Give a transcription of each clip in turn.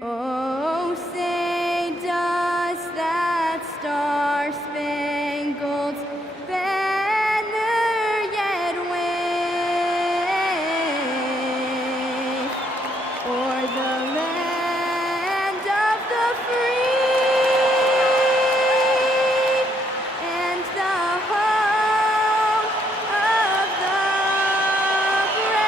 Oh, say does that star-spangled banner yet wave o'er the land of the free and the home of the brave?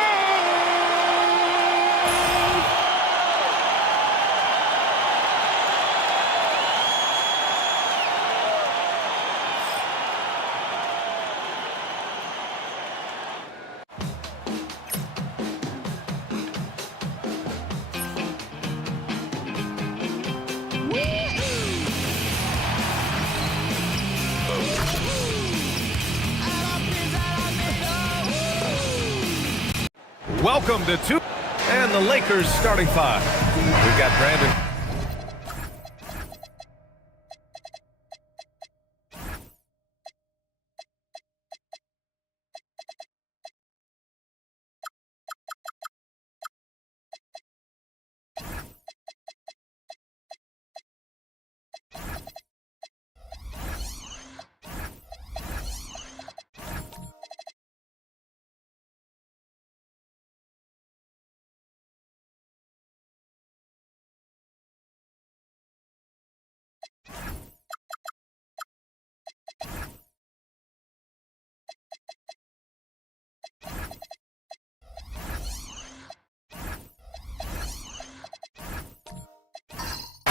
Welcome to two and the Lakers starting five. We've got Brandon.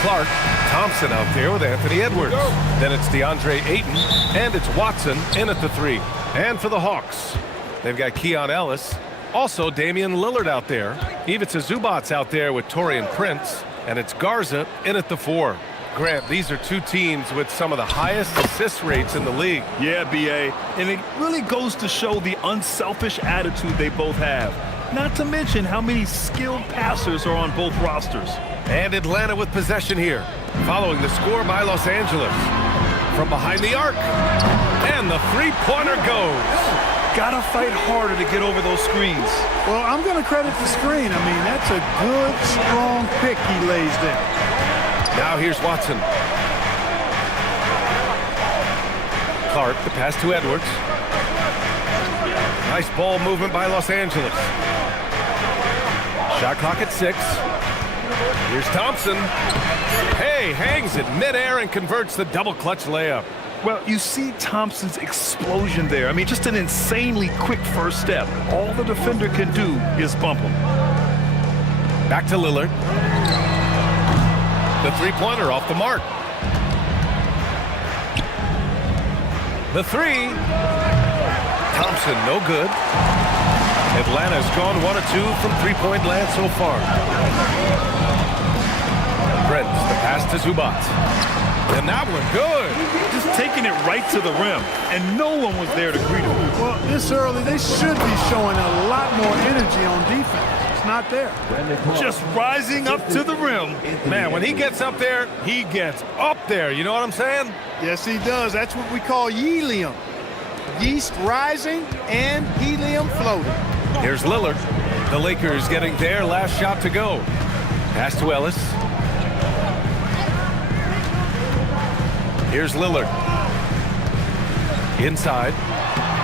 Clark, Thompson out there with Anthony Edwards. Then it's DeAndre Ayton, and it's Watson in at the three. And for the Hawks, they've got Keon Ellis, also Damian Lillard out there. Ivica Zubac's out there with Taurean Prince, and it's Garza in at the four. Grant, these are two teams with some of the highest assist rates in the league. Yeah, B.A., and it really goes to show the unselfish attitude they both have. Not to mention how many skilled passers are on both rosters. And Atlanta with possession here, following the score by Los Angeles. From behind the arc, and the three-pointer goes. Gotta fight harder to get over those screens. Well, I'm going to credit the screen. I mean, that's a good, strong pick he lays there. Now here's Watson. Clark, the pass to Edwards. Nice ball movement by Los Angeles. Shot clock at 6. Here's Thompson. Hey, hangs it midair and converts the double clutch layup. Well, you see Thompson's explosion there. I mean, just an insanely quick first step. All the defender can do is bump him. Back to Lillard. The three-pointer off the mark. The three. Thompson, no good. Atlanta's gone 1 of 2 from three-point land so far. Prince, the pass to Zubac. And that one good. Just taking it right to the rim, and no one was there to greet him. Well, this early, they should be showing a lot more energy on defense. It's not there. Just rising up to the rim. Man, when he gets up there, he gets up there. You know what I'm saying? Yes, he does. That's what we call helium. Yeast rising and helium floating. Here's Lillard. The Lakers getting their last shot to go. Pass to Ellis. Here's Lillard. Inside.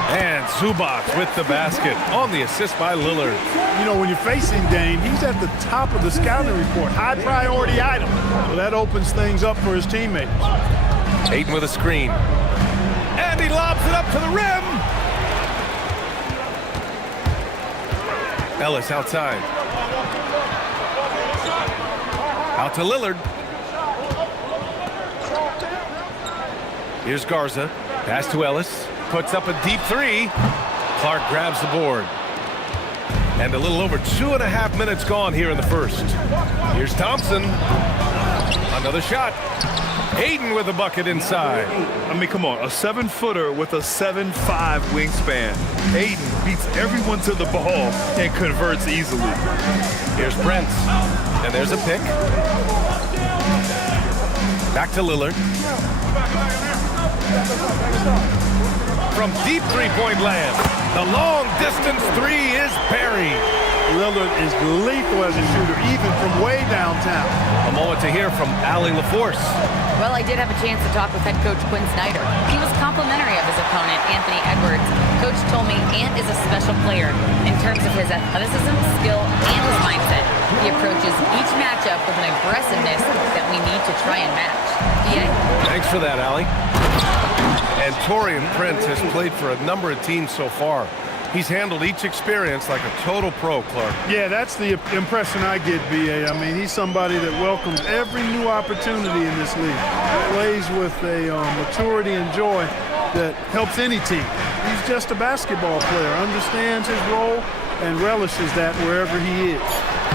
And Zubac with the basket on the assist by Lillard. You know, when you're facing Dame, he's at the top of the scouting report. High priority item. So that opens things up for his teammates. Ayton with a screen. And he lobs it up to the rim. Ellis outside. Out to Lillard. Here's Garza. Pass to Ellis. Puts up a deep three. Clark grabs the board. And a little over 2.5 minutes gone here in the first. Here's Thompson. Another shot. Aiden with a bucket inside. I mean, come on. A 7-footer with a 7'5" wingspan. Aiden beats everyone to the ball and converts easily. Here's Brent. And there's a pick. Back to Lillard. From deep three-point land. The long-distance three is buried. Lillard is lethal as a shooter, even from way downtown. A moment to hear from Allie LaForce. Well, I did have a chance to talk with head coach Quinn Snyder. He was complimentary of his opponent, Anthony Edwards. Coach told me Ant is a special player in terms of his athleticism, skill, and his mindset. He approaches each matchup with an aggressiveness that we need to try and match. BA? Thanks for that, Allie. And Torian Prince has played for a number of teams so far. He's handled each experience like a total pro, Clark. Yeah, that's the impression I get, B.A. I mean, he's somebody that welcomes every new opportunity in this league. Plays with a maturity and joy that helps any team. He's just a basketball player, understands his role, and relishes that wherever he is.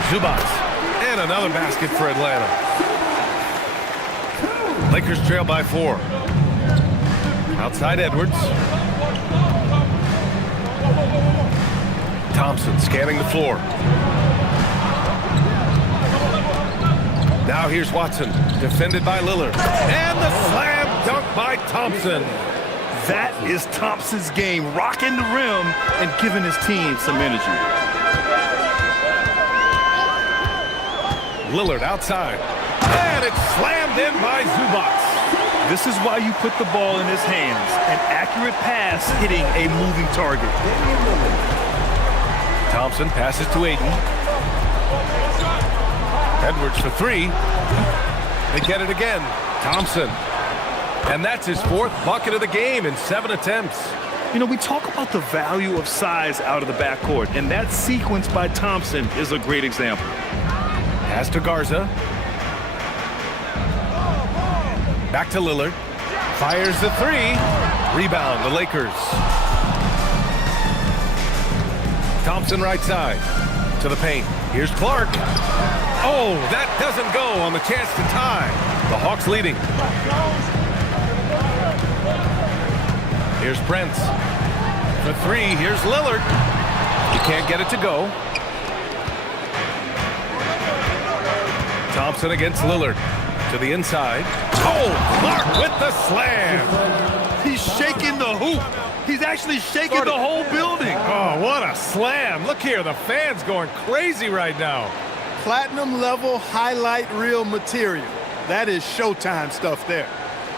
Zubac. And another basket for Atlanta. Lakers trail by 4. Outside Edwards. Thompson scanning the floor. Now here's Watson, defended by Lillard. And the slam dunk by Thompson. That is Thompson's game, rocking the rim and giving his team some energy. Lillard outside. And it's slammed in by Zubac. This is why you put the ball in his hands. An accurate pass hitting a moving target. Thompson passes to Aiden. Edwards for 3. They get it again. Thompson. And that's his 4th bucket of the game in 7 attempts. You know, we talk about the value of size out of the backcourt, and that sequence by Thompson is a great example. Pass to Garza. Back to Lillard. Fires the 3. Rebound, the Lakers. Thompson right side to the paint. Here's Clark. Oh, that doesn't go on the chance to tie. The Hawks leading. Here's Prince. For 3, here's Lillard. He can't get it to go. Thompson against Lillard. To the inside. Oh, Clark with the slam. He's shaking the hoop. He's actually shaking the whole building. Oh, what a slam. Look here, the fans going crazy right now. Platinum level highlight reel material. That is Showtime stuff there.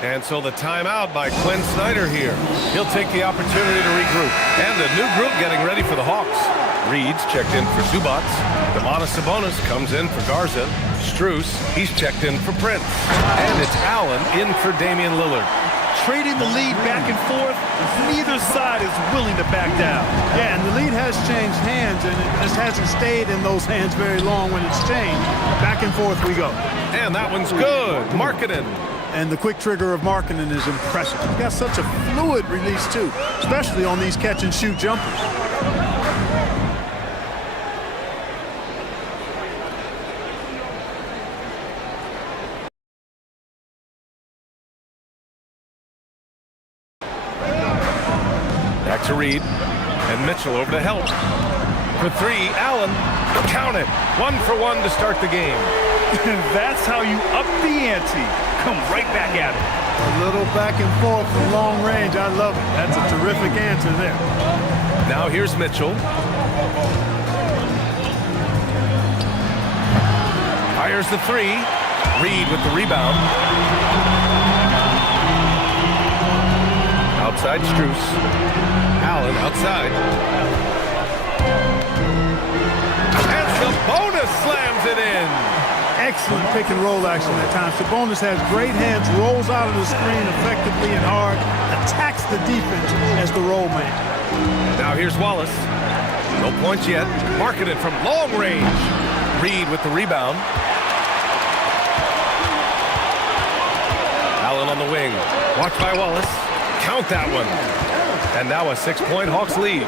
And so the timeout by Quinn Snyder here. He'll take the opportunity to regroup. And a new group getting ready for the Hawks. Reed's checked in for Zubac. Demonis Sabonis comes in for Garza. Strus, he's checked in for Prince. And it's Allen in for Damian Lillard. Trading the lead back and forth, neither side is willing to back down. Yeah, and the lead has changed hands, and it just hasn't stayed in those hands very long when it's changed. Back and forth we go. And that one's good. Markkanen. And the quick trigger of Markkanen is impressive. He's got such a fluid release, too, especially on these catch-and-shoot jumpers. Back to Reed. And Mitchell over to help. For 3, Allen. Count it. 1 for 1 to start the game. And that's how you up the ante. Come right back at it. A little back and forth from long range. I love it. That's a terrific answer there. Now here's Mitchell. Fires the 3. Reed with the rebound. Outside Strus. Allen outside. And Sabonis slams it in. Excellent pick and roll action at times. Sabonis has great hands, rolls out of the screen effectively and hard, attacks the defense as the roll man. Now here's Wallace. No points yet. Marking it from long range. Reed with the rebound. Allen on the wing. Watched by Wallace. Count that one. And now a 6-point Hawks lead.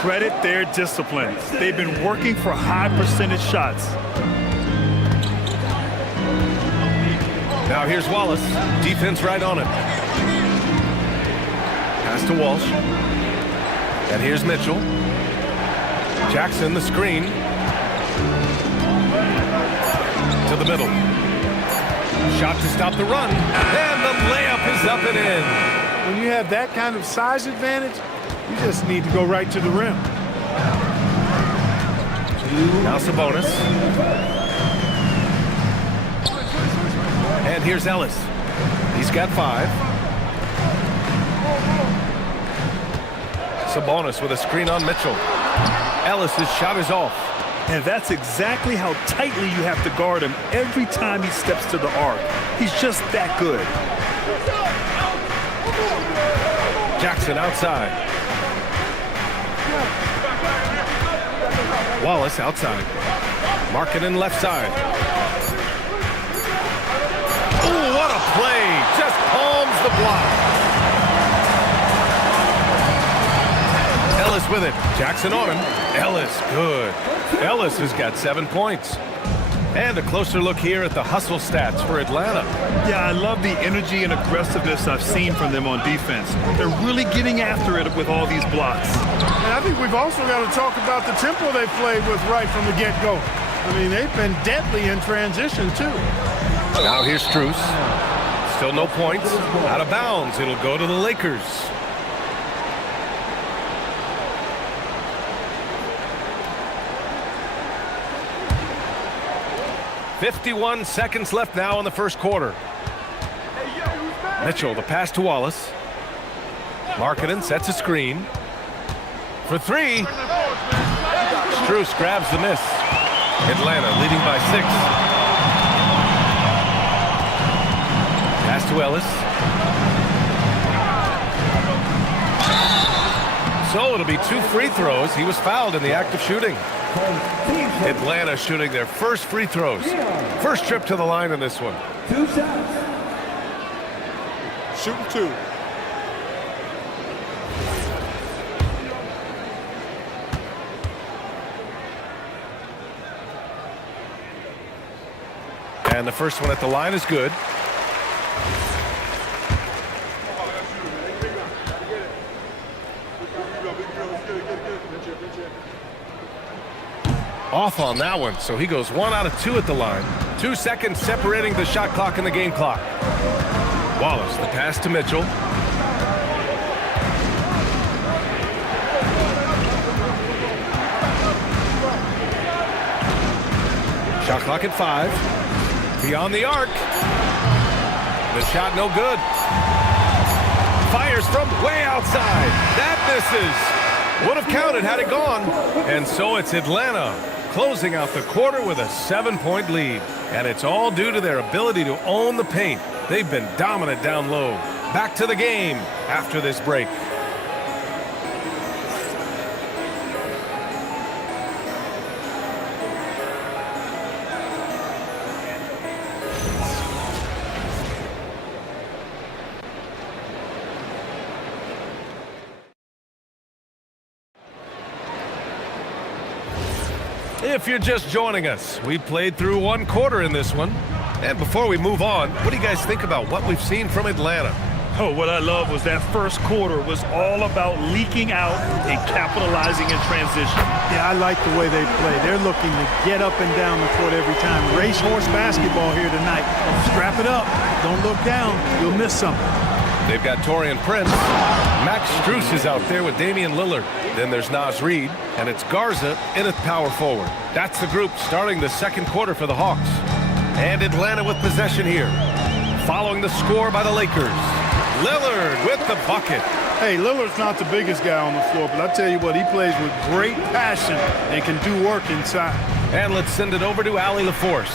Credit their discipline. They've been working for high percentage shots. Now here's Wallace. Defense right on him. Pass to Walsh. And here's Mitchell. Jackson the screen. To the middle. Shot to stop the run. And the layup is up and in. When you have that kind of size advantage, you just need to go right to the rim. Now Sabonis. And here's Ellis. He's got 5. Sabonis with a screen on Mitchell. Ellis's shot is off. And that's exactly how tightly you have to guard him every time he steps to the arc. He's just that good. Jackson outside. Wallace outside. Markkanen left side. Oh, what a play. Just palms the block. Ellis with it. Jackson on him. Ellis, good. Ellis has got 7 points. And a closer look here at the hustle stats for Atlanta. Yeah, I love the energy and aggressiveness I've seen from them on defense. They're really getting after it with all these blocks. And I think we've also got to talk about the tempo they played with right from the get-go. I mean, they've been deadly in transition, too. Now here's Strus. Still no points. Out of bounds. It'll go to the Lakers. .51 seconds left now in the first quarter. Mitchell, the pass to Wallace. Markkanen sets a screen. For 3. Strus grabs the miss. Atlanta leading by 6. Pass to Ellis. So it'll be 2 free throws. He was fouled in the act of shooting. Atlanta shooting their first free throws. First trip to the line in this one. 2 shots. Shooting 2. And the first one at the line is good. Off on that one, so he goes 1 out of 2 at the line. 2 seconds separating the shot clock and the game clock. Wallace, the pass to Mitchell. Shot clock at 5. Beyond the arc. The shot no good. Fires from way outside. That misses. Would have counted had it gone. And so it's Atlanta closing out the quarter with a 7-point lead. And it's all due to their ability to own the paint. They've been dominant down low. Back to the game after this break. If you're just joining us, we played through 1 quarter in this one. And before we move on, what do you guys think about what we've seen from Atlanta? Oh, what I love was that first quarter was all about leaking out and capitalizing in transition. Yeah, I like the way they play. They're looking to get up and down the court every time. Racehorse basketball here tonight. Strap it up. Don't look down. You'll miss something. They've got Taurean Prince. Max Strus is out there with Damian Lillard. Then there's Naz Reid, and it's Garza in at power forward. That's the group starting the second quarter for the Hawks. And Atlanta with possession here. Following the score by the Lakers. Lillard with the bucket. Hey, Lillard's not the biggest guy on the floor, but I tell you what, he plays with great passion and can do work inside. And let's send it over to Allie LaForce.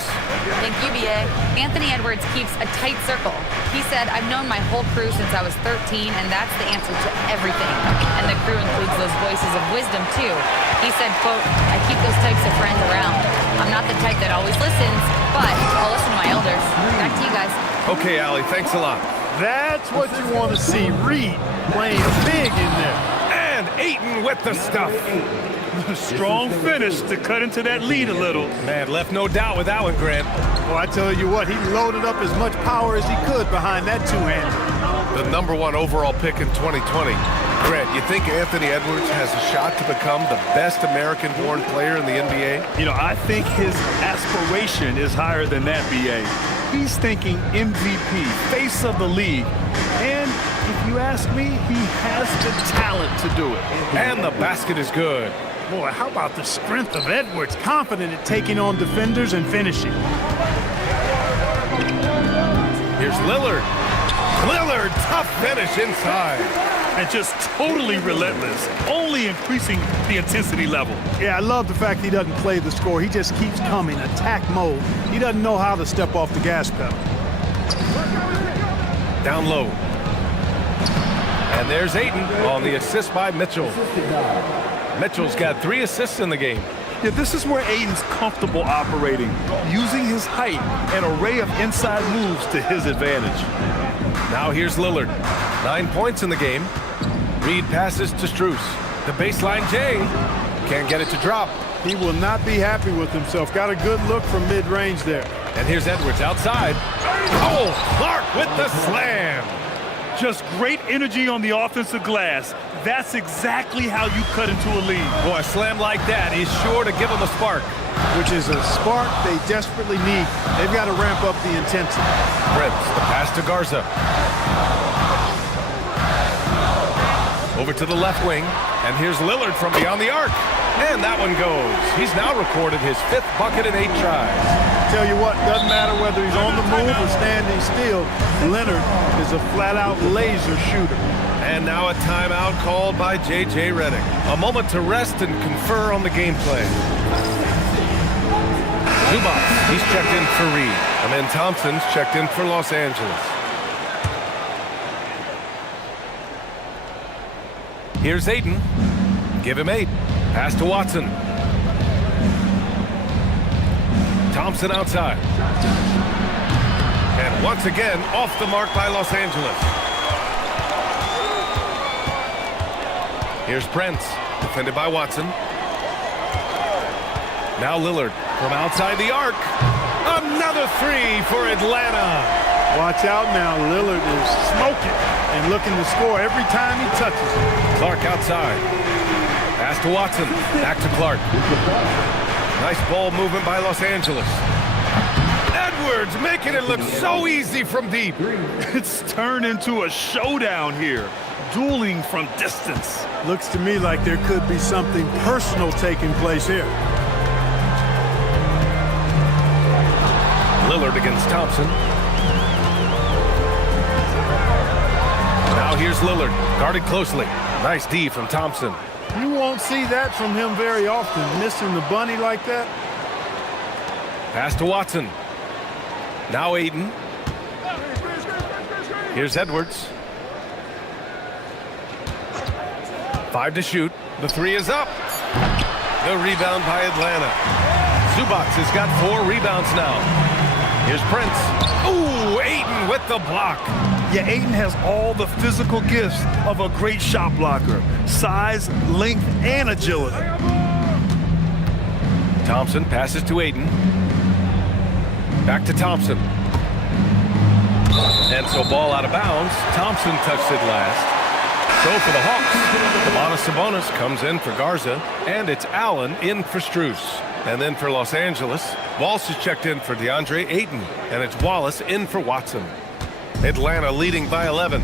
Thank you, BA. Anthony Edwards keeps a tight circle. He said, I've known my whole crew since I was 13, and that's the answer to everything. And the crew includes those voices of wisdom, too. He said, quote, I keep those types of friends around. I'm not the type that always listens, but I'll listen to my elders. Back to you guys. Okay, Allie, thanks a lot. That's what you want to see. Reed playing big in there. And Ayton with the stuff. Strong finish to cut into that lead a little. Man, left no doubt with that one, Grant. Well, I tell you what, he loaded up as much power as he could behind that two-hander. The #1 overall pick in 2020. Grant, you think Anthony Edwards has a shot to become the best American-born player in the NBA? You know, I think his aspiration is higher than that, BA. He's thinking MVP, face of the league. And if you ask me, he has the talent to do it. And the basket is good. Boy, how about the strength of Edwards? Confident at taking on defenders and finishing. Here's Lillard. Lillard, tough finish inside. And just totally relentless, only increasing the intensity level. Yeah, I love the fact he doesn't play the score. He just keeps coming, attack mode. He doesn't know how to step off the gas pedal. Down low. And there's Ayton on the assist by Mitchell. Mitchell's got 3 assists in the game. Yeah, this is where Ayton's comfortable operating, using his height and array of inside moves to his advantage. Now here's Lillard. 9 points in the game. Reed passes to Strus. The baseline J. Can't get it to drop. He will not be happy with himself. Got a good look from mid-range there. And here's Edwards outside. Oh, Clark with the slam. Just great energy on the offensive glass. That's exactly how you cut into a lead. Boy, a slam like that is sure to give them a spark. Which is a spark they desperately need. They've got to ramp up the intensity. Prince, the pass to Garza. Over to the left wing, and here's Lillard from beyond the arc. And that one goes. He's now recorded his 5th bucket in 8 tries. Tell you what, doesn't matter whether he's on the move or standing still, Leonard is a flat-out laser shooter. And now a timeout called by J.J. Redick. A moment to rest and confer on the gameplay. Zubac, he's checked in for Reed. And then Thompson's checked in for Los Angeles. Here's Ayton. Give him 8. Pass to Watson. Thompson outside. And once again, off the mark by Los Angeles. Here's Prince, defended by Watson. Now Lillard from outside the arc. Another 3 for Atlanta. Watch out now, Lillard is smoking and looking to score every time he touches it. Clark outside. Pass to Watson. Back to Clark. Nice ball movement by Los Angeles. Edwards making it look so easy from deep. It's turned into a showdown here. Dueling from distance. Looks to me like there could be something personal taking place here. Lillard against Thompson. Now here's Lillard, guarded closely. Nice D from Thompson. You won't see that from him very often, missing the bunny like that. Pass to Watson. Now Ayton. Here's Edwards. 5 to shoot. The 3 is up. The rebound by Atlanta. Zubac has got 4 rebounds now. Here's Prince. Ooh, Ayton with the block. Yeah, Ayton has all the physical gifts of a great shot blocker. Size, length, and agility. Thompson passes to Ayton. Back to Thompson. And so ball out of bounds. Thompson touched it last. So for the Hawks, Sabonis comes in for Garza, and it's Allen in for Strus. And then for Los Angeles, Walsh is checked in for DeAndre Ayton, and it's Wallace in for Watson. Atlanta leading by 11.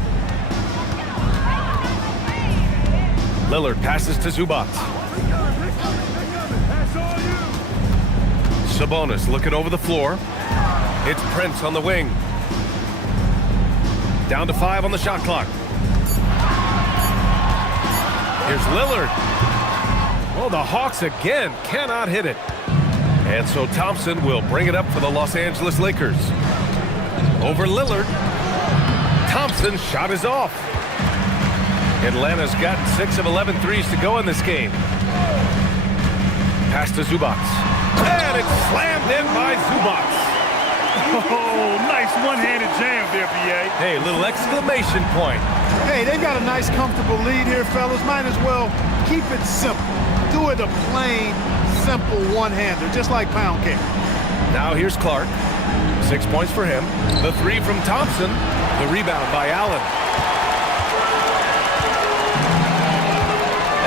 Lillard passes to Zubac. Sabonis looking over the floor. It's Prince on the wing. Down to 5 on the shot clock. Here's Lillard. Well, the Hawks again cannot hit it. And so Thompson will bring it up for the Los Angeles Lakers. Over Lillard. Thompson's shot is off. Atlanta's gotten 6 of 11 threes to go in this game. Pass to Zubac. And it's slammed in by Zubac. Oh, nice one-handed jam there, B.A. Hey, little exclamation point. Hey, they've got a nice, comfortable lead here, fellas. Might as well keep it simple. Do it a plain, simple one-hander, just like pound cake. Now here's Clark. 6 points for him. The three from Thompson. The rebound by Allen.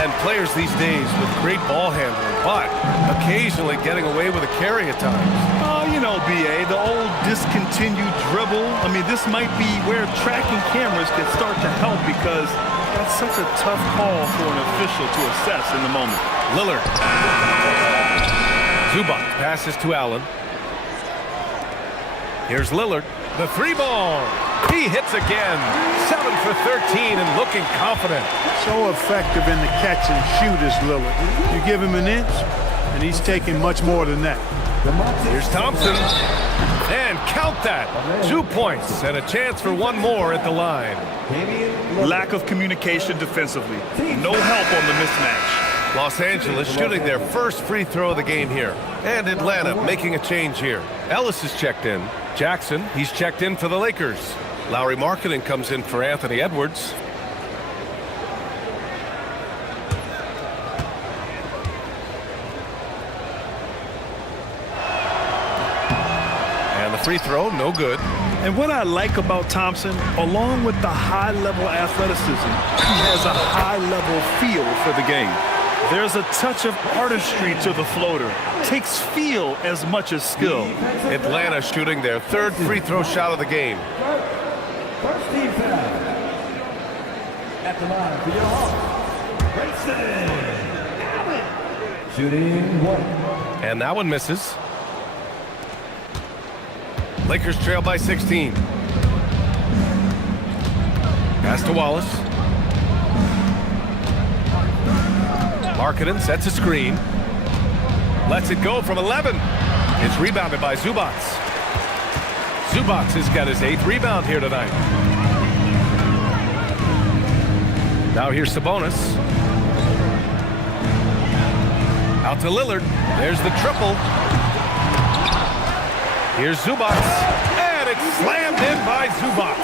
And players these days with great ball handling, but occasionally getting away with a carry at times. Oh, you know, B.A., the old discontinued dribble. I mean, this might be where tracking cameras can start to help because that's such a tough call for an official to assess in the moment. Lillard. Zubac passes to Allen. Here's Lillard. The three ball. He hits again. 7 for 13 and looking confident. So effective in the catch and shoot is Lillard. You give him an inch, and he's taking much more than that. Here's Thompson. And count that. 2 points and a chance for one more at the line. Lack of communication defensively. No help on the mismatch. Los Angeles shooting their first free throw of the game here. And Atlanta making a change here. Ellis is checked in. Jackson, he's checked in for the Lakers. Lowry Marketing comes in for Anthony Edwards. And the free throw, no good. And what I like about Thompson, along with the high-level athleticism, he has a high-level feel for the game. There's a touch of artistry to the floater. Takes feel as much as skill. Atlanta shooting their third free throw shot of the game. First team foul. At the line for your Hawks, Allen. Shooting one. And that one misses. Lakers trail by 16. Pass to Wallace. Markkanen sets a screen. Lets it go from 11. It's rebounded by Zubac. Zubac has got his 8th rebound here tonight. Now here's Sabonis. Out to Lillard. There's the triple. Here's Zubac. And it's slammed in by Zubac.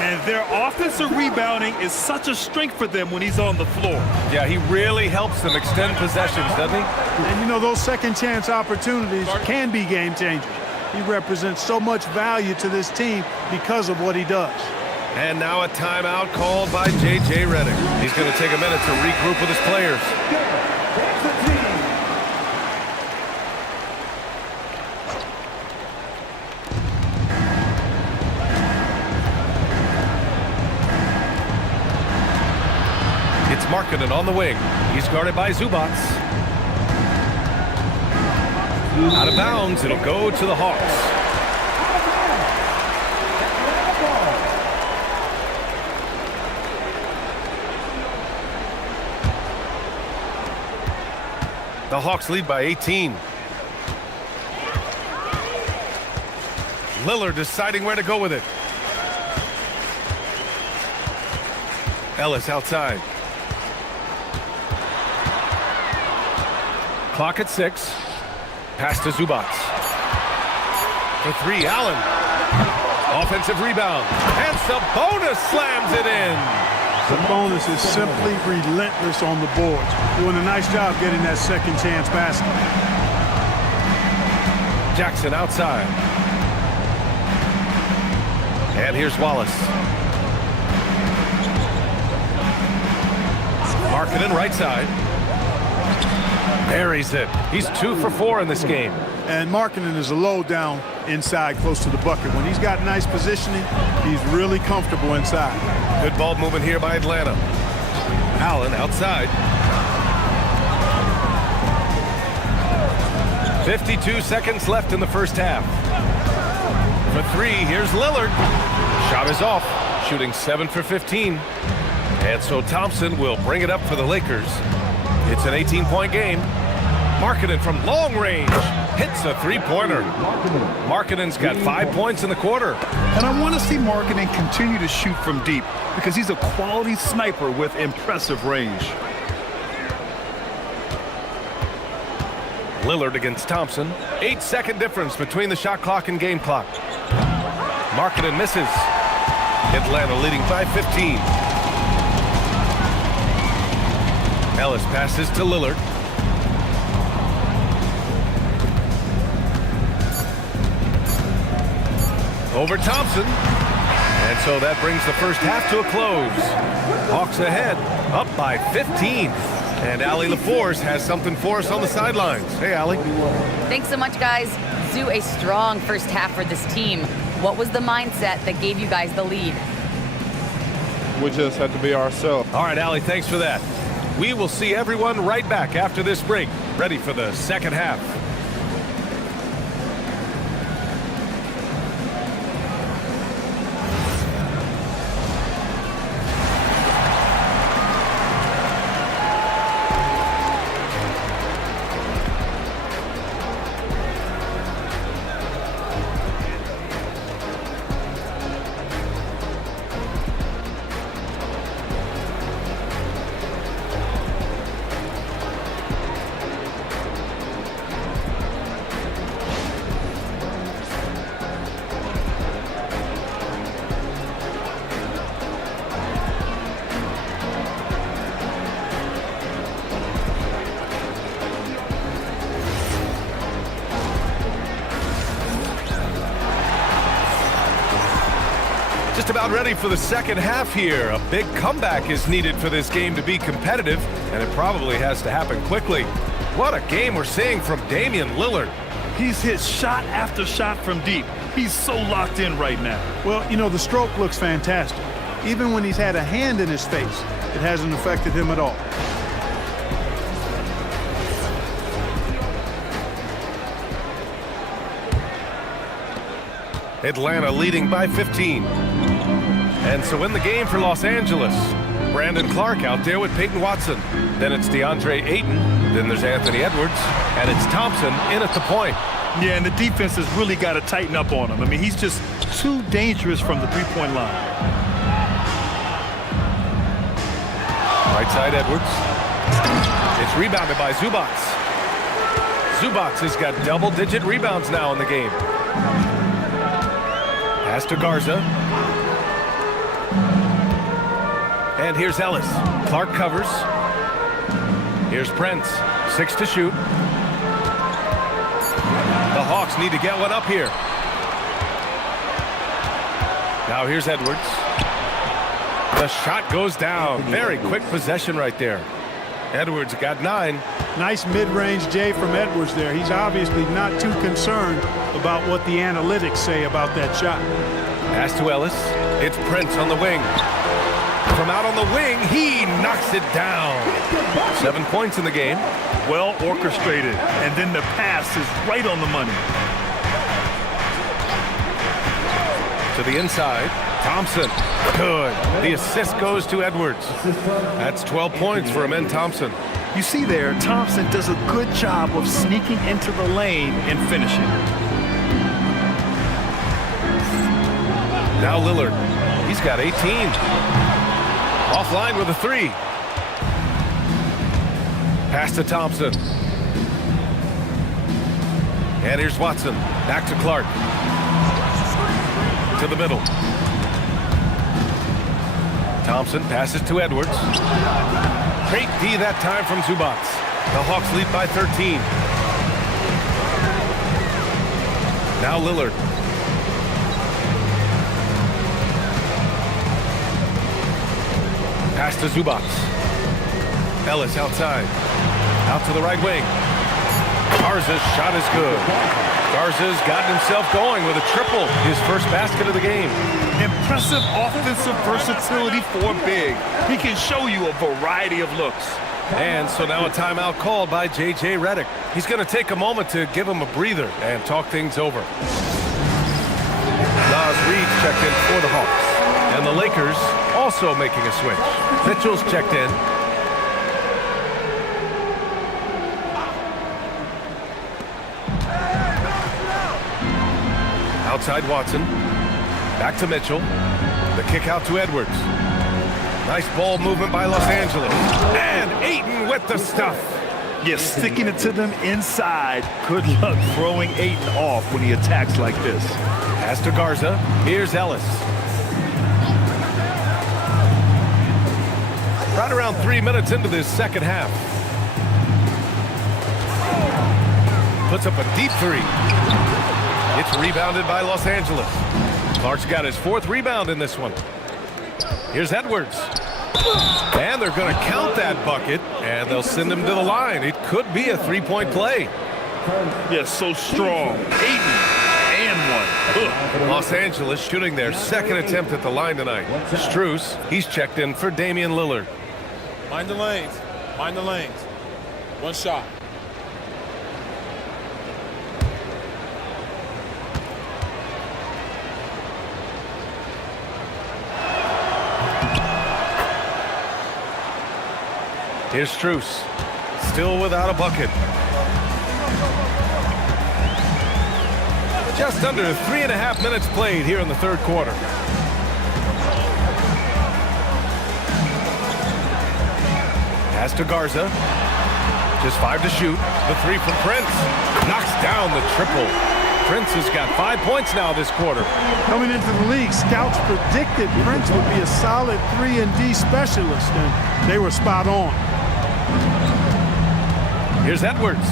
And their offensive rebounding is such a strength for them when he's on the floor. Yeah, he really helps them extend possessions, doesn't he? And, you know, those second chance opportunities can be game changers. He represents so much value to this team because of what he does. And now a timeout called by J.J. Redick. He's going to take a minute to regroup with his players. It's Markkanen on the wing. He's guarded by Zubac. Out of bounds, it'll go to the Hawks. The Hawks lead by 18. Lillard deciding where to go with it. Ellis outside. Clock at 6. Pass to Zubac. For 3, Allen. Offensive rebound. And Sabonis slams it in. Sabonis is simply relentless on the boards. Doing a nice job getting that second chance basket. Jackson outside. And here's Wallace. Markkanen right side. Buries it. He's 2 for 4 in this game. And Markkanen is a low down inside close to the bucket. When he's got nice positioning, he's really comfortable inside. Good ball movement here by Atlanta. Allen outside. 52 seconds left in the first half. For 3, here's Lillard. Shot is off, shooting 7 for 15. And so Thompson will bring it up for the Lakers. It's an 18-point game. Markkanen from long range hits a three-pointer. Markkanen's got 5 points in the quarter. And I want to see Markkanen continue to shoot from deep because he's a quality sniper with impressive range. Lillard against Thompson. 8-second difference between the shot clock and game clock. Markkanen misses. Atlanta leading by 15. Ellis passes to Lillard. Over Thompson. And so that brings the first half to a close. Hawks ahead, up by 15. And Allie LaForce has something for us on the sidelines. Hey, Allie. Thanks so much, guys. Zoo, a strong first half for this team. What was the mindset that gave you guys the lead? We just had to be ourselves. All right, Allie, thanks for that. We will see everyone right back after this break, ready for the second half. Just about ready for the second half here. A big comeback is needed for this game to be competitive, and it probably has to happen quickly. What a game we're seeing from Damian Lillard. He's hit shot after shot from deep. He's so locked in right now. Well, you know, the stroke looks fantastic. Even when he's had a hand in his face, it hasn't affected him at all. Atlanta leading by 15. And so in the game for Los Angeles, Brandon Clark out there with Peyton Watson. Then it's DeAndre Ayton. Then there's Anthony Edwards. And it's Thompson in at the point. Yeah, and the defense has really got to tighten up on him. I mean, he's just too dangerous from the three-point line. Right side Edwards. It's rebounded by Zubac. Zubac has got double-digit rebounds now in the game. Pass to Garza. And here's Ellis. Clark covers. Here's Prince. 6 to shoot. The Hawks need to get one up here. Now here's Edwards. The shot goes down. Very quick possession right there. Edwards got 9. Nice mid-range J from Edwards there. He's obviously not too concerned about what the analytics say about that shot. Pass to Ellis. It's Prince on the wing. From out on the wing, he knocks it down. 7 points in the game. Well orchestrated, and then the pass is right on the money. To the inside, Thompson. Good. The assist goes to Edwards. That's 12 points for Amen Thompson. You see there, Thompson does a good job of sneaking into the lane and finishing. Now Lillard. He's got 18. Offline with a 3. Pass to Thompson. And here's Watson. Back to Clark. To the middle. Thompson passes to Edwards. Great D that time from Zubac. The Hawks lead by 13. Now Lillard. Pass to Zubac. Ellis outside. Out to the right wing. Garza's shot is good. Garza's gotten himself going with a triple. His first basket of the game. Impressive offensive versatility for big. He can show you a variety of looks. And so now a timeout called by J.J. Redick. He's going to take a moment to give him a breather and talk things over. Nas Reed checked in for the Hawks. And the Lakers also making a switch. Mitchell's checked in. Outside Watson. Back to Mitchell. The kick out to Edwards. Nice ball movement by Los Angeles. And Ayton with the stuff. Yeah, sticking it to them inside. Good luck throwing Ayton off when he attacks like this. Pass to Garza. Here's Ellis. Right around 3 minutes into this second half. Puts up a deep three. It's rebounded by Los Angeles. Clark's got his 4th rebound in this one. Here's Edwards. And they're going to count that bucket, and they'll send him to the line. It could be a 3-point play. Yeah, so strong. Ayton and one. Los Angeles shooting their 2nd attempt at the line tonight. Strus, he's checked in for Damian Lillard. Mind the lanes. Mind the lanes. One shot. Here's Strus, still without a bucket. Just under 3.5 minutes played here in the 3rd quarter. Pass to Garza. Just 5 to shoot. The 3 from Prince. Knocks down the triple. Prince has got 5 points now this quarter. Coming into the league, scouts predicted Prince would be a solid 3-and-D specialist, and they were spot on. Here's Edwards.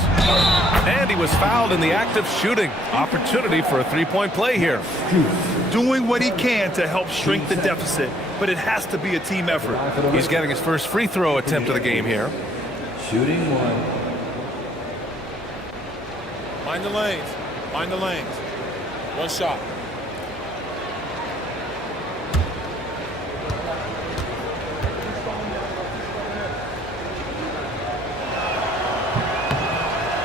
And he was fouled in the act of shooting. Opportunity for a 3-point play here. Doing what he can to help shrink the deficit, but it has to be a team effort. He's getting his first free throw attempt of the game here. Shooting 1. Mind the lanes. Mind the lanes. One shot.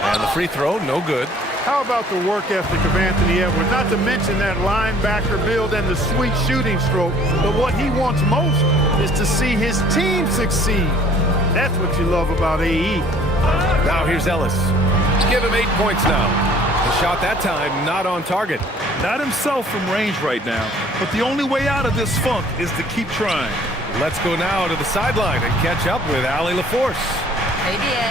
And the free throw, no good. How about the work ethic of Anthony Edwards? Not to mention that linebacker build and the sweet shooting stroke. But what he wants most is to see his team succeed. That's what you love about AE. Now here's Ellis. Give him 8 points now. The shot that time not on target. Not himself from range right now, but the only way out of this funk is to keep trying. Let's go now to the sideline and catch up with Allie LaForce. Hey, BA.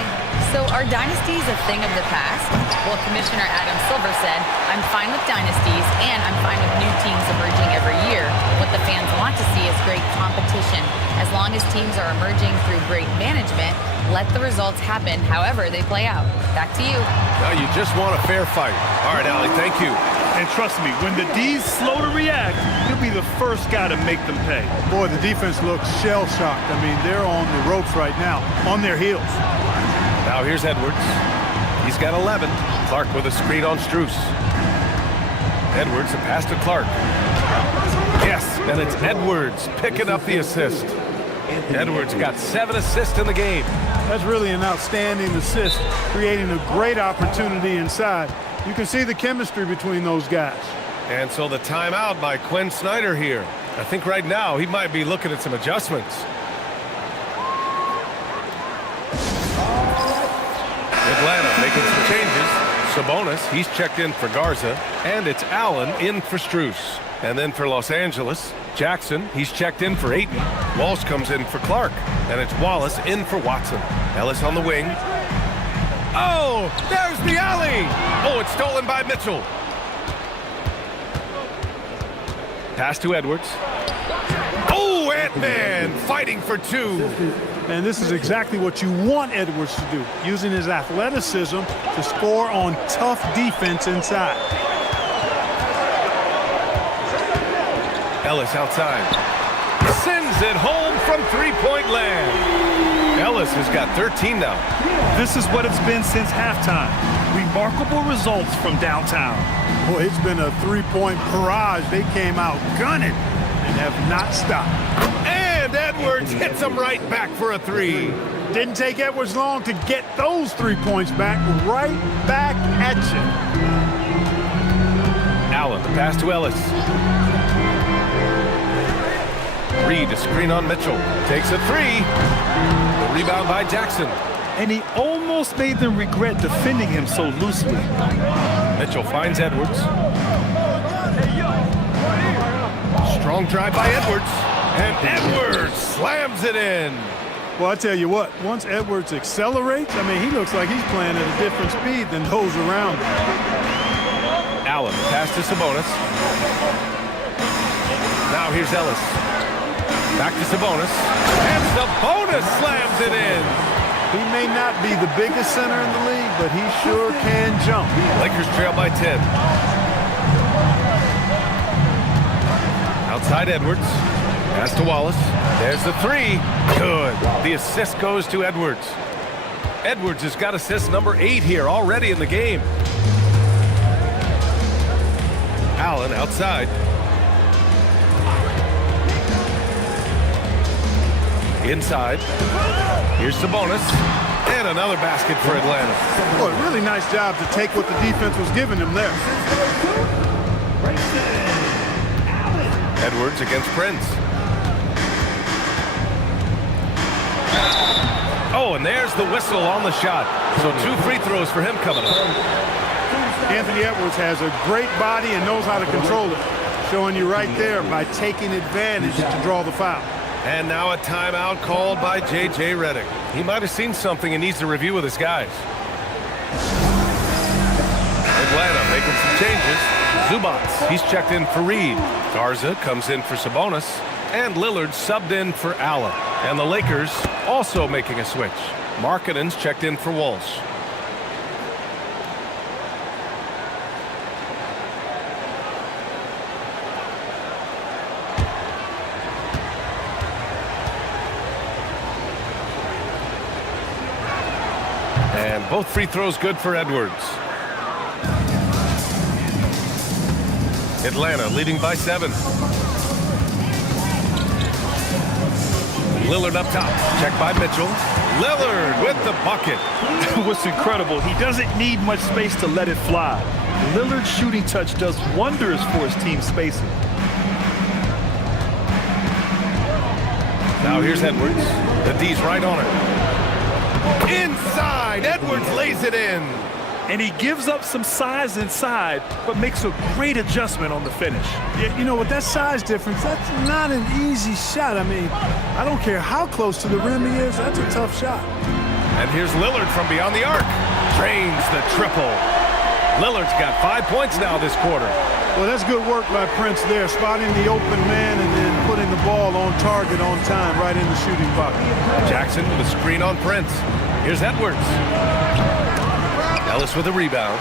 So are dynasties a thing of the past? Well, Commissioner Adam Silver said, I'm fine with dynasties and I'm fine with new teams emerging every year. What the fans want to see is great competition. As long as teams are emerging through great management, let the results happen however they play out. Back to you. Now you just want a fair fight. All right, Allie, thank you. And trust me, when the D's slow to react, he'll be the first guy to make them pay. Boy, the defense looks shell-shocked. I mean, they're on the ropes right now, on their heels. Now here's Edwards. He's got 11. Clark with a screen on Strus. Edwards, a pass to Clark. Yes, and it's Edwards picking up the assist. Edwards got 7 assists in the game. That's really an outstanding assist, creating a great opportunity inside. You can see the chemistry between those guys. And so the timeout by Quinn Snyder here. I think right now he might be looking at some adjustments. Atlanta making some changes. Sabonis, he's checked in for Garza. And it's Allen in for Strus. And then for Los Angeles, Jackson, he's checked in for Ayton. Walsh comes in for Clark. And it's Wallace in for Watson. Ellis on the wing. Oh, there's the alley. Oh, it's stolen by Mitchell. Pass to Edwards. Oh, Ant-Man fighting for 2. And this is exactly what you want Edwards to do, using his athleticism to score on tough defense inside. Ellis outside. Sends it home from 3-point land. Ellis has got 13 now. This is what it's been since halftime. Remarkable results from downtown. Boy, it's been a 3-point barrage. They came out gunning and have not stopped. And Edwards hits him right back for a 3. Didn't take Edwards long to get those 3 points back, right back at you. Allen, the pass to Ellis. Reed, a screen on Mitchell. Takes a 3. The rebound by Jackson. And he almost made them regret defending him so loosely. Mitchell finds Edwards. Strong drive by Edwards. And Edwards slams it in. Well, I tell you what, once Edwards accelerates, I mean, he looks like he's playing at a different speed than those around him. Allen, pass to Sabonis. Now here's Ellis. Back to Sabonis. And Sabonis slams it in. He may not be the biggest center in the league, but he sure can jump. Lakers trail by 10. Outside Edwards. Pass to Wallace. There's the three. Good. The assist goes to Edwards. Edwards has got assist number 8 here already in the game. Allen outside. Inside. Here's Sabonis. And another basket for Atlanta. Boy, really nice job to take what the defense was giving him there. Edwards against Prince. Oh, and there's the whistle on the shot. So 2 free throws for him coming up. Anthony Edwards has a great body and knows how to control it. Showing you right there by taking advantage to draw the foul. And now a timeout called by J.J. Redick. He might have seen something and needs to review with his guys. Atlanta making some changes. Zubats, he's checked in for Reed. Garza comes in for Sabonis. And Lillard subbed in for Allen. And the Lakers also making a switch. Markkanen's checked in for Walsh. And both free throws good for Edwards. Atlanta leading by 7. Lillard up top. Check by Mitchell. Lillard with the bucket. What's incredible, he doesn't need much space to let it fly. Lillard's shooting touch does wonders for his team spacing. Now here's Edwards. The D's right on it. Inside, Edwards lays it in. And he gives up some size inside, but makes a great adjustment on the finish. Yeah, you know, with that size difference, that's not an easy shot. I mean, I don't care how close to the rim he is, that's a tough shot. And here's Lillard from beyond the arc. Drains the triple. Lillard's got 5 points now this quarter. Well, that's good work by Prince there, spotting the open man and then putting the ball on target on time right in the shooting box. Jackson with a screen on Prince. Here's Edwards. Ellis with a rebound.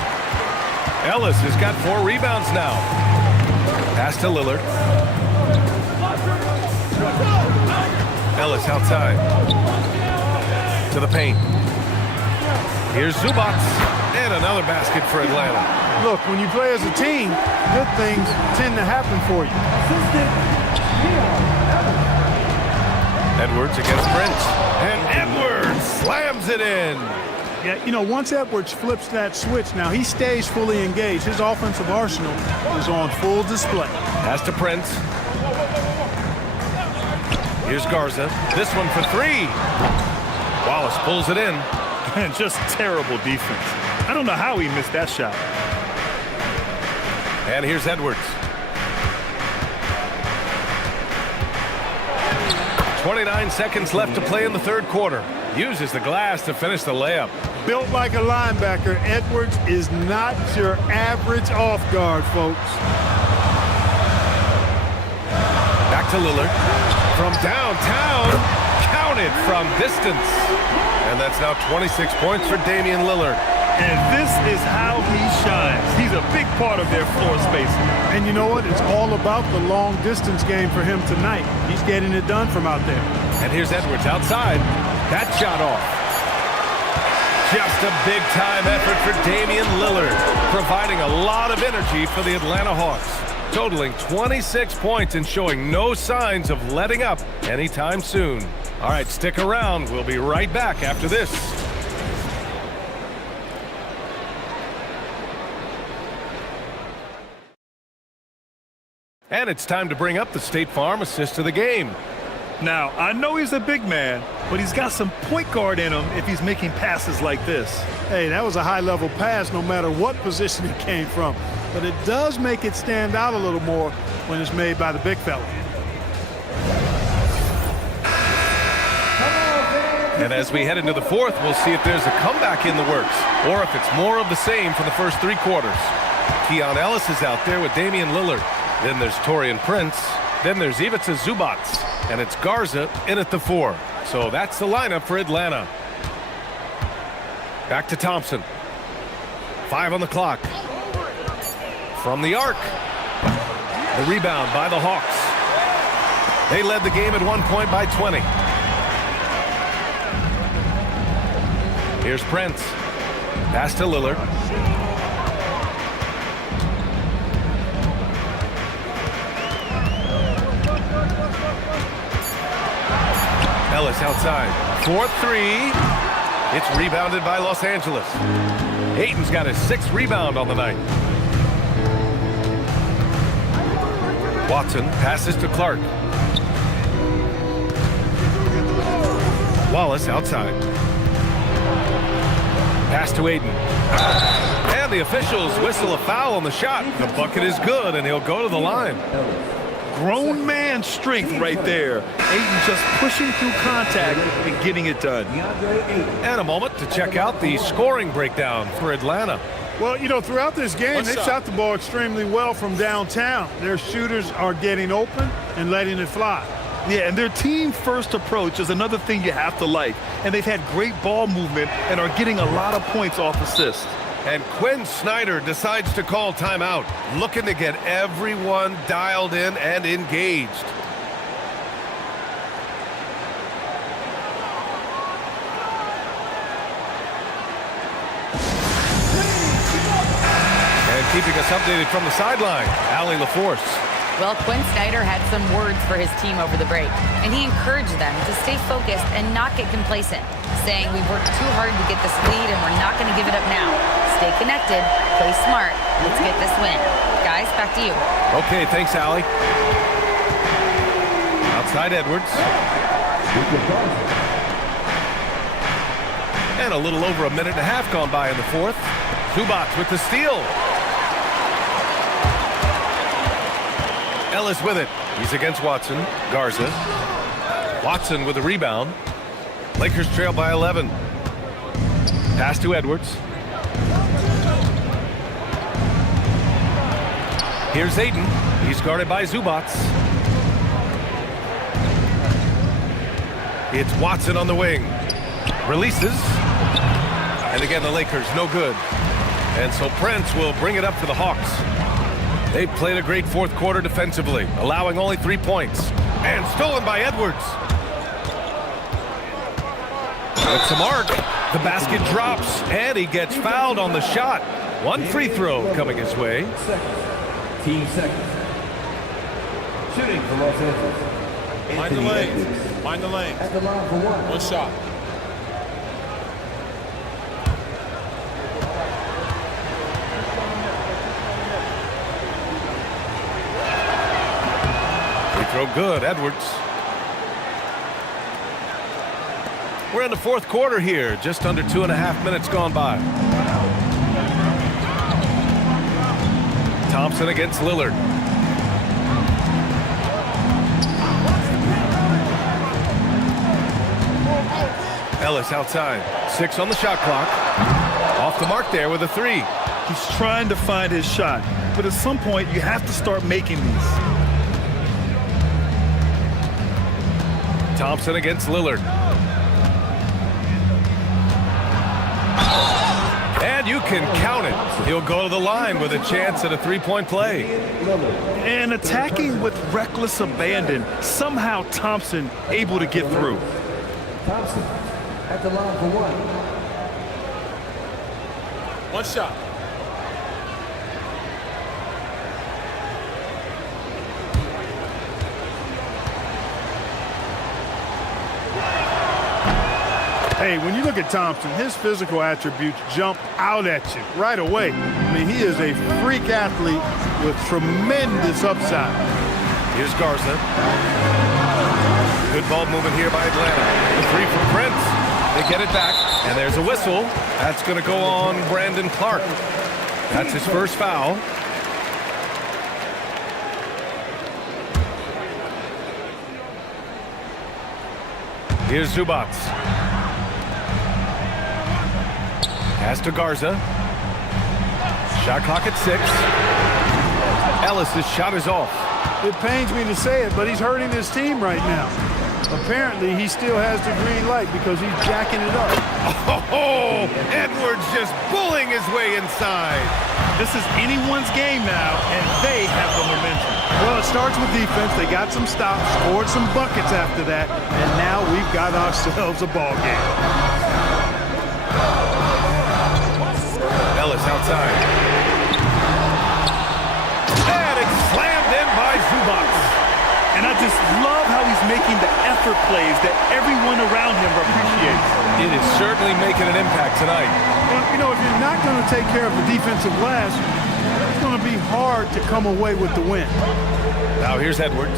Ellis has got 4 rebounds now. Pass to Lillard. Ellis outside. To the paint. Here's Zubats. And another basket for Atlanta. Look, when you play as a team, good things tend to happen for you. Edwards against Prince. And Edwards slams it in. Yeah, you know, once Edwards flips that switch, now he stays fully engaged. His offensive arsenal is on full display. Pass to Prince. Here's Garza. This one for 3. Wallace pulls it in. And just terrible defense. I don't know how he missed that shot. And here's Edwards. 29 seconds left to play in the third quarter. Uses the glass to finish the layup. Built like a linebacker, Edwards is not your average off guard, folks. Back to Lillard. From downtown, counted from distance. And that's now 26 points for Damian Lillard. And this is how he shines. He's a big part of their floor spacing. And you know what? It's all about the long distance game for him tonight. He's getting it done from out there. And here's Edwards outside. That shot off. Just a big-time effort for Damian Lillard, providing a lot of energy for the Atlanta Hawks, totaling 26 points and showing no signs of letting up anytime soon. All right, stick around. We'll be right back after this. And it's time to bring up the State Farm assist of the game. Now, I know he's a big man, but he's got some point guard in him if he's making passes like this. Hey, that was a high-level pass no matter what position it came from. But it does make it stand out a little more when it's made by the big fella. And as we head into the fourth, we'll see if there's a comeback in the works or if it's more of the same for the first 3 quarters. Keon Ellis is out there with Damian Lillard. Then there's Taurean Prince. Then there's Ivica Zubac. And it's Garza in at the 4. So that's the lineup for Atlanta. Back to Thompson. 5 on the clock. From the arc. The rebound by the Hawks. They led the game at 1 point by 20. Here's Prince. Pass to Lillard. Ellis outside. 4-3. It's rebounded by Los Angeles. Ayton's got his 6th rebound on the night. Watson passes to Clark. Wallace outside. Pass to Ayton. And the officials whistle a foul on the shot. The bucket is good, and he'll go to the line. Grown man strength right there. Ayton just pushing through contact and getting it done. And a moment to check out the scoring breakdown for Atlanta. Well, you know, throughout this game, they shot the ball extremely well from downtown. Their shooters are getting open and letting it fly. Yeah, and their team-first approach is another thing you have to like. And they've had great ball movement and are getting a lot of points off assists. And Quinn Snyder decides to call timeout, looking to get everyone dialed in and engaged. And keeping us updated from the sideline, Allie LaForce. Well, Quinn Snyder had some words for his team over the break, and he encouraged them to stay focused and not get complacent, saying we've worked too hard to get this lead and we're not going to give it up now. Stay connected, play smart, let's get this win. Guys, back to you. Okay, thanks, Allie. Outside Edwards. And a little over a minute and a half gone by in the fourth. Zubac with the steal. Ellis with it. He's against Watson. Garza. Watson with the rebound. Lakers trail by 11. Pass to Edwards. Here's Ayton. He's guarded by Zubac. It's Watson on the wing. Releases. And again, the Lakers no good. And so Prince will bring it up for the Hawks. They've played a great fourth quarter defensively, allowing only 3 points. And stolen by Edwards. With some arc, the basket drops, and he gets fouled on the shot. 1 free throw coming his way. Team seconds. Shooting for Los Angeles. Mind the lanes. Mind the lanes. At the line for 1. 1 shot. Throw good, Edwards. We're in the fourth quarter here, just under 2.5 minutes gone by. Thompson against Lillard. Ellis outside. 6 on the shot clock. Off the mark there with a 3. He's trying to find his shot, but at some point you have to start making these. Thompson against Lillard. And you can count it. He'll go to the line with a chance at a 3-point play. And attacking with reckless abandon, somehow Thompson able to get through. Thompson at the line for 1. 1 shot. Hey, when you look at Thompson, his physical attributes jump out at you right away. I mean, he is a freak athlete with tremendous upside. Here's Garza. Good ball movement here by Atlanta. The 3 for Prince. They get it back, and there's a whistle. That's going to go on Brandon Clark. That's his first foul. Here's Zubats. Pass to Garza. Shot clock at 6. Ellis's shot is off. It pains me to say it, but he's hurting his team right now. Apparently, he still has the green light because he's jacking it up. Oh, Edwards just bullying his way inside. This is anyone's game now, and they have the momentum. Well, it starts with defense. They got some stops, scored some buckets after that, and now we've got ourselves a ball game. Ellis outside. And it's slammed in by Zubats. And I just love how he's making the effort plays that everyone around him appreciates. It is certainly making an impact tonight. Well, you know, if you're not going to take care of the defensive glass, it's going to be hard to come away with the win. Now here's Edwards.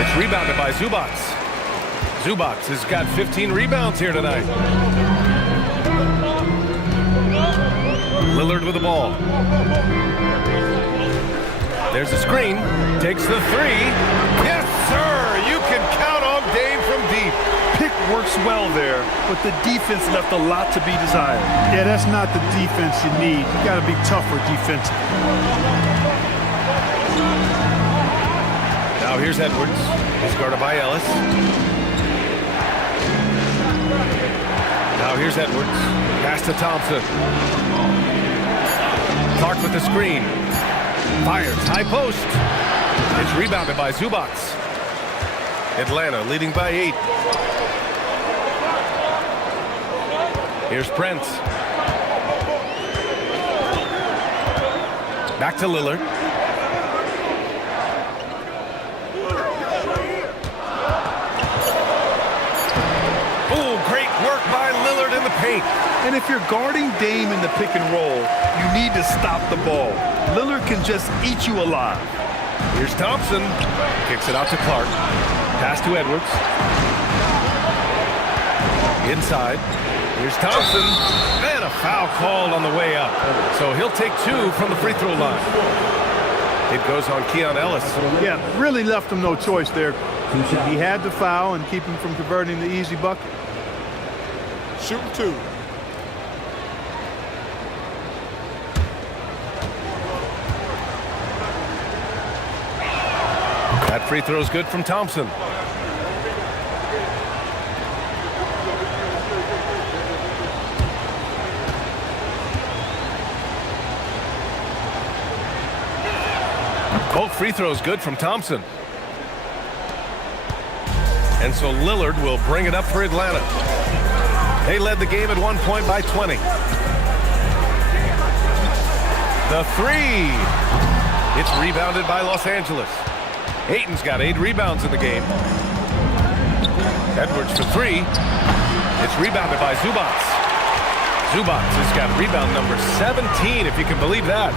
It's rebounded by Zubats. Zubats has got 15 rebounds here tonight. Lillard with the ball. There's a screen. Takes the 3. Yes, sir! You can count on Dave from deep. Pick works well there, but the defense left a lot to be desired. Yeah, that's not the defense you need. You got to be tougher defensively. Now here's Edwards. He's guarded by Ellis. Now here's Edwards. Pass to Thompson. Clark with the screen. Fires. High post. It's rebounded by Zubats. Atlanta leading by 8. Here's Prince. Back to Lillard. In the paint. And if you're guarding Dame in the pick and roll, you need to stop the ball. Lillard can just eat you alive. Here's Thompson. Kicks it out to Clark. Pass to Edwards. Inside. Here's Thompson. And a foul called on the way up. So he'll take 2 from the free throw line. It goes on Keon Ellis. Yeah, really left him no choice there. He had to foul and keep him from converting the easy bucket. Shooting 2. That free throw is good from Thompson. Both free throws good from Thompson. And so Lillard will bring it up for Atlanta. They led the game at one point by 20. The 3. It's rebounded by Los Angeles. Ayton's got 8 rebounds in the game. Edwards for 3. It's rebounded by Zubats. Zubats has got rebound number 17, if you can believe that.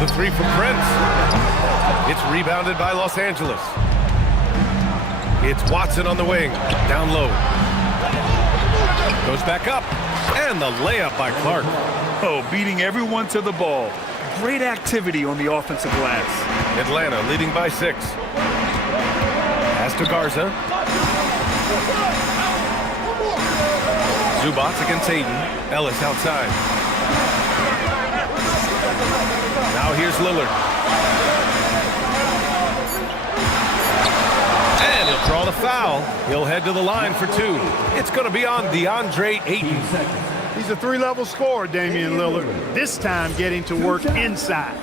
The 3 from Prince. It's rebounded by Los Angeles. It's Watson on the wing. Down low. Goes back up. And the layup by Clark. Oh, beating everyone to the ball. Great activity on the offensive glass. Atlanta leading by 6. Pass to Garza. Zubats against Ayton. Ellis outside. Now here's Lillard. And he'll draw the foul. He'll head to the line for 2. It's going to be on DeAndre Ayton. He's a 3-level scorer, Damian Lillard. This time getting to work inside.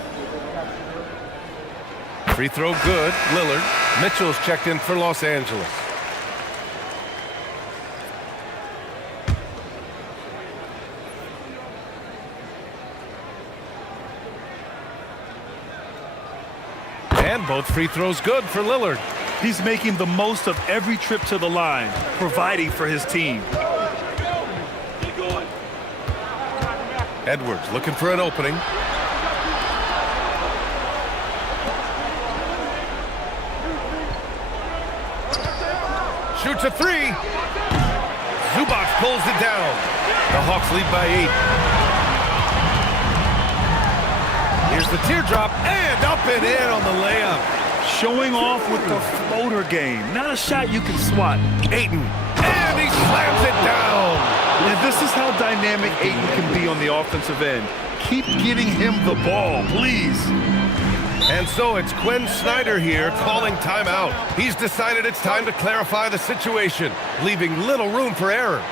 Free throw good. Lillard. Mitchell's checked in for Los Angeles. And both free throws good for Lillard. He's making the most of every trip to the line, providing for his team. Edwards looking for an opening. Shoots a 3. Zubac pulls it down. The Hawks lead by 8. Here's the teardrop, and up and in on the layup. Showing off with the floater game. Not a shot you can swat. Ayton, and he slams it down. And this is how dynamic Ayton can be on the offensive end. Keep getting him the ball, please. And so it's Quinn Snyder here calling timeout. He's decided it's time to clarify the situation, leaving little room for error.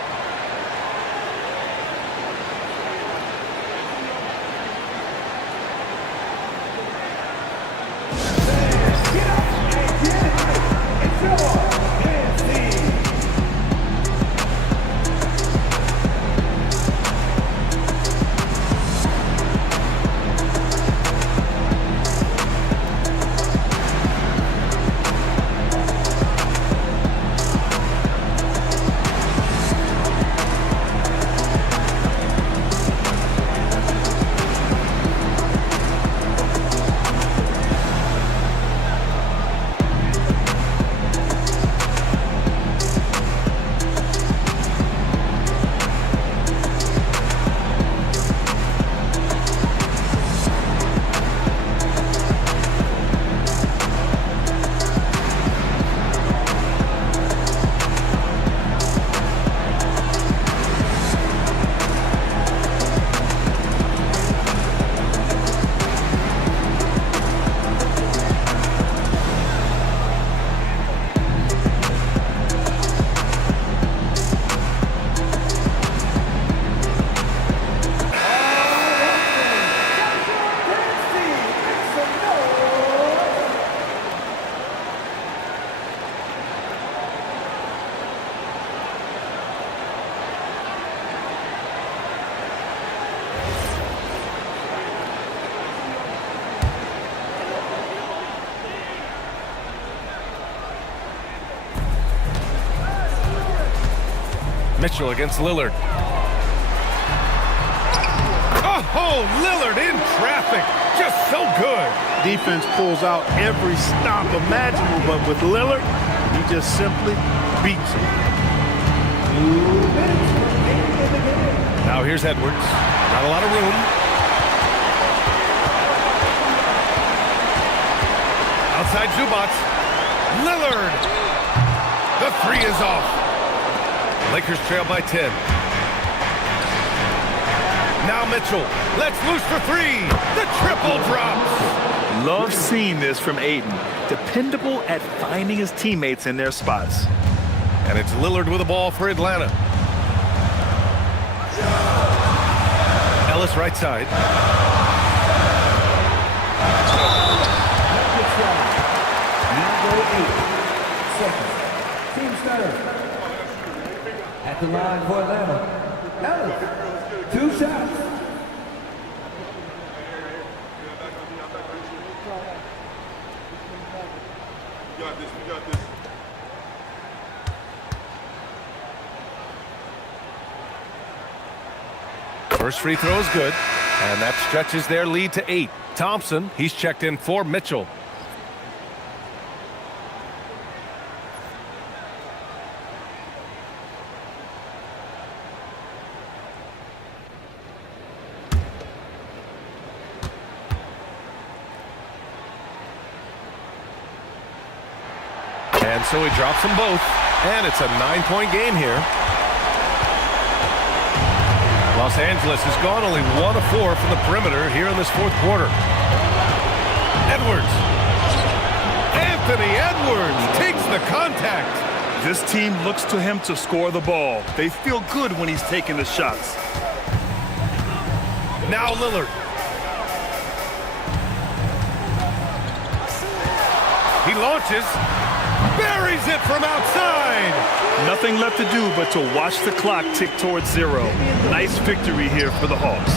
Mitchell against Lillard. Oh, Lillard in traffic. Just so good. Defense pulls out every stop imaginable, but with Lillard, he just simply beats him. Now here's Edwards. Not a lot of room. Outside Zubac. Lillard. The three is off. Lakers trail by 10. Now Mitchell. Let's loose for three. The triple drops. Love seeing this from Ayton. Dependable at finding his teammates in their spots. And it's Lillard with the ball for Atlanta. Ellis right side. Team starter. At the line for Atlanta, Ellis, 2 shots. We got this. First free throw is good, and that stretches their lead to 8. Thompson, he's checked in for Mitchell. And so he drops them both, and it's a 9-point game here. Los Angeles has gone only 1 of 4 from the perimeter here in this fourth quarter. Edwards. Anthony Edwards takes the contact. This team looks to him to score the ball. They feel good when he's taking the shots. Now Lillard. He launches. Buries it from outside. Nothing left to do but to watch the clock tick towards 0. Nice victory here for the Hawks.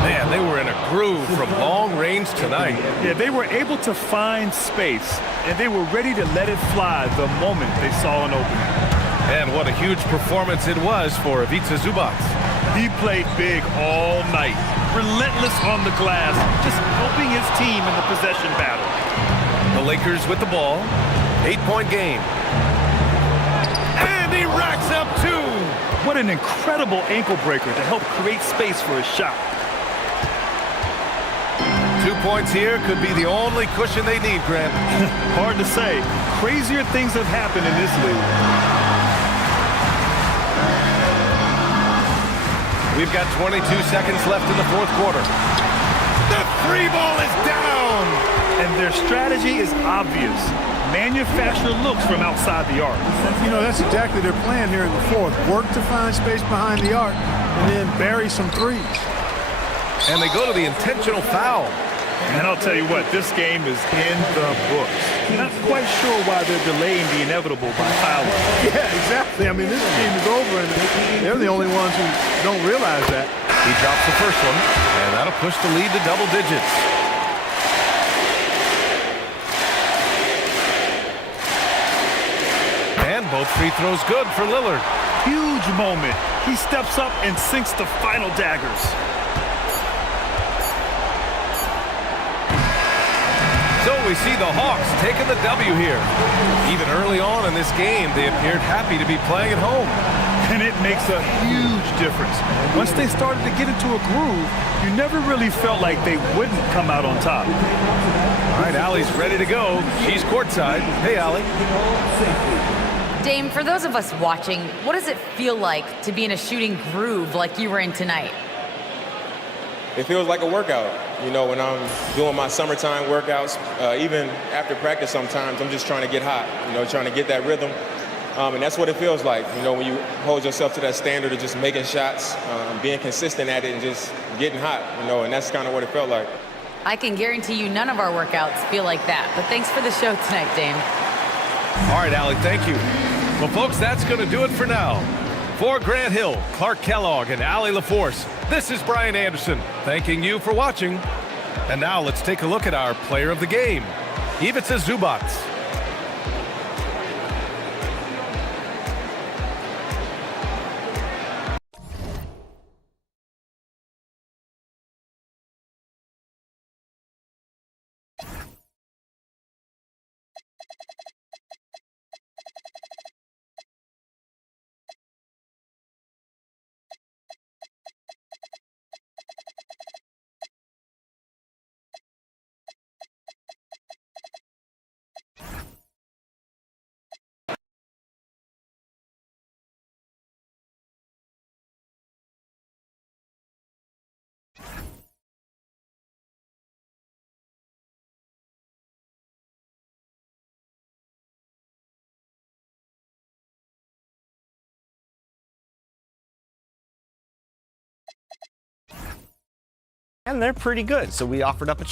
Man, they were in a groove from long range tonight. Yeah, they were able to find space, and they were ready to let it fly the moment they saw an opening. And what a huge performance it was for Ivica Zubac. He played big all night, relentless on the glass, just helping his team in the possession battle. The Lakers with the ball. 8-point game. And he racks up 2. What an incredible ankle breaker to help create space for a shot. 2 points here could be the only cushion they need, Grant. Hard to say. Crazier things have happened in this league. We've got 22 seconds left in the fourth quarter. The free ball is down! And their strategy is obvious. Manufacture looks from outside the arc. You know, that's exactly their plan here in the fourth. Work to find space behind the arc and then bury some threes. And they go to the intentional foul. And I'll tell you what, this game is in the books. Not quite sure why they're delaying the inevitable by fouling. Yeah, exactly. I mean, this game is over, and they're the only ones who don't realize that. He drops the first one, and that'll push the lead to double digits. And both free throws good for Lillard. Huge moment. He steps up and sinks the final daggers. So we see the Hawks taking the W here. Even early on in this game, they appeared happy to be playing at home. And it makes a huge difference. Once they started to get into a groove, you never really felt like they wouldn't come out on top. All right, Allie's ready to go. She's courtside. Hey, Allie. Dame, for those of us watching, what does it feel like to be in a shooting groove like you were in tonight? It feels like a workout. You know, when I'm doing my summertime workouts, even after practice sometimes, I'm just trying to get hot, you know, trying to get that rhythm. And that's what it feels like, you know, when you hold yourself to that standard of just making shots, being consistent at it and just getting hot, you know, and that's kind of what it felt like. I can guarantee you none of our workouts feel like that, but thanks for the show tonight, Dame. All right, Allie, thank you. Well, folks, that's going to do it for now. For Grant Hill, Clark Kellogg, and Allie LaForce, this is Brian Anderson, thanking you for watching. And now let's take a look at our player of the game, Ivica Zubac. And they're pretty good, so we offered up a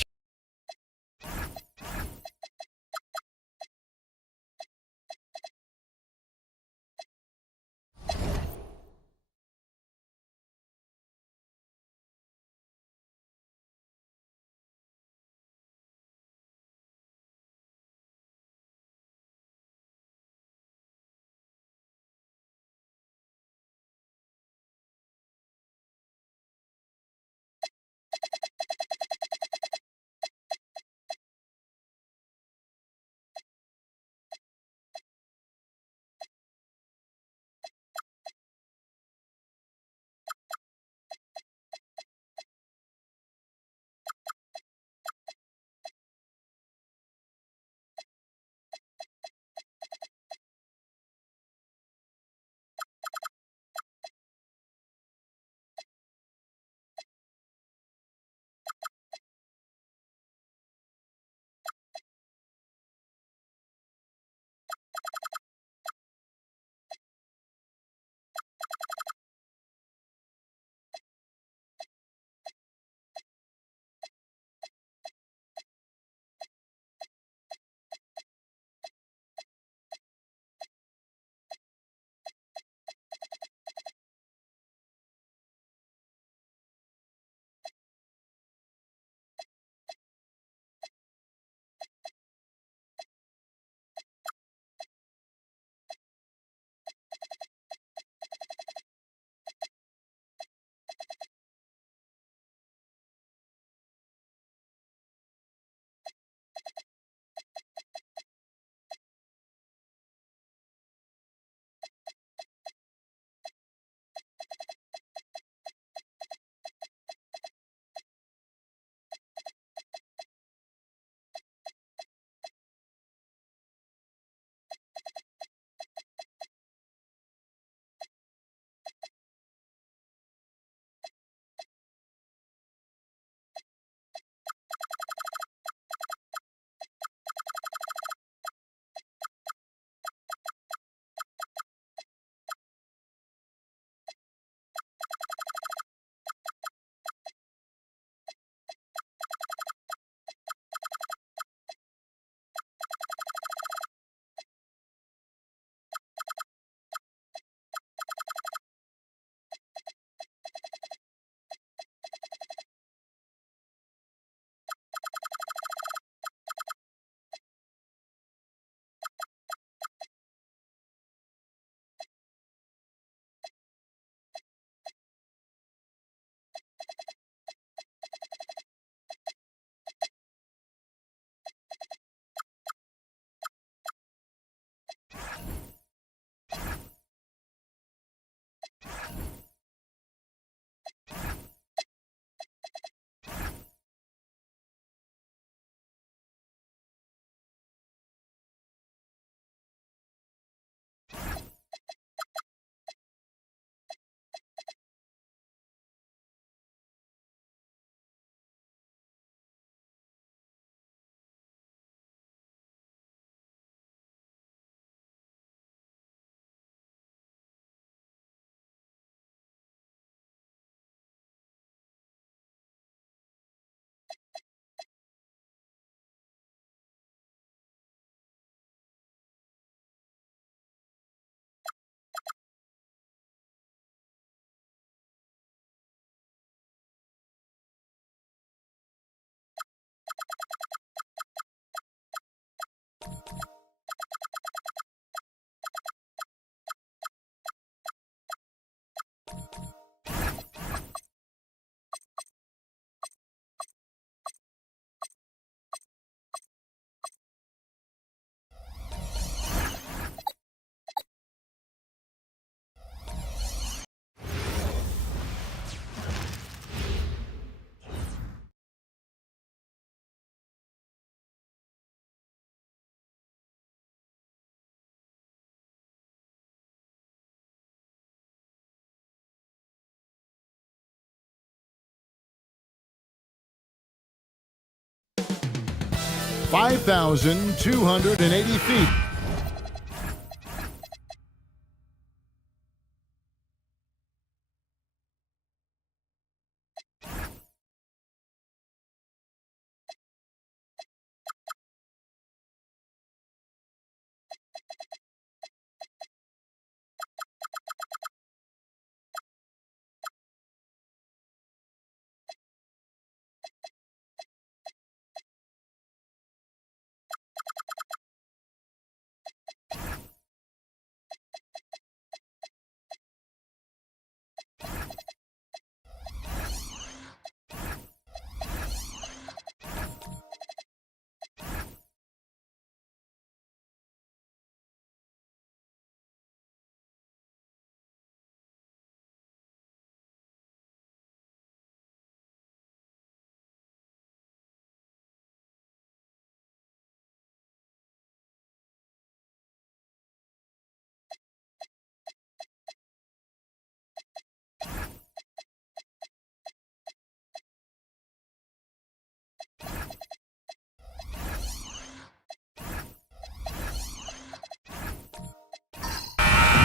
5,280 feet.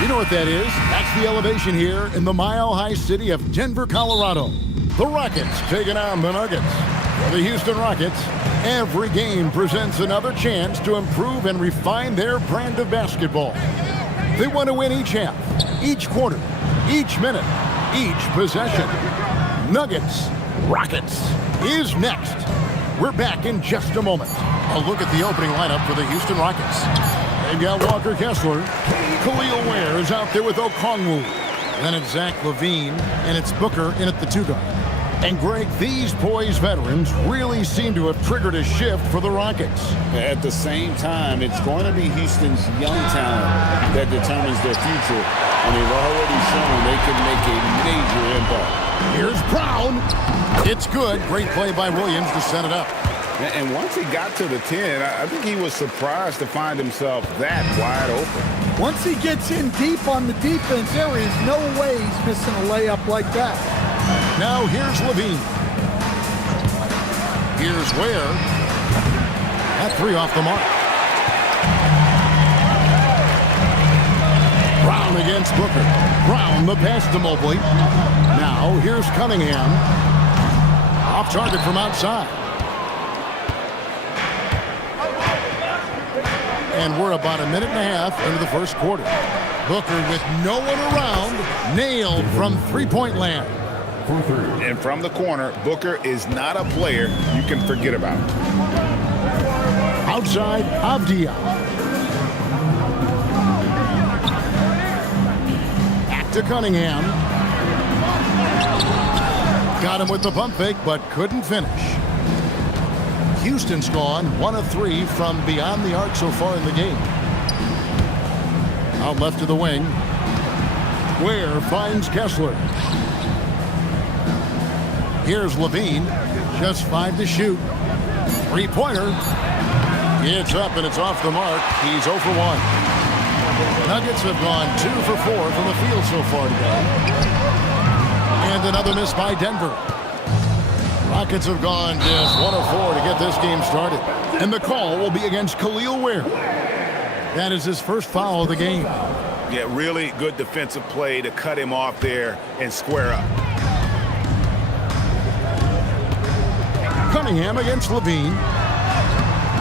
You know what that is? That's the elevation here in the mile-high city of Denver, Colorado. The Rockets taking on the Nuggets. For the Houston Rockets, every game presents another chance to improve and refine their brand of basketball. They want to win each half, each quarter, each minute, each possession. Nuggets, Rockets is next. We're back in just a moment. A look at the opening lineup for the Houston Rockets. They've got Walker Kessler. Khalil Ware is out there with Okongwu. Then it's Zach LaVine, and it's Booker in at the 2 guard. And Greg, these poised veterans really seem to have triggered a shift for the Rockets. At the same time, it's going to be Houston's young talent that determines their future, and they've already shown they can make a major impact. Here's Brown. It's good. Great play by Williams to set it up. And once he got to the 10, I think he was surprised to find himself that wide open. Once he gets in deep on the defense, there is no way he's missing a layup like that. Now here's LaVine. Here's Ware. That 3 off the mark. Brown against Booker. Brown the pass to Mobley. Now here's Cunningham. Off target from outside. And we're about a minute and a half into the first quarter. Booker with no one around, nailed from three-point land. And from the corner, Booker is not a player you can forget about. Outside, Avdia. Back to Cunningham. Got him with the pump fake, but couldn't finish. Houston's gone 1 of 3 from beyond the arc so far in the game. Out left to the wing. Ware finds Kessler. Here's LaVine. Just 5 to shoot. 3-pointer. It's up and it's off the mark. He's 0 for 1. Nuggets have gone 2 for 4 from the field so far today. And another miss by Denver. Rockets have gone just 1 of 4 to get this game started. And the call will be against Khalil Ware. That is his first foul of the game. Yeah, really good defensive play to cut him off there and square up. Cunningham against LaVine.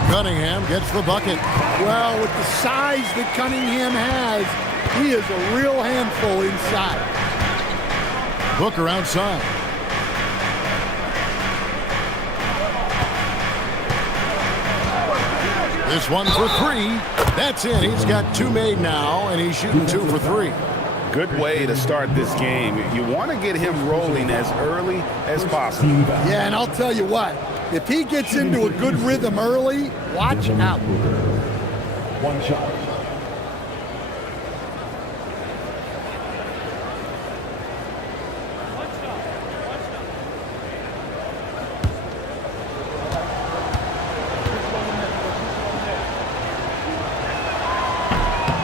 Cunningham gets the bucket. Well, with the size that Cunningham has, he is a real handful inside. Booker outside. This one for 3. That's in. He's got 2 made now, and he's shooting 2 for 3. Good way to start this game. You want to get him rolling as early as possible. Yeah, and I'll tell you what, if he gets into a good rhythm early, watch out. 1 shot.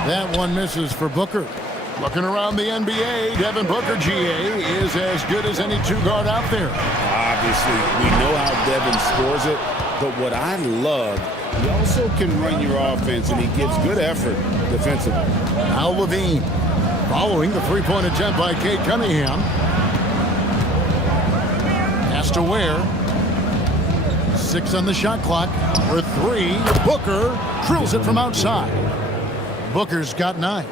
That one misses for Booker. Looking around the NBA, Devin Booker, GA, is as good as any 2-guard out there. Obviously, we know how Devin scores it, but what I love He also can run your offense, and he gives good effort defensively. Now Levine following the three-point attempt by Cade Cunningham. Pass to Ware. 6 on the shot clock. For 3, Booker drills it from outside. Booker's got 9.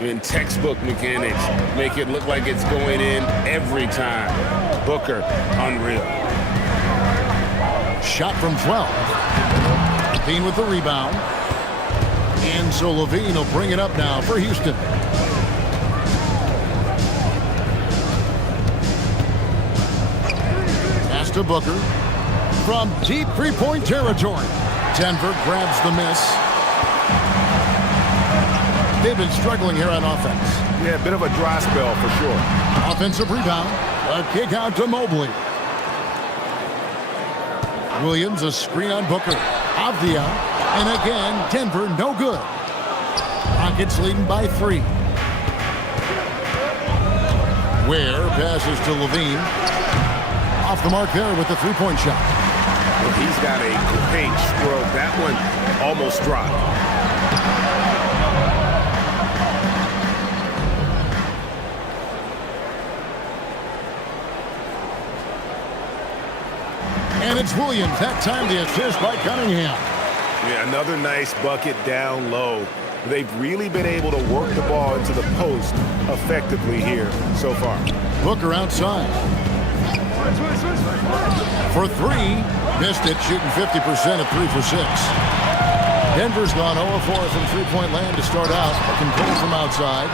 In textbook mechanics, make it look like it's going in every time. Booker, unreal. Shot from 12. Levine with the rebound. And so Levine will bring it up now for Houston. Pass to Booker. From deep three-point territory. Denver grabs the miss. They've been struggling here on offense. Yeah, a bit of a dry spell for sure. Offensive rebound. A kick out to Mobley. Williams, a screen on Booker. Avdia. And again, Denver no good. Rockets leading by 3. Ware passes to Levine. Off the mark there with the three-point shot. Well, he's got a great stroke. That one almost dropped. And it's Williams. That time the assist by Cunningham. Yeah, another nice bucket down low. They've really been able to work the ball into the post effectively here so far. Booker outside. For 3. Missed it, shooting 50% at 3 for 6. Denver's gone 0-4 from three-point land to start out. Control from outside.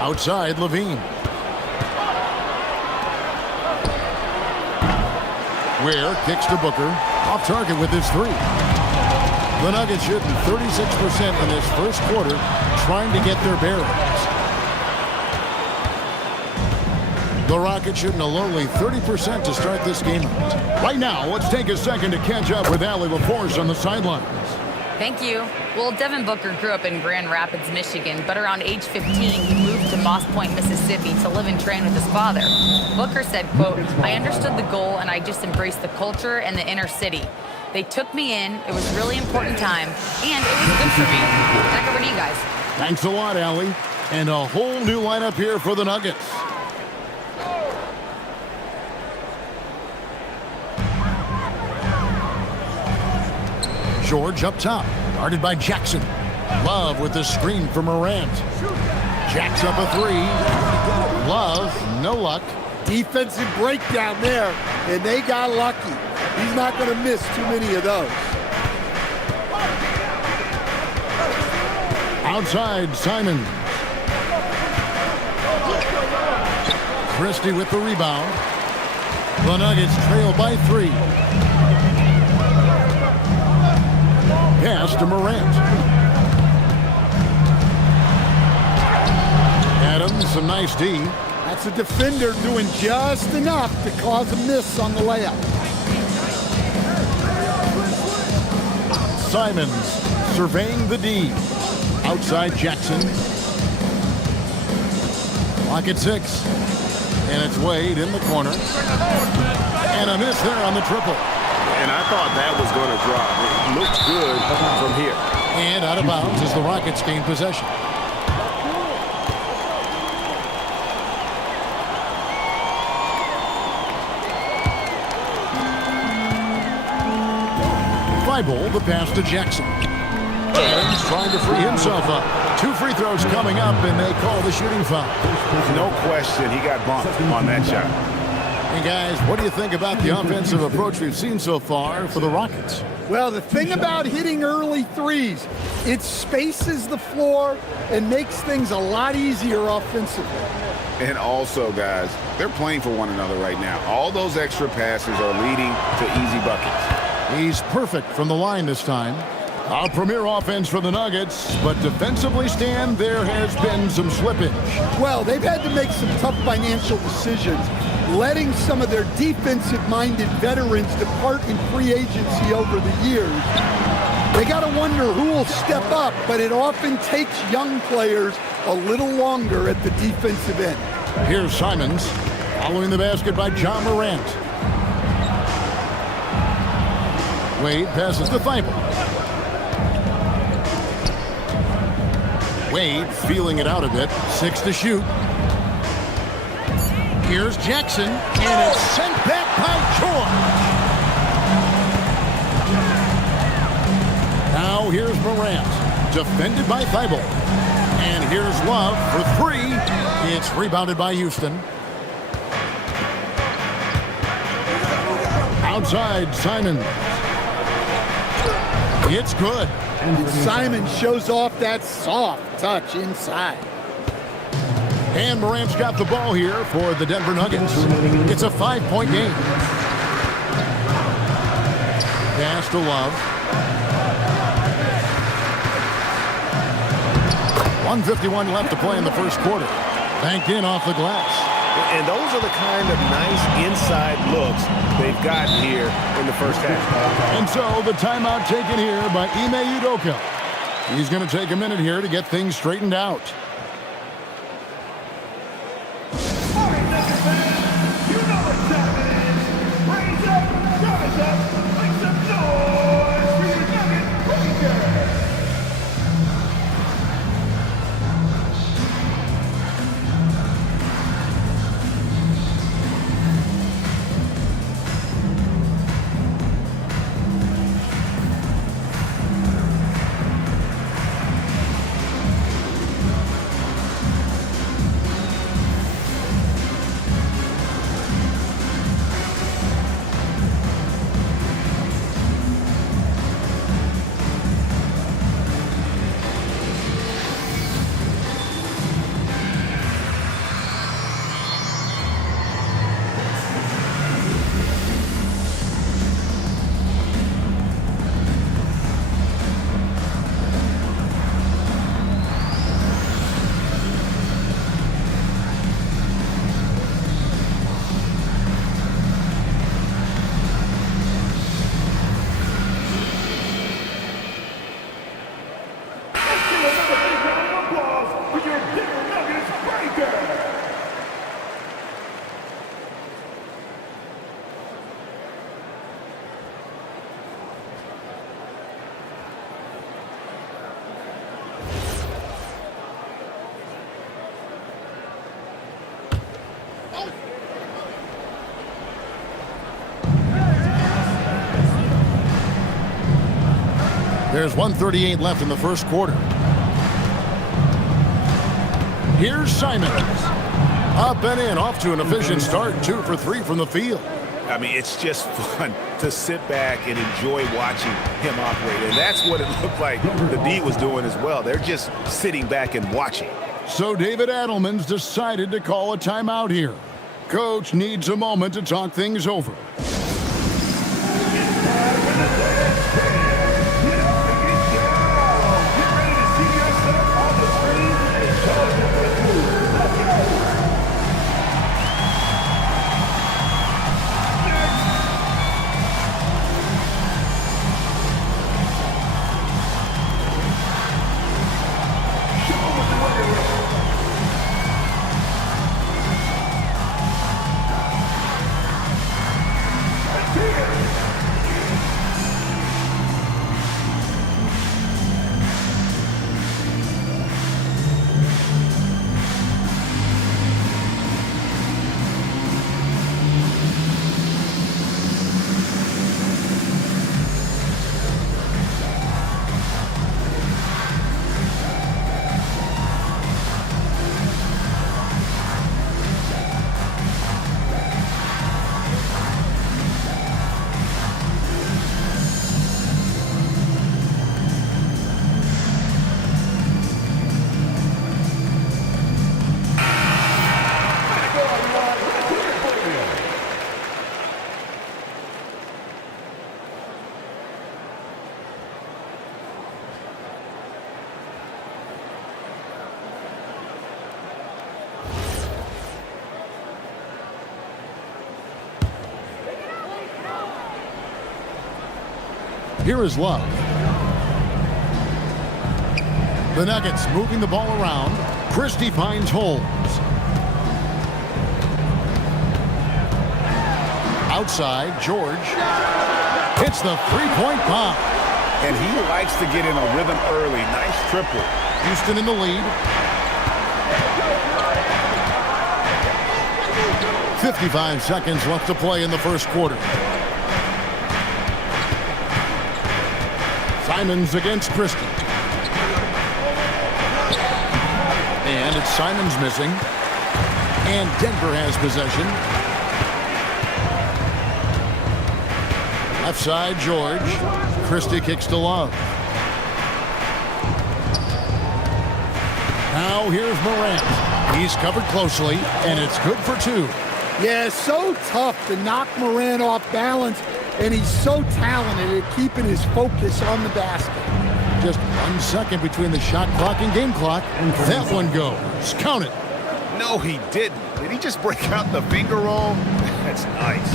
Outside, Levine. Ware kicks to Booker. Off target with his 3. The Nuggets shooting 36% in this first quarter, trying to get their bearings. The Rockets shooting a lowly 30% to start this game out. Right now, let's take a second to catch up with Allie LaForce on the sidelines. Thank you. Well, Devin Booker grew up in Grand Rapids, Michigan, but around age 15, he moved to Moss Point, Mississippi to live and train with his father. Booker said, quote, "I understood the goal and I just embraced the culture and the inner city. They took me in. It was a really important time, and it was good for me." Back over to you guys. Thanks a lot, Allie. And a whole new lineup here for the Nuggets. George up top, guarded by Jackson. Love with the screen for Morant. Jacks up a 3. Love, no luck. Defensive breakdown there, and they got lucky. He's not going to miss too many of those. Outside, Simon. Christie with the rebound. The Nuggets trail by 3. Pass to Morant. Adams, some nice D. That's a defender doing just enough to cause a miss on the layup. Simons surveying the D. Outside Jackson. Clock at 6. And it's Wade in the corner. And a miss there on the triple. And I thought that was going to drop. It looked good from here. And out of bounds as the Rockets gain possession. Thibault, the pass to Jackson. Adams trying to free himself up. 2 free throws coming up, and they call the shooting foul. No question, he got bumped on that shot. Hey, guys, what do you think about the offensive approach we've seen so far for the Rockets? Well, the thing about hitting early threes, it spaces the floor and makes things a lot easier offensively. And also, guys, they're playing for one another right now. All those extra passes are leading to easy buckets. He's perfect from the line this time. A premier offense for the Nuggets, but defensively, Stan, there has been some slippage. Well, they've had to make some tough financial decisions, letting some of their defensive-minded veterans depart in free agency over the years. They got to wonder who will step up, but it often takes young players a little longer at the defensive end. Here's Simons, following the basket by John Morant. Wade passes to Thibault. Wade feeling it out a bit. 6 to shoot. Here's Jackson, and it's sent back by George. Now here's Morant, defended by Thibault. And here's Love for 3. It's rebounded by Houston. Outside, Simon. It's good. And Simon shows off that soft touch inside. And Morant's got the ball here for the Denver Nuggets. It's a 5-point game. Pass to Love. 1:51 left to play in the first quarter. Banked in off the glass. And those are the kind of nice inside looks they've gotten here in the first half. And so the timeout taken here by Ime Udoka. He's going to take a minute here to get things straightened out. There's 1:38 left in the first quarter. Here's Simons. Up and in, off to an efficient start. 2 for 3 from the field. I mean, it's just fun to sit back and enjoy watching him operate. And that's what it looked like the D was doing as well. They're just sitting back and watching. So David Adelman's decided to call a timeout here. Coach needs a moment to talk things over. Here is Love. The Nuggets moving the ball around. Christie finds holes. Outside, George. hits the three-point bomb. And he likes to get in a rhythm early. Nice triple. Houston in the lead. 55 seconds left to play in the first quarter. Simons against Christie. And it's Simons missing. And Denver has possession. Left side, George. Christie kicks to Love. Now here's Morant. He's covered closely, and it's good for two. Yeah, so tough to knock Morant off balance, and he's so talented at keeping his focus on the basket. Just 1 second between the shot clock and game clock. That one goes. Count it. No, he didn't. Did he just break out the finger roll? That's nice.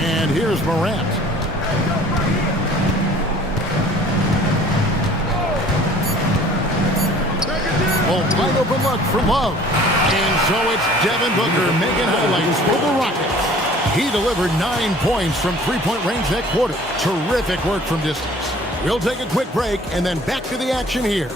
And here's Morant. Oh, wide open look for Love. And so it's Devin Booker making highlights for the Rockets. He delivered 9 points from three-point range that quarter. Terrific work from distance. We'll take a quick break and then back to the action here.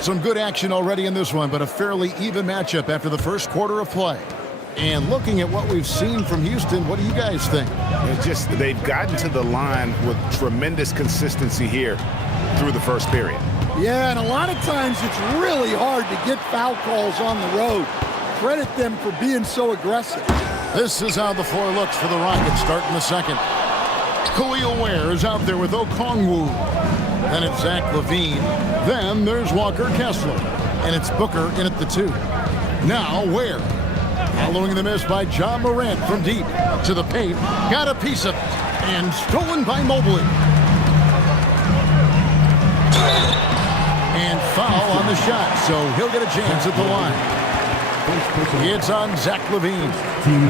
Some good action already in this one, but a fairly even matchup after the first quarter of play. And looking at what we've seen from Houston, what do you guys think? It's just they've gotten to the line with tremendous consistency here through the first period. Yeah, and a lot of times it's really hard to get foul calls on the road. Credit them for being so aggressive. This is how the floor looks for the Rockets starting the second. Khalil Ware is out there with Okongwu. Then it's Zach LaVine. Then there's Walker Kessler. And it's Booker in at the 2. Now Ware. Following the miss by John Morant from deep to the paint. Got a piece of it. And stolen by Mobley. And foul on the shot. So he'll get a chance at the line. It's on Zach LaVine.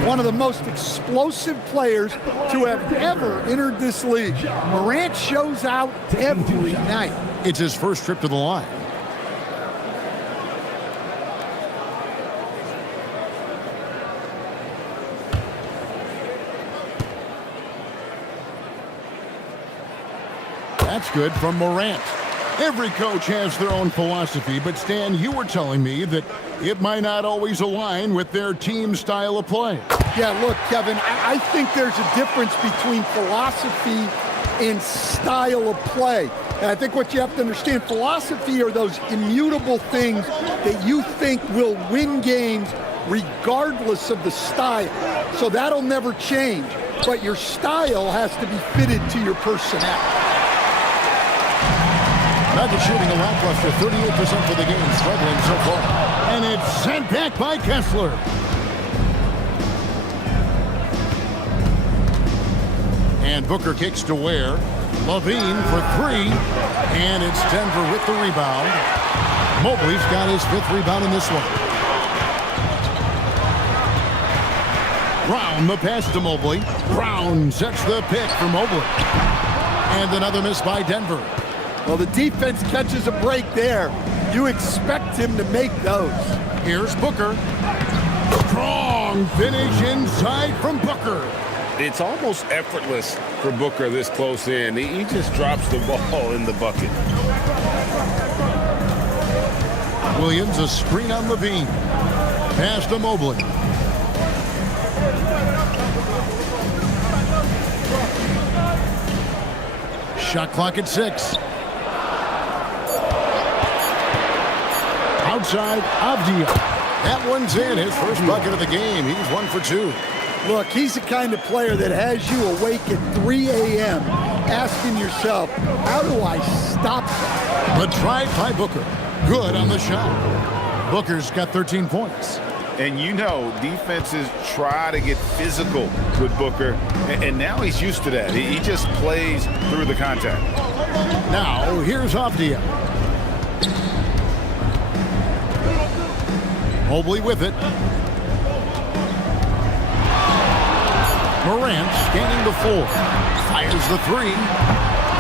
One of the most explosive players to have ever entered this league. Morant shows out every night. It's his first trip to the line. That's good from Morant. Every coach has their own philosophy, but Stan, you were telling me that it might not always align with their team style of play. Yeah, look, Kevin, I think there's a difference between philosophy and style of play. And I think what you have to understand, philosophy are those immutable things that you think will win games regardless of the style. So that'll never change. But your style has to be fitted to your personnel. Nuggets shooting a lackluster 38% for the game, struggling so far. And it's sent back by Kessler. And Booker kicks to Ware. LaVine for 3. And it's Denver with the rebound. Mobley's got his 5th rebound in this one. Brown, the pass to Mobley. Brown sets the pick for Mobley. And another miss by Denver. Well, the defense catches a break there. You expect him to make those. Here's Booker. Strong finish inside from Booker. It's almost effortless for Booker this close in. He just drops the ball in the bucket. Williams, a screen on LaVine. Pass to Mobley. Shot clock at 6. Outside, Avdia. That one's in. His first bucket of the game. He's 1 for 2. Look, he's the kind of player that has you awake at 3 a.m. asking yourself, how do I stop that? The drive by Booker. Good on the shot. Booker's got 13 points. And you know, defenses try to get physical with Booker, and now he's used to that. He just plays through the contact. Now, here's Avdia. Mobley with it. Morant scanning the floor. Fires the three.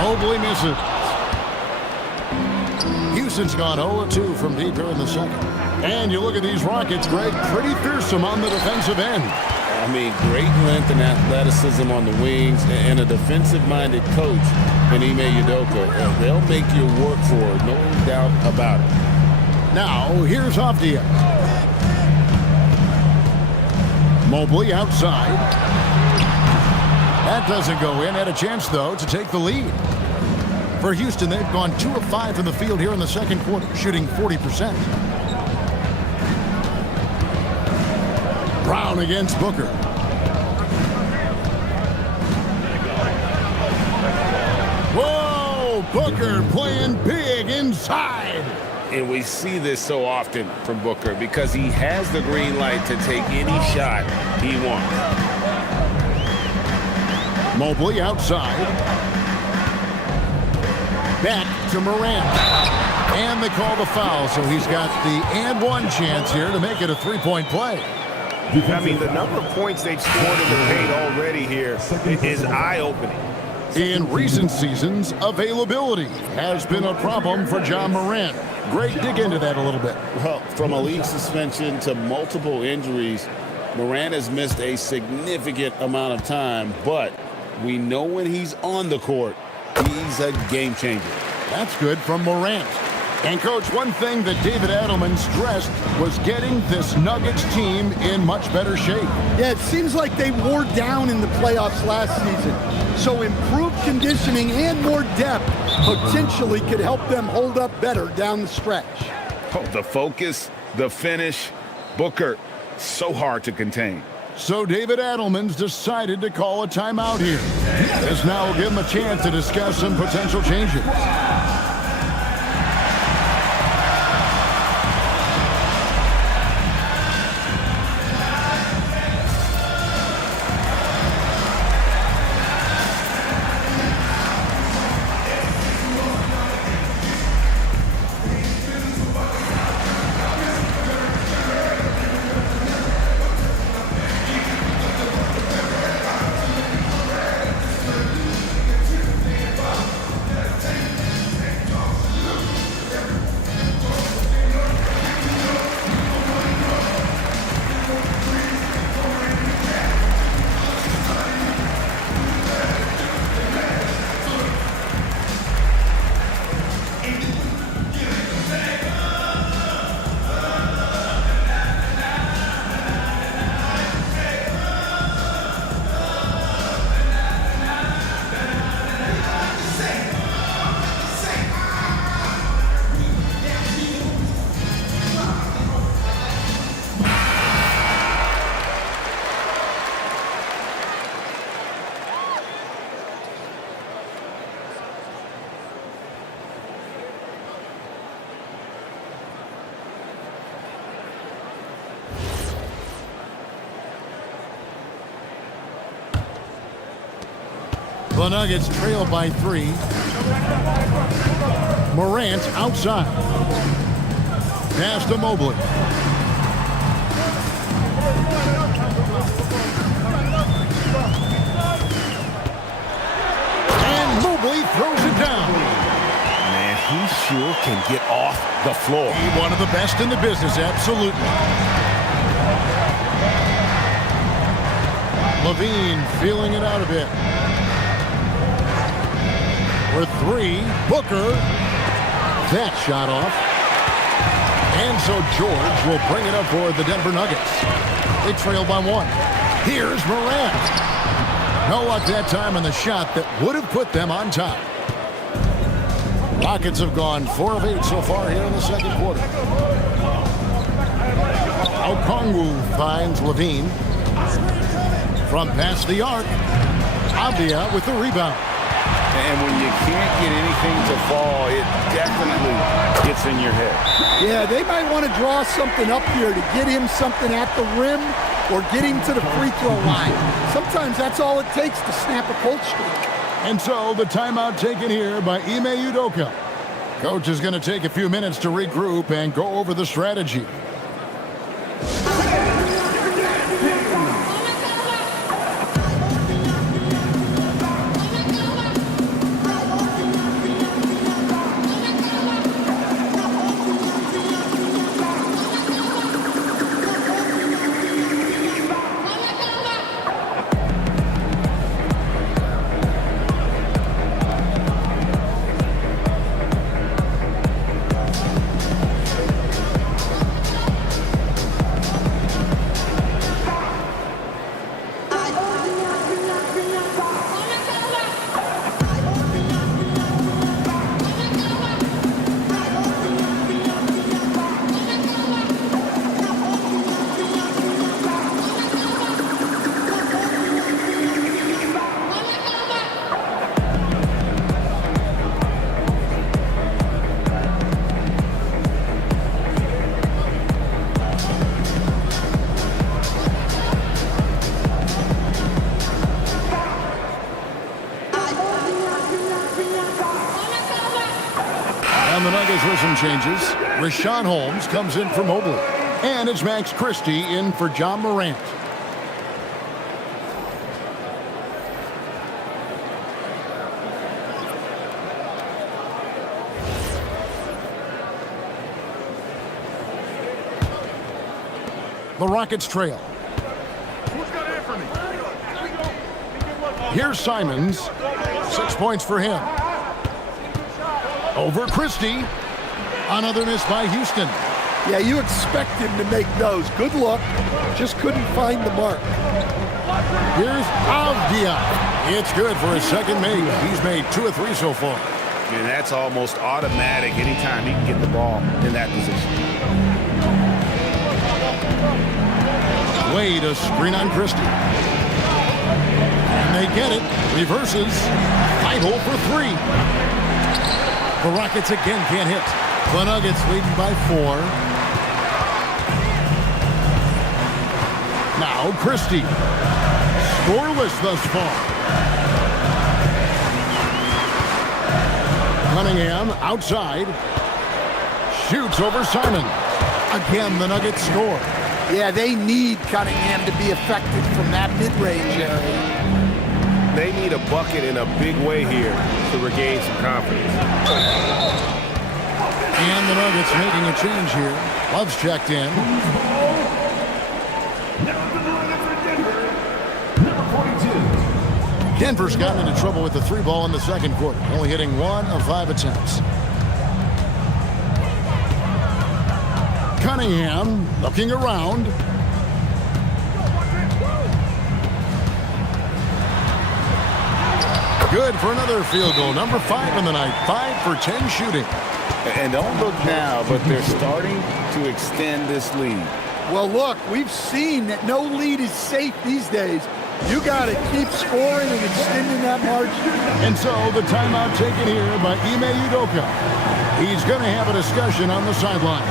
Mobley misses. Houston's gone 0-2 from deep here in the second. And you look at these Rockets, Greg, pretty fearsome on the defensive end. I mean, great length and athleticism on the wings, and a defensive-minded coach in Ime Udoka. They'll make you work for it, no doubt about it. Now, here's Avdia. Mobley outside. That doesn't go in. Had a chance, though, to take the lead. For Houston, they've gone 2 of 5 from the field here in the second quarter, shooting 40%. Brown against Booker. Whoa! Booker playing big inside. And we see this so often from Booker because he has the green light to take any shot he wants. Mobley outside. Back to Morant. And they call the foul, so he's got the and one chance here to make it a three-point play. I mean, the number of points they've scored in the paint already here is eye-opening. In recent seasons, availability has been a problem for John Morant. Greg, dig into that a little bit. Well, from a league suspension to multiple injuries, Morant has missed a significant amount of time, but we know when he's on the court, he's a game changer. That's good from Morant. And, Coach, one thing that David Adelman stressed was getting this Nuggets team in much better shape. Yeah, it seems like they wore down in the playoffs last season. So improved conditioning and more depth potentially could help them hold up better down the stretch. Oh, the focus, the finish, Booker, so hard to contain. So David Adelman's decided to call a timeout here. This now will give him a chance to discuss some potential changes. The Nuggets trail by 3. Morant outside. Pass to Mobley. And Mobley throws it down. Man, he sure can get off the floor. One of the best in the business, absolutely. Levine feeling it out a bit. For 3, Booker. That shot off. And so George will bring it up for the Denver Nuggets. They trail by 1. Here's Morant. No luck that time on the shot that would have put them on top. Rockets have gone 4 of 8 so far here in the second quarter. Okongwu finds Levine. From past the arc, Avdia with the rebound. And when you can't get anything to fall, it definitely gets in your head. Yeah, they might want to draw something up here to get him something at the rim or get him to the free throw line. Sometimes that's all it takes to snap a cold streak. And so the timeout taken here by Ime Udoka. Coach is going to take a few minutes to regroup and go over the strategy. for some changes. Rashawn Holmes comes in for Mobley. And it's Max Christie in for John Morant. The Rockets trail. Here's Simons. 6 points for him. Over Christie. Another miss by Houston. Yeah, you expect him to make those. Good luck. Just couldn't find the mark. Here's Avdia. It's good for his second make. He's made 2 of 3 so far. And that's almost automatic anytime he can get the ball in that position. Wade, a screen on Christie. And they get it. Reverses. 5-0 for 3. The Rockets again can't hit. The Nuggets leading by 4. Now Christie. Scoreless thus far. Cunningham outside. Shoots over Simon. Again, the Nuggets score. Yeah, they need Cunningham to be effective from that mid-range area. They need a bucket in a big way here to regain some confidence. And the Nuggets making a change here. Love's checked in. Denver's gotten into trouble with the 3 ball in the second quarter, only hitting 1 of 5 attempts. Cunningham looking around. Good for another field goal. Number 5 in the night. 5 for 10 shooting. And don't look now, but they're starting to extend this lead. Well, look, we've seen that no lead is safe these days. You got to keep scoring and extending that margin. And so the timeout taken here by Ime Udoka. He's going to have a discussion on the sideline.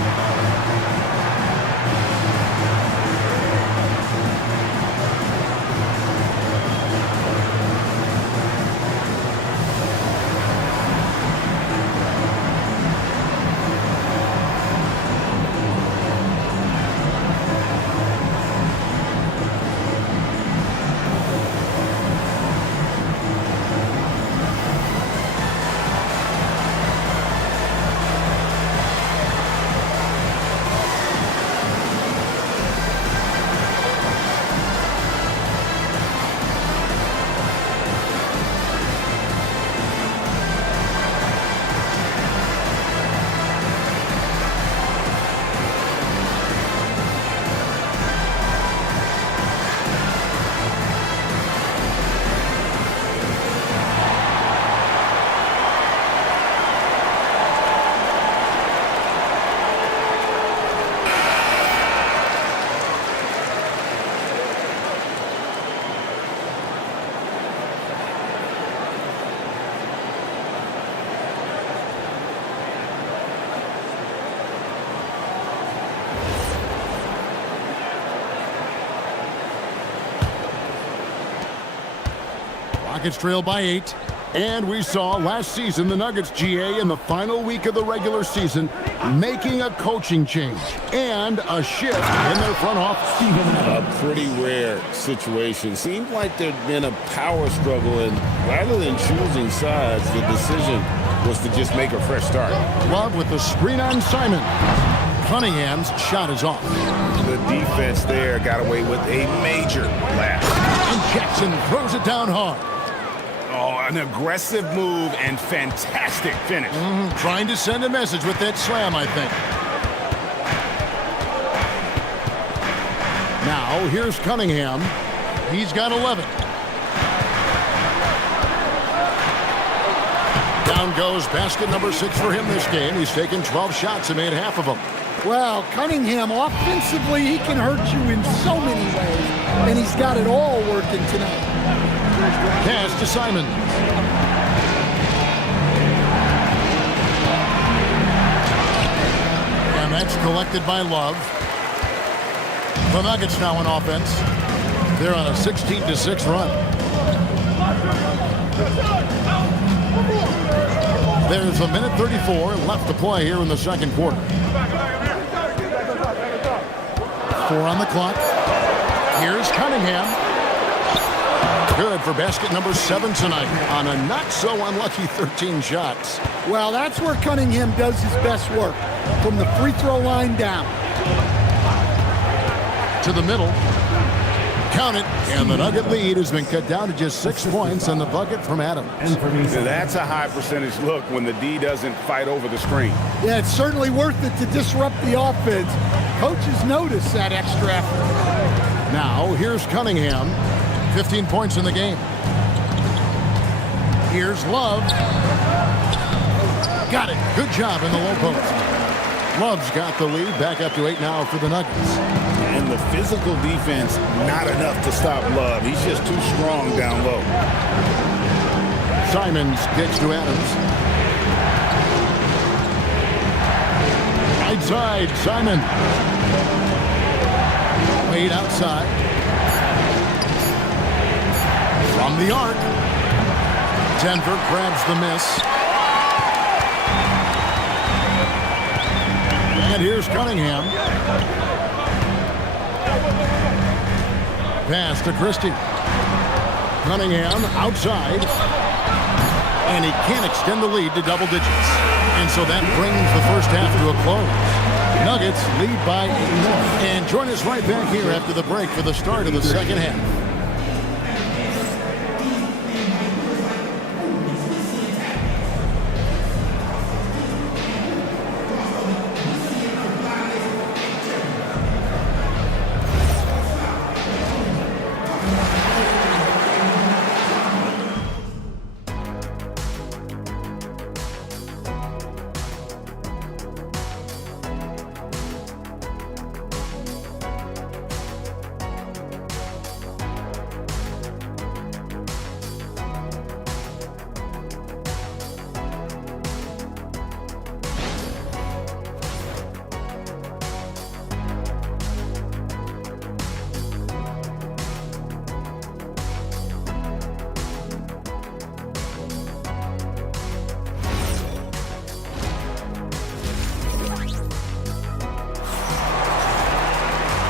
Rockets trail by 8. And we saw last season the Nuggets GA in the final week of the regular season making a coaching change and a shift in their front office. A pretty rare situation. Seemed like there'd been a power struggle, and rather than choosing sides, the decision was to just make a fresh start. Love with the screen on Simon. Cunningham's shot is off. The defense there got away with a major lapse. And Jackson throws it down hard. Oh, an aggressive move and fantastic finish. Trying to send a message with that slam, I think. Now, here's Cunningham. He's got 11. Down goes basket number 6 for him this game. He's taken 12 shots and made half of them. Well, Cunningham, offensively, he can hurt you in so many ways, and he's got it all working tonight. Pass to Simon. And that's collected by Love. The Nuggets now on offense. They're on a 16-6 run. There's a minute 34 left to play here in the second quarter. 4 on the clock. Here's Cunningham. Good for basket number 7 tonight on a not-so-unlucky 13 shots. Well, that's where Cunningham does his best work, from the free throw line down. To the middle. Count it. And the Nugget lead has been cut down to just 6 points on the bucket from Adams. That's a high percentage look when the D doesn't fight over the screen. Yeah, it's certainly worth it to disrupt the offense. Coaches notice that extra effort. Now, here's Cunningham. 15 points in the game. Here's Love. Got it. Good job in the low post. Love's got the lead. Back up to 8 now for the Nuggets. And the physical defense, not enough to stop Love. He's just too strong down low. Simons kicks to Adams. Right side, Simon. Wade outside. From the arc. Denver grabs the miss. And here's Cunningham. Pass to Christie. Cunningham outside. And he can't extend the lead to double digits. And so that brings the first half to a close. Nuggets lead by 8. And join us right back here after the break for the start of the second half.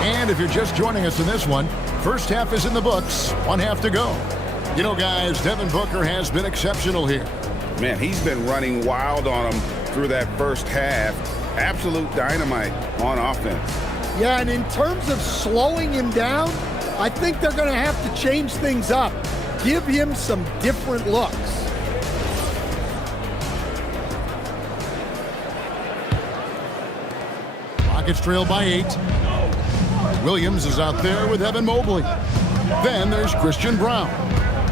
And if you're just joining us in this one, first half is in the books, 1 half to go. You know, guys, Devin Booker has been exceptional here. Man, he's been running wild on him through that first half. Absolute dynamite on offense. Yeah, and in terms of slowing him down, I think they're going to have to change things up. Give him some different looks. Rockets trail by 8. Williams is out there with Evan Mobley. Then there's Christian Brown.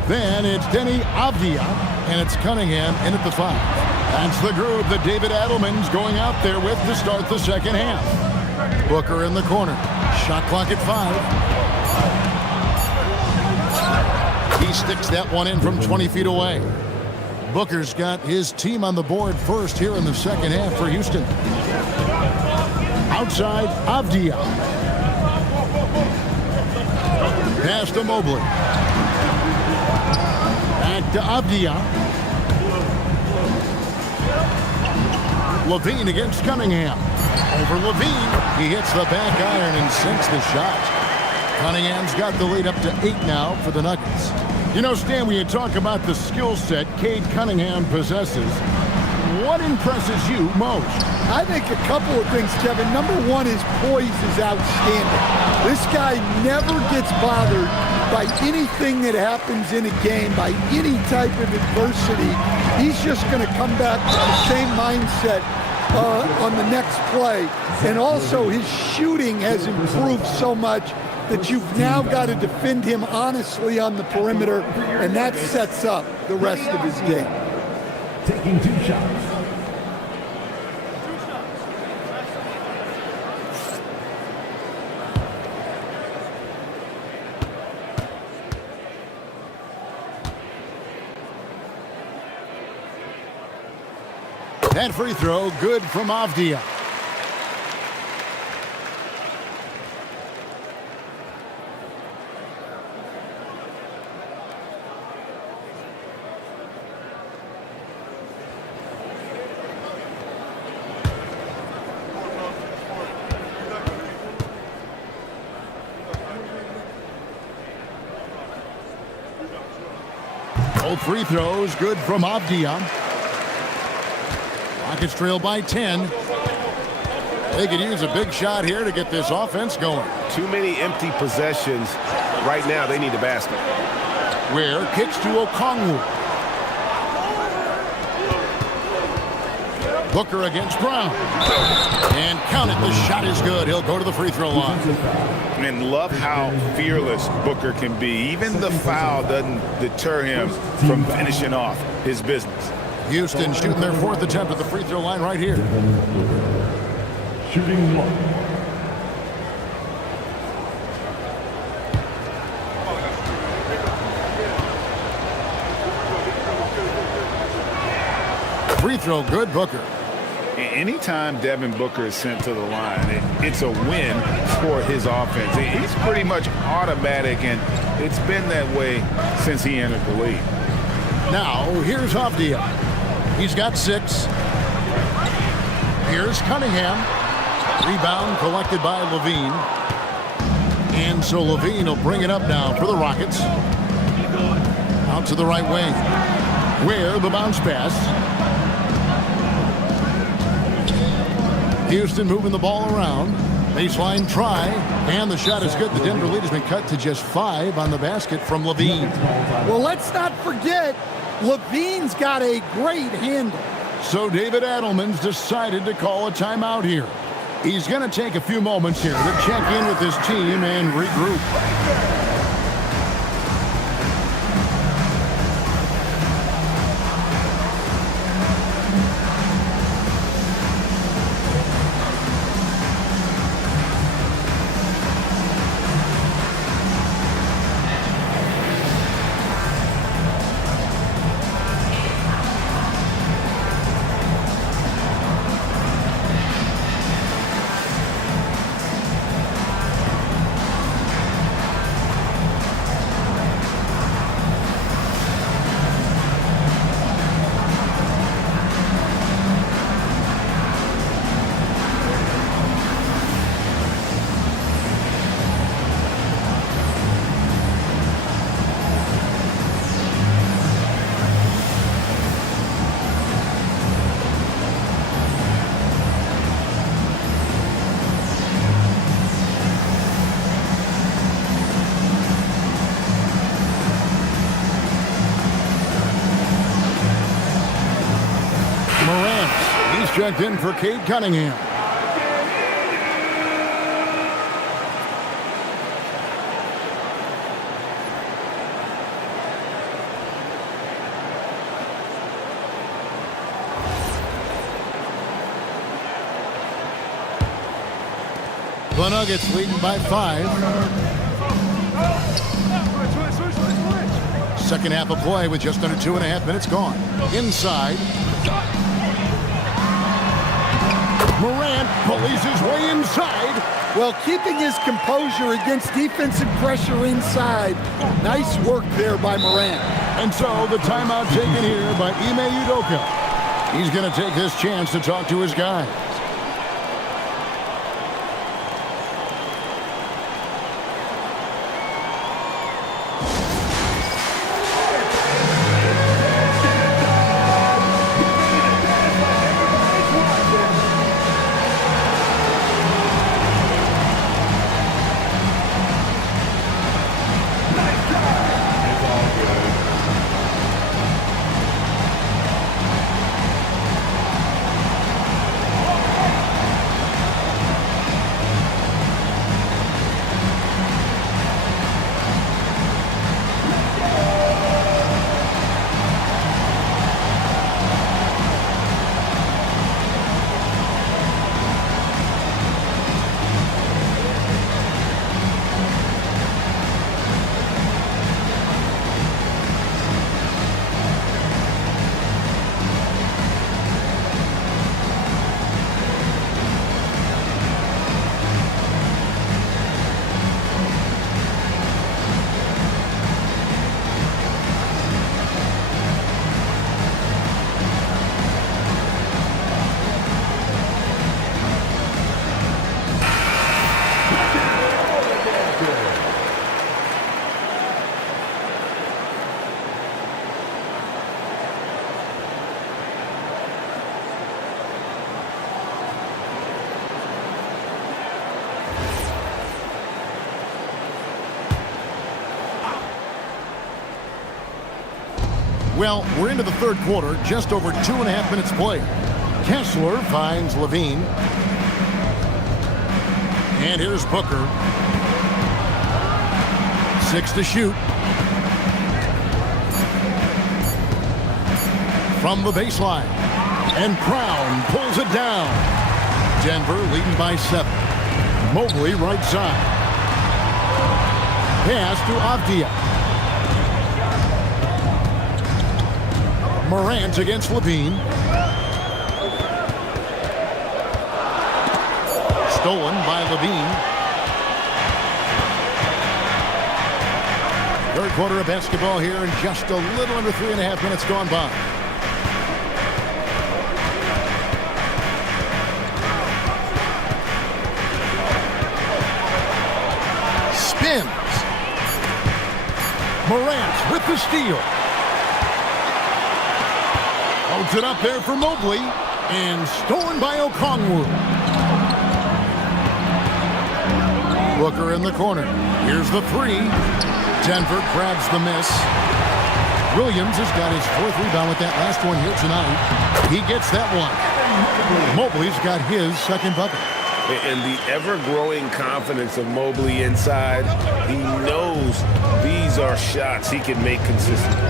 Then it's Denny Avdia, and it's Cunningham in at the 5. That's the group that David Adelman's going out there with to start the second half. Booker in the corner. Shot clock at 5. He sticks that one in from 20 feet away. Booker's got his team on the board first here in the second half for Houston. Outside, Avdia. Pass to Mobley. Back to Avdia. Levine against Cunningham. Over Levine. He hits the back iron and sinks the shot. Cunningham's got the lead up to 8 now for the Nuggets. You know, Stan, when you talk about the skill set Cade Cunningham possesses, what impresses you most? I think a couple of things, Kevin. Number one, his poise is outstanding. This guy never gets bothered by anything that happens in a game, by any type of adversity. He's just going to come back with the same mindset on the next play. And also, his shooting has improved so much that you've now got to defend him honestly on the perimeter, and that sets up the rest of his game. Taking 2 shots. That free throw, good from Avdia. Both free throws good from Avdia. Rockets trail by 10. They could use a big shot here to get this offense going. Too many empty possessions. Right now, they need a basket. Ware kicks to Okongwu. Booker against Brown. And count it, the shot is good. He'll go to the free throw line. And love how fearless Booker can be. Even the foul doesn't deter him from finishing off his business. Houston shooting their 4th attempt at the free throw line right here. Shooting 1. Free throw good, Booker. Anytime Devin Booker is sent to the line, it's a win for his offense. He's pretty much automatic, and it's been that way since he entered the league. Now, here's Avdia. He's got 6. Here's Cunningham. Rebound collected by Levine. And so Levine will bring it up now for the Rockets. Out to the right wing. Where the bounce pass. Houston moving the ball around. Baseline try. And the shot is good. The Denver lead has been cut to just 5 on the basket from Levine. Well, let's not forget, Levine's got a great handle. So David Adelman's decided to call a timeout here. He's going to take a few moments here to check in with his team and regroup. Checked in for Cade Cunningham. The Nuggets leading by 5. Second half of play with just under 2.5 minutes gone. Inside. Morant bullies his way inside. Well, keeping his composure against defensive pressure inside. Nice work there by Morant. And so the timeout taken here by Ime Udoka. He's going to take this chance to talk to his guys. Well, we're into the third quarter, just over 2.5 minutes played. Kessler finds Levine. And here's Booker. 6 to shoot. From the baseline. And Brown pulls it down. Denver leading by 7. Mobley right side. Pass to Avdia. Morant against Levine. Stolen by Levine. Third quarter of basketball here, and just a little under 3.5 minutes gone by. Spins. Morant with the steal. Holds it up there for Mobley, and stolen by Okongwu. Booker in the corner. Here's the 3. Denver grabs the miss. Williams has got his 4th rebound with that last one here tonight. He gets that one. Mobley's got his 2nd bucket. And the ever-growing confidence of Mobley inside, he knows these are shots he can make consistently.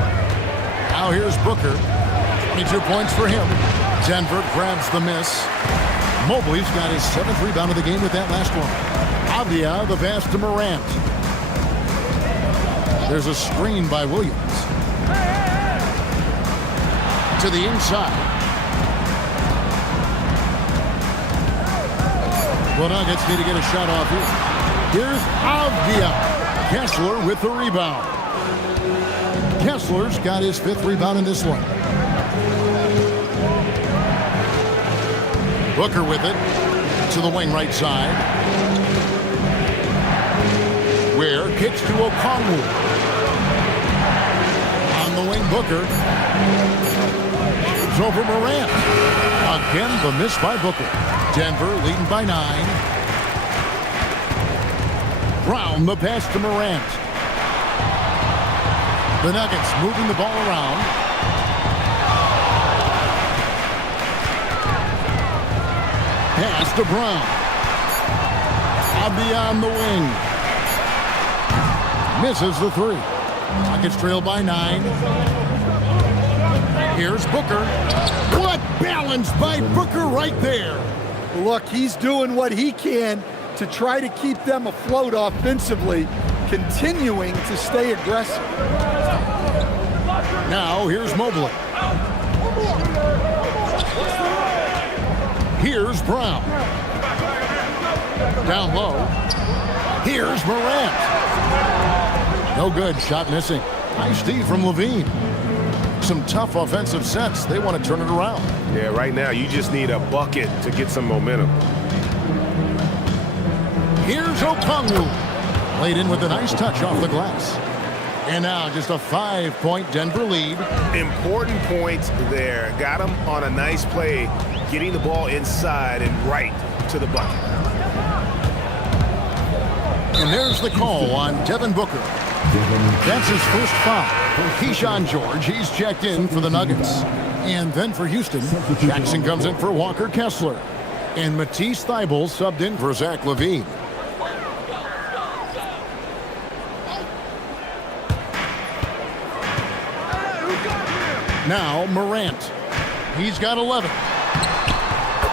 Now here's Booker. 22 points for him. Denver grabs the miss. Mobley's got his 7th rebound of the game with that last one. Avdia, the pass to Morant. There's a screen by Williams. To the inside. The Nuggets need to get a shot off here. Here's Avdia. Kessler with the rebound. Kessler's got his 5th rebound in this one. Booker with it. To the wing right side. Ware kicks to Okongwu. On the wing, Booker. Shoots over Morant. Again, the miss by Booker. Denver leading by 9. Brown, the pass to Morant. The Nuggets moving the ball around. Pass to Brown. Avdia on the wing. Misses the 3. Nuggets trail by 9. Here's Booker. What balance by Booker right there. Look, he's doing what he can to try to keep them afloat offensively, continuing to stay aggressive. Now here's Mobley. Here's Brown. Down low. Here's Morant. No good. Shot missing. Nice D from Levine. Some tough offensive sets. They want to turn it around. Yeah, right now you just need a bucket to get some momentum. Here's Okongwu. Played in with a nice touch off the glass. And now just a 5-point Denver lead. Important points there. Got him on a nice play, getting the ball inside and right to the bucket. And there's the call on Devin Booker. That's his first foul. Keyshawn George, he's checked in for the Nuggets. And then for Houston, Jackson comes in for Walker Kessler. And Matisse Thybulle subbed in for Zach LaVine. Now Morant. He's got 11.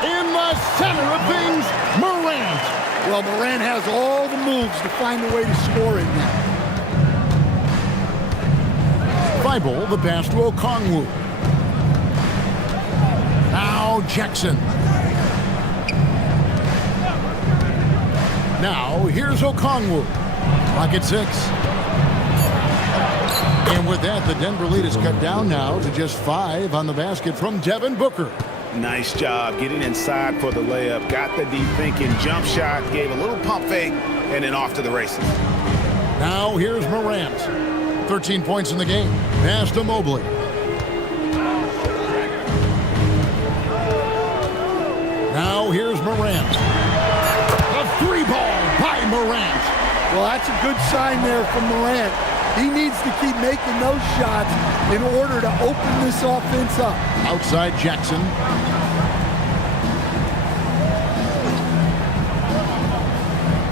In the center of things, Morant. Well, Morant has all the moves to find a way to score in there. Thybulle, the pass to Okongwu. Now Jackson. Now here's Okongwu. Rocket 6. And with that, the Denver lead is cut down now to just 5 on the basket from Devin Booker. Nice job getting inside for the layup. Got the deep thinking jump shot, gave a little pump fake, and then off to the races. Now here's Morant. 13 points in the game. Pass to Mobley. Now here's Morant. A 3-ball by Morant. Well, that's a good sign there from Morant. He needs to keep making those shots in order to open this offense up. Outside Jackson.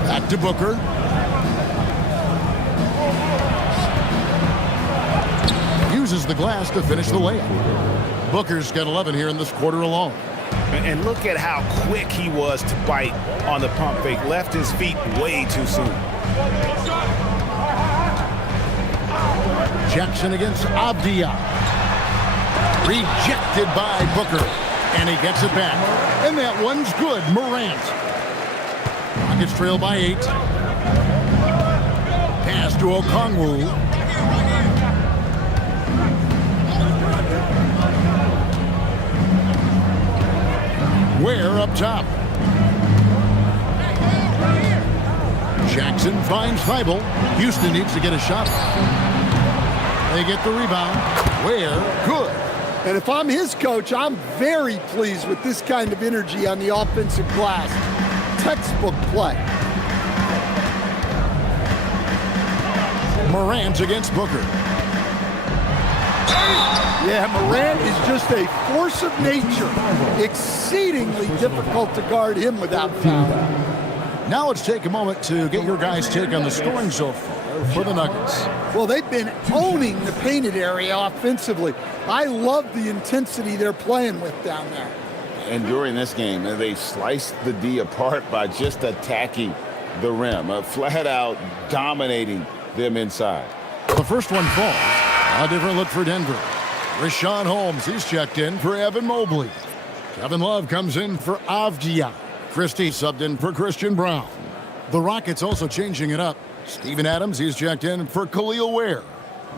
Back to Booker. Uses the glass to finish the layup. Booker's got 11 here in this quarter alone. And look at how quick he was to bite on the pump fake. Left his feet way too soon. Jackson against Avdia. Rejected by Booker. And he gets it back. And that one's good. Morant. Rockets trail by 8. Pass to Okongwu. Ware up top. Jackson finds Thibault. Houston needs to get a shot. They get the rebound. Ware, good. And if I'm his coach, I'm very pleased with this kind of energy on the offensive glass. Textbook play. Morant against Booker. Yeah, Morant is just a force of nature. Exceedingly difficult to guard him without foul. Now let's take a moment to get your guys' take on the scoring so far for the Nuggets. Well, they've been owning the painted area offensively. I love the intensity they're playing with down there. And during this game, they sliced the D apart by just attacking the rim, flat out dominating them inside. The first one falls. A different look for Denver. Rashawn Holmes, he's checked in for Evan Mobley. Kevin Love comes in for Avdia. Christie subbed in for Christian Brown. The Rockets also changing it up. Steven Adams, he's checked in for Khalil Ware.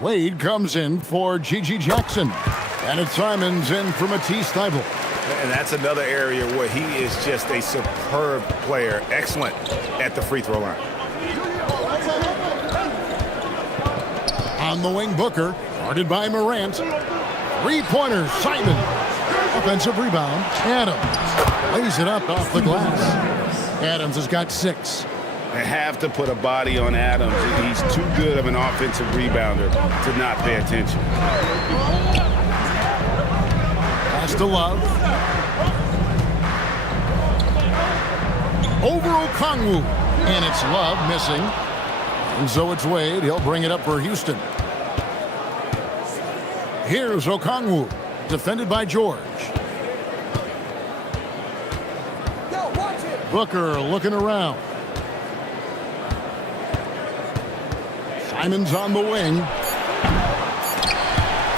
Wade comes in for Gigi Jackson. And it's Simons in for Matisse Thybulle. And that's another area where he is just a superb player. Excellent at the free throw line. On the wing, Booker, guarded by Morant. Three-pointer, Simon. Offensive rebound, Adams. Lays it up off the glass. Adams has got 6. They have to put a body on Adams. He's too good of an offensive rebounder to not pay attention. Pass to Love. Over Okongwu. And it's Love missing. And so it's Wade. He'll bring it up for Houston. Here's Okongwu, defended by George. Booker looking around. Simons on the wing.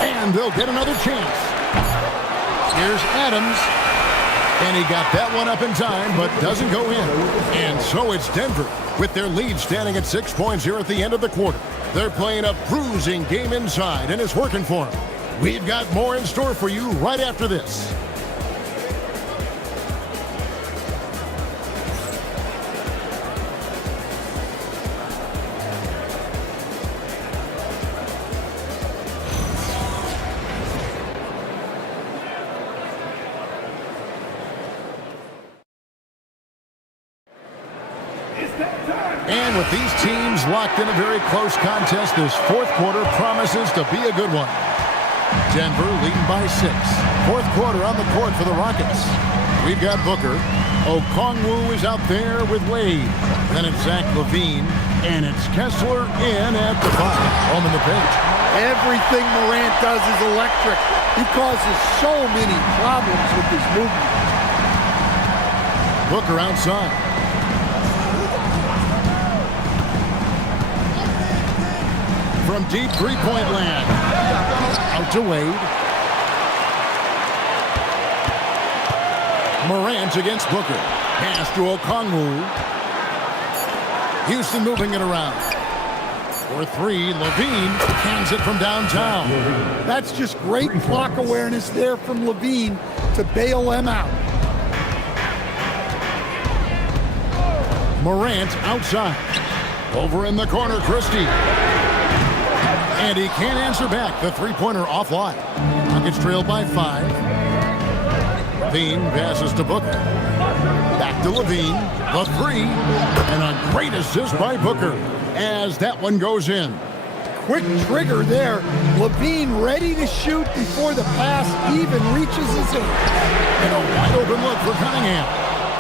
And they'll get another chance. Here's Adams. And he got that one up in time, but doesn't go in. And so it's Denver with their lead standing at 6 points here at the end of the quarter. They're playing a bruising game inside, and it's working for them. We've got more in store for you right after this. And with these teams locked in a very close contest, this fourth quarter promises to be a good one. Denver leading by 6. Fourth quarter on the court for the Rockets. We've got Booker. Okongwu is out there with Wade. Then it's Zach LaVine. And it's Kessler in at the 5. Home in the paint. Everything Morant does is electric. He causes so many problems with his movement. Booker outside. From deep three-point land. Out to Wade. Morant against Booker. Pass to Okongwu. Houston moving it around. For 3, LaVine hands it from downtown. That's just great clock awareness there from LaVine to bail them out. Morant outside. Over in the corner, Christie. And he can't answer back. The three-pointer offline. Rockets trailed by 5. LaVine passes to Booker. Back to LaVine. The 3. And a great assist by Booker as that one goes in. quick trigger there. Levine ready to shoot before the pass even reaches his hand. And a wide open look for Cunningham.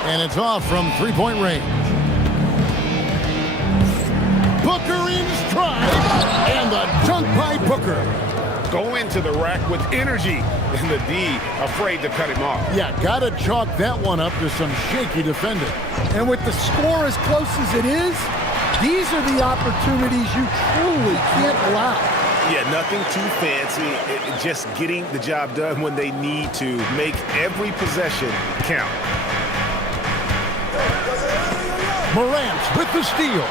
And it's off from three-point range. Booker in stride. And the dunk by Booker. Go into the rack with energy, and the D afraid to cut him off. Yeah, gotta chalk that one up to some shaky defending. And with the score as close as it is, these are the opportunities you truly can't allow. Yeah, nothing too fancy. Just getting the job done when they need to. Make every possession count. Morant with the steal.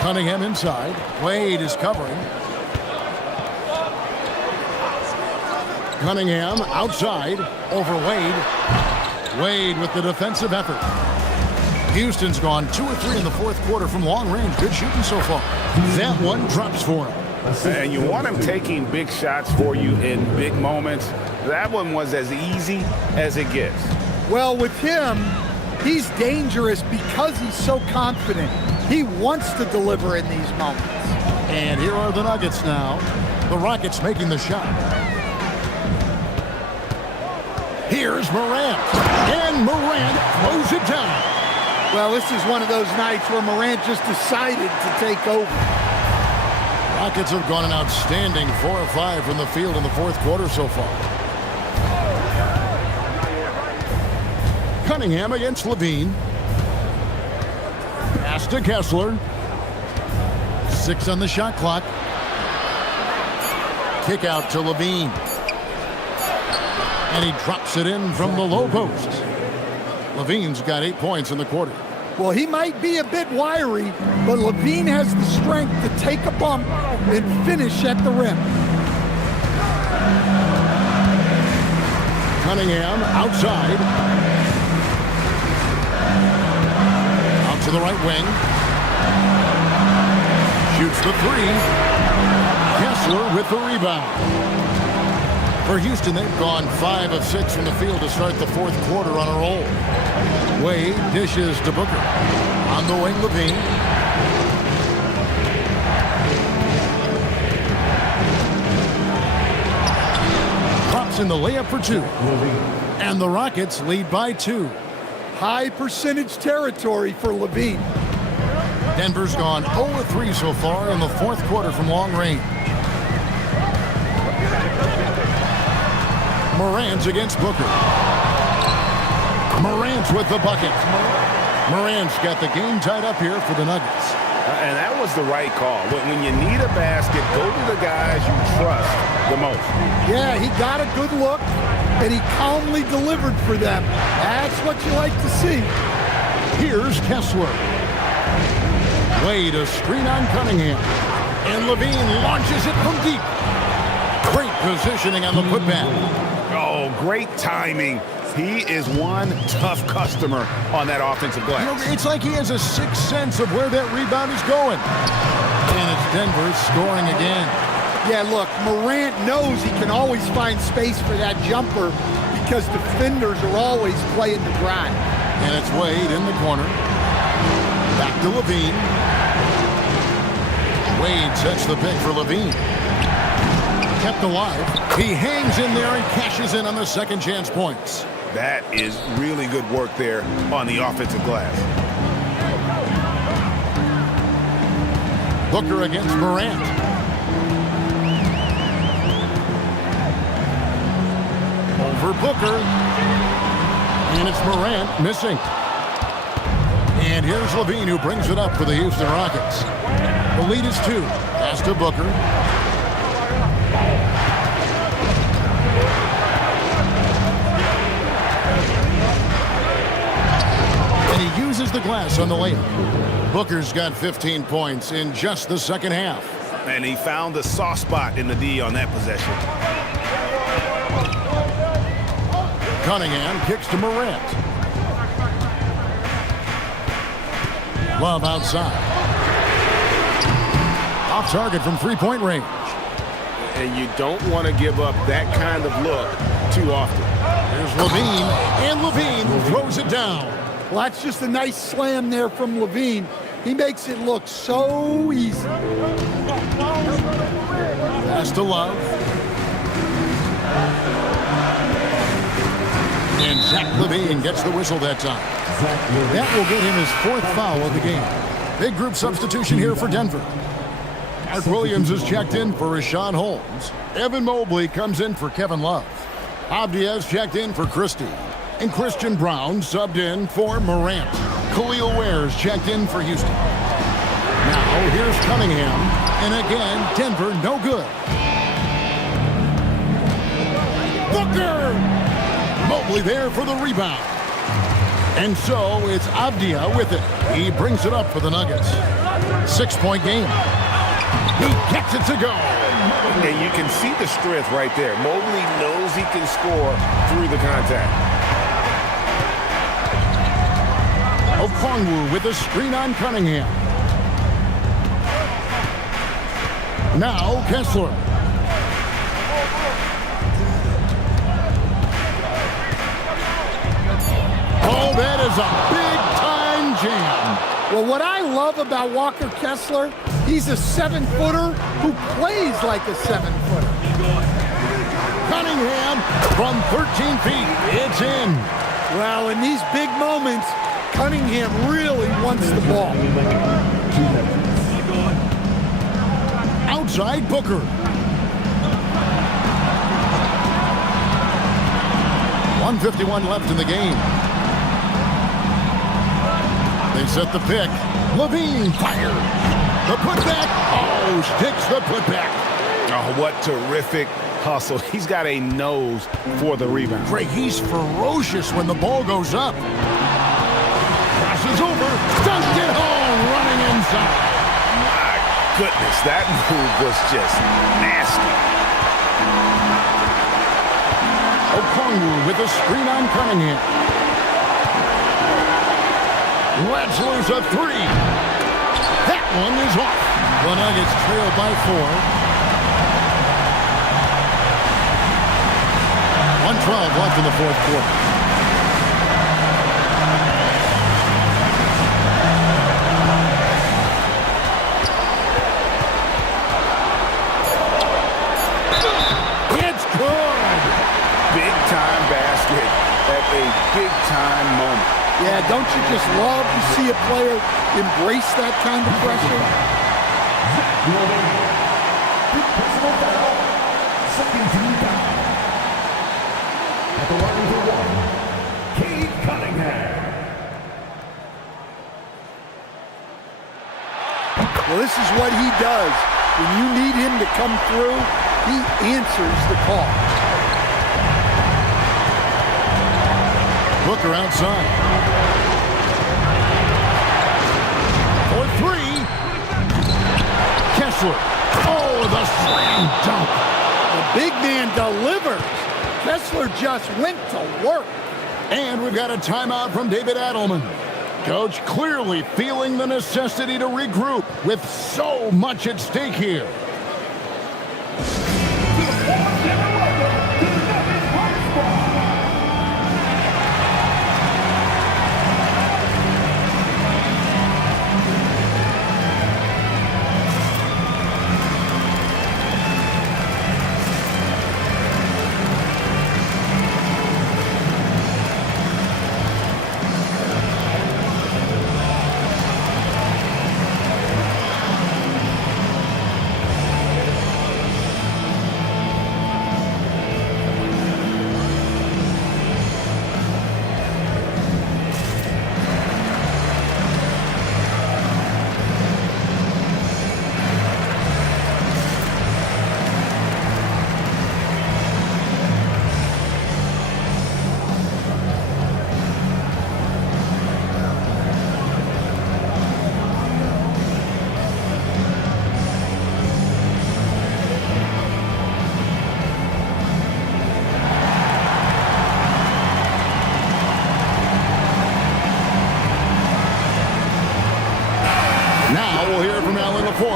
Cunningham inside. Wade is covering. Cunningham outside over Wade. Wade with the defensive effort. Houston's gone 2 or 3 in the fourth quarter from long range. Good shooting so far. That one drops for him. And you want him taking big shots for you in big moments. That one was as easy as it gets. Well, with him, he's dangerous because he's so confident. He wants to deliver in these moments. And here are the Nuggets now. The Rockets making the shot. Here's Morant. And Morant throws it down. Well, this is one of those nights where Morant just decided to take over. Rockets have gone an outstanding 4 of 5 from the field in the fourth quarter so far. Cunningham against Levine. Pass to Kessler. 6 on the shot clock. Kick out to Levine. And he drops it in from the low post. Levine's got 8 points in the quarter. Well, he might be a bit wiry, but Levine has the strength to take a bump and finish at the rim. Cunningham outside. Out to the right wing. Shoots the 3. Kessler with the rebound. For Houston, they've gone 5 of 6 from the field to start the fourth quarter on a roll. Wade dishes to Booker. On the wing, Levine. Drops in the layup for 2. And the Rockets lead by 2. High percentage territory for Levine. Denver's gone 0-3 so far in the fourth quarter from long range. Morant's against Booker. Morant's with the bucket. Morant's got the game tied up here for the Nuggets. And that was the right call. When you need a basket, go to the guys you trust the most. Yeah, he got a good look, and he calmly delivered for them. That's what you like to see. Here's Kessler. Wade a screen on Cunningham. And Levine launches it from deep. Great positioning on the putback. Oh, great timing. He is one tough customer on that offensive glass. You know, it's like he has a sixth sense of where that rebound is going. And it's Denver scoring again. Yeah, look, Morant knows he can always find space for that jumper because defenders are always playing the grind. And it's Wade in the corner. Back to Levine. Wade sets the pick for Levine. Kept alive. He hangs in there and cashes in on the second chance points. That is really good work there on the offensive glass. Booker against Morant. Over Booker. And it's Morant missing. And here's Levine who brings it up for the Houston Rockets. The lead is 2. Pass to Booker. And he uses the glass on the layup. Booker's got 15 points in just the second half. And he found the soft spot in the D on that possession. Cunningham kicks to Morant. Love outside. Off target from three-point range. And you don't want to give up that kind of look too often. There's Levine, and Levine throws it down. Well, that's just a nice slam there from Levine. He makes it look so easy. Pass to Love. And Zach LaVine gets the whistle that time. That will get him his 4th foul of the game. Big group substitution here for Denver. Mark Williams is checked in for Rashawn Holmes. Evan Mobley comes in for Kevin Love. Abdias checked in for Christie. And Christian Brown subbed in for Morant. Khalil Ware's checked in for Houston. Now here's Cunningham. And again, Denver no good. Booker! Mobley there for the rebound. And so it's Abdia with it. He brings it up for the Nuggets. 6-point game. He gets it to go. And you can see the strength right there. Mobley knows he can score through the contact. Okongwu with a screen on Cunningham. Now Kessler. Oh, that is a big-time jam. Well, what I love about Walker Kessler, he's a 7-footer who plays like a 7-footer. Cunningham from 13 feet. It's in. Well, in these big moments, Cunningham really wants the ball. Outside Booker. .151 left in the game. They set the pick. LaVine fired. The putback. Oh, sticks the putback. Oh, what terrific hustle. He's got a nose for the rebound. Greg, he's ferocious when the ball goes up. Crosses over. Dunked it home. Running inside. My goodness, that move was just nasty. Okongwu with a screen on Cunningham. Let's lose a 3. That one is off. The Nuggets trail by 4. 1:12 left in the 4th quarter. It's good. Big-time basket at a big-time moment. Yeah, don't you just love to see a player embrace that kind of pressure? Second team foul. At the line for 1, Cade Cunningham. Well, this is what he does. When you need him to come through, he answers the call. Booker outside. For 3. Kessler. Oh, the slam dunk. The big man delivers. Kessler just went to work. And we've got a timeout from David Adelman. Coach clearly feeling the necessity to regroup with so much at stake here.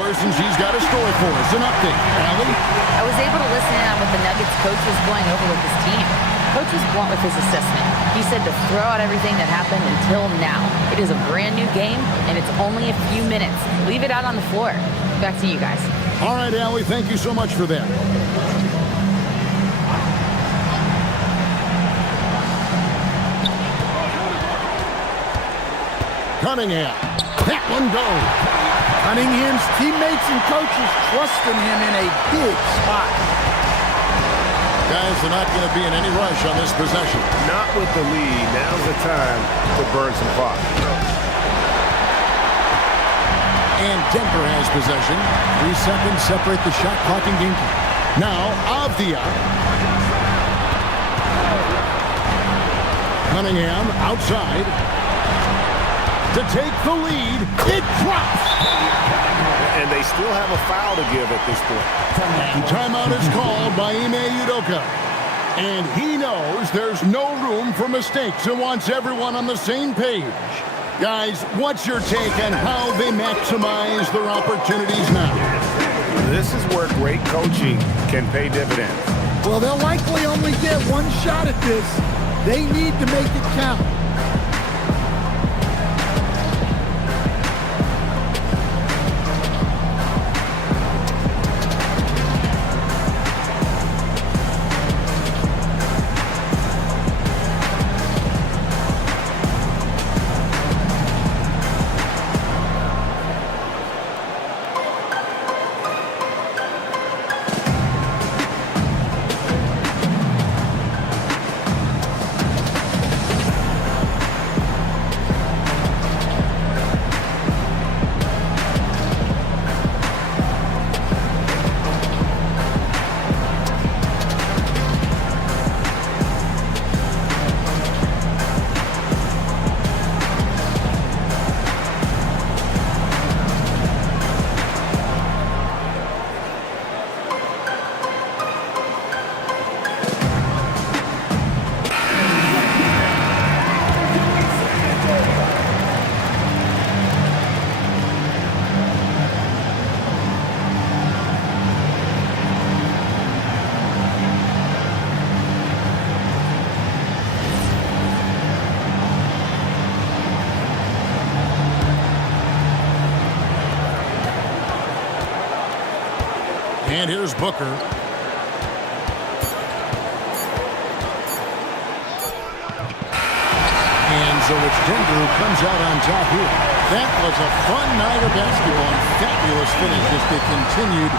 And she's got a story for us. An update. Allie? I was able to listen in on what the Nuggets coach was going over with his team. Coach was blunt with his assessment. He said to throw out everything that happened until now. It is a brand new game, and it's only a few minutes. Leave it out on the floor. Back to you guys. All right, Allie, thank you so much for that. Cunningham. That one goes. Cunningham's teammates and coaches trusting him in a big spot. Guys are not going to be in any rush on this possession. Not with the lead. Now's the time to burn some clock. And Denver has possession. 3 seconds separate the shot clock and game clock. Now, Avdia. Cunningham outside. To take the lead. It drops. And they still have a foul to give at this point. And timeout is called by Ime Udoka. And he knows there's no room for mistakes and wants everyone on the same page. Guys, what's your take on how they maximize their opportunities now? This is where great coaching can pay dividends. Well, they'll likely only get one shot at this. They need to make it count. And here's Booker. And so it's Denver who comes out on top here. That was a fun night of basketball and fabulous finish as they continued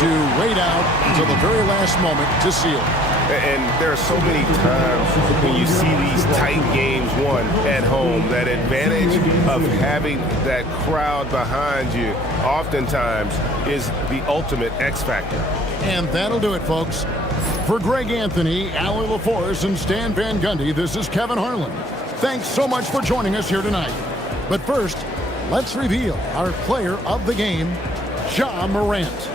to wait out until the very last moment to seal it. And there are so many times when you see these tight games won at home, that advantage of having that crowd behind you oftentimes is the ultimate X factor. And that'll do it, folks. For Greg Anthony, Allie LaForce, and Stan Van Gundy, this is Kevin Harlan. Thanks so much for joining us here tonight. But first, let's reveal our player of the game, Ja Morant.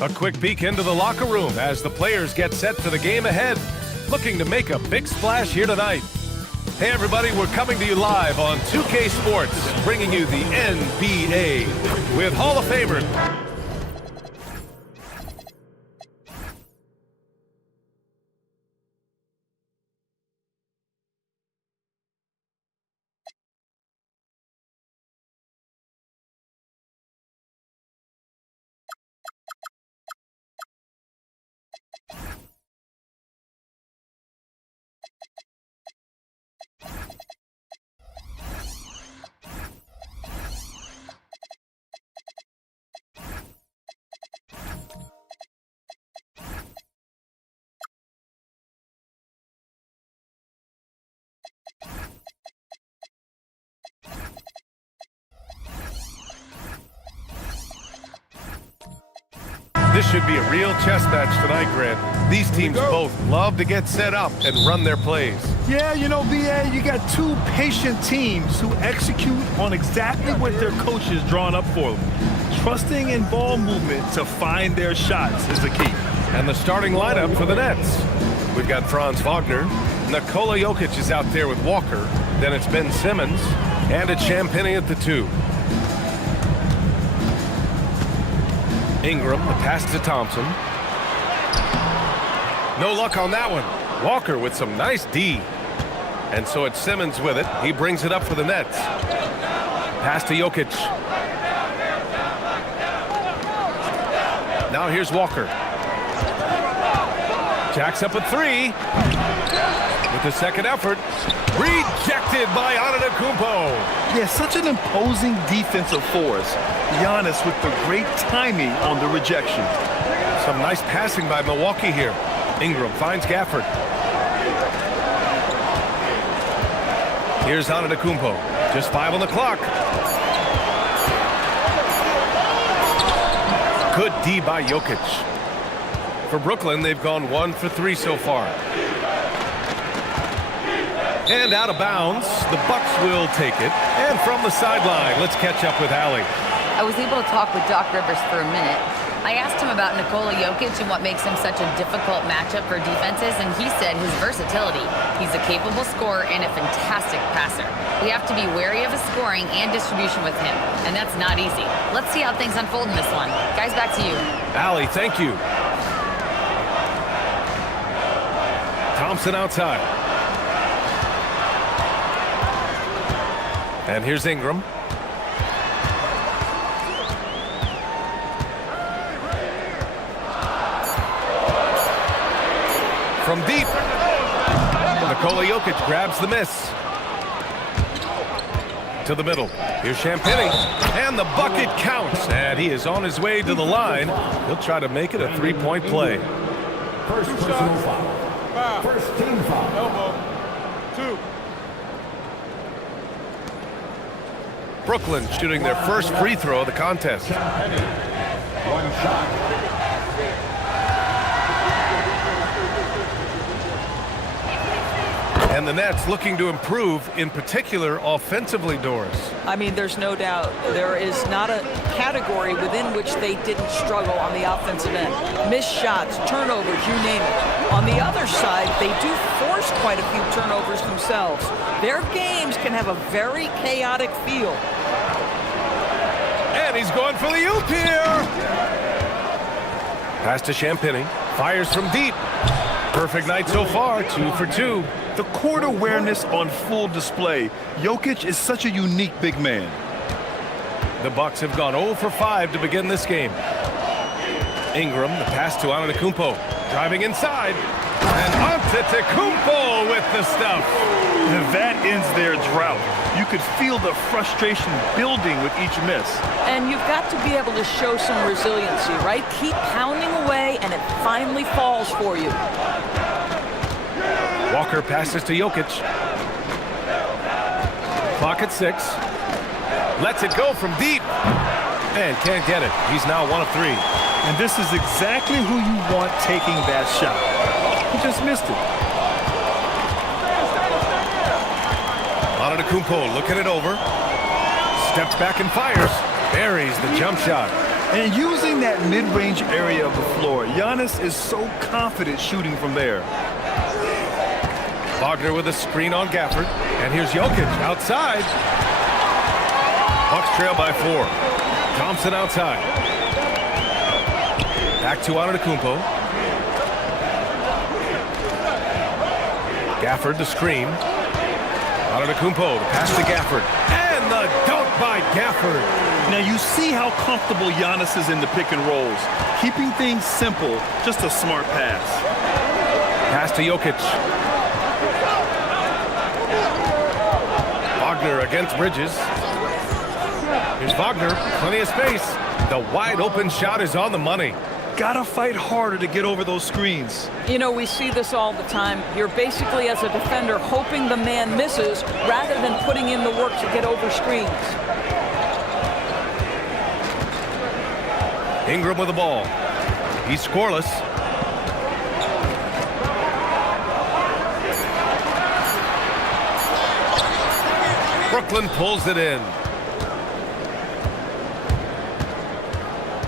A quick peek into the locker room as the players get set for the game ahead, looking to make a big splash here tonight. Hey everybody, we're coming to you live on 2K Sports, bringing you the NBA with Hall of Famer. This should be a real chess match tonight, Grant. These teams both love to get set up and run their plays. Yeah, you know, BA, you got two patient teams who execute on exactly what their coach has drawn up for them. Trusting in ball movement to find their shots is the key. And the starting lineup for the Nets. We've got Franz Wagner. Nikola Jokic is out there with Walker. Then it's Ben Simmons. And it's Champagnie at the 2. Ingram, the pass to Thompson. No luck on that one. Walker with some nice D. And so it's Simmons with it. He brings it up for the Nets. Pass to Jokic. Now here's Walker. Jacks up a 3. With the second effort. Rejected by Antetokounmpo. Yeah, such an imposing defensive force. Giannis with the great timing on the rejection. Some nice passing by Milwaukee here. Ingram finds Gafford. Here's Antetokounmpo. Just 5 on the clock. Good D by Jokic. For Brooklyn, they've gone 1 for 3 so far. And out of bounds, the Bucks will take it. And from the sideline, let's catch up with Allie. I was able to talk with Doc Rivers for a minute. I asked him about Nikola Jokic and what makes him such a difficult matchup for defenses, and he said his versatility. He's a capable scorer and a fantastic passer. We have to be wary of his scoring and distribution with him, and that's not easy. Let's see how things unfold in this one. Guys, back to you. Allie, thank you. Thompson outside. And here's Ingram. From deep. Nikola Jokic grabs the miss. To the middle. Here's Champagny. And the bucket counts. And he is on his way to the line. He'll try to make it a three-point play. First personal foul. First team foul. Elbow. 2. Brooklyn shooting their first free throw of the contest. One shot. And the Nets looking to improve, in particular offensively, Doris. I mean, there's no doubt there is not a category within which they didn't struggle on the offensive end. Missed shots, turnovers, you name it. On the other side, they do force quite a few turnovers themselves. Their games can have a very chaotic feel. And he's going for the oop here. Pass to Champagny. Fires from deep. Perfect night so far, 2 for 2. The court awareness on full display. Jokic is such a unique big man. The Bucks have gone 0 for 5 to begin this game. Ingram, the pass to Antetokounmpo. Driving inside. And Antetokounmpo with the stuff. That ends their drought. You could feel the frustration building with each miss. And you've got to be able to show some resiliency, right? Keep pounding away, and it finally falls for you. Walker passes to Jokic. Clock at 6. Lets it go from deep. And can't get it. He's now 1 of 3. And this is exactly who you want taking that shot. He just missed it. Antetokounmpo looking it over. Steps back and fires. Buries the jump shot. And using that mid-range area of the floor, Giannis is so confident shooting from there. Wagner with a screen on Gafford. And here's Jokic outside. Bucks trail by 4. Thompson outside. Back to Antetokounmpo. Gafford the screen. Antetokounmpo, the pass to Gafford. And the dunk by Gafford. Now you see how comfortable Giannis is in the pick and rolls. Keeping things simple, just a smart pass. Pass to Jokic. Wagner against Bridges. Here's Wagner, plenty of space. The wide open shot is on the money. Gotta fight harder to get over those screens. You know, we see this all the time. You're basically, as a defender, hoping the man misses rather than putting in the work to get over screens. Ingram with the ball. He's scoreless. Brooklyn pulls it in.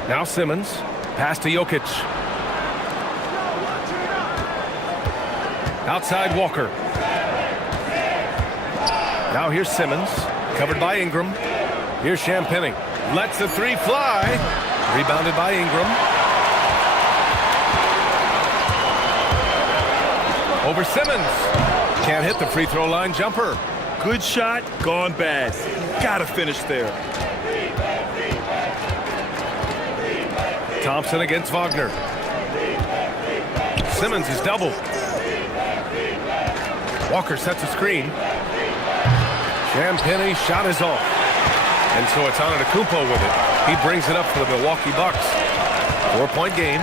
Now Simmons. Pass to Jokic. Outside Walker. Now here's Simmons. Covered by Ingram. Here's Champagny. Lets the 3 fly. Rebounded by Ingram. Over Simmons. Can't hit the free throw line jumper. Good shot, gone bad. Gotta finish there. Thompson against Wagner. Simmons is doubled. Walker sets a screen. Champagny shot is off. And so it's Antetokounmpo with it. He brings it up for the Milwaukee Bucks. 4-point game.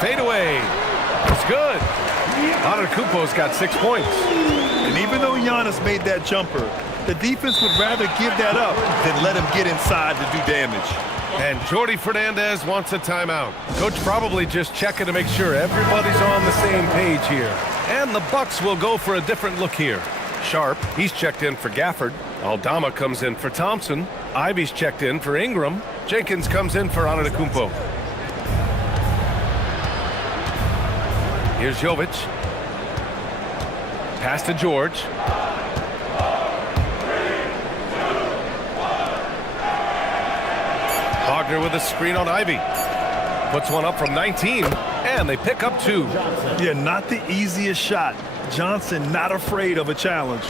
Fade away. It's good. Antetokounmpo's got 6 points. And even though Giannis made that jumper, the defense would rather give that up than let him get inside to do damage. And Jordi Fernandez wants a timeout. Coach probably just checking to make sure everybody's on the same page here. And the Bucks will go for a different look here. Sharp, he's checked in for Gafford. Aldama comes in for Thompson. Ivy's checked in for Ingram. Jenkins comes in for Antetokounmpo. Here's Jovic. Pass to George. Wagner with a screen on Ivy. Puts one up from 19, and they pick up 2. Yeah, not the easiest shot. Johnson not afraid of a challenge.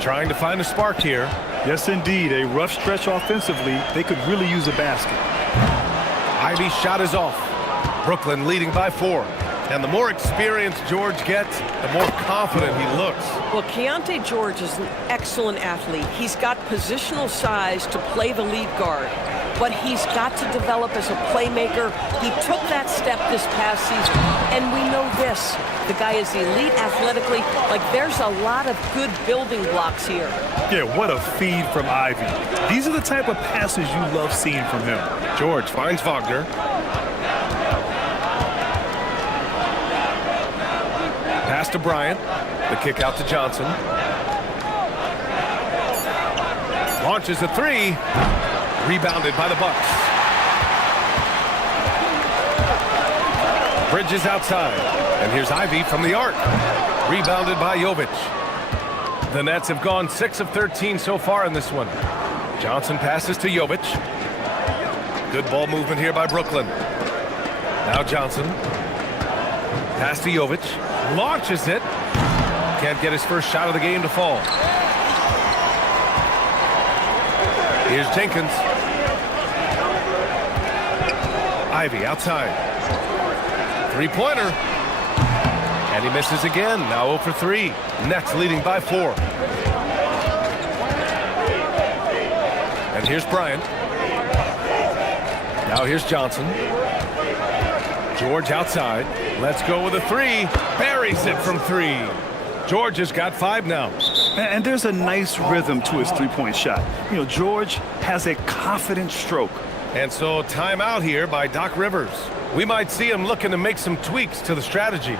Trying to find a spark here. Yes, indeed. A rough stretch offensively. They could really use a basket. Ivy's shot is off. Brooklyn leading by 4. And the more experience George gets, the more confident he looks. Well, Keontae George is an excellent athlete. He's got positional size to play the lead guard, but he's got to develop as a playmaker. He took that step this past season, and we know this. The guy is elite athletically. Like, there's a lot of good building blocks here. Yeah, what a feed from Ivy. These are the type of passes you love seeing from him. George finds Wagner. Pass to Bryant. The kick out to Johnson. Launches a 3. Rebounded by the Bucks. Bridges outside. And here's Ivy from the arc. Rebounded by Jovic. The Nets have gone 6 of 13 so far in this one. Johnson passes to Jovic. Good ball movement here by Brooklyn. Now Johnson. Pass to Jovic. Launches it. Can't get his first shot of the game to fall. Here's Jenkins. Ivy outside. Three-pointer. And he misses again. Now 0 for 3. Nets leading by 4. And here's Bryant. Now here's Johnson. George outside. Let's go with a 3. Buries it from 3. George has got 5 now. And there's a nice rhythm to his three-point shot. You know, George has a confident stroke. And so timeout here by Doc Rivers. We might see him looking to make some tweaks to the strategy.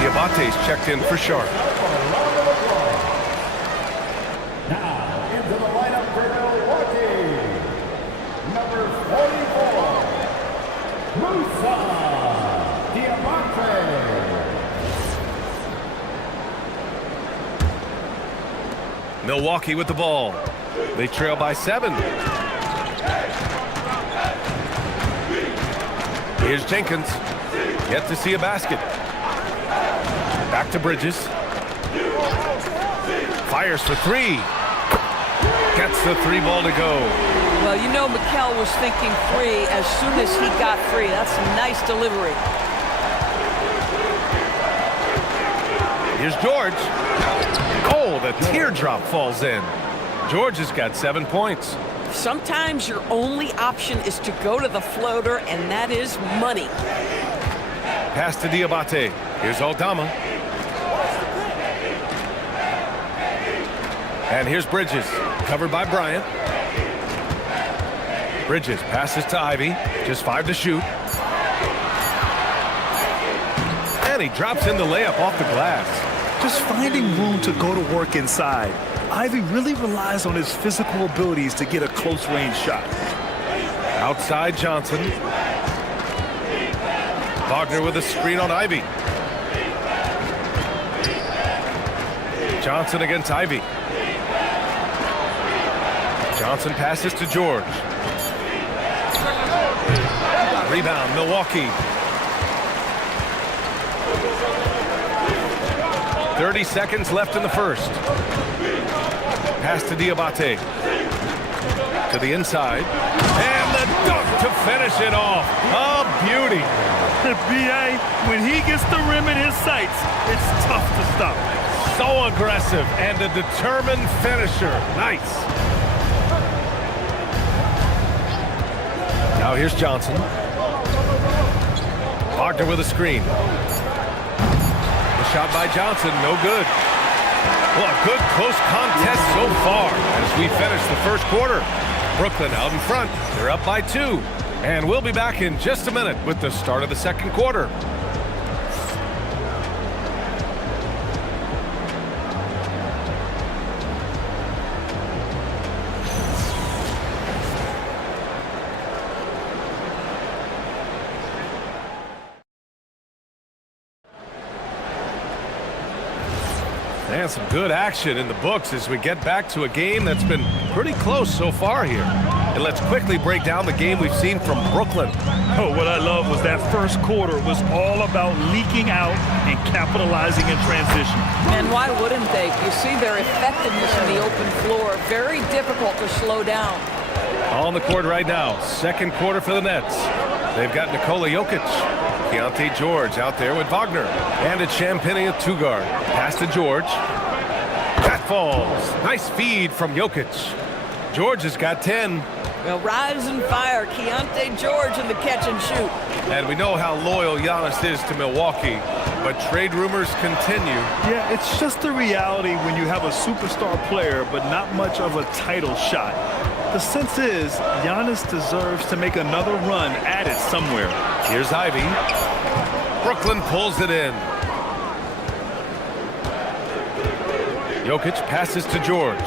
Diabate's checked in for Sharp. Now into the lineup for Milwaukee, number 44, Musa Diabate. Milwaukee with the ball. They trail by 7. Here's Jenkins. Yet to see a basket. Back to Bridges. Fires for 3. Gets the 3 ball to go. Well, you know Mikel was thinking 3 as soon as he got 3. That's a nice delivery. Here's George. Oh, the teardrop falls in. George has got 7 points. Sometimes your only option is to go to the floater, and that is money. Pass to Diabate. Here's Aldama. And here's Bridges, covered by Bryant. Bridges passes to Ivy, just 5 to shoot. And he drops in the layup off the glass. Just finding room to go to work inside. Ivy really relies on his physical abilities to get a close-range shot. Outside Johnson. Wagner with a screen on Ivy. Johnson against Ivy. Johnson passes to George. Rebound, Milwaukee. 30 seconds left in the first. Pass to Diabate. To the inside. And the dunk to finish it off. A beauty. B.A., when he gets the rim in his sights, it's tough to stop. So aggressive and a determined finisher. Nice. Now here's Johnson. Wagner with a screen. The shot by Johnson, no good. Well, a good close contest so far as we finish the first quarter. Brooklyn out in front. They're up by 2. And we'll be back in just a minute with the start of the second quarter. And some good action in the books as we get back to a game that's been pretty close so far here. And let's quickly break down the game we've seen from Brooklyn. Oh, what I love was that first quarter was all about leaking out and capitalizing in transition. And why wouldn't they? You see their effectiveness in the open floor. Very difficult to slow down. On the court right now, second quarter for the Nets. They've got Nikola Jokic. Keontae George out there with Wagner. And it's Champagnie at 2-guard. Pass to George. That falls. Nice feed from Jokic. George has got 10. Well, rise and fire. Keontae George in the catch and shoot. And we know how loyal Giannis is to Milwaukee, but trade rumors continue. Yeah, it's just the reality when you have a superstar player, but not much of a title shot. The sense is Giannis deserves to make another run at it somewhere. Here's Ivy. Brooklyn pulls it in. Jokic passes to George.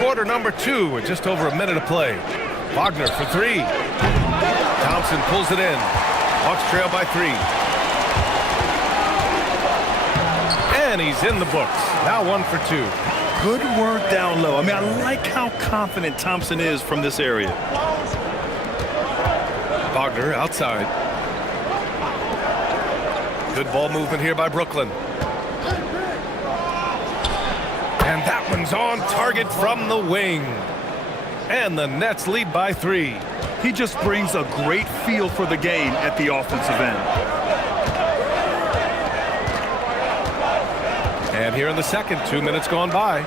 Quarter number 2 with just over a minute to play. Wagner for 3. Thompson pulls it in. Hawks trail by 3. And he's in the books. Now 1 for 2. Good work down low. I mean, I like how confident Thompson is from this area. Wagner outside. Good ball movement here by Brooklyn. And that one's on target from the wing. And the Nets lead by 3. He just brings a great feel for the game at the offensive end. And here in the second, 2 minutes gone by.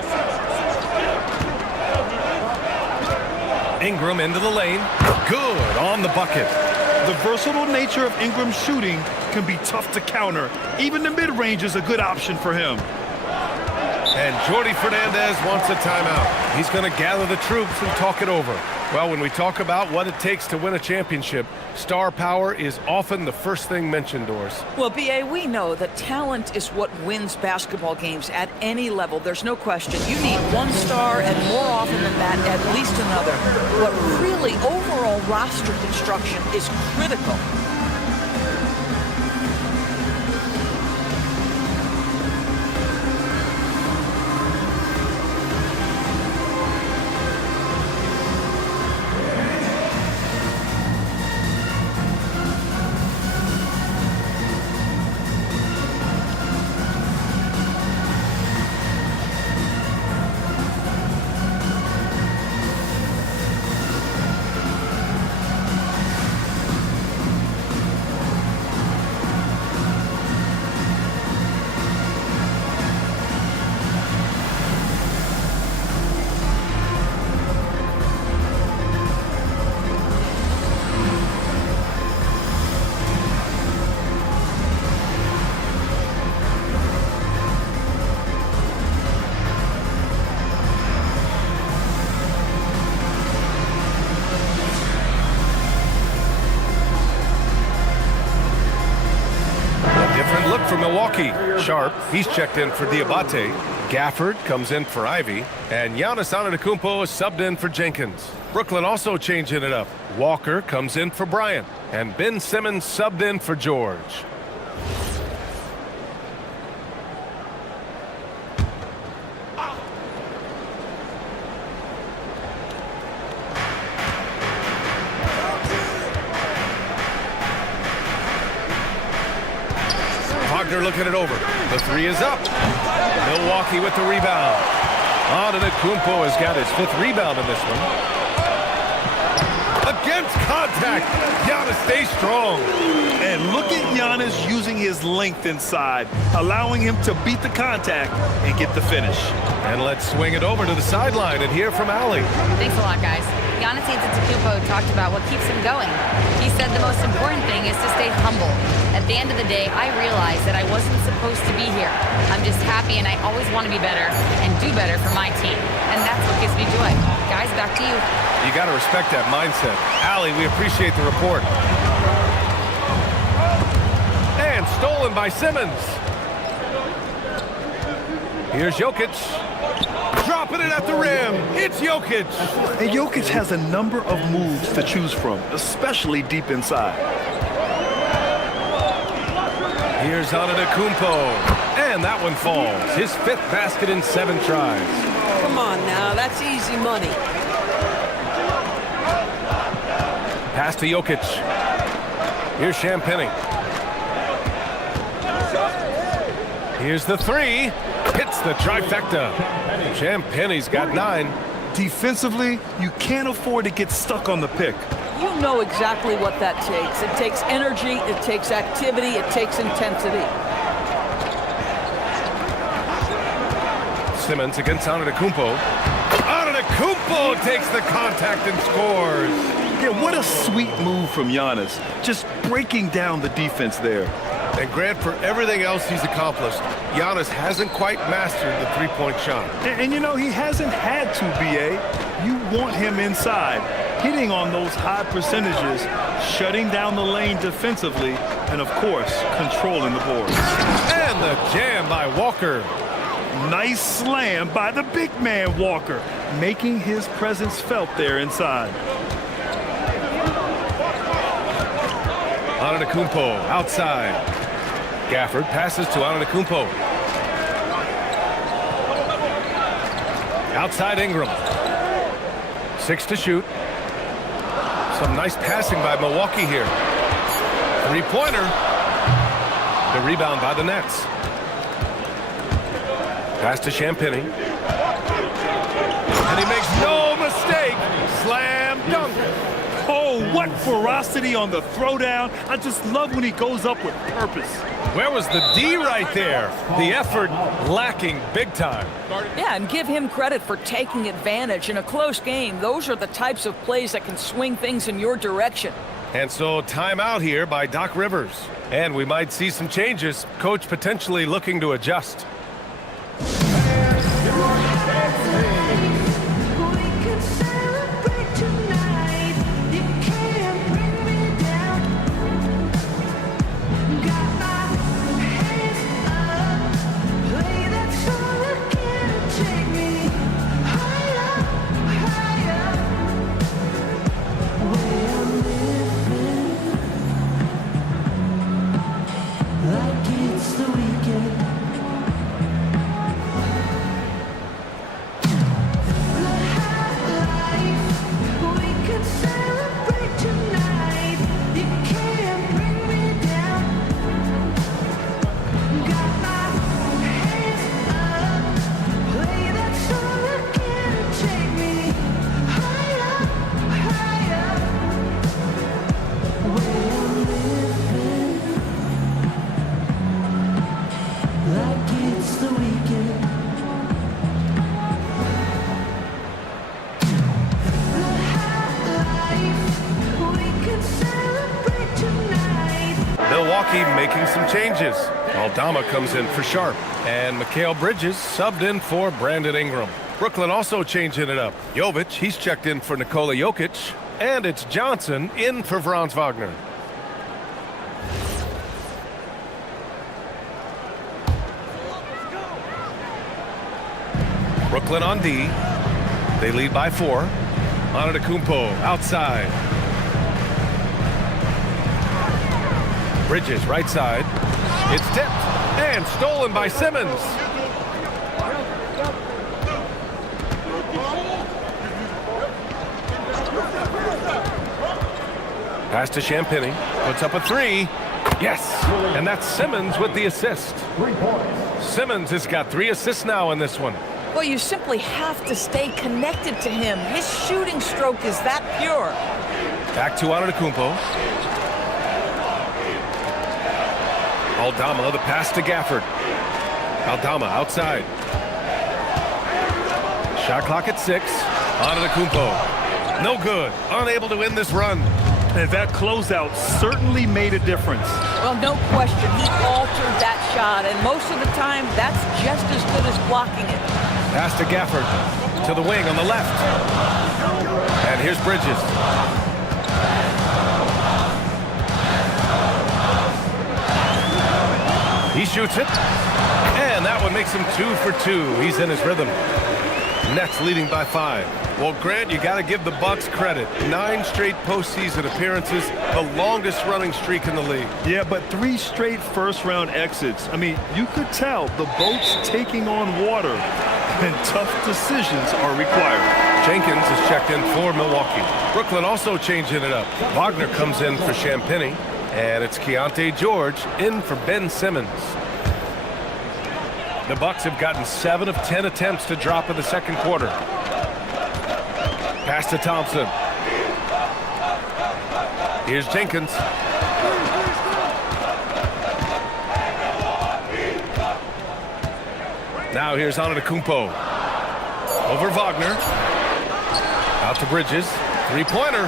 Ingram into the lane. Good on the bucket. The versatile nature of Ingram's shooting can be tough to counter. Even the mid-range is a good option for him. And Jordi Fernandez wants a timeout. He's going to gather the troops and talk it over. Well, when we talk about what it takes to win a championship, star power is often the first thing mentioned, Doris. Well, B.A., we know that talent is what wins basketball games at any level. There's no question. You need one star, and more often than that, at least another. But really, overall roster construction is critical. Time to look for Milwaukee. Sharp, he's checked in for Diabate. Gafford comes in for Ivy. And Giannis Antetokounmpo is subbed in for Jenkins. Brooklyn also changing it up. Walker comes in for Bryant. And Ben Simmons subbed in for George. Wagner looking it over. The three is up. Milwaukee with the rebound. Antetokounmpo has got his 5th rebound in this one. Against contact. Giannis stays strong. And look at Giannis using his length inside, allowing him to beat the contact and get the finish. And let's swing it over to the sideline and hear from Allie. Thanks a lot, guys. Giannis Antetokounmpo talked about what keeps him going. He said the most important thing is to stay humble. At the end of the day, I realized that I wasn't supposed to be here. I'm just happy, and I always want to be better and do better for my team. And that's what gives me joy. Guys, back to you. You got to respect that mindset. Allie, we appreciate the report. And stolen by Simmons. Here's Jokic. Dropping it at the rim. It's Jokic. And Jokic has a number of moves to choose from, especially deep inside. Here's Antetokounmpo. And that one falls. His 5th basket in 7 tries. Come on now, that's easy money. Pass to Jokic. Here's Champagnie. Here's the 3. Hits the trifecta. Champagnie's got 9. Defensively, you can't afford to get stuck on the pick. You know exactly what that takes. It takes energy, it takes activity, it takes intensity. Simmons against Antetokounmpo. Antetokounmpo takes the contact and scores. Yeah, what a sweet move from Giannis. Just breaking down the defense there. And Grant, for everything else he's accomplished, Giannis hasn't quite mastered the three-point shot. And you know, he hasn't had to, B.A. You want him inside, hitting on those high percentages, shutting down the lane defensively, and of course, controlling the boards. And the jam by Walker. Nice slam by the big man Walker, making his presence felt there inside. Antetokounmpo outside. Gafford passes to Antetokounmpo. Outside Ingram. 6 to shoot. Some nice passing by Milwaukee here. 3-pointer. The rebound by the Nets. Pass to Champagnie. And he makes no mistake. Slam dunk. Oh, what ferocity on the throwdown. I just love when he goes up with purpose. Where was the D right there? The effort lacking big time. Yeah, and give him credit for taking advantage in a close game. Those are the types of plays that can swing things in your direction. And so timeout here by Doc Rivers. And we might see some changes. Coach potentially looking to adjust. Milwaukee making some changes. Aldama comes in for Sharp. And Mikal Bridges subbed in for Brandon Ingram. Brooklyn also changing it up. Jovic, he's checked in for Nikola Jokic. And it's Johnson in for Franz Wagner. Brooklyn on D. They lead by 4. Antetokounmpo outside. Bridges right side. It's tipped and stolen by Simmons. Pass to Champagny. Puts up a 3. Yes, and that's Simmons with the assist. Simmons has got 3 assists now in this one. Well, you simply have to stay connected to him. His shooting stroke is that pure. Back to Antetokounmpo. Aldama, the pass to Gafford. Aldama outside. Shot clock at 6. Antetokounmpo. No good. Unable to win this run. And that closeout certainly made a difference. Well, no question. He altered that shot, and most of the time, that's just as good as blocking it. Pass to Gafford. To the wing on the left. And here's Bridges. He shoots it. And that one makes him 2 for 2. He's in his rhythm. Nets leading by 5. Well, Grant, you got to give the Bucks credit. 9 straight postseason appearances, the longest running streak in the league. Yeah, but 3 straight first-round exits. I mean, you could tell the boat's taking on water, and tough decisions are required. Jenkins is checked in for Milwaukee. Brooklyn also changing it up. Wagner comes in for Champagny, and it's Keontae George in for Ben Simmons. The Bucks have gotten 7 of 10 attempts to drop in the second quarter. Pass to Thompson. Here's Jenkins. Now here's Antetokounmpo. Over Wagner. Out to Bridges. 3-pointer.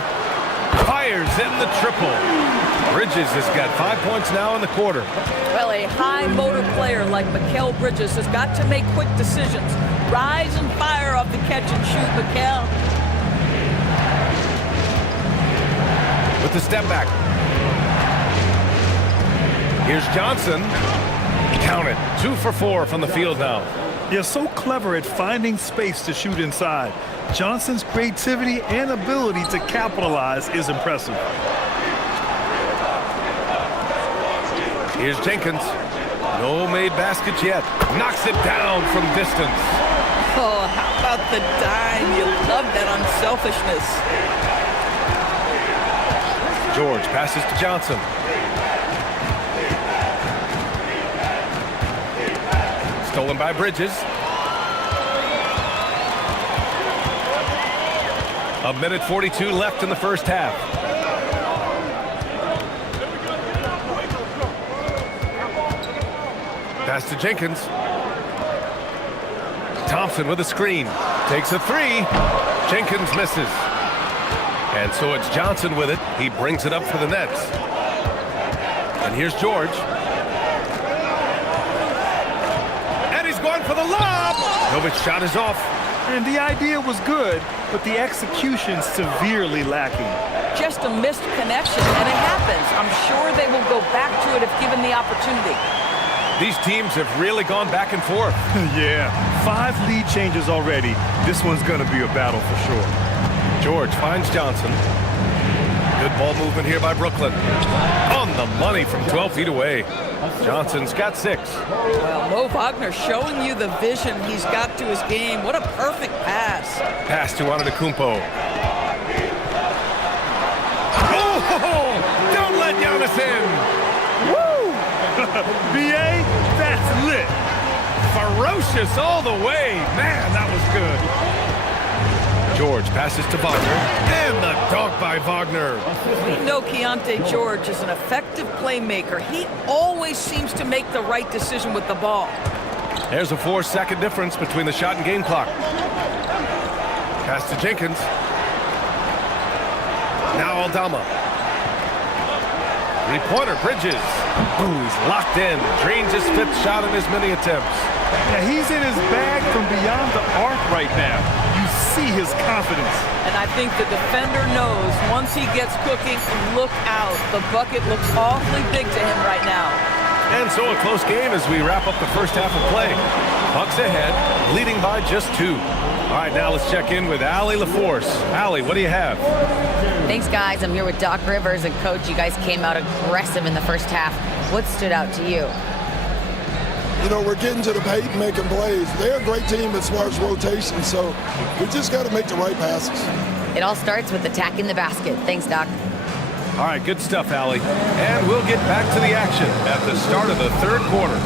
Fires in the triple. Bridges has got 5 points now in the quarter. Well, a high motor player like Mikal Bridges has got to make quick decisions. Rise and fire off the catch and shoot, Mikal. With the step back. Here's Johnson. Count it. 2 for 4 from the field now. You're so clever at finding space to shoot inside. Johnson's creativity and ability to capitalize is impressive. Here's Jenkins. No made baskets yet. Knocks it down from distance. Oh, how about the dime? You love that unselfishness. George passes to Johnson. Stolen by Bridges. A minute 42 left in the first half. Pass to Jenkins. Thompson with a screen. Takes a 3. Jenkins misses. And so it's Johnson with it. He brings it up for the Nets. And here's George. And he's going for the lob. Novic's shot is off. And the idea was good, but the execution severely lacking. Just a missed connection, and it happens. I'm sure they will go back to it if given the opportunity. These teams have really gone back and forth. Yeah, 5 lead changes already. This one's going to be a battle for sure. George finds Johnson. Good ball movement here by Brooklyn. On the money from 12 feet away. Johnson's got 6. Well, Mo Wagner showing you the vision he's got to his game. What a perfect pass. Pass to Antetokounmpo. Oh, don't let Giannis in. Woo! B.A., that's lit. Ferocious all the way. Man, that was good. George passes to Wagner, and the dunk by Wagner. We know Keontae George is an effective playmaker. He always seems to make the right decision with the ball. There's a 4-second difference between the shot and game clock. Pass to Jenkins. Now Aldama. 3-pointer, Bridges. Ooh, he's locked in. Drains his 5th shot in his many attempts. Yeah, he's in his bag from beyond the arc right now. You see his confidence. And I think the defender knows once he gets cooking, look out. The bucket looks awfully big to him right now. And And so a close game as we wrap up the first half of play. Bucks ahead, leading by just 2. All right, now let's check in with Allie LaForce. Allie, what do you have? Thanks, guys. I'm here with Doc Rivers. And, Coach, you guys came out aggressive in the first half. What stood out to you? You know, we're getting to the paint and making plays. They're a great team as far as rotation, so we just got to make the right passes. It all starts with attacking the basket. Thanks, Doc. All right, good stuff, Allie. And we'll get back to the action at the start of the third quarter.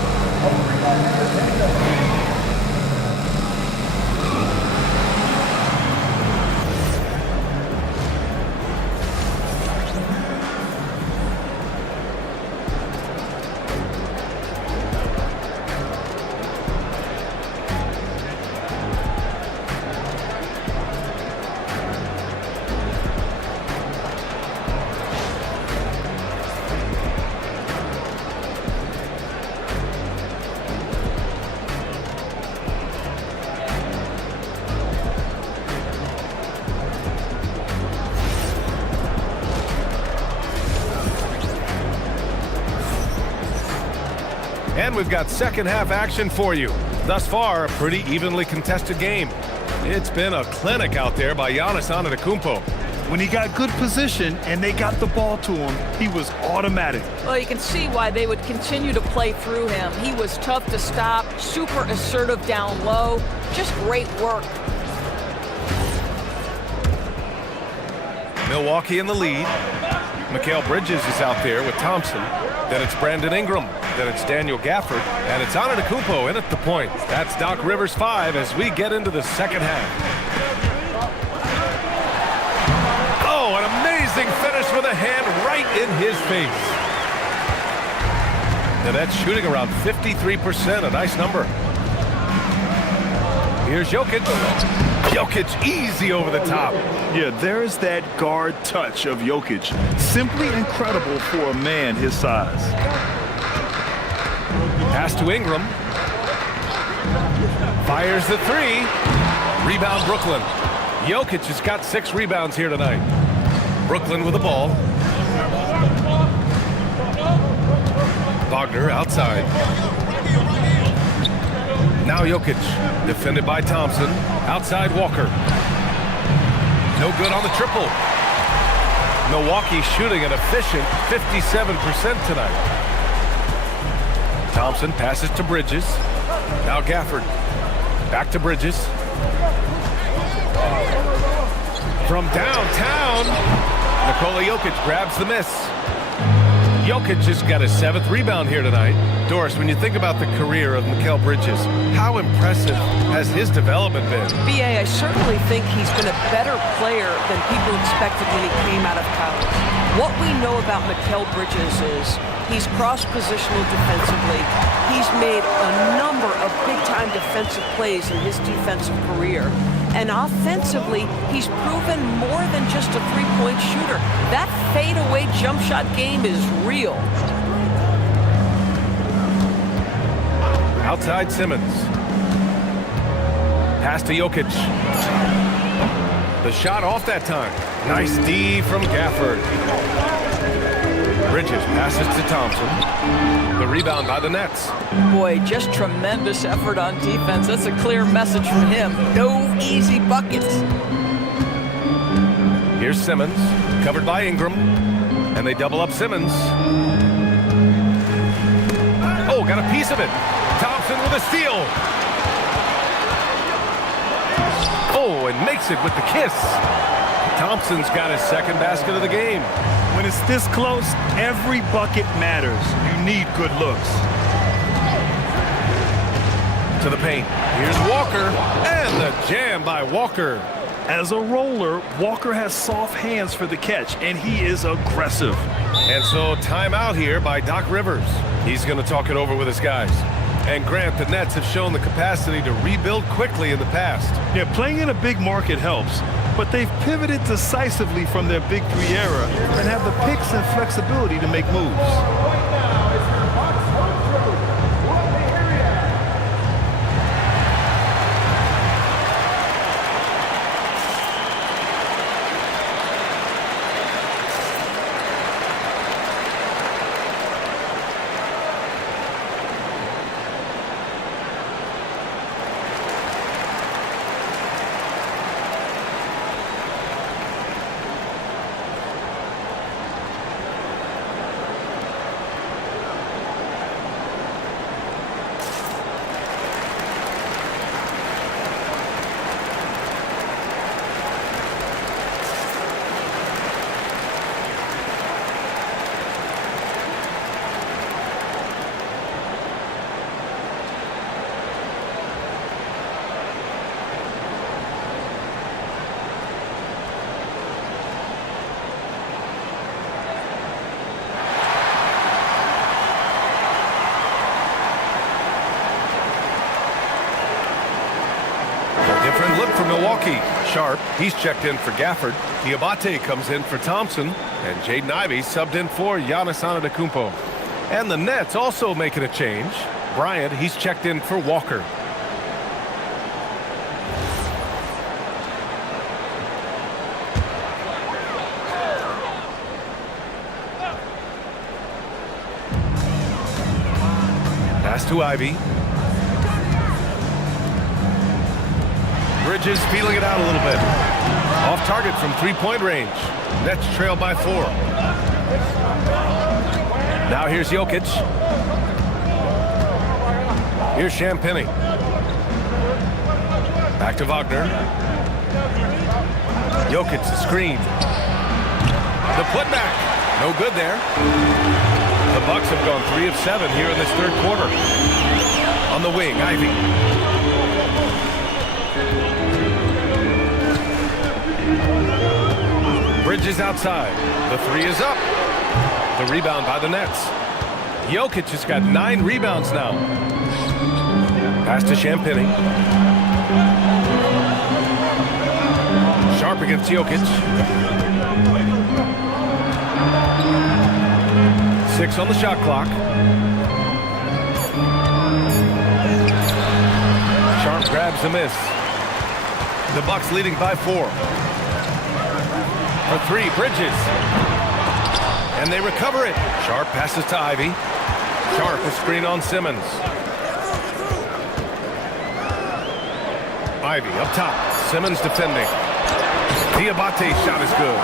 And we've got second half action for you. Thus far, a pretty evenly contested game. It's been a clinic out there by Giannis Antetokounmpo. When he got good position and they got the ball to him, he was automatic. Well, you can see why they would continue to play through him. He was tough to stop, super assertive down low. Just great work. Milwaukee in the lead. Mikal Bridges is out there with Thompson. Then it's Brandon Ingram. Then it's Daniel Gafford. And it's Antetokounmpo in at the point. That's Doc Rivers 5 as we get into the second half. Oh, an amazing finish with a hand right in his face. And that's shooting around 53%, a nice number. Here's Jokic. Jokic easy over the top. Yeah, there's that guard touch of Jokic. Simply incredible for a man his size. Pass to Ingram. Fires the 3. Rebound Brooklyn. Jokic has got 6 rebounds here tonight. Brooklyn with the ball. Wagner outside. Now Jokic, defended by Thompson. Outside Walker. No good on the triple. Milwaukee shooting an efficient 57% tonight. Thompson passes to Bridges. Now Gafford. Back to Bridges. From downtown, Nikola Jokic grabs the miss. Jokic just got his 7th rebound here tonight. Doris, when you think about the career of Mikal Bridges, how impressive has his development been? B.A., I certainly think he's been a better player than people expected when he came out of college. What we know about Mikal Bridges is he's cross-positional defensively. He's made a number of big-time defensive plays in his defensive career. And offensively, he's proven more than just a three-point shooter. That fadeaway jump shot game is real. Outside Simmons. Pass to Jokic. The shot off that time. Nice D from Gafford. Bridges passes to Thompson. The rebound by the Nets. Boy, just tremendous effort on defense. That's a clear message from him. No easy buckets. Here's Simmons, covered by Ingram. And they double up Simmons. Oh, got a piece of it. Thompson with a steal. Oh, and makes it with the kiss. Thompson's got his 2nd basket of the game. When it's this close, every bucket matters. You need good looks. To the paint. Here's Walker. And the jam by Walker. As a roller, Walker has soft hands for the catch, and he is aggressive. And so timeout here by Doc Rivers. He's going to talk it over with his guys. And Grant, the Nets have shown the capacity to rebuild quickly in the past. Yeah, playing in a big market helps, but they've pivoted decisively from their Big 3 era and have the picks and flexibility to make moves. Different look for Milwaukee. Sharp, he's checked in for Gafford. Diabate comes in for Thompson. And Jaden Ivey subbed in for Giannis Antetokounmpo. And the Nets also making a change. Bryant, he's checked in for Walker. Pass to Ivey. Bridges feeling it out a little bit. Off target from three-point range. Nets trail by 4. Now here's Jokic. Here's Champagnie. Back to Wagner. Jokic, the screen. The putback. No good there. The Bucks have gone 3 of 7 here in this third quarter. On the wing, Ivey. Bridges outside. The 3 is up. The rebound by the Nets. Jokic has got 9 rebounds now. Pass to Champagnie. Sharp against Jokic. 6 on the shot clock. Sharp grabs the miss. The Bucks leading by 4. For 3, Bridges. And they recover it. Sharp passes to Ivey. Sharp a screen on Simmons. Ivey up top. Simmons defending. Diabate's shot is good.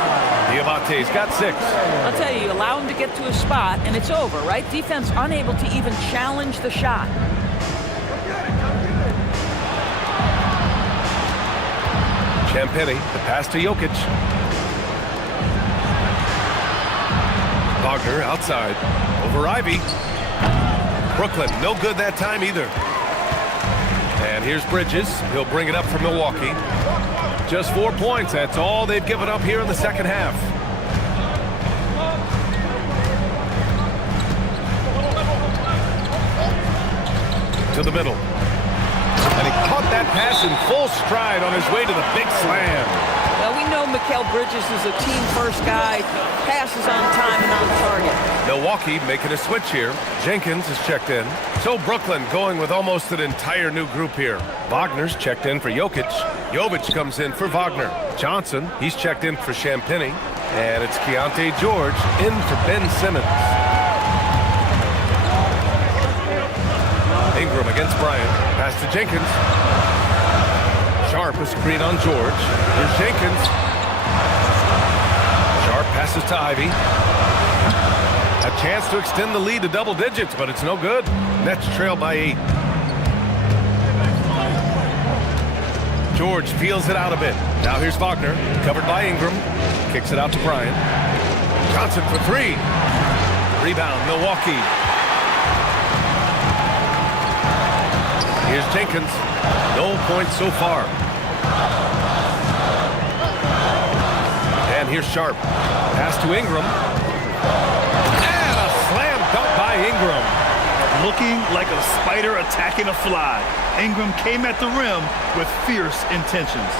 Diabate's got 6. I'll tell you, allow him to get to a spot, and it's over, right? Defense unable to even challenge the shot. Champagnie, the pass to Jokic. Wagner outside. Over Ivey. Brooklyn, no good that time either. And here's Bridges. He'll bring it up for Milwaukee. Just 4 points. That's all they've given up here in the second half. To the middle. And he caught that pass in full stride on his way to the big slam. Well, we know Mikal Bridges is a team-first guy. Passes on time and on target. Milwaukee making a switch here. Jenkins is checked in. So Brooklyn going with almost an entire new group here. Wagner's checked in for Jokic. Jovic comes in for Wagner. Johnson, he's checked in for Champagnie. And it's Keontae George in for Ben Simmons. Ingram against Bryant. Pass to Jenkins. Sharp a screen on George. Here's Jenkins. Sharp passes to Ivey. A chance to extend the lead to double digits, but it's no good. Nets trail by 8. George feels it out a bit. Now here's Wagner, covered by Ingram. Kicks it out to Bryant. Johnson for 3. Rebound, Milwaukee. Here's Jenkins. No points so far. And here's Sharp. Pass to Ingram. And a slam dunk by Ingram. Looking like a spider attacking a fly. Ingram came at the rim with fierce intentions.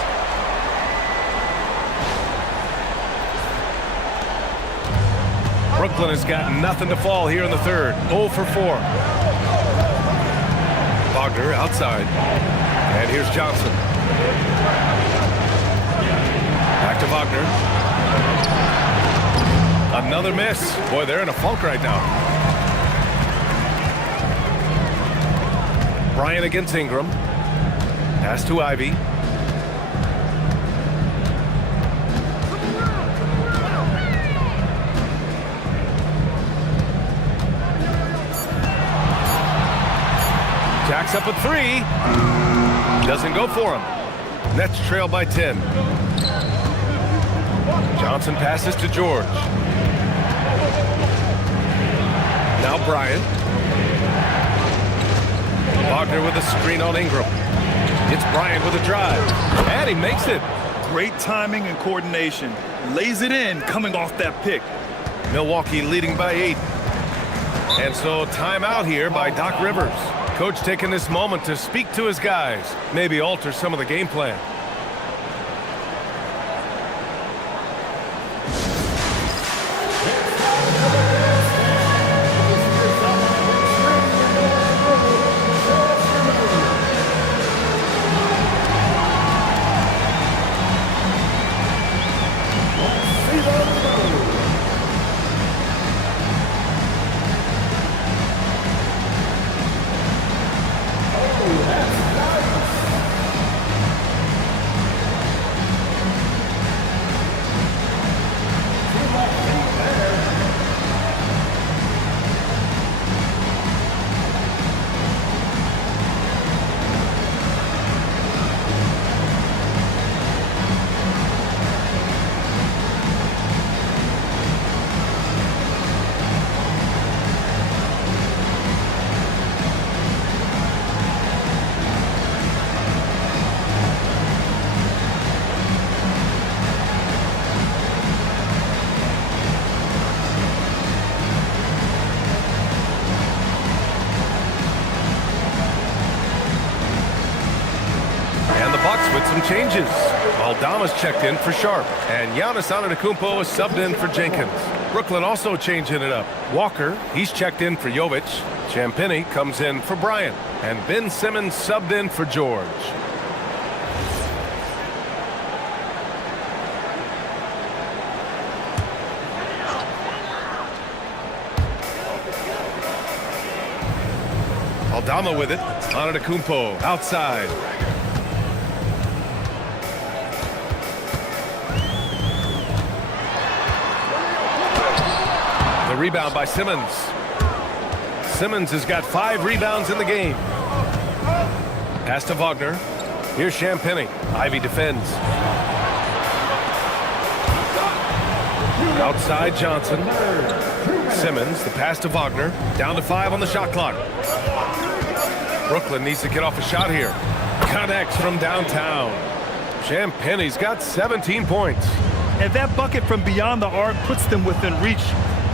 Brooklyn has got nothing to fall here in the third. 0 for 4. Wagner outside. And here's Johnson. Back to Wagner. Another miss. Boy, they're in a funk right now. Bryant against Ingram. Pass to Ivey. Jacks up a 3. Doesn't go for him. Nets trail by 10. Johnson passes to George. Now Bryant. Wagner with a screen on Ingram. It's Bryant with a drive. And he makes it. Great timing and coordination. Lays it in coming off that pick. Milwaukee leading by 8. And so timeout here by Doc Rivers. Coach taking this moment to speak to his guys, maybe alter some of the game plan. With some changes. Aldama's checked in for Sharp, and Giannis Antetokounmpo is subbed in for Jenkins. Brooklyn also changing it up. Walker, he's checked in for Jovic. Champagnie comes in for Bryant, and Ben Simmons subbed in for George. Aldama with it. Antetokounmpo outside. The rebound by Simmons. Simmons has got 5 rebounds in the game. Pass to Wagner. Here's Champagnie. Ivy defends. Outside Johnson. Simmons, the pass to Wagner. Down to 5 on the shot clock. Brooklyn needs to get off a shot here. Connects from downtown. Champagnie's got 17 points. And that bucket from beyond the arc puts them within reach.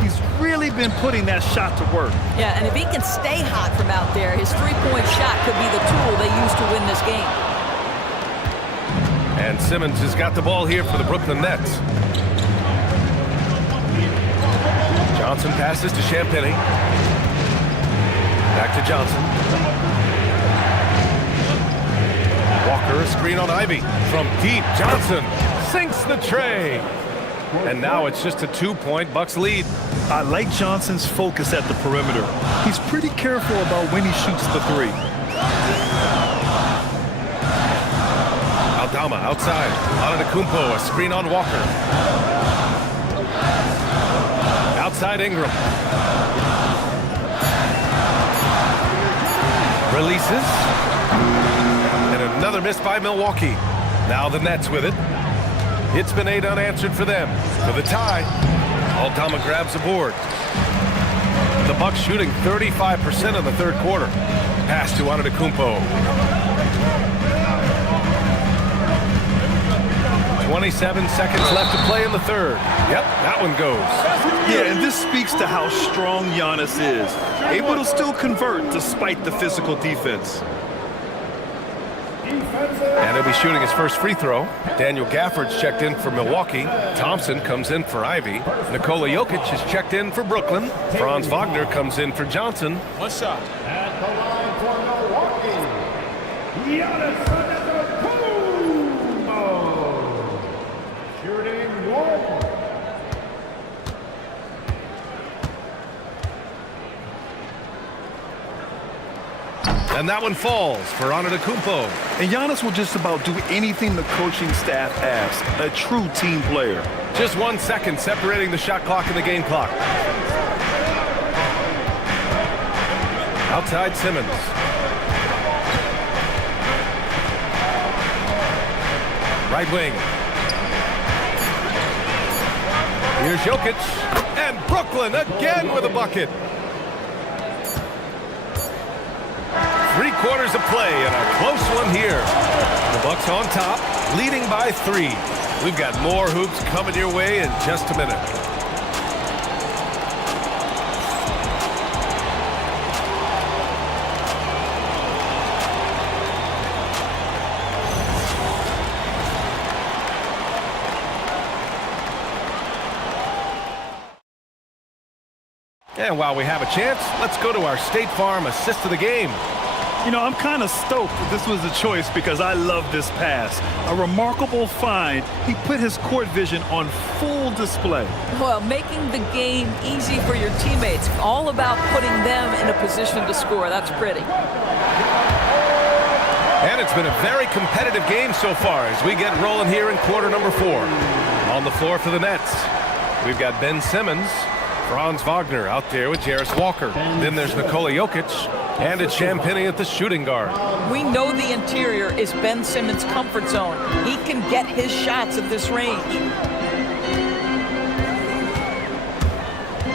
He's really been putting that shot to work. Yeah, and if he can stay hot from out there, his three-point shot could be the tool they use to win this game. And Simmons has got the ball here for the Brooklyn Nets. Johnson passes to Champagnie. Back to Johnson. Walker, a screen on Ivy. From deep, Johnson sinks the tray. And now it's just a 2-point Bucks lead. I like Johnson's focus at the perimeter. He's pretty careful about when he shoots the three. Aldama outside. Antetokounmpo, a screen on Walker. Outside Ingram. Releases. And another miss by Milwaukee. Now the Nets with it. It's been 8 unanswered for them. For the tie, Aldama grabs the board. The Bucks shooting 35% in the third quarter. Pass to Antetokounmpo. 27 seconds left to play in the third. Yep, that one goes. Yeah, and this speaks to how strong Giannis is. Able to still convert despite the physical defense. And he'll be shooting his first free throw. Daniel Gafford's checked in for Milwaukee. Thompson comes in for Ivy. Nikola Jokic is checked in for Brooklyn. Franz Wagner comes in for Johnson. One shot. At the line for Milwaukee, Giannis Antetokounmpo. Shooting 1. And that one falls for Antetokounmpo. And Giannis will just about do anything the coaching staff asks. A true team player. Just 1 second separating the shot clock and the game clock. Outside Simmons. Right wing. Here's Jokic. And Brooklyn again with a bucket. 3 quarters of play and a close one here. The Bucks on top, leading by 3. We've got more hoops coming your way in just a minute. And while we have a chance, let's go to our State Farm assist of the game. You know, I'm kind of stoked that this was a choice because I love this pass. A remarkable find. He put his court vision on full display. Well, making the game easy for your teammates. All about putting them in a position to score. That's pretty. And it's been a very competitive game so far as we get rolling here in quarter number 4. On the floor for the Nets, we've got Ben Simmons, Franz Wagner out there with Jarris Walker. Then there's Nikola Jokic, and it's Champagnie at the shooting guard. We know the interior is Ben Simmons' comfort zone. He can get his shots at this range.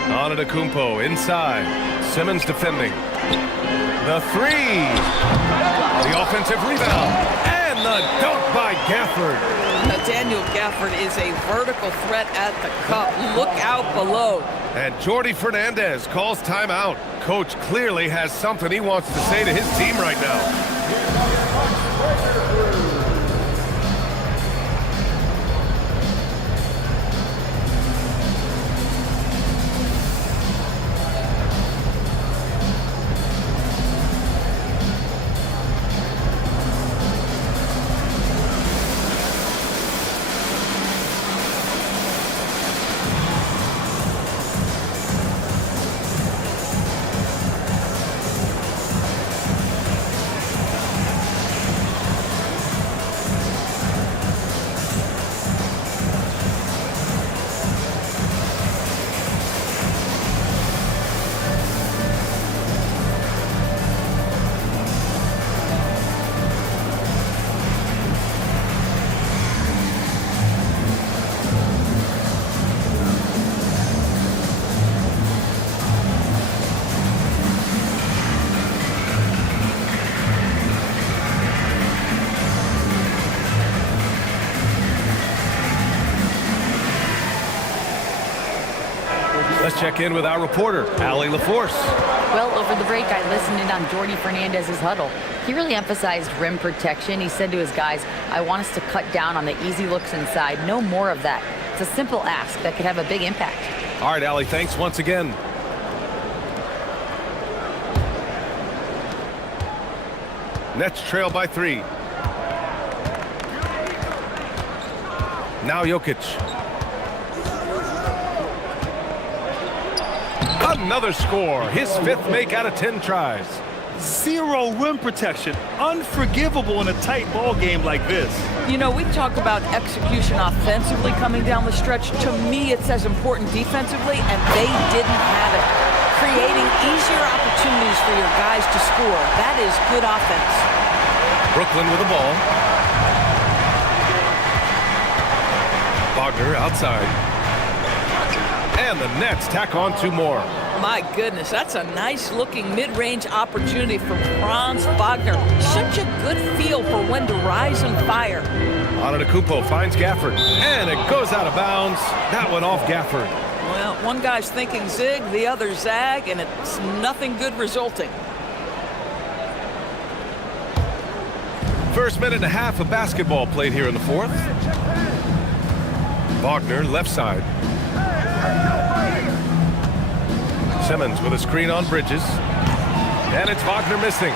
Antetokounmpo inside. Simmons defending. The three. The offensive rebound. And the dunk by Gafford. Now, Daniel Gafford is a vertical threat at the cup. Look out below. And Jordi Fernandez calls timeout. Coach clearly has something he wants to say to his team right now. Let's check in with our reporter, Allie LaForce. Well, over the break, I listened in on Jordi Fernandez's huddle. He really emphasized rim protection. He said to his guys, I want us to cut down on the easy looks inside. No more of that. It's a simple ask that could have a big impact. All right, Allie, thanks once again. Nets trail by 3. Now Jokic. Another score. His 5th make out of 10 tries. 0 rim protection. Unforgivable in a tight ball game like this. You know, we talk about execution offensively coming down the stretch. To me, it's as important defensively, and they didn't have it. Creating easier opportunities for your guys to score. That is good offense. Brooklyn with the ball. Wagner outside. And the Nets tack on 2 more. My goodness, that's a nice-looking mid-range opportunity from Franz Wagner. Such a good feel for when to rise and fire. Antetokounmpo finds Gafford, and it goes out of bounds. That one off Gafford. Well, one guy's thinking zig, the other zag, and it's nothing good resulting. First minute and a half of basketball played here in the 4th. Wagner left side. Simmons with a screen on Bridges. And it's Wagner missing.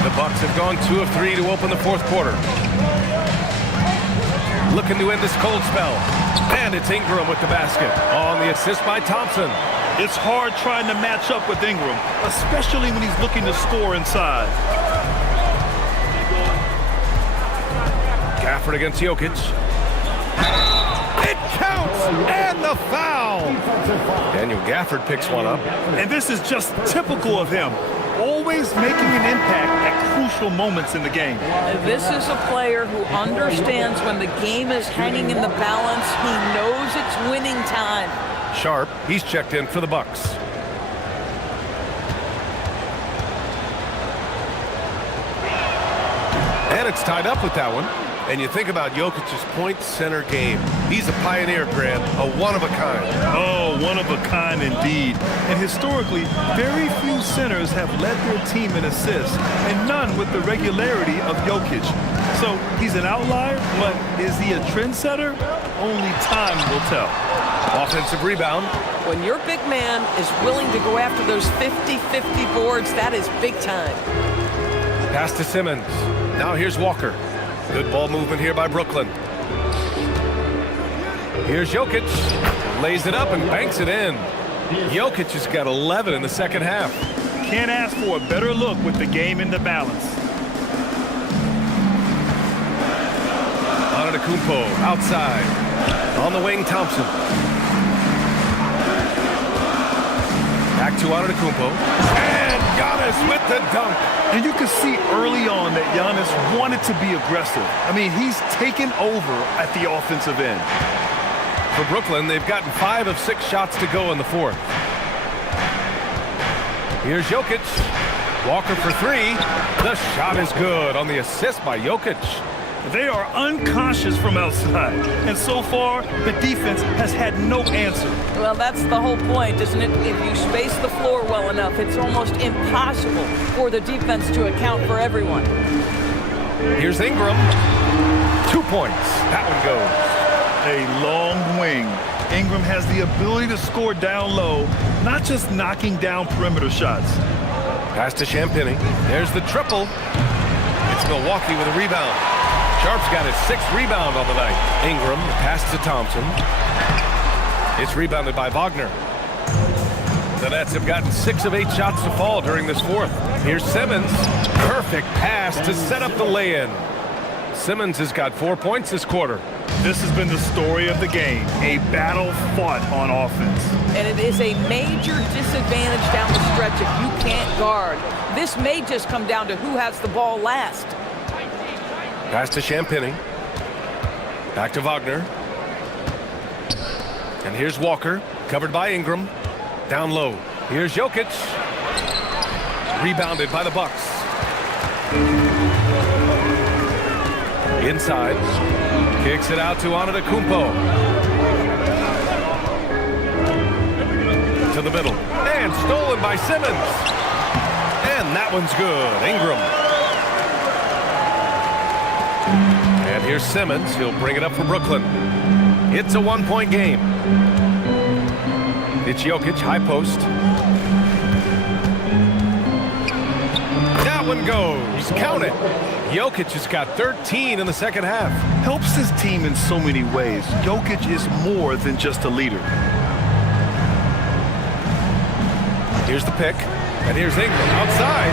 The Bucks have gone 2 of 3 to open the 4th quarter. Looking to end this cold spell. And it's Ingram with the basket on the assist by Thompson. It's hard trying to match up with Ingram, especially when he's looking to score inside. Gafford against Jokic. It counts! And the foul! Daniel Gafford picks one up. And this is just typical of him. Always making an impact at crucial moments in the game. This is a player who understands when the game is hanging in the balance. He knows it's winning time. Sharp, he's checked in for the Bucks. And it's tied up with that one. And you think about Jokic's point center game. He's a pioneer, Grant, a one-of-a-kind. Oh, one-of-a-kind indeed. And historically, very few centers have led their team in assists, and none with the regularity of Jokic. So he's an outlier, but is he a trendsetter? Only time will tell. Offensive rebound. When your big man is willing to go after those 50-50 boards, that is big time. Pass to Simmons. Now here's Walker. Good ball movement here by Brooklyn. Here's Jokic. Lays it up and banks it in. Jokic has got 11 in the second half. Can't ask for a better look with the game in the balance. Antetokounmpo outside. On the wing, Thompson. Back to Antetokounmpo. And Giannis with the dunk. And you can see early on that Giannis wanted to be aggressive. I mean, he's taken over at the offensive end. For Brooklyn, they've gotten 5 of 6 shots to go in the fourth. Here's Jokic. Walker for 3. The shot is good on the assist by Jokic. They are unconscious from outside, and so far the defense has had no answer. Well, that's the whole point, isn't it? If you space the floor well enough, it's almost impossible for the defense to account for everyone. Here's Ingram. 2 points. That one goes. A long wing. Ingram has the ability to score down low, not just knocking down perimeter shots. Pass to Champagny. There's the triple. It's Milwaukee with a rebound. Sharp's got his 6th rebound on the night. Ingram, pass to Thompson. It's rebounded by Wagner. The Nets have gotten 6 of 8 shots to fall during this fourth. Here's Simmons. Perfect pass to set up the lay-in. Simmons has got 4 points this quarter. This has been the story of the game, a battle fought on offense. And it is a major disadvantage down the stretch if you can't guard. This may just come down to who has the ball last. Pass to Champagny. Back to Wagner. And here's Walker, covered by Ingram. Down low. Here's Jokic. Rebounded by the Bucks. Inside. Kicks it out to Antetokounmpo. To the middle. And stolen by Simmons. And that one's good. Ingram. And here's Simmons. He'll bring it up for Brooklyn. It's a 1-point game. It's Jokic, high post. That one goes. Count it. Jokic has got 13 in the second half. Helps his team in so many ways. Jokic is more than just a leader. Here's the pick. And here's Ingram outside.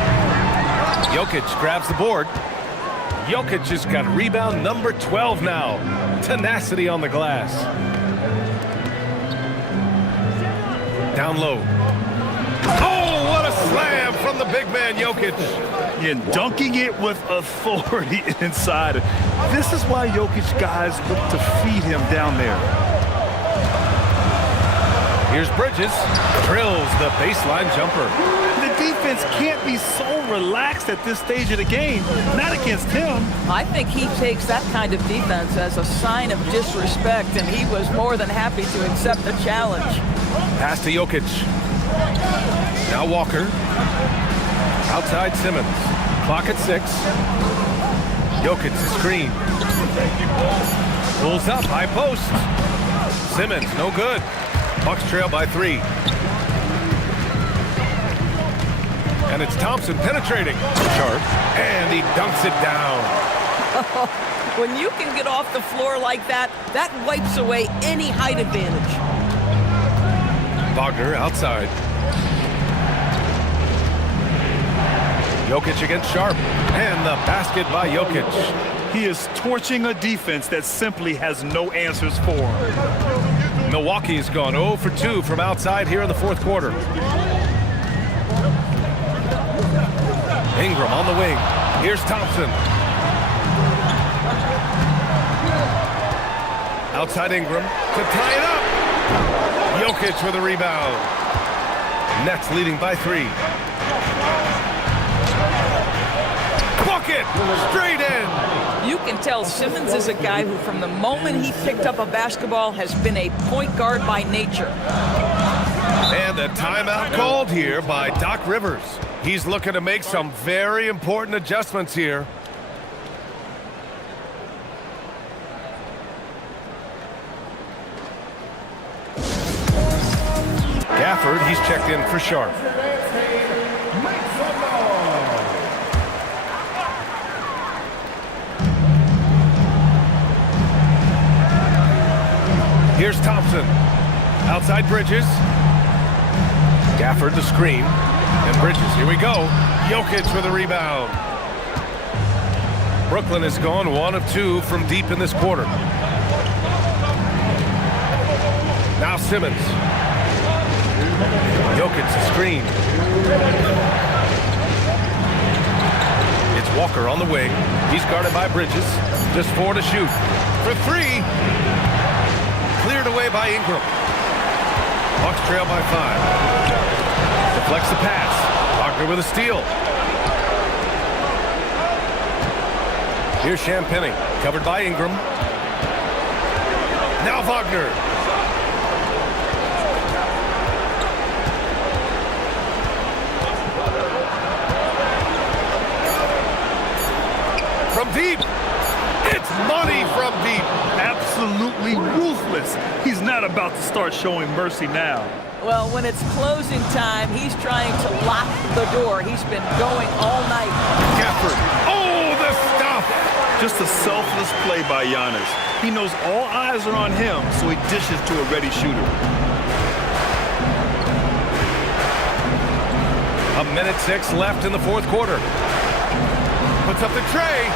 Jokic grabs the board. Jokic has got rebound number 12 now. Tenacity on the glass. Down low. Oh, what a slam from the big man, Jokic. And dunking it with authority inside. This is why Jokic guys look to feed him down there. Here's Bridges. Drills the baseline jumper. The defense can't be so relaxed at this stage of the game. Not against him. I think he takes that kind of defense as a sign of disrespect, and he was more than happy to accept the challenge. Pass to Jokic. Now Walker. Outside Simmons. Clock at 6. Jokic the screen. Pulls up, high post. Simmons, no good. Bucks trail by 3. And it's Thompson penetrating. Sharp. And he dunks it down. When you can get off the floor like that, that wipes away any height advantage. Wagner outside. Jokic against Sharp. And the basket by Jokic. He is torching a defense that simply has no answers for him. Milwaukee's gone 0 for 2 from outside here in the fourth quarter. Ingram on the wing. Here's Thompson. Outside Ingram to tie it up. Jokic with a rebound. Nets leading by 3. Bucket! Straight in! You can tell Simmons is a guy who, from the moment he picked up a basketball, has been a point guard by nature. And a timeout called here by Doc Rivers. He's looking to make some very important adjustments here. checked in for Sharp. Here's Thompson. Outside Bridges. Gafford the screen. And Bridges, here we go. Jokic with a rebound. Brooklyn has gone 1 of 2 from deep in this quarter. Now Simmons. Jokic the screen. It's Walker on the wing. He's guarded by Bridges. Just 4 to shoot. For 3. Cleared away by Ingram. Hawks trail by 5. Deflects the pass. Wagner with a steal. Here's Champagny, covered by Ingram. Now Wagner. From deep. It's money from deep. Absolutely ruthless. He's not about to start showing mercy now. Well, when it's closing time, he's trying to lock the door. He's been going all night. Gafford. Oh, the stuff. Just a selfless play by Giannis. He knows all eyes are on him, so he dishes to a ready shooter. A minute 6 left in the fourth quarter. Puts up the tray.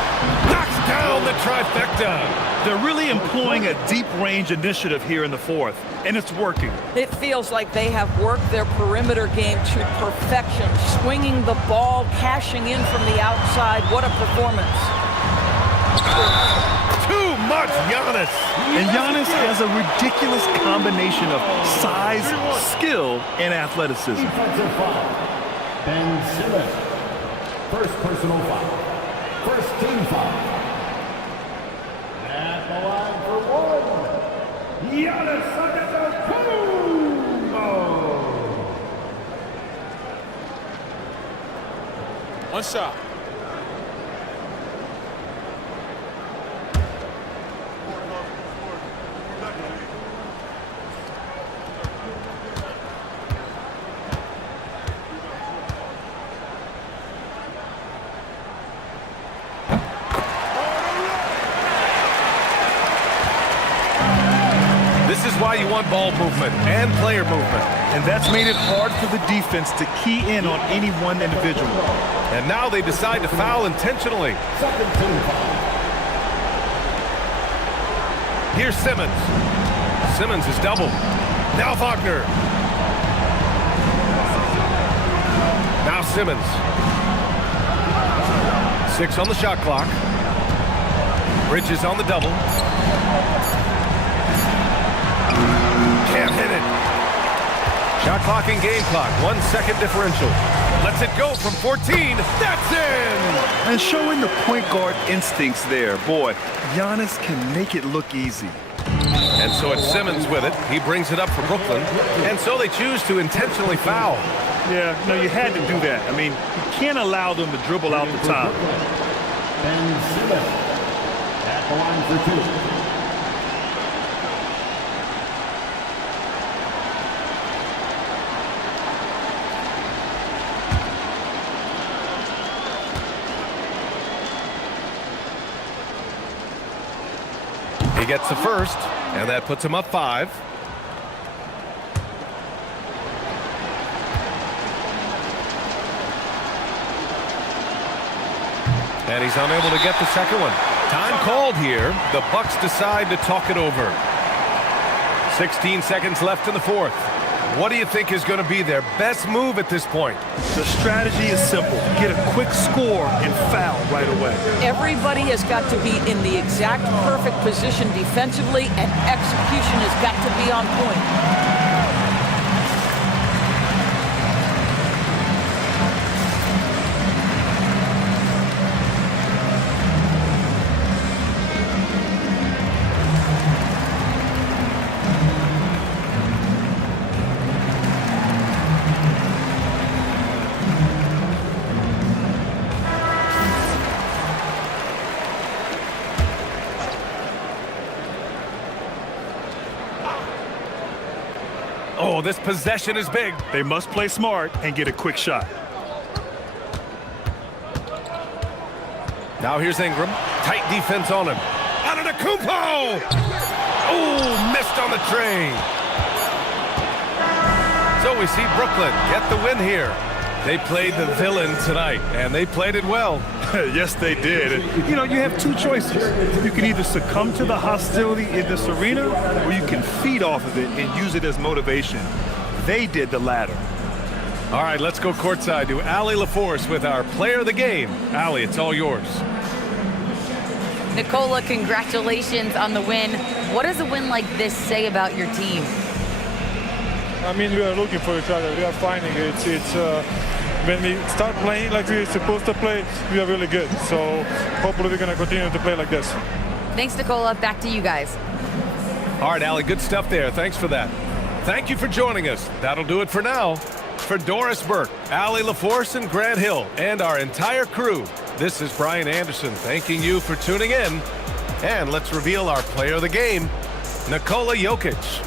Knocks down the trifecta. They're really employing a deep range initiative here in the fourth, and it's working. It feels like they have worked their perimeter game to perfection, swinging the ball, cashing in from the outside. What a performance. Too much Giannis. And Giannis has a ridiculous combination of size, skill, and athleticism. Defensive foul. Ben Simmons. First personal foul. First team foul. At the line for 1. Giannis Antetokounmpo. One shot. This is why you want ball movement and player movement. And that's made it hard for the defense to key in on any one individual. And now they decide to foul intentionally. Second team foul. Here's Simmons. Simmons is doubled. Now Wagner. Now Simmons. 6 on the shot clock. Bridges on the double. Can't hit it. Shot clock and game clock. 1 second differential. Lets it go from 14. That's in! And showing the point guard instincts there. Boy, Giannis can make it look easy. And so it's Simmons with it. He brings it up for Brooklyn. And so they choose to intentionally foul. Yeah, no, you had to do that. I mean, you can't allow them to dribble out the top. Ben Simmons. At the line for 2. He gets the first, and that puts him up 5. And he's unable to get the second one. Time called here. The Bucks decide to talk it over. 16 seconds left in the fourth. What do you think is going to be their best move at this point? The strategy is simple. Get a quick score and foul right away. Everybody has got to be in the exact perfect position defensively, and execution has got to be on point. Oh, this possession is big. They must play smart and get a quick shot. Now here's Ingram. Tight defense on him. Antetokounmpo! Oh, missed on the train. So we see Brooklyn get the win here. They played the villain tonight, and they played it well. Yes, they did. And, you know, you have two choices. You can either succumb to the hostility in this arena, or you can feed off of it and use it as motivation. They did the latter. All right, let's go courtside to Allie LaForce with our player of the game. Allie, it's all yours. Nicola, congratulations on the win. What does a win like this say about your team? I mean, we are looking for each other. We are finding it. When we start playing like we're supposed to play, we are really good. So hopefully we're going to continue to play like this. Thanks, Nicola. Back to you guys. All right, Allie, good stuff there. Thanks for that. Thank you for joining us. That'll do it for now. For Doris Burke, Allie LaForce, and Grant Hill, and our entire crew, this is Brian Anderson thanking you for tuning in. And let's reveal our player of the game, Nikola Jokic.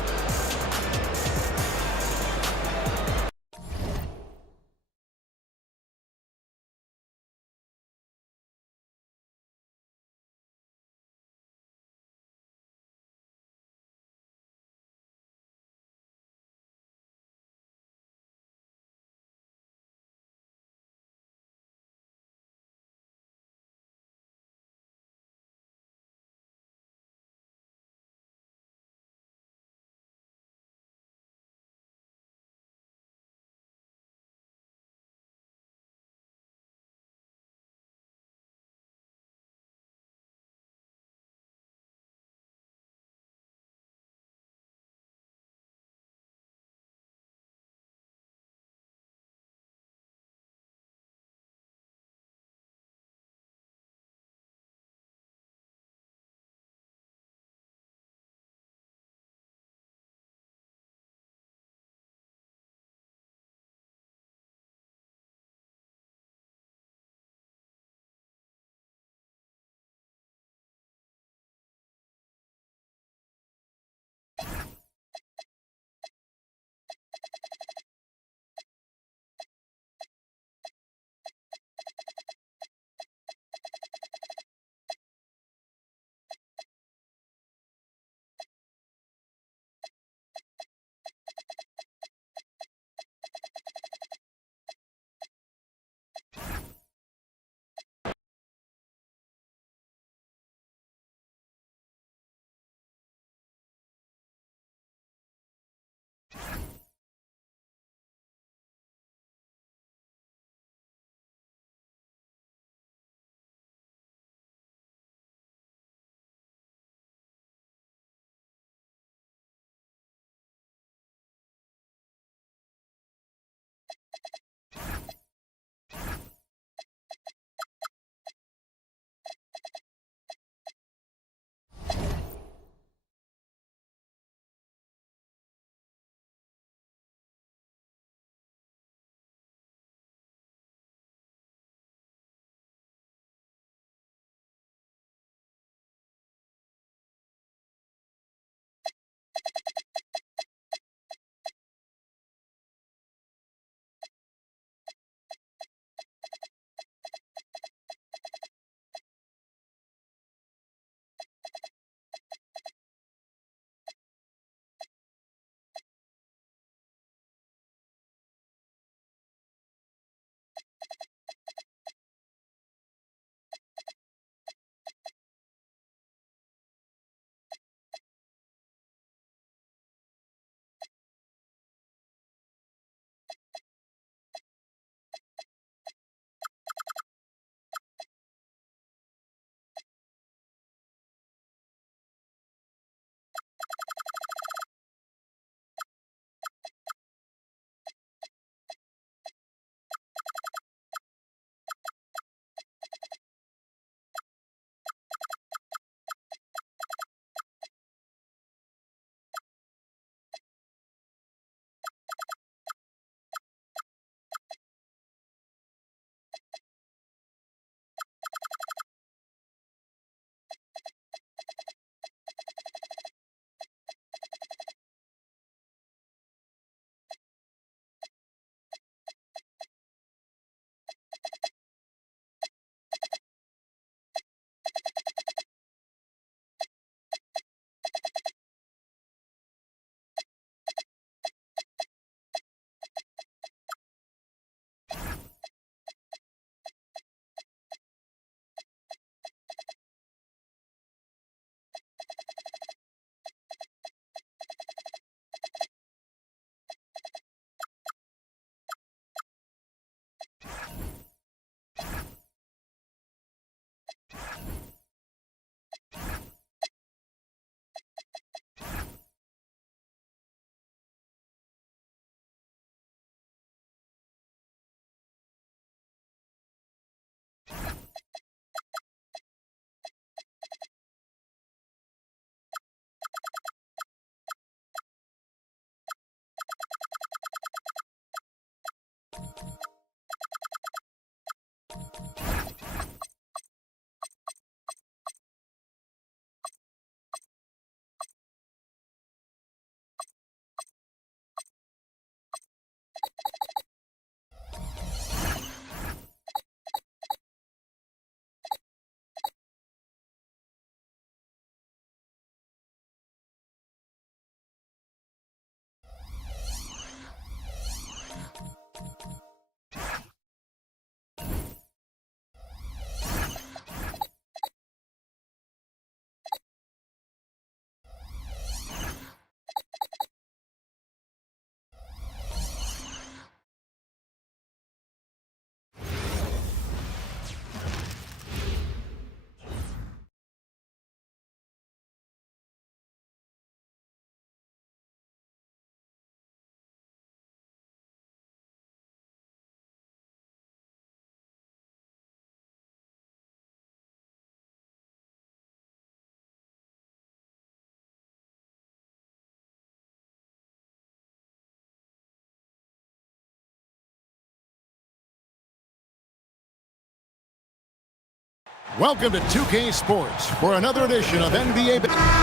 Welcome to 2K Sports for another edition of NBA.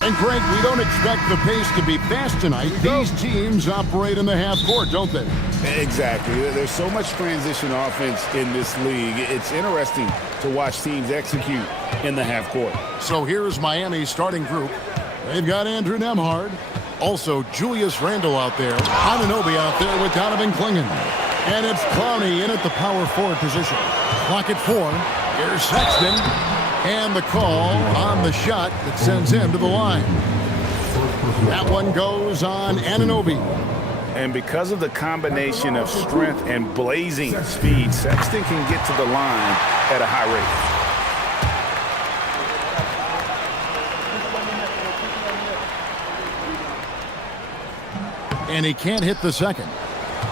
And Greg, we don't expect the pace to be fast tonight. These teams operate in the half court, don't they? Exactly. There's so much transition offense in this league. It's interesting to watch teams execute in the half court. So here's Miami's starting group. They've got Andrew Nembhard. Also, Julius Randle out there. Anunoby out there with Donovan Clingan. And it's Clowney in at the power forward position. Clock at 4. Here's Sexton. And the call on the shot that sends him to the line. That one goes on Anunoby. And because of the combination of strength and blazing speed, Sexton can get to the line at a high rate. And he can't hit the second.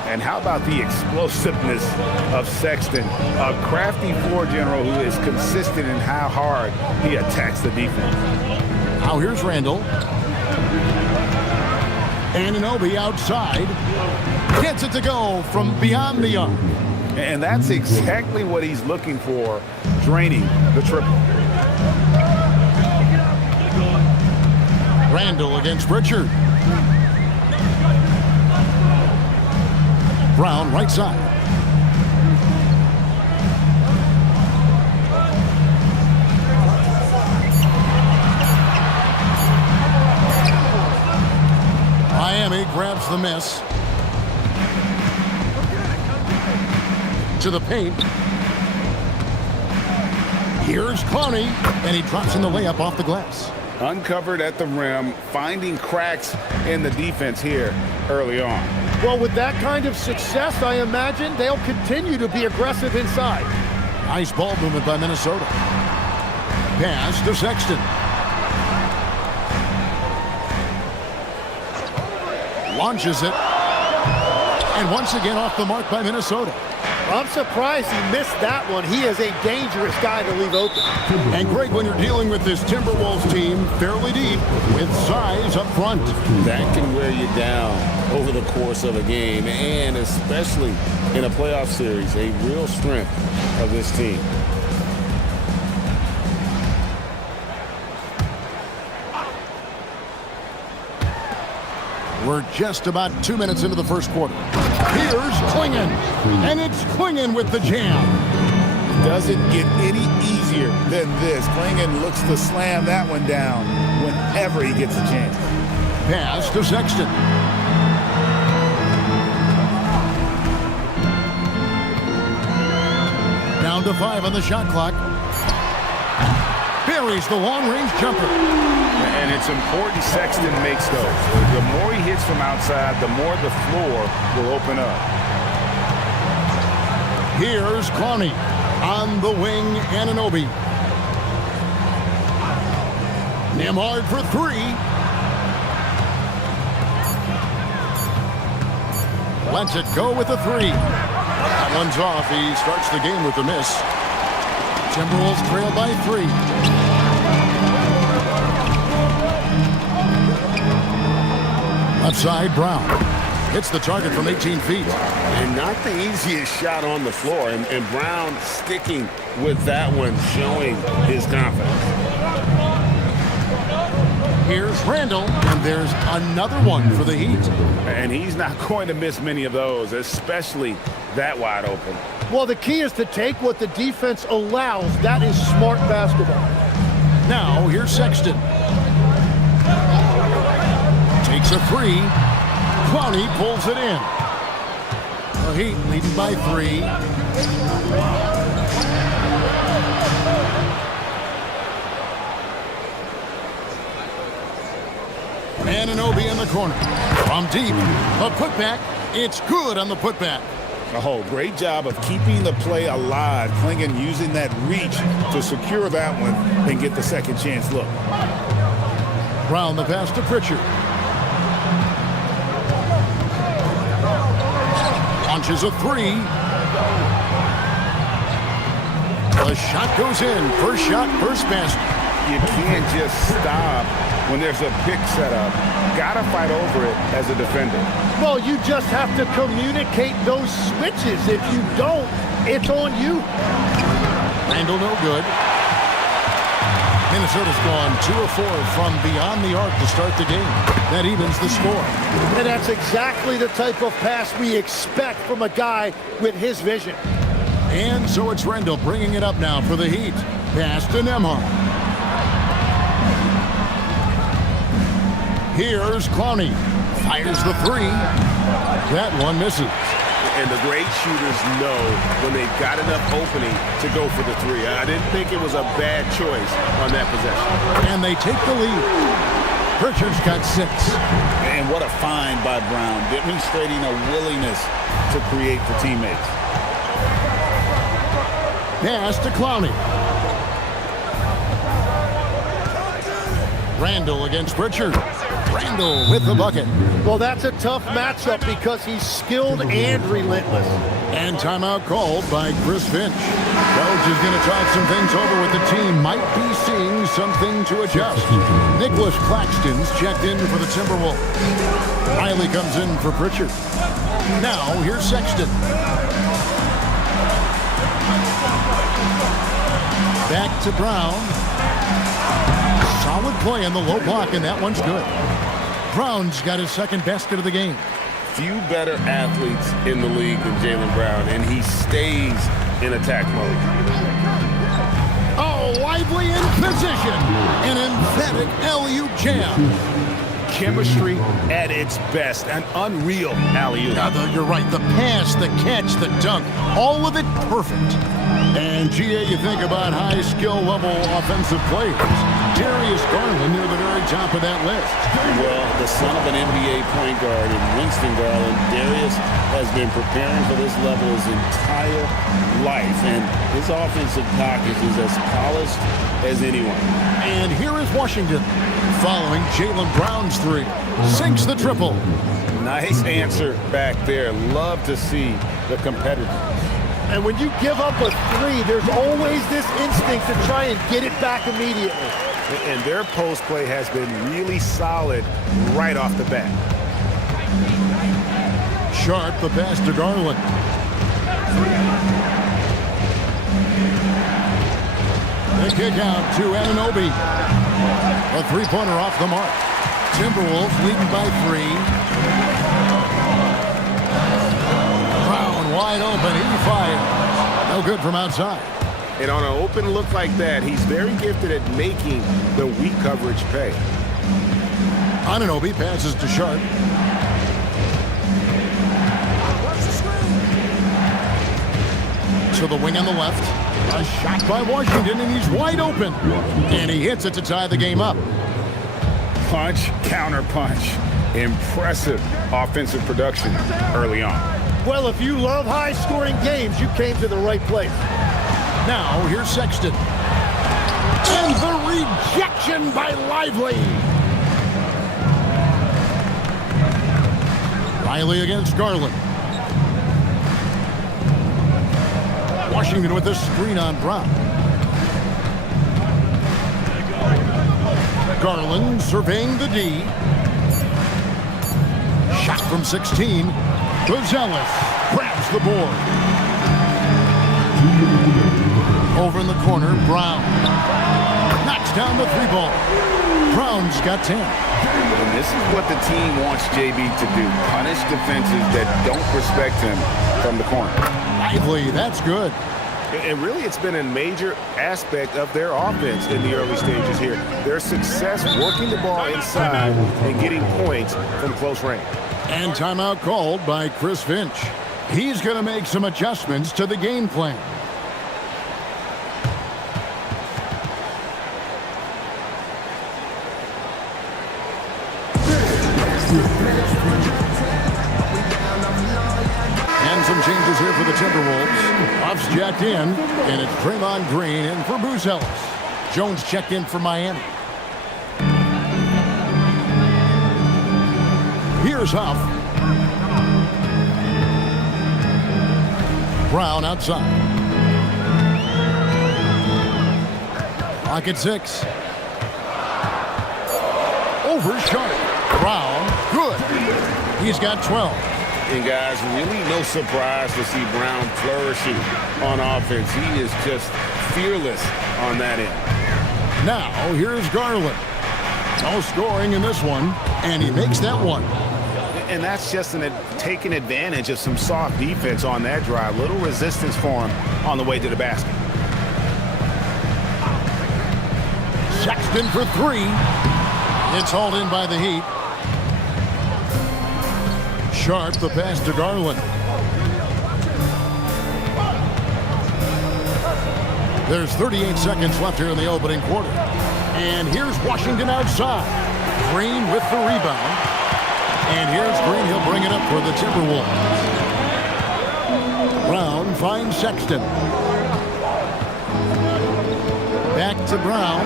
And how about the explosiveness of Sexton, a crafty floor general who is consistent in how hard he attacks the defense. Now here's Randle. Anunoby outside. Gets it to go from beyond the arc. And that's exactly what he's looking for, draining the triple. Randle against Pritchard. Brown, right side. Miami grabs the miss. To the paint. Here's Clowney, and he drops in the layup off the glass. Uncovered at the rim, finding cracks in the defense here early on. Well, with that kind of success, I imagine they'll continue to be aggressive inside. Nice ball movement by Minnesota. Pass to Sexton. Launches it. And once again off the mark by Minnesota. I'm surprised he missed that one. He is a dangerous guy to leave open. And Greg, when you're dealing with this Timberwolves team fairly deep with size up front, that can wear you down over the course of a game, and especially in a playoff series, a real strength of this team. We're just about 2 minutes into the first quarter. Here's Clingan, and it's Clingan with the jam. Doesn't get any easier than this. Clingan looks to slam that one down whenever he gets a chance. Pass to Sexton. Down to 5 on the shot clock. Buries the long-range jumper. And it's important Sexton makes those. The more he hits from outside, the more the floor will open up. Here's Clowney on the wing, Anunoby. Nembhard for 3. Lets it go with a 3. That one's off. He starts the game with a miss. Timberwolves trail by 3. Left side, Brown. Hits the target from 18 feet. And not the easiest shot on the floor. And Brown sticking with that one, showing his confidence. Here's Randle, and there's another one for the Heat. And he's not going to miss many of those, especially that wide open. Well, the key is to take what the defense allows. That is smart basketball. Now, here's Sexton. Takes a 3. Clowney pulls it in. The Heat leading by 3. corner. From deep, a putback. It's good on the putback. Oh, great job of keeping the play alive. Klingon using that reach to secure that one and get the second chance look. Brown the pass to Pritchard. Launches a three. The shot goes in. First shot, first basket. You can't just stop when there's a pick set up. Gotta fight over it as a defender. Well, you just have to communicate those switches. If you don't, it's on you. Randall no good. Minnesota's gone 2 of 4 from beyond the arc to start the game. That evens the score. And that's exactly the type of pass we expect from a guy with his vision. And so it's Randall bringing it up now for the Heat. Pass to Nembhard. Here's Clowney. Fires the three. That one misses. And the great shooters know when they've got enough opening to go for the three. I didn't think it was a bad choice on that possession. And they take the lead. Pritchard's got 6. And what a find by Brown, demonstrating a willingness to create for teammates. Pass to Clowney. Randall against Pritchard. Randall with the bucket. Well, that's a tough matchup because he's skilled and relentless. And timeout called by Chris Finch. Coach is going to talk some things over with the team. Might be seeing something to adjust. Nicholas Claxton's checked in for the Timberwolves. Riley comes in for Pritchard. Now, here's Sexton. Back to Brown. Solid play on the low block, and that one's good. Brown's got his second basket of the game. Few better athletes in the league than Jaylen Brown, and he stays in attack mode. Oh, Lively in position. An emphatic LU jam. Chemistry at its best. An unreal alley-oop. You're right. The pass, the catch, the dunk, all of it perfect. And, GA, you think about high skill level offensive players. Darius Garland near the very top of that list. Well, the son of an NBA point guard in Winston Garland, Darius has been preparing for this level his entire life. And his offensive package is as polished as anyone. And here is Washington following Jaylen Brown's three. Sinks the triple. Nice answer back there. Love to see the competitors. And when you give up a three, there's always this instinct to try and get it back immediately. And their post play has been really solid right off the bat. Sharp the pass to Garland. The kick out to Anunoby. A three-pointer off the mark. Timberwolves leading by 3. Wide open, he fired. No good from outside. And on an open look like that, he's very gifted at making the weak coverage pay. Anunoby passes to Sharp. To the wing on the left. A shot by Washington, and he's wide open. And he hits it to tie the game up. Punch, counter punch. Impressive offensive production early on. Well, if you love high-scoring games, you came to the right place. Now, here's Sexton. And the rejection by Lively. Riley against Garland. Washington with a screen on Brown. Garland surveying the D. Shot from 16. Gonzalez grabs the board. Over in the corner, Brown knocks down the three ball. Brown's got 10. And this is what the team wants JB to do. Punish defenses that don't respect him from the corner. Lively, that's good. And really, it's been a major aspect of their offense in the early stages here. Their success working the ball inside and getting points from close range. And timeout called by Chris Finch. He's going to make some adjustments to the game plan. And some changes here for the Timberwolves. Buffs jacked in, and it's Draymond Green in for Bruce Ellis. Jones checked in for Miami. Here's Huff. Brown outside. Clock at 6. Over Sharp. Brown, good. He's got 12. And guys, really no surprise to see Brown flourishing on offense. He is just fearless on that end. Now, here's Garland. No scoring in this one, and he makes that one. And that's just taking advantage of some soft defense on that drive. Little resistance for him on the way to the basket. Sexton for 3. It's hauled in by the Heat. Sharp the pass to Garland. There's 38 seconds left here in the opening quarter. And here's Washington outside. Green with the rebound. And here's Green. He'll bring it up for the Timberwolves. Brown finds Sexton. Back to Brown.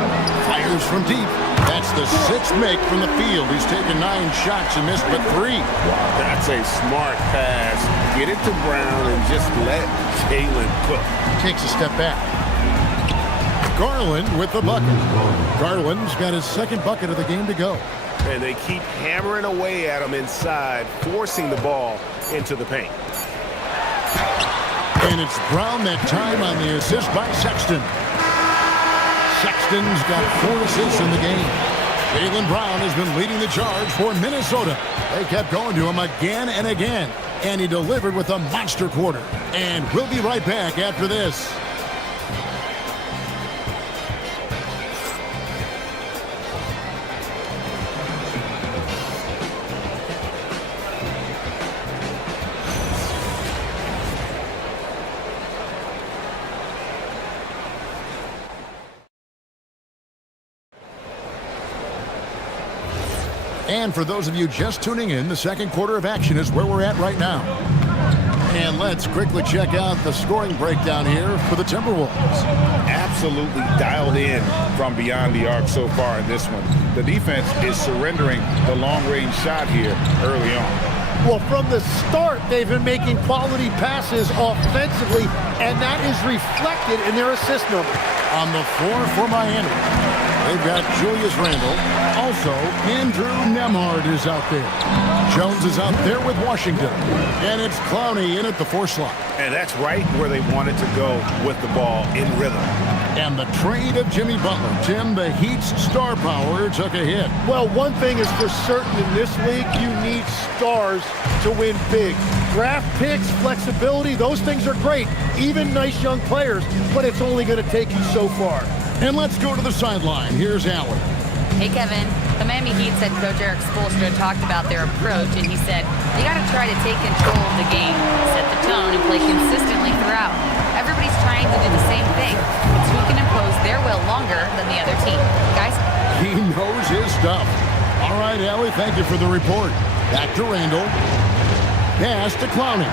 Fires from deep. That's the 6th make from the field. He's taken 9 shots and missed but 3. That's a smart pass. Get it to Brown and just let Jalen cook. Takes a step back. Garland with the bucket. Garland's got his 2nd bucket of the game to go. And they keep hammering away at him inside, forcing the ball into the paint. And it's Brown that time on the assist by Sexton. Sexton's got 4 assists in the game. Jaylen Brown has been leading the charge for Minnesota. They kept going to him again and again. And he delivered with a monster quarter. And we'll be right back after this. And for those of you just tuning in, the 2nd quarter of action is where we're at right now. And let's quickly check out the scoring breakdown here for the Timberwolves. Absolutely dialed in from beyond the arc so far in this one. The defense is surrendering the long-range shot here early on. Well, from the start, they've been making quality passes offensively, and that is reflected in their assist number. On the floor for Miami, they've got Julius Randle. Also, Andrew Nembhard is out there. Jones is out there with Washington. And it's Clowney in at the 4 slot. And that's right where they wanted to go with the ball in rhythm. And the trade of Jimmy Butler. Tim, the Heat's star power took a hit. Well, one thing is for certain in this league, you need stars to win big. Draft picks, flexibility, those things are great. Even nice young players, but it's only going to take you so far. And let's go to the sideline. Here's Allen. Hey, Kevin. The Miami Heat's head coach Eric Spoelstra talked about their approach, and he said, you got to try to take control of the game, set the tone, and play consistently throughout. Everybody's trying to do the same thing. It's who can impose their will longer than the other team. Guys? He knows his stuff. All right, Allie, thank you for the report. Back to Randle. Pass to Clowney.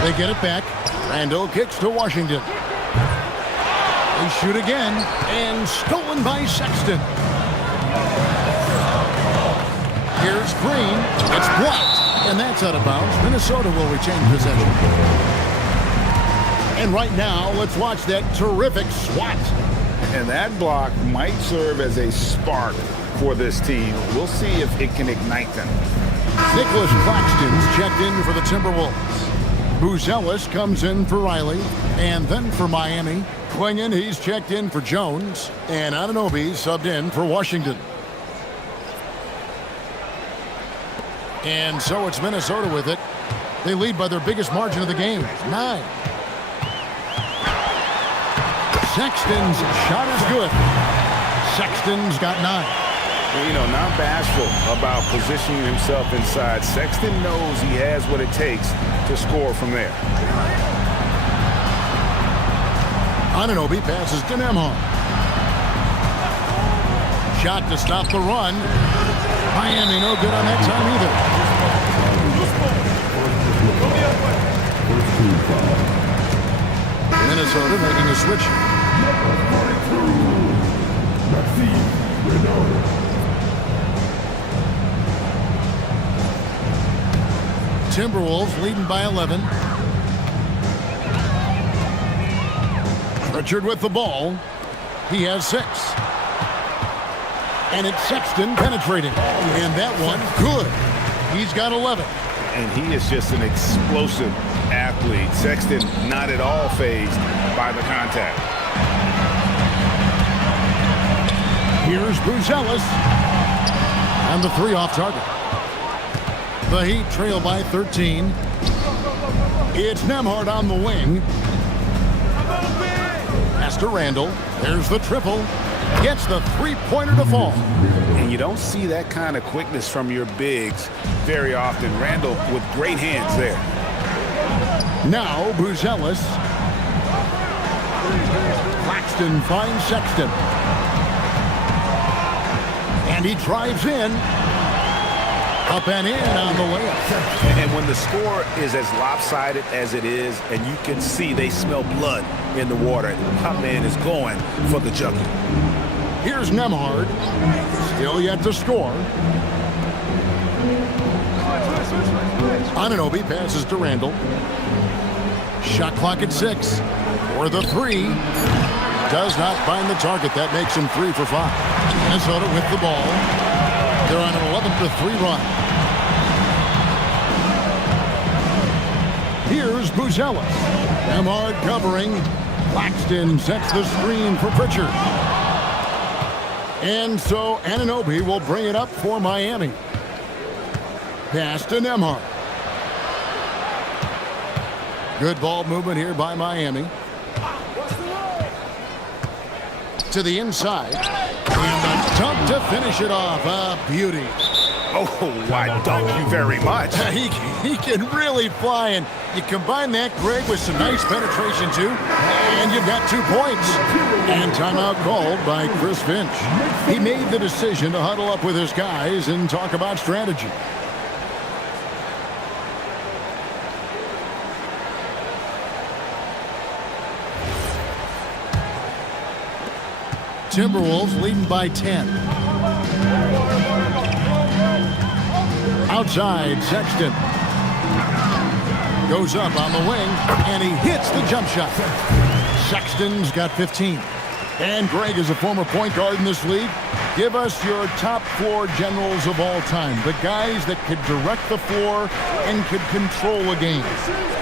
They get it back. Randle kicks to Washington. They shoot again, and stolen by Sexton. Here's Green. It's blocked, and that's out of bounds. Minnesota will retain possession. And right now, let's watch that terrific swat. And that block might serve as a spark for this team. We'll see if it can ignite them. Nicholas Claxton's checked in for the Timberwolves. Bruce Ellis comes in for Riley, and then for Miami. Klingon, he's checked in for Jones, and Anunoby subbed in for Washington. And so it's Minnesota with it. They lead by their biggest margin of the game, 9. Sexton's shot is good. Sexton's got 9. You know, not bashful about positioning himself inside. Sexton knows he has what it takes to score from there. Anunoby passes to Nembhard. Shot to stop the run. Miami no good on that time either. Minnesota making a switch. Timberwolves leading by 11. Richard with the ball. He has 6. And it's Sexton penetrating. And that one, good. He's got 11. And he is just an explosive athlete. Sexton not at all fazed by the contact. Here's Buzelis. And the 3 off target. The Heat trail by 13. It's Nembhard on the wing. Pass to Randall. There's the triple. Gets the 3-pointer to fall. And you don't see that kind of quickness from your bigs very often. Randall with great hands there. Now Buzelis. Claxton finds Sexton. And he drives in. Up and in on the layup. And when the score is as lopsided as it is, and you can see they smell blood in the water, my man is going for the junkie. Here's Nembhard. Still yet to score. Anunoby passes to Randall. Shot clock at 6. For the 3. Does not find the target. That makes him 3 for 5. Minnesota with the ball. They're on an 11-3 run. Here's Buzelis. Nembhard covering. Claxton sets the screen for Pritchard. And so Anunoby will bring it up for Miami. Pass to Nembhard. Good ball movement here by Miami. To the inside. And the dunk to finish it off. A beauty. Oh, why thank you very much. He can really fly, and you combine that, Greg, with some nice penetration, too, and you've got 2 points. And timeout called by Chris Finch. He made the decision to huddle up with his guys and talk about strategy. Timberwolves leading by 10. Outside, Sexton. Goes up on the wing, and he hits the jump shot. Sexton's got 15. And Greg is a former point guard in this league. Give us your top 4 generals of all time. The guys that could direct the floor and could control a game.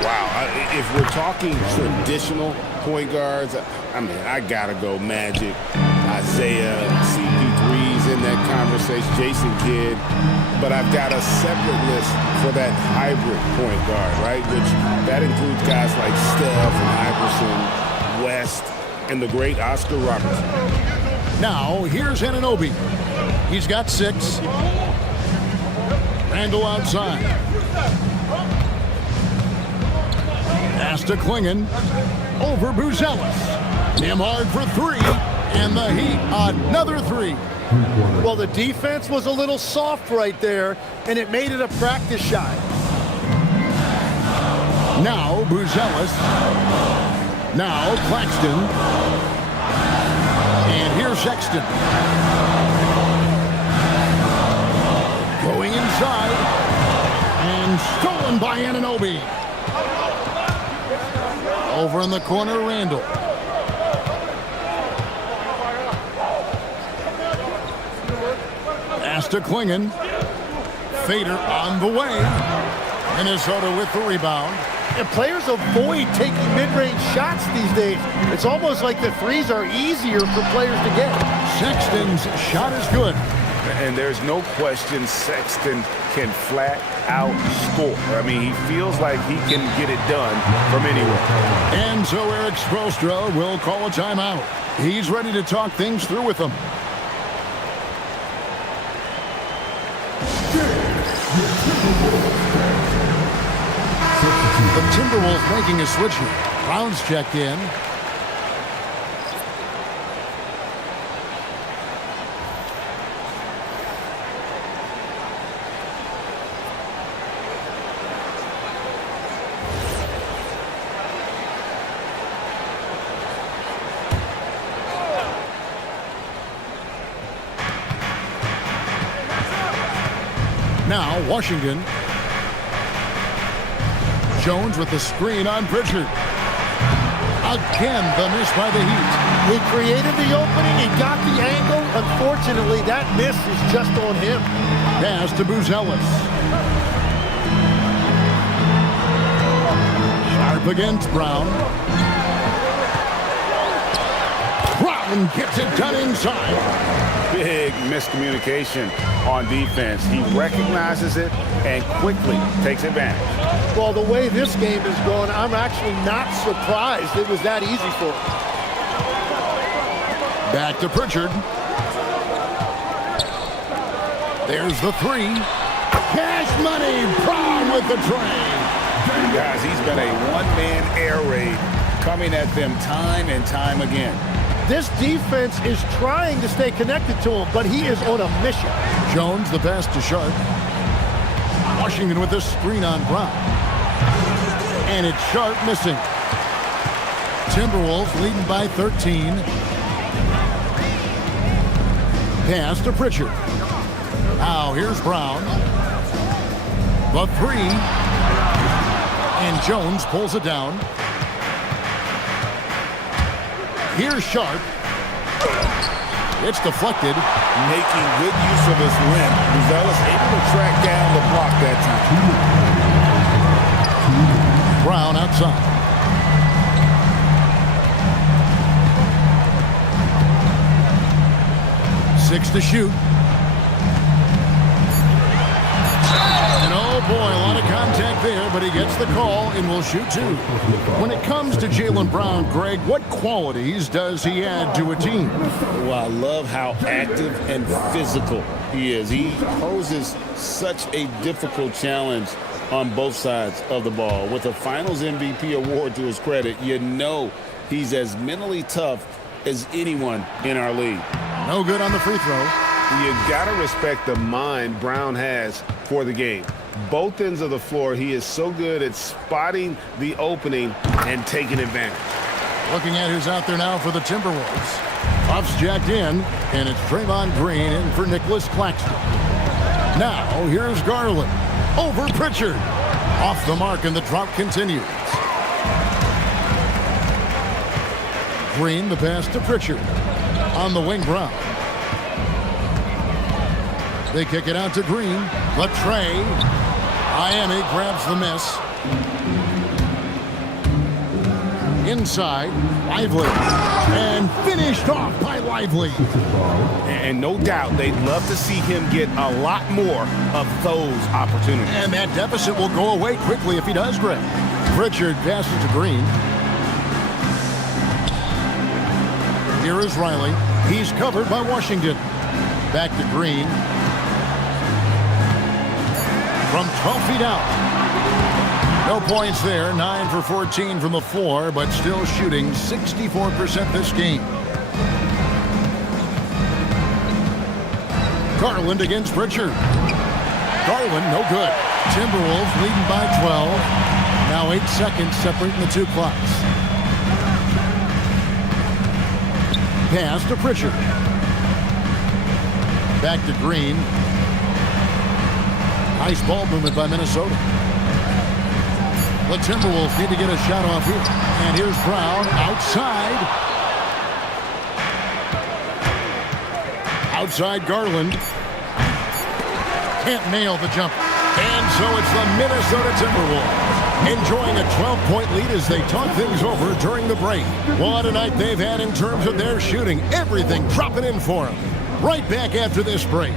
Wow. If we're talking traditional point guards, I mean, I got to go Magic, Isaiah, CP3's in that conversation, Jason Kidd. But I've got a separate list for that hybrid point guard, right? Which that includes guys like Steph and Iverson, West, and the great Oscar Robertson. Now, here's Anunoby. He's got 6. Randall outside. Pass to Klingon. Over Buzelis. Nembhard for 3. And the Heat, another 3. Well, the defense was a little soft right there, and it made it a practice shot. Now Buzelis. Now Claxton. And here's Sexton. Going inside. And stolen by Anunoby. Over in the corner, Randall. Pass to Klingon. Fader on the way. Minnesota with the rebound. And players avoid taking mid-range shots these days. It's almost like the threes are easier for players to get. Sexton's shot is good. And there's no question Sexton can flat out score. I mean, he feels like he can get it done from anywhere. And so Eric Spoelstra will call a timeout. He's ready to talk things through with them. The Timberwolves making a switch here. Brown's checked in. Now Washington. Jones with the screen on Pritchard. Again, the miss by the Heat. He created the opening. He got the angle. Unfortunately, that miss is just on him. Pass to Buzelis. Sharp against Brown. Brown gets it done inside. Big miscommunication on defense. He recognizes it and quickly takes advantage. Well, the way this game is going, I'm actually not surprised it was that easy for him. Back to Pritchard. There's the three. Cash money. Brown with the train. Guys, he's been a one-man air raid coming at them time and time again. This defense is trying to stay connected to him, but he is on a mission. Jones, the pass to Sharp. Washington with the screen on Brown. And it's Sharp missing. Timberwolves leading by 13. Pass to Pritchard. Now here's Brown. The three. And Jones pulls it down. Here's Sharp. It's deflected. Making good use of his limb. Buzelis able to track down the block that time. Brown outside. Six to shoot. And oh boy, a lot of contact there, but he gets the call and will shoot two. When it comes to Jaylen Brown, Greg, what qualities does he add to a team? Well, I love how active and physical he is. He poses such a difficult challenge on both sides of the ball. With a Finals MVP award to his credit, you know he's as mentally tough as anyone in our league. No good on the free throw. You got to respect the mind Brown has for the game. Both ends of the floor, he is so good at spotting the opening and taking advantage. Looking at who's out there now for the Timberwolves. Puffs jacked in, and it's Draymond Green in for Nicholas Claxton. Now, here's Garland. Over Pritchard. Off the mark, and the drop continues. Green, the pass to Pritchard. On the wing, Brown. They kick it out to Green. The tray. Miami grabs the miss. Inside, Lively. And finished off by Lively. And no doubt they'd love to see him get a lot more of those opportunities. And that deficit will go away quickly if he does, Greg. Pritchard passes to Green. Here is Riley. He's covered by Washington. Back to Green. From 12 feet out. No points there. 9 for 14 from the floor, but still shooting 64% this game. Garland against Pritchard. Garland, no good. Timberwolves leading by 12. Now 8 seconds separating the two clocks. Pass to Pritchard. Back to Green. Nice ball movement by Minnesota. The Timberwolves need to get a shot off here. And here's Brown outside. Outside Garland. Can't nail the jumper. And so it's the Minnesota Timberwolves enjoying a 12-point lead as they talk things over during the break. What a night they've had in terms of their shooting. Everything dropping in for them. Right back after this break.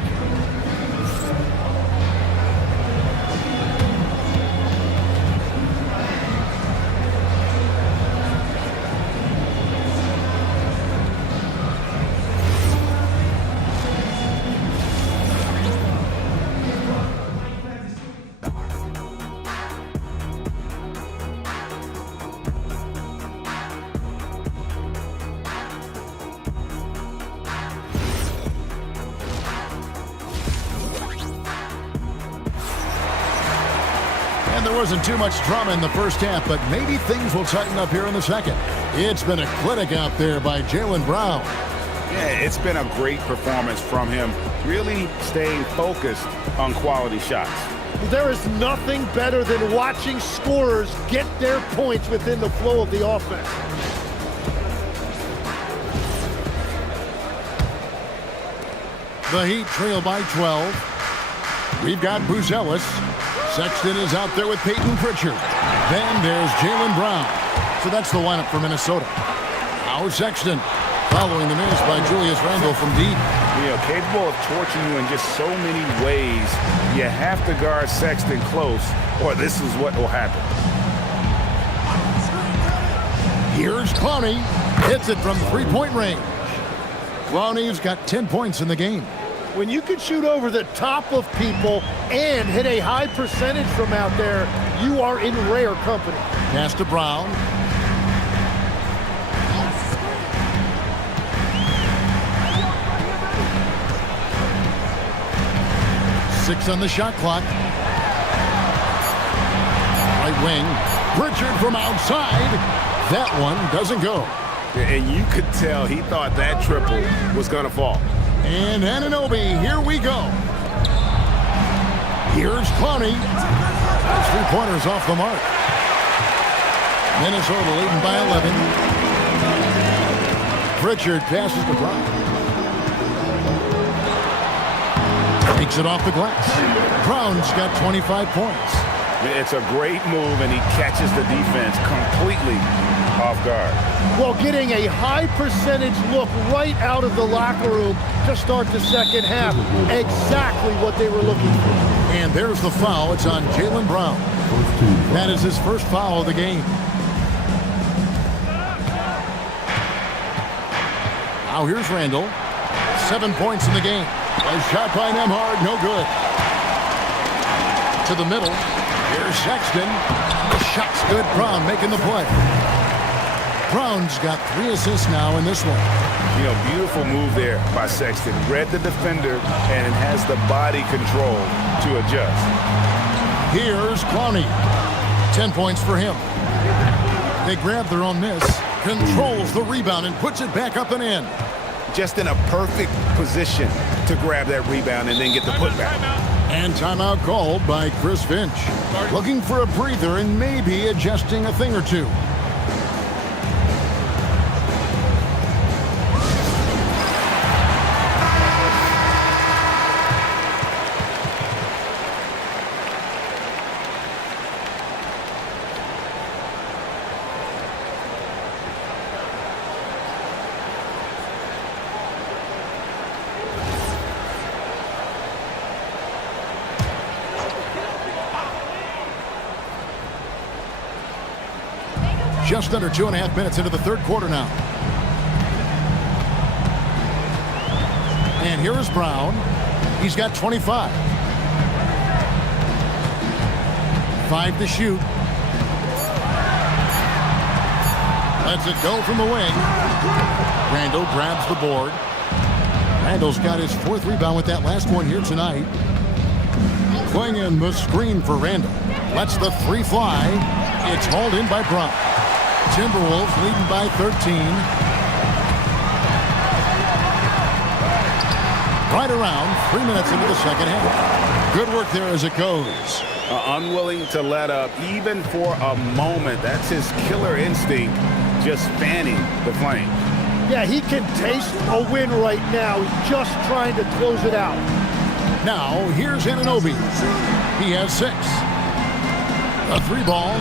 There wasn't too much drama in the first half, but maybe things will tighten up here in the second. It's been a clinic out there by Jaylen Brown. Yeah, it's been a great performance from him, really staying focused on quality shots. There is nothing better than watching scorers get their points within the flow of the offense. The Heat trail by 12. We've got Bruce Ellis. Sexton is out there with Peyton Pritchard. Then there's Jaylen Brown. So that's the lineup for Minnesota. Now Sexton, following the miss by Julius Randle from deep. You know, capable of torching you in just so many ways. You have to guard Sexton close, or this is what will happen. Here's Clowney. Hits it from three-point range. Clowney's got 10 points in the game. When you can shoot over the top of people and hit a high percentage from out there, you are in rare company. Pass to Brown. Six on the shot clock. Right wing. Pritchard from outside. That one doesn't go. And you could tell he thought that triple was going to fall. And Anunoby, here we go. Here's Clowney. Those three-pointers off the mark. Minnesota leading by 11. Pritchard passes to Brown. Takes it off the glass. Brown's got 25 points. It's a great move, and he catches the defense completely off guard. Well, getting a high percentage look right out of the locker room to start the second half. Exactly what they were looking for. And there's the foul. It's on Jaylen Brown. That is his first foul of the game. Now here's Randle. 7 points in the game. A shot by Nembhard, no good. To the middle. Here's Sexton. The shot's good. Brown making the play. Brown's got 3 assists now in this one. You know, beautiful move there by Sexton. Read the defender and has the body control to adjust. Here's Clowney. 10 points for him. They grab their own miss. Controls the rebound and puts it back up and in. Just in a perfect position to grab that rebound and then get the putback. And timeout called by Chris Finch. Looking for a breather and maybe adjusting a thing or two. Just under 2.5 minutes into the third quarter now. And here is Brown. He's got 25. 5 to shoot. Lets it go from the wing. Randle grabs the board. Randle's got his 4th rebound with that last one here tonight. Clinging the screen for Randle. Lets the 3 fly. It's hauled in by Brown. Timberwolves leading by 13. Right around 3 minutes into the second half. Good work there as it goes. Unwilling to let up even for a moment. That's his killer instinct, just fanning the flame. Yeah, he can taste a win right now. He's just trying to close it out. Now, here's Anunoby. He has 6. A 3 ball.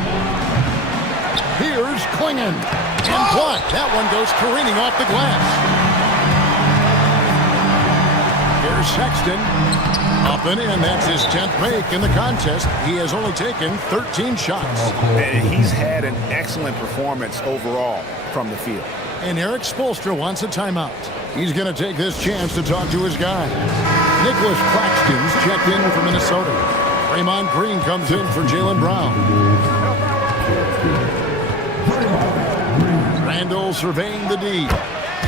Here's Klingon. And blocked. That one goes careening off the glass. Here's Sexton. Up and in. That's his 10th make in the contest. He has only taken 13 shots. And he's had an excellent performance overall from the field. And Eric Spoelstra wants a timeout. He's going to take this chance to talk to his guy. Nicholas Claxton's checked in for Minnesota. Draymond Green comes in for Jaylen Brown. Randle surveying the D.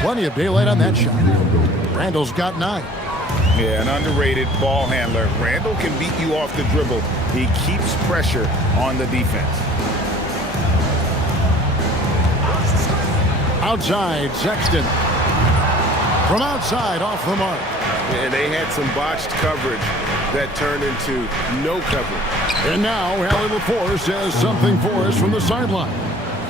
Plenty of daylight on that shot. Randle's got 9. Yeah, an underrated ball handler. Randle can beat you off the dribble. He keeps pressure on the defense. Outside, Sexton. From outside, off the mark. And they had some botched coverage that turned into no coverage. And now, Allie LaForce has something for us from the sideline.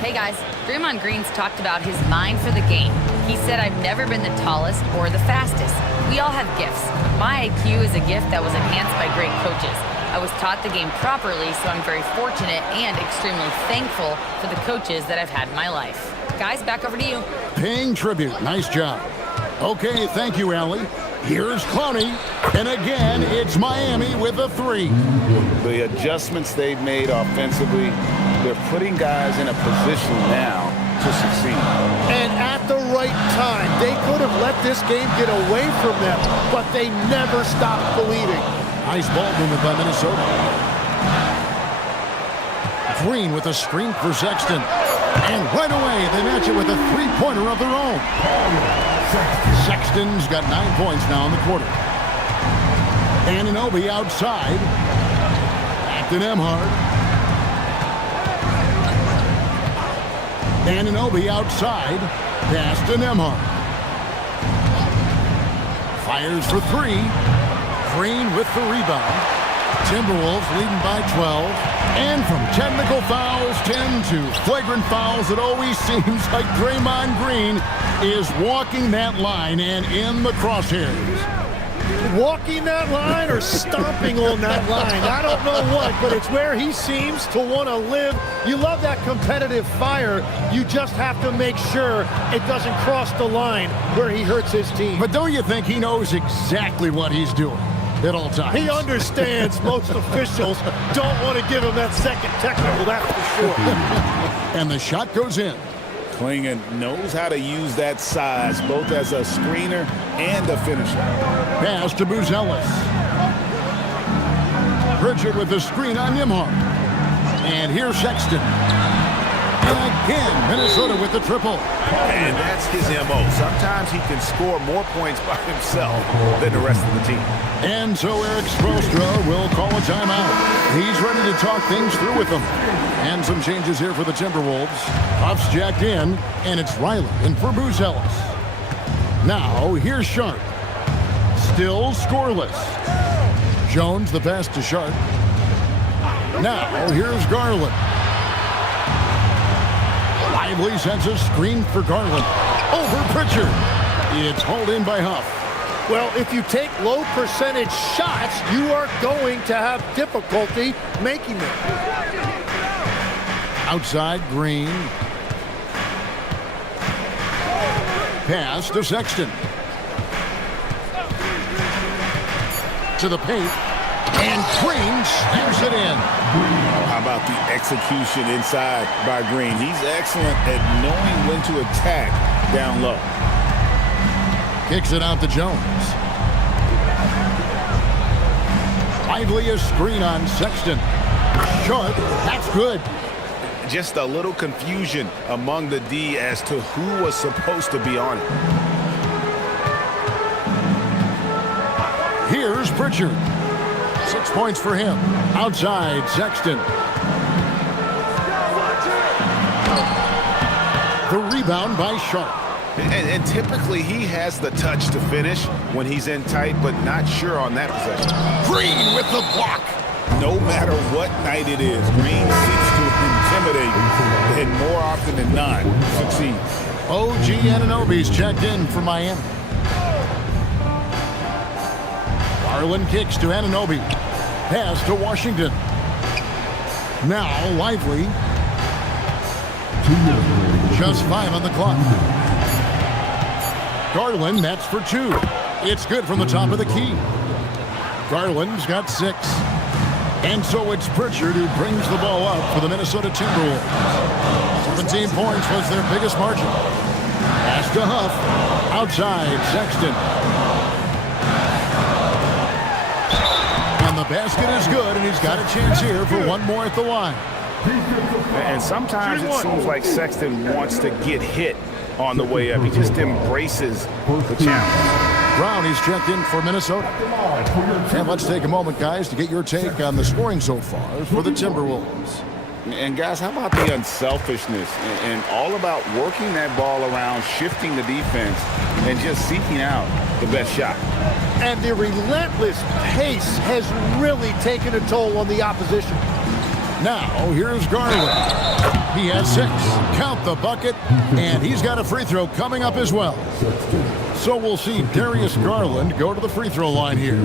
Hey guys, Draymond Green's talked about his mind for the game. He said, I've never been the tallest or the fastest. We all have gifts. My IQ is a gift that was enhanced by great coaches. I was taught the game properly, so I'm very fortunate and extremely thankful for the coaches that I've had in my life. Guys, back over to you. Paying tribute. Nice job. Okay, thank you, Allie. Here's Clowney. And again, it's Miami with a 3. The adjustments they've made offensively, they're putting guys in a position now to succeed. And at the right time, they could have let this game get away from them, but they never stopped believing. Nice ball movement by Minnesota. Green with a screen for Sexton. And right away, they match it with a 3-pointer of their own. Sexton's got 9 points now in the quarter. Anunoby outside. Back to Nembhard. Anunoby outside. Pass to Nembhard. Fires for 3. Green with the rebound. Timberwolves leading by 12. And from technical fouls, 10 to flagrant fouls, it always seems like Draymond Green is walking that line and in the crosshairs. Walking that line or stomping on that line. I don't know what, but it's where he seems to want to live. You love that competitive fire. You just have to make sure it doesn't cross the line where he hurts his team. But don't you think he knows exactly what he's doing at all times? He understands most officials don't want to give him that second technical, that's for sure. And the shot goes in. Klingon knows how to use that size, both as a screener and a finisher. Pass to Buzelis. Pritchard with the screen on Nembhard. And here's Sexton. And again, Minnesota with the triple. And that's his MO. Sometimes he can score more points by himself than the rest of the team. And so Eric Spoelstra will call a timeout. He's ready to talk things through with them. And some changes here for the Timberwolves. Puff's jacked in, and it's Riley in for Buzelis. Now, here's Sharp. Still scoreless. Jones the pass to Sharp. Now, here's Garland. Lively sends a screen for Garland. Over Pritchard. It's hauled in by Huff. Well, if you take low percentage shots, you are going to have difficulty making them. Outside, Green. Pass to Sexton. To the paint. And Green slams it in. How about the execution inside by Green? He's excellent at knowing when to attack down low. Kicks it out to Jones. Lively a screen on Sexton. Short. That's good. Just a little confusion among the D as to who was supposed to be on it. Here's Pritchard. 6 points for him. Outside, Sexton. The rebound by Sharp. And typically he has the touch to finish when he's in tight, but not sure on that possession. Green with the block. No matter what night it is, Green seeks to intimidate and more often than not succeeds. OG Anunoby's checked in for Miami. Garland kicks to Anunoby. Pass to Washington. Now Lively. Just 5 on the clock. Garland, that's for 2. It's good from the top of the key. Garland's got 6. And so it's Pritchard who brings the ball up for the Minnesota Timberwolves. 17 points was their biggest margin. Pass to Huff. Outside, Sexton. And the basket is good, and he's got a chance here for one more at the line. And sometimes it seems like Sexton wants to get hit on the way up. He just embraces the challenge. Brown, he's checked in for Minnesota. And let's take a moment, guys, to get your take on the scoring so far for the Timberwolves. And guys, how about the unselfishness and all about working that ball around, shifting the defense, and just seeking out the best shot. And the relentless pace has really taken a toll on the opposition. Now, here's Garland. He has 6. Count the bucket, and he's got a free throw coming up as well. So we'll see Darius Garland go to the free throw line here.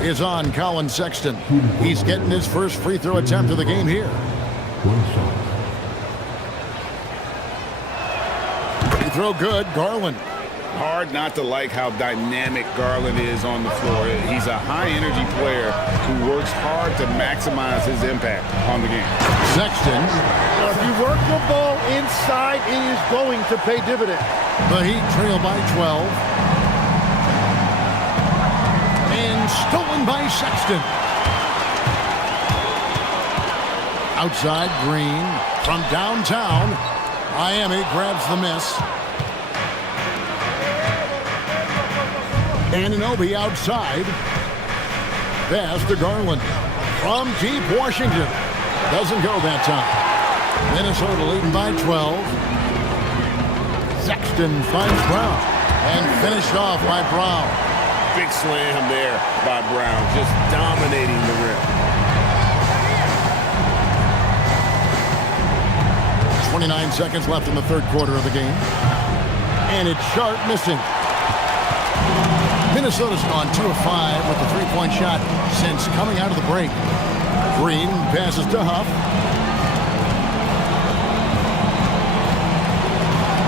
Is on Colin Sexton. He's getting his first free throw attempt of the game here. Free throw good, Garland. Hard not to like how dynamic Garland is on the floor. He's a high-energy player who works hard to maximize his impact on the game. Sexton. If you work the ball inside, it is going to pay dividends. The Heat trail by 12. And stolen by Sexton. Outside, Green. From downtown, Miami grabs the miss. Anunoby outside. Pass to Garland. From deep Washington. Doesn't go that time. Minnesota leading by 12. Sexton finds Brown. And finished off by Brown. Big slam there by Brown. Just dominating the rim. 29 seconds left in the third quarter of the game. And it's Sharp missing. Minnesota's gone 2 of 5 with the three-point shot since coming out of the break. Green passes to Huff.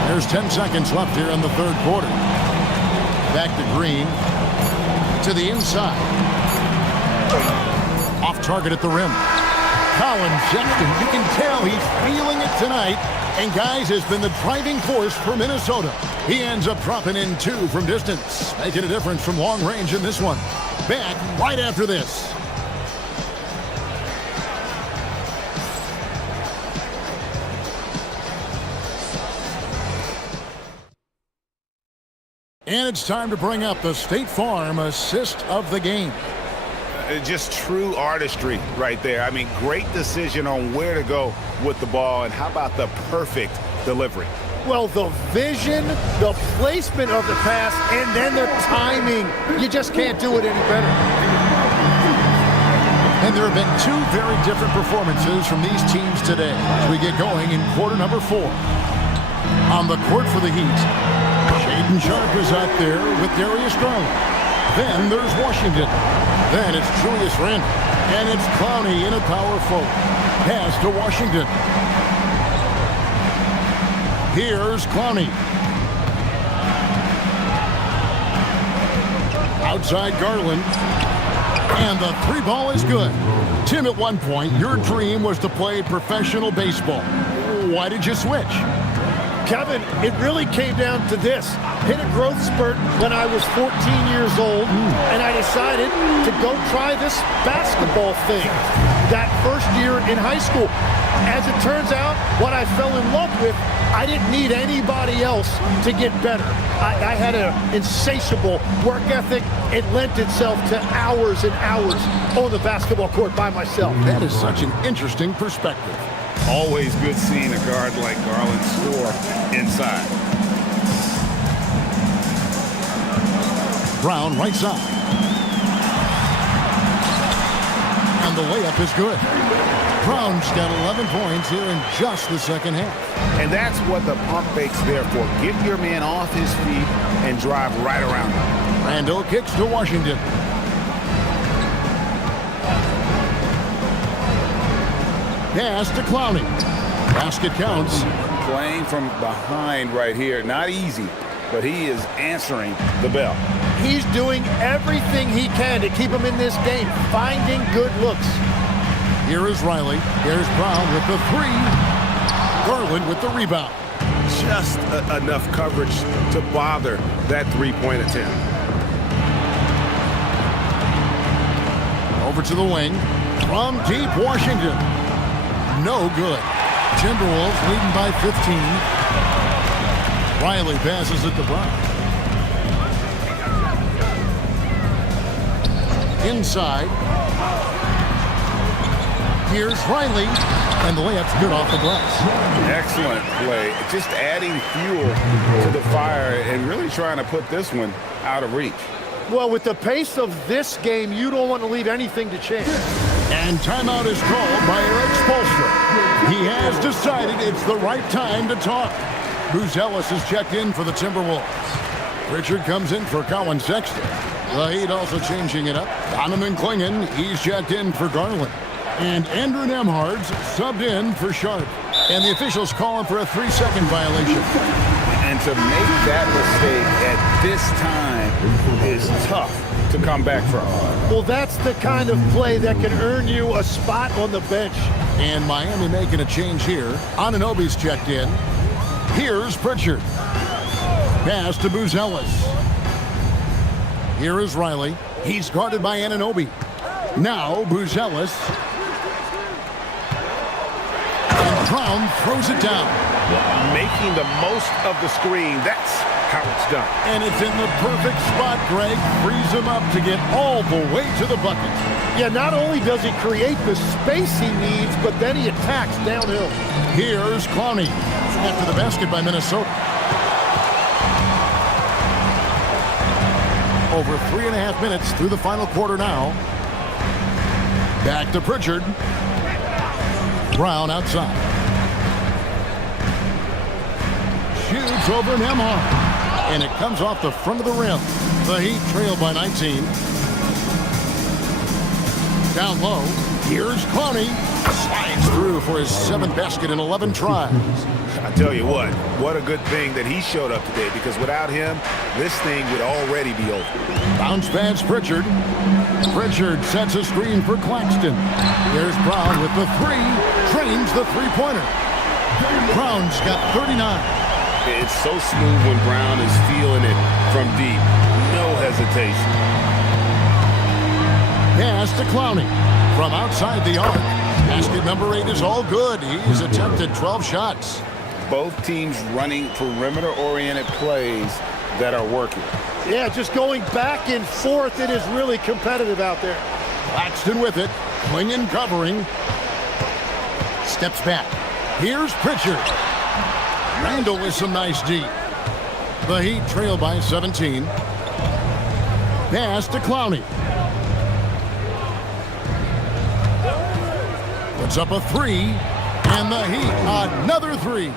There's 10 seconds left here in the third quarter. Back to Green. To the inside. Off target at the rim. Colin Sexton, you can tell he's feeling it tonight. And, guys, has been the driving force for Minnesota. He ends up dropping in 2 from distance, making a difference from long range in this one. Back right after this. And it's time to bring up the State Farm assist of the game. Just true artistry right there. I mean, great decision on where to go with the ball, and how about the perfect delivery? Well, the vision, the placement of the pass, and then the timing. You just can't do it any better. And there have been 2 very different performances from these teams today as we get going in quarter number 4. On the court for the Heat, Shaedon Sharpe is out there with Darius Garland. Then there's Washington. Then it's Julius Randle. And it's Clowney in a power forward. Pass to Washington. Here's Clowney. Outside Garland. And the 3 ball is good. Tim, at one point, your dream was to play professional baseball. Why did you switch? Kevin, it really came down to this. Hit a growth spurt when I was 14 years old, and I decided to go try this basketball thing that first year in high school. As it turns out, what I fell in love with, I didn't need anybody else to get better. I had an insatiable work ethic. It lent itself to hours and hours on the basketball court by myself. That is such an interesting perspective. Always good seeing a guard like Garland score inside. Brown right side. And the layup is good. Brown's got 11 points here in just the second half. And that's what the pump fake's there for. Get your man off his feet and drive right around him. Randle kicks to Washington. Pass to Clowney. Basket counts. Playing from behind right here. Not easy, but he is answering the bell. He's doing everything he can to keep him in this game, finding good looks. Here is Riley. Here's Brown with the 3. Garland with the rebound. Just enough coverage to bother that 3-point attempt. Over to the wing. From deep Washington. No good. Timberwolves leading by 15. Riley passes it to Brown. Inside. Here's Riley. And the layup's good off the glass. Excellent play. Just adding fuel to the fire and really trying to put this one out of reach. Well, with the pace of this game, you don't want to leave anything to chance. And timeout is called by Eric Spoelstra. He has decided it's the right time to talk. Bruce Ellis is checked in for the Timberwolves. Richard comes in for Colin Sexton. The Heat also changing it up. Donovan Clingan, he's checked in for Garland. And Andrew Nemhard's subbed in for Sharp. And the officials call him for a 3-second violation. And to make that mistake at this time is tough to come back from. Well, that's the kind of play that can earn you a spot on the bench. And Miami making a change here. Anunoby's checked in. Here's Pritchard. Pass to Buzelis. Here is Riley. He's guarded by Anunoby. Now Buzelis. And Brown throws it down. Making the most of the screen. That's how it's done. And it's in the perfect spot, Greg. Frees him up to get all the way to the bucket. Yeah, not only does he create the space he needs, but then he attacks downhill. Here's Clowney. After the basket by Minnesota. Over 3.5 minutes through the final quarter now. Back to Pritchard. Brown outside. Shoots over Nemhard. And it comes off the front of the rim. The Heat trail by 19. Down low. Here's Clowney. Slides through for his 7th basket in 11 tries. I tell you what a good thing that he showed up today, because without him, this thing would already be over. Bounce pass Pritchard. Pritchard sets a screen for Claxton. There's Brown with the 3. Trains the three-pointer. Brown's got 39. It's so smooth when Brown is feeling it from deep. No hesitation. Pass to Clowney. From outside the arc. Basket number 8 is all good. He's attempted 12 shots. Both teams running perimeter-oriented plays that are working. Yeah, just going back and forth. It is really competitive out there. Claxton with it. Clingan covering. Steps back. Here's Pritchard. Randall with some nice D. The Heat trail by 17. Pass to Clowney. Puts up a 3. And the Heat, another 3.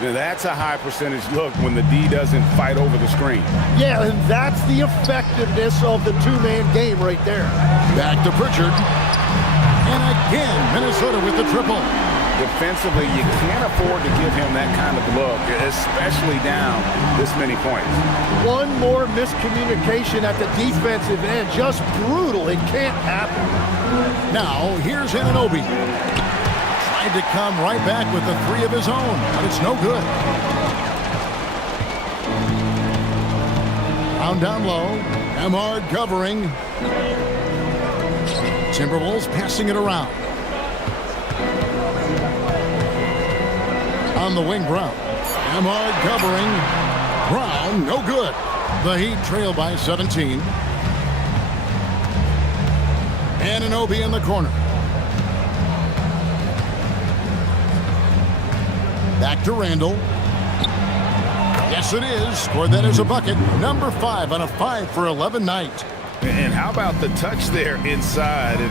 Now that's a high percentage look when the D doesn't fight over the screen. Yeah, and that's the effectiveness of the two-man game right there. Back to Pritchard. And again, Minnesota with the triple. Defensively, you can't afford to give him that kind of look, especially down this many points. One more miscommunication at the defensive end. Just brutal. It can't happen. Now, here's Anunoby. Tried to come right back with the 3 of his own, but it's no good. Down low. Nemhard covering. Timberwolves passing it around. On the wing, Brown. Nemhard covering. Brown, no good. The Heat trail by 17. Anunoby in the corner. Back to Randall. Yes, it is. Scored that as a bucket. Number 5 on a 5 for 11 night. And how about the touch there inside? And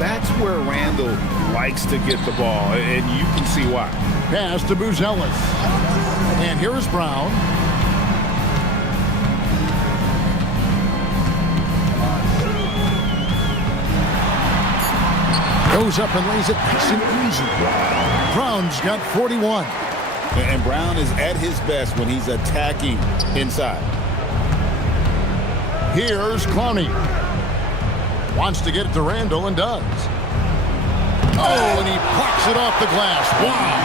that's where Randall likes to get the ball, and you can see why. Pass to Buzelis. And here is Brown. Goes up and lays it nice and easy. Brown's got 41. And Brown is at his best when he's attacking inside. Here's Clowney. Wants to get it to Randall and does. Oh, and he blocks it off the glass. Wow.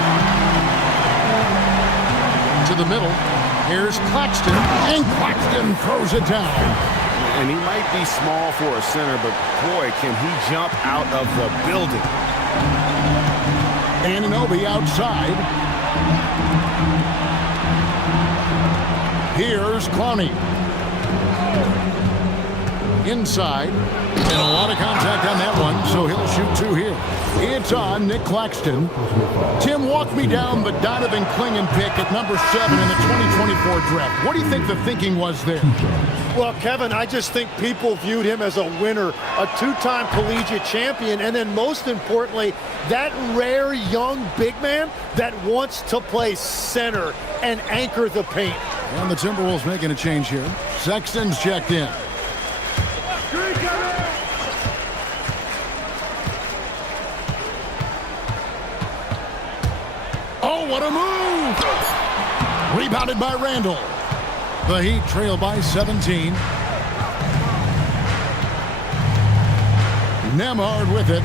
To the middle. Here's Claxton. And Claxton throws it down. And he might be small for a center, but boy, can he jump out of the building. Anunoby outside. Here's Clowney. inside. And a lot of contact on that one, so he'll shoot 2 here. It's on Nick Claxton. Tim, walk me down the Donovan Clingan pick at number 7 in the 2024 draft. What do you think the thinking was there? Well, Kevin, I just think people viewed him as a winner, a 2-time collegiate champion, and then most importantly, that rare young big man that wants to play center and anchor the paint. And the Timberwolves making a change here. Sexton's checked in. Oh, what a move! Rebounded by Randall. The Heat trail by 17. Nembhard with it.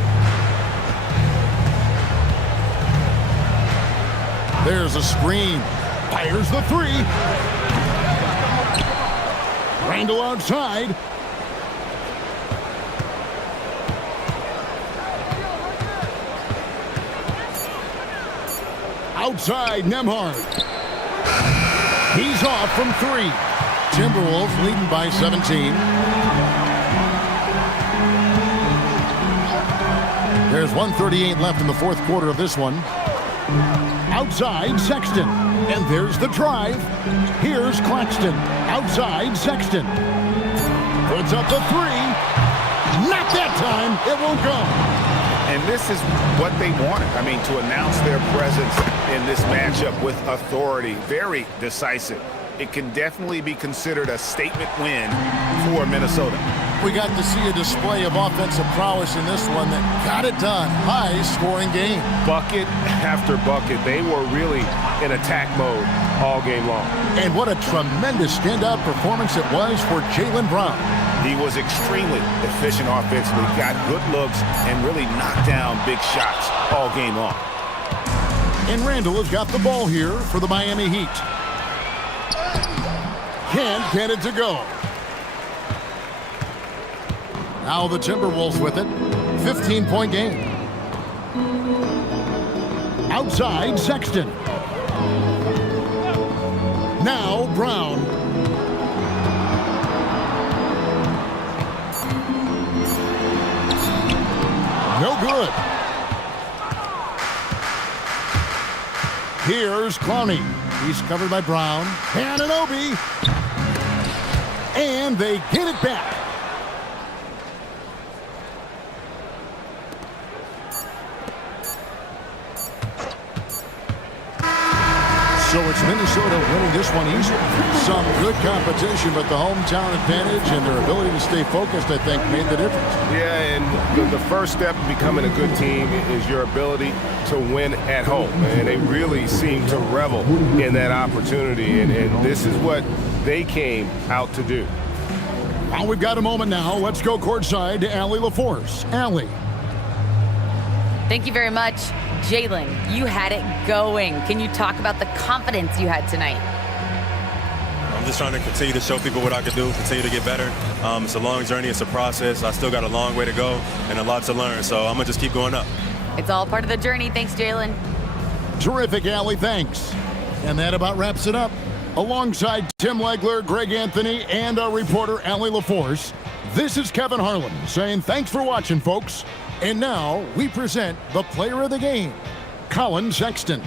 There's a screen. Fires the 3. Randall outside. Outside, Nembhard. He's off from 3. Timberwolves leading by 17. There's 1:38 left in the fourth quarter of this one. Outside, Sexton. And there's the drive. Here's Claxton. Outside, Sexton. Puts up the 3. Not that time. It won't go. And this is what they wanted. I mean, to announce their presence in this matchup with authority. Very decisive. It can definitely be considered a statement win for Minnesota. We got to see a display of offensive prowess in this one that got it done. High-scoring game. Bucket after bucket. They were really in attack mode all game long. And what a tremendous standout performance it was for Jaylen Brown. He was extremely efficient offensively, got good looks, and really knocked down big shots all game long. And Randall has got the ball here for the Miami Heat. Can't get it to go. Now the Timberwolves with it. 15-point game. Outside, Sexton. Now Brown. No good. Here's Clowney. He's covered by Brown. Anunoby. And they get it back. So it's Minnesota winning this one easily. Some good competition, but the hometown advantage and their ability to stay focused, I think, made the difference. Yeah, and the first step in becoming a good team is your ability to win at home. And they really seem to revel in that opportunity. And this is what they came out to do. Well, we've got a moment now. Let's go courtside to Allie LaForce. Allie. Thank you very much. Jaylen, you had it going. Can you talk about the confidence you had tonight? I'm just trying to continue to show people what I can do, continue to get better. It's a long journey. It's a process. I still got a long way to go and a lot to learn, so I'm going to just keep going up. It's all part of the journey. Thanks, Jaylen. Terrific, Allie. Thanks. And that about wraps it up. Alongside Tim Legler, Greg Anthony, and our reporter, Allie LaForce, this is Kevin Harlan saying thanks for watching, folks. And now we present the player of the game, Collin Sexton.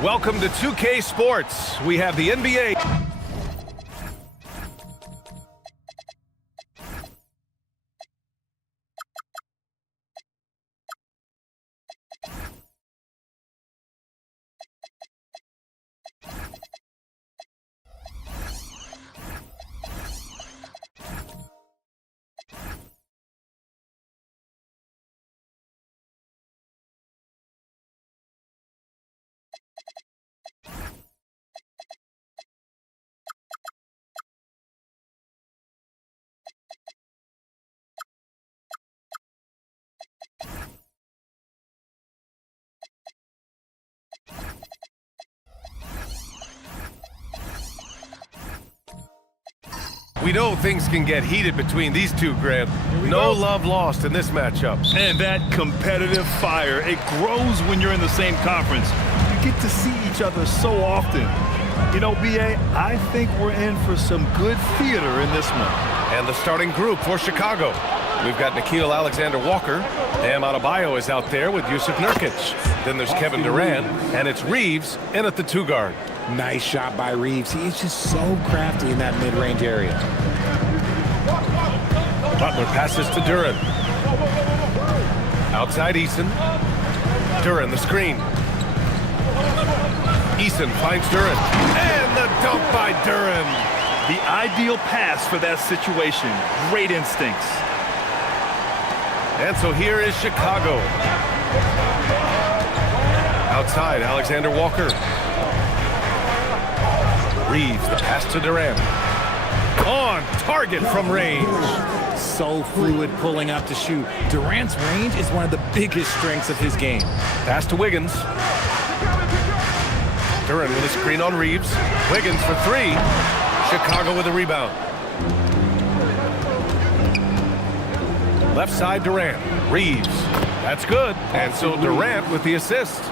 Welcome to 2K Sports. We have the NBA. We know things can get heated between these two, Grant. No love lost in this matchup. And that competitive fire, it grows when you're in the same conference. You get to see each other so often. You know, B.A., I think we're in for some good theater in this one. And the starting group for Chicago. We've got Nickeil Alexander-Walker. Bam Adebayo is out there with Jusuf Nurkic. Then there's Kevin Durant, and it's Reeves in at the 2 guard. Nice shot by Reeves. He is just so crafty in that mid-range area. Butler passes to Duren. Outside Eason. Duren the screen. Eason finds Duren. And the dunk by Duren. The ideal pass for that situation. Great instincts. And so here is Chicago. Outside, Alexander Walker. Reeves, the pass to Durant. On target from range. So fluid pulling up to shoot. Durant's range is one of the biggest strengths of his game. Pass to Wiggins. Duren with a screen on Reeves. Wiggins for 3. Chicago with a rebound. Left side Durant. Reeves. That's good. And so Durant with the assist.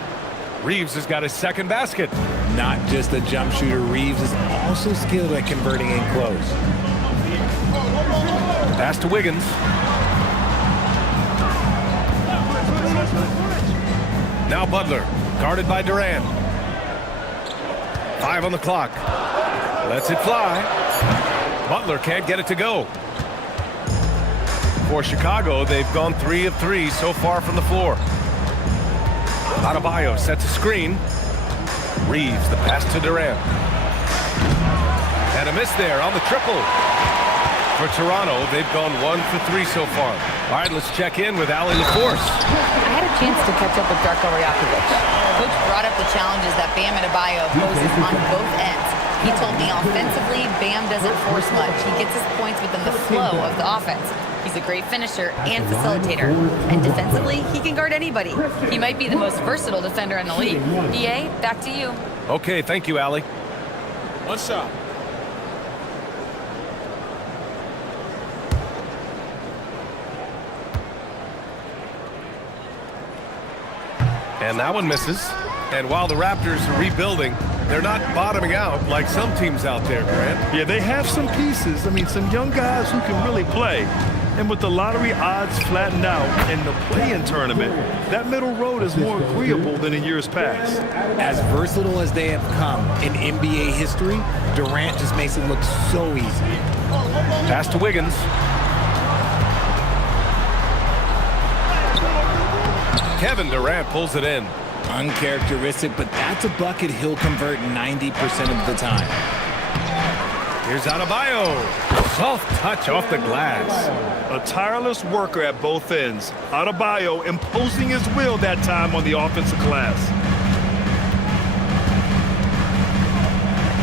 Reeves has got his second basket. Not just a jump shooter, Reeves is also skilled at converting in close. Pass to Wiggins. Now Butler, guarded by Durant. 5 on the clock. Lets it fly. Butler can't get it to go. For Chicago, they've gone 3 of 3 so far from the floor. Adebayo sets a screen. Reeves, the pass to Durant. And a miss there on the triple. For Toronto, they've gone 1 for 3 so far. All right, let's check in with Allie LaForce. I had a chance to catch up with Darko Rajakovic. Coach brought up the challenges that Bam Adebayo poses on both ends. He told me offensively, Bam doesn't force much. He gets his points within the flow of the offense. He's a great finisher and facilitator. And defensively, he can guard anybody. He might be the most versatile defender in the league. EA, back to you. Okay, thank you, Allie. One shot. And that one misses. And while the Raptors are rebuilding, they're not bottoming out like some teams out there, Grant. Yeah, they have some pieces. I mean, some young guys who can really play. And with the lottery odds flattened out in the play-in tournament, that middle road is more agreeable than in years past. As versatile as they have come in NBA history, Durant just makes it look so easy. Pass to Wiggins. Kevin Durant pulls it in. Uncharacteristic, but that's a bucket he'll convert 90% of the time. Here's Adebayo. Soft touch off the glass. A tireless worker at both ends. Adebayo imposing his will that time on the offensive glass.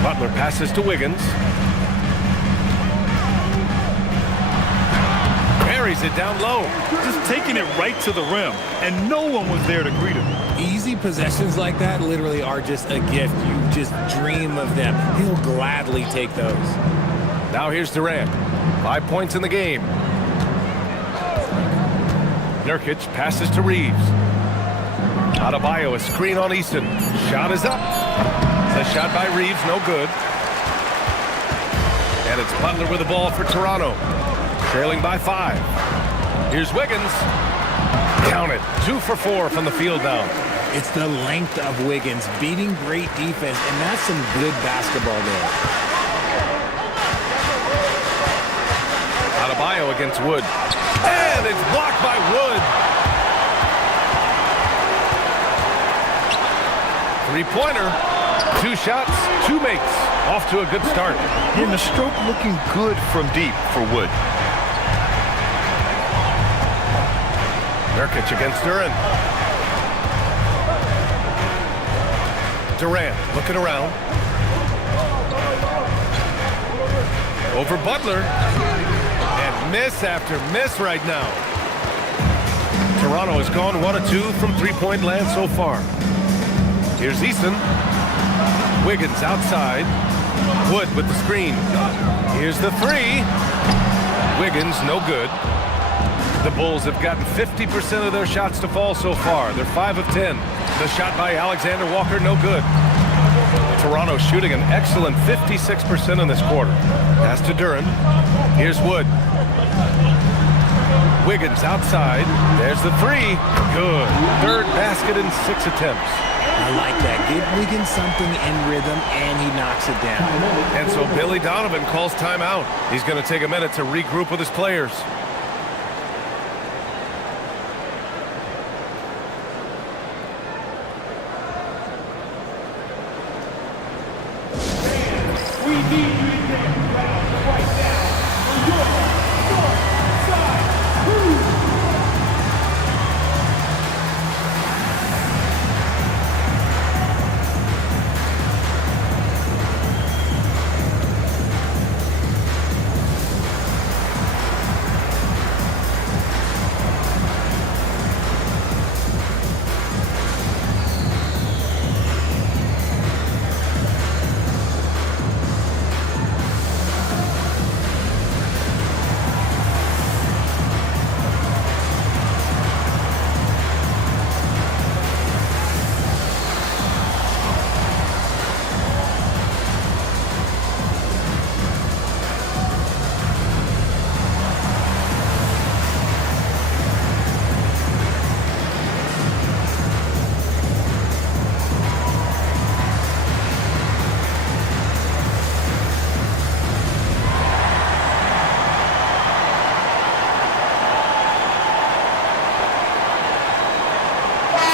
Butler passes to Wiggins. Carries it down low. Just taking it right to the rim, and no one was there to greet him. Easy possessions like that literally are just a gift. You just dream of them. He'll gladly take those. Now here's Durant. 5 points in the game. Nurkic passes to Reeves. Adebayo, a screen on Easton. Shot is up. The shot by Reeves, no good. And it's Butler with the ball for Toronto. Trailing by 5. Here's Wiggins. Count it. 2 for 4 from the field now. It's the length of Wiggins beating great defense, and that's some good basketball there. Adebayo against Wood. And it's blocked by Wood. 3-pointer. 2 shots, 2 makes. Off to a good start. And the stroke looking good from deep for Wood. Nurkic against Duran. Durant looking around. Over Butler. And miss after miss right now. Toronto has gone 1 of 2 from 3-point land so far. Here's Easton. Wiggins outside. Wood with the screen. Here's the 3. Wiggins no good. The Bulls have gotten 50% of their shots to fall so far. They're 5 of 10. The shot by Alexander Walker, no good. Toronto shooting an excellent 56% in this quarter. Pass to Duran. Here's Wood. Wiggins outside. There's the 3. Good. Third basket in 6 attempts. I like that. Give Wiggins something in rhythm, and he knocks it down. And so Billy Donovan calls timeout. He's going to take a minute to regroup with his players. We need you in there right now. New York, north, side, move.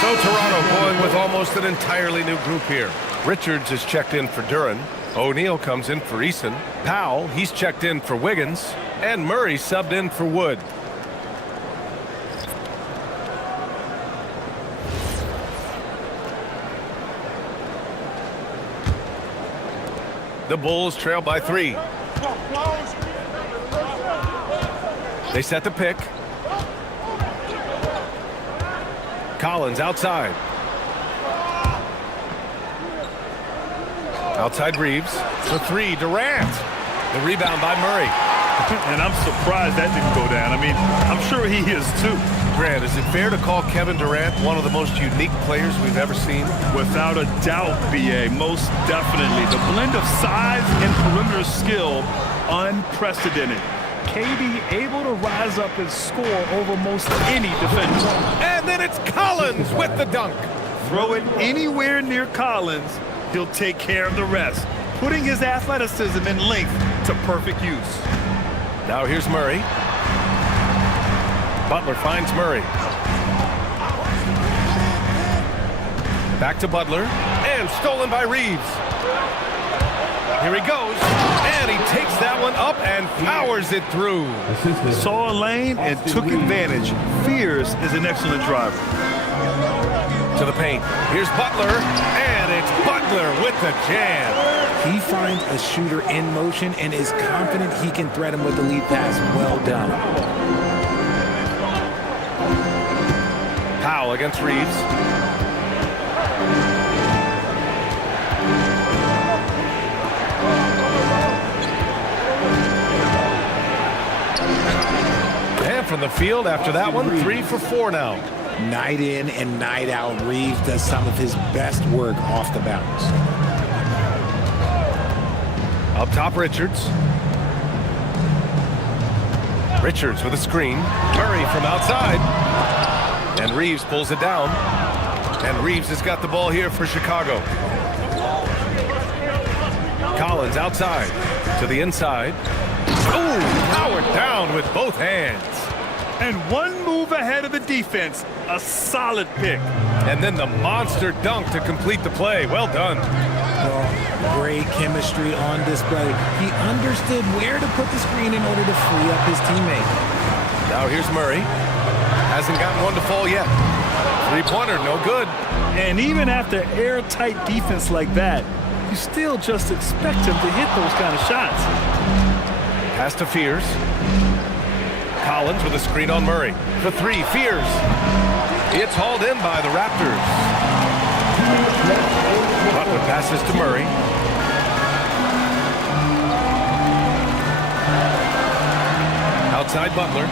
So Toronto going with almost an entirely new group here. Richards is checked in for Duran. O'Neal comes in for Eason. Powell, he's checked in for Wiggins. And Murray subbed in for Wood. The Bulls trail by 3. They set the pick. Collins outside. Outside Reeves. The 3, Durant. The rebound by Murray. And I'm surprised that didn't go down. I mean, I'm sure he is too. Grant, is it fair to call Kevin Durant one of the most unique players we've ever seen? Without a doubt, B.A., most definitely. The blend of size and perimeter skill, unprecedented. KD able to rise up and score over most any defender. And then it's Collins with the dunk. Throw it anywhere near Collins, he'll take care of the rest, putting his athleticism and length to perfect use. Now here's Murray. Butler finds Murray. Back to Butler, and stolen by Reeves. Here he goes, and he takes that one up and powers it through. Saw a lane and took advantage. Fears is an excellent driver. To the paint. Here's Butler, and it's Butler with the jam. He finds a shooter in motion and is confident he can thread him with the lead pass. Well done. Powell against Reeves. And from the field after that one, 3 for 4 now. Night in and night out, Reeves does some of his best work off the bounce. Up top, Richards. Richards with a screen. Murray from outside. And Reeves pulls it down. And Reeves has got the ball here for Chicago. Collins outside to the inside. Ooh, powered down with both hands. And one move ahead of the defense. A solid pick. And then the monster dunk to complete the play. Well done. Well, great chemistry on display. He understood where to put the screen in order to free up his teammate. Now here's Murray. Hasn't gotten one to fall yet. Three-pointer, no good. And even after airtight defense like that, you still just expect him to hit those kind of shots. Pass to Fears. Collins with a screen on Murray. For 3, Fears. It's hauled in by the Raptors. Butler passes to Murray. Outside Butler.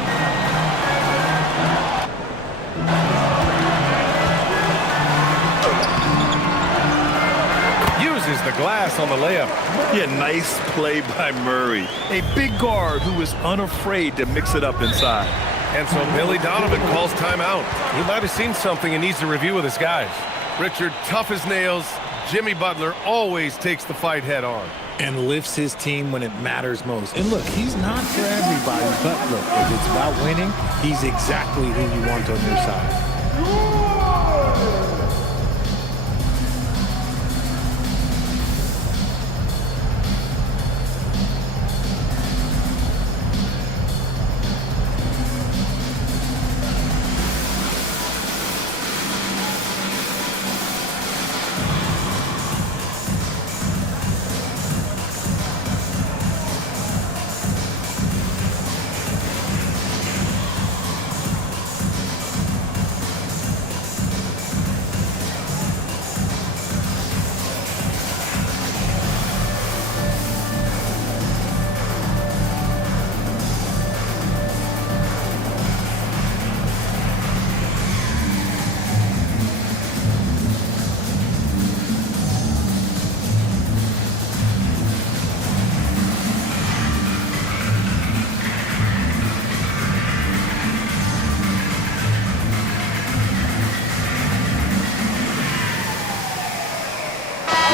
Uses the glass on the layup. Yeah, nice play by Murray. A big guard who is unafraid to mix it up inside. And so Billy Donovan calls timeout. He might have seen something and needs to review with his guys. Richard, tough as nails. Jimmy Butler always takes the fight head on. And lifts his team when it matters most. And look, he's not for everybody, but look, if it's about winning, he's exactly who you want on your side.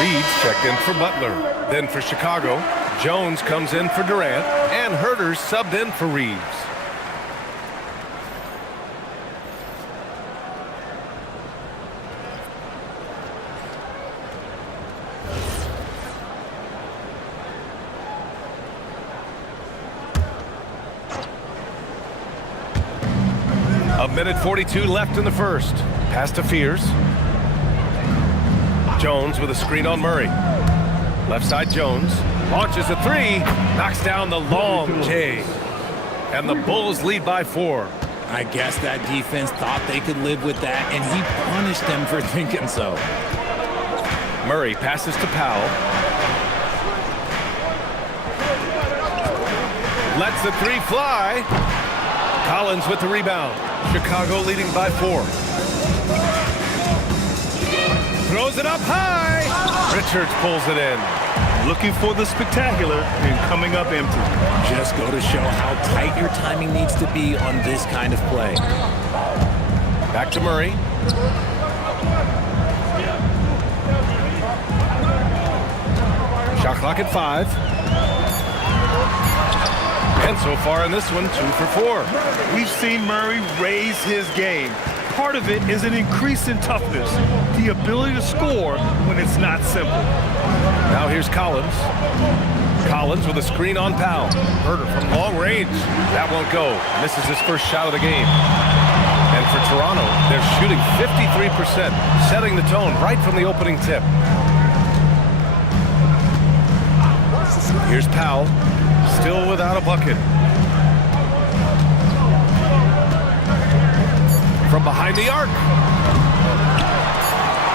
Reeves checked in for Butler. Then for Chicago, Jones comes in for Durant, and Herter's subbed in for Reeves. A minute 42 left in the first. Pass to Fears. Jones with a screen on Murray. Left side Jones. Launches a 3. Knocks down the long J. And the Bulls lead by 4. I guess that defense thought they could live with that, and he punished them for thinking so. Murray passes to Powell. Lets the 3 fly. Collins with the rebound. Chicago leading by 4. Throws it up high. Richards pulls it in. Looking for the spectacular and coming up empty. Just go to show how tight your timing needs to be on this kind of play. Back to Murray. Shot clock at 5. And so far in this one, 2 for 4. We've seen Murray raise his game. part of it is an increase in toughness, the ability to score when it's not simple. Now here's Collins. Collins with a screen on Powell. Herder from long range. That won't go. Misses his first shot of the game. And for Toronto, they're shooting 53%, setting the tone right from the opening tip. Here's Powell, still without a bucket. From behind the arc.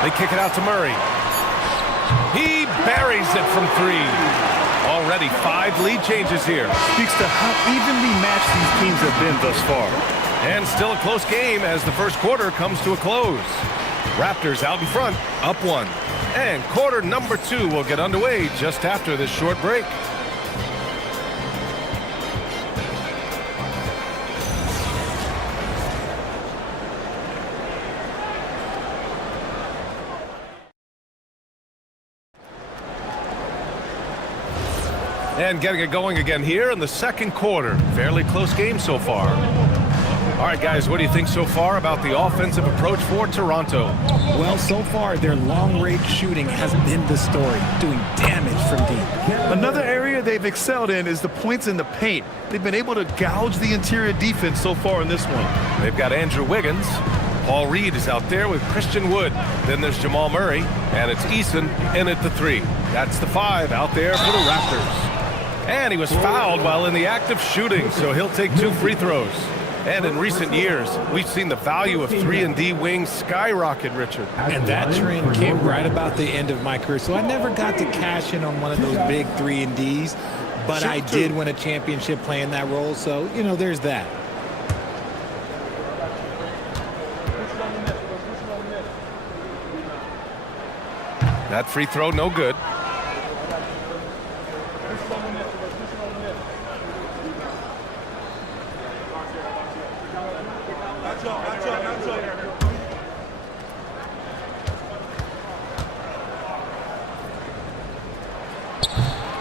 They kick it out to Murray. He buries it from three. Already 5 lead changes here. Speaks to how evenly matched these teams have been thus far. And still a close game as the first quarter comes to a close. Raptors out in front, up 1. And quarter number 2 will get underway just after this short break. And getting it going again here in the second quarter. Fairly close game so far. All right, guys, what do you think so far about the offensive approach for Toronto? Well, so far, their long-range shooting has been the story, doing damage from deep. Another area they've excelled in is the points in the paint. They've been able to gouge the interior defense so far in this one. They've got Andrew Wiggins. Paul Reed is out there with Christian Wood. Then there's Jamal Murray, and it's Eason in at the 3. That's the 5 out there for the Raptors. And he was fouled while in the act of shooting, so he'll take 2 free throws. And in recent years, we've seen the value of 3-and-D wings skyrocket, Richard. And that trend came right about the end of my career. So I never got to cash in on one of those big 3-and-Ds, but I did win a championship playing that role. So, you know, there's that. That free throw, no good.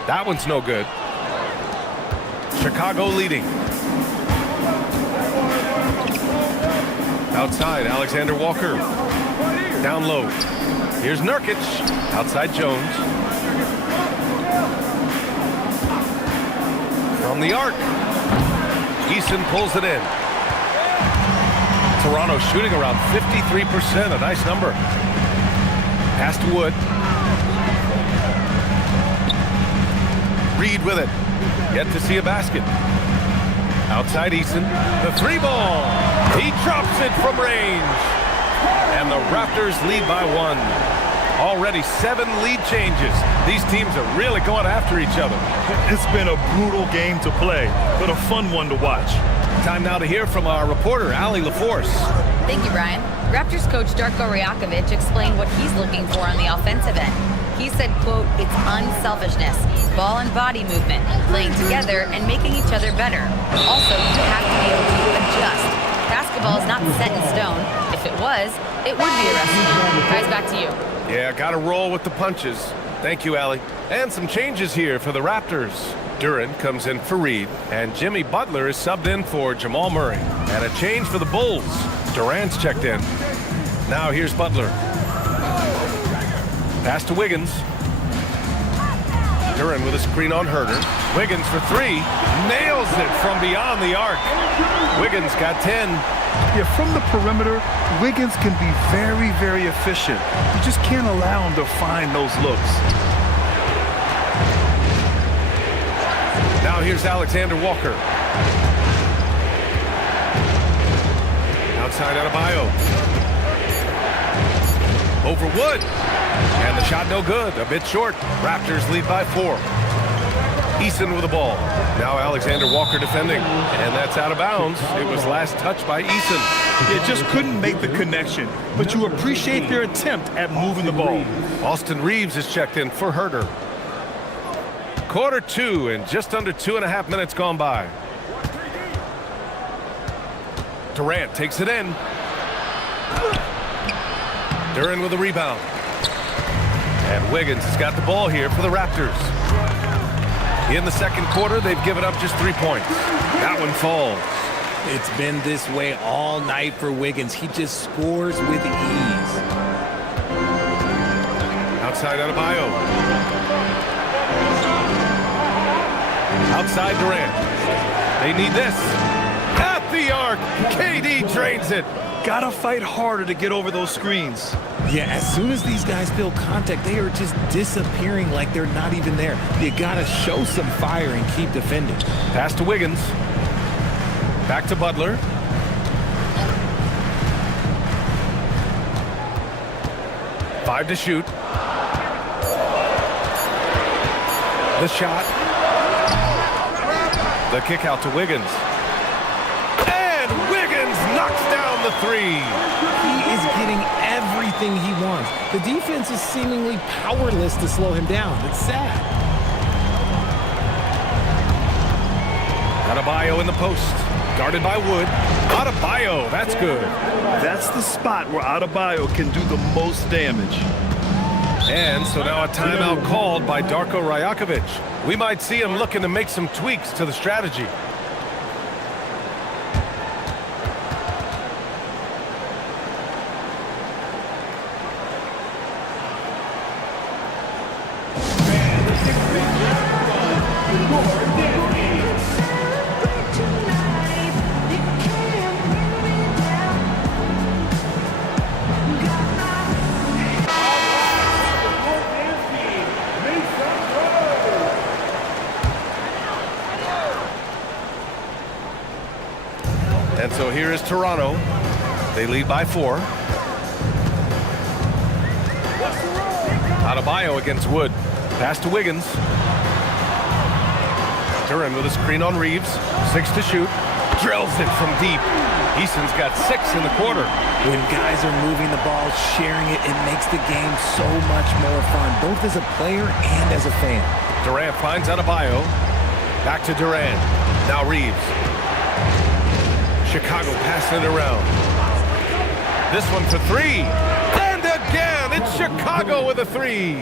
That one's no good. Chicago leading. Outside, Alexander Walker. Down low. Here's Nurkic. Outside Jones. From the arc. Eason pulls it in. Toronto shooting around 53%, a nice number. Pass to Wood. Reed with it. Yet to see a basket. Outside Eason. The 3-ball. He drops it from range. And the Raptors lead by 1. Already 7 lead changes. These teams are really going after each other. It's been a brutal game to play, but a fun one to watch. Time now to hear from our reporter, Allie LaForce. Thank you, Brian. Raptors coach Darko Rajakovic explained what he's looking for on the offensive end. He said, quote, it's unselfishness, ball and body movement, playing together and making each other better. Also, you have to be able to adjust. Basketball is not set in stone. If it was, it would be a recipe. Guys, back to you. Yeah, got to roll with the punches. Thank you, Allie. And some changes here for the Raptors. Duran comes in for Reed, and Jimmy Butler is subbed in for Jamal Murray. And a change for the Bulls. Durant's checked in. Now here's Butler. Pass to Wiggins. Duran with a screen on Herder. Wiggins for 3. Nails it from beyond the arc. Wiggins got 10. Yeah, from the perimeter, Wiggins can be very, very efficient. You just can't allow him to find those looks. Now here's Alexander Walker. Outside Adebayo. Over Wood. And the shot no good. A bit short. Raptors lead by 4. Eason with the ball. Now Alexander Walker defending. And that's out of bounds. It was last touched by Eason. It just couldn't make the connection. But you appreciate their attempt at moving the ball. Austin Reeves is checked in for Herder. Quarter 2 and just under 2.5 minutes gone by. Durant takes it in. Duran with a rebound. And Wiggins has got the ball here for the Raptors. In the second quarter, they've given up just 3 points. That one falls. It's been this way all night for Wiggins. He just scores with ease. Outside Adebayo. Outside Durant. They need this. At the arc. KD drains it. Gotta fight harder to get over those screens. Yeah, as soon as these guys feel contact, they are just disappearing like they're not even there. You gotta show some fire and keep defending. Pass to Wiggins. Back to Butler. Five to shoot. The shot. The kick out to Wiggins. And Wiggins knocks down the three. He is getting everything he wants. The defense is seemingly powerless to slow him down. It's sad. Adebayo in the post. Guarded by Wood. Adebayo, that's good. That's the spot where Adebayo can do the most damage. And so now a timeout called by Darko Rajakovic. We might see him looking to make some tweaks to the strategy. And so here is Toronto. They lead by 4. Adebayo against Wood. Pass to Wiggins. Duran with a screen on Reeves. 6 to shoot. Drills it from deep. Eason's got 6 in the quarter. When guys are moving the ball, sharing it, it makes the game so much more fun, both as a player and as a fan. Durant finds Adebayo. Back to Durant. Now Reeves. Chicago passing it around. This one for 3. And again, it's Chicago with a 3.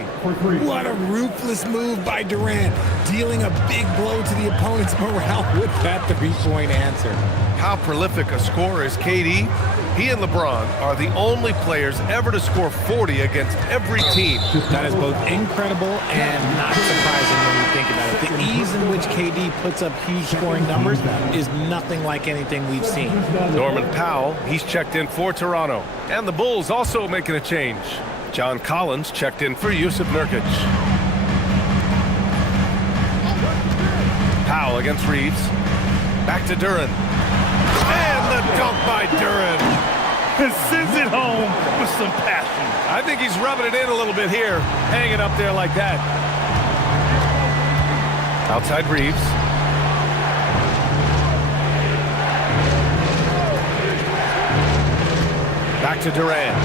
What a ruthless move by Durant, dealing a big blow to the opponent's morale with that three-point answer. How prolific a scorer is KD? He and LeBron are the only players ever to score 40 against every team. That is both incredible and not surprising when you think about it. The ease in which KD puts up huge scoring numbers is nothing like anything we've seen. Norman Powell, he's checked in for Toronto. And the Bulls also making a change. John Collins checked in for Yusuf Nurkic. Powell against Reeves. Back to Duran. And the dunk by Duran. Sends it home with some passion. I think he's rubbing it in a little bit here, hanging up there like that. Outside Reeves. Back to Durant.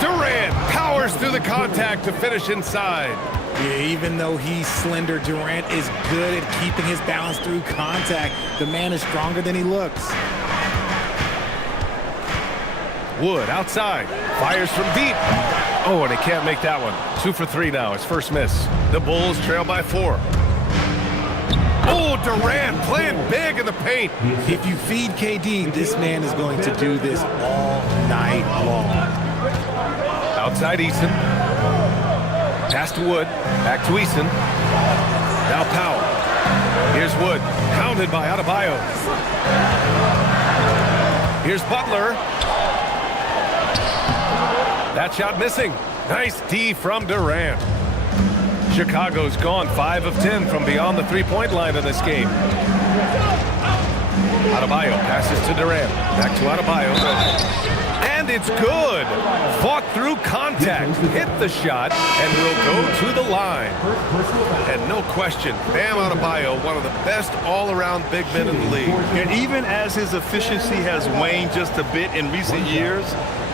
Durant powers through the contact to finish inside. Yeah, even though he's slender, Durant is good at keeping his balance through contact. The man is stronger than he looks. Wood outside. Fires from deep. Oh, and he can't make that one. 2 for 3 now. His first miss. The Bulls trail by 4. Oh, Durant playing big in the paint. If you feed KD, this man is going to do this all night long. Outside Eason. Pass to Wood. Back to Eason. Now Powell. Here's Wood. Pounded by Adebayo. Here's Butler. That shot missing. Nice D from Durant. Chicago's gone 5 of 10 from beyond the three-point line in this game. Adebayo passes to Durant. Back to Adebayo. And it's good. Fought through contact, hit the shot, and will go to the line. And no question, Bam Adebayo, one of the best all-around big men in the league. And even as his efficiency has waned just a bit in recent years,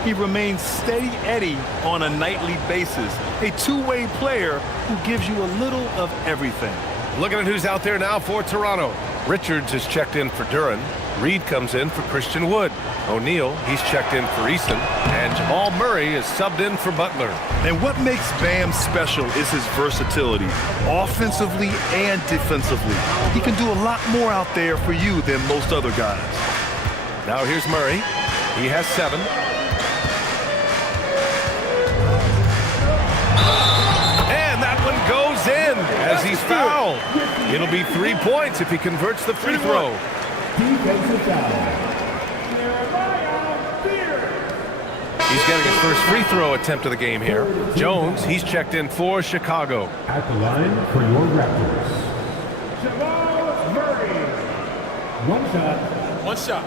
he remains steady Eddie on a nightly basis. A two-way player who gives you a little of everything. Looking at who's out there now for Toronto. Richards is checked in for Duran. Reed comes in for Christian Wood. O'Neal, he's checked in for Eason. And Jamal Murray is subbed in for Butler. And what makes Bam special is his versatility, offensively and defensively. He can do a lot more out there for you than most other guys. Now here's Murray. He has 7. And that one goes in as he's fouled. It'll be 3 points if he converts the free throw. Defensive foul. He's getting his first free throw attempt of the game here. Jones, he's checked in for Chicago. At the line for your Raptors, Jamal Murray. One shot. One shot.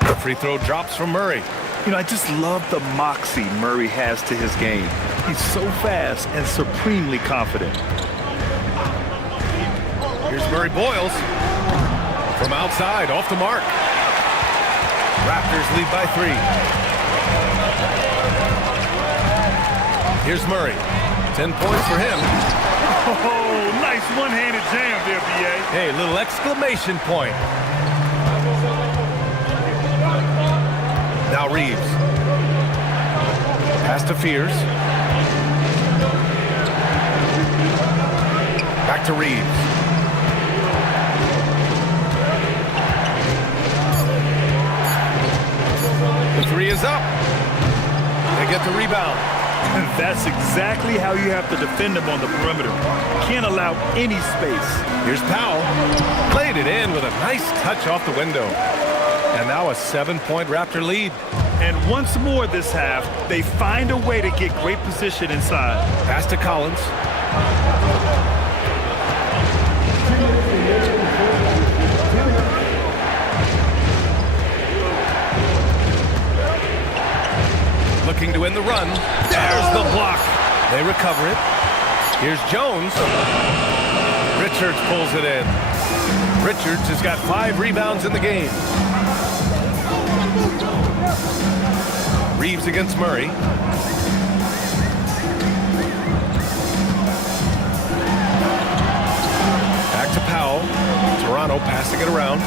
The free throw drops from Murray. You know, I just love the moxie Murray has to his game. He's so fast and supremely confident. Here's Murray Boyles. From outside, off the mark. Raptors lead by 3. Here's Murray. 10 points for him. Oh, nice one-handed jam there, B.A. Hey, little exclamation point. Now Reeves. Pass to Fears. Back to Reeves. The 3 is up. They get the rebound. And that's exactly how you have to defend him on the perimeter. Can't allow any space. Here's Powell. Played it in with a nice touch off the window. And now a 7-point Raptor lead. And once more this half, they find a way to get great position inside. Pass to Collins. Looking to win the run. There's the block. They recover it. Here's Jones. Richards pulls it in. Richards has got 5 rebounds in the game. Reeves against Murray. Back to Powell. Toronto passing it around.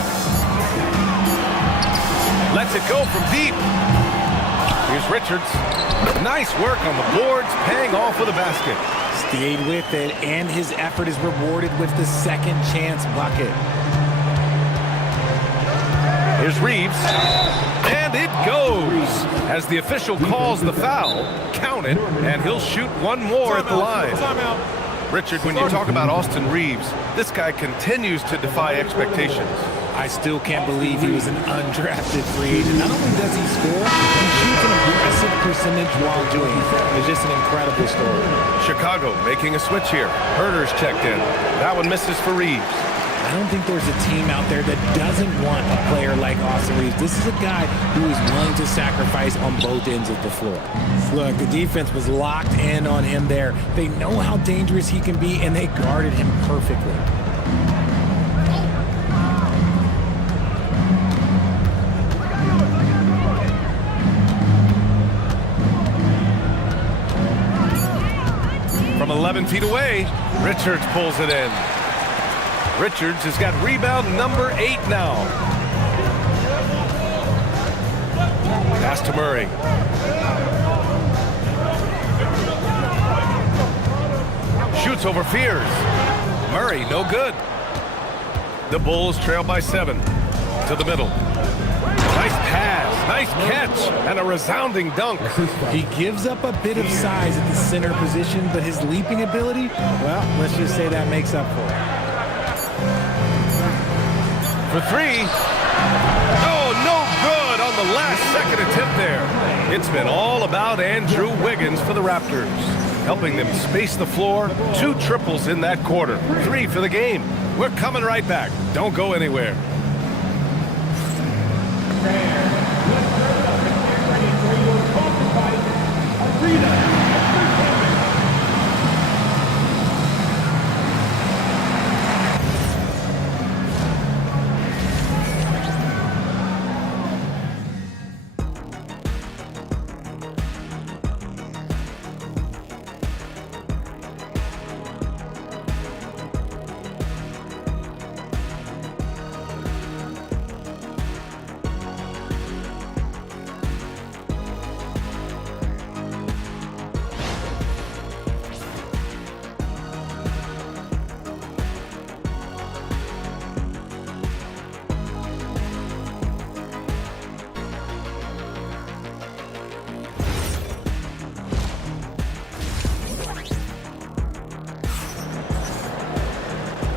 Lets it go from deep. Here's Richards. Nice work on the boards, paying off with a basket. Stayed with it, and his effort is rewarded with the second chance bucket. Here's Reeves. And it goes. As the official calls the foul, count it, and he'll shoot one more at the line. Richard, when you talk about Austin Reeves, this guy continues to defy expectations. I still can't believe he was an undrafted free agent. Not only does he score, he shoots an aggressive percentage while doing it. It's just an incredible story. Chicago making a switch here. Herter's checked in. That one misses for Reeves. I don't think there's a team out there that doesn't want a player like Austin Reeves. This is a guy who is willing to sacrifice on both ends of the floor. Look, the defense was locked in on him there. They know how dangerous he can be, and they guarded him perfectly. From 11 feet away, Richards pulls it in. Richards has got rebound number 8 now. Pass to Murray. Shoots over Fears. Murray, no good. The Bulls trail by 7. To the middle. Nice pass, nice catch, and a resounding dunk. He gives up a bit of size at the center position, but his leaping ability, well, let's just say that makes up for it. For 3. Oh, no good on the last second attempt there. It's been all about Andrew Wiggins for the Raptors, helping them space the floor. 2 triples in that quarter. 3 for the game. We're coming right back. Don't go anywhere.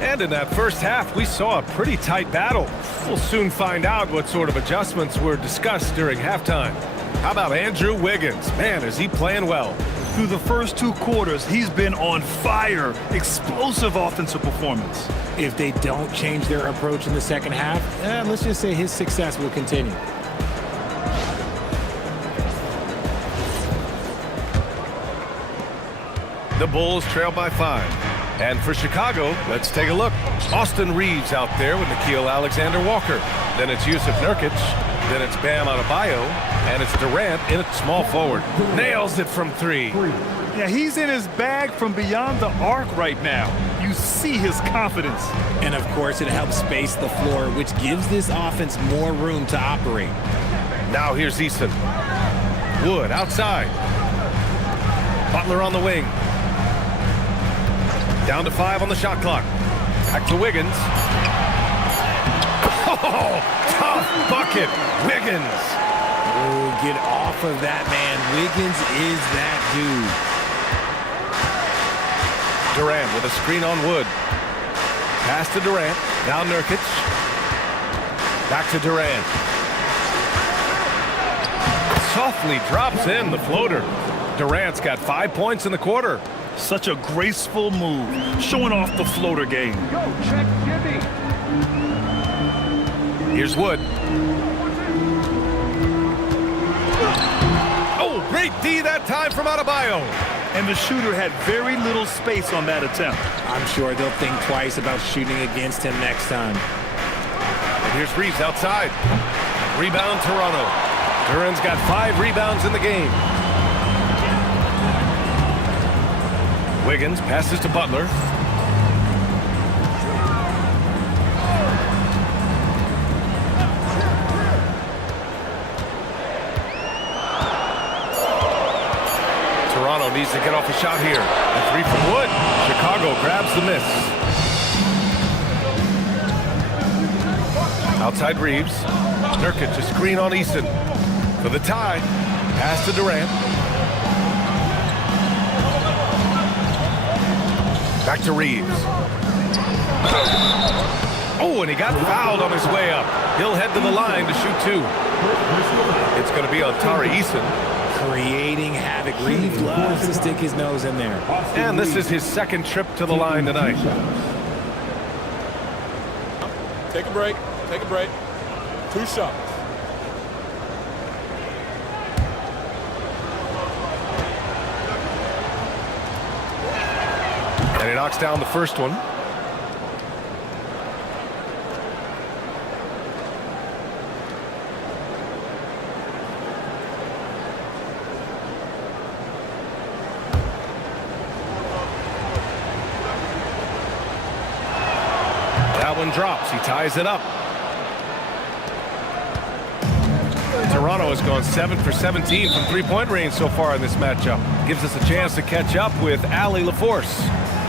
And in that first half, we saw a pretty tight battle. We'll soon find out what sort of adjustments were discussed during halftime. How about Andrew Wiggins? Man, is he playing well. Through the first 2 quarters, he's been on fire. Explosive offensive performance. If they don't change their approach in the second half, let's just say his success will continue. The Bulls trail by 5. And for Chicago, let's take a look. Austin Reeves out there with Nickeil Alexander-Walker. Then it's Yusuf Nurkic. Then it's Bam Adebayo. And it's Durant in at small forward. Nails it from 3. Yeah, he's in his bag from beyond the arc right now. You see his confidence. And of course, it helps space the floor, which gives this offense more room to operate. Now here's Eason. Wood outside. Butler on the wing. Down to 5 on the shot clock. Back to Wiggins. Oh, tough bucket. Wiggins. Oh, get off of that, man. Wiggins is that dude. Durant with a screen on Wood. Pass to Durant. Now Nurkic. Back to Durant. Softly drops in the floater. Durant's got 5 points in the quarter. Such a graceful move, showing off the floater game. Go, check Jimmy. Here's Wood. Oh, great D that time from Adebayo. And the shooter had very little space on that attempt. I'm sure they'll think twice about shooting against him next time. And here's Reeves outside. Rebound Toronto. Duran's got 5 rebounds in the game. Wiggins passes to Butler. Toronto needs to get off a shot here. A 3 from Wood. Chicago grabs the miss. Outside Reeves. Nurkic, a screen on Easton. For the tie. Pass to Durant. Back to Reeves. Oh, and he got fouled on his way up. He'll head to the line to shoot 2. It's going to be on Tari Eason. Creating havoc. Reeves loves to stick his nose in there. And this is his second trip to the line tonight. Take a break. Take a break. 2 shots. And he knocks down the first one. That one drops. He ties it up. Toronto has gone 7 for 17 from 3-point range so far in this matchup. Gives us a chance to catch up with Allie LaForce.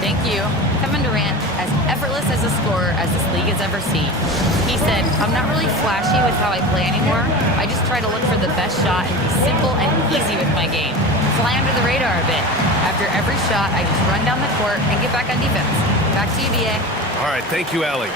Thank you. Kevin Durant, as effortless as a scorer as this league has ever seen. He said, I'm not really flashy with how I play anymore. I just try to look for the best shot and be simple and easy with my game. Fly under the radar a bit. After every shot, I just run down the court and get back on defense. Back to you, BA. All right, thank you, Allie.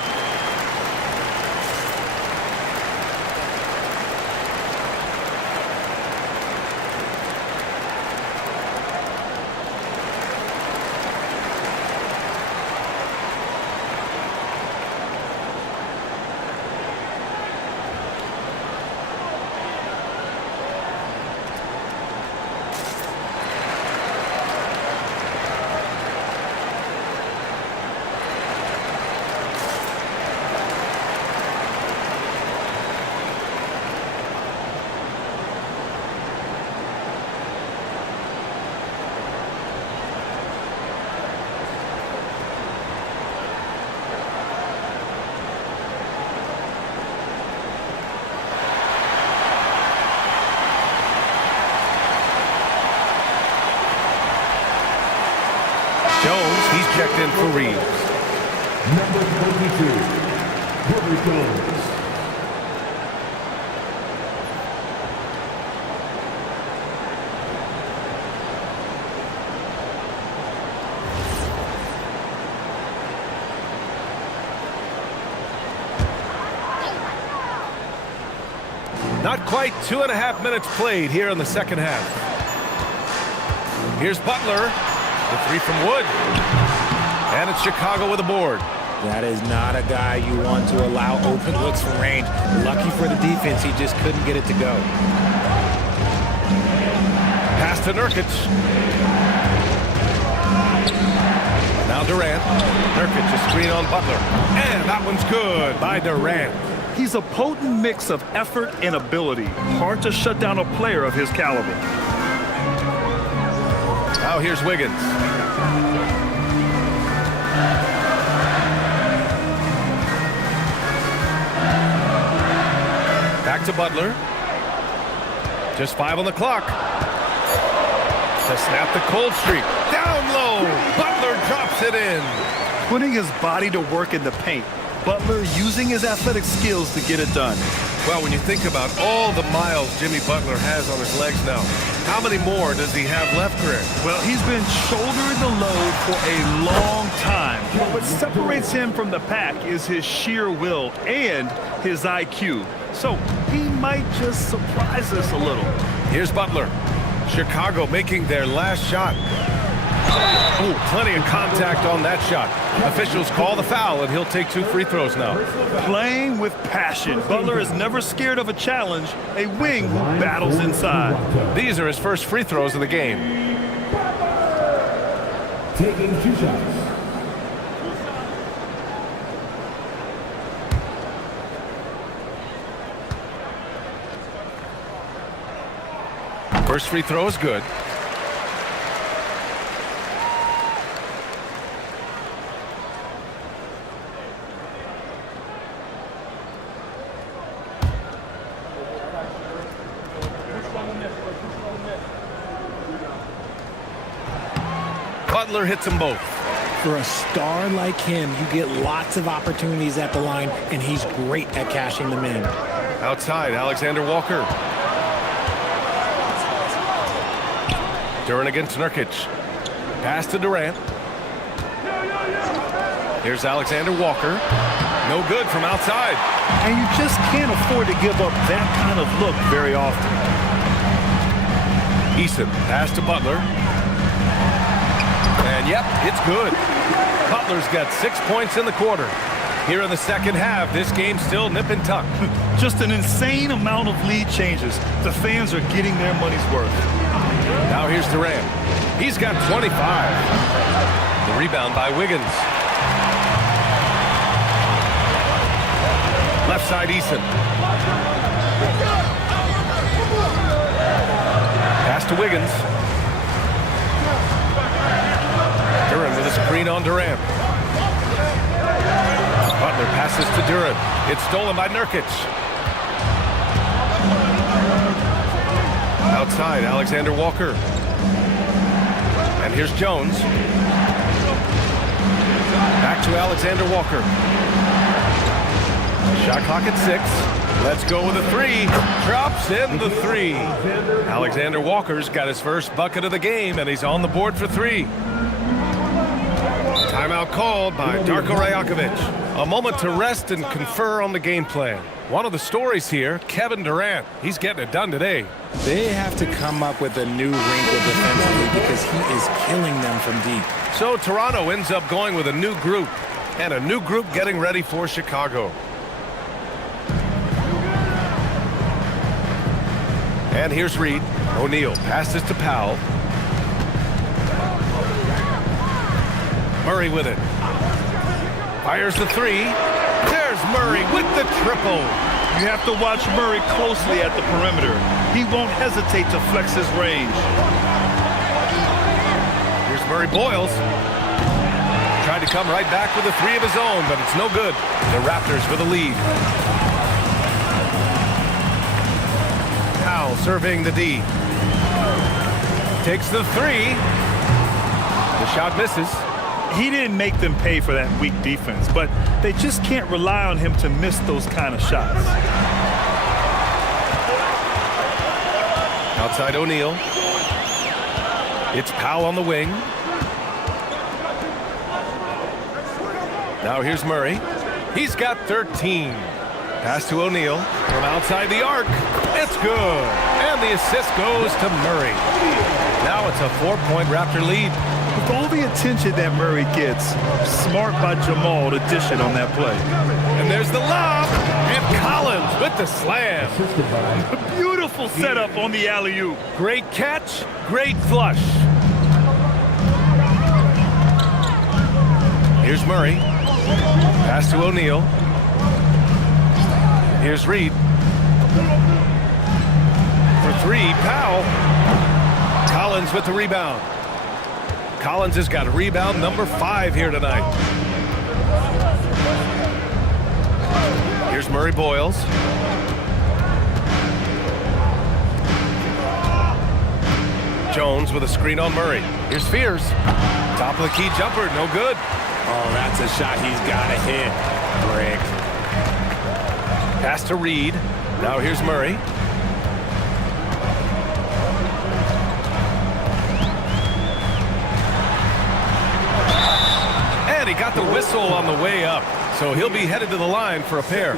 Jones, he's checked in for Reeves. Number 22, Willie Jones. Not quite 2.5 minutes played here in the second half. Here's Butler. The three from Wood. And it's Chicago with a board. That is not a guy you want to allow open looks from range. Lucky for the defense, he just couldn't get it to go. Pass to Nurkic. Now Durant. Nurkic, a screen on Butler. And that one's good by Durant. He's a potent mix of effort and ability. Hard to shut down a player of his caliber. Now here's Wiggins. Back to Butler. Just 5 on the clock. To snap the cold streak. Down low. Butler drops it in. Putting his body to work in the paint. Butler using his athletic skills to get it done. Well, when you think about all the miles Jimmy Butler has on his legs now, how many more does he have left, Greg? Well, he's been shouldering the load for a long time. What separates him from the pack is his sheer will and his IQ. So he might just surprise us a little. Here's Butler. Chicago making their last shot. Ooh, plenty of contact on that shot. Officials call the foul, and he'll take 2 free throws now. Playing with passion. Butler is never scared of a challenge, a wing who battles inside. These are his first free throws of the game. Taking 2 shots. First free throw is good. Butler hits them both. For a star like him, you get lots of opportunities at the line, and he's great at cashing them in. Outside, Alexander Walker. Durant against Nurkic. Pass to Durant. Here's Alexander Walker. No good from outside. And you just can't afford to give up that kind of look very often. Eason, pass to Butler. And yep, it's good. Butler's got 6 points in the quarter. Here in the second half, this game's still nip and tuck. Just an insane amount of lead changes. The fans are getting their money's worth. Now here's Durant. He's got 25. The rebound by Wiggins. Left side, Eason. Pass to Wiggins. Durant with a screen on Durant. Butler passes to Durant. It's stolen by Nurkic. Outside, Alexander Walker. And here's Jones. Back to Alexander Walker. Shot clock at 6. Let's go with a 3. Drops in the 3. Alexander Walker's got his first bucket of the game, and he's on the board for 3. Timeout called by Darko Rajakovic. A moment to rest and confer on the game plan. One of the stories here, Kevin Durant. He's getting it done today. They have to come up with a new wrinkle defensively because he is killing them from deep. So Toronto ends up going with a new group, and a new group getting ready for Chicago. And here's Reed. O'Neal passes to Powell. Murray with it. Fires the 3. There's Murray with the triple. You have to watch Murray closely at the perimeter. He won't hesitate to flex his range. Here's Murray Boyles. Tried to come right back with a 3 of his own, but it's no good. The Raptors with the lead. Powell serving the D. Takes the 3. The shot misses. He didn't make them pay for that weak defense, but they just can't rely on him to miss those kind of shots. Outside O'Neal. It's Powell on the wing. Now here's Murray. He's got 13. Pass to O'Neal from outside the arc. It's good. And the assist goes to Murray. Now it's a 4-point Raptor lead. With all the attention that Murray gets, smart by Jamal to dish it on that play. And there's the lob. And Collins with the slam. Beautiful setup on the alley-oop. Great catch, great flush. Here's Murray. Pass to O'Neal. Here's Reed. For three, Powell. Collins with the rebound. Collins has got rebound number 5 here tonight. Here's Murray Boyles. Jones with a screen on Murray. Here's Fears. Top of the key jumper, no good. Oh, that's a shot he's got to hit. Brick. Pass to Reed. Now here's Murray. And he got the whistle on the way up. So he'll be headed to the line for a pair.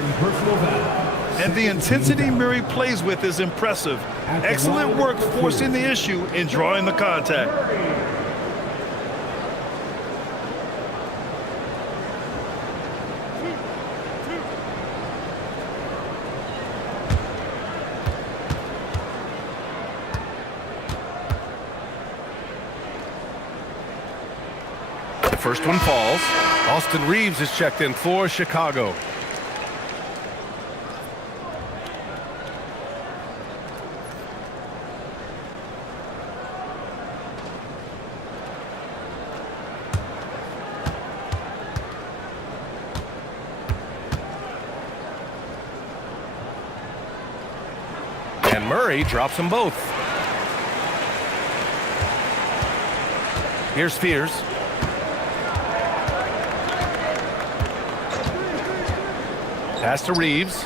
And the intensity Murray plays with is impressive. Excellent work forcing the issue and drawing the contact. First one falls. Austin Reeves is checked in for Chicago. And Murray drops them both. Here's Fears. Pass to Reeves.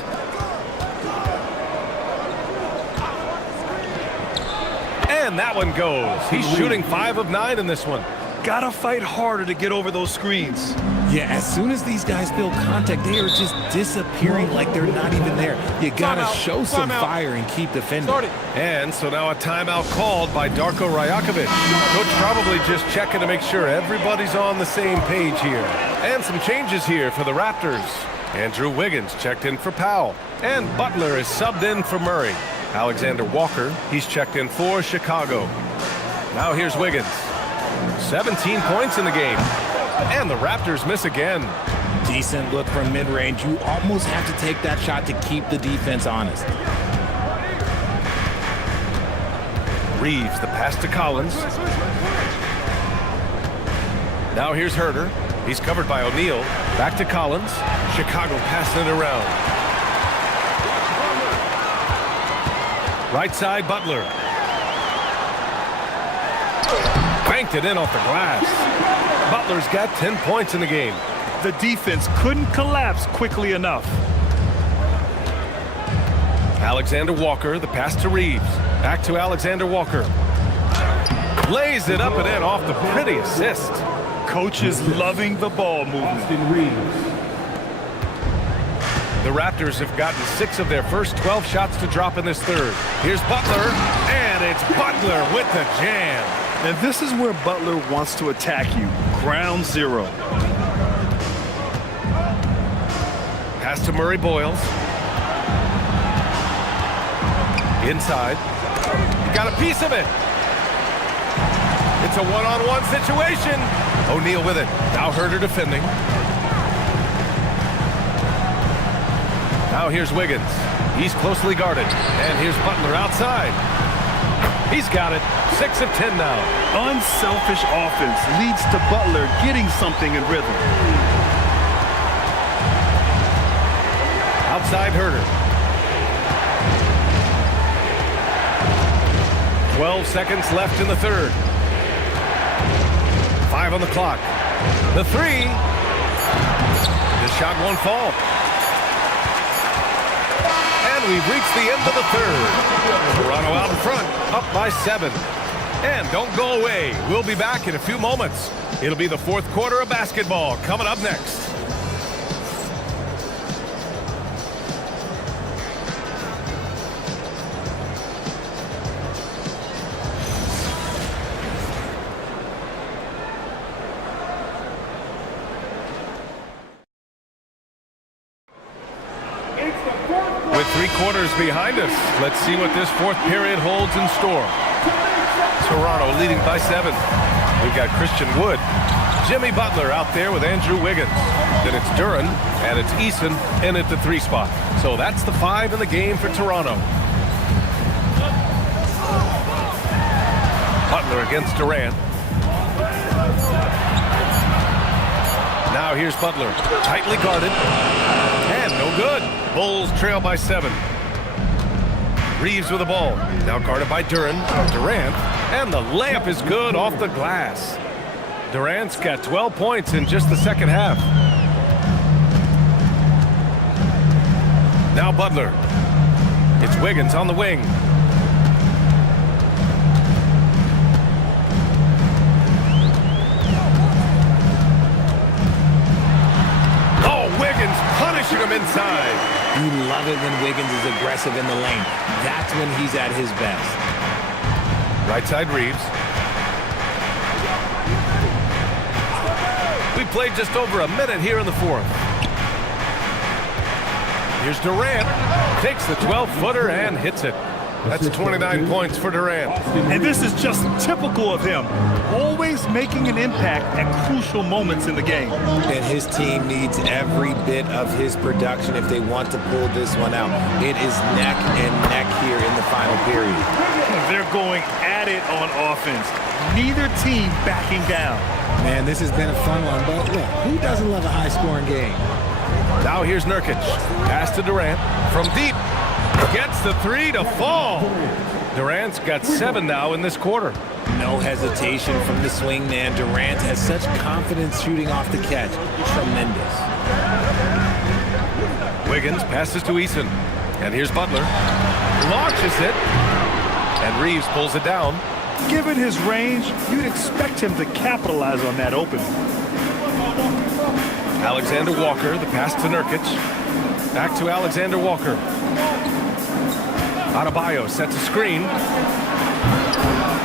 And that one goes. He's shooting 5 of 9 in this one. Gotta fight harder to get over those screens. Yeah, as soon as these guys feel contact, they are just disappearing like they're not even there. You gotta show some fire and keep defending. And so now a timeout called by Darko Rajakovic. Coach probably just checking to make sure everybody's on the same page here. And some changes here for the Raptors. Andrew Wiggins checked in for Powell. And Butler is subbed in for Murray. Alexander Walker, he's checked in for Chicago. Now here's Wiggins. 17 points in the game. And the Raptors miss again. Decent look from mid-range. You almost have to take that shot to keep the defense honest. Reeves, the pass to Collins. Now here's Herter. He's covered by O'Neal. Back to Collins. Chicago passing it around. Right side, Butler. Banked it in off the glass. Butler's got 10 points in the game. The defense couldn't collapse quickly enough. Alexander Walker, the pass to Reeves. Back to Alexander Walker. Lays it up and in off the pretty assist. Coach is loving the ball movement. The Raptors have gotten 6 of their first 12 shots to drop in this third. Here's Butler, and it's Butler with the jam. And this is where Butler wants to attack you. Ground zero. Pass to Murray Boyles. Inside. Got a piece of it. It's a one-on-one situation. O'Neal with it. Now Herter defending. Now here's Wiggins. He's closely guarded. And here's Butler outside. He's got it. 6 of 10 now. Unselfish offense leads to Butler getting something in rhythm. Outside Herter. 12 seconds left in the third. 5 on the clock. The 3. This shot won't fall. And we've reached the end of the third. Toronto out in front, up by 7. And don't go away. We'll be back in a few moments. It'll be the fourth quarter of basketball coming up next. With 3 quarters behind us, let's see what this 4th period holds in store. Toronto leading by 7. We've got Christian Wood, Jimmy Butler out there with Andrew Wiggins. Then it's Duren, and it's Eason in at the 3 spot. So that's the 5 in the game for Toronto. Butler against Durant. Now here's Butler, tightly guarded, and no good. Bulls trail by 7. Reeves with the ball, now guarded by Duren. Durant, and the layup is good off the glass. Durant's got 12 points in just the second half. Now Butler. It's Wiggins on the wing. Oh, Wiggins punishing him inside. You love it when Wiggins is aggressive in the lane. That's when he's at his best. Right side Reeves. We played just over a minute here in the 4th. Here's Durant. Takes the 12-footer and hits it. That's 29 points for Durant. And this is just typical of him. Always making an impact at crucial moments in the game. And his team needs every bit of his production if they want to pull this one out. It is neck and neck here in the final period. They're going at it on offense. Neither team backing down. Man, this has been a fun one, but look, who doesn't love a high-scoring game? Now here's Nurkic. Pass to Durant. From deep. Gets the 3 to fall. Durant's got 7 now in this quarter. No hesitation from the swing man. Durant has such confidence shooting off the catch. Tremendous. Wiggins passes to Eason. And here's Butler. Launches it. And Reeves pulls it down. Given his range, you'd expect him to capitalize on that opening. Alexander Walker, the pass to Nurkic. Back to Alexander Walker. Adebayo sets a screen.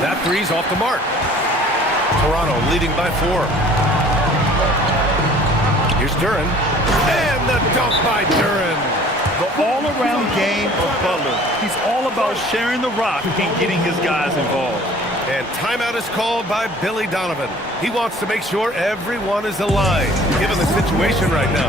That 3's off the mark. Toronto leading by 4. Here's Duren. And the dunk by Duren. The all-around game of Butler. He's all about sharing the rock and getting his guys involved. And timeout is called by Billy Donovan. He wants to make sure everyone is aligned, given the situation right now.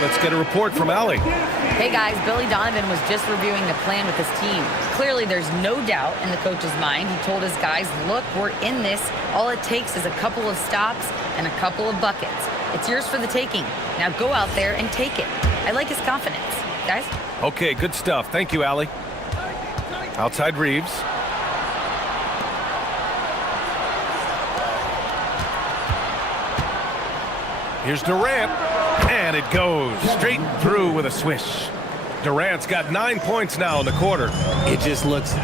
Let's get a report from Allie. Hey guys, Billy Donovan was just reviewing the plan with his team. Clearly there's no doubt in the coach's mind. He told his guys, look, we're in this. All it takes is a couple of stops and a couple of buckets. It's yours for the taking. Now go out there and take it. I like his confidence. Guys? Okay, good stuff. Thank you, Allie. Outside Reeves. Here's Durant. And it goes straight through with a swish. Durant's got 9 points now in the quarter. It just looks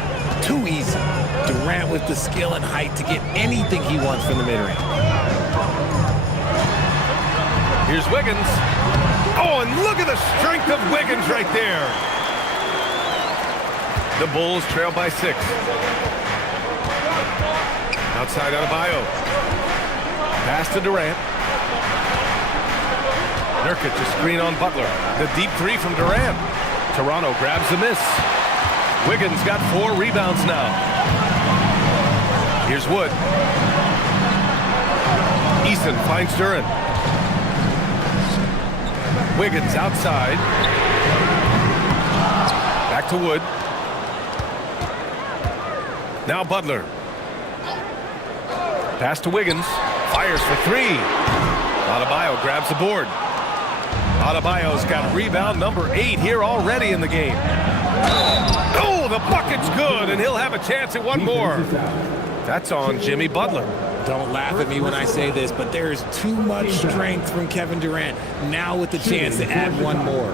too easy. Durant with the skill and height to get anything he wants from the mid-range. Here's Wiggins. Oh, and look at the strength of Wiggins right there. The Bulls trail by 6. Outside Adebayo. Pass to Durant. Nurkic a screen on Butler. The deep 3 from Durant. Toronto grabs the miss. Wiggins got 4 rebounds now. Here's Wood. Eason finds Duran. Wiggins outside. Back to Wood. Now Butler. Pass to Wiggins. Fires for three. Adebayo grabs the board. Adebayo's got rebound number 8 here already in the game. Oh, the bucket's good, and he'll have a chance at one more. That's on Jimmy Butler. Don't laugh at me when I say this, but there's too much strength from Kevin Durant now with the chance to add one more.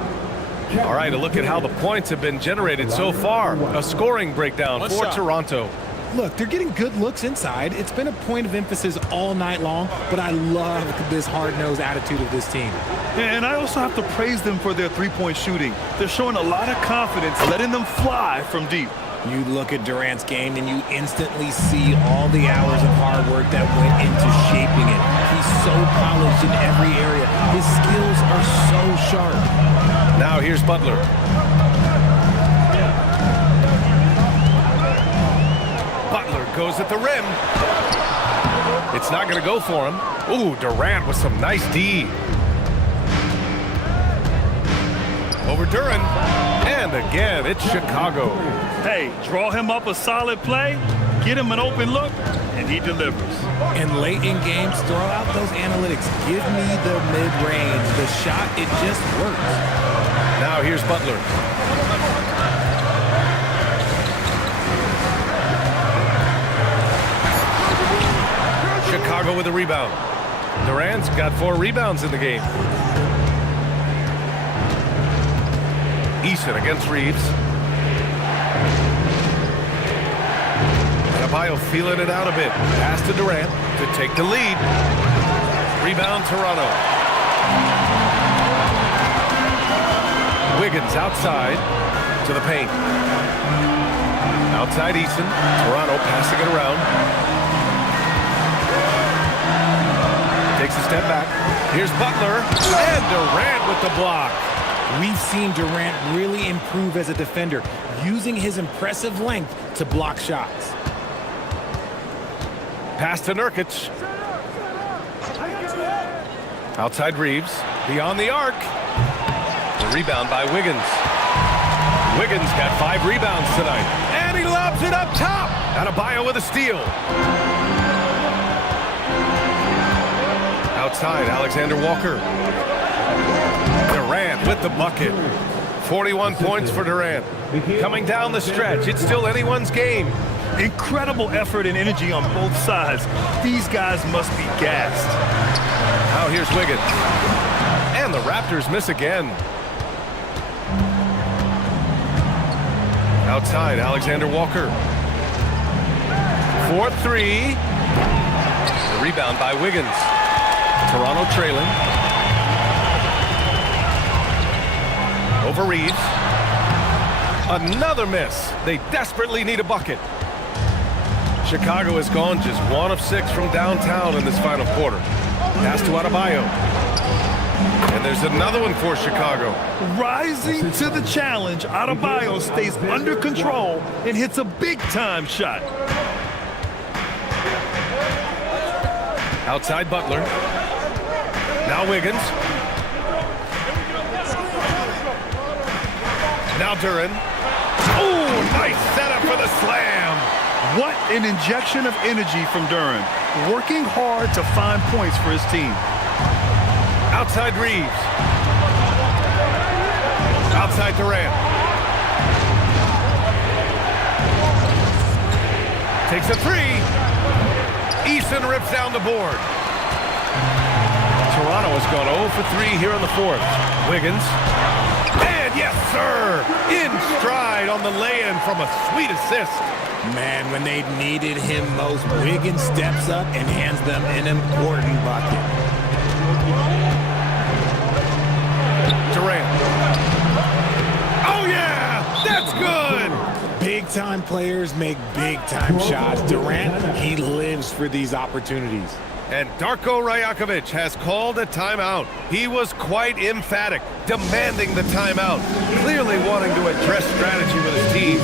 All right, a look at how the points have been generated so far. A scoring breakdown for Toronto. Look, they're getting good looks inside. It's been a point of emphasis all night long, but I love this hard-nosed attitude of this team. And I also have to praise them for their three-point shooting. They're showing a lot of confidence, letting them fly from deep. You look at Durant's game and you instantly see all the hours of hard work that went into shaping it. He's so polished in every area. His skills are so sharp. Now here's Butler. Butler goes at the rim. It's not going to go for him. Ooh, Durant with some nice D. Over Duran. And again, it's Chicago. Hey, draw him up a solid play, get him an open look, and he delivers. And late in games, throw out those analytics. Give me the mid-range. The shot, it just works. Now here's Butler. Chicago with a rebound. Durant's got 4 rebounds in the game. Eason against Reeves. Adebayo feeling it out a bit. Pass to Durant to take the lead. Rebound Toronto. Wiggins outside to the paint. Outside Eason. Toronto passing it around. Takes a step back. Here's Butler. And Durant with the block. We've seen Durant really improve as a defender, using his impressive length to block shots. Pass to Nurkic. Outside Reeves. Beyond the arc. The rebound by Wiggins. Wiggins got 5 rebounds tonight. And he lobs it up top. Adebayo with a steal. Outside, Alexander Walker. Durant with the bucket. 41 points for Durant. Coming down the stretch, it's still anyone's game. Incredible effort and energy on both sides. These guys must be gassed. Now here's Wiggins. And the Raptors miss again. Outside, Alexander Walker. 4-3. The rebound by Wiggins. Toronto trailing. Over Reeves. Another miss. They desperately need a bucket. Chicago has gone just 1 of 6 from downtown in this final quarter. Pass to Adebayo. And there's another one for Chicago. Rising to the challenge, Adebayo stays under control and hits a big-time shot. Outside Butler. Now Wiggins. Now Duran. Oh, nice setup for the slam. What an injection of energy from Duran. Working hard to find points for his team. Outside Reeves. Outside Durant. Takes a 3. Eason rips down the board. Toronto has gone 0 for 3 here in the 4th. Wiggins. And yes, sir! In stride on the lay-in from a sweet assist. Man, when they needed him most, Wiggins steps up and hands them an important bucket. Durant. Oh, yeah! That's good! Big-time players make big-time shots. Durant, he lives for these opportunities. And Darko Rajakovic has called a timeout. He was quite emphatic, demanding the timeout, clearly wanting to address strategy with his team.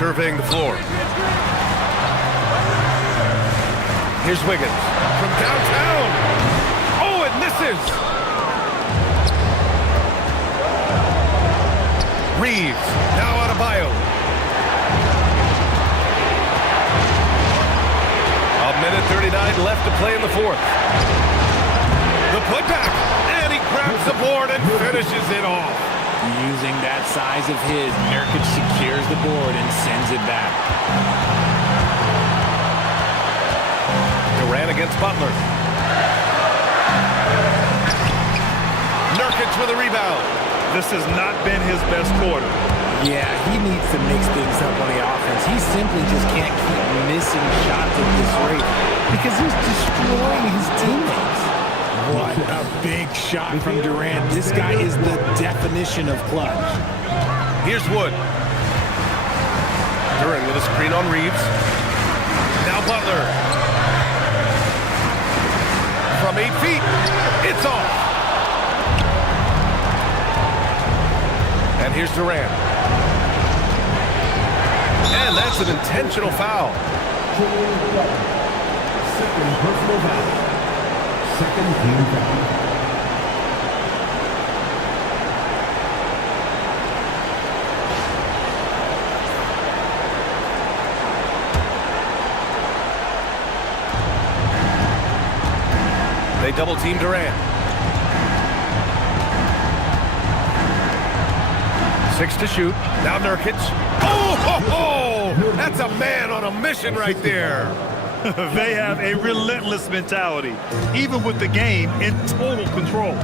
surveying the floor. Here's Wiggins from downtown. Oh, it misses. Reeves, now out of Bio. A minute 39 left to play in the fourth. The putback, and he grabs the board and finishes it off. Using that size of his, Nurkic secures the board and sends it back. Durant against Butler. Nurkic with a rebound. This has not been his best quarter. Yeah, he needs to mix things up on the offense. He simply just can't keep missing shots at this rate because he's destroying his teammates. What a big shot from Durant. This guy is the definition of clutch. Here's Wood. Duran with a screen on Reeves. Now Butler. From 8 feet, it's off. And here's Durant. And that's an intentional foul. Second personal foul. Second team foul. They double team Durant. 6 to shoot. Now Nurkic. Oh, ho, ho! That's a man on a mission right there. They have a relentless mentality, even with the game in total control.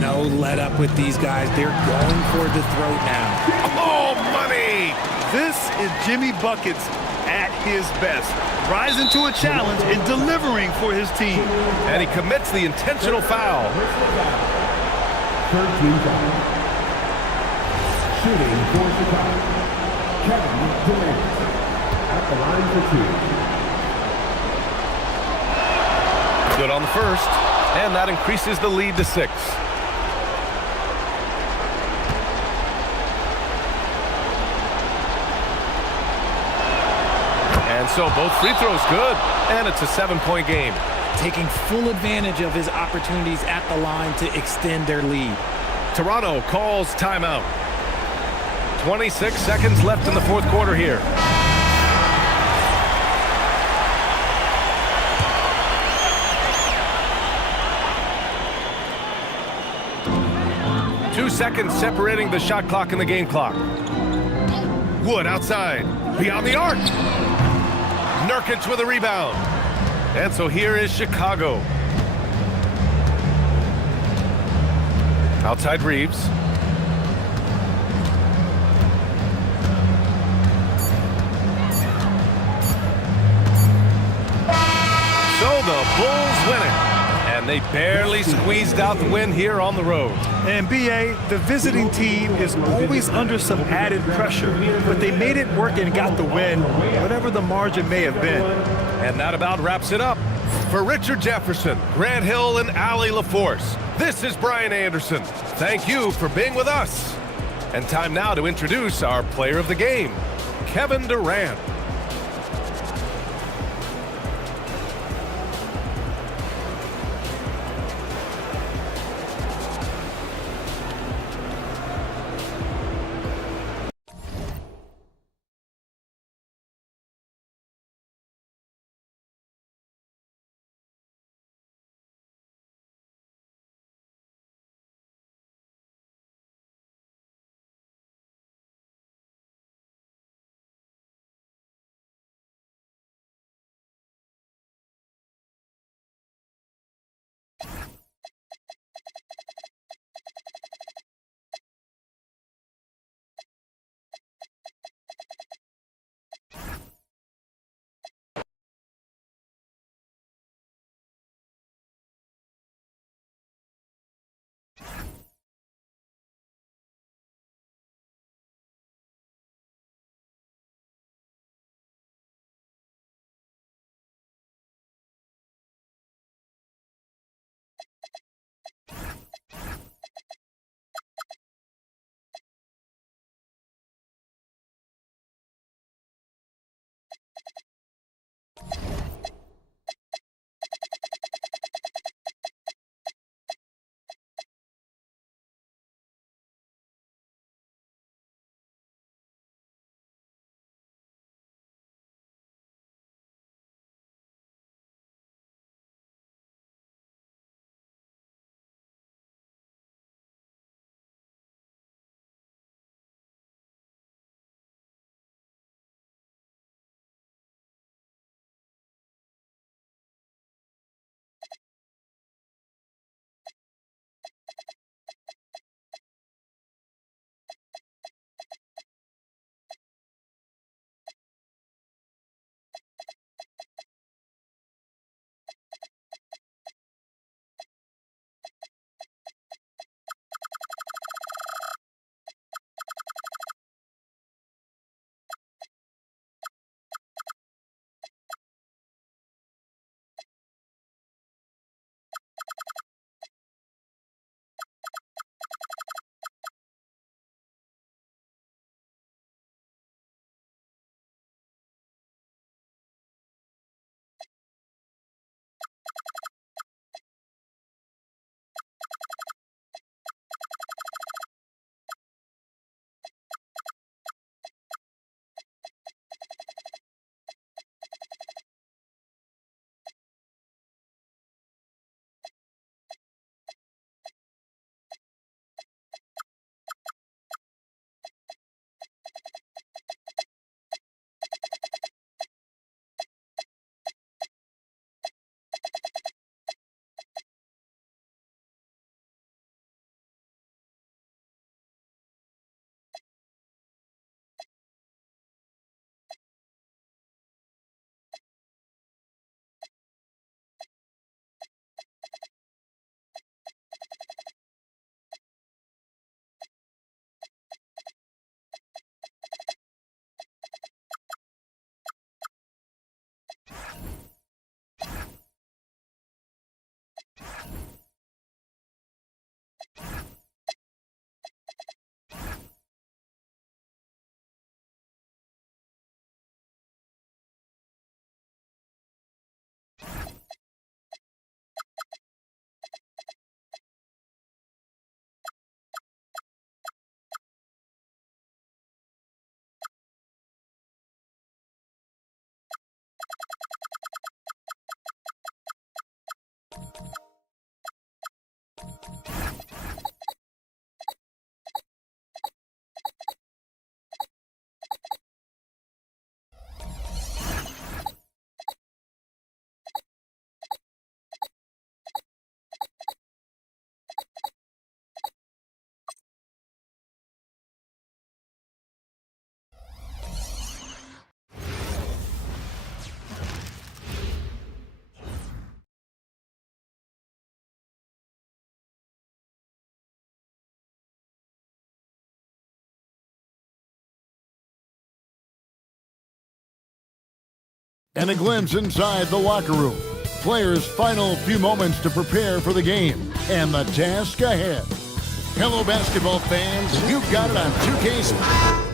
No let up with these guys. They're going for the throat now. Oh, money! This is Jimmy Buckets at his best, rising to a challenge and delivering for his team. And he commits the intentional foul. Third team foul. Shooting for Chicago, Kevin Durant at the line for 2. Good on the first, and that increases the lead to 6. And so both free throws good, and it's a 7-point game. Taking full advantage of his opportunities at the line to extend their lead. Toronto calls timeout. 26 seconds left in the fourth quarter here. Two seconds separating the shot clock and the game clock. Wood outside, beyond the arc. Nurkic with a rebound. And so here is Chicago. Outside Reeves. So the Bulls win it. And they barely squeezed out the win here on the road. And B.A., the visiting team is always under some added pressure, but they made it work and got the win, whatever the margin may have been. And that about wraps it up. For Richard Jefferson, Grant Hill, and Allie LaForce, this is Brian Anderson. Thank you for being with us. And time now to introduce our player of the game, Kevin Durant. And a glimpse inside the locker room. Players' final few moments to prepare for the game and the task ahead. Hello, basketball fans. You've got it on 2K.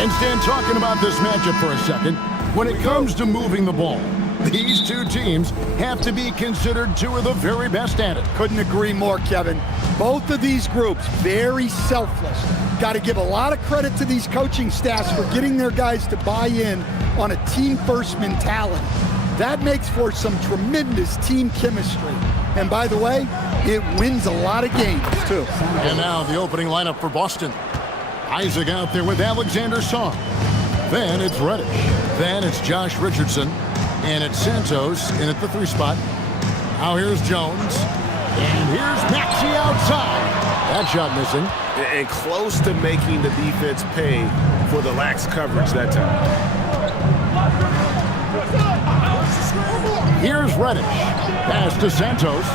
And Stan, talking about this matchup for a second, when it comes to moving the ball, these two teams have to be considered two of the very best at it. Couldn't agree more, Kevin. Both of these groups, very selfless. Got to give a lot of credit to these coaching staffs for getting their guys to buy in on a team-first mentality. That makes for some tremendous team chemistry. And by the way, it wins a lot of games, too. And now the opening lineup for Boston. Isaac out there with Alexander Song. Then it's Reddish. Then it's Josh Richardson. And it's Santos in at the 3 spot. Now here's Jones. And here's Maxey outside. That shot missing. And close to making the defense pay for the lax coverage that time. Here's Reddish. Pass to Santos.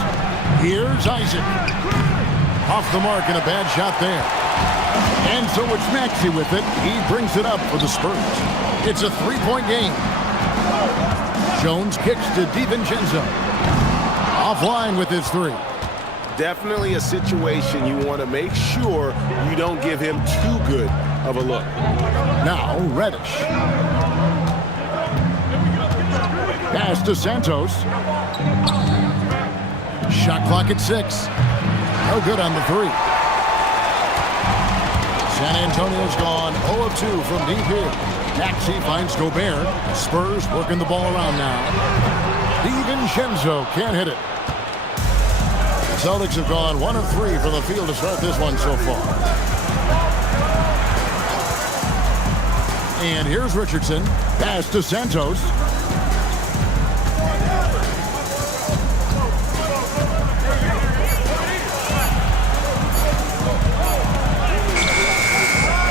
Here's Isaac. Off the mark and a bad shot there. And so it's Maxey with it. He brings it up for the Spurs. It's a 3-point game. Jones kicks to DiVincenzo. Offline with his 3. Definitely a situation you want to make sure you don't give him too good of a look. Now Reddish. Pass to Santos. Shot clock at 6. No good on the 3. San Antonio's gone 0 of 2 from deep here. Maxey finds Gobert. Spurs working the ball around now. DiVincenzo can't hit it. The Celtics have gone 1 of 3 from the field to start this one so far. And here's Richardson. Pass to Santos.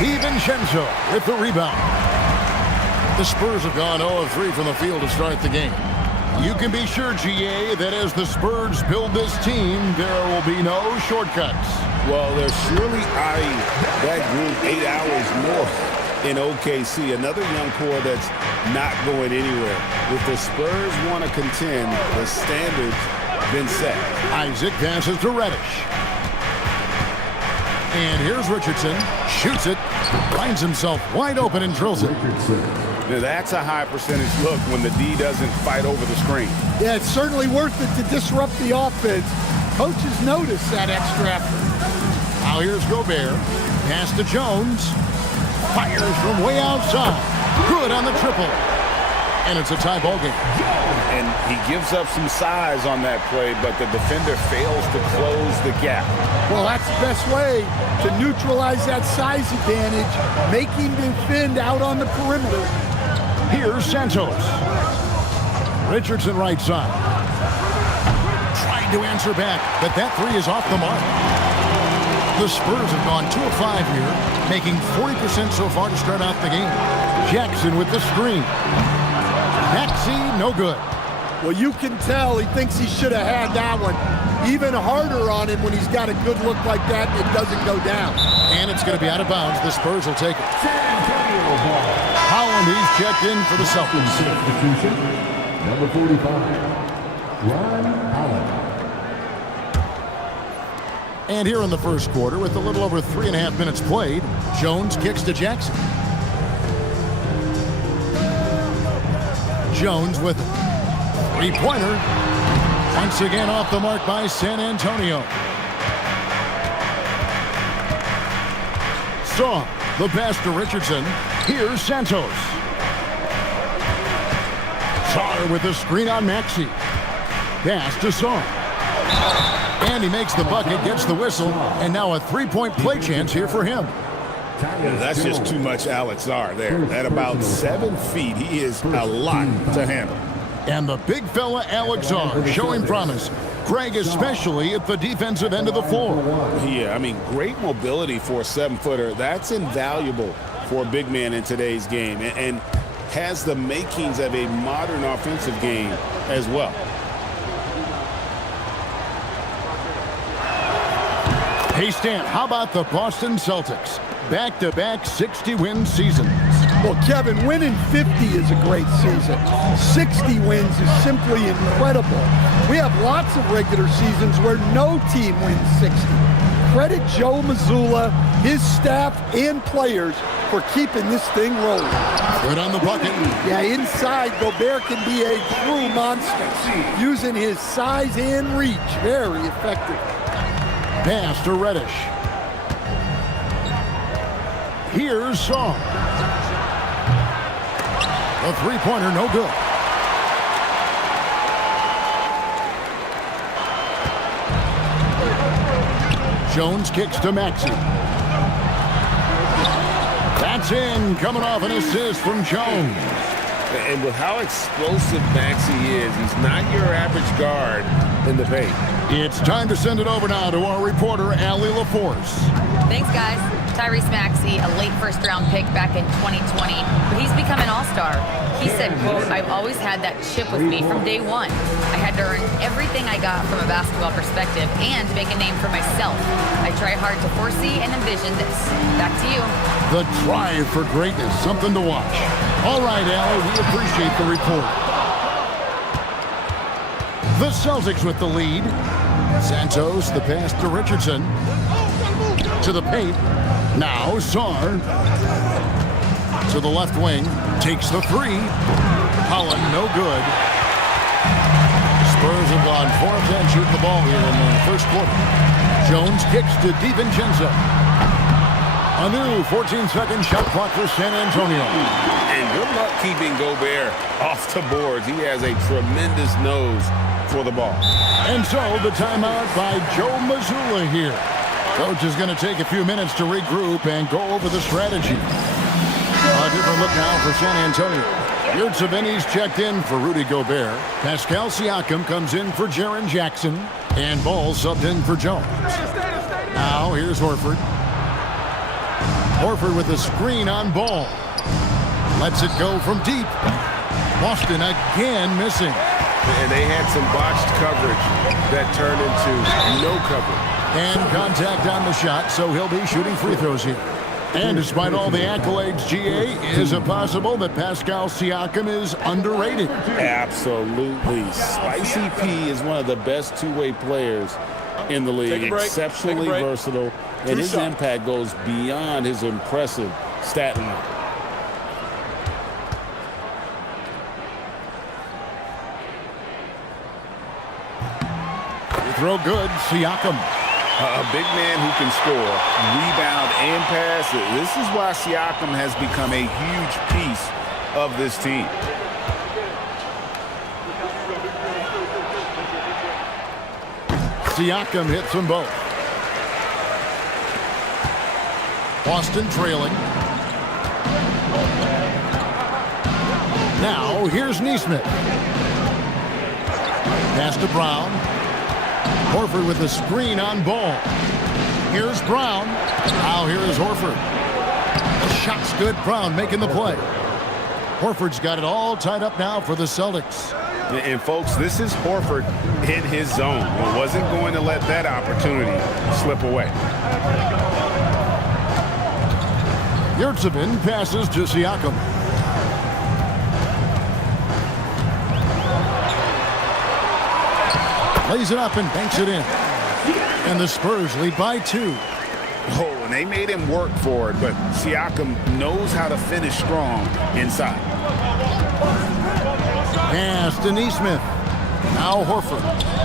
DiVincenzo with the rebound. The Spurs have gone 0 of 3 from the field to start the game. You can be sure, GA, that as the Spurs build this team, there will be no shortcuts. Well, they're surely eyeing that group 8 hours more in OKC. Another young core that's not going anywhere. If the Spurs want to contend, the standard's been set. Isaac passes to Reddish. And here's Richardson. Shoots it. Finds himself wide open and drills it. Now that's a high percentage look when the D doesn't fight over the screen. Yeah, it's certainly worth it to disrupt the offense. Coaches notice that extra effort. Now here's Gobert. Pass to Jones. Fires from way outside. Good on the triple. And it's a tie ball game. And he gives up some size on that play, but the defender fails to close the gap. Well, that's the best way to neutralize that size advantage, make him defend out on the perimeter. Here's Santos. Richardson right side. Trying to answer back, but that three is off the mark. The Spurs have gone 2 of 5 here, making 40% so far to start out the game. Jackson with the screen. Maxey, no good. Well, you can tell he thinks he should have had that one. Even harder on him when he's got a good look like that and it doesn't go down. And it's going to be out of bounds. The Spurs will take it. Holland, he's checked in for the Celtics. Substitution, number 45, Ron Holland. And here in the first quarter, with a little over 3.5 minutes played, Jones kicks to Jackson. Jones with three-pointer. Once again off the mark by San Antonio. Strong, the pass to Richardson. Here's Santos. Sarr with the screen on Maxey. Pass to Sarr. And he makes the bucket, gets the whistle, and now a three-point play chance here for him. That's just too much Alex Sarr there. At about 7 feet, he is a lot to handle. And the big fella Alex Sarr showing promise. Greg especially at the defensive end of the floor. Yeah, I mean, great mobility for a 7-footer. That's invaluable for a big man in today's game and has the makings of a modern offensive game as well. Hey, Stan, how about the Boston Celtics? Back-to-back 60-win seasons. Well, Kevin, winning 50 is a great season. 60 wins is simply incredible. We have lots of regular seasons where no team wins 60. Credit Joe Mazzulla, his staff, and players for keeping this thing rolling. Good on the bucket. Yeah, inside, Gobert can be a true monster, using his size and reach. Very effective. Pass to Reddish. Here's Sarr. The three-pointer, no good. Jones kicks to Maxey. That's in, coming off an assist from Jones. And with how explosive Maxey is, he's not your average guard in the paint. It's time to send it over now to our reporter, Allie LaForce. Thanks, guys. Tyrese Maxey, a late first-round pick back in 2020, but he's become an all-star. He said, quote, "I've always had that chip with me from day one. I had to earn everything I got from a basketball perspective and make a name for myself. I try hard to foresee and envision this." Back to you. The drive for greatness, something to watch. All right, Allie, we appreciate the report. The Celtics with the lead. Santos, the pass to Richardson. To the paint. Now Sarr. To the left wing. Takes the three. Holland, no good. Spurs have gone 4 of 10 shooting the ball here in the first quarter. Jones kicks to DiVincenzo. A new 14-second shot clock for San Antonio. And good luck keeping Gobert off the boards. He has a tremendous nose for the ball. And so the timeout by Joe Mazzulla here. Coach is going to take a few minutes to regroup and go over the strategy. A different look now for San Antonio. Yurtseven's checked in for Rudy Gobert. Pascal Siakam comes in for Jaren Jackson. And Ball subbed in for Jones. Now here's Horford. Horford with a screen on Ball. Lets it go from deep. Boston again missing. And they had some botched coverage that turned into no coverage. And contact on the shot, so he'll be shooting free throws here. And despite all the accolades, GA, is it possible that Pascal Siakam is underrated? Absolutely. Spicy P is one of the best two-way players in the league. Take a break. Exceptionally versatile, and his impact goes beyond his impressive stat line. Throw good, Siakam. A big man who can score, rebound, and pass. This is why Siakam has become a huge piece of this team. Siakam hits them both. Boston trailing. Now, here's Nesmith. Pass to Brown. Horford with the screen on Ball. Here's Brown. Now here is Horford. The shot's good. Brown making the play. Horford's got it all tied up now for the Celtics. And folks, this is Horford in his zone. He wasn't going to let that opportunity slip away. Yurtseven passes to Siakam. Plays it up and banks it in. And the Spurs lead by 2. Oh, and they made him work for it, but Siakam knows how to finish strong inside. Pass to Nesmith. Now Horford.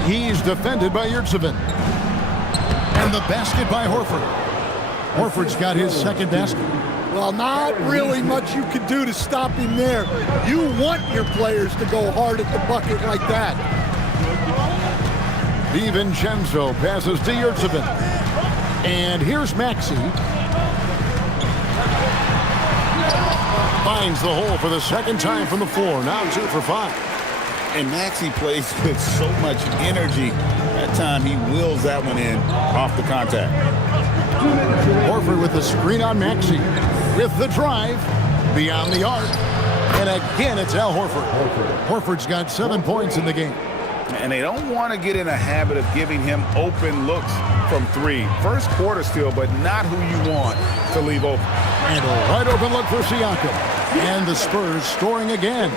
He's defended by Yurtseven. And the basket by Horford. Horford's got his second basket. Well, not really much you could do to stop him there. You want your players to go hard at the bucket like that. DiVincenzo passes to Yurtseven. And here's Maxey. Finds the hole for the second time from the floor. Now 2 for 5. And Maxey plays with so much energy. That time he wheels that one in off the contact. Horford with the screen on Maxey. With the drive. Beyond the arc. And again, it's Al Horford. Horford's got 7 points in the game. And they don't want to get in a habit of giving him open looks from 3. First quarter still, but not who you want to leave open. And a wide open look for Siakam. And the Spurs scoring again.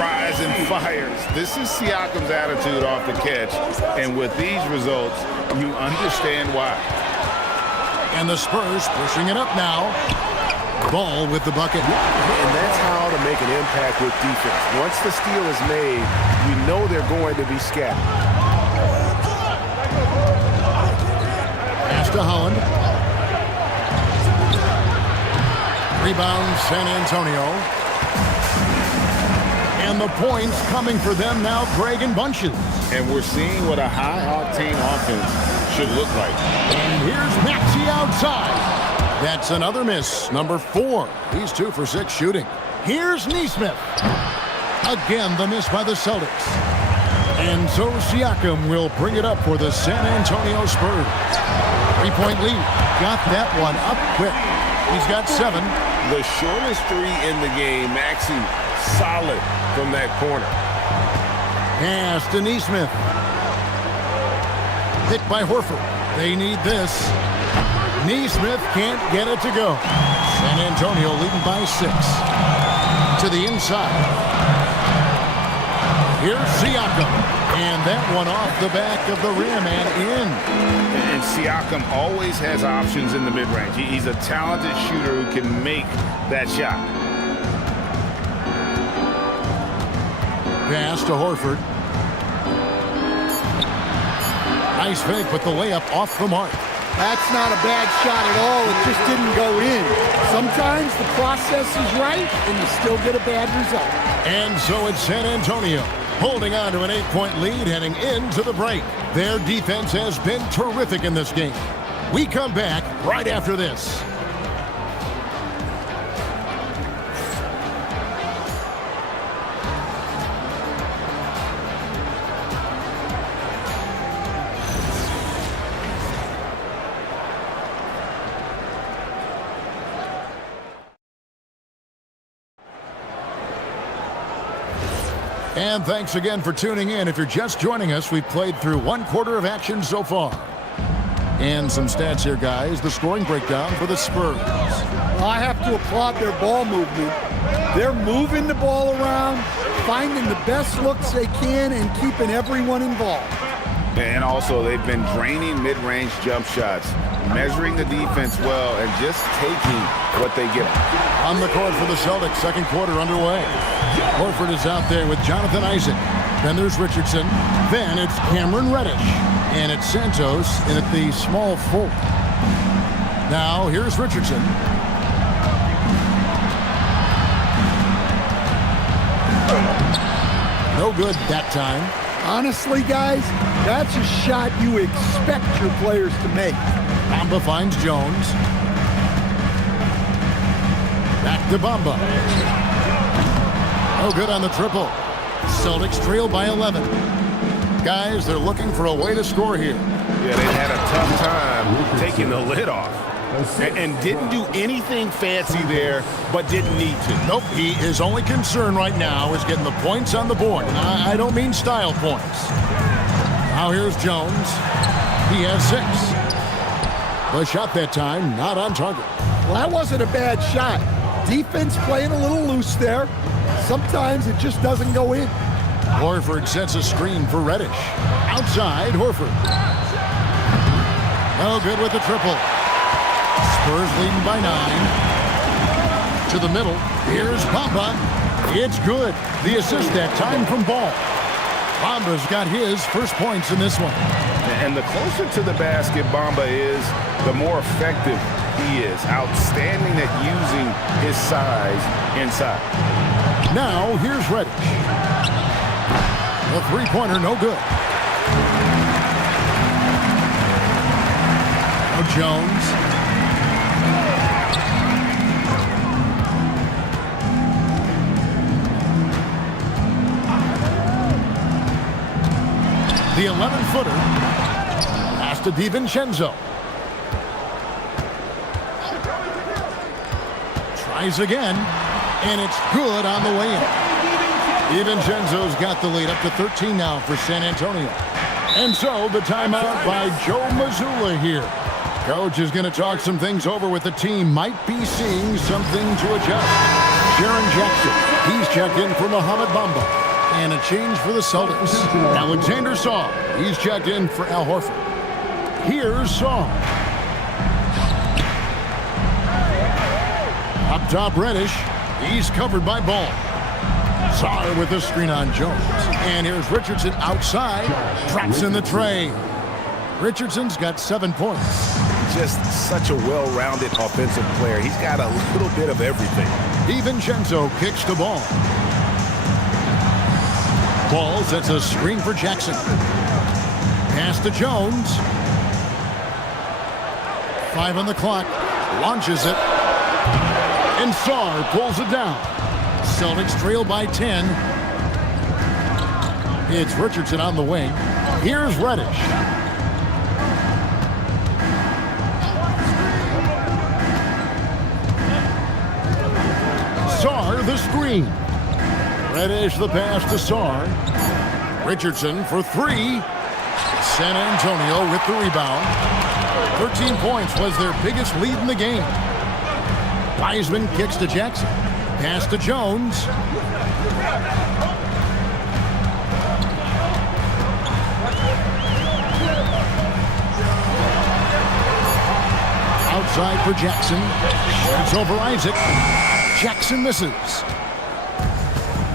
Rise and fires. This is Siakam's attitude off the catch. And with these results, you understand why. And the Spurs pushing it up now. Ball with the bucket. And that's how to make an impact with defense. Once the steal is made, you know they're going to be scattered. Pass to Holland. Rebound San Antonio. And the points coming for them now, Greg in bunches. And we're seeing what a high-octane offense should look like. And here's Maxey outside. That's another miss, number 4. He's 2 for 6 shooting. Here's Nesmith. Again, the miss by the Celtics. And so Siakam will bring it up for the San Antonio Spurs. 3-point lead. Got that one up quick. He's got 7. The shortest 3 in the game. Maxey solid from that corner. Pass to Nesmith. Hit by Horford. They need this. Nesmith can't get it to go. San Antonio leading by 6. To the inside. Here's Siakam. And that one off the back of the rim and in. And Siakam always has options in the mid-range. He's a talented shooter who can make that shot. Pass to Horford. Nice fake, but the layup off the mark. That's not a bad shot at all. It just didn't go in. Sometimes the process is right, and you still get a bad result. And so it's San Antonio holding on to an 8-point lead heading into the break. Their defense has been terrific in this game. We come back right after this. And thanks again for tuning in. If you're just joining us, we've played through 1 quarter of action so far. And some stats here, guys. The scoring breakdown for the Spurs. Well, I have to applaud their ball movement. They're moving the ball around, finding the best looks they can, and keeping everyone involved. And also, they've been draining mid-range jump shots, measuring the defense well, and just taking what they get. On the court for the Celtics, second quarter underway. Horford is out there with Jonathan Isaac. Then there's Richardson. Then it's Cameron Reddish. And it's Santos in at the small forward. Now, here's Richardson. No good that time. Honestly, guys, that's a shot you expect your players to make. Bamba finds Jones. Back to Bamba. No good on the triple. Celtics trail by 11. Guys, they're looking for a way to score here. Yeah, they had a tough time taking the lid off. And didn't do anything fancy there, but didn't need to. Nope, his only concern right now is getting the points on the board. And I don't mean style points. Now here's Jones. He has 6. The shot that time, not on target. Well, that wasn't a bad shot. Defense playing a little loose there. Sometimes it just doesn't go in. Horford sets a screen for Reddish. Outside, Horford. No good with the triple. Spurs leading by 9. To the middle. Here's Bamba. It's good. The assist that time from Ball. Bamba's got his first points in this one. And the closer to the basket Bamba is, the more effective he is. Outstanding at using his size inside. Now, here's Reddish. The three-pointer, no good. Now Jones. The 11-footer. Pass to DiVincenzo. Tries again, and it's good on the way in. DiVincenzo's got the lead up to 13 now for San Antonio. And so the timeout by Joe Mazzulla here. Coach is going to talk some things over with the team. Might be seeing something to adjust. Jaren Jackson, he's checked in for Mohamed Bamba. And a change for the Celtics. Alexander Saw, he's checked in for Al Horford. Here's Saw. Up top, Reddish. He's covered by Ball. Saw with the screen on Jones. And here's Richardson outside. Drops in the tray. Richardson's got 7 points. Just such a well-rounded offensive player. He's got a little bit of everything. DiVincenzo kicks the ball. Ball sets a screen for Jackson. Pass to Jones. 5 on the clock. Launches it. And Sarr pulls it down. Celtics trail by 10. It's Richardson on the wing. Here's Reddish. Sarr the screen. Reddish the pass to Sarr. Richardson for 3. San Antonio with the rebound. 13 points was their biggest lead in the game. Wiseman kicks to Jackson. Pass to Jones. Outside for Jackson. Shoots over Isaac. Jackson misses.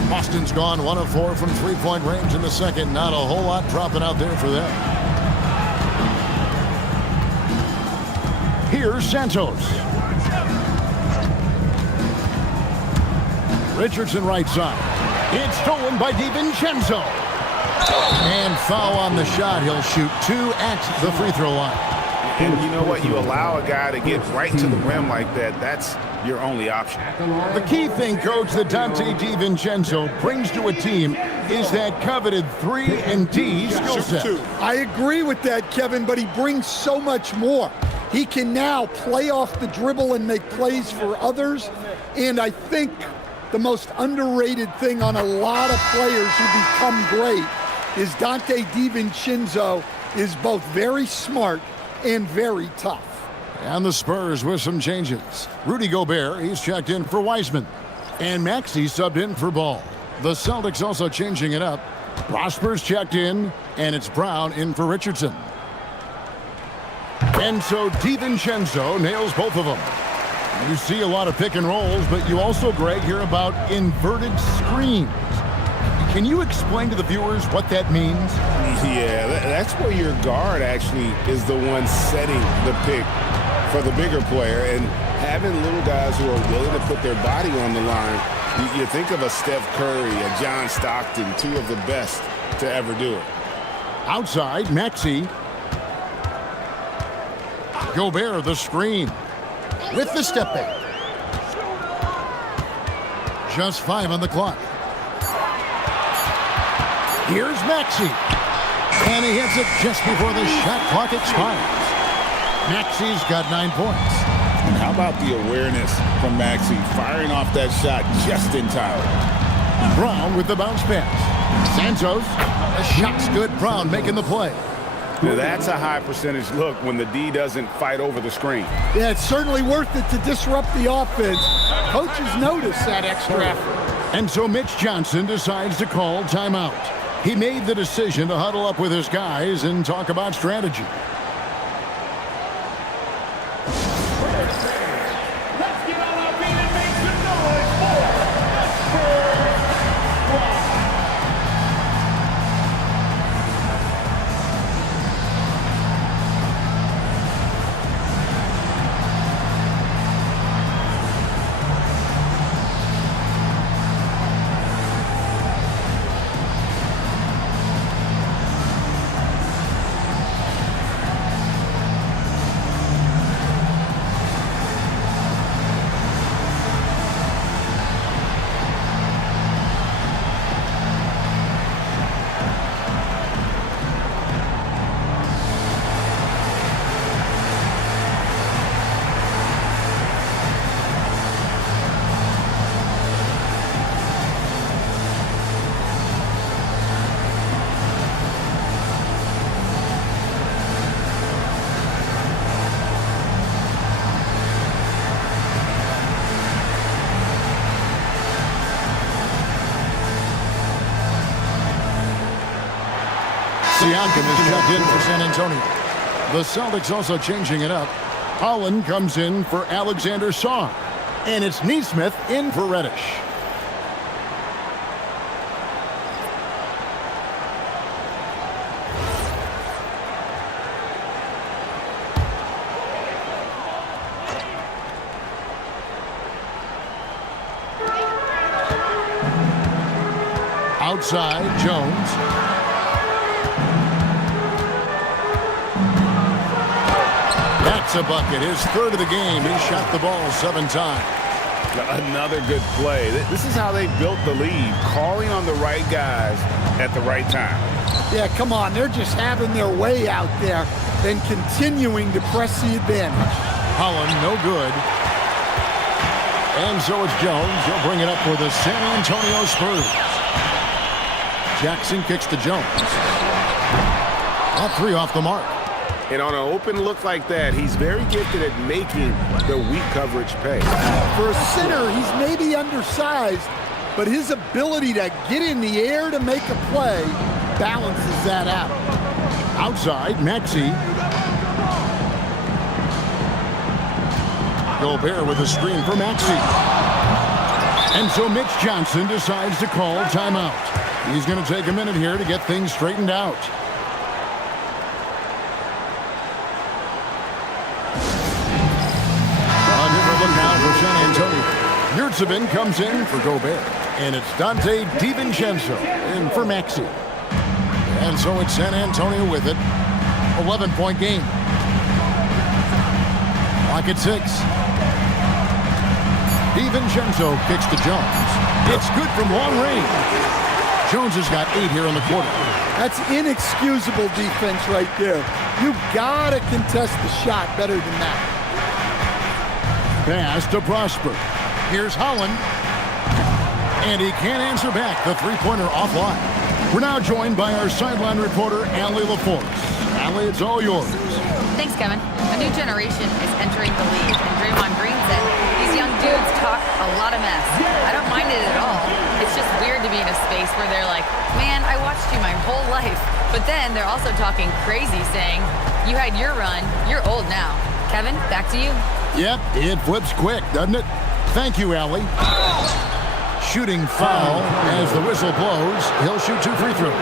Boston's gone 1 of 4 from three-point range in the second. Not a whole lot dropping out there for them. Here's Santos. Richardson right side. It's stolen by DiVincenzo. And foul on the shot. He'll shoot 2 at the free throw line. And you know what? You allow a guy to get right to the rim like that. That's your only option. The key thing, Coach, that Dante DiVincenzo brings to a team is that coveted 3-and-D skill set. I agree with that, Kevin, but he brings so much more. He can now play off the dribble and make plays for others. And I think the most underrated thing on a lot of players who become great is Dante DiVincenzo is both very smart and very tough. And the Spurs with some changes. Rudy Gobert, he's checked in for Wiseman. And Maxey subbed in for Ball. The Celtics also changing it up. Prosper's checked in, and it's Brown in for Richardson. And so DiVincenzo nails both of them. You see a lot of pick and rolls, but you also, Greg, hear about inverted screens. Can you explain to the viewers what that means? Yeah, that's where your guard actually is the one setting the pick for the bigger player, and having little guys who are willing to put their body on the line. You think of a Steph Curry, a John Stockton, two of the best to ever do it. Outside, Maxey. Gobert, the screen. With the step back. Just 5 on the clock. Here's Maxey. And he hits it just before the shot clock expires. Maxey's got 9 points. And how about the awareness from Maxey, firing off that shot just in time. Brown with the bounce pass. Santos, the shot's good. Brown making the play. Now that's a high percentage look when the D doesn't fight over the screen. Yeah, it's certainly worth it to disrupt the offense. Coaches notice that extra effort. And so Mitch Johnson decides to call timeout. He made the decision to huddle up with his guys and talk about strategy. Siakam is checked in for San Antonio. The Celtics also changing it up. Holland comes in for Alexander Song. And it's Neesmith in for Reddish. Outside, Jones. That's a bucket. His third of the game. He shot the ball 7 times. Another good play. This is how they built the lead, calling on the right guys at the right time. Yeah, come on. They're just having their way out there, then continuing to press the advantage. Holland, no good. And so it's Jones. He'll bring it up for the San Antonio Spurs. Jackson kicks to Jones. All 3 off the mark. And on an open look like that, he's very gifted at making the weak coverage pay. For a center, he's maybe undersized, but his ability to get in the air to make a play balances that out. Outside, Maxey. Gobert with a screen for Maxey. And so Mitch Johnson decides to call timeout. He's going to take a minute here to get things straightened out. San Antonio. Yurtsevin comes in for Gobert. And it's Dante DiVincenzo in for Maxey. And so it's San Antonio with it. 11-point game. Clock at 6. DiVincenzo kicks to Jones. It's good from long range. Jones has got 8 here in the quarter. That's inexcusable defense right there. You gotta contest the shot better than that. Pass to Prosper. Here's Holland. And he can't answer back. The three-pointer offline. We're now joined by our sideline reporter, Allie LaForce. Allie, it's all yours. Thanks, Kevin. A new generation is entering the league, and Draymond Green said these young dudes talk a lot of mess. I don't mind it at all. It's just weird to be in a space where they're like, man, I watched But then they're also talking crazy, saying, you had your run, you're old now. Kevin, back to you. Yep, it flips quick, doesn't it? Thank you, Allie. Shooting foul as the whistle blows. He'll shoot 2 free throws.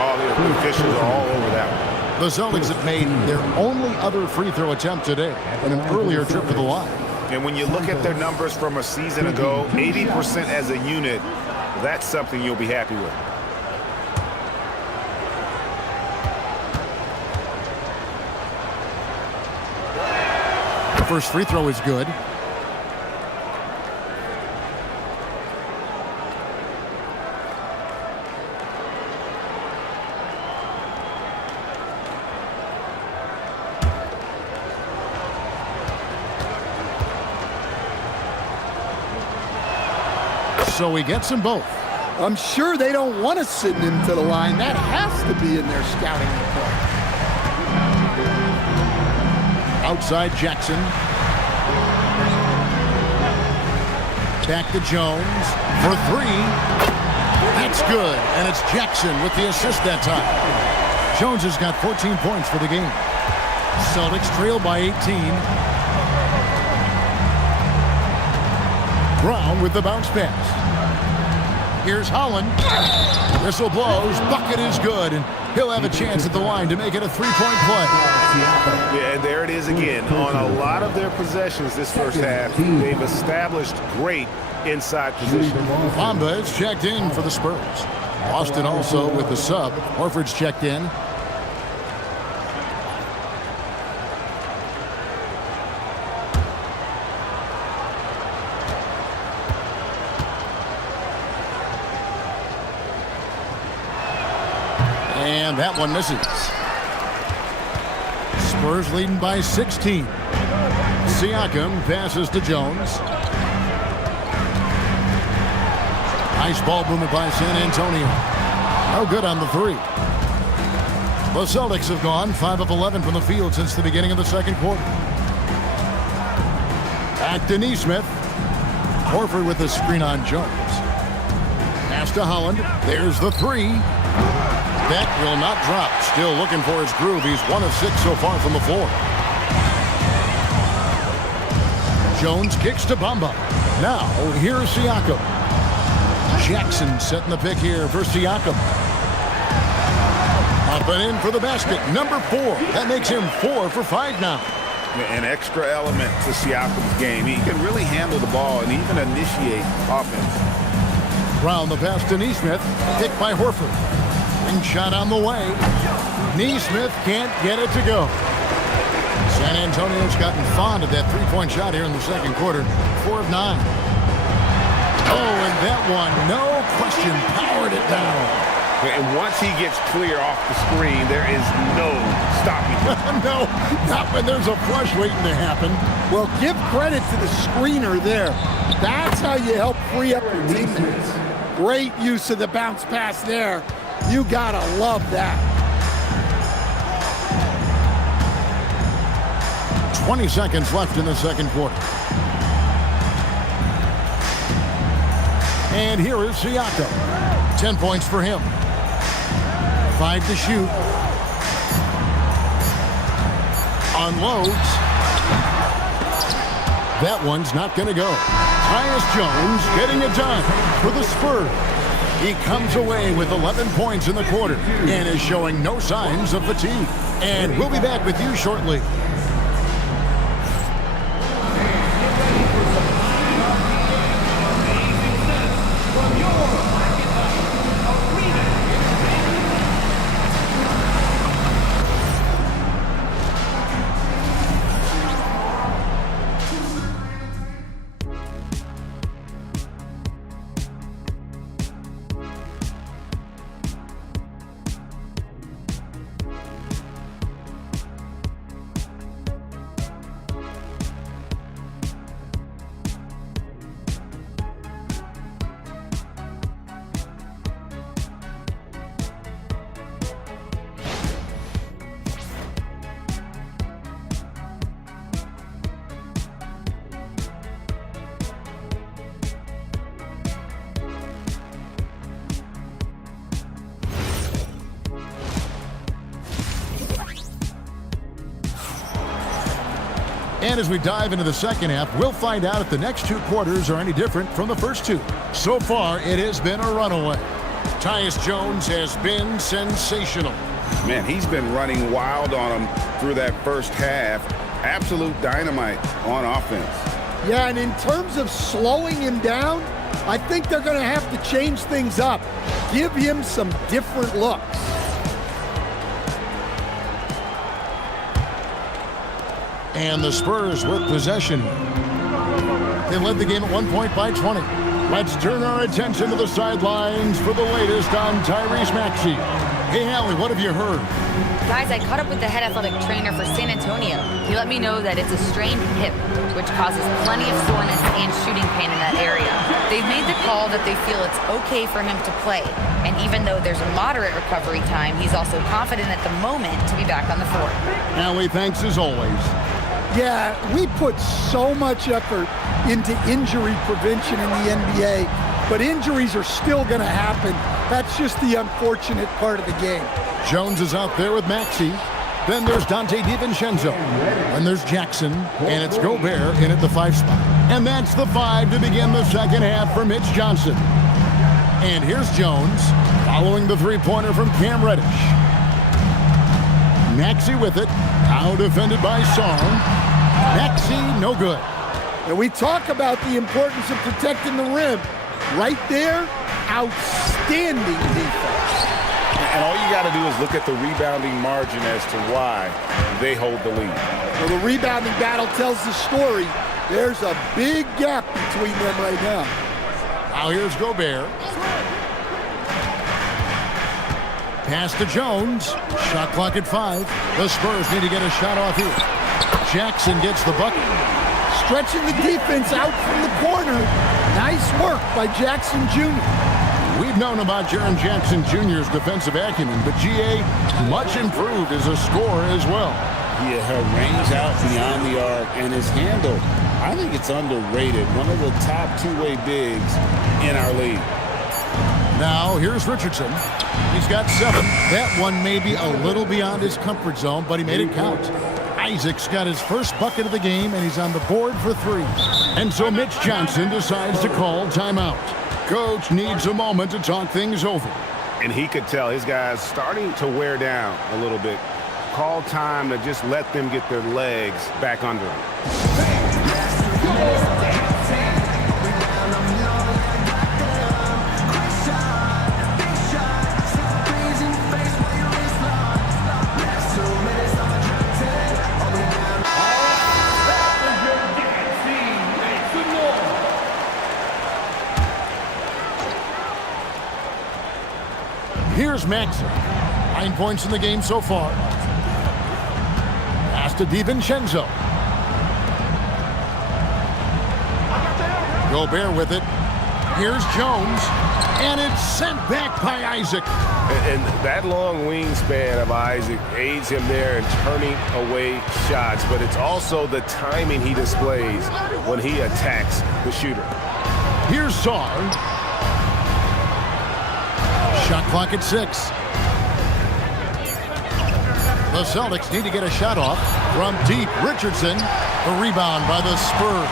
All the officials are all over that one. The Celtics have made their only other free throw attempt today in an earlier trip to the line. And when you look at their numbers from a season ago, 80% as a unit, that's something you'll be happy with. The first free throw is good. So he gets them both. I'm sure they don't want to send him to the line. That has to be in their scouting report. Outside Jackson. Back to Jones for 3. That's good. And it's Jackson with the assist that time. Jones has got 14 points for the game. Celtics trail by 18. Brown with the bounce pass. Here's Holland. Whistle blows. Bucket is good. And he'll have a chance at the line to make it a 3-point play. Yeah, and there it is again. On a lot of their possessions this first half, they've established great inside position. Bamba is checked in for the Spurs. Austin also with the sub. Horford's checked in. And that one misses. Spurs leading by 16. Siakam passes to Jones. Nice ball movement by San Antonio. No good on the 3. The Celtics have gone 5 of 11 from the field since the beginning of the second quarter. Back to Nesmith. Horford with the screen on Jones. Pass to Holland. There's the 3. That will not drop. Still looking for his groove. He's 1 of 6 so far from the floor. Jones kicks to Bamba. Now, here's Siakam. Jackson setting the pick here for Siakam. Up and in for the basket. Number 4. That makes him 4 for 5 now. An extra element to Siakam's game. He can really handle the ball and even initiate offense. Brown the pass to Nesmith. Picked by Horford. Shot on the way. Nesmith can't get it to go. San Antonio's gotten fond of that 3-point shot here in the second quarter. 4 of 9. Oh, and that one, no question, powered it down. And once he gets clear off the screen, there is no stopping him. No, not when there's a flush waiting to happen. Well, give credit to the screener there. That's how you help free up your teammates. Great use of the bounce pass there. You gotta love that. 20 seconds left in the second quarter. And here is Siakam. 10 points for him. 5 to shoot. Unloads. That one's not going to go. Tyus Jones getting it done for the Spurs. He comes away with 11 points in the quarter and is showing no signs of fatigue. And we'll be back with you shortly. as we dive into the second half, we'll find out if the next two quarters are any different from the first two. So far, it has been a runaway. Tyus Jones has been sensational. Man, he's been running wild on him through that first half. Absolute dynamite on offense. Yeah, and in terms of slowing him down, I think they're going to have to change things up. Give him some different looks. And the Spurs with possession. They led the game at 1 point by 20. Let's turn our attention to the sidelines for the latest on Tyrese Maxey. Hey, Allie, what have you heard? Guys, I caught up with the head athletic trainer for San Antonio. He let me know that it's a strained hip, which causes plenty of soreness and shooting pain in that area. They've made the call that they feel it's okay for him to play. And even though there's a moderate recovery time, he's also confident at the moment to be back on the floor. Allie, thanks as always. Yeah, we put so much effort into injury prevention in the NBA, but injuries are still going to happen. That's just the unfortunate part of the game. Jones is out there with Maxey. Then there's Dante DiVincenzo. And there's Jackson. And it's Gobert in at the 5 spot. And that's the 5 to begin the second half for Mitch Johnson. And here's Jones following the three-pointer from Cam Reddish. Maxey with it. Now defended by Song. Maxey, no good. And we talk about the importance of protecting the rim. Right there, outstanding defense. And all you got to do is look at the rebounding margin as to why they hold the lead. Well, the rebounding battle tells the story. There's a big gap between them right now. Now here's Gobert. Pass to Jones. Shot clock at 5. The Spurs need to get a shot off here. Jackson gets the bucket. Stretching the defense out from the corner. Nice work by Jackson Jr. We've known about Jaren Jackson Jr.'s defensive acumen, but G.A. much improved as a scorer as well. He range out beyond the arc, and his handle, I think it's underrated. One of the top two-way bigs in our league. Now, here's Richardson. He's got 7. That one may be a little beyond his comfort zone, but he made it count. Isaac's got his first bucket of the game, and he's on the board for 3. And so Mitch Johnson decides to call timeout. Coach needs a moment to talk things over. And he could tell his guys starting to wear down a little bit. Call time to just let them get their legs back under them. Here's Maxey. 9 points in the game so far. Pass to DiVincenzo. Gobert with it. Here's Jones. And it's sent back by Isaac. And that long wingspan of Isaac aids him there in turning away shots, but it's also the timing he displays when he attacks the shooter. Here's Sarr. Shot clock at 6. The Celtics need to get a shot off from deep. Richardson, the rebound by the Spurs.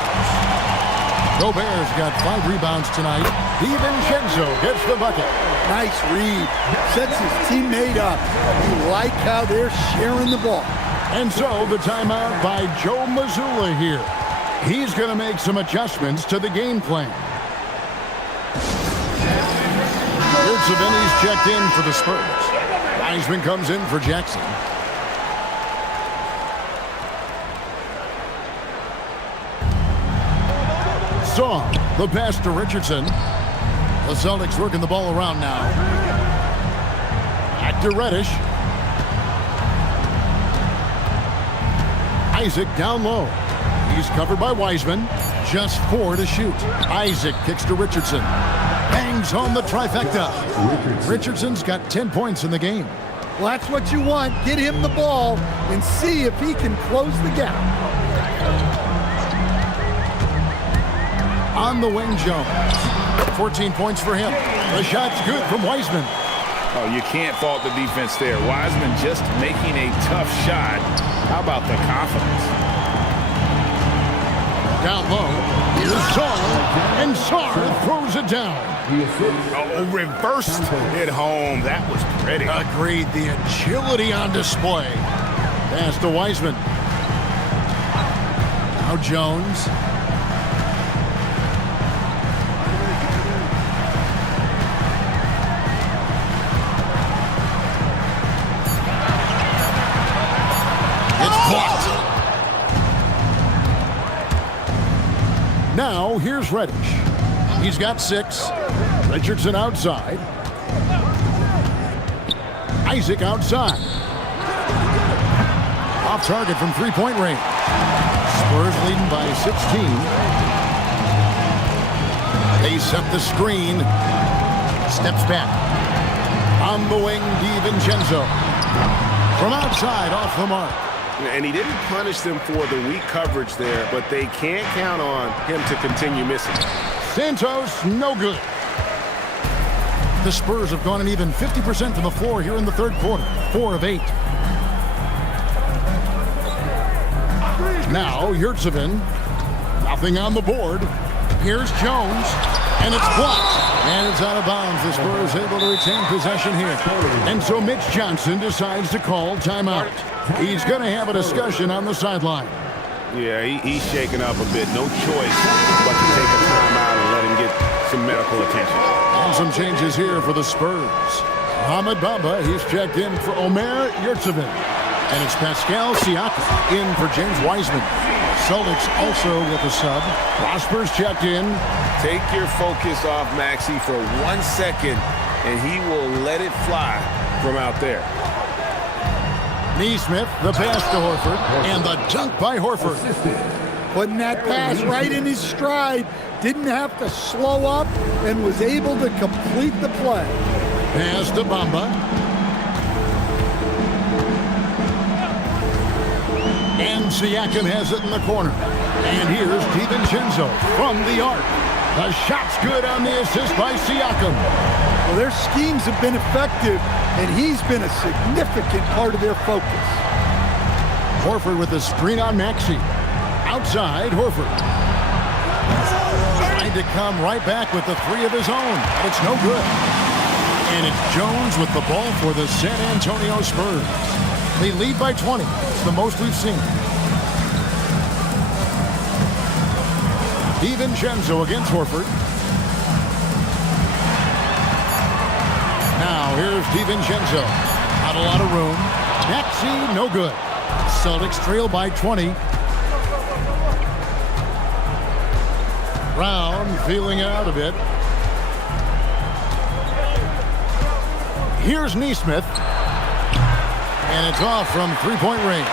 Gobert's got 5 rebounds tonight. DiVincenzo gets the bucket. Nice read. Sets his teammate up. You like how they're sharing the ball. And so the timeout by Joe Mazzulla here. He's going to make some adjustments to the game plan. Savini's checked in for the Spurs. Wiseman comes in for Jackson. Song, the pass to Richardson. The Celtics working the ball around now. Back to Reddish. Isaac down low. He's covered by Wiseman. Just 4 to shoot. Isaac kicks to Richardson. Bangs home the trifecta. Richardson's got 10 points in the game. Well, that's what you want. Get him the ball and see if he can close the gap. On the wing, Jones. 14 points for him. The shot's good from Wiseman. Oh, you can't fault the defense there. Wiseman just making a tough shot. How about the confidence? Down low. Here's Sarr. And Sarr throws it down. Oh, reversed it home. That was pretty. Agreed. The agility on display. Pass to Wiseman. Now Jones. Now, here's Reddish. He's got 6. Richardson outside. Isaac outside. Off target from three-point range. Spurs leading by 16. They set the screen. Steps back. On the wing, DiVincenzo. From outside, off the mark. And he didn't punish them for the weak coverage there, but they can't count on him to continue missing. Santos, no good. The Spurs have gone an even 50% from the floor here in the third quarter. 4 of 8. Now, Yurtsevin. Nothing on the board. Here's Jones. And it's blocked. And it's out of bounds. The Spurs able to retain possession here. And so Mitch Johnson decides to call timeout. He's going to have a discussion on the sideline. Yeah, he's shaking up a bit. No choice but to take a timeout and let him get some medical attention. And some changes here for the Spurs. Ahmed Bamba, he's checked in for Omer Yurtsevin. And it's Pascal Siakam in for James Wiseman. Celtics also with a sub. Prosper's checked in. Take your focus off Maxey for 1 second, and he will let it fly from out there. Neesmith, the pass to Horford, and the dunk by Horford. Putting that pass right in his stride. Didn't have to slow up and was able to complete the play. Pass to Bamba. And Siakam has it in the corner. And here's DiVincenzo from the arc. The shot's good on the assist by Siakam. Well, their schemes have been effective, and he's been a significant part of their focus. Horford with the screen on Maxey. Outside, Horford. Trying to come right back with the 3 of his own, but it's no good. And it's Jones with the ball for the San Antonio Spurs. They lead by 20. It's the most we've seen. DiVincenzo against Horford. Now here's DiVincenzo. Not a lot of room. Maxey, no good. Celtics trail by 20. Brown feeling it out a bit. Here's Neesmith. And it's off from three-point range.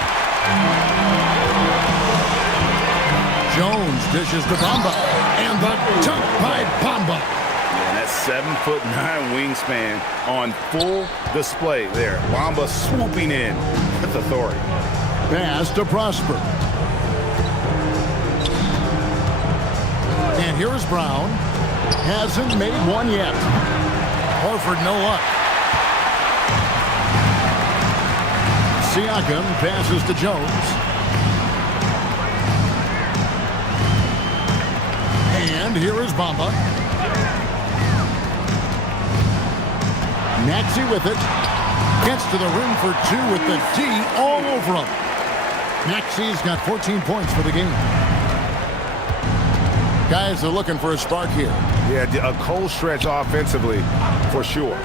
Jones dishes to Bamba. And the dunk by Bamba. Yeah, that's 7'9" wingspan on full display there. Bamba swooping in with authority. Pass to Prosper. And here's Brown. Hasn't made one yet. Horford, no luck. Siakam passes to Jones. And here is Bamba. Maxey with it. Gets to the rim for 2 with the D all over him. Maxey's got 14 points for the game. Guys are looking for a spark here. Yeah, a cold stretch offensively for sure.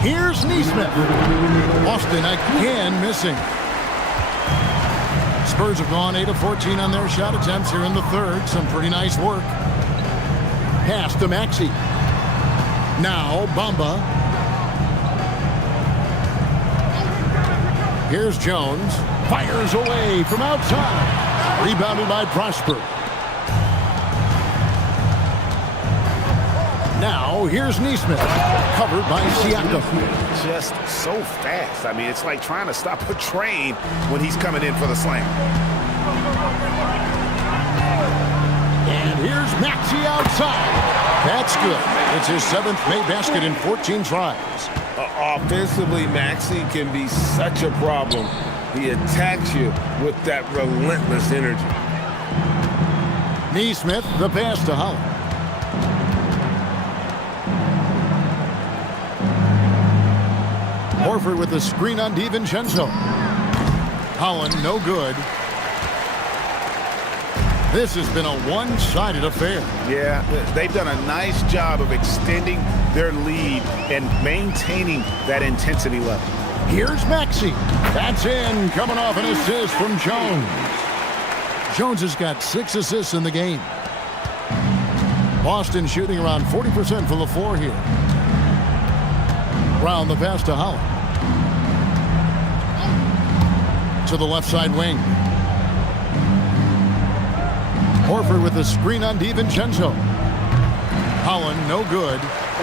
Here's Neesmith. Austin again missing. Spurs have gone 8 of 14 on their shot attempts here in the third. Some pretty nice work. Pass to Maxey. Now Bamba. Here's Jones. Fires away from outside. Rebounded by Prosper. Now, here's Neesmith, covered by Siakam. Just so fast. I mean, it's like trying to stop a train when he's coming in for the slam. And here's Maxey outside. That's good. It's his 7th made basket in 14 tries. Offensively, Maxey can be such a problem. He attacks you with that relentless energy. Neesmith, the pass to Holland. Horford with the screen on DiVincenzo. Holland, no good. This has been a one-sided affair. Yeah, they've done a nice job of extending their lead and maintaining that intensity level. Here's Maxey. That's in, coming off an assist from Jones. Jones has got 6 assists in the game. Boston shooting around 40% from the floor here. Brown, the pass to Holland. To the left side wing. Horford with the screen on DiVincenzo. Holland, no good.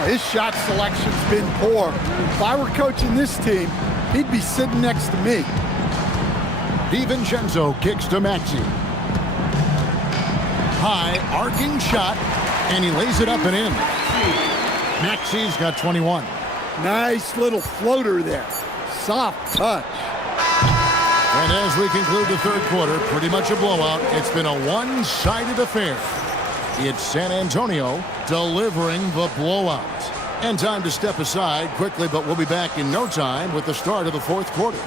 His shot selection's been poor. If I were coaching this team, he'd be sitting next to me. DiVincenzo kicks to Maxey. High, arcing shot, and he lays it up and in. Maxey's got 21. Nice little floater there. Soft touch. And as we conclude the third quarter, pretty much a blowout. It's been a one-sided affair. It's San Antonio delivering the blowout. And time to step aside quickly, but we'll be back in no time with the start of the fourth quarter.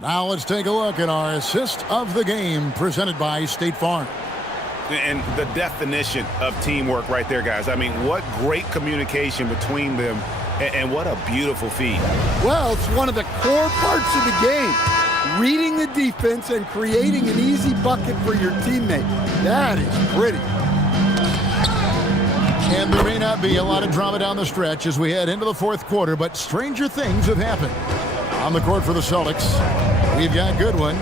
Now let's take a look at our assist of the game presented by State Farm. And the definition of teamwork right there, guys. I mean, what great communication between them, and what a beautiful feed. Well, it's one of the core parts of the game. Reading the defense and creating an easy bucket for your teammate. That is pretty. And there may not be a lot of drama down the stretch as we head into the fourth quarter, but stranger things have happened. On the court for the Celtics, we've got Goodwin.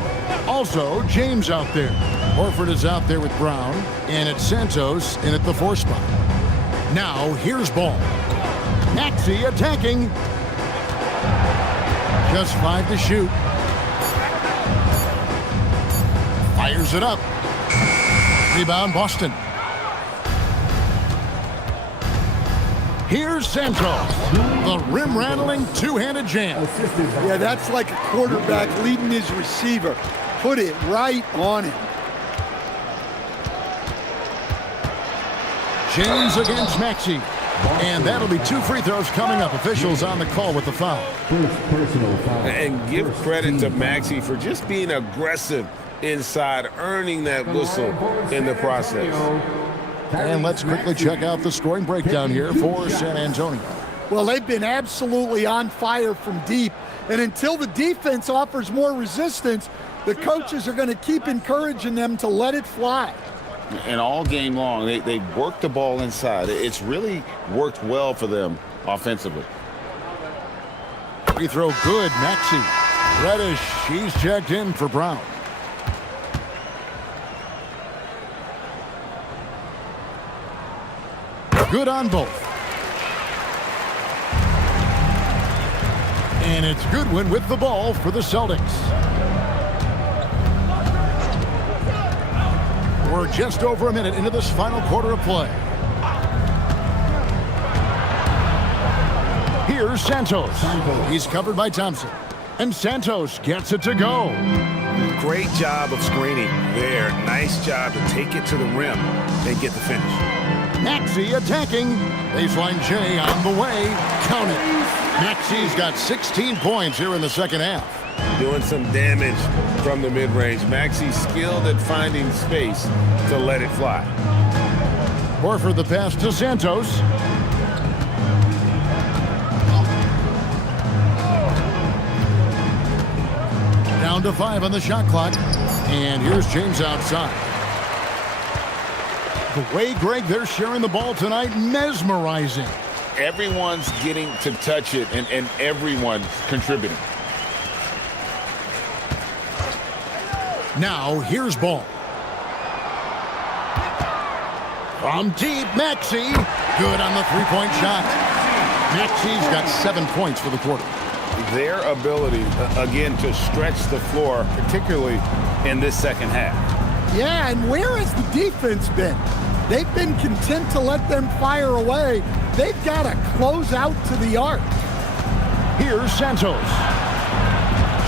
Also, James out there. Horford is out there with Brown, and it's Santos in at the 4 spot. Now, here's ball. Maxey attacking. Just 5 to shoot. Fires it up. Rebound, Boston. Here's Santos. The rim-rattling two-handed jam. Yeah, that's like a quarterback leading his receiver. Put it right on him. James against Maxey. And that'll be 2 free throws coming up. Officials on the call with the foul. Personal foul. And give credit to Maxey for just being aggressive inside, earning that whistle in the process. And let's quickly check out the scoring breakdown here for San Antonio. Well, they've been absolutely on fire from deep. And until the defense offers more resistance, the coaches are going to keep encouraging them to let it fly. And all game long, they work the ball inside. It's really worked well for them offensively. Free throw good, Maxey. Reddish, she's checked in for Brown. Good on both. And it's Goodwin with the ball for the Celtics. We're just over a minute into this final quarter of play. Here's Santos. He's covered by Thompson. And Santos gets it to go. Great job of screening there. Nice job to take it to the rim and get the finish. Maxey attacking. Baseline J on the way. Count it. Maxey's got 16 points here in the second half. Doing some damage from the mid-range. Maxey skilled at finding space to let it fly. Horford the pass to Santos. Down to 5 on the shot clock. And here's James outside. The way, Greg, they're sharing the ball tonight, mesmerizing. Everyone's getting to touch it, and everyone's contributing. Now, here's ball. From deep, Maxey. Good on the three-point shot. Maxey's got 7 points for the quarter. Their ability, again, to stretch the floor, particularly in this second half. Yeah, and where has the defense been? They've been content to let them fire away. They've got to close out to the arc. Here's Santos.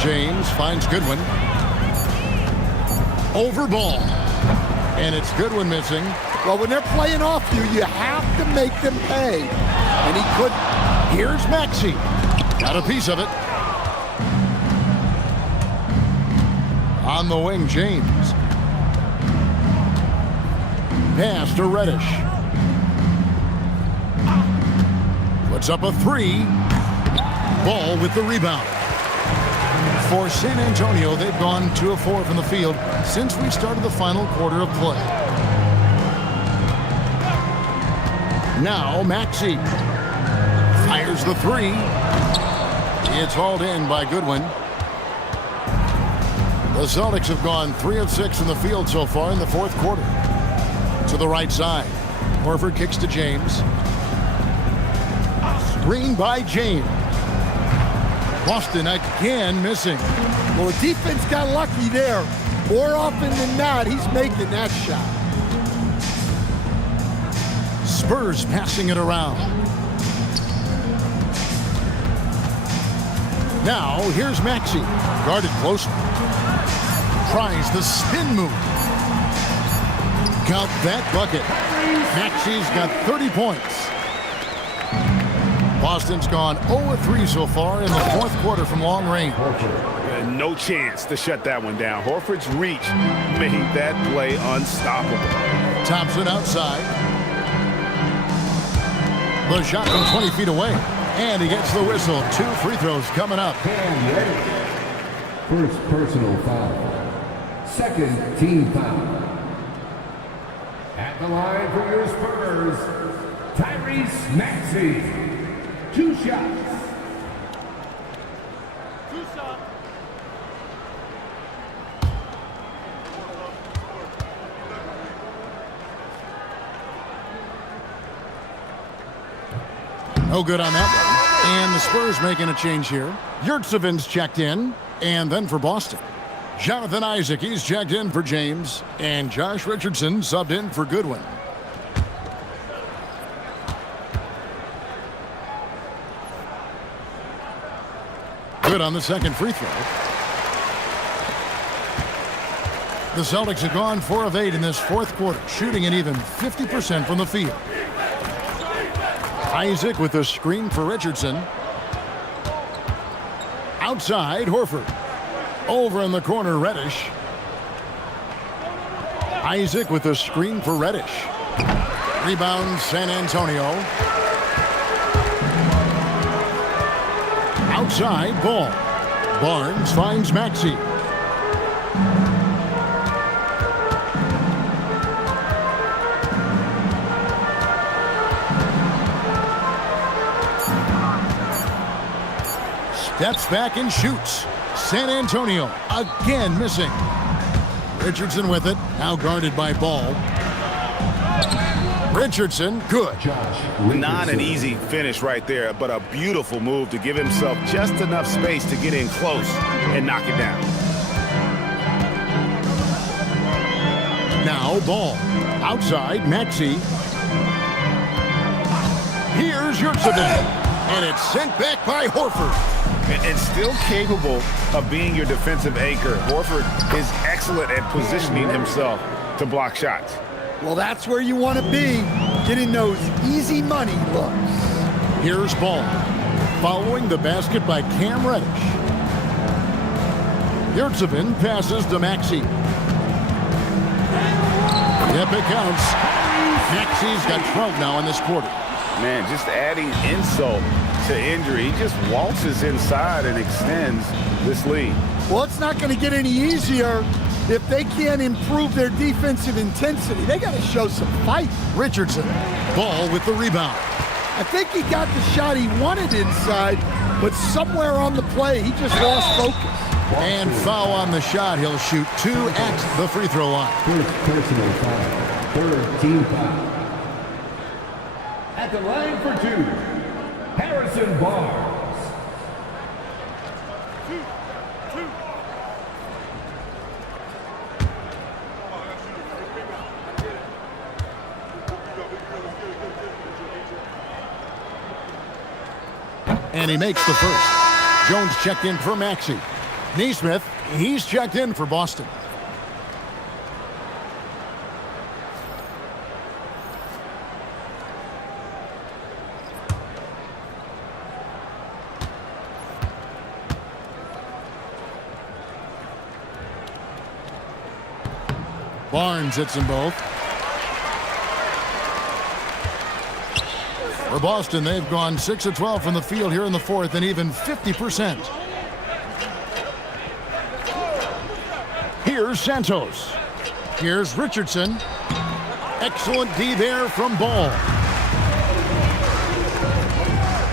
James finds Goodwin. Over ball. And it's Goodwin missing. Well, when they're playing off you, you have to make them pay. And he couldn't. Here's Maxey. Got a piece of it. On the wing, James. Pass to Reddish. Puts up a three. Ball with the rebound. For San Antonio, they've gone 2 of 4 from the field since we started the final quarter of play. Now Maxey fires the three. It's hauled in by Goodwin. The Celtics have gone 3 of 6 from the field so far in the fourth quarter. To the right side. Horford kicks to James. Screen by James. Boston again missing. Well, the defense got lucky there. More often than not, he's making that shot. Spurs passing it around. Now, here's Maxey. Guarded closely. Tries the spin move. Count that bucket. Maxey's got 30 points. Boston's gone 0-3 so far in the fourth quarter from long range. No chance to shut that one down. Horford's reach made that play unstoppable. Thompson outside. The shot from 20 feet away. And he gets the whistle. 2 free throws coming up. First personal foul. Second team foul. At the line for your Spurs, Tyrese Maxey. 2 shots. No good on that one. And the Spurs making a change here. Yurtseven's checked in. And then for Boston, Jonathan Isaac, he's checked in for James. And Josh Richardson subbed in for Goodwin. Good on the second free throw. The Celtics have gone 4 of 8 in this fourth quarter, shooting an even 50% from the field. Isaac with a screen for Richardson. Outside, Horford. Over in the corner, Reddish. Isaac with a screen for Reddish. Rebound, San Antonio. Outside, ball. Barnes finds Maxey. Steps back and shoots. San Antonio again missing. Richardson with it. Now guarded by Ball. Richardson, good. Not an easy finish right there, but a beautiful move to give himself just enough space to get in close and knock it down. Now Ball. Outside, Maxey. Here's Yurtseven. And it's sent back by Horford. And still capable of being your defensive anchor. Horford is excellent at positioning himself to block shots. Well, that's where you want to be, getting those easy money looks. Here's Ball. Following the basket by Cam Reddish. Yurtseven passes to Maxey. Yep, it counts. Maxey's got 12 now in this quarter. Man, just adding insult to injury. He just waltzes inside and extends this lead. Well, it's not going to get any easier if they can't improve their defensive intensity. They got to show some fight. Richardson, Ball with the rebound. I think he got the shot he wanted inside, but somewhere on the play, he just lost focus. And foul on the shot. He'll shoot 2 at the free throw line. First personal foul. Third team foul. At the line for 2, Harrison Barnes. And he makes the first. Jones checked in for Maxey. Neesmith, he's checked in for Boston. Barnes hits them both. For Boston, they've gone 6 of 12 from the field here in the fourth and even 50%. Here's Santos. Here's Richardson. Excellent D there from Ball.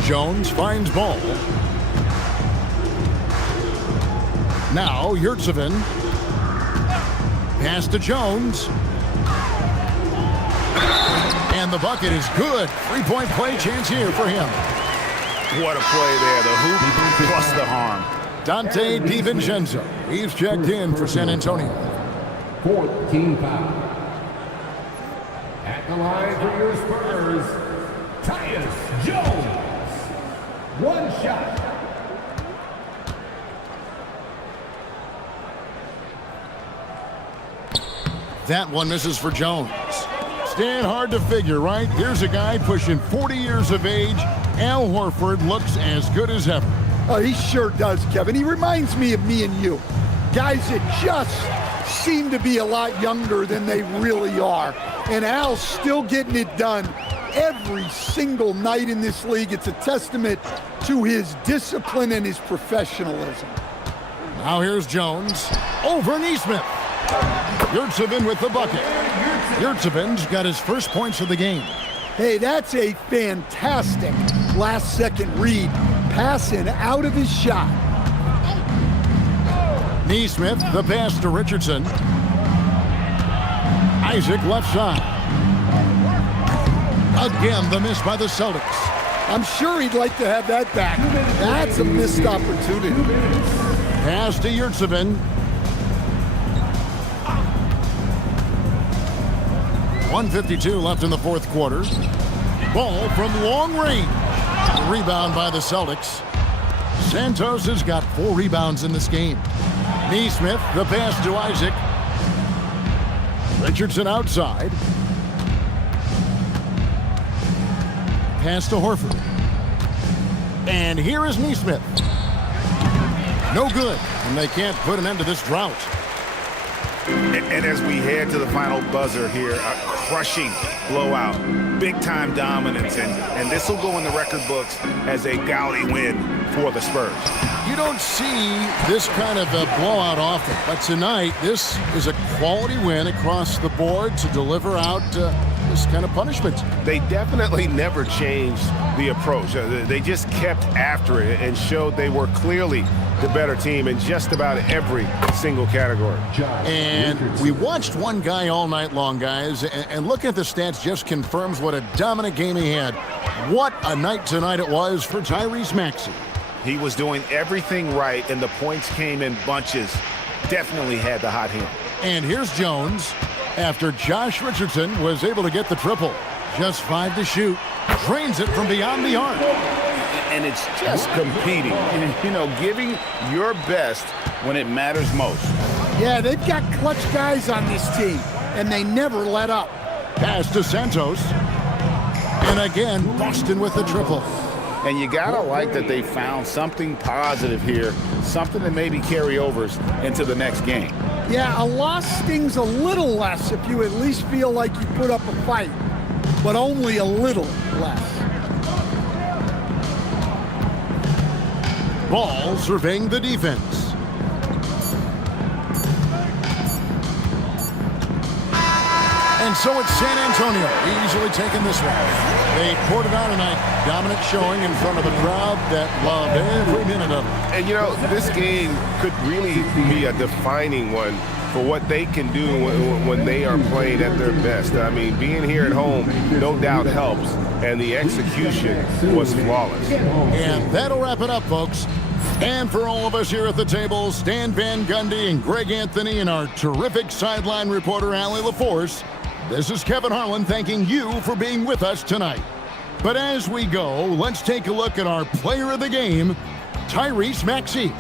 Jones finds Ball. Now Yurtsevin. Pass to Jones. And the bucket is good. Three-point play chance here for him. What a play there. The hoop plus the harm. Dante DiVincenzo. He's checked in for San Antonio. 14 foul. At the line for your Spurs, Tyus Jones. One shot. That one misses for Jones. Stand hard to figure, right? Here's a guy pushing 40 years of age. Al Horford looks as good as ever. Oh, he sure does, Kevin. He reminds me of me and you. Guys that just seem to be a lot younger than they really are. And Al's still getting it done every single night in this league. It's a testament to his discipline and his professionalism. Now here's Jones. Over Neesmith. Yurtsevin with the bucket. Yurtsevin's got his first points of the game. Hey, that's a fantastic last-second read. Passing out of his shot. Neesmith, the pass to Richardson. Isaac left side. Again, the miss by the Celtics. I'm sure he'd like to have that back. That's a missed opportunity. Pass to Yurtsevin. 1:52 left in the fourth quarter. Ball from long range. The rebound by the Celtics. Santos has got 4 rebounds in this game. Neesmith, the pass to Isaac. Richardson outside. Pass to Horford. And here is Neesmith. No good, and they can't put an end to this drought. And as we head to the final buzzer here, a crushing blowout, big-time dominance, and this will go in the record books as a gaudy win for the Spurs. You don't see this kind of a blowout often, but tonight this is a quality win across the board to deliver out this kind of punishment. They definitely never changed the approach. They just kept after it and showed they were clearly the better team in just about every single category. And we watched one guy all night long, guys, and looking at the stats just confirms what a dominant game he had. What a night tonight it was for Tyrese Maxey. He was doing everything right, and the points came in bunches. Definitely had the hot hand. And here's Jones after Josh Richardson was able to get the triple. Just 5 to shoot. Drains it from beyond the arc. And it's just competing and, you know, giving your best when it matters most. Yeah, they've got clutch guys on this team, and they never let up. Pass to Santos. And again, Boston with the triple. And you gotta like that they found something positive here, something that maybe carry overs into the next game. Yeah, a loss stings a little less if you at least feel like you put up a fight, but only a little less. Ball surveying the defense. And so it's San Antonio easily taking this one. They poured it on tonight. Dominant showing in front of a crowd that loved every minute of it. And, you know, this game could really be a defining one for what they can do when they are playing at their best. I mean, being here at home no doubt helps, and the execution was flawless. And that'll wrap it up, folks. And for all of us here at the table, Stan Van Gundy and Greg Anthony and our terrific sideline reporter, Allie LaForce, this is Kevin Harlan thanking you for being with us tonight. But as we go, let's take a look at our player of the game, Tyrese Maxey.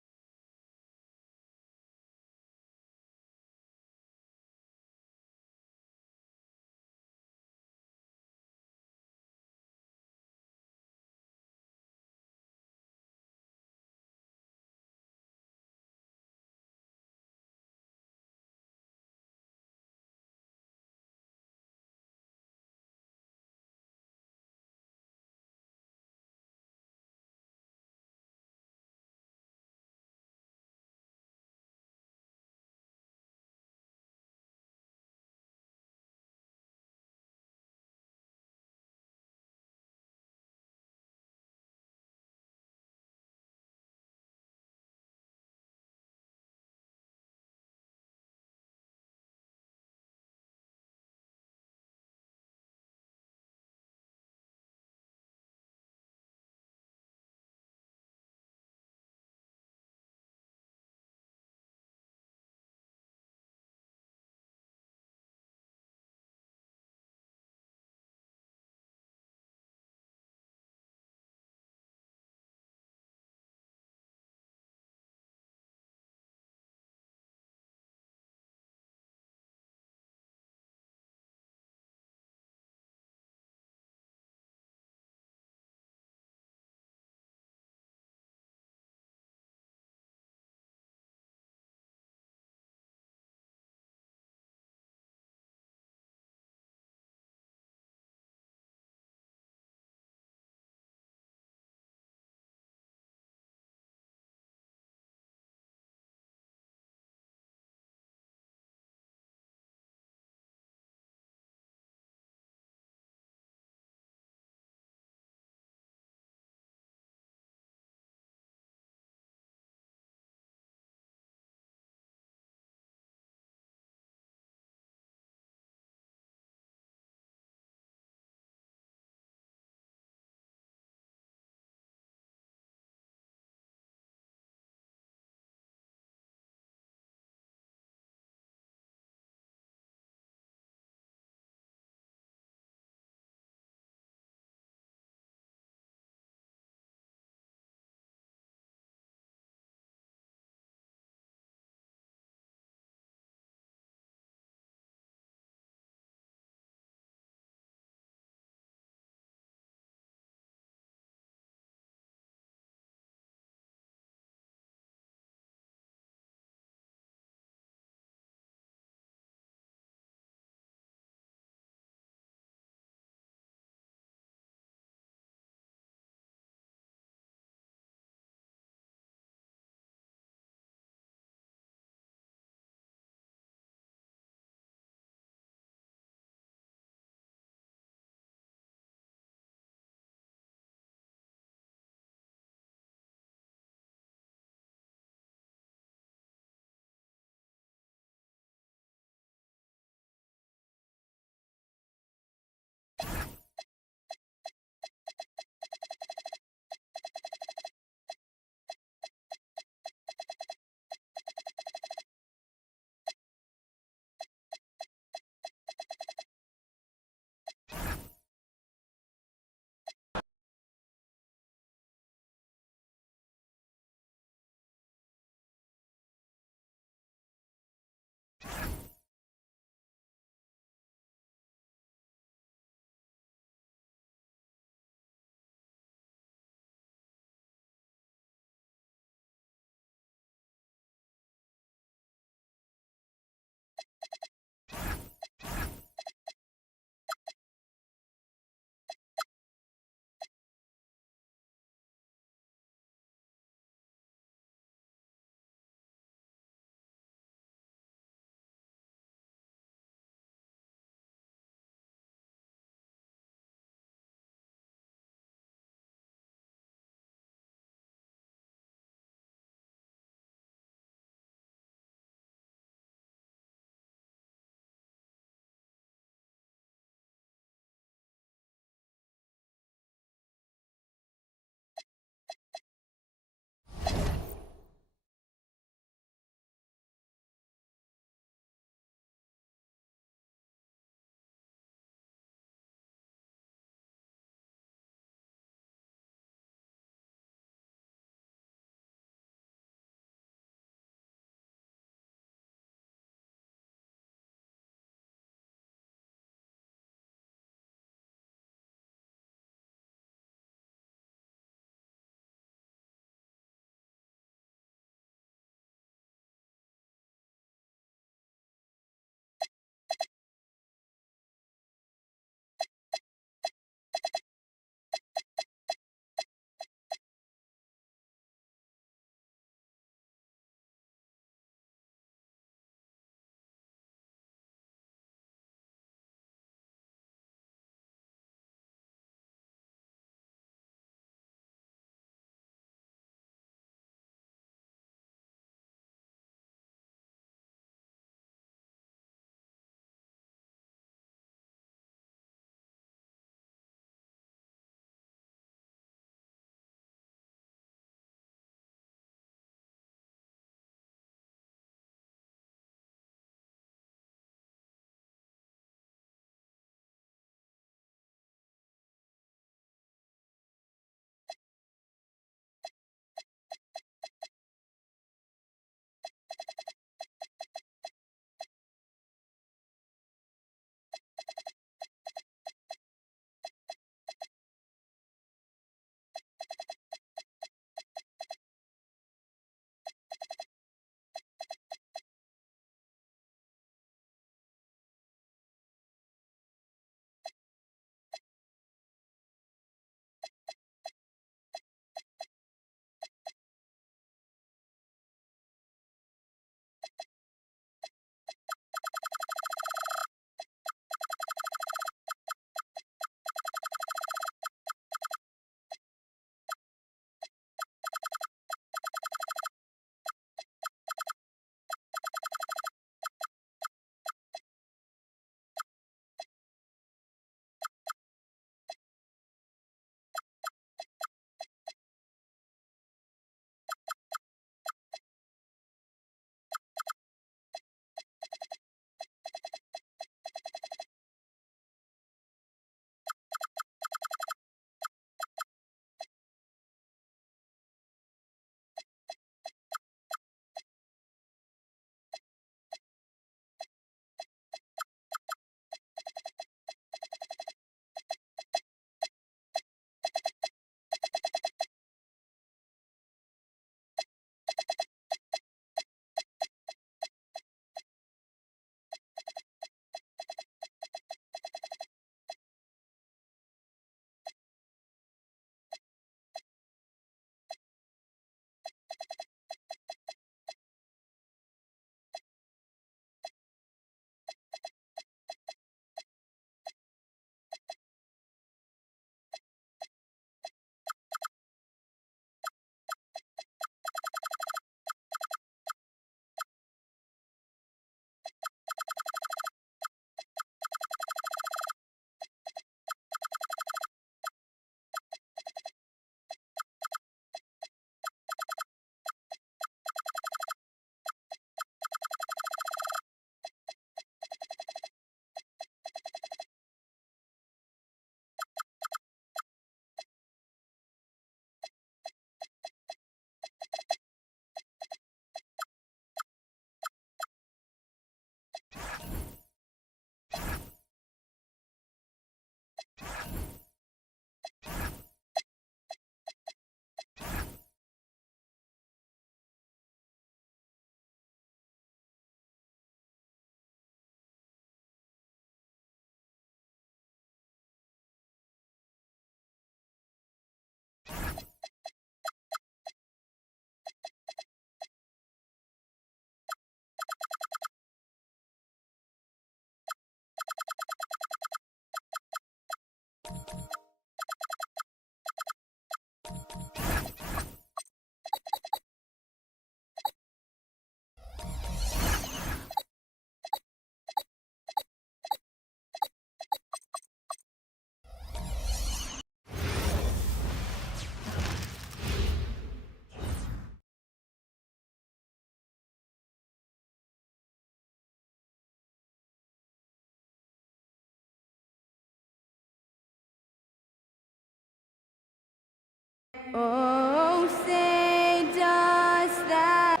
oh, say does that.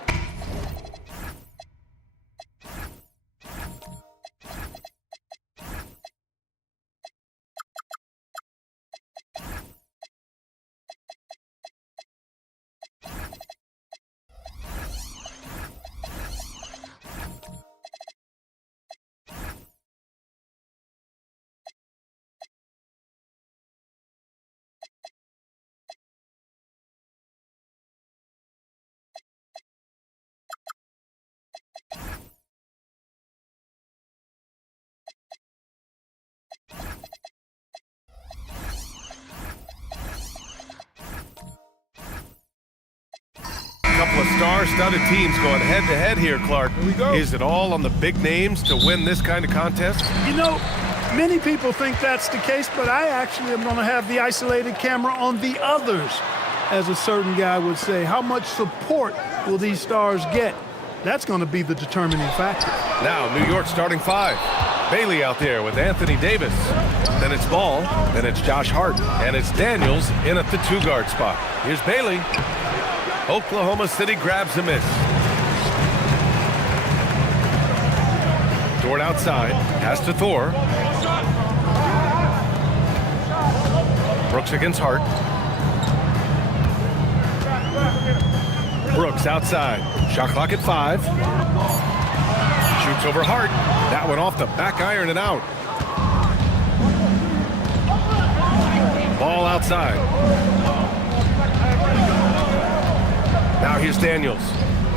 Couple of star-studded teams going head-to-head here, Clark. Here we go. Is it all on the big names to win this kind of contest? You know, many people think that's the case, but I actually am going to have the isolated camera on the others. As a certain guy would say, how much support will these stars get? That's going to be the determining factor. Now, New York starting 5. Bailey out there with Anthony Davis. Then it's Ball. Then it's Josh Hart. And it's Daniels in at the 2-guard spot. Here's Bailey. Oklahoma City grabs a miss. Dort outside. Pass to Thor. Brooks against Hart. Brooks outside. Shot clock at 5. Shoots over Hart. That one off the back iron and out. Ball outside. Now here's Daniels.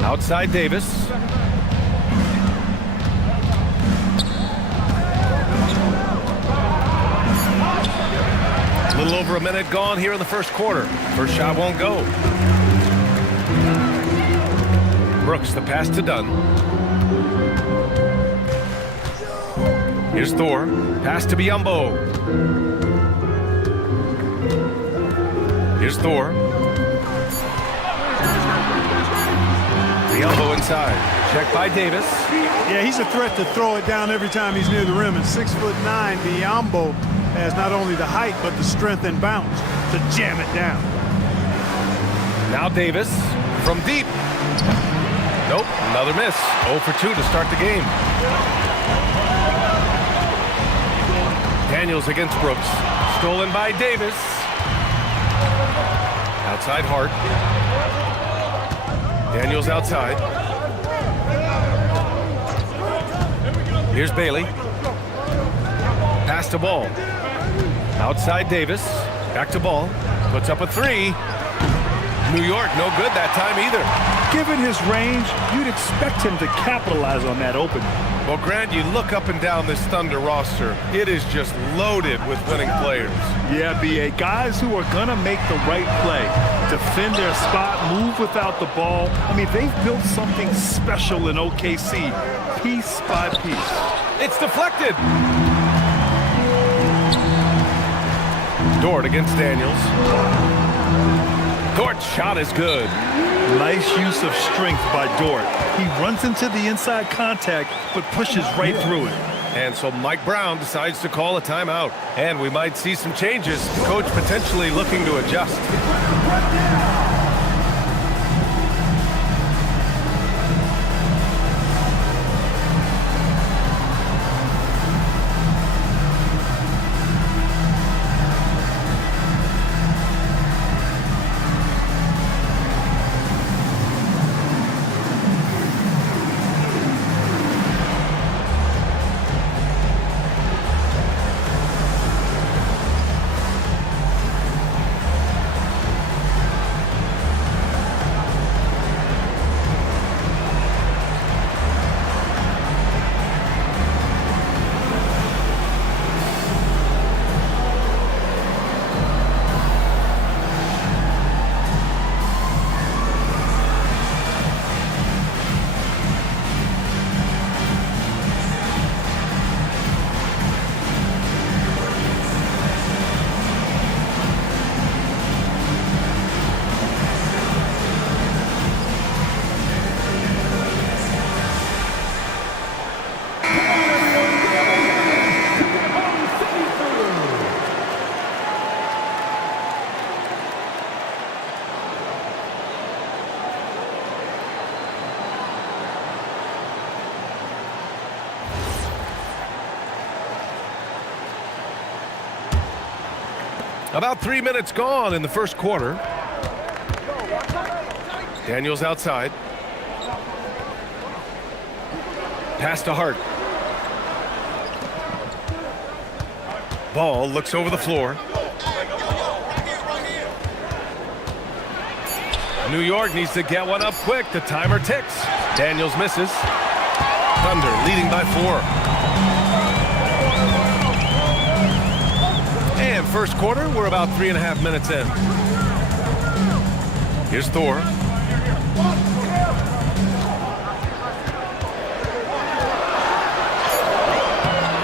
Outside Davis. A little over a minute gone here in the first quarter. First shot won't go. Brooks, the pass to Dunn. Here's Thor. Pass to Biyombo. Here's Thor. Biyombo inside. Check by Davis. Yeah, he's a threat to throw it down every time he's near the rim. And 6'9", Biyombo has not only the height, but the strength and bounce to jam it down. Now Davis from deep. Nope, another miss. 0 for 2 to start the game. Daniels against Brooks. Stolen by Davis. Outside Hart. Daniels outside. Here's Bailey. Pass to Ball. Outside Davis. Back to Ball. Puts up a 3. New York, no good that time either. Given his range, you'd expect him to capitalize on that opening. Well, Grant, you look up and down this Thunder roster. It is just loaded with winning players. Yeah, B.A. Guys who are going to make the right play, defend their spot, move without the ball. I mean, they've built something special in OKC, piece by piece. It's deflected. Dort against Daniels. Dort's shot is good. Nice use of strength by Dort. He runs into the inside contact, but pushes right through it. And so Mike Brown decides to call a timeout. And we might see some changes. The coach potentially looking to adjust. About 3 minutes gone in the first quarter. Daniels outside. Pass to Hart. Ball looks over the floor. New York needs to get one up quick. The timer ticks. Daniels misses. Thunder leading by 4. And first quarter, we're about 3.5 minutes in. Here's Thor.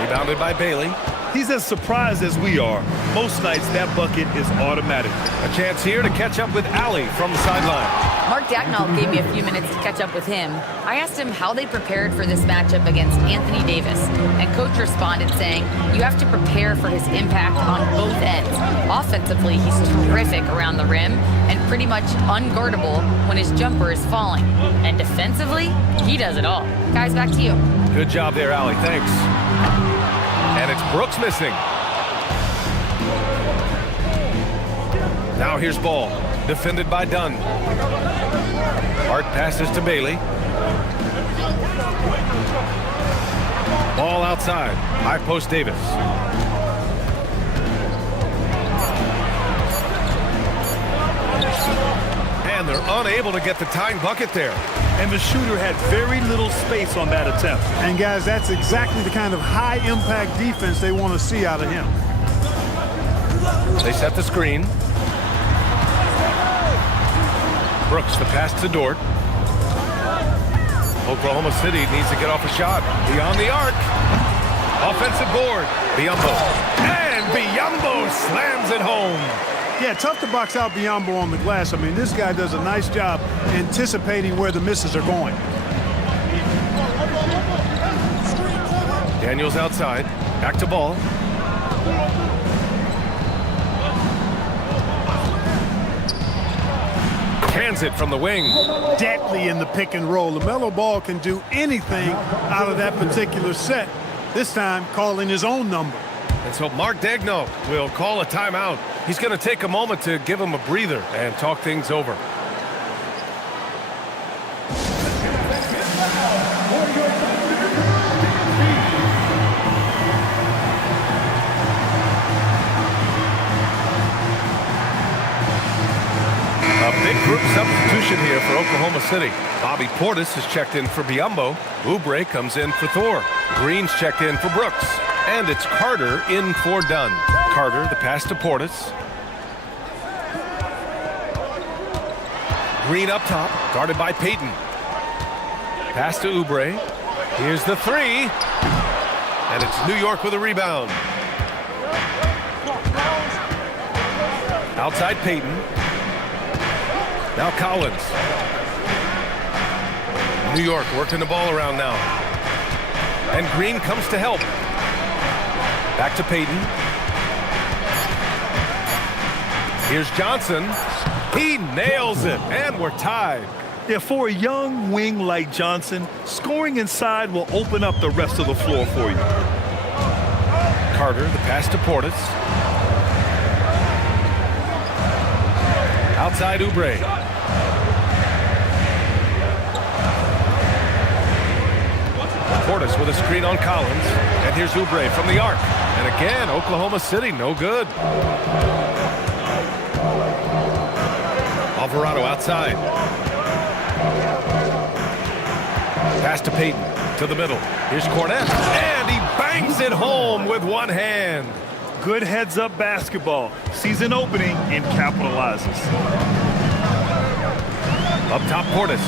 Rebounded by Bailey. He's as surprised as we are. Most nights, that bucket is automatic. A chance here to catch up with Allie from the sideline. Mark Dagnall gave me a few minutes to catch up with him. I asked him how they prepared for this matchup against Anthony Davis, and Coach responded saying, you have to prepare for his impact on both ends. Offensively, he's terrific around the rim and pretty much unguardable when his jumper is falling. And defensively, he does it all. Guys, back to you. Good job there, Allie. Thanks. And it's Brooks missing. Now here's Ball, defended by Dunn. Hart passes to Bailey. Ball outside. High post Davis. And they're unable to get the tying bucket there. And the shooter had very little space on that attempt. And guys, that's exactly the kind of high-impact defense they want to see out of him. They set the screen. Brooks, the pass to Dort. Oklahoma City needs to get off a shot. Beyond the arc. Offensive board. Biyombo. And Biyombo slams it home. Yeah, tough to box out Biyombo on the glass. I mean, this guy does a nice job anticipating where the misses are going. Daniels outside. Back to Ball. Hands it from the wing. Deadly in the pick and roll. LaMelo Ball can do anything out of that particular set. This time, calling his own number. And so Mark Dagnall will call a timeout. He's going to take a moment to give him a breather and talk things over. A big group substitution here for Oklahoma City. Bobby Portis has checked in for Biyombo. Oubre comes in for Thor. Green's checked in for Brooks. And it's Carter in for Dunn. Carter, the pass to Portis. Green up top, guarded by Payton. Pass to Oubre. Here's the three. And it's New York with a rebound. Outside Payton. Now Collins. New York working the ball around now. And Green comes to help. Back to Payton. Here's Johnson. He nails it, and we're tied. Yeah, for a young wing like Johnson, scoring inside will open up the rest of the floor for you. Carter, the pass to Portis. Outside Oubre. Portis with a screen on Collins. And here's Oubre from the arc. And again, Oklahoma City, no good. Alvarado outside. Pass to Payton, to the middle. Here's Cornette, and he bangs it home with one hand. Good heads-up basketball. Sees an opening and capitalizes. Up top, Portis.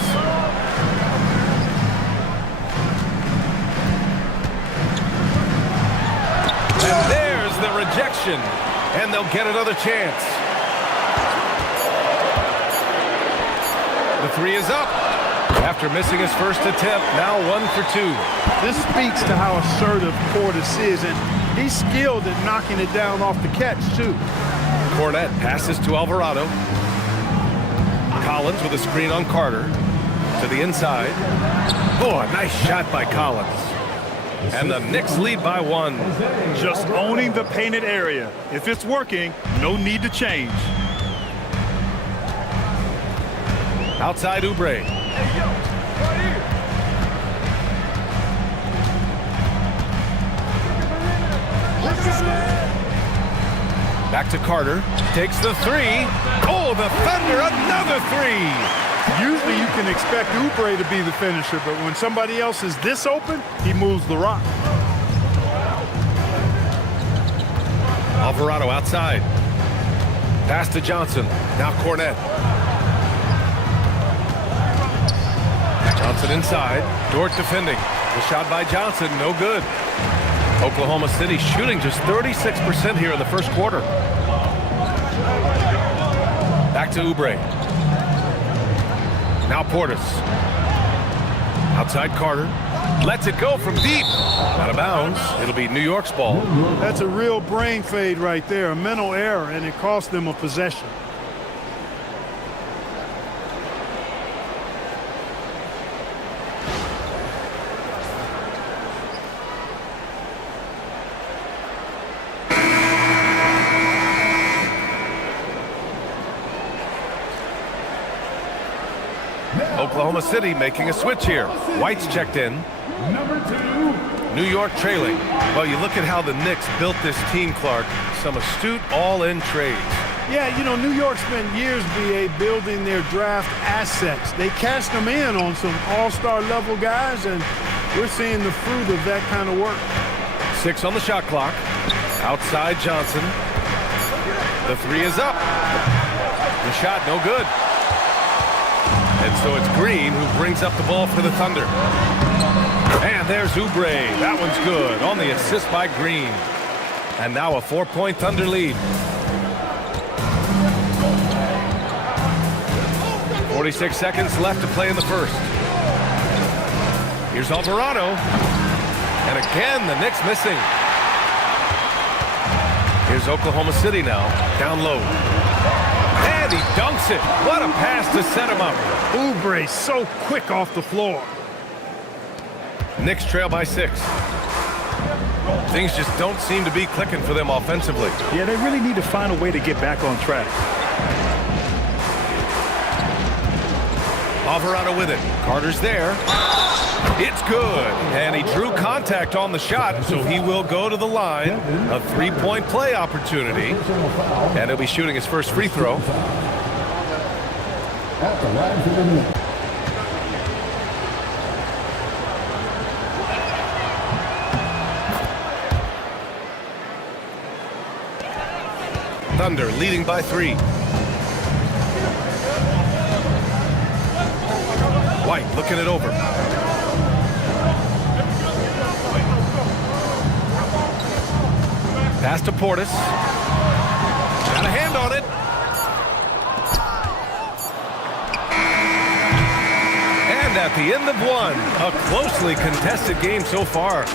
And there's the rejection, and they'll get another chance. The three is up. After missing his first attempt, now 1 for 2. This speaks to how assertive Portis is, and he's skilled at knocking it down off the catch, too. Cornette passes to Alvarado. Collins with a screen on Carter. To the inside. Oh, a nice shot by Collins. And the Knicks lead by 1. Just owning the painted area. If it's working, no need to change. Outside Oubre. Back to Carter. Takes the 3. Oh, the Thunder, another 3. Usually you can expect Oubre to be the finisher, but when somebody else is this open, he moves the rock. Alvarado outside. Pass to Johnson. Now Cornette. Johnson inside. Dort defending. The shot by Johnson, no good. Oklahoma City shooting just 36% here in the first quarter. Back to Oubre. Now Portis. Outside Carter. Lets it go from deep. Out of bounds. It'll be New York's ball. That's a real brain fade right there, a mental error, and it cost them a possession. Oklahoma City making a switch here. White's checked in. Number 2. New York trailing. Well, you look at how the Knicks built this team, Clark. Some astute all-in trades. Yeah, you know, New York spent years, B.A., building their draft assets. They cashed them in on some all-star level guys, and we're seeing the fruit of that kind of work. 6 on the shot clock. Outside Johnson. The 3 is up. The shot no good. And so it's Green who brings up the ball for the Thunder. And there's Oubre. That one's good on the assist by Green. And now a 4-point Thunder lead. 46 seconds left to play in the first. Here's Alvarado. And again, the Knicks missing. Here's Oklahoma City now, down low. And he dunks it. What a pass to set him up. Oubre so quick off the floor. Knicks trail by 6. Things just don't seem to be clicking for them offensively. Yeah, they really need to find a way to get back on track. Alvarado with it. Carter's there. It's good. And he drew contact on the shot, so he will go to the line. A 3-point play opportunity. And he'll be shooting his first free throw. At the line for the Knicks. Thunder leading by 3. White looking it over. Pass to Portis. Got a hand on it. And at the end of 1, a closely contested game so far.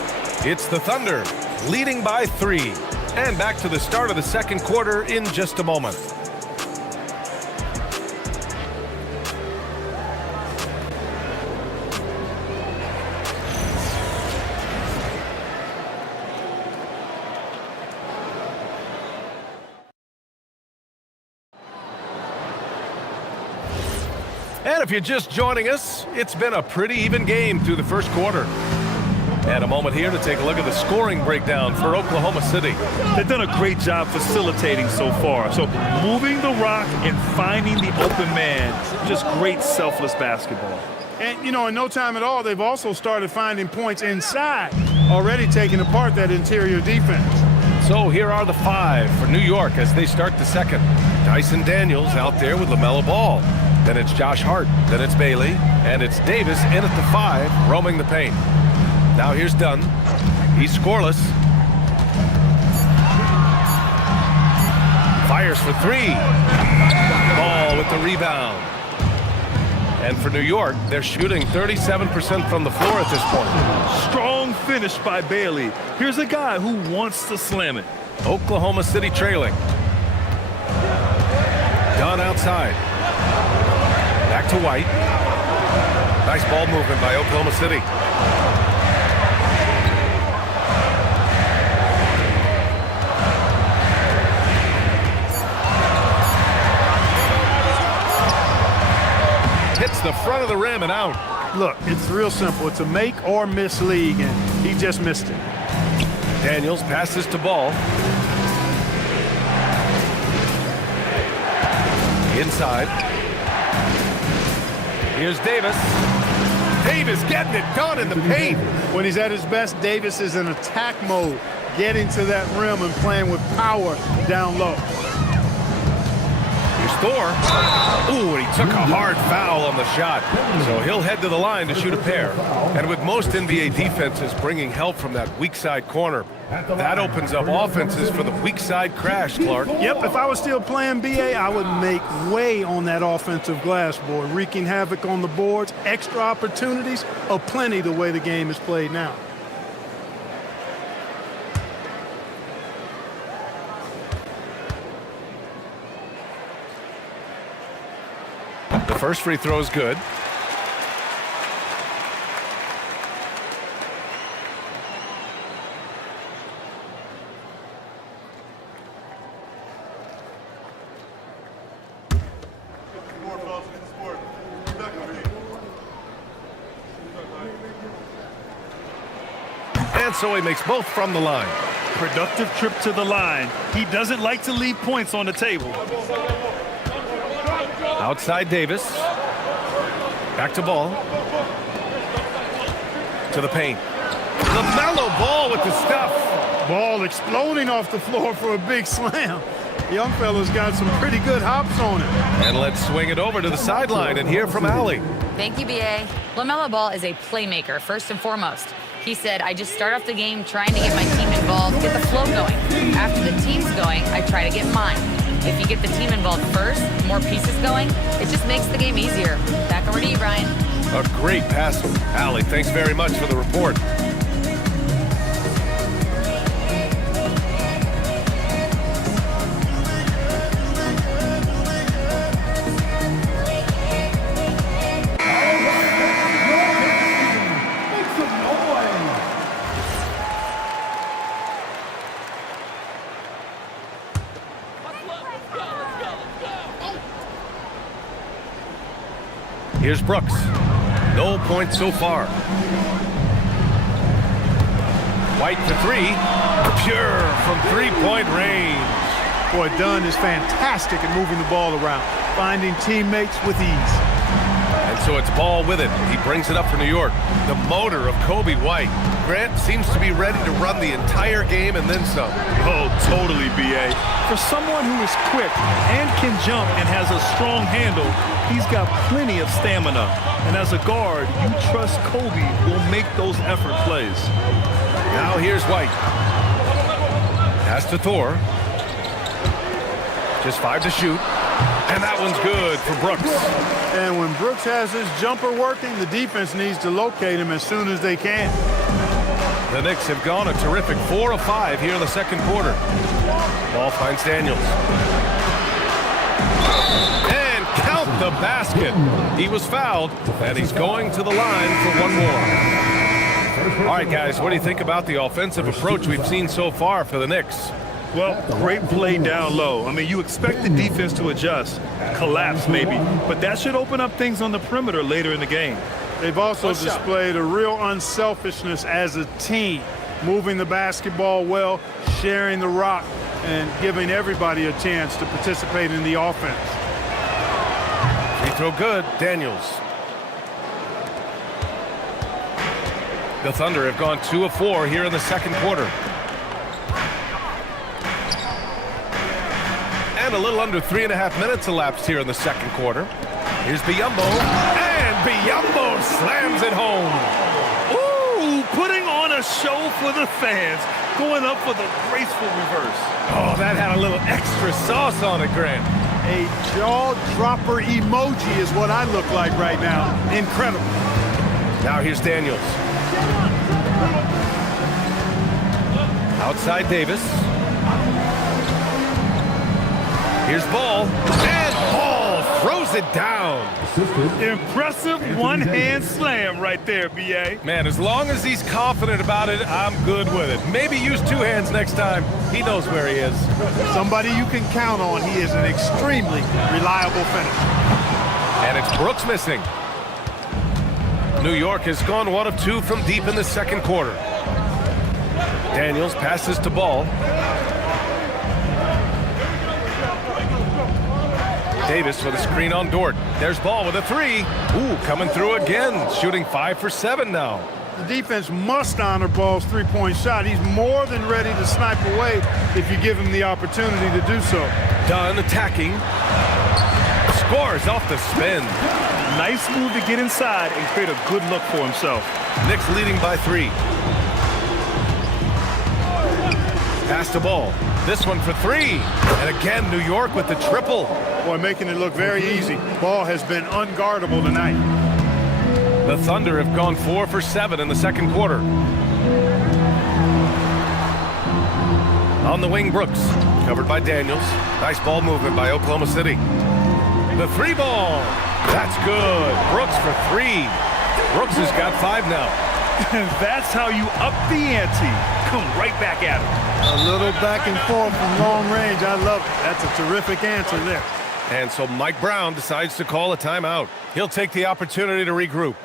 It's the Thunder leading by 3. And back to the start of the second quarter in just a moment. And if you're just joining us, it's been a pretty even game through the first quarter. And a moment here to take a look at the scoring breakdown for Oklahoma City. They've done a great job facilitating so far. So moving the rock and finding the open man, just great selfless basketball. And, you know, in no time at all, they've also started finding points inside, already taking apart that interior defense. So here are the 5 for New York as they start the second. Dyson Daniels out there with LaMelo Ball. Then it's Josh Hart. Then it's Bailey. And it's Davis in at the 5, roaming the paint. Now here's Dunn. He's scoreless. Fires for 3. Ball with the rebound. And for New York, they're shooting 37% from the floor at this point. Strong finish by Bailey. Here's a guy who wants to slam it. Oklahoma City trailing. Dunn outside. Back to White. Nice ball movement by Oklahoma City. hits the front of the rim and out. Look, it's real simple. It's a make or miss league, and he just missed it. Daniels passes to Ball. Inside. Here's Davis. Davis getting it done in the paint. When he's at his best, Davis is in attack mode, getting to that rim and playing with power down low. Here's Thor. Ooh, and he took a hard foul on the shot. So he'll head to the line to shoot a pair. And with most NBA defenses bringing help from that weak side corner, that opens up offenses for the weak side crash, Clark. Yep, if I was still playing BA, I would make way on that offensive glass board, wreaking havoc on the boards. Extra opportunities aplenty the way the game is played now. The first free throw is good. And so he makes both from the line. Productive trip to the line. He doesn't like to leave points on the table. Outside Davis. Back to Ball. To the paint. LaMelo Ball with the stuff. Ball exploding off the floor for a big slam. Young fella's got some pretty good hops on it. And let's swing it over to the sideline and hear from Allie. Thank you, B.A. LaMelo Ball is a playmaker, first and foremost. He said, I just start off the game trying to get my team involved, get the flow going. After the team's going, I try to get mine. If you get the team involved first, more pieces going, it just makes the game easier. Back over to you, Brian. A great pass. Allie, thanks very much for the report. Here's Brooks. No points so far. White to three. Pure from three-point range. Boy, Dunn is fantastic at moving the ball around, finding teammates with ease. And so it's Ball with it. He brings it up for New York. The motor of Kobe White. Grant seems to be ready to run the entire game and then some. Oh, totally, B.A. For someone who is quick and can jump and has a strong handle, he's got plenty of stamina. And as a guard, you trust Kobe will make those effort plays. Now here's White. Pass to Thor. Just 5 to shoot. And that one's good for Brooks. And when Brooks has his jumper working, the defense needs to locate him as soon as they can. The Knicks have gone a terrific 4 of 5 here in the second quarter. Ball finds Daniels. And count the basket. He was fouled, and he's going to the line for one more. All right, guys, what do you think about the offensive approach we've seen so far for the Knicks? Well, great play down low. I mean, you expect the defense to adjust, collapse maybe, but that should open up things on the perimeter later in the game. They've also displayed a real unselfishness as a team, moving the basketball well, sharing the rock, and giving everybody a chance to participate in the offense. Free throw good, Daniels. The Thunder have gone 2 of 4 here in the second quarter. And a little under 3.5 minutes elapsed here in the second quarter. Here's Biyombo, and Biyombo slams it home. Ooh, putting on a show for the fans, going up for the graceful reverse. Oh, that had a little extra sauce on it, Grant. A jaw-dropper emoji is what I look like right now. Incredible. Now here's Daniels. Outside Davis. Here's Ball, and Ball throws it down. Impressive one-hand slam right there, B.A. Man, as long as he's confident about it, I'm good with it. Maybe use 2 hands next time. He knows where he is. Somebody you can count on. He is an extremely reliable finisher. And it's Brooks missing. New York has gone 1 of 2 from deep in the second quarter. Daniels passes to Ball. Davis with a screen on Dort. There's Ball with a 3. Ooh, coming through again, shooting 5 for 7 now. The defense must honor Ball's three-point shot. He's more than ready to snipe away if you give him the opportunity to do so. Dunn attacking. Scores off the spin. Nice move to get inside and create a good look for himself. Knicks leading by 3. Pass to Ball. This one for 3. And again, New York with the triple. Boy, making it look very easy. Ball has been unguardable tonight. The Thunder have gone 4 for 7 in the second quarter. On the wing, Brooks. Covered by Daniels. Nice ball movement by Oklahoma City. The 3 ball. That's good. Brooks for 3. Brooks has got 5 now. That's how you up the ante. Come right back at him. A little back and forth from long range. I love it. That's a terrific answer there. And so Mike Brown decides to call a timeout. He'll take the opportunity to regroup.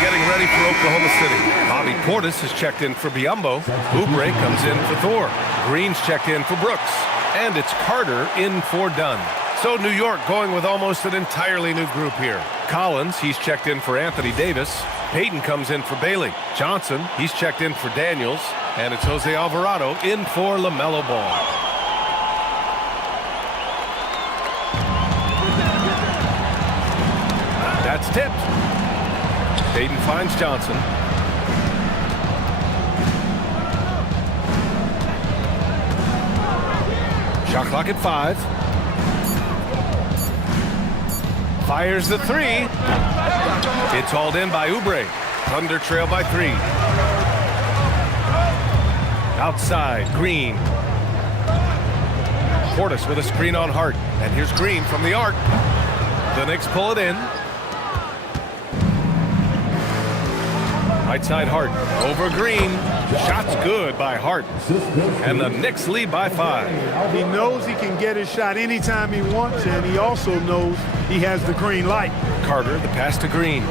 Getting ready for Oklahoma City. Bobby Portis has checked in for Biyombo. Oubre comes in for Thor. Green's checked in for Brooks. And it's Carter in for Dunn. So New York going with almost an entirely new group here. Collins, he's checked in for Anthony Davis. Payton comes in for Bailey. Johnson, he's checked in for Daniels. And it's Jose Alvarado in for LaMelo Ball. That's tipped. Payton finds Johnson. Shot clock at 5. Fires the 3. It's hauled in by Oubre. Thunder trail by 3. Outside, Green. Portis with a screen on Hart. And here's Green from the arc. The Knicks pull it in. Right side Hart over Green. Shot's good by Hart. And the Knicks lead by 5. He knows he can get his shot anytime he wants, and he also knows he has the green light. Carter, the pass to Green.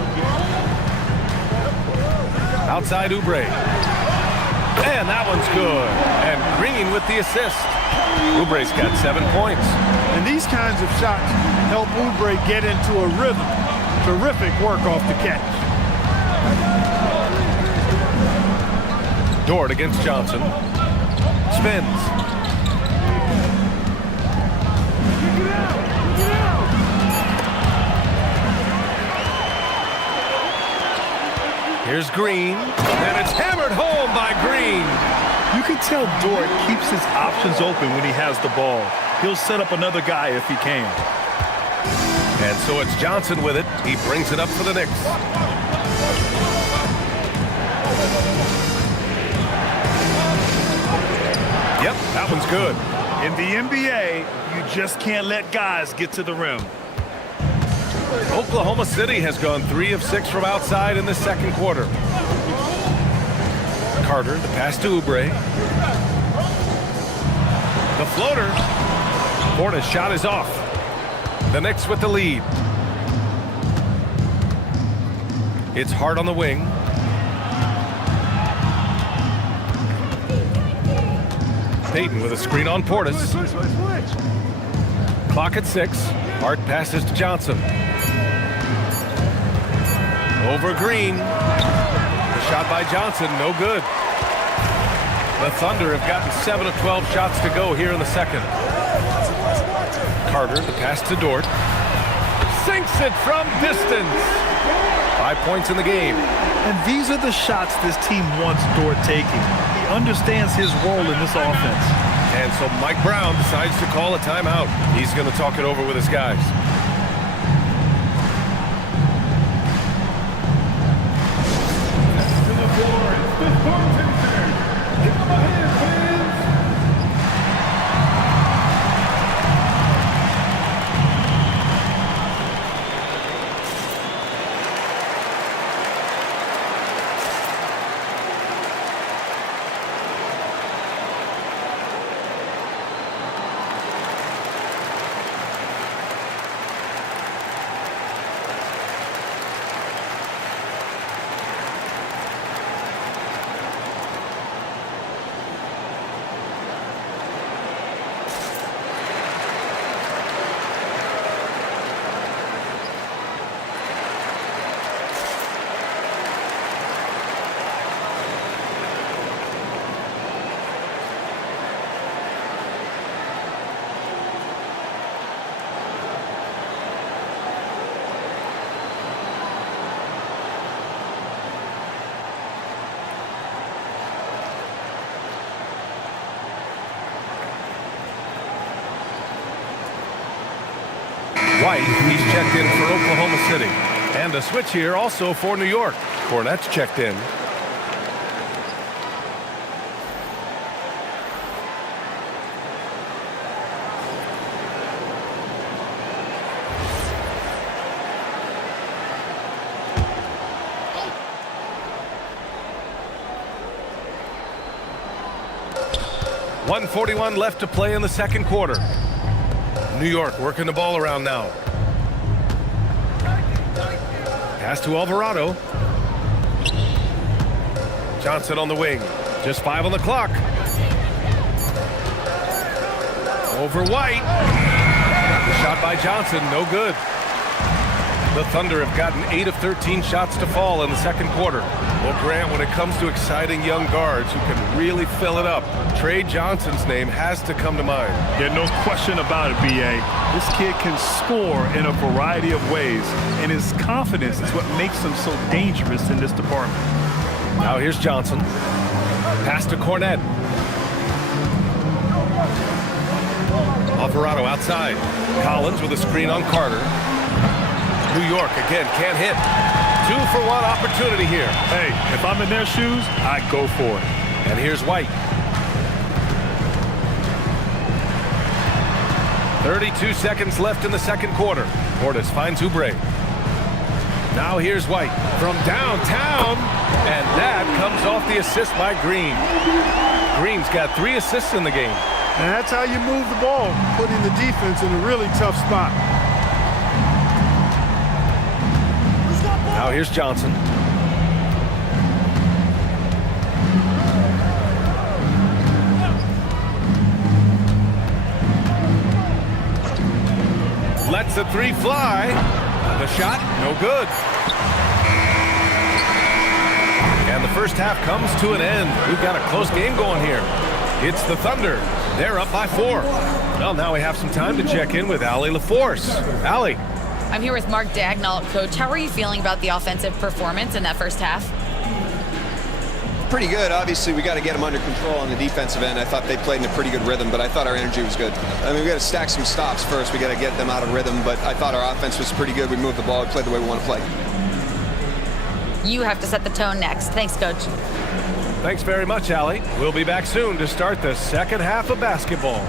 Outside Oubre. And that one's good. And Green with the assist. Oubre's got 7 points. And these kinds of shots help Oubre get into a rhythm. Terrific work off the catch. Dort against Johnson. Spins. Here's Green. And it's hammered home by Green. You can tell Dort keeps his options open when he has the ball. He'll set up another guy if he can. And so it's Johnson with it. He brings it up for the Knicks. Yep, that one's good. In the NBA, you just can't let guys get to the rim. Oklahoma City has gone 3 of 6 from outside in the second quarter. Carter, the pass to Oubre. The floater Portis' shot is off. The Knicks with the lead. It's Hart on the wing. Payton with a screen on Portis. Clock at 6. Hart passes to Johnson. Over Green. The shot by Johnson, no good. The Thunder have gotten 7 of 12 shots to go here in the second. Carter, the pass to Dort. Sinks it from distance. 5 points in the game. And these are the shots this team wants Dort taking. He understands his role in this offense. And so Mike Brown decides to call a timeout. He's going to talk it over with his guys. White, he's checked in for Oklahoma City. And a switch here also for New York. Cornette's checked in. .141 left to play in the second quarter. New York working the ball around now. Pass to Alvarado. Johnson on the wing. Just 5 on the clock. Over White. The shot by Johnson, no good. The Thunder have gotten 8 of 13 shots to fall in the second quarter. Well, Grant, when it comes to exciting young guards who can really fill it up, Trey Johnson's name has to come to mind. Yeah, no question about it, B.A. This kid can score in a variety of ways, and his confidence is what makes him so dangerous in this department. Now here's Johnson. Pass to Cornette. Alvarado outside. Collins with a screen on Carter. New York again can't hit. 2-for-1 opportunity here. Hey, if I'm in their shoes, I'd go for it. And here's White. 32 seconds left in the second quarter. Portis finds Oubre. Now here's White from downtown. And that comes off the assist by Green. Green's got 3 assists in the game. And that's how you move the ball, putting the defense in a really tough spot. Now here's Johnson. Lets the 3 fly. The shot, no good. And the first half comes to an end. We've got a close game going here. It's the Thunder. They're up by 4. Well, now we have some time to check in with Allie LaForce. Allie. I'm here with Mark Dagnall. Coach, how are you feeling about the offensive performance in that first half? Pretty good. Obviously, we got to get them under control on the defensive end. I thought they played in a pretty good rhythm, but I thought our energy was good. I mean, we got to stack some stops first. We got to get them out of rhythm, but I thought our offense was pretty good. We moved the ball. We played the way we want to play. You have to set the tone next. Thanks, Coach. Thanks very much, Allie. We'll be back soon to start the second half of basketball.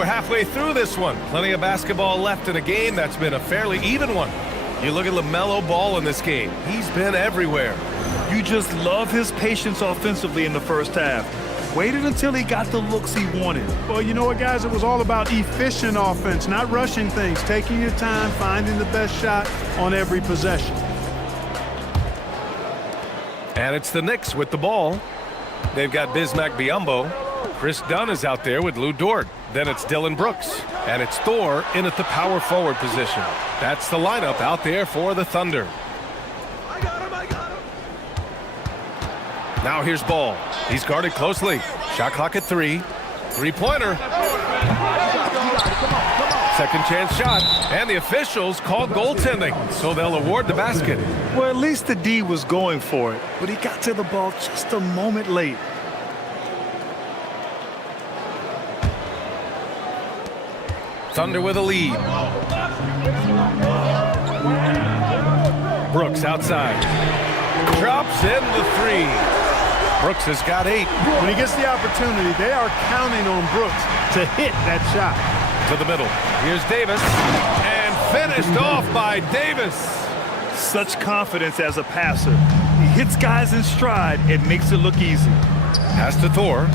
we're halfway through this one. Plenty of basketball left in a game that's been a fairly even one. You look at LaMelo Ball in this game. He's been everywhere. You just love his patience offensively in the first half. Waited until he got the looks he wanted. Well, you know what, guys? It was all about efficient offense, not rushing things, taking your time, finding the best shot on every possession. And it's the Knicks with the ball. They've got Bismack Biyombo. Chris Dunn is out there with Lou Dort. Then it's Dylan Brooks. And it's Thor in at the power forward position. That's the lineup out there for the Thunder. Now here's Ball. He's guarded closely. Shot clock at 3. Three-pointer. Second chance shot. And the officials call goaltending, so they'll award the basket. Well, at least the D was going for it, but he got to the ball just a moment late. Thunder with a lead. Brooks outside. Drops in the 3. Brooks has got 8. When he gets the opportunity, they are counting on Brooks to hit that shot. To the middle. Here's Davis. And finished off by Davis. Such confidence as a passer. He hits guys in stride and makes it look easy. Pass to Thor.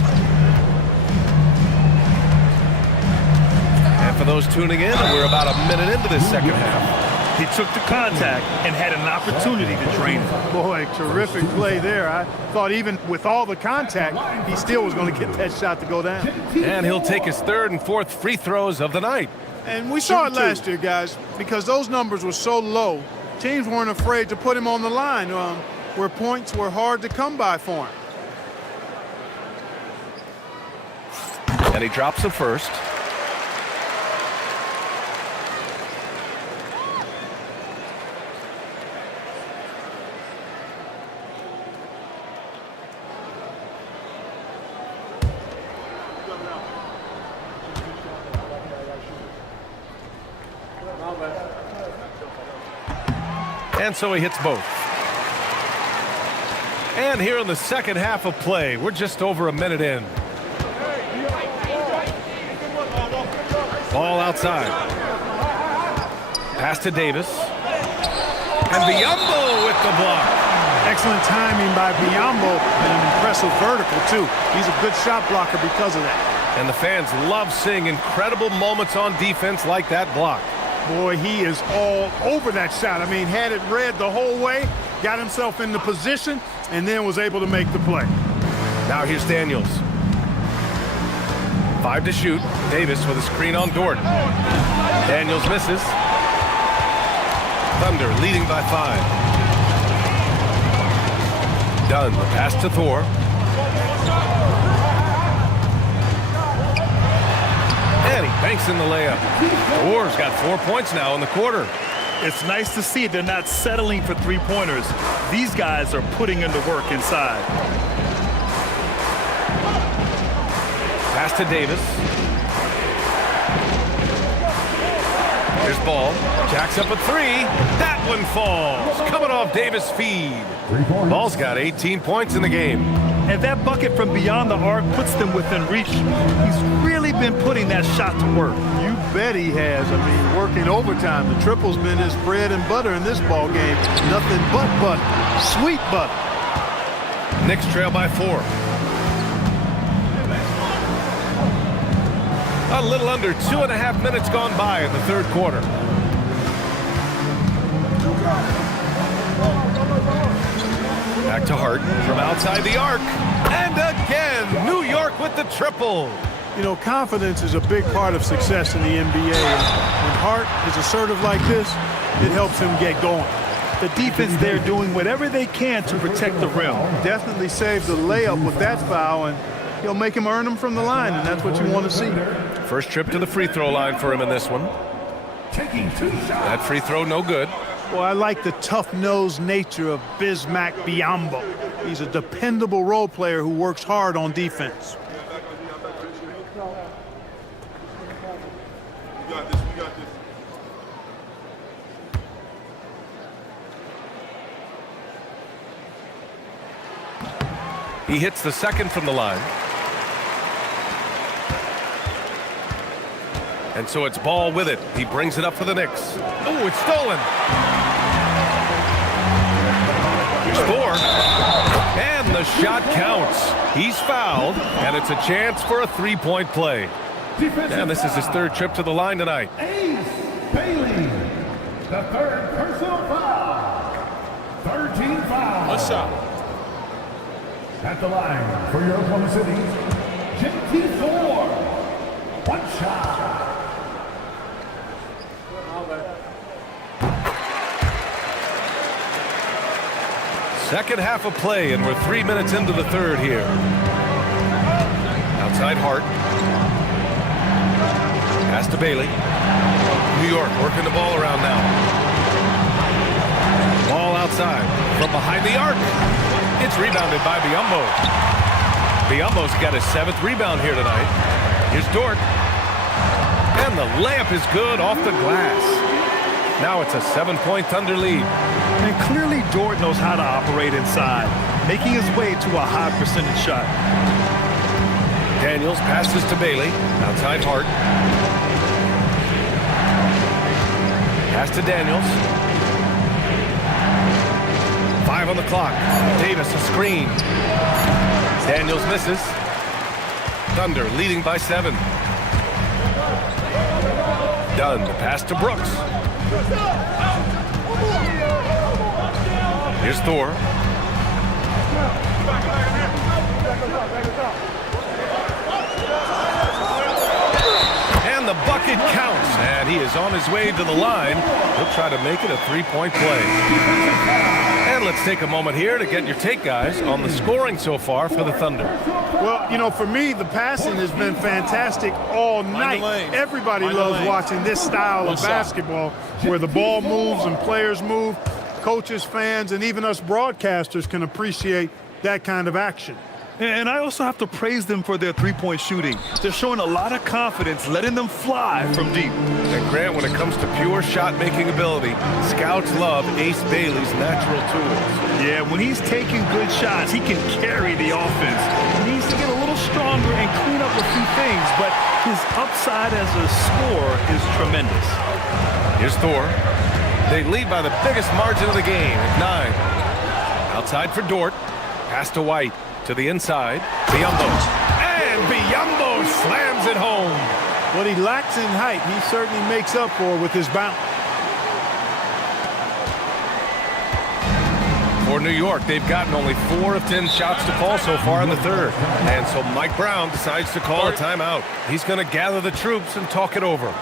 And for those tuning in, we're about a minute into this second half. He took the contact and had an opportunity to drain it. Boy, terrific play there. I thought even with all the contact, he still was going to get that shot to go down. And he'll take his 3rd and 4th free throws of the night. And we saw it last year, guys, because those numbers were so low. Teams weren't afraid to put him on the line where points were hard to come by for him. And he drops the first. And so he hits both. And here in the second half of play, we're just over a minute in. Ball outside. Pass to Davis. And Biyombo with the block. Excellent timing by Biyombo and an impressive vertical, too. He's a good shot blocker because of that. And the fans love seeing incredible moments on defense like that block. Boy, he is all over that shot. I mean, had it read the whole way, got himself in the position, and then was able to make the play. Now here's Daniels. 5 to shoot. Davis with a screen on Dort. Daniels misses. Thunder leading by 5. Dunn, the pass to Thor. And he banks in the layup. Thor's got 4 points now in the quarter. It's nice to see they're not settling for three-pointers. These guys are putting in the work inside. Pass to Davis. Here's Ball. Jacks up a 3. That one falls. Coming off Davis' feed. Ball's got 18 points in the game. And that bucket from beyond the arc puts them within reach. He's really been putting that shot to work. You bet he has. I mean, working overtime. The triple's been his bread and butter in this ball game. Nothing but butter. Sweet butter. Knicks trail by 4. A little under 2.5 minutes gone by in the third quarter. Back to Hart from outside the arc. And again, New York with the triple. You know, confidence is a big part of success in the NBA. When Hart is assertive like this, it helps him get going. The defense there doing whatever they can to protect the rim. Definitely saved the layup with that foul, and he'll make him earn them from the line, and that's what you want to see. First trip to the free throw line for him in this one. That free throw no good. Well, I like the tough-nosed nature of Bismack Biyombo. He's a dependable role player who works hard on defense. He hits the second from the line. And so it's ball with it. He brings it up for the Knicks. Oh, it's stolen. Here's Thor. And the shot counts. He's fouled, and it's a chance for a three-point play. And this is his third trip to the line tonight. Ace Bailey, the third personal foul. 13 fouls. One shot. At the line for your Oklahoma City, JT Thor. One shot. Second half of play, and we're 3 minutes into the third here. Outside Hart. Pass to Bailey. New York working the ball around now. Ball outside from behind the arc. It's rebounded by Biyombo. Biyombo's got his 7th rebound here tonight. Here's Dort. And the layup is good off the glass. Now it's a 7-point Thunder lead. And clearly Dort knows how to operate inside, making his way to a high percentage shot. Daniels passes to Bailey. Outside Hart. Pass to Daniels. 5 on the clock. Davis a screen. Daniels misses. Thunder leading by 7. Dunn, the pass to Brooks. Here's Thor. And the bucket counts, and he is on his way to the line. He'll try to make it a 3-point play. And let's take a moment here to get your take, guys, on the scoring so far for the Thunder. Well, you know, for me, the passing has been fantastic all night. Everybody loves watching this style of basketball where the ball moves and players move. Coaches, fans, and even us broadcasters can appreciate that kind of action. And I also have to praise them for their three-point shooting. They're showing a lot of confidence, letting them fly from deep. And Grant, when it comes to pure shot-making ability, scouts love Ace Bailey's natural tools. Yeah, when he's taking good shots, he can carry the offense. He needs to get a little stronger and clean up a few things, but his upside as a scorer is tremendous. Here's Thor. They lead by the biggest margin of the game at 9. Outside for Dort. Pass to White. To the inside. Biyombo. And Biyombo slams it home. What he lacks in height, he certainly makes up for with his bounce. For New York, they've gotten only 4 of 10 shots to fall so far in the third. And so Mike Brown decides to call a timeout. He's going to gather the troops and talk it over.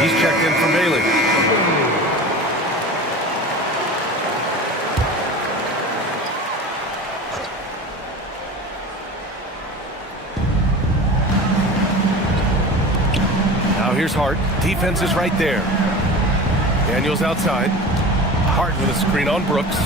He's checked in for Bailey. Now here's Hart. Defense is right there. Daniels outside. Hart with a screen on Brooks.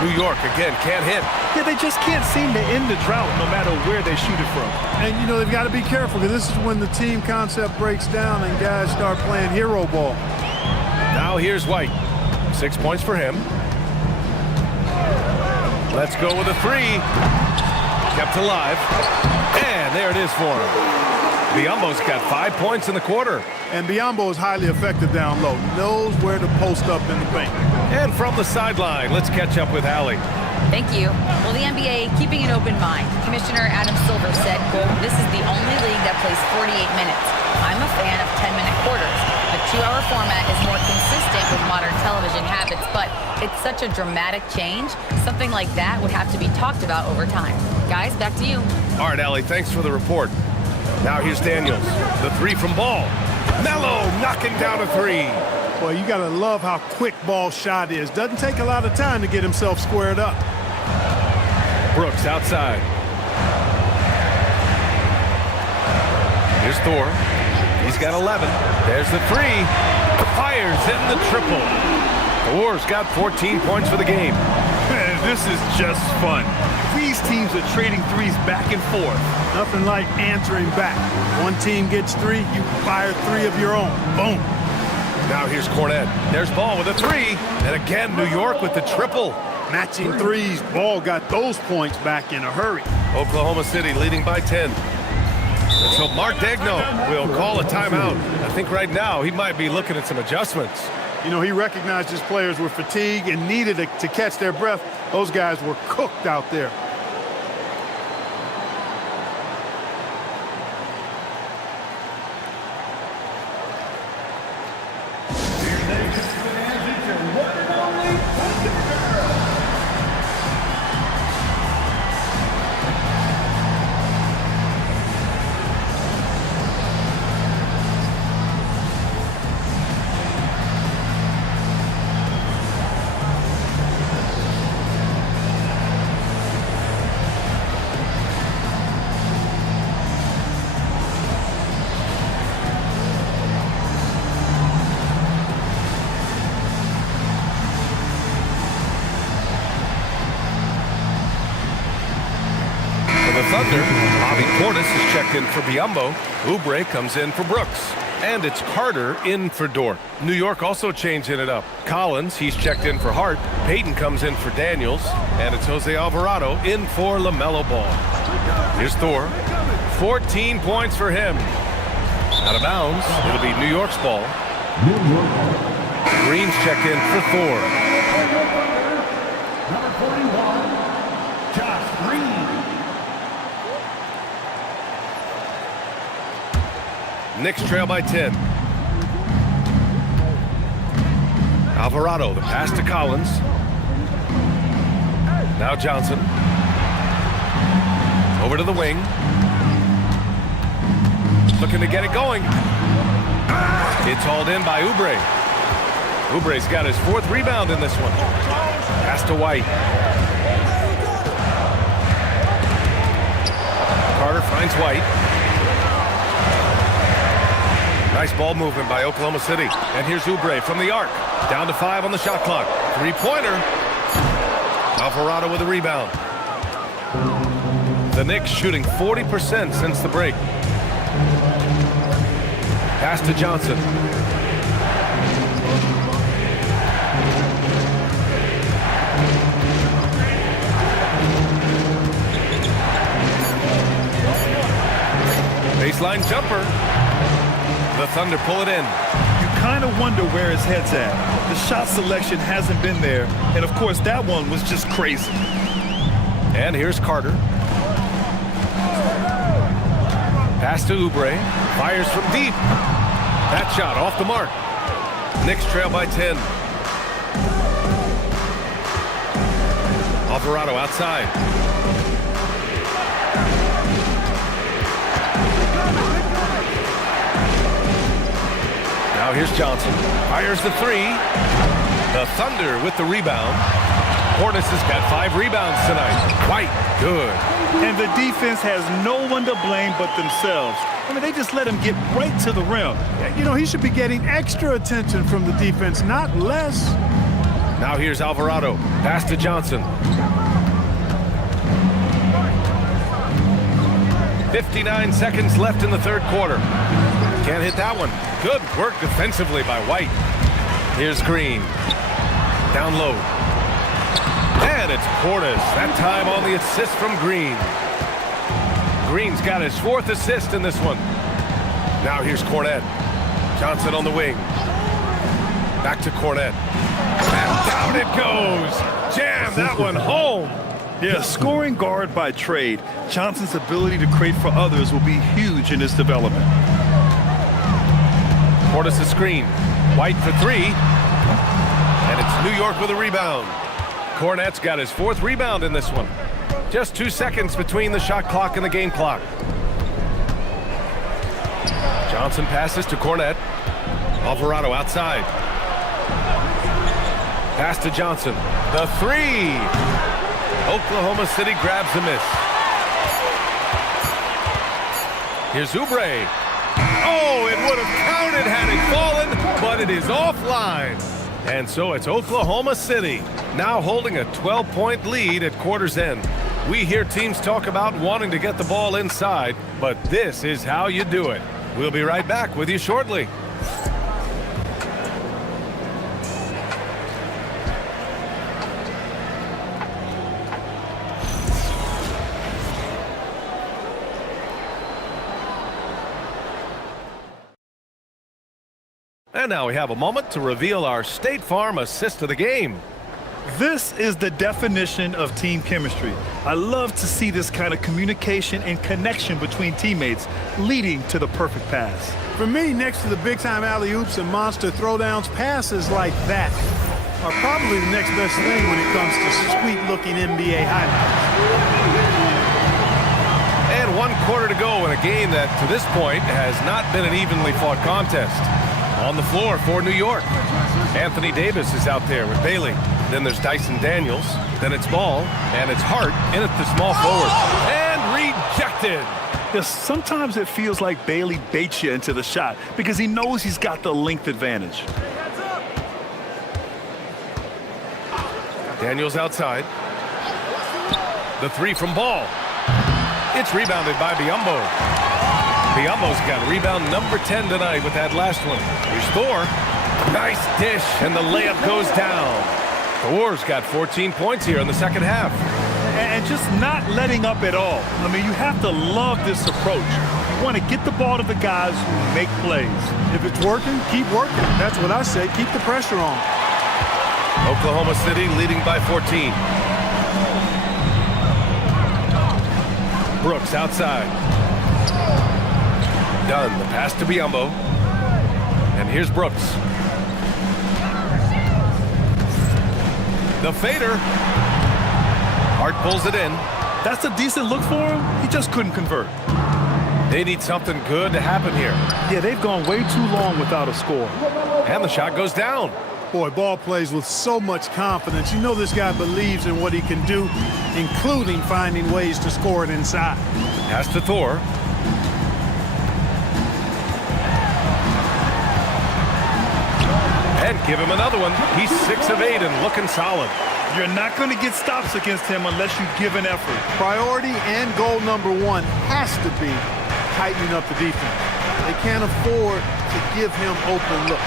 New York again can't hit. Yeah, they just can't seem to end the drought no matter where they shoot it from. And, you know, they've got to be careful because this is when the team concept breaks down and guys start playing hero ball. Now here's White. 6 points for him. Let's go with a 3. Kept alive. And there it is for him. Biyombo's got 5 points in the quarter. And Biyombo is highly effective down low. Knows where to post up in the paint. And from the sideline, let's catch up with Allie. Thank you. Well, the NBA keeping an open mind. Commissioner Adam Silver said, quote, "This is the only league that plays 48 minutes. I'm a fan of 10-minute quarters. The 2-hour format is more consistent with modern television habits, but it's such a dramatic change. Something like that would have to be talked about over time." Guys, back to you. All right, Allie, thanks for the report. Now here's Daniels. The three from Ball. Melo knocking down a three. Well, you got to love how quick Ball's shot is. Doesn't take a lot of time to get himself squared up. Brooks outside. Here's Thor. He's got 11. There's the three. Fires in the triple. The Warriors got 14 points for the game. This is just fun. These teams are trading threes back and forth. Nothing like answering back. One team gets three, you fire three of your own. Boom. Now here's Cornette. There's Ball with a three. And again, New York with the triple. Matching threes. Ball got those points back in a hurry. Oklahoma City leading by 10. So Mark Daigneault will call a timeout. I think right now he might be looking at some adjustments. You know, he recognized his players were fatigued and needed to catch their breath. Those guys were cooked out there. Thunder, Bobby Portis is checked in for Biyombo. Oubre comes in for Brooks. And it's Carter in for Dort. New York also changing it up. Collins, he's checked in for Hart. Payton comes in for Daniels. And it's Jose Alvarado in for LaMelo Ball. Here's Thor. 14 points for him. Out of bounds. It'll be New York's ball. Green's checked in for Thor. Number 41, Josh Green. Knicks trail by 10. Alvarado, the pass to Collins. Now Johnson. Over to the wing. Looking to get it going. It's hauled in by Oubre. Oubre's got his fourth rebound in this one. Pass to White. Carter finds White. Nice ball movement by Oklahoma City. And here's Oubre from the arc. Down to 5 on the shot clock. Three-pointer. Alvarado with a rebound. The Knicks shooting 40% since the break. Pass to Johnson. Baseline jumper. The Thunder pull it in. You kind of wonder where his head's at. The shot selection hasn't been there. And, of course, that one was just crazy. And here's Carter. Pass to Oubre. Fires from deep. That shot off the mark. Knicks trail by 10. Alvarado outside. Now here's Johnson. Fires the three. The Thunder with the rebound. Portis has got 5 rebounds tonight. White, good. And the defense has no one to blame but themselves. I mean, they just let him get right to the rim. You know, he should be getting extra attention from the defense, not less. Now here's Alvarado. Pass to Johnson. 59 seconds left in the third quarter. Can't hit that one. Good work defensively by White. Here's Green. Down low. And it's Portis. That time on the assist from Green. Green's got his 4th assist in this one. Now here's Cornette. Johnson on the wing. Back to Cornette. And down it goes. Jam that one home. Yeah, scoring guard by trade. Johnson's ability to create for others will be huge in his development. Portis a screen. White for three. And it's New York with a rebound. Cornette's got his 4th rebound in this one. Just 2 seconds between the shot clock and the game clock. Johnson passes to Cornette. Alvarado outside. Pass to Johnson. The 3. Oklahoma City grabs the miss. Here's Oubre. Oh, it would have counted had it fallen, but it is offline. And so it's Oklahoma City now holding a 12-point lead at quarter's end. We hear teams talk about wanting to get the ball inside, but this is how you do it. We'll be right back with you shortly. And now we have a moment to reveal our State Farm assist of the game. This is the definition of team chemistry. I love to see this kind of communication and connection between teammates leading to the perfect pass. For me, next to the big-time alley-oops and monster throwdowns, passes like that are probably the next best thing when it comes to sweet-looking NBA highlights. And 1 quarter to go in a game that, to this point, has not been an evenly fought contest. On the floor for New York, Anthony Davis is out there with Bailey. Then there's Dyson Daniels. Then it's Ball, and it's Hart in at the small forward. And rejected. Yes, sometimes it feels like Bailey baits you into the shot because he knows he's got the length advantage. Daniels outside. The 3 from Ball. It's rebounded by Biyombo. Biyombo's got rebound number 10 tonight with that last one. Here's Thor. Nice dish, and the layup goes down. Thor's got 14 points here in the second half. And just not letting up at all. I mean, you have to love this approach. You want to get the ball to the guys who make plays. If it's working, keep working. That's what I say. Keep the pressure on. Oklahoma City leading by 14. Brooks outside. Done. The pass to Biyombo. And here's Brooks. The fader. Hart pulls it in. That's a decent look for him. He just couldn't convert. They need something good to happen here. Yeah, they've gone way too long without a score. And the shot goes down. Boy, Ball plays with so much confidence. You know this guy believes in what he can do, including finding ways to score it inside. Pass to Thor. And give him another one. He's 6 of 8 and looking solid. You're not going to get stops against him unless you give an effort. Priority and goal number 1 has to be tightening up the defense. They can't afford to give him open looks.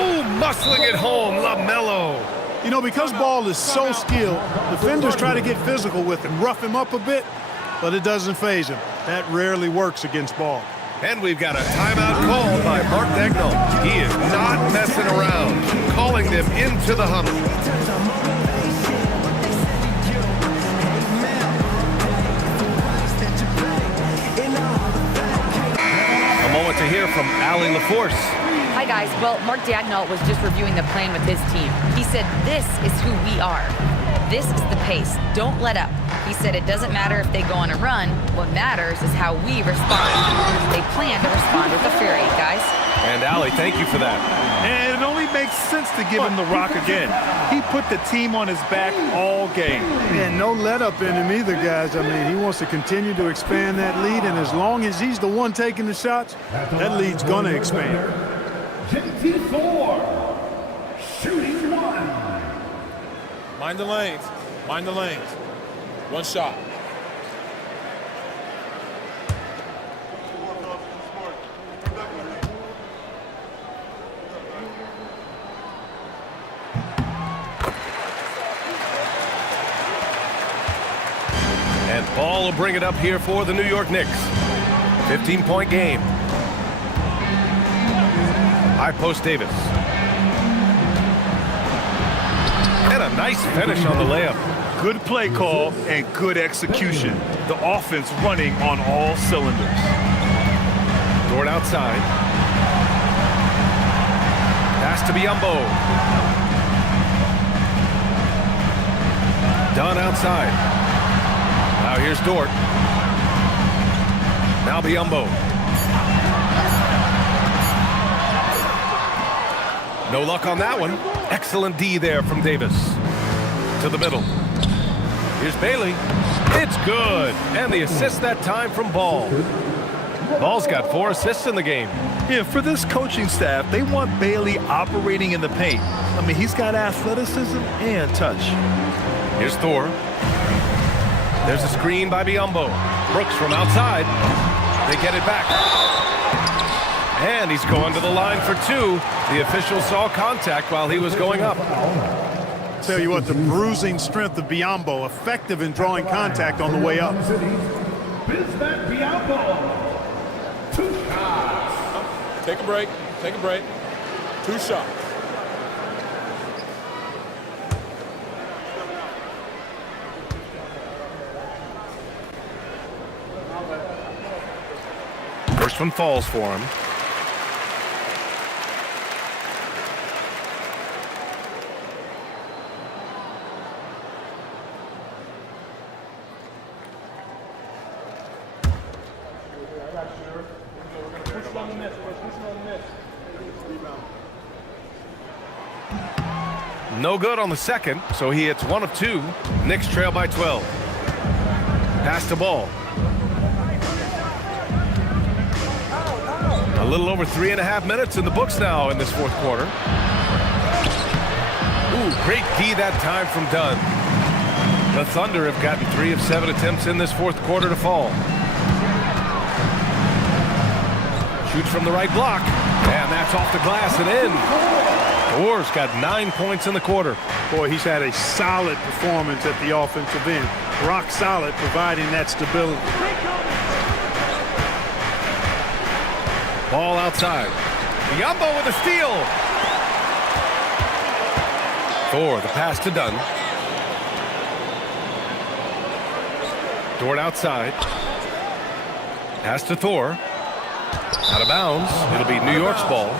Oh, muscling it home, LaMelo. You know, because Ball is so skilled, defenders try to get physical with him, rough him up a bit, but it doesn't faze him. That rarely works against Ball. And we've got a timeout called by Mark Dagnall. He is not messing around, calling them into the huddle. A moment to hear from Allie LaForce. Hi, guys. Well, Mark Dagnall was just reviewing the plan with his team. He said, this is who we are. This is the pace. Don't let up. He said it doesn't matter if they go on a run. What matters is how we respond. They plan to respond with a fury, guys. And Allie, thank you for that. And it only makes sense to give him the rock again. He put the team on his back all game. And no let up in him either, guys. I mean, he wants to continue to expand that lead, and as long as he's the one taking the shots, that lead's going to expand. JT4, shooting 1. Mind the lanes. Mind the lanes. One shot. And Ball will bring it up here for the New York Knicks. 15-point game. High post Davis. And a nice finish on the layup. Good play call and good execution. The offense running on all cylinders. Dort outside. Pass to Biyombo. Dunn outside. Now here's Dort. Now Biyombo. No luck on that one. Excellent D there from Davis. To the middle. Here's Bailey. It's good. And the assist that time from Ball. Ball's got 4 assists in the game. Yeah, for this coaching staff, they want Bailey operating in the paint. I mean, he's got athleticism and touch. Here's Thor. There's a screen by Biyombo. Brooks from outside. They get it back. And he's going to the line for 2. The official saw contact while he was going up. Tell you what, the bruising strength of Biyombo, effective in drawing contact on the way up. Take a break. Take a break. 2 shots. First one falls for him. No good on the second, so he hits 1 of 2. Knicks trail by 12. Pass to Ball. A little over 3.5 minutes in the books now in this fourth quarter. Ooh, great D that time from Dunn. The Thunder have gotten 3 of 7 attempts in this fourth quarter to fall. Shoots from the right block, and that's off the glass and in. Orr's got 9 points in the quarter. Boy, he's had a solid performance at the offensive end. Rock solid, providing that stability. Ball outside. Biyombo with a steal. Thor, the pass to Dunn. Dort outside. Pass to Thor. Out of bounds. It'll be New York's ball.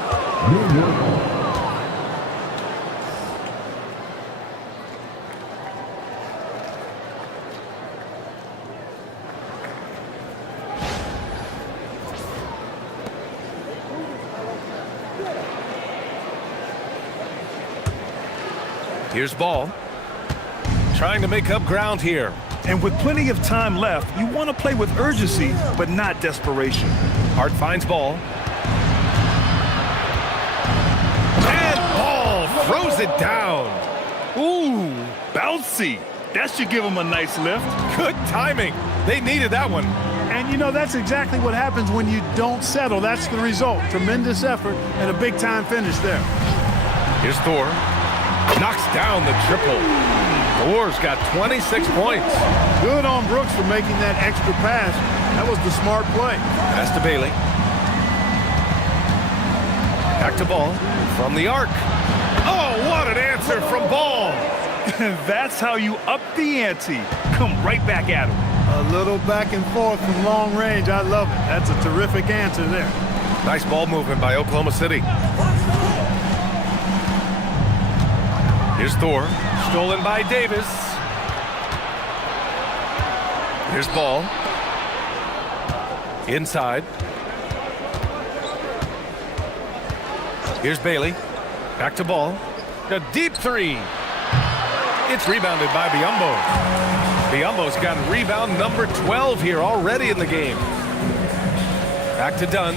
Here's Ball. Trying to make up ground here. And with plenty of time left, you want to play with urgency, but not desperation. Hart finds Ball. And Ball throws it down. Ooh, bouncy. That should give him a nice lift. Good timing. They needed that one. And, you know, that's exactly what happens when you don't settle. That's the result. Tremendous effort and a big-time finish there. Here's Thor. Knocks down the triple. Thor's got 26 points. Good on Brooks for making that extra pass. That was the smart play. Pass to Bailey. Back to Ball from the arc. Oh, what an answer from Ball. That's how you up the ante. Come right back at him. A little back and forth from long range. I love it. That's a terrific answer there. Nice ball movement by Oklahoma City. Here's Thor. Stolen by Davis. Here's Ball. Inside. Here's Bailey. Back to Ball. A deep 3. It's rebounded by Biyombo. Biyombo's got rebound number 12 here already in the game. Back to Dunn.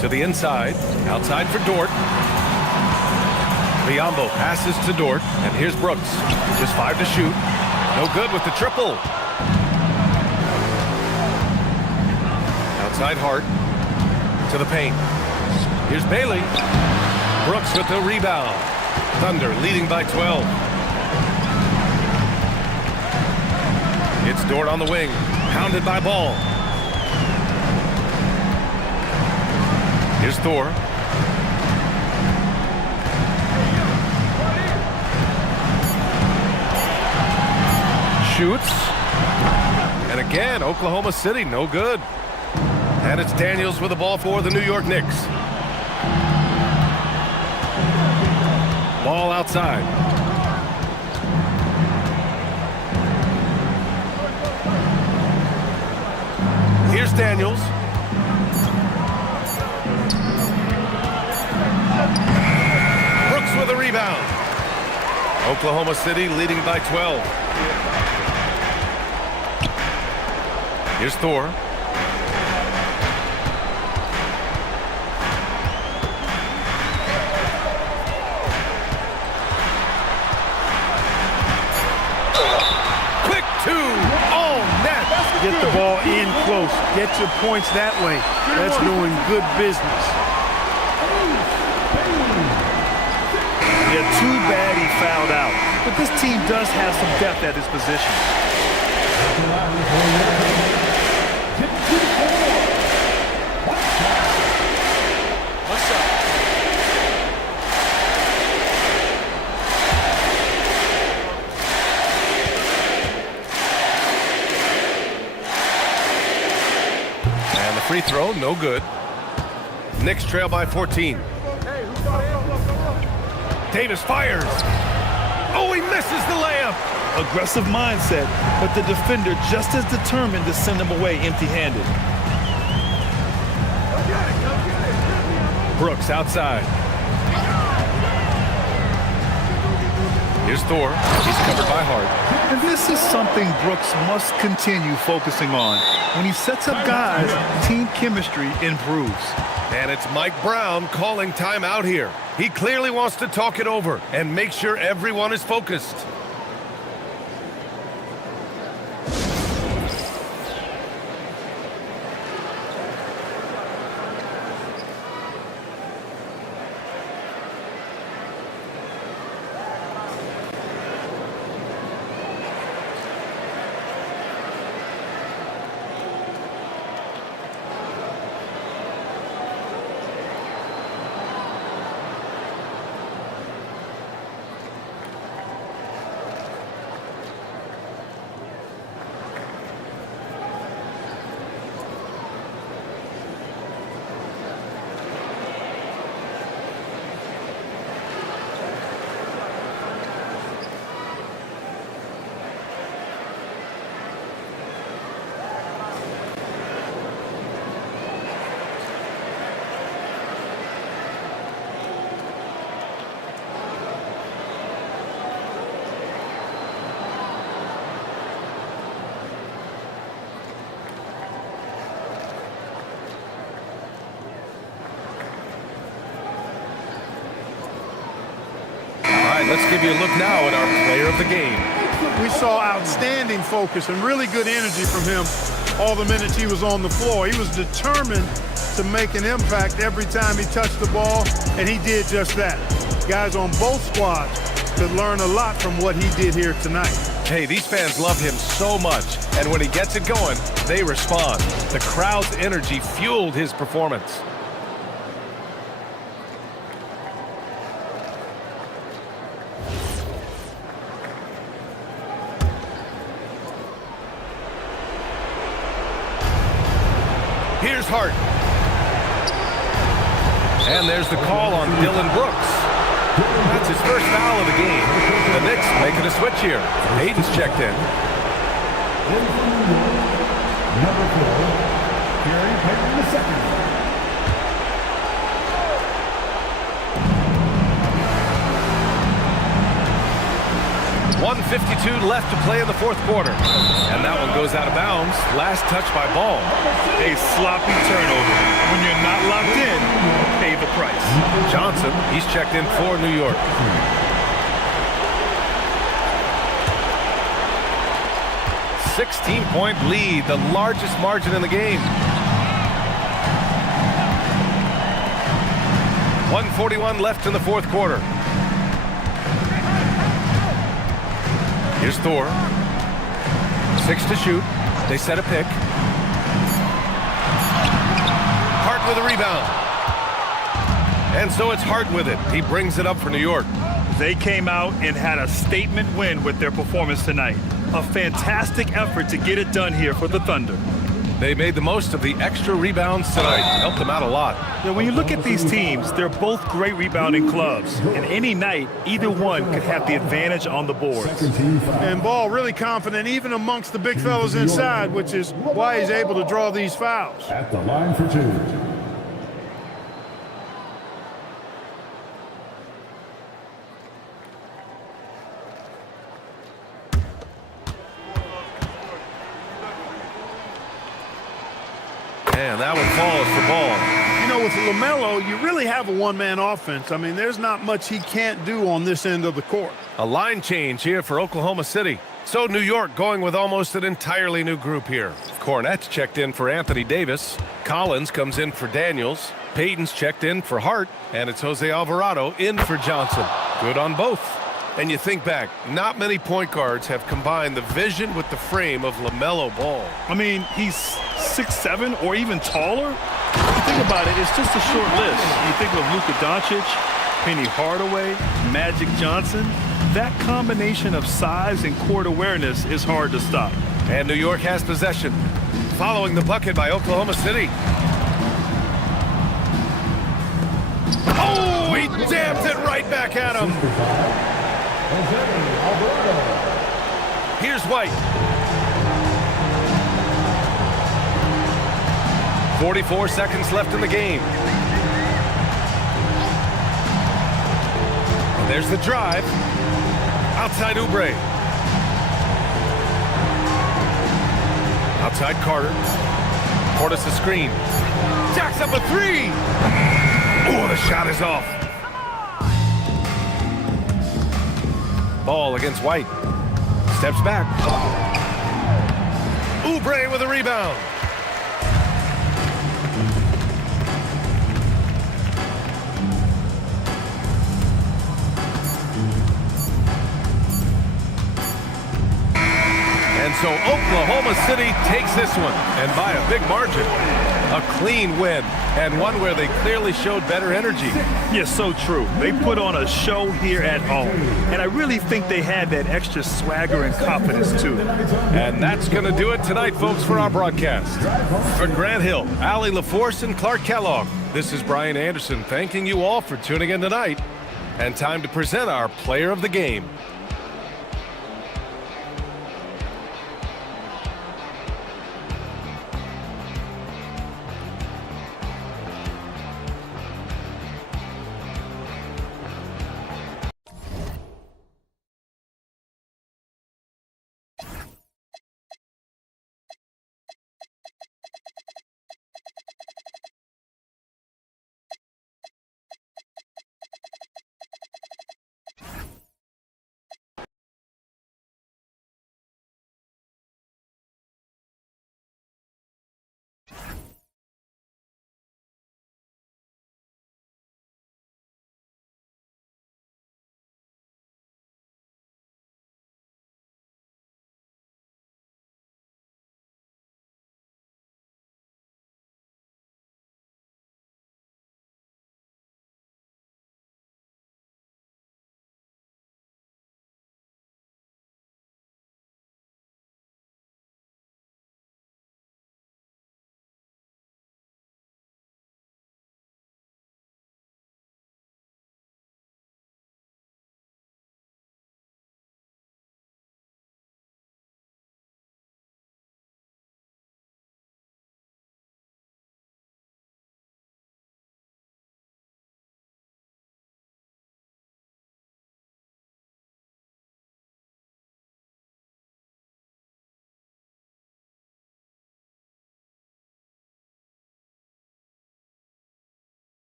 To the inside. Outside for Dort. Biyombo passes to Dort. And here's Brooks. Just 5 to shoot. No good with the triple. Outside Hart. To the paint. Here's Bailey. Brooks with the rebound. Thunder leading by 12. It's Dort on the wing. Pounded by Ball. Here's Thor. shoots. And again, Oklahoma City, no good. And it's Daniels with the ball for the New York Knicks. Ball outside. Here's Daniels. Brooks with a rebound. Oklahoma City leading by 12. Here's Thor. Quick two. Oh, net. Get the ball in close. Get your points that way. That's doing good business. Yeah, too bad he fouled out. But this team does have some depth at his position. What's up? And the free throw, no good. Knicks trail by 14. Davis fires. Oh, he misses the layup. Aggressive mindset, but the defender just as determined to send him away empty-handed. Brooks outside. Here's Thor. He's covered by Hart. And this is something Brooks must continue focusing on. When he sets up guys, team chemistry improves. And it's Mike Brown calling timeout here. He clearly wants to talk it over and make sure everyone is focused. Let's give you a look now at our player of the game. We saw outstanding focus and really good energy from him all the minutes he was on the floor. He was determined to make an impact every time he touched the ball, and he did just that. Guys on both squads could learn a lot from what he did here tonight. Hey, these fans love him so much, and when he gets it going, they respond. The crowd's energy fueled his performance. Here's Hart. And there's the call on Dylan Brooks. That's his first foul of the game. The Knicks making a switch here. Hayden's checked in. Number 4, Gary Payton II. 1:52 left to play in the fourth quarter. And that one goes out of bounds. Last touch by Ball. A sloppy turnover. When you're not locked in, pay the price. Johnson, he's checked in for New York. A 16-point lead, the largest margin in the game. 1:41 left in the fourth quarter. Here's Thor. 6 to shoot. They set a pick. Hart with a rebound. And so it's Hart with it. He brings it up for New York. They came out and had a statement win with their performance tonight. A fantastic effort to get it done here for the Thunder. They made the most of the extra rebounds tonight. Helped them out a lot. Yeah, when you look at these teams, they're both great rebounding clubs. And any night, either one could have the advantage on the boards. And Ball really confident even amongst the big fellows inside, which is why he's able to draw these fouls. At the line for two. And that one falls for Ball. You know, with LaMelo, you really have a one-man offense. I mean, there's not much he can't do on this end of the court. A line change here for Oklahoma City. So New York going with almost an entirely new group here. Cornette's checked in for Anthony Davis. Collins comes in for Daniels. Payton's checked in for Hart. And it's Jose Alvarado in for Johnson. Good on both. And you think back, not many point guards have combined the vision with the frame of LaMelo Ball. I mean, he's 6'7" or even taller. If you think about it, it's just a short list. You think of Luka Doncic, Penny Hardaway, Magic Johnson. That combination of size and court awareness is hard to stop. And New York has possession. Following the bucket by Oklahoma City. Oh, he dabs it right back at him. Here's White. 44 seconds left in the game. And there's the drive. Outside Oubre. Outside Carter. Portis the screen. Jacks up a three. Oh, the shot is off. Ball against White. Steps back. Oubre with a rebound. And so Oklahoma City takes this one, and by a big margin. A clean win, and one where they clearly showed better energy. Yes, so true. They put on a show here at home, and I really think they had that extra swagger and confidence, too. And that's going to do it tonight, folks, for our broadcast. For Grant Hill, Allie LaForce, and Clark Kellogg, this is Brian Anderson thanking you all for tuning in tonight. And time to present our player of the game.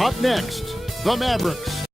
Up next, the Mavericks.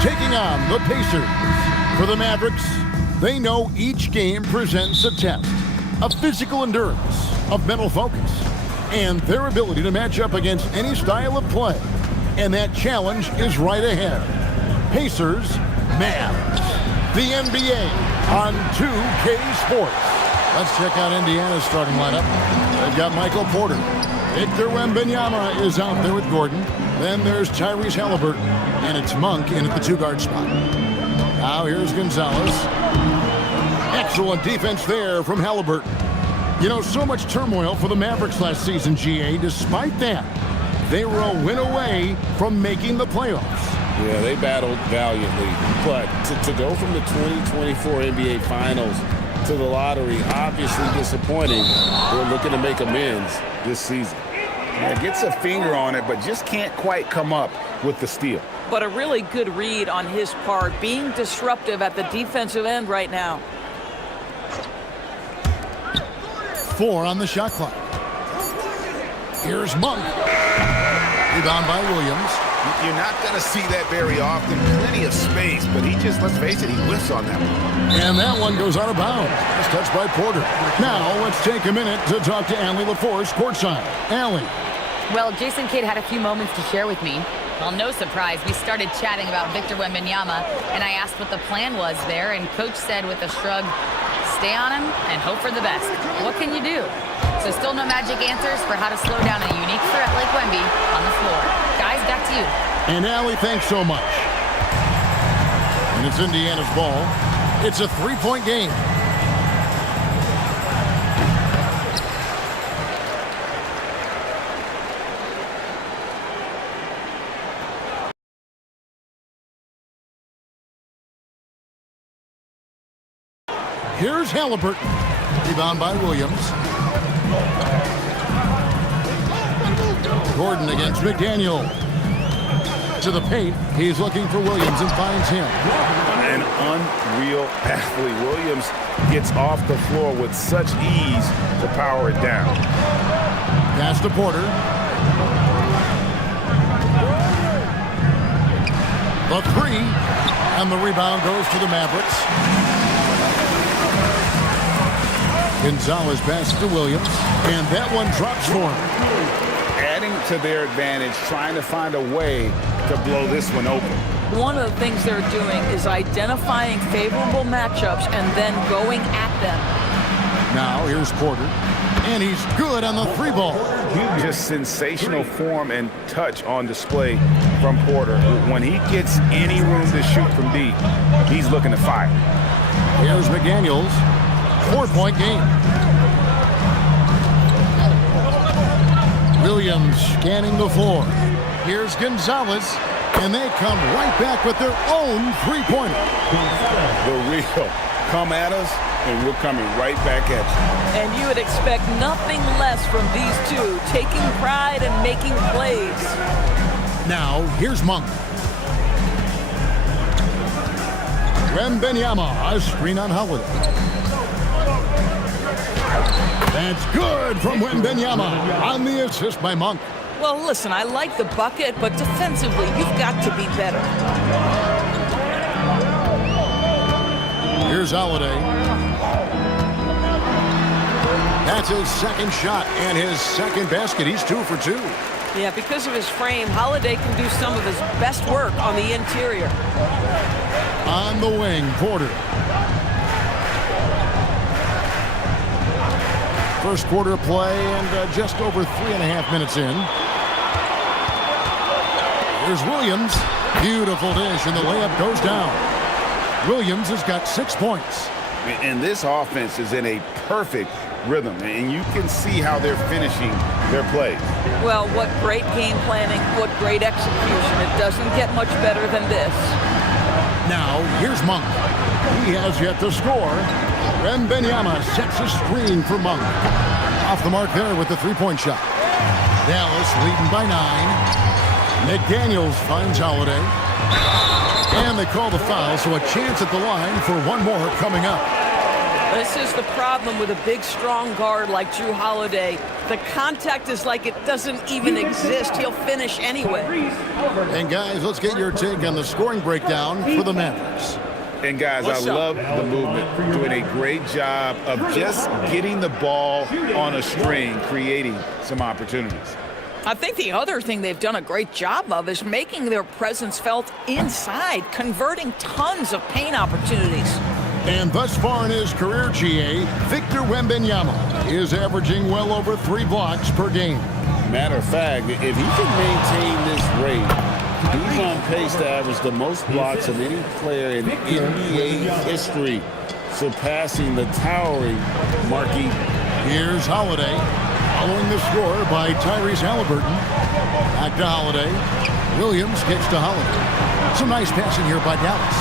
Taking on the Pacers. For the Mavericks, they know each game presents a test of physical endurance, of mental focus, and their ability to match up against any style of play. And that challenge is right ahead. Pacers, Mavs. The NBA on 2K Sports. Let's check out Indiana's starting lineup. They've got Michael Porter. Victor Wembanyama is out there with Gordon. Then there's Tyrese Halliburton, and it's Monk in at the two-guard spot. Now here's Gonzalez. Excellent defense there from Halliburton. You know, so much turmoil for the Mavericks last season, GA. Despite that, they were a win away from making the playoffs. Yeah, they battled valiantly. But to go from the 2024 NBA Finals to the lottery, obviously disappointing. They're looking to make amends this season. Yeah, gets a finger on it, but just can't quite come up with the steal. But a really good read on his part, being disruptive at the defensive end right now. 4 on the shot clock. Here's Monk. Rebound by Williams. You're not going to see that very often. Plenty of space, but he just, let's face it, he whiffs on that one. And that one goes out of bounds. It's touched by Porter. Now let's take a minute to talk to Allie LaForce courtside. Allie. Well, Jason Kidd had a few moments to share with me. Well, no surprise, we started chatting about Victor Wembanyama, and I asked what the plan was there, and Coach said with a shrug, stay on him and hope for the best. What can you do? So still no magic answers for how to slow down a unique threat like Wemby on the floor. Guys, back to you. And Allie, thanks so much. And it's Indiana's ball. It's a three-point game. Here's Halliburton. Rebound by Williams. Gordon against McDaniel. To the paint. He's looking for Williams and finds him. An unreal athlete. Williams gets off the floor with such ease to power it down. Pass to Porter. The three. And the rebound goes to the Mavericks. Gonzalez passes to Williams, and that one drops for him. Adding to their advantage, trying to find a way to blow this one open. One of the things they're doing is identifying favorable matchups and then going at them. Now here's Porter, and he's good on the three ball. Just sensational form and touch on display from Porter. When he gets any room to shoot from deep, he's looking to fire. Here's McDaniels. 4-point game. Williams scanning the floor. Here's Gonzalez, and they come right back with their own three-pointer. The real come at us and we're coming right back at you. And you would expect nothing less from these two, taking pride and making plays. Now, here's Monk. Wembanyama, a screen on Holiday. That's good from Wembanyama on the assist by Monk. Well, listen, I like the bucket, but defensively, you've got to be better. Here's Holiday. That's his second shot and his second basket. He's 2 for 2. Yeah, because of his frame, Holiday can do some of his best work on the interior. On the wing, Porter. First quarter play and just over 3.5 minutes in. Here's Williams. Beautiful dish, and the layup goes down. Williams has got 6 points. And this offense is in a perfect rhythm, and you can see how they're finishing their plays. Well, what great game planning, what great execution. It doesn't get much better than this. Now, here's Monk. He has yet to score. Wembanyama sets a screen for Monk. Off the mark there with the three-point shot. Dallas leading by 9. McDaniels finds Holiday. And they call the foul, so a chance at the line for one more coming up. This is the problem with a big, strong guard like Drew Holiday. The contact is like it doesn't even exist. He'll finish anyway. And guys, let's get your take on the scoring breakdown for the Mavericks. And guys, I love the movement, doing a great job of just getting the ball on a string, creating some opportunities. I think the other thing they've done a great job of is making their presence felt inside, converting tons of paint opportunities. And thus far in his career, GA, Victor Wembanyama is averaging well over 3 blocks per game. Matter of fact, if he can maintain this rate, he's on pace to average the most blocks of any player in NBA history, surpassing the towering Marquis. Here's Holiday, following the score by Tyrese Halliburton. Back to Holiday. Williams gets to Holiday. Some nice passing here by Dallas.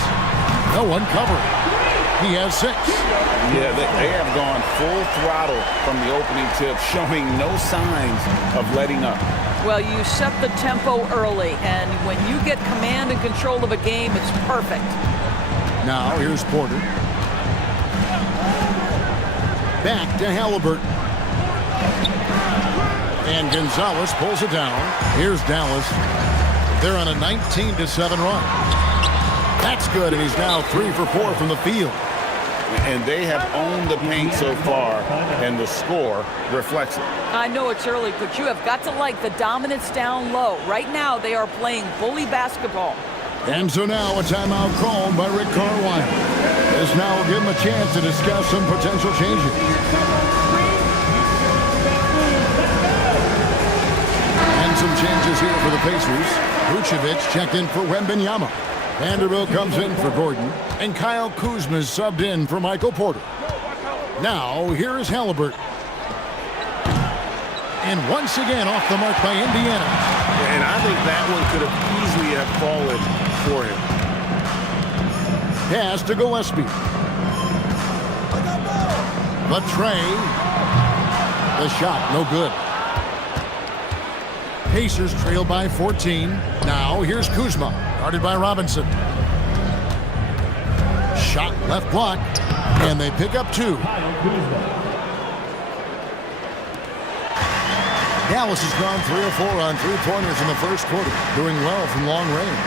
No one covering. He has 6. Yeah, they have gone full throttle from the opening tip, showing no signs of letting up. Well, you set the tempo early, and when you get command and control of a game, it's perfect. Now, here's Porter. Back to Halliburton. And Gonzalez pulls it down. Here's Dallas. They're on a 19-7 run. That's good, and he's now 3 for 4 from the field. And they have owned the paint so far, and the score reflects it. I know it's early, but you have got to like the dominance down low. Right now, they are playing bully basketball. And so now a timeout called by Rick Carlisle. This now will give him a chance to discuss some potential changes. And some changes here for the Pacers. Vucevic checked in for Wembanyama. Vanderbilt comes in for Gordon, and Kyle Kuzma is subbed in for Michael Porter. Now, here is Halliburton. And once again, off the mark by Indiana. And I think that one could have easily have fallen for him. Pass to Gillespie. The tray. The shot, no good. Pacers trail by 14. Now, here's Kuzma. Guarded by Robinson. Shot left block. And they pick up 2. Dallas has gone 3 or 4 on 3-pointers in the first quarter. Doing well from long range.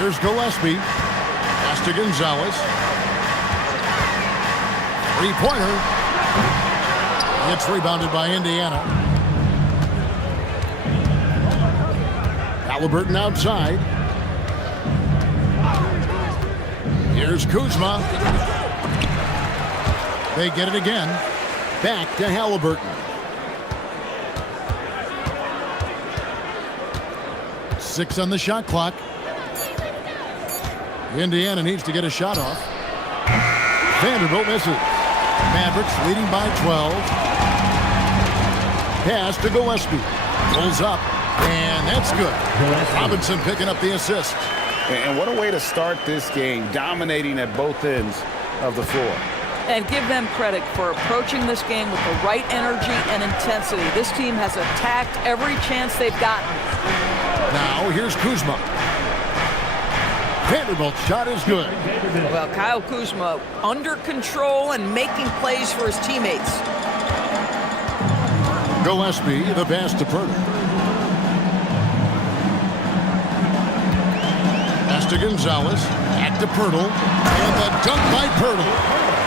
Here's Gillespie. Pass to Gonzalez. 3-pointer. Gets rebounded by Indiana. Halliburton outside. Here's Kuzma. They get it again. Back to Halliburton. 6 on the shot clock. Indiana needs to get a shot off. Vanderbilt misses. Mavericks leading by 12. Pass to Gillespie. Pulls up. And that's good. Robinson picking up the assist. And what a way to start this game, dominating at both ends of the floor. And give them credit for approaching this game with the right energy and intensity. This team has attacked every chance they've gotten. Now here's Kuzma. Vanderbilt's shot is good. Well, Kyle Kuzma under control and making plays for his teammates. Gillespie, the pass to Purtle. Pass to Gonzalez. Back to Purtle. And the dunk by Purtle.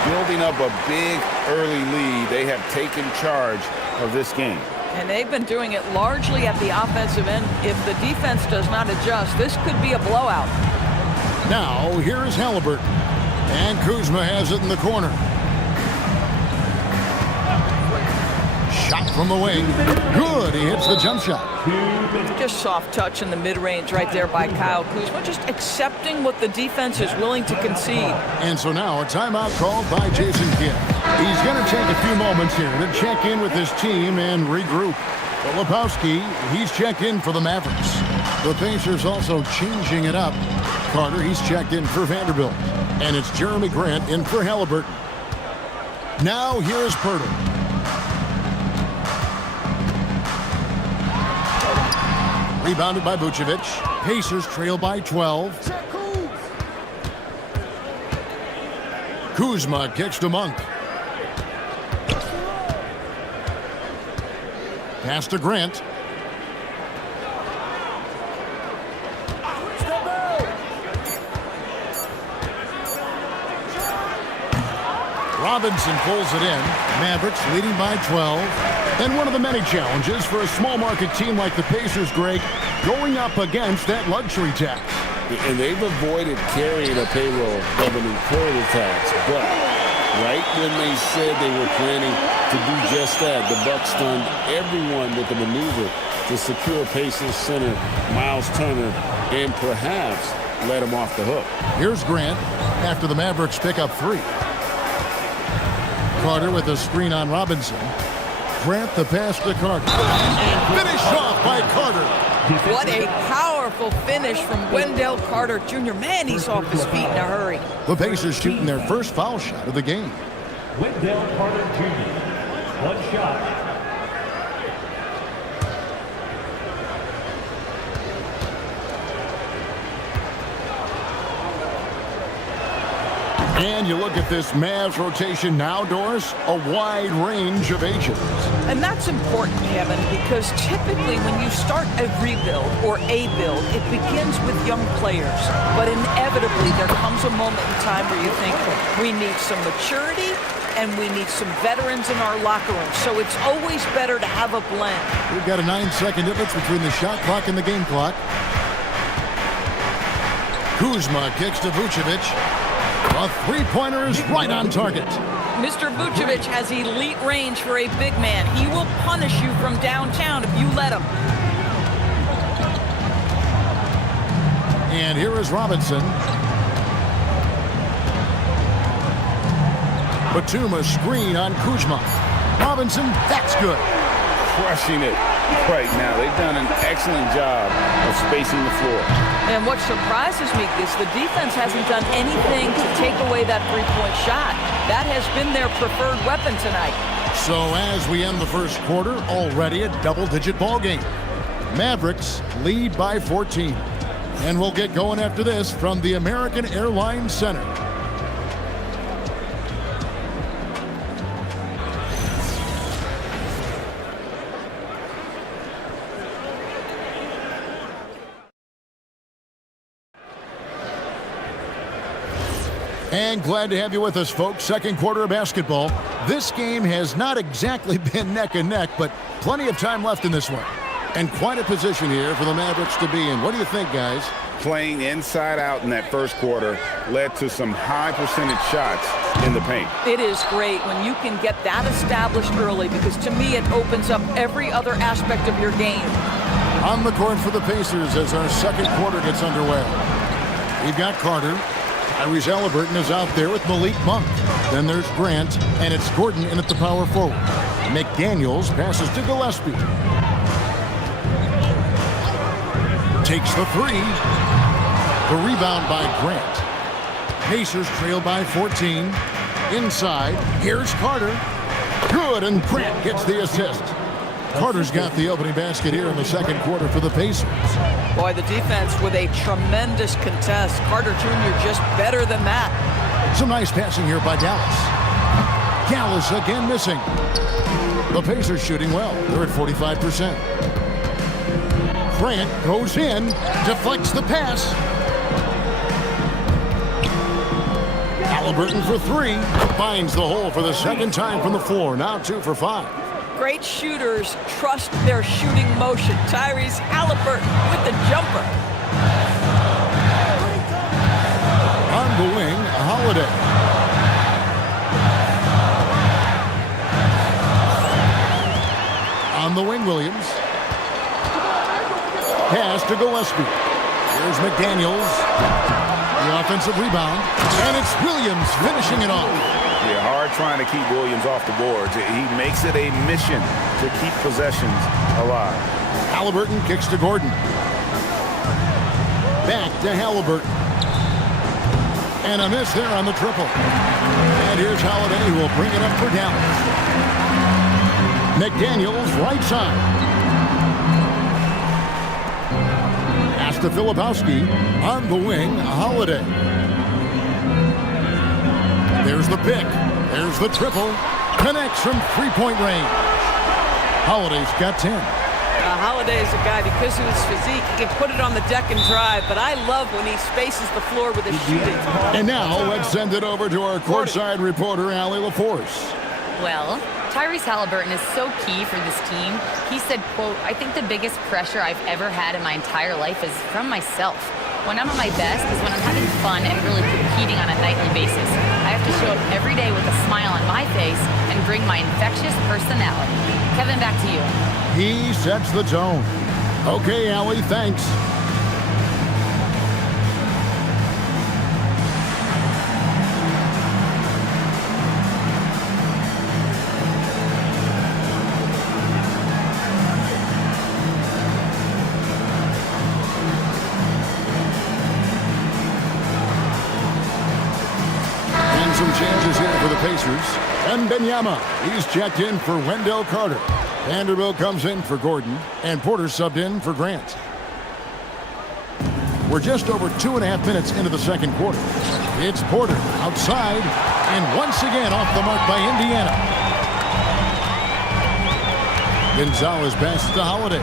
Building up a big early lead. They have taken charge of this game. And they've been doing it largely at the offensive end. If the defense does not adjust, this could be a blowout. Now, here is Halliburton. And Kuzma has it in the corner. Shot from the wing. Good. He hits the jump shot. Just soft touch in the mid-range right there by Kyle Kuzma. Just accepting what the defense is willing to concede. And so now a timeout called by Jason Kidd. He's going to take a few moments here to check in with his team and regroup. Filipowski, he's checked in for the Mavericks. The Pacers also changing it up. Carter, he's checked in for Vanderbilt. And it's Jeremy Grant in for Halliburton. Now here's Purtle. Rebounded by Vucevic. Pacers trail by 12. Kuzma kicks to Monk. Pass to Grant. Robinson pulls it in. Mavericks leading by 12. And one of the many challenges for a small market team like the Pacers, Greg, going up against that luxury tax. And they've avoided carrying a payroll of an employee tax. But right when they said they were planning to do just that, the Bucks stunned everyone with the maneuver to secure Pacers center Miles Turner and perhaps let him off the hook. Here's Grant after the Mavericks pick up 3. Carter with a screen on Robinson. Grant the pass to Carter. Finished off by Carter. What a powerful finish from Wendell Carter Jr. Man, he's off his feet in a hurry. The Pacers shooting their first foul shot of the game. Wendell Carter Jr. One shot. And you look at this Mavs rotation now, Doris, a wide range of ages. And that's important, Kevin, because typically when you start a rebuild or a build, it begins with young players. But inevitably, there comes a moment in time where you think, we need some maturity and we need some veterans in our locker room. So it's always better to have a blend. We've got a 9-second difference between the shot clock and the game clock. Kuzma kicks to Vucevic. A three-pointer is right on target. Mr. Vucevic has elite range for a big man. He will punish you from downtown if you let him. And here is Robinson. Batum screen on Kuzma. Robinson, that's good. Crushing it right now. They've done an excellent job of spacing the floor. And what surprises me is the defense hasn't done anything to take away that three-point shot. That has been their preferred weapon tonight. So as we end the first quarter, already a double-digit ball game. Mavericks lead by 14. And we'll get going after this from the American Airlines Center. And glad to have you with us, folks. Second quarter of basketball. This game has not exactly been neck and neck, but plenty of time left in this one. And quite a position here for the Mavericks to be in. What do you think, guys? Playing inside out in that first quarter led to some high percentage shots in the paint. It is great when you can get that established early, because to me it opens up every other aspect of your game. On the court for the Pacers as our second quarter gets underway. We've got Carter. Tyrese Halliburton is out there with Malik Monk. Then there's Grant, and it's Gordon in at the power forward. McDaniels passes to Gillespie. Takes the three. The rebound by Grant. Pacers trail by 14. Inside, here's Carter. Good, and Grant gets the assist. Carter's got the opening basket here in the second quarter for the Pacers. Boy, the defense with a tremendous contest. Carter Jr. just better than that. Some nice passing here by Dallas. Dallas again missing. The Pacers shooting well. They're at 45%. Grant goes in, deflects the pass. Halliburton for three. Finds the hole for the second time from the floor. Now 2 for 5. Great shooters trust their shooting motion. Tyrese Halliburton with the jumper. On the wing, Holiday. On the wing, Williams. Pass to Gillespie. Here's McDaniels. The offensive rebound. And it's Williams finishing it off. Yeah, hard trying to keep Williams off the boards. He makes it a mission to keep possessions alive. Halliburton kicks to Gordon. Back to Halliburton. And a miss there on the triple. And here's Holiday, who will bring it up for Dallas. McDaniels, right side. Pass to Filipowski. On the wing, Holiday. There's the pick. There's the triple. Connects from three-point range. Holiday's got 10. Holiday is a guy, because of his physique, he can put it on the deck and drive, but I love when he spaces the floor with his shooting. And now let's send it over to our courtside reporter, Allie LaForce. Well, Tyrese Halliburton is so key for this team. He said, quote, "I think the biggest pressure I've ever had in my entire life is from myself. When I'm at my best is when I'm having fun and really competing on a nightly basis. I have to show up every day with a smile on my face and bring my infectious personality." Kevin, back to you. He sets the tone. Okay, Allie, thanks. Some changes here for the Pacers. And Benyama, he's checked in for Wendell Carter. Vanderbilt comes in for Gordon, and Porter subbed in for Grant. We're just over 2.5 minutes into the second quarter. It's Porter outside, and once again off the mark by Indiana. Gonzalez passes to Holiday.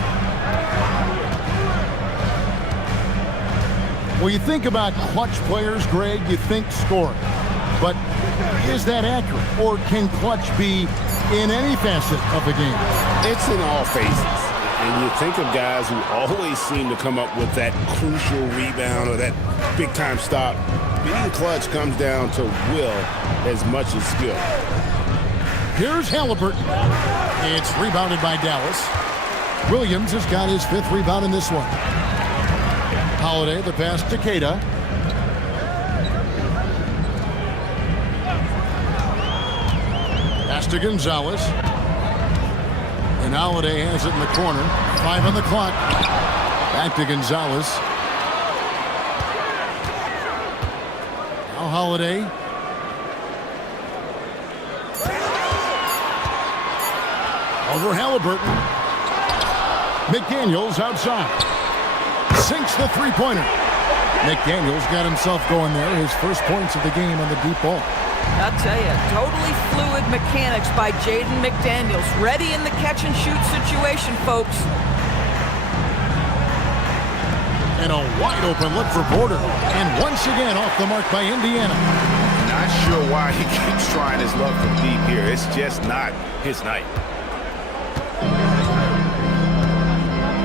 Well, you think about clutch players, Greg, you think scoring. But is that accurate? Or can clutch be in any facet of the game? It's in all phases. And you think of guys who always seem to come up with that crucial rebound or that big-time stop. Being clutch comes down to will as much as skill. Here's Halliburton. It's rebounded by Dallas. Williams has got his 5th rebound in this one. Holiday, the pass to Queta. To Gonzalez. And Holiday has it in the corner. 5 on the clock. Back to Gonzalez. Now Holiday. Over Halliburton. McDaniels outside. Sinks the three-pointer. McDaniels got himself going there. His first points of the game on the deep ball. I'll tell you, totally fluid mechanics by Jaden McDaniels. Ready in the catch-and-shoot situation, folks. And a wide-open look for Porter. And once again off the mark by Indiana. Not sure why he keeps trying his luck from deep here. It's just not his night.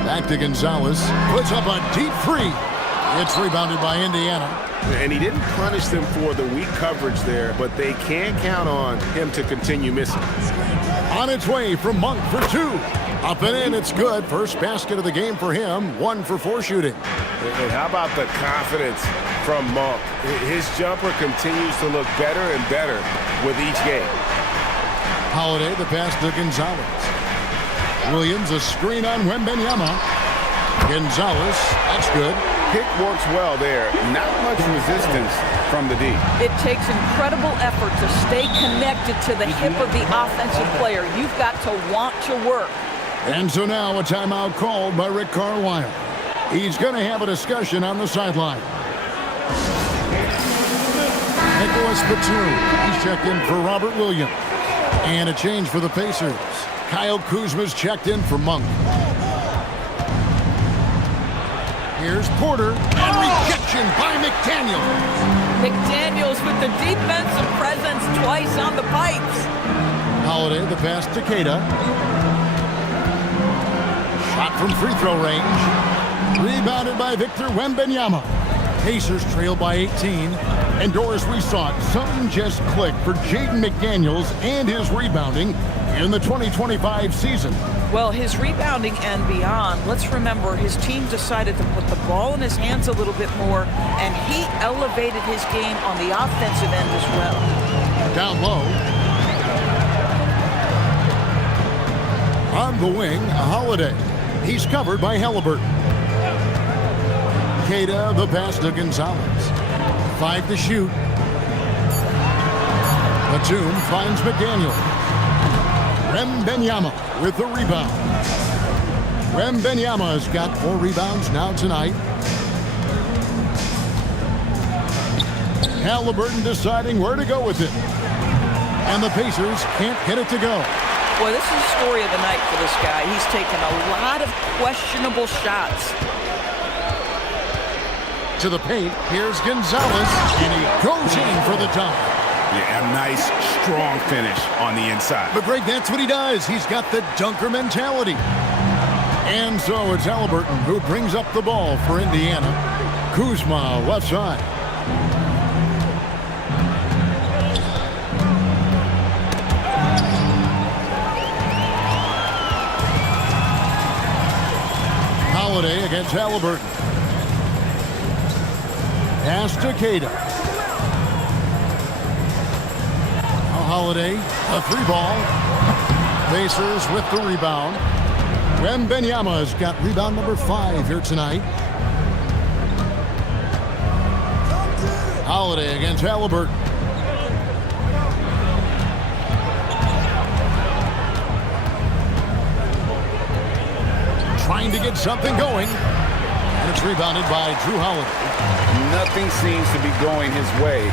Back to Gonzalez. Puts up a deep three. It's rebounded by Indiana. And he didn't punish them for the weak coverage there, but they can count on him to continue missing. On its way from Monk for 2. Up and in, it's good. First basket of the game for him. 1 for 4 shooting. And how about the confidence from Monk? His jumper continues to look better and better with each game. Holiday, the pass to Gonzalez. Williams, a screen on Wembanyama. Gonzalez, that's good. pick works well there. Not much resistance from the D. It takes incredible effort to stay connected to the hip of the offensive player. You've got to want to work. And so now a timeout called by Rick Carlisle. He's going to have a discussion on the sideline. Nicholas Batum, he's checked in for Robert Williams. And a change for the Pacers. Kyle Kuzma's checked in for Monk. Here's Porter, and rejection by McDaniels. McDaniels with the defensive presence twice on the pipes. Holiday, the pass to Queta. Shot from free throw range. Rebounded by Victor Wembanyama. Pacers trail by 18. And Doris, we saw it. Something just clicked for Jaden McDaniels and his rebounding in the 2025 season. Well, his rebounding and beyond, let's remember his team decided to put the ball in his hands a little bit more, and he elevated his game on the offensive end as well. Down low. On the wing, Holiday. He's covered by Halliburton. Queta, the pass to Gonzalez. 5 to shoot. Batum finds McDaniel. Wembanyama with the rebound. Wembanyama has got 4 rebounds now tonight. Halliburton deciding where to go with it. And the Pacers can't get it to go. Boy, this is the story of the night for this guy. He's taken a lot of questionable shots. To the paint, here's Gonzalez, and he goes in for the dunk. Yeah, a nice, strong finish on the inside. But Greg, that's what he does. He's got the dunker mentality. And so it's Halliburton who brings up the ball for Indiana. Kuzma, left side. Holiday against Halliburton. Pass to Queta. Holiday, a 3 ball. Pacers with the rebound. Wembanyama's got rebound number 5 here tonight. Holiday against Halliburton. Trying to get something going. And it's rebounded by Drew Holiday. Nothing seems to be going his way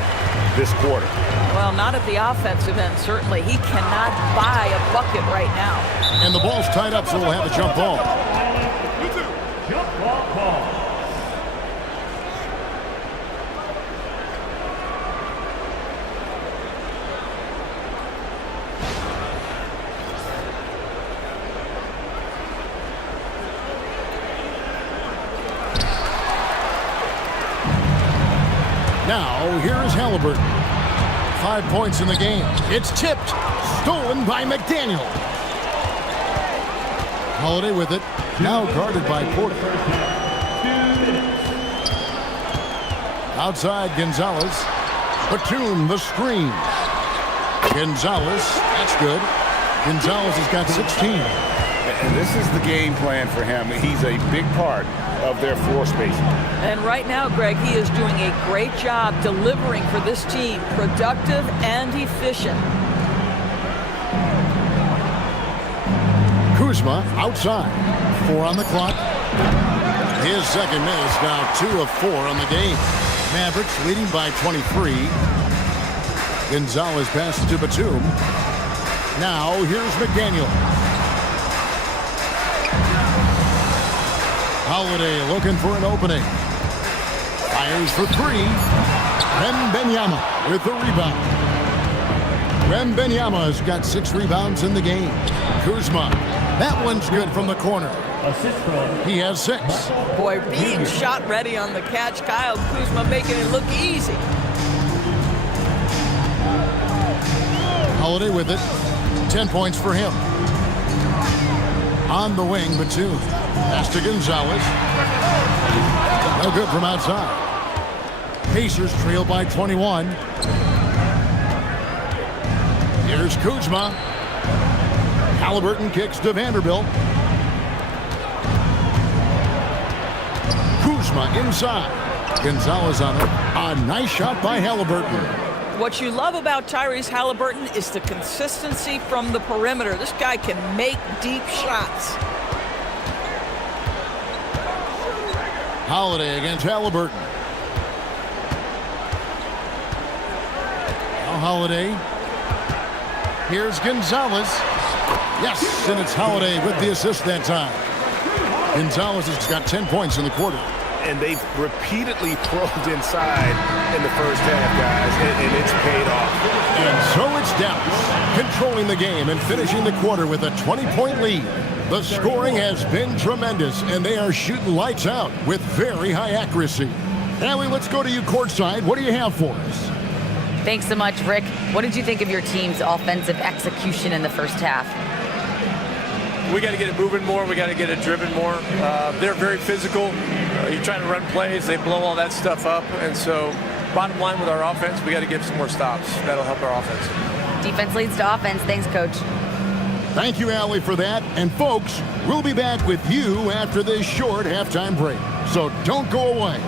this quarter. Well, not at the offensive end, certainly. He cannot buy a bucket right now. And the ball's tied up, so we'll have a jump ball. Jump ball call. Now, here is Halliburton. 5 points in the game. It's tipped. Stolen by McDaniel. Holiday with it. Now guarded by Porter. Outside, Gonzalez. Batum, the screen. Gonzalez, that's good. Gonzalez has got 16. And this is the game plan for him. He's a big part of their floor spacing. And right now, Greg, he is doing a great job delivering for this team, productive and efficient. Kuzma outside. 4 on the clock. His second miss, now 2 of 4 on the game. Mavericks leading by 23. Gonzalez passes to Batum. Now here's McDaniel. Holiday looking for an opening. Fires for 3. Wembanyama with the rebound. Wembanyama's got 6 rebounds in the game. Kuzma, that one's good from the corner. He has 6. Boy, being shot ready on the catch. Kyle Kuzma making it look easy. Holiday with it. 10 points for him. On the wing, Batum. Pass to Gonzalez. No good from outside. Pacers trail by 21. Here's Kuzma. Halliburton kicks to Vanderbilt. Kuzma inside. Gonzalez on it. A nice shot by Halliburton. What you love about Tyrese Halliburton is the consistency from the perimeter. This guy can make deep shots. Holiday against Halliburton. Now Holiday. Here's Gonzalez. Yes, and it's Holiday with the assist that time. Gonzalez has got 10 points in the quarter. And they've repeatedly probed inside in the first half, guys, and it's paid off. And so it's Dallas controlling the game and finishing the quarter with a 20-point lead. The scoring has been tremendous, and they are shooting lights out with very high accuracy. Allie, let's go to you courtside. What do you have for us? Thanks so much, Rick. What did you think of your team's offensive execution in the first half? We got to get it moving more. We got to get it driven more. They're very physical. You're trying to run plays. They blow all that stuff up. And so bottom line with our offense, we got to get some more stops. That'll help our offense. Defense leads to offense. Thanks, Coach. Thank you, Allie, for that. And, folks, we'll be back with you after this short halftime break. So don't go away.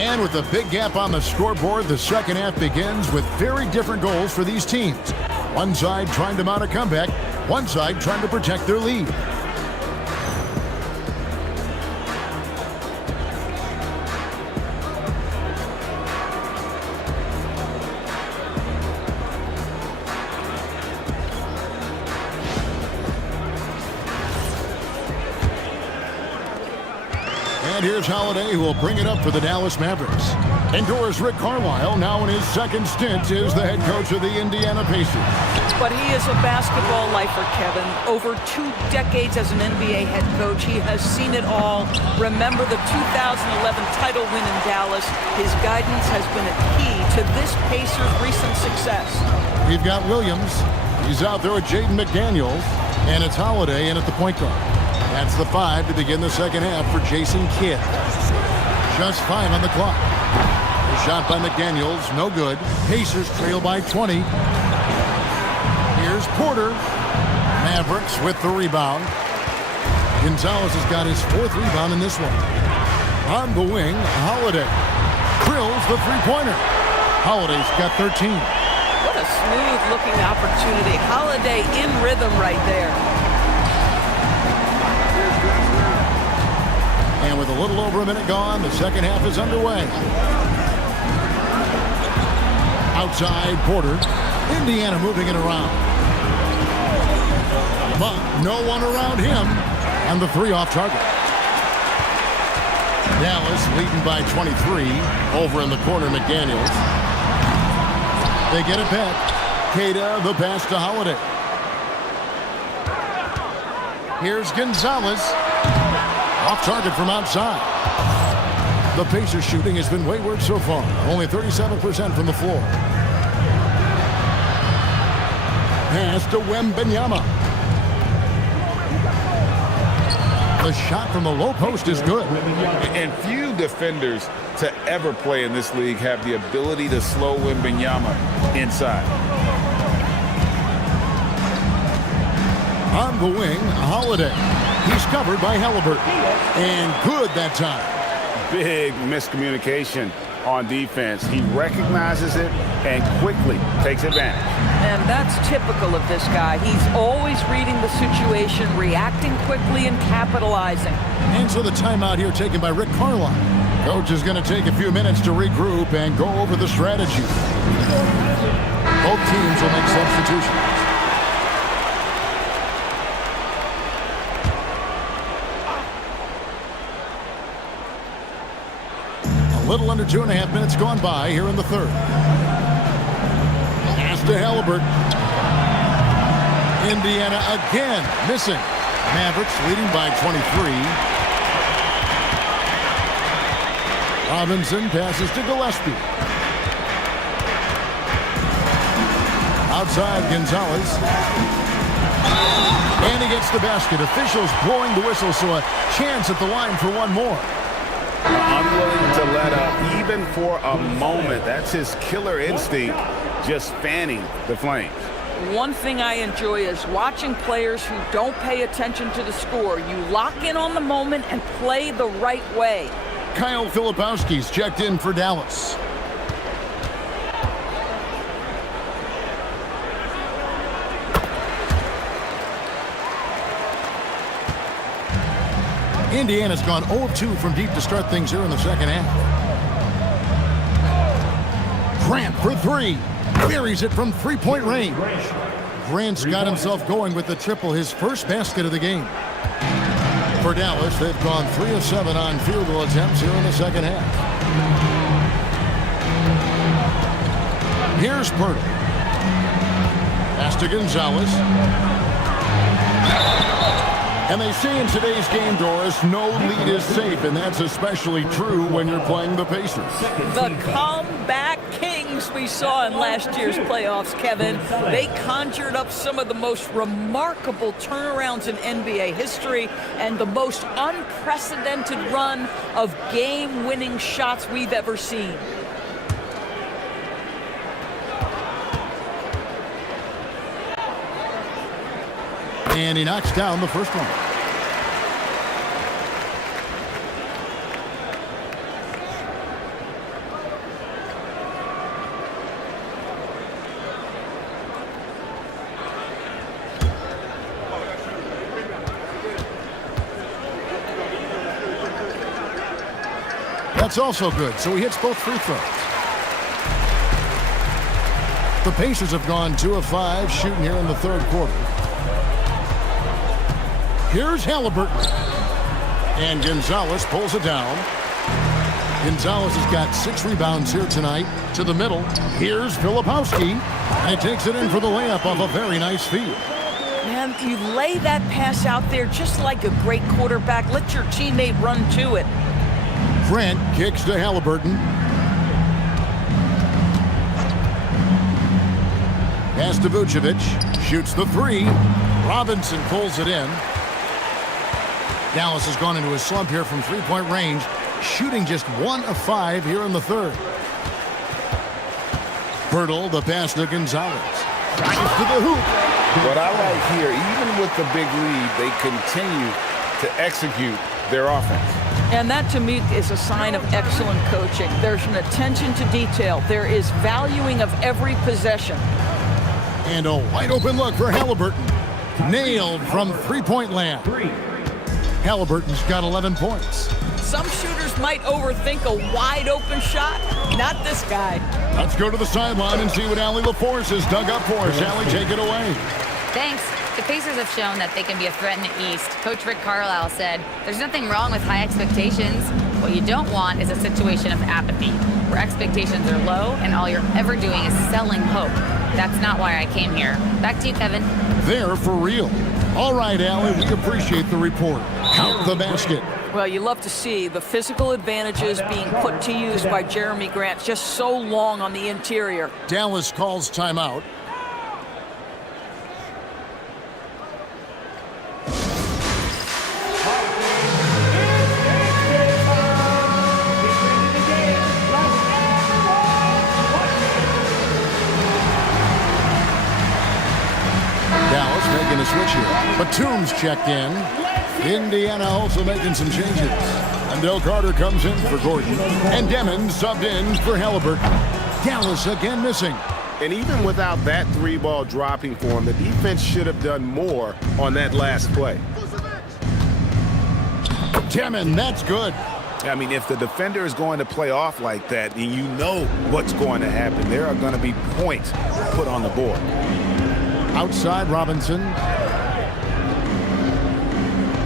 And with a big gap on the scoreboard, the second half begins with very different goals for these teams. One side trying to mount a comeback, one side trying to protect their lead. And here's Holiday, who will bring it up for the Dallas Mavericks. Endures Rick Carlisle, now in his second stint, is the head coach of the Indiana Pacers. But he is a basketball lifer, Kevin. Over 2 decades as an NBA head coach, he has seen it all. Remember the 2011 title win in Dallas. His guidance has been a key to this Pacers' recent success. We've got Williams. He's out there with Jaden McDaniels. And it's Holiday in at the point guard. That's the 5 to begin the second half for Jason Kidd. Just 5 on the clock. A shot by McDaniels, no good. Pacers trail by 20. Here's Porter. Mavericks with the rebound. Gonzalez has got his 4th rebound in this one. On the wing, Holiday. Drills the three-pointer. Holiday's got 13. What a smooth-looking opportunity. Holiday in rhythm right there. And with a little over a minute gone, the second half is underway. Outside, Porter. Indiana moving it around. But no one around him. And the 3 off target. Dallas leading by 23. Over in the corner, McDaniels. They get it back. Queta, the pass to Holiday. Here's Gonzalez. Off target from outside. The Pacers shooting has been wayward so far. Only 37% from the floor. Pass to Wembanyama. The shot from the low post is good. And few defenders to ever play in this league have the ability to slow Wembanyama inside. On the wing, Holiday. He's covered by Halliburton. And good that time. Big miscommunication on defense. He recognizes it and quickly takes advantage. And that's typical of this guy. He's always reading the situation, reacting quickly, and capitalizing. And so the timeout here taken by Rick Carlisle. Coach is going to take a few minutes to regroup and go over the strategy. Both teams will make substitutions. little under 2.5 minutes gone by here in the third. Pass to Halliburton. Indiana again missing. Mavericks leading by 23. Robinson passes to Gillespie. Outside Gonzalez. And he gets the basket. Officials blowing the whistle, so a chance at the line for one more. Unwilling to let up even for a moment. That's his killer instinct, just fanning the flames. One thing I enjoy is watching players who don't pay attention to the score. You lock in on the moment and play the right way. Kyle Filipowski's checked in for Dallas. Indiana's gone 0 of 2 from deep to start things here in the second half. Grant for three. Buries it from three-point range. Grant's got himself going with the triple, his first basket of the game. For Dallas, they've gone 3 of 7 on field goal attempts here in the second half. Here's Pirtle. Pass to Gonzalez. And they say in today's game, Doris, no lead is safe, and that's especially true when you're playing the Pacers. The comeback kings we saw in last year's playoffs, Kevin. They conjured up some of the most remarkable turnarounds in NBA history and the most unprecedented run of game-winning shots we've ever seen. And he knocks down the first one. That's also good, so he hits both free throws. The Pacers have gone 2 of 5 shooting here in the third quarter. Here's Halliburton. And Gonzalez pulls it down. Gonzalez has got 6 rebounds here tonight. To the middle. Here's Filipowski. And he takes it in for the layup off a very nice feed. Man, you lay that pass out there just like a great quarterback. Let your teammate run to it. Grant kicks to Halliburton. Pass to Vucevic. Shoots the three. Robinson pulls it in. Dallas has gone into a slump here from three-point range, shooting just 1 of 5 here in the third. Pirtle, the pass to Gonzalez. Drives to the hoop. What I like here, even with the big lead, they continue to execute their offense. And that, to me, is a sign of excellent coaching. There's an attention to detail. There is valuing of every possession. And a wide-open look for Halliburton. Nailed from three-point land. Halliburton's got 11 points. Some shooters might overthink a wide-open shot. Not this guy. Let's go to the sideline and see what Allie LaForce has dug up for us. Allie, take it away. Thanks. The Pacers have shown that they can be a threat in the East. Coach Rick Carlisle said, there's nothing wrong with high expectations. What you don't want is a situation of apathy, where expectations are low and all you're ever doing is selling hope. That's not why I came here. Back to you, Kevin. They're for real. All right, Allie, we appreciate the report. Count the basket. Well, you love to see the physical advantages being put to use by Jeremy Grant, just so long on the interior. Dallas calls timeout. Dallas making a switch here. Batum's checked in. Indiana also making some changes. And Del Carter comes in for Gordon. And Demon subbed in for Halliburton. Dallas again missing. And even without that 3-ball dropping for him, the defense should have done more on that last play. Demon, that's good. I mean, if the defender is going to play off like that, then you know what's going to happen. There are going to be points put on the board. Outside Robinson.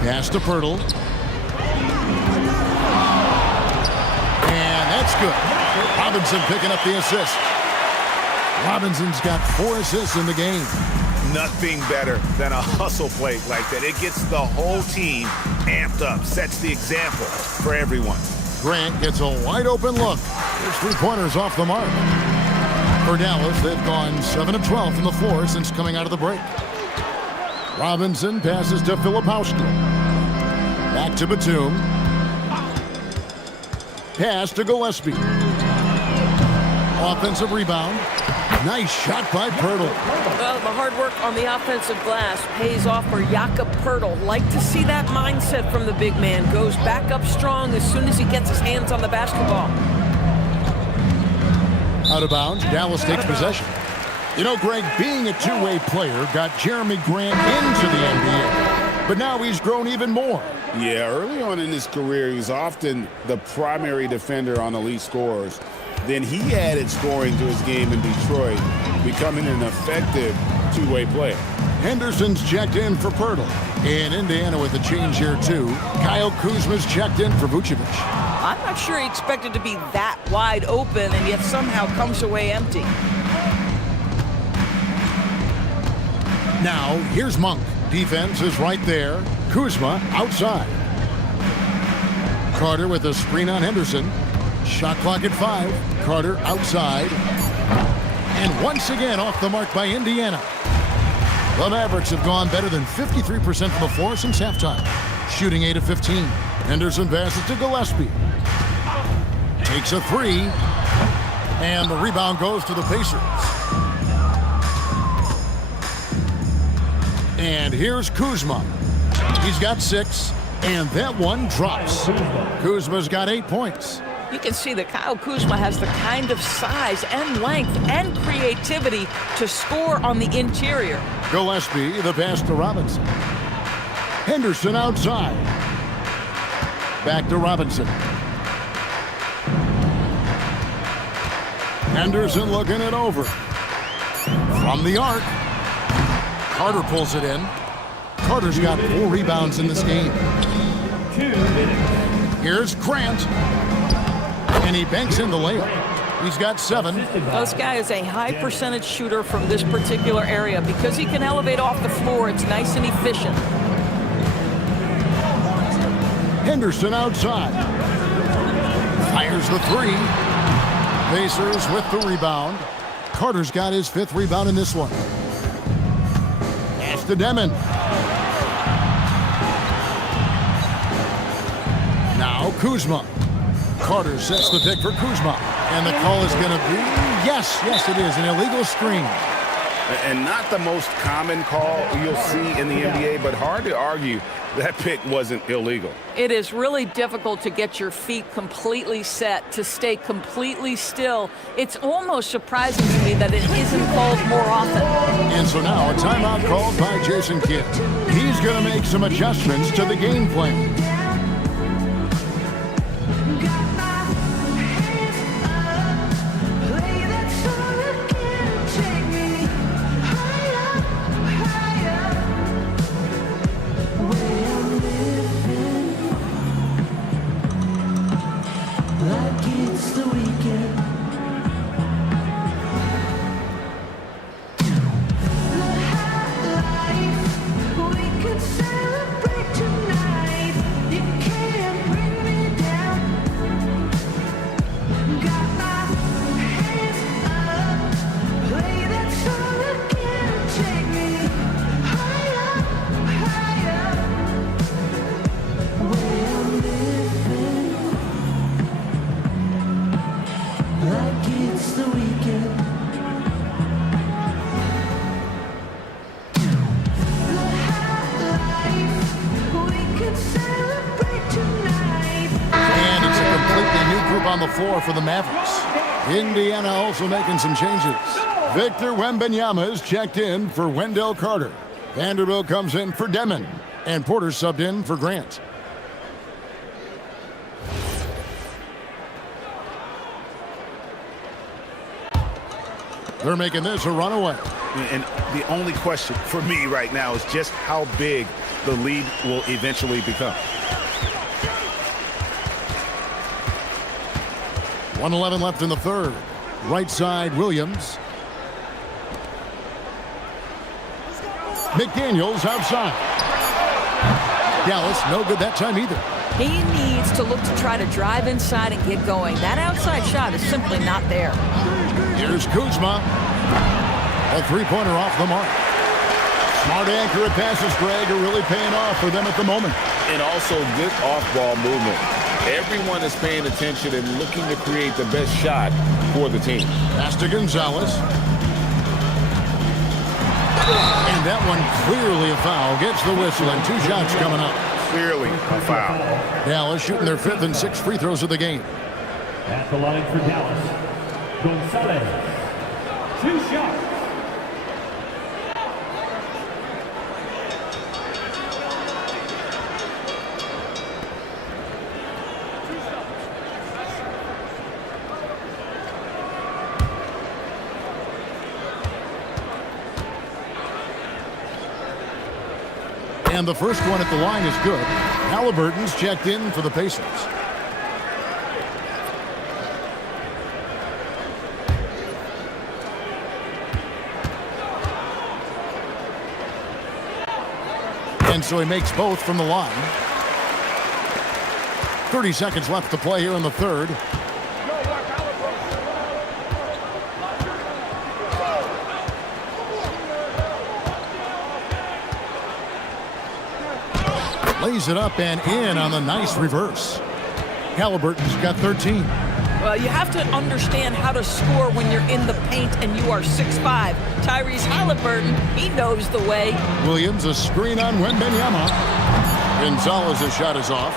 Pass to Pirtle. And That's good. Robinson picking up the assist. Robinson's got 4 assists in the game. Nothing better than a hustle play like that. It gets the whole team amped up, sets the example for everyone. Grant gets a wide open look. There's 3-pointers off the mark. For Dallas, they've gone 7 of 12 from the floor since coming out of the break. Robinson passes to Filipowski. Back to Batum. Pass to Gillespie. Offensive rebound. Nice shot by Pirtle. Well, the hard work on the offensive glass pays off for Jakob Pirtle. Like to see that mindset from the big man. Goes back up strong as soon as he gets his hands on the basketball. Out of bounds, Dallas takes possession. You know, Greg, being a two-way player got Jeremy Grant into the NBA, but now he's grown even more. Yeah, early on in his career, he was often the primary defender on elite scorers. Then he added scoring to his game in Detroit, becoming an effective two-way player. Henderson's checked in for Pirtle. And Indiana with a change here, too. Kyle Kuzma's checked in for Vucevic. I'm not sure he expected to be that wide open and yet somehow comes away empty. Now, here's Monk. Defense is right there. Kuzma outside. Carter with a screen on Henderson. Shot clock at 5. Carter outside. And once again off the mark by Indiana. The Mavericks have gone better than 53% from the floor since halftime. Shooting 8 of 15. Henderson passes to Gillespie. Takes a 3. And the rebound goes to the Pacers. And here's Kuzma. He's got 6. And that one drops. Kuzma's got 8 points. You can see that Kyle Kuzma has the kind of size and length and creativity to score on the interior. Gillespie, the pass to Robinson. Henderson outside. Back to Robinson. Henderson looking it over. From the arc. Carter pulls it in. Carter's got 4 rebounds in this game. Here's Grant. And he banks in the layup. He's got 7. This guy is a high percentage shooter from this particular area. Because he can elevate off the floor, it's nice and efficient. Henderson outside. Fires the 3. Pacers with the rebound. Carter's got his 5th rebound in this one. Pass to Demon. Now Kuzma. Carter sets the pick for Kuzma. And the call is going to be, yes, it is, an illegal screen. And not the most common call you'll see in the NBA, but hard to argue that pick wasn't illegal. It is really difficult to get your feet completely set, to stay completely still. It's almost surprising to me that it isn't called more often. And so now a timeout called by Jason Kidd. He's going to make some adjustments to the game plan. On the floor for the Mavericks. Indiana also making some changes. Victor Wembanyama is checked in for Wendell Carter. Vanderbilt comes in for Demon. And Porter subbed in for Grant. They're making this a runaway. And the only question for me right now is just how big the lead will eventually become. 1:11 left in the third. Right side, Williams. McDaniels outside. Dallas, no good that time either. He needs to look to try to drive inside and get going. That outside shot is simply not there. Here's Kuzma. A three-pointer off the mark. Smart, accurate passes, Greg, are really paying off for them at the moment. And also good off-ball movement. Everyone is paying attention and looking to create the best shot for the team. Pass to Gonzalez. And that one clearly a foul. Gets the whistle and 2 shots coming up. Clearly a foul. Dallas shooting their 5th and 6th free throws of the game. At the line for Dallas, Gonzalez. 2 shots. And the first one at the line is good. Halliburton's checked in for the Pacers. And so he makes both from the line. 30 seconds left to play here in the third. Lays it up and in on the nice reverse. Halliburton's got 13. Well, you have to understand how to score when you're in the paint and you are 6'5". Tyrese Halliburton, he knows the way. Williams, a screen on Wembanyama. Gonzalez's shot is off.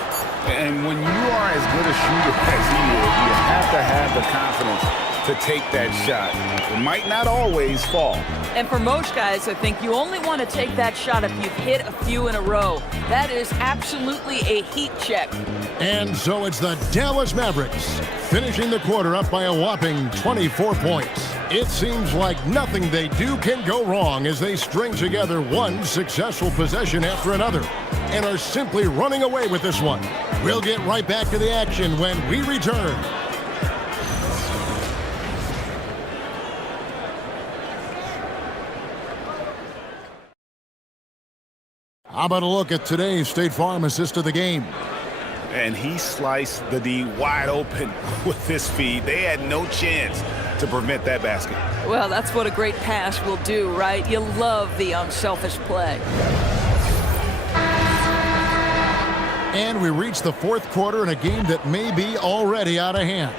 And when you are as good a shooter as he is, you have to have the confidence to take that shot. It might not always fall. And for most guys, I think you only want to take that shot if you've hit a few in a row. That is absolutely a heat check. And so it's the Dallas Mavericks finishing the quarter up by a whopping 24 points. It seems like nothing they do can go wrong as they string together one successful possession after another and are simply running away with this one. We'll get right back to the action when we return. How about a look at today's State Farm assist of the game? And he sliced the D wide open with his feed. They had no chance to prevent that basket. Well, that's what a great pass will do, right? You love the unselfish play. And we reach the fourth quarter in a game that may be already out of hand.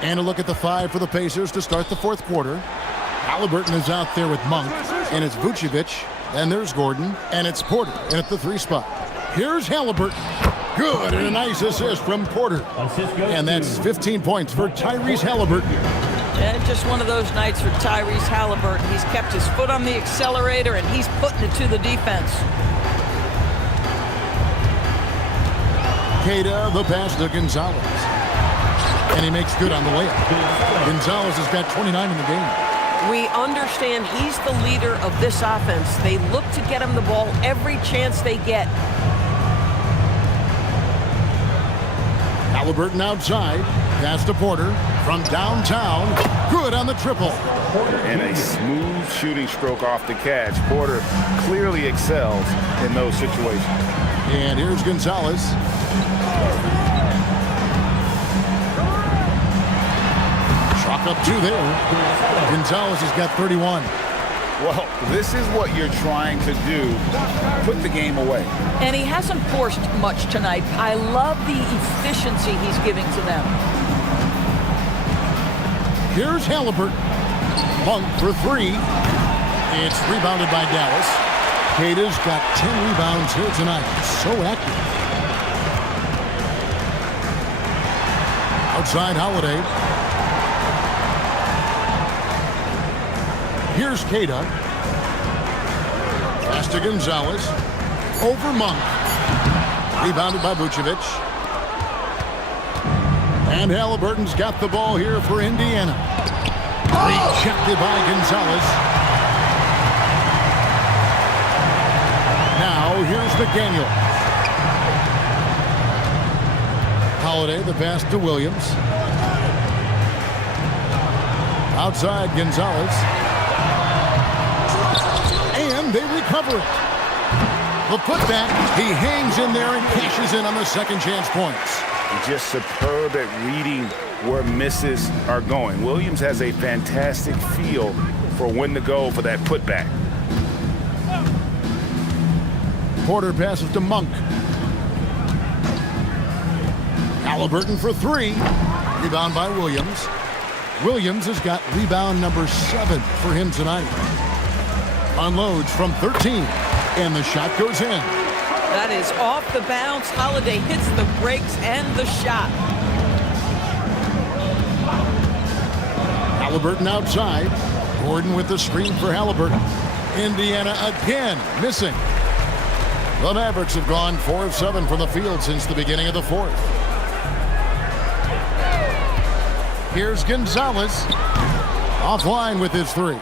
And a look at the 5 for the Pacers to start the fourth quarter. Halliburton is out there with Monk, and it's Vucevic, and there's Gordon, and it's Porter in at the 3 spot. Here's Halliburton. Good, and a nice assist from Porter. And that's 15 points for Tyrese Halliburton. And just one of those nights for Tyrese Halliburton. He's kept his foot on the accelerator, and he's putting it to the defense. Queta, the pass to Gonzalez. And he makes good on the layup. Gonzalez has got 29 in the game. We understand he's the leader of this offense. They look to get him the ball every chance they get. Halliburton outside. Pass to Porter from downtown. Good on the triple. And a smooth shooting stroke off the catch. Porter clearly excels in those situations. And here's Gonzalez. Chalk up 2 there. Gonzalez has got 31. Well, this is what you're trying to do. Put the game away. And he hasn't forced much tonight. I love the efficiency he's giving to them. Here's Halliburton. Monk for 3. It's rebounded by Dallas. Queta's got 10 rebounds here tonight. So active. Outside Holiday. Here's Queta. Pass to Gonzalez. Over Monk. Rebounded by Vucevic. And Halliburton's got the ball here for Indiana. Rejected by Gonzalez. Now here's McDaniel. Holiday, the pass to Williams. Outside Gonzalez. And they recover it. The putback, he hangs in there and cashes in on the second chance points. Just superb at reading where misses are going. Williams has a fantastic feel for when to go for that putback. Porter passes to Monk. Halliburton for three. Rebound by Williams. Williams has got rebound number 7 for him tonight. Unloads from 13, and the shot goes in. That is off the bounce. Holiday hits the brakes and the shot. Halliburton outside. Gordon with the screen for Halliburton. Indiana again missing. The Mavericks have gone 4 of 7 from the field since the beginning of the fourth. Here's Gonzalez. Offline with his 3.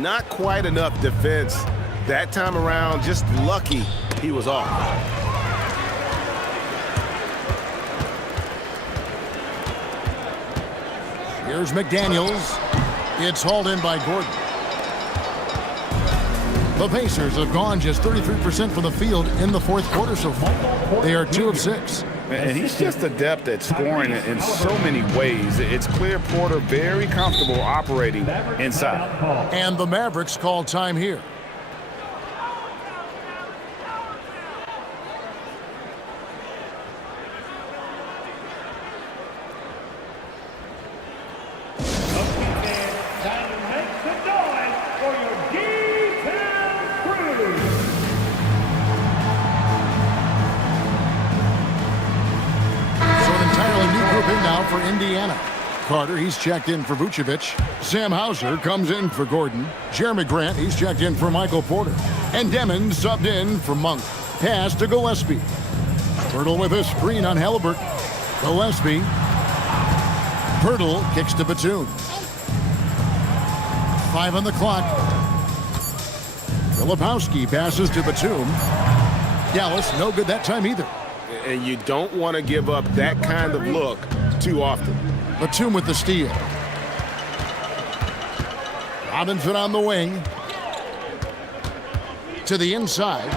Not quite enough defense that time around. Just lucky he was off. Here's McDaniels. It's hauled in by Gordon. The Pacers have gone just 33% from the field in the fourth quarter so far. They are 2 of 6. And he's just adept at scoring in so many ways. It's clear Porter very comfortable operating inside. And the Mavericks call time here. For Indiana. Carter, he's checked in for Vucevic. Sam Hauser comes in for Gordon. Jeremy Grant, he's checked in for Michael Porter. And Demon subbed in for Monk. Pass to Gillespie. Pirtle with a screen on Halliburton. Gillespie. Pirtle kicks to Batum. 5 on the clock. Filipowski passes to Batum. Dallas, no good that time either. And you don't want to give up that kind of look too often. Batum with the steal. Robinson on the wing. To the inside.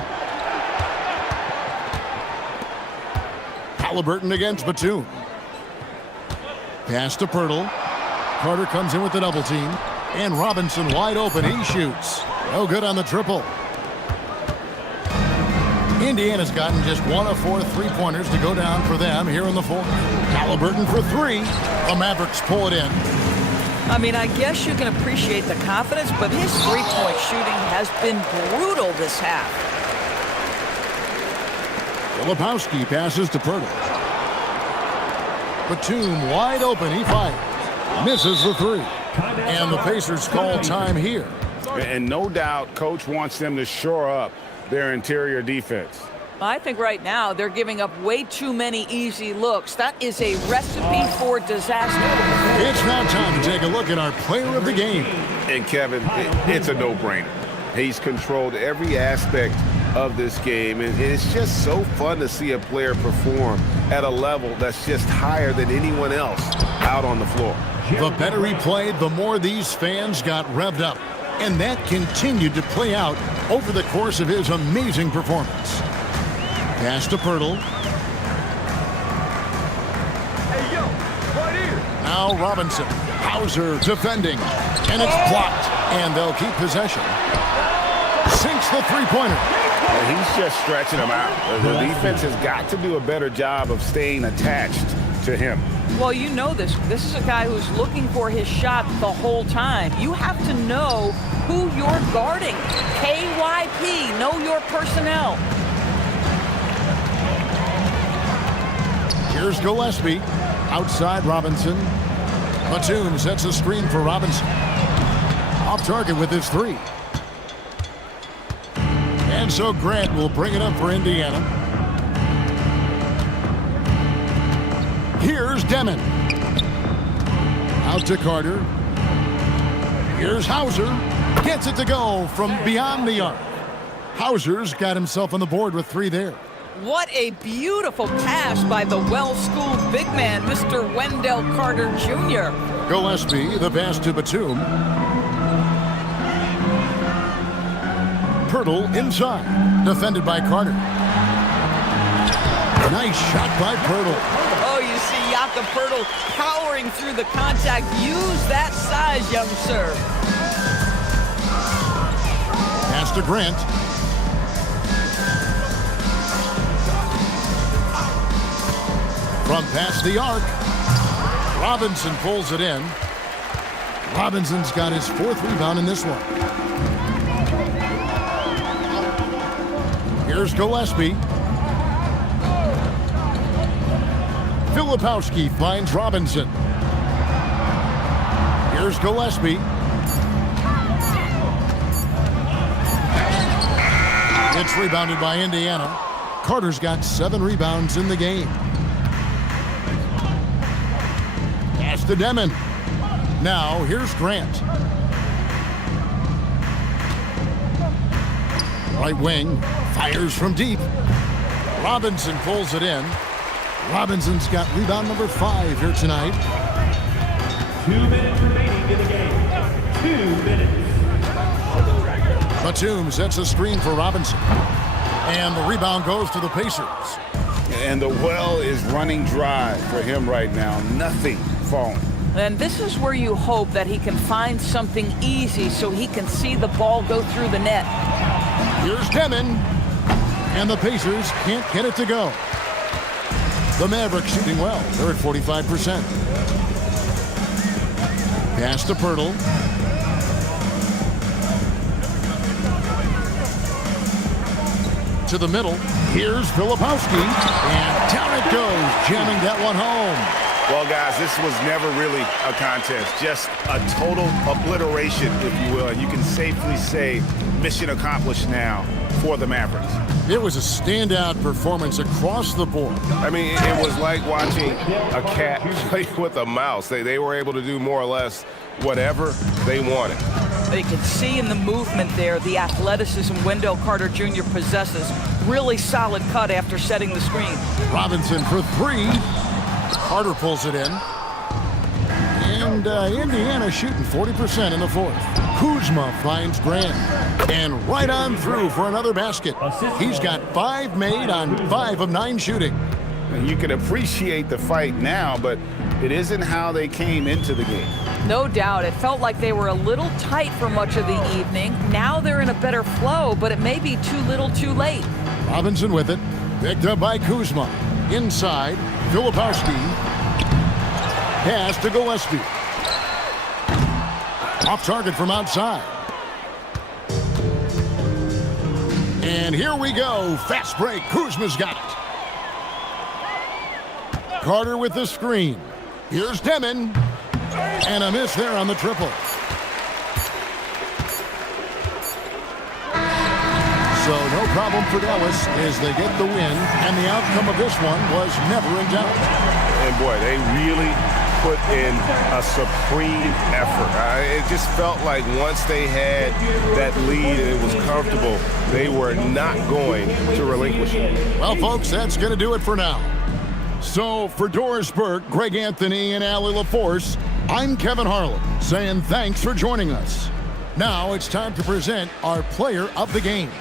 Halliburton against Batum. Pass to Pirtle. Carter comes in with the double team. And Robinson wide open. He shoots. No good on the triple. Indiana's gotten just 1 of 4 3-pointers to go down for them here in the fourth. Halliburton for 3. The Mavericks pull it in. I mean, I guess you can appreciate the confidence, but his three-point shooting has been brutal this half. Filipowski passes to Pirtle. Batum wide open. He fires. Misses the 3. And the Pacers call time here. And no doubt, Coach wants them to shore up their interior defense. I think right now they're giving up way too many easy looks. That is a recipe for disaster. It's now time to take a look at our player of the game. And Kevin, it's a no-brainer. He's controlled every aspect of this game, and it's just so fun to see a player perform at a level that's just higher than anyone else out on the floor. The better he played, the more these fans got revved up. And that continued to play out over the course of his amazing performance. Pass to Pirtle. Hey, yo, right here. Now Robinson. Hauser defending. And it's blocked. And they'll keep possession. Sinks the three-pointer. And he's just stretching them out. The defense has got to do a better job of staying attached to him. Well, you know this. This is a guy who's looking for his shot the whole time. You have to know who you're guarding. KYP, know your personnel. Here's Gillespie. Outside Robinson. Batum sets a screen for Robinson. Off target with his 3. And so Grant will bring it up for Indiana. Here's Demon. Out to Carter. Here's Hauser. Gets it to go from beyond the arc. Hauser's got himself on the board with 3 there. What a beautiful pass by the well-schooled big man, Mr. Wendell Carter Jr. Gillespie, the pass to Batum. Pirtle inside, defended by Carter. Nice shot by Pirtle. Oh, you see Jakob Pirtle powering through the contact. Use that size, young sir. Pass to Grant. From past the arc, Robinson pulls it in. Robinson's got his 4th rebound in this one. Here's Gillespie. Filipowski finds Robinson. Here's Gillespie. It's rebounded by Indiana. Carter's got 7 rebounds in the game. Pass to Demon. Now here's Grant. Right wing, fires from deep. Robinson pulls it in. Robinson's got rebound number 5 here tonight. 2 minutes remaining in the game. 2 minutes. Batum sets a screen for Robinson. And the rebound goes to the Pacers. And the well is running dry for him right now. Nothing falling. And this is where you hope that he can find something easy so he can see the ball go through the net. Here's Demon. And the Pacers can't get it to go. The Mavericks shooting well. They're at 45%. Pass to Pirtle. To the middle. Here's Filipowski. And down it goes, jamming that one home. Well, guys, this was never really a contest. Just a total obliteration, if you will. And you can safely say mission accomplished now for the Mavericks. It was a standout performance across the board. I mean, it was like watching a cat play with a mouse. They were able to do more or less whatever they wanted. You can see in the movement there the athleticism Wendell Carter Jr. possesses. Really solid cut after setting the screen. Robinson for 3. Carter pulls it in. And Indiana shooting 40% in the 4th. Kuzma finds Grant. And right on through for another basket. He's got 5 made on 5 of 9 shooting. And you can appreciate the fight now, but it isn't how they came into the game. No doubt. It felt like they were a little tight for much of the evening. Now they're in a better flow, but it may be too little too late. Robinson with it. Picked up by Kuzma. Inside, Filipowski. Pass to Gillespie. Off target from outside. And here we go. Fast break. Kuzma's got it. Carter with the screen. Here's Demon. And a miss there on the triple. So no problem for Dallas as they get the win. And the outcome of this one was never in doubt. And boy, they really put in a supreme effort. It just felt like once they had that lead and it was comfortable, they were not going to relinquish it. Well, folks, that's going to do it for now. So for Doris Burke, Greg Anthony, and Allie LaForce, I'm Kevin Harlan saying thanks for joining us. Now it's time to present our player of the game.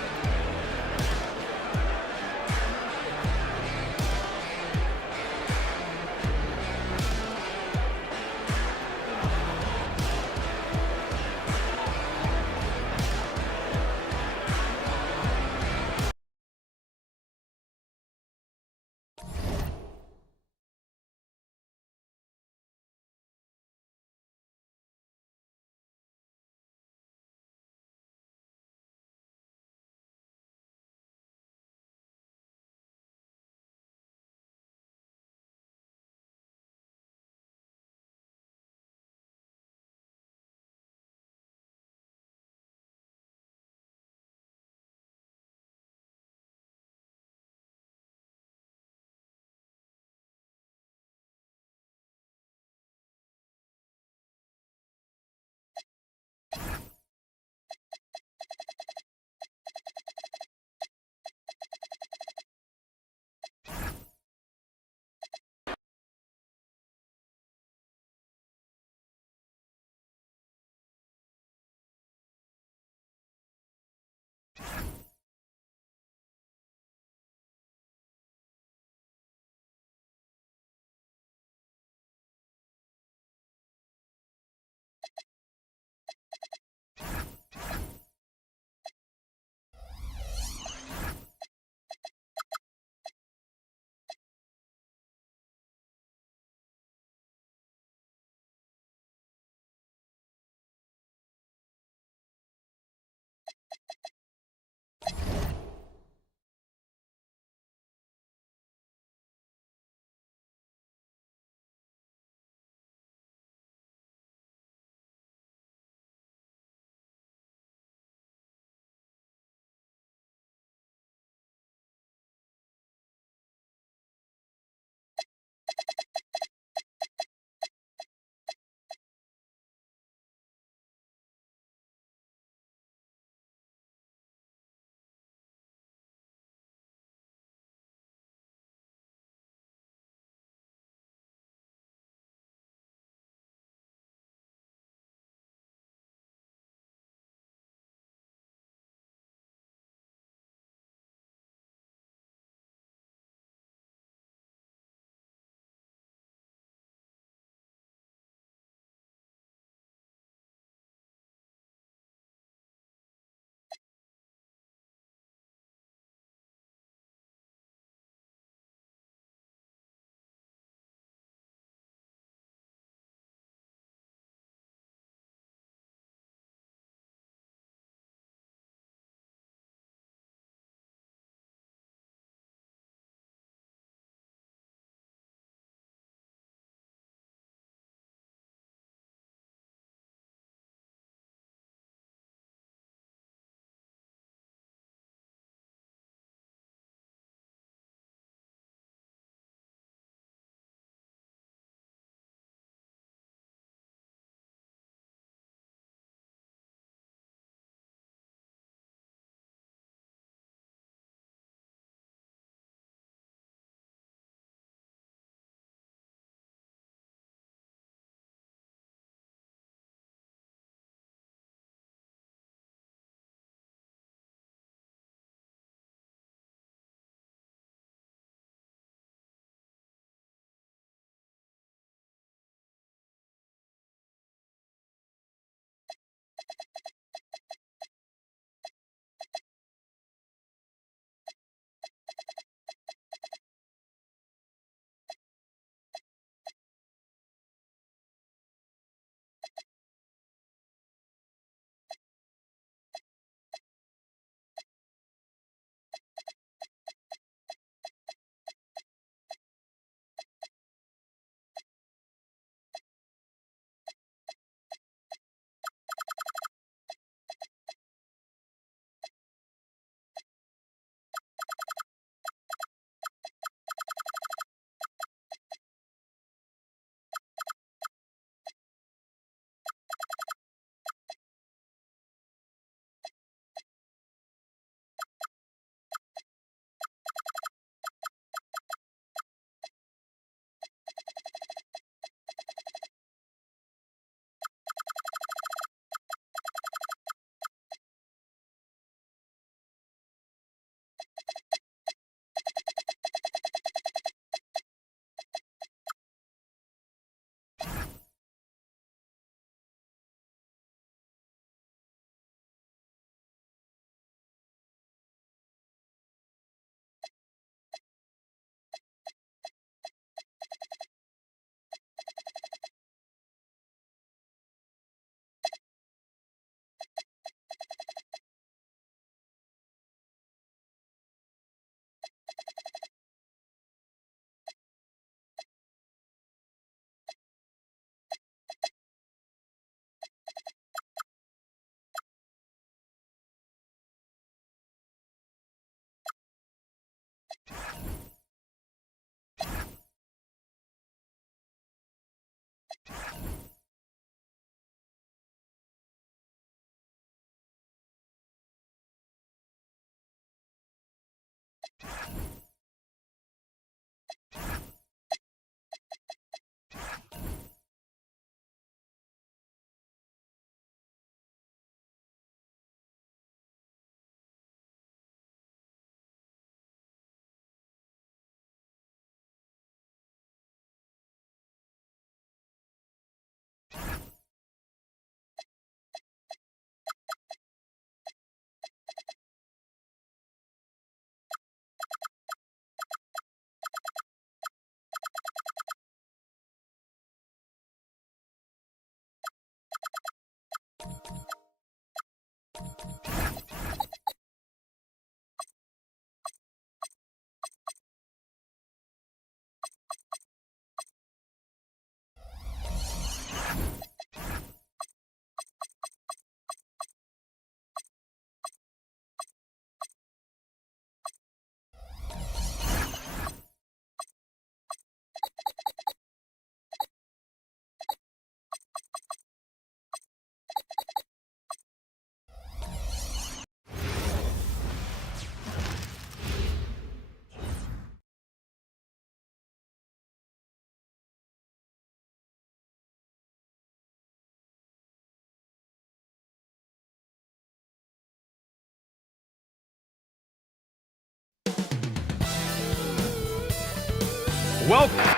Welcome.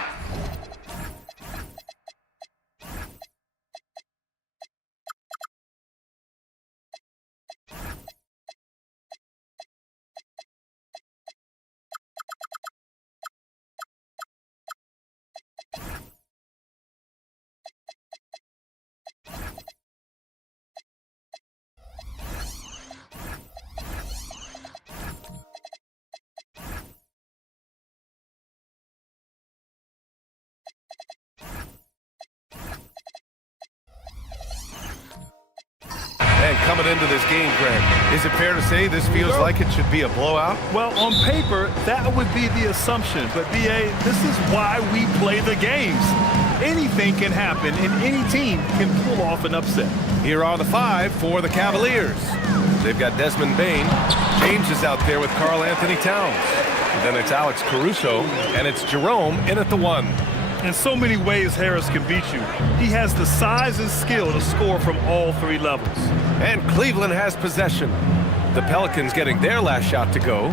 And coming into this game, Grant, is it fair to say this feels like it should be a blowout? Well, on paper, that would be the assumption. But, B.A., this is why we play the games. Anything can happen, and any team can pull off an upset. Here are the 5 for the Cavaliers. They've got Desmond Bain. James is out there with Karl Anthony Towns. And then it's Alex Caruso, and it's Jerome in at the 1. In so many ways, Harris can beat you. He has the size and skill to score from all 3 levels. And Cleveland has possession. The Pelicans getting their last shot to go.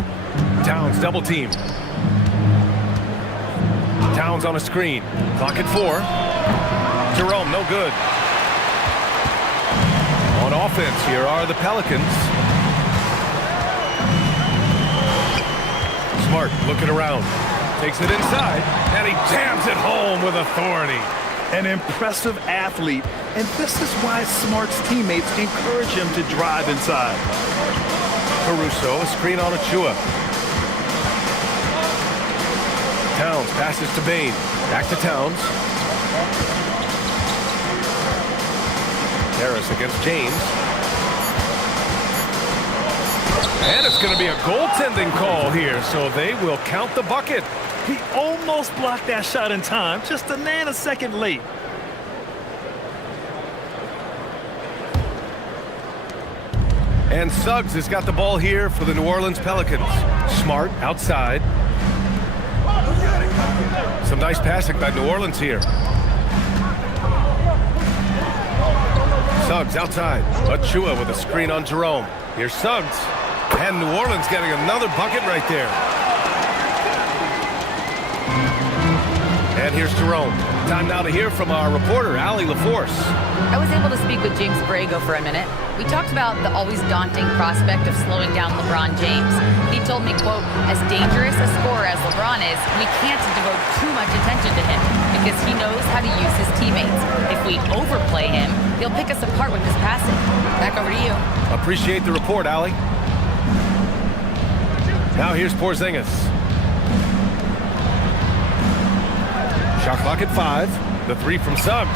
Towns double team. Towns on a screen. Clock at 4. Jerome, no good. On offense, here are the Pelicans. Smart looking around. Takes it inside, and he jams it home with authority. An impressive athlete, and this is why Smart's teammates encourage him to drive inside. Caruso, a screen on Achua. Towns passes to Bain. Back to Towns. Harris against James. And it's going to be a goaltending call here, so they will count the bucket. He almost blocked that shot in time, just a nanosecond late. And Suggs has got the ball here for the New Orleans Pelicans. Smart outside. Some nice passing by New Orleans here. Suggs outside. Achua with a screen on Jerome. Here's Suggs. And New Orleans getting another bucket right there. And here's Jerome. Time now to hear from our reporter, Allie LaForce. I was able to speak with James Borrego for a minute. We talked about the always daunting prospect of slowing down LeBron James. He told me, quote, as dangerous a scorer as LeBron is, we can't devote too much attention to him because he knows how to use his teammates. If we overplay him, he'll pick us apart with his passing. Back over to you. Appreciate the report, Allie. Now here's Porzingis. Shot clock at 5. The 3 from Suggs.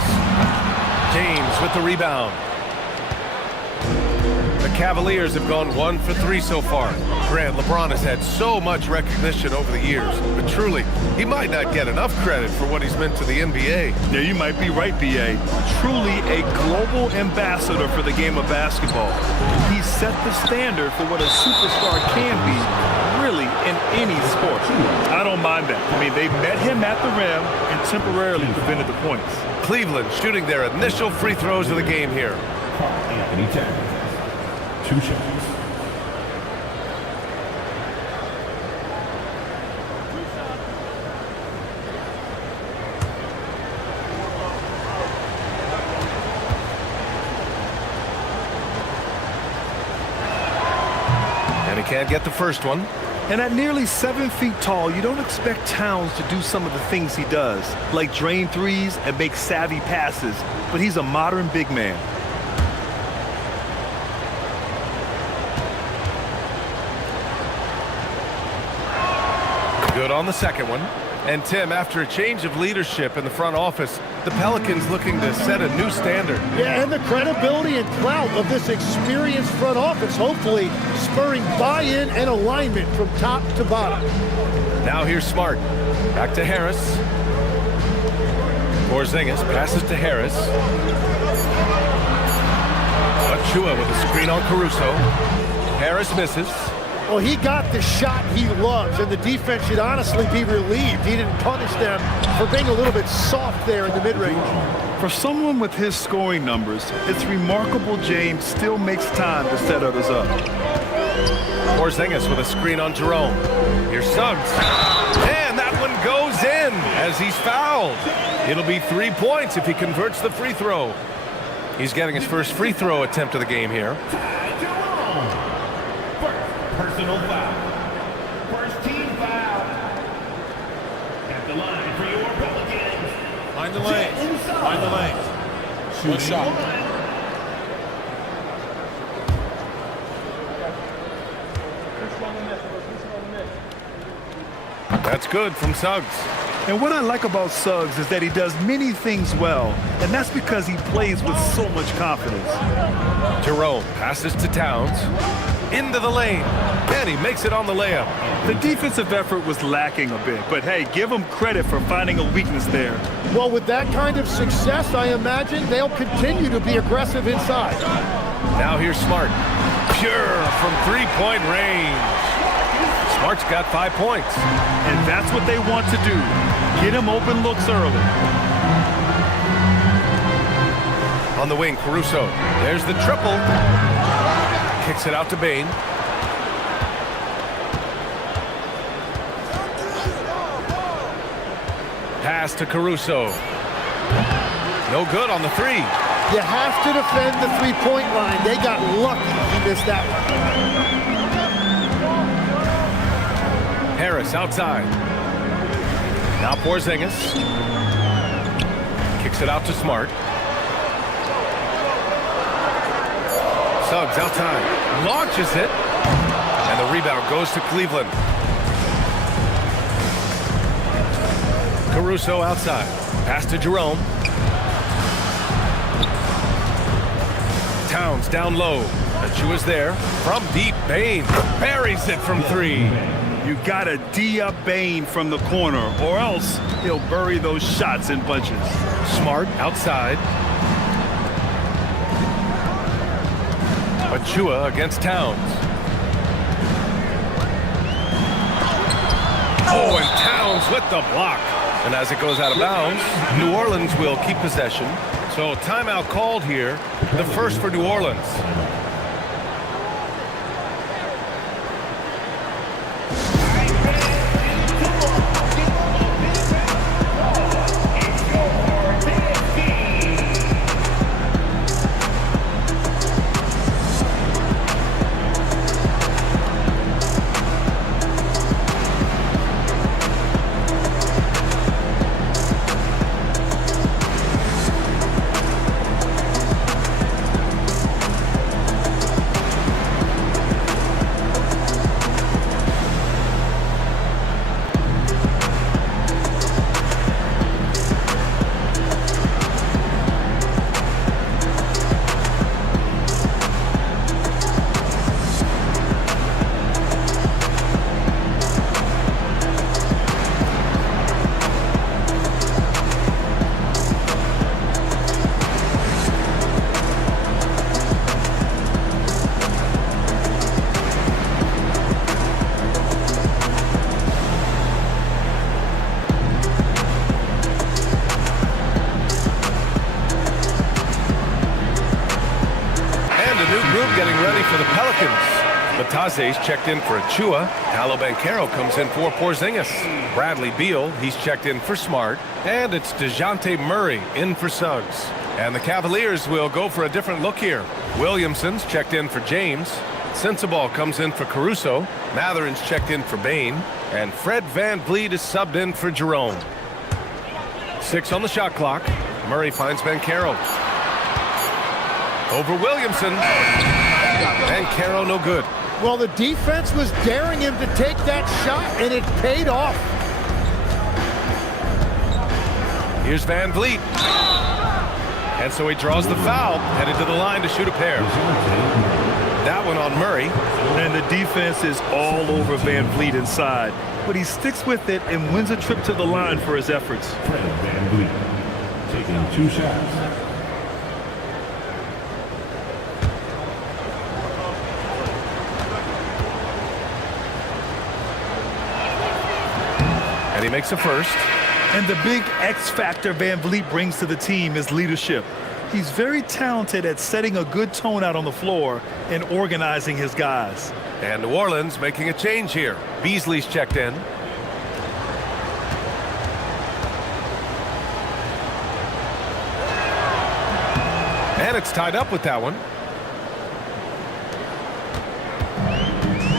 James with the rebound. The Cavaliers have gone 1 for 3 so far. Grant, LeBron has had so much recognition over the years, but truly, he might not get enough credit for what he's meant to the NBA. Yeah, you might be right, B.A. Truly a global ambassador for the game of basketball. He set the standard for what a superstar can be, really, in any sport. I don't mind that. I mean, they met him at the rim and temporarily prevented the points. Cleveland shooting their initial free throws of the game here. Anthony Edwards. 2 shots. And he can't get the first one. And at nearly 7 feet tall, you don't expect Towns to do some of the things he does, like drain threes and make savvy passes, but he's a modern big man. Good on the second one. And Tim, after a change of leadership in the front office, the Pelicans looking to set a new standard. Yeah, and the credibility and clout of this experienced front office, hopefully spurring buy-in and alignment from top to bottom. Now here's Smart. Back to Harris. Porzingis passes to Harris. Achua with a screen on Caruso. Harris misses. Well, he got the shot he loves, and the defense should honestly be relieved he didn't punish them for being a little bit soft there in the mid-range. For someone with his scoring numbers, it's remarkable James still makes time to set others up. Porzingis with a screen on Jerome. Here's Suggs. And that one goes in as he's fouled. It'll be 3 points if he converts the free throw. He's getting his first free throw attempt of the game here. Personal foul. First team foul. At the line for your Pelicans. Find the lanes. Find the lanes. One shot. That's good from Suggs. And what I like about Suggs is that he does many things well, and that's because he plays with so much confidence. Jerome passes to Towns. Into the lane, and he makes it on the layup. The defensive effort was lacking a bit, but hey, give him credit for finding a weakness there. Well, with that kind of success, I imagine they'll continue to be aggressive inside. Now here's Smart. Pure from three-point range. Smart's got 5 points. And that's what they want to do. Get him open looks early. On the wing, Caruso. There's the triple. Kicks it out to Bane. Pass to Caruso. No good on the three. You have to defend the three-point line. They got lucky he missed that one. Harris outside. Now Porzingis. Kicks it out to Smart. Suggs outside, launches it, and the rebound goes to Cleveland. Caruso outside, pass to Jerome. Towns down low. Achua's there from deep. Bane buries it from 3. You gotta D up Bane from the corner, or else he'll bury those shots in bunches. Smart outside. Achua against Towns. Oh, and Towns with the block. And as it goes out of bounds, New Orleans will keep possession. So timeout called here, the first for New Orleans. Bataze's checked in for Achua. Paolo Banchero comes in for Porzingis. Bradley Beal, he's checked in for Smart. And it's DeJounte Murray in for Suggs. And the Cavaliers will go for a different look here. Williamson's checked in for James. Sensabaugh comes in for Caruso. Matherin's checked in for Bain. And Fred VanVleet is subbed in for Jerome. 6 on the shot clock. Murray finds Banchero. Over Williamson. Banchero no good. Well, the defense was daring him to take that shot, and it paid off. Here's VanVleet. And so he draws the foul, headed to the line to shoot a pair. That one on Murray. And the defense is all over VanVleet inside. But he sticks with it and wins a trip to the line for his efforts. Fred VanVleet taking 2 shots. And he makes a first. And the big X factor VanVleet brings to the team is leadership. He's very talented at setting a good tone out on the floor and organizing his guys. And New Orleans making a change here. Beasley's checked in. And it's tied up with that one.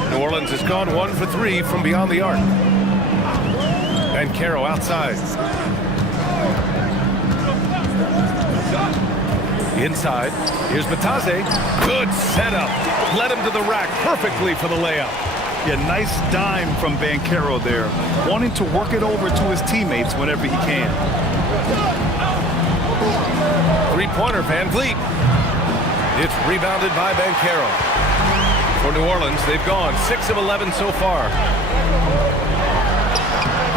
New Orleans has gone 1 for 3 from beyond the arc. Banchero outside. Inside. Here's Bataze. Good setup. Led him to the rack perfectly for the layup. Yeah, nice dime from Banchero there. Wanting to work it over to his teammates whenever he can. Three-pointer, VanVleet. It's rebounded by Banchero. For New Orleans, they've gone 6 of 11 so far.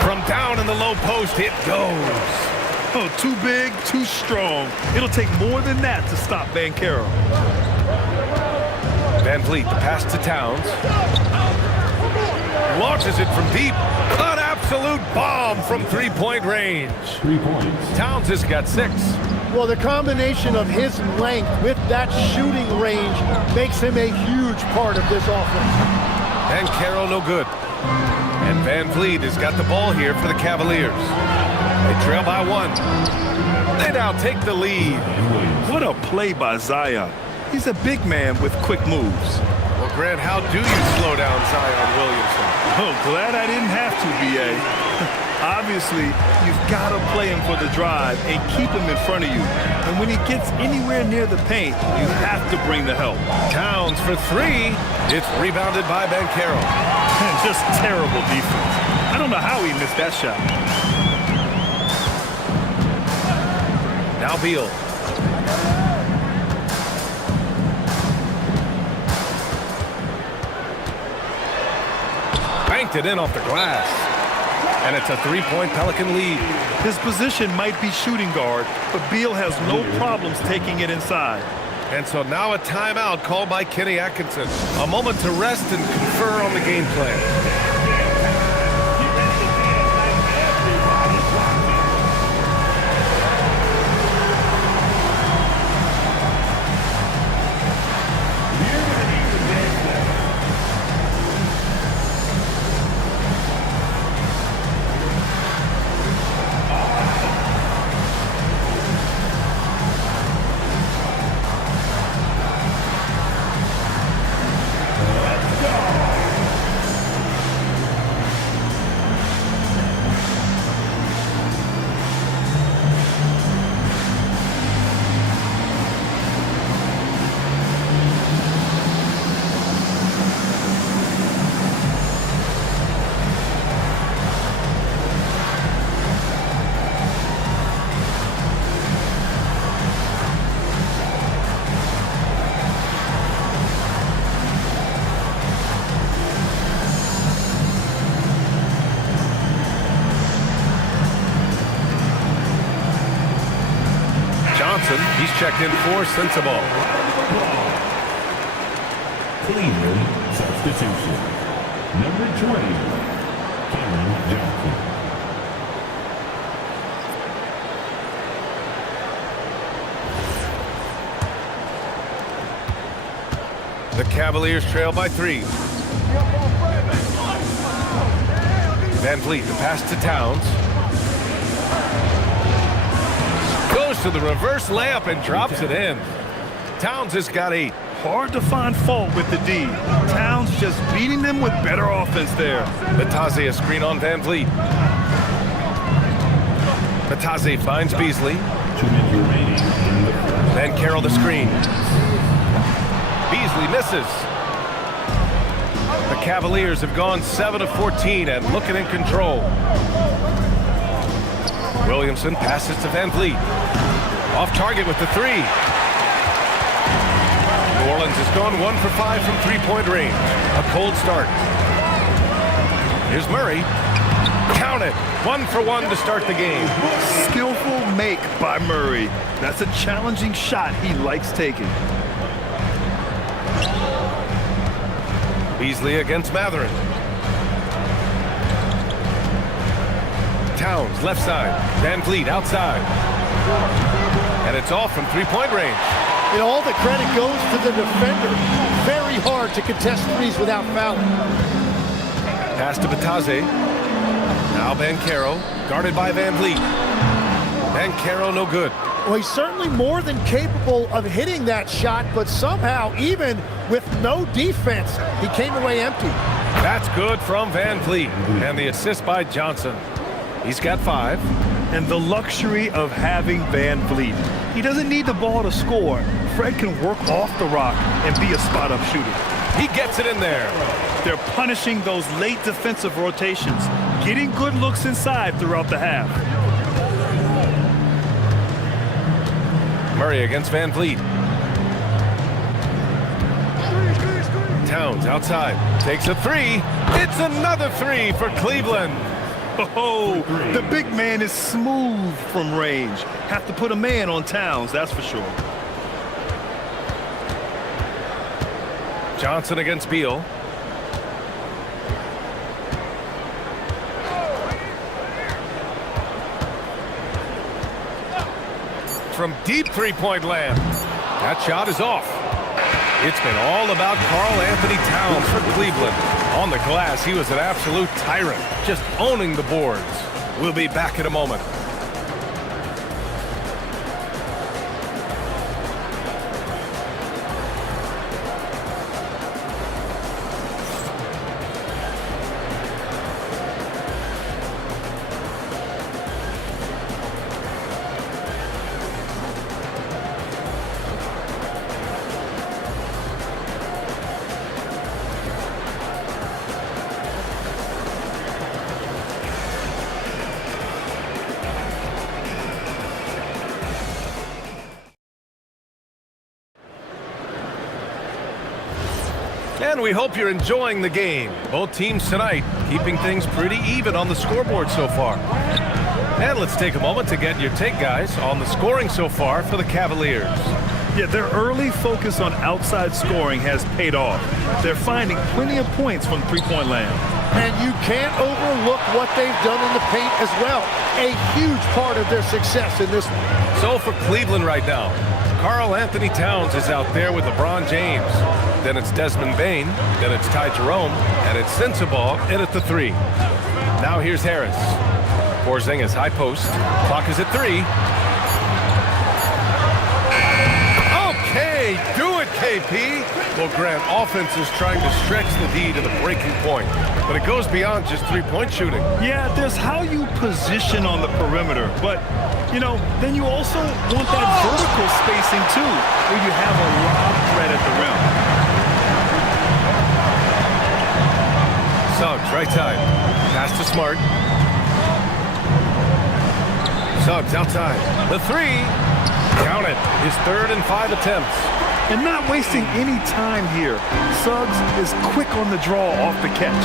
From down in the low post, it goes. Oh, too big, too strong. It'll take more than that to stop Banchero. VanVleet, the pass to Towns. Launches it from deep. An absolute bomb from three-point range. 3 points. Towns has got 6. Well, the combination of his length with that shooting range makes him a huge part of this offense. Banchero no good. And VanVleet has got the ball here for the Cavaliers. They trail by 1. They now take the lead. What a play by Zion. He's a big man with quick moves. Well, Grant, how do you slow down Zion Williamson? Oh, glad I didn't have to, B.A. Obviously, you've got to play him for the drive and keep him in front of you. And when he gets anywhere near the paint, you have to bring the help. Towns for 3. It's rebounded by Banchero. Just terrible defense. I don't know how he missed that shot. Now Beal. Banked it in off the glass. And it's a 3-point Pelican lead. His position might be shooting guard, but Beal has no problems taking it inside. And so now a timeout called by Kenny Atkinson. A moment to rest and confer on the game plan. He's checked in for Sensabaugh. Cleveland substitution. Number 20, Cameron Johnson. The Cavaliers trail by 3. Van Vliet, the pass to Towns. Goes to the reverse layup and drops it in. Towns has got 8. Hard to find fault with the D. Towns just beating them with better offense there. Batase a screen on Van Vliet. Batase finds Beasley. 2 minutes remaining. Van Carroll the screen. Beasley misses. The Cavaliers have gone 7 of 14 and looking in control. Williamson passes to Van Vliet. Off target with the 3. New Orleans has gone 1 for 5 from three-point range. A cold start. Here's Murray. Count it. 1 for 1 to start the game. Skillful make by Murray. That's a challenging shot he likes taking. Beasley against Matherin. Towns left side. Van Vliet outside. And it's off from three-point range. And all the credit goes to the defender. Very hard to contest threes without fouling. Pass to Batase. Now Banchero, guarded by Van Vliet. Banchero no good. Well, he's certainly more than capable of hitting that shot, but somehow, even with no defense, he came away empty. That's good from Van Vliet. And the assist by Johnson. He's got 5. And the luxury of having Van Vliet. He doesn't need the ball to score. Fred can work off the rock and be a spot-up shooter. He gets it in there. They're punishing those late defensive rotations, getting good looks inside throughout the half. Murray against Van Vliet. Towns outside. Takes a 3. It's another 3 for Cleveland. Oh, the big man is smooth from range. Have to put a man on Towns, that's for sure. Johnson against Beal. From deep three-point land. That shot is off. It's been all about Karl Anthony Towns for Cleveland. On the glass, he was an absolute tyrant, just owning the boards. We'll be back in a moment. And we hope you're enjoying the game. Both teams tonight keeping things pretty even on the scoreboard so far. And let's take a moment to get your take, guys, on the scoring so far for the Cavaliers. Yeah, their early focus on outside scoring has paid off. They're finding plenty of points from three-point land. And you can't overlook what they've done in the paint as well. A huge part of their success in this one. So for Cleveland right now, Karl Anthony Towns is out there with LeBron James. Then it's Desmond Bane. Then it's Ty Jerome. And it's Sensabaugh in at the 3. Now here's Harris. Porzingis high post. Clock is at 3. Okay, do it, KP. Well, Grant, offense is trying to stretch the D to the breaking point. But it goes beyond just three-point shooting. Yeah, there's how you position on the perimeter. But, you know, then you also want that vertical spacing, too, where you have a lob threat at the rim. Suggs, right side. Pass to Smart. Suggs outside. The 3. Count it. His 3rd and 5 attempts. And not wasting any time here. Suggs is quick on the draw off the catch.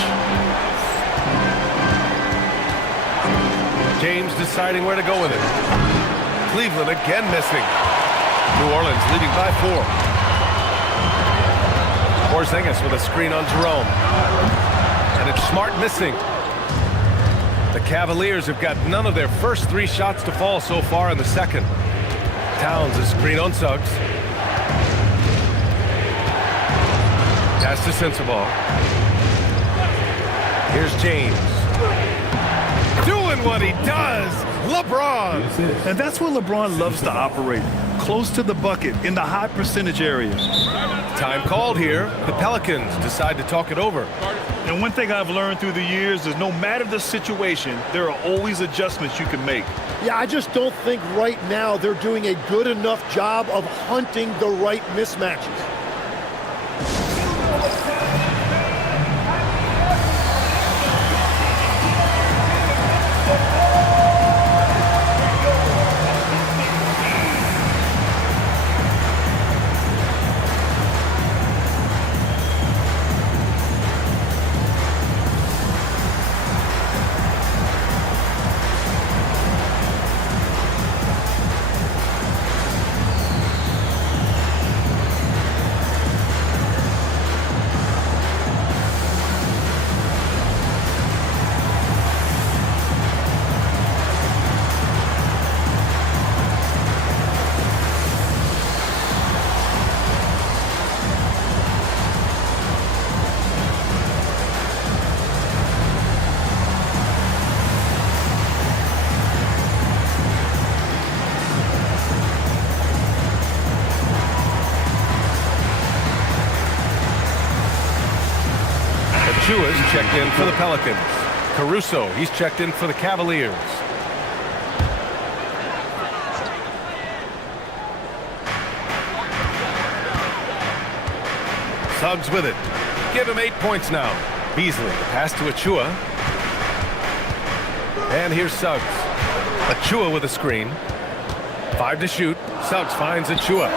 James deciding where to go with it. Cleveland again missing. New Orleans leading by 4. Porzingis with a screen on Jerome. And it's Smart missing. The Cavaliers have got none of their first 3 shots to fall so far in the second. Towns a screen on Suggs. Pass to Sensabaugh. Here's James. Doing what he does. LeBron. And that's where LeBron loves to operate. Close to the bucket in the high percentage area. Time called here. The Pelicans decide to talk it over. And one thing I've learned through the years is no matter the situation, there are always adjustments you can make. Yeah, I just don't think right now they're doing a good enough job of hunting the right mismatches. Achua's checked in for the Pelicans. Caruso, he's checked in for the Cavaliers. Suggs with it. Give him 8 points now. Beasley, pass to Achua. And here's Suggs. Achua with a screen. 5 to shoot. Suggs finds Achua.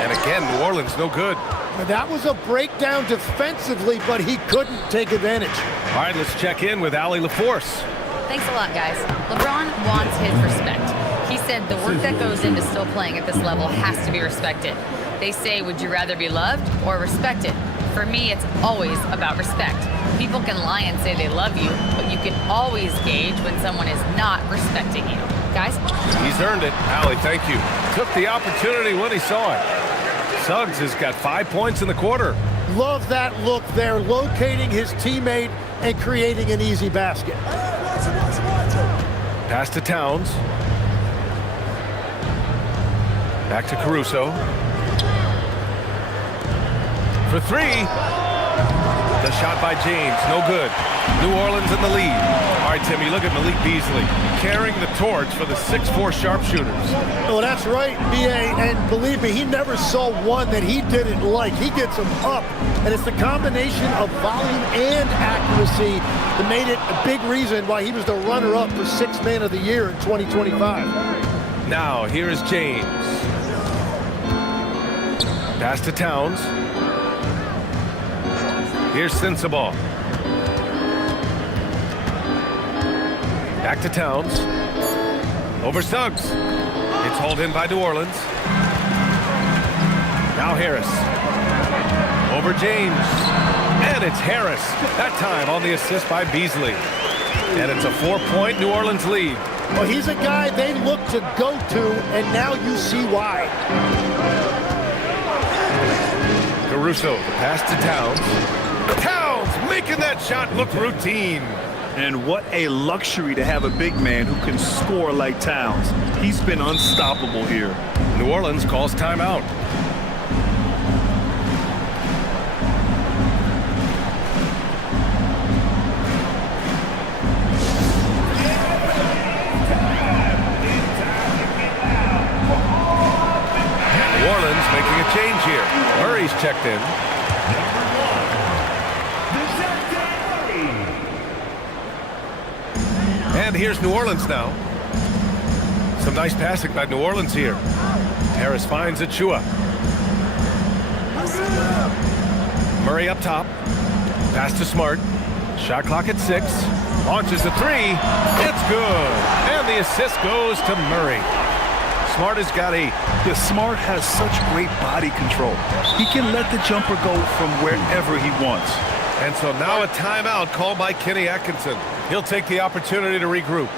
And again, New Orleans no good. That was a breakdown defensively, but he couldn't take advantage. All right, let's check in with Allie LaForce. Thanks a lot, guys. LeBron wants his respect. He said the work that goes into still playing at this level has to be respected. They say, would you rather be loved or respected? For me, it's always about respect. People can lie and say they love you, but you can always gauge when someone is not respecting you. Guys? He's earned it. Allie, thank you. Took the opportunity when he saw it. Suggs has got 5 points in the quarter. Love that look there, locating his teammate and creating an easy basket. Pass to Towns. Back to Caruso. For 3. The shot by James, no good. New Orleans in the lead. All right, Timmy, look at Malik Beasley carrying the torch for the 6'4" sharpshooters. Oh, that's right, B.A., and believe me, he never saw one that he didn't like. He gets them up, and it's the combination of volume and accuracy that made it a big reason why he was the runner-up for 6th Man of the Year in 2025. Now, here is James. Pass to Towns. Here's Sensabaugh. Back to Towns. Over Suggs. It's hauled in by New Orleans. Now Harris. Over James. And it's Harris. That time on the assist by Beasley. And it's a 4-point New Orleans lead. Well, he's a guy they look to go to, and now you see why. Caruso, the pass to Towns. Towns making that shot look routine. And what a luxury to have a big man who can score like Towns. He's been unstoppable here. New Orleans calls timeout. New Orleans making a change here. Murray's checked in. And here's New Orleans now. Some nice passing by New Orleans here. Harris finds Achua. Murray up top. Pass to Smart. Shot clock at 6. Launches a 3. It's good. And the assist goes to Murray. Smart has got 8. Yeah, Smart has such great body control. He can let the jumper go from wherever he wants. And so now a timeout called by Kenny Atkinson. He'll take the opportunity to regroup.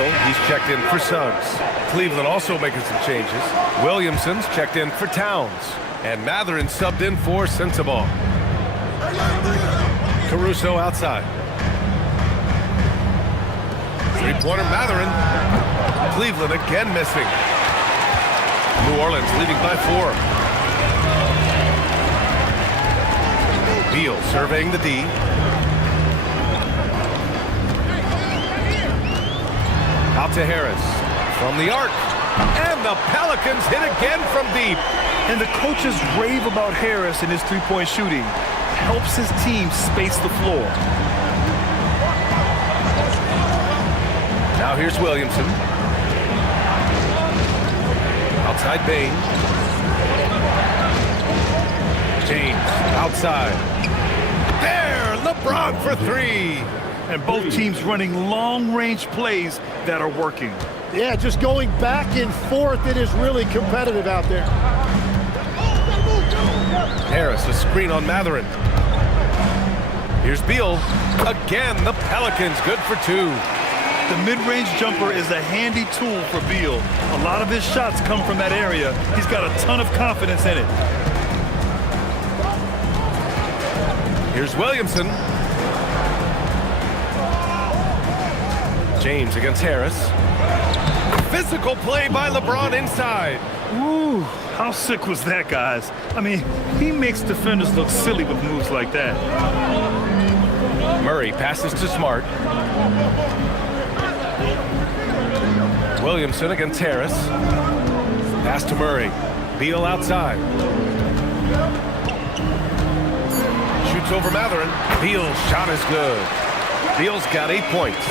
Beal, he's checked in for Suggs. Cleveland also making some changes. Williamson's checked in for Towns. And Mathurin subbed in for Sensabaugh. Caruso outside. Three-pointer Mathurin. Cleveland again missing. New Orleans leading by 4. Beal surveying the D. Out to Harris from the arc. And the Pelicans hit again from deep. And the coaches rave about Harris and his three-point shooting. Helps his team space the floor. Now here's Williamson. Outside Bain. James outside. There, LeBron for 3. And both teams running long-range plays that are working. Yeah, just going back and forth. It is really competitive out there. Harris, a screen on Mathurin. Here's Beal. Again, the Pelicans good for 2. The mid-range jumper is a handy tool for Beal. A lot of his shots come from that area. He's got a ton of confidence in it. Here's Williamson. James against Harris. Physical play by LeBron inside. Ooh, how sick was that, guys? I mean, he makes defenders look silly with moves like that. Murray passes to Smart. Williamson against Harris. Pass to Murray. Beal outside. Shoots over Mathurin. Beal's shot is good. Beal's got 8 points.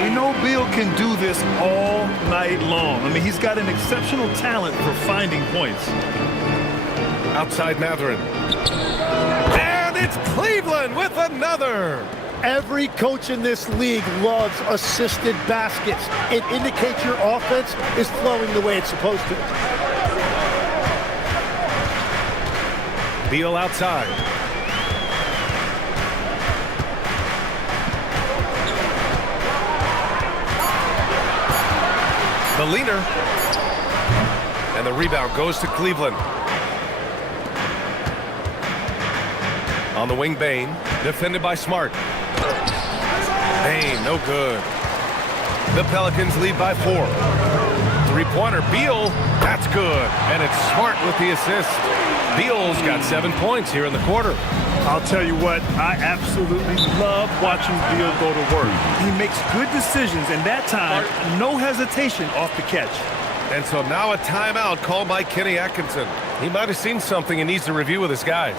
We know Beal can do this all night long. I mean, he's got an exceptional talent for finding points. Outside Mathurin. And it's Cleveland with another. Every coach in this league loves assisted baskets. It indicates your offense is flowing the way it's supposed to. Beal outside. The leaner. And the rebound goes to Cleveland. On the wing, Bain. Defended by Smart. Bain, no good. The Pelicans lead by 4. Three-pointer, Beal. That's good. And it's Smart with the assist. Beal's got 7 points here in the quarter. I'll tell you what, I absolutely love watching Beal go to work. He makes good decisions, and that time, no hesitation off the catch. And so now a timeout called by Kenny Atkinson. He might have seen something he needs to review with his guys.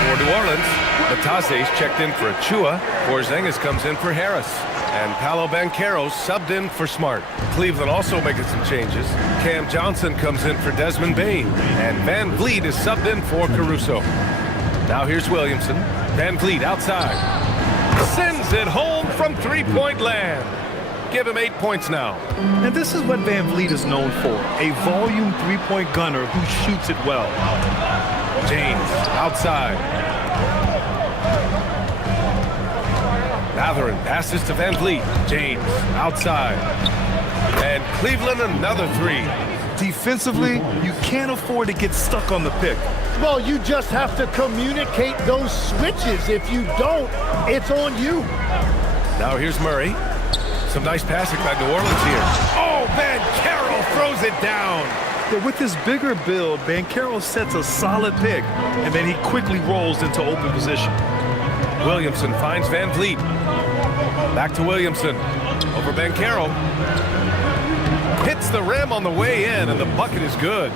For New Orleans, Matase's checked in for Achua. Porzingis comes in for Harris. And Paolo Banchero subbed in for Smart. Cleveland also making some changes. Cam Johnson comes in for Desmond Bain. And Van Vliet is subbed in for Caruso. Now here's Williamson. Van Vliet outside. Sends it home from three-point land. Give him 8 points now. And this is what Van Vliet is known for. A volume three-point gunner who shoots it well. James outside. Mathurin passes to Van Vliet. James outside. And Cleveland another 3. Defensively, you can't afford to get stuck on the pick. Well, you just have to communicate those switches. If you don't, it's on you. Now here's Murray. Some nice passing by New Orleans here. Oh, Banchero throws it down. But with his bigger build, Banchero sets a solid pick, and then he quickly rolls into open position. Williamson finds Van Vliet. Back to Williamson. Over Banchero. Hits the rim on the way in, and the bucket is good.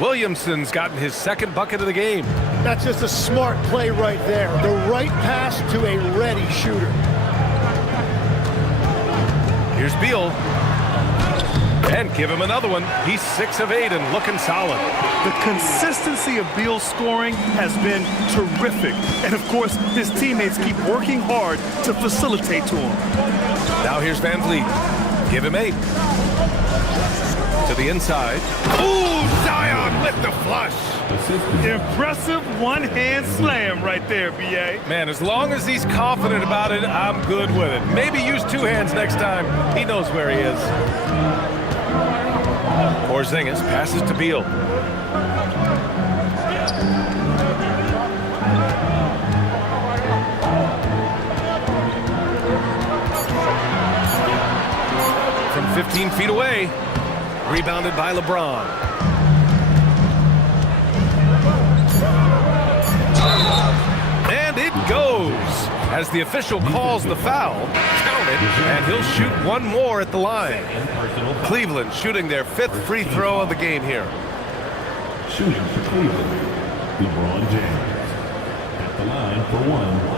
Williamson's gotten his second bucket of the game. That's just a smart play right there. The right pass to a ready shooter. Here's Beal. And give him another one. He's 6 of 8 and looking solid. The consistency of Beal's scoring has been terrific. And of course, his teammates keep working hard to facilitate to him. Now here's Van Vliet. Give him 8. To the inside. Ooh, Zion with the flush. Impressive one-hand slam right there, B.A. Man, as long as he's confident about it, I'm good with it. Maybe use 2 hands next time. He knows where he is. Porzingis passes to Beal. From 15 feet away. Rebounded by LeBron. And it goes as the official calls the foul. Count it, and he'll shoot one more at the line. Cleveland shooting their 5th free throw of the game here. Shooting for Cleveland, LeBron James. At the line for 1.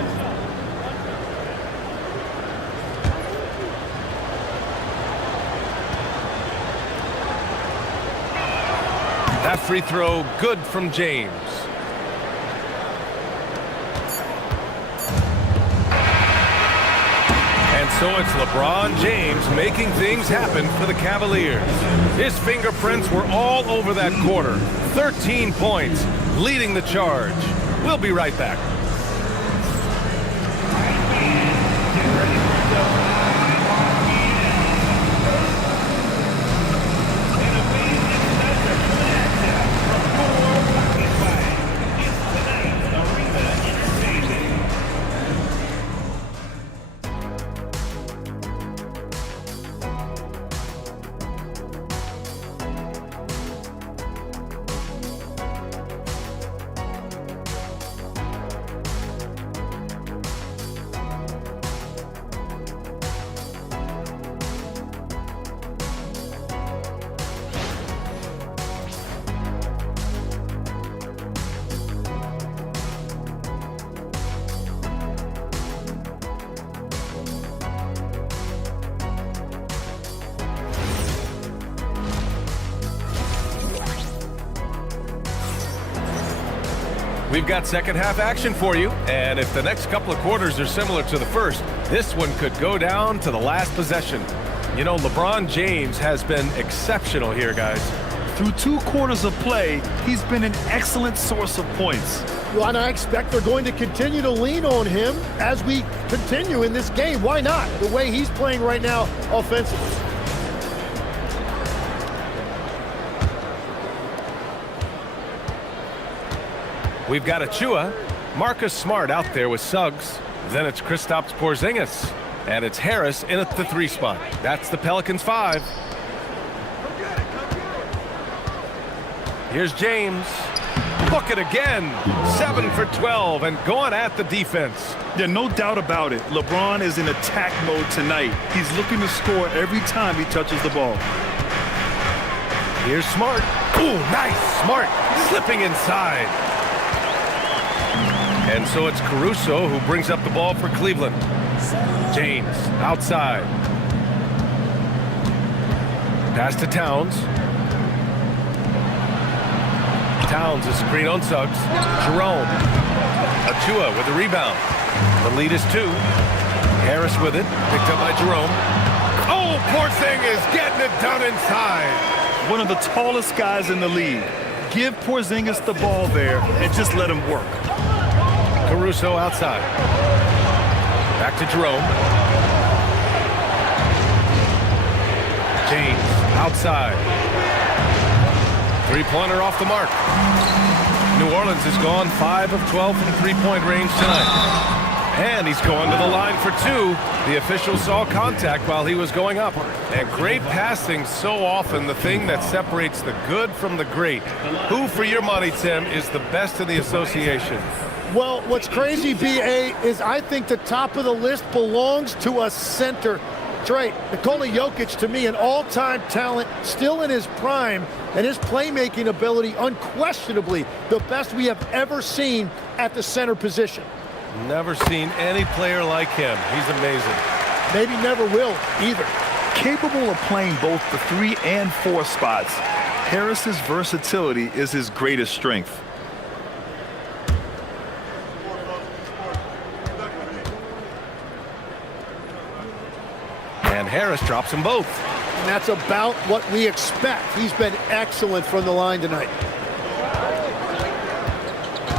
That free throw good from James. And so it's LeBron James making things happen for the Cavaliers. His fingerprints were all over that quarter. 13 points, leading the charge. We'll be right back. We've got second half action for you, and if the next couple of quarters are similar to the first, this one could go down to the last possession. You know, LeBron James has been exceptional here, guys. Through 2 quarters of play, he's been an excellent source of points. Well, and I expect they're going to continue to lean on him as we continue in this game. Why not? The way he's playing right now offensively. We've got Achua, Marcus Smart out there with Suggs. Then it's Kristaps Porzingis. And it's Harris in at the 3 spot. That's the Pelicans 5. Here's James. Book it again. 7 for 12 and going at the defense. Yeah, no doubt about it. LeBron is in attack mode tonight. He's looking to score every time he touches the ball. Here's Smart. Ooh, nice. Smart slipping inside. And so it's Caruso who brings up the ball for Cleveland. James outside. Pass to Towns. Towns is screen on Suggs. Jerome. Achua with the rebound. The lead is 2. Harris with it. Picked up by Jerome. Oh, Porzingis getting it done inside. One of the tallest guys in the league. Give Porzingis the ball there and just let him work. Caruso outside. Back to Jerome. James outside. 3-pointer off the mark. New Orleans has gone 5 of 12 from 3-point range tonight. And he's going to the line for 2. The official saw contact while he was going up. And great passing, so often the thing that separates the good from the great. Who, for your money, Tim, is the best in the association? Well, what's crazy, B.A., is I think the top of the list belongs to a center. That's right. Nikola Jokic, to me, an all-time talent, still in his prime, and his playmaking ability unquestionably the best we have ever seen at the center position. Never seen any player like him. He's amazing. Maybe never will either. Capable of playing both the 3 and 4 spots, Harris's versatility is his greatest strength. And Harris drops them both. And that's about what we expect. He's been excellent from the line tonight.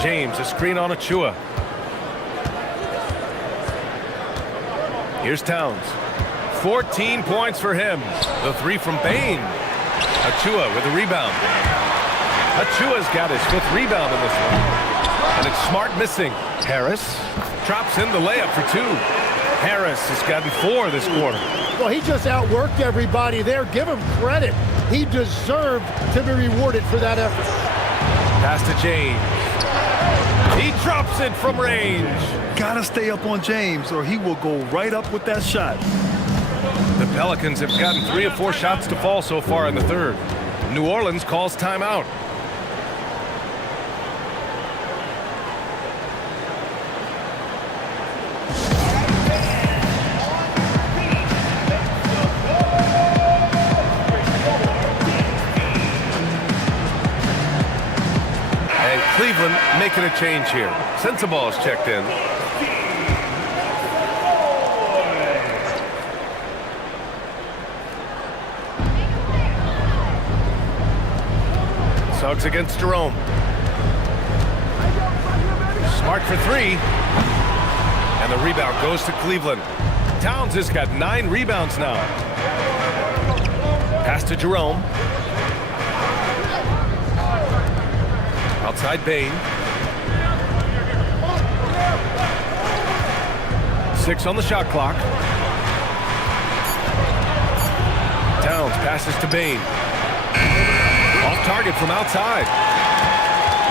James, a screen on Achua. Here's Towns. 14 points for him. The three from Bain. Achua with a rebound. Achua's got his 5th rebound in this one. And it's Smart missing. Harris drops in the layup for 2. Harris has gotten 4 this quarter. Well, he just outworked everybody there. Give him credit. He deserved to be rewarded for that effort. Pass to James. He drops it from range. Gotta stay up on James or he will go right up with that shot. The Pelicans have gotten 3 of 4 shots to fall so far in the third. New Orleans calls timeout. And Cleveland making a change here. Sensabaugh is checked in. Suggs against Jerome. Smart for 3. And the rebound goes to Cleveland. Towns has got 9 rebounds now. Pass to Jerome. Outside Bain. 6 on the shot clock. Towns passes to Bain. Off target from outside.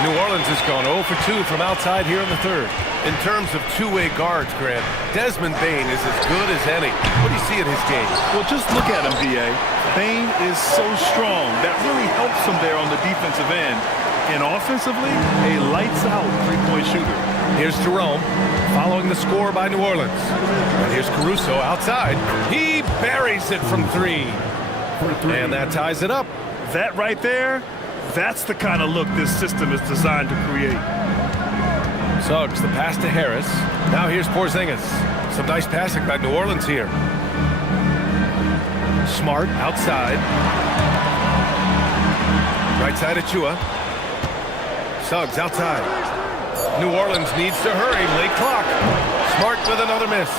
New Orleans has gone 0 for 2 from outside here in the third. In terms of two-way guards, Grant, Desmond Bain is as good as any. What do you see in his game? Well, just look at him, B.A. Bain is so strong. That really helps him there on the defensive end. And offensively, a lights-out three-point shooter. Here's Jerome, following the score by New Orleans. And here's Caruso outside. He buries it from 3. And that ties it up. That right there, that's the kind of look this system is designed to create. Suggs, the pass to Harris. Now here's Porzingis. Some nice passing by New Orleans here. Smart outside. Right side Achua. Suggs outside. New Orleans needs to hurry. Late clock. Smart with another miss.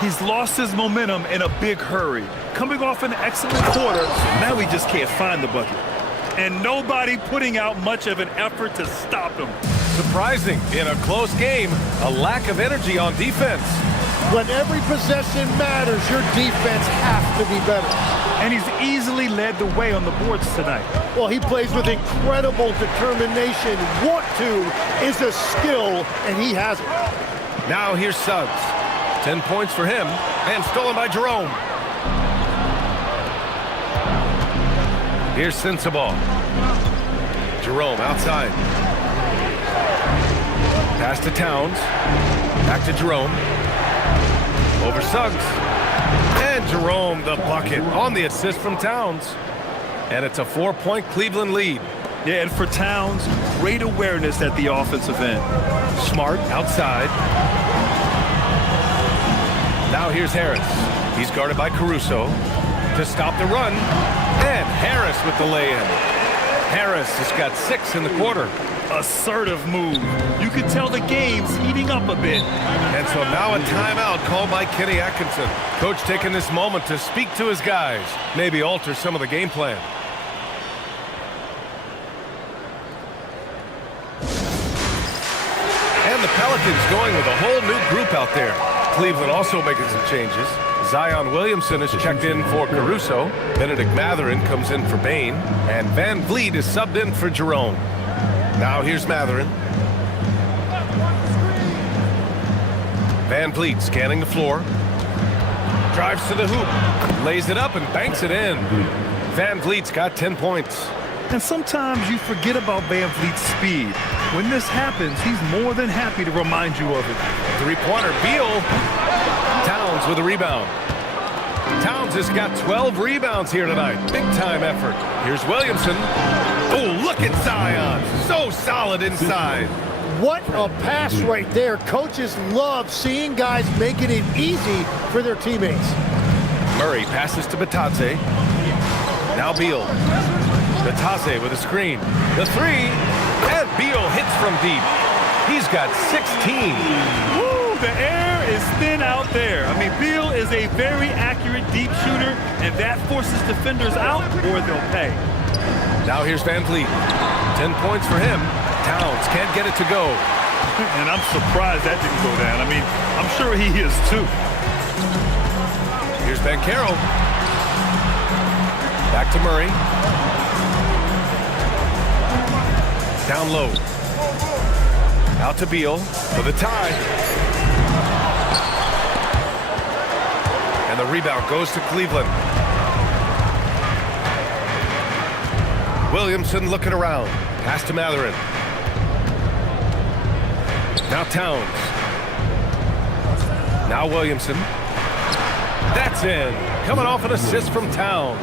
He's lost his momentum in a big hurry. Coming off an excellent quarter, now he just can't find the bucket. And nobody putting out much of an effort to stop him. Surprising in a close game, a lack of energy on defense. When every possession matters, your defense has to be better. And he's easily led the way on the boards tonight. Well, he plays with incredible determination. Want to is a skill, and he has it. Now here's Suggs. 10 points for him, and stolen by Jerome. Here's Sensabaugh. Jerome outside. Pass to Towns. Back to Jerome. Over Suggs. And Jerome the bucket on the assist from Towns. And it's a 4-point Cleveland lead. Yeah, and for Towns, great awareness at the offensive end. Smart outside. Now here's Harris. He's guarded by Caruso to stop the run. And Harris with the lay-in. Harris has got 6 in the quarter. Assertive move. You could tell the game's heating up a bit. And so now a timeout called by Kenny Atkinson. Coach taking this moment to speak to his guys. Maybe alter some of the game plan. And the Pelicans going with a whole new group out there. Cleveland also making some changes. Zion Williamson is checked in for Caruso. Benedict Mathurin comes in for Bain. And Van Vliet is subbed in for Jerome. Now here's Mathurin. Van Vliet scanning the floor. Drives to the hoop. Lays it up and banks it in. Van Vliet's got 10 points. And sometimes you forget about Van Vliet's speed. When this happens, he's more than happy to remind you of it. Three-pointer, Beal. Towns with a rebound. Towns has got 12 rebounds here tonight. Big-time effort. Here's Williamson. Oh, look at Zion. So solid inside. What a pass right there. Coaches love seeing guys making it easy for their teammates. Murray Murray passes to Batadze. Now Beal. Batadze with a screen. The three, and Beal hits from deep. He's got 16. Woo, the air is thin out there. I mean, Beal is a very accurate deep shooter, and that forces defenders out or they'll pay. Now here's Van Vliet. 10 points for him. Towns can't get it to go. And I'm surprised that didn't go down. I mean, I'm sure he is too. Here's Banchero. Back to Murray. Down low. Out to Beal for the tie. And the rebound goes to Cleveland. Williamson looking around. Pass to Matherin. Now Towns. Now Williamson. That's in. Coming off an assist from Towns.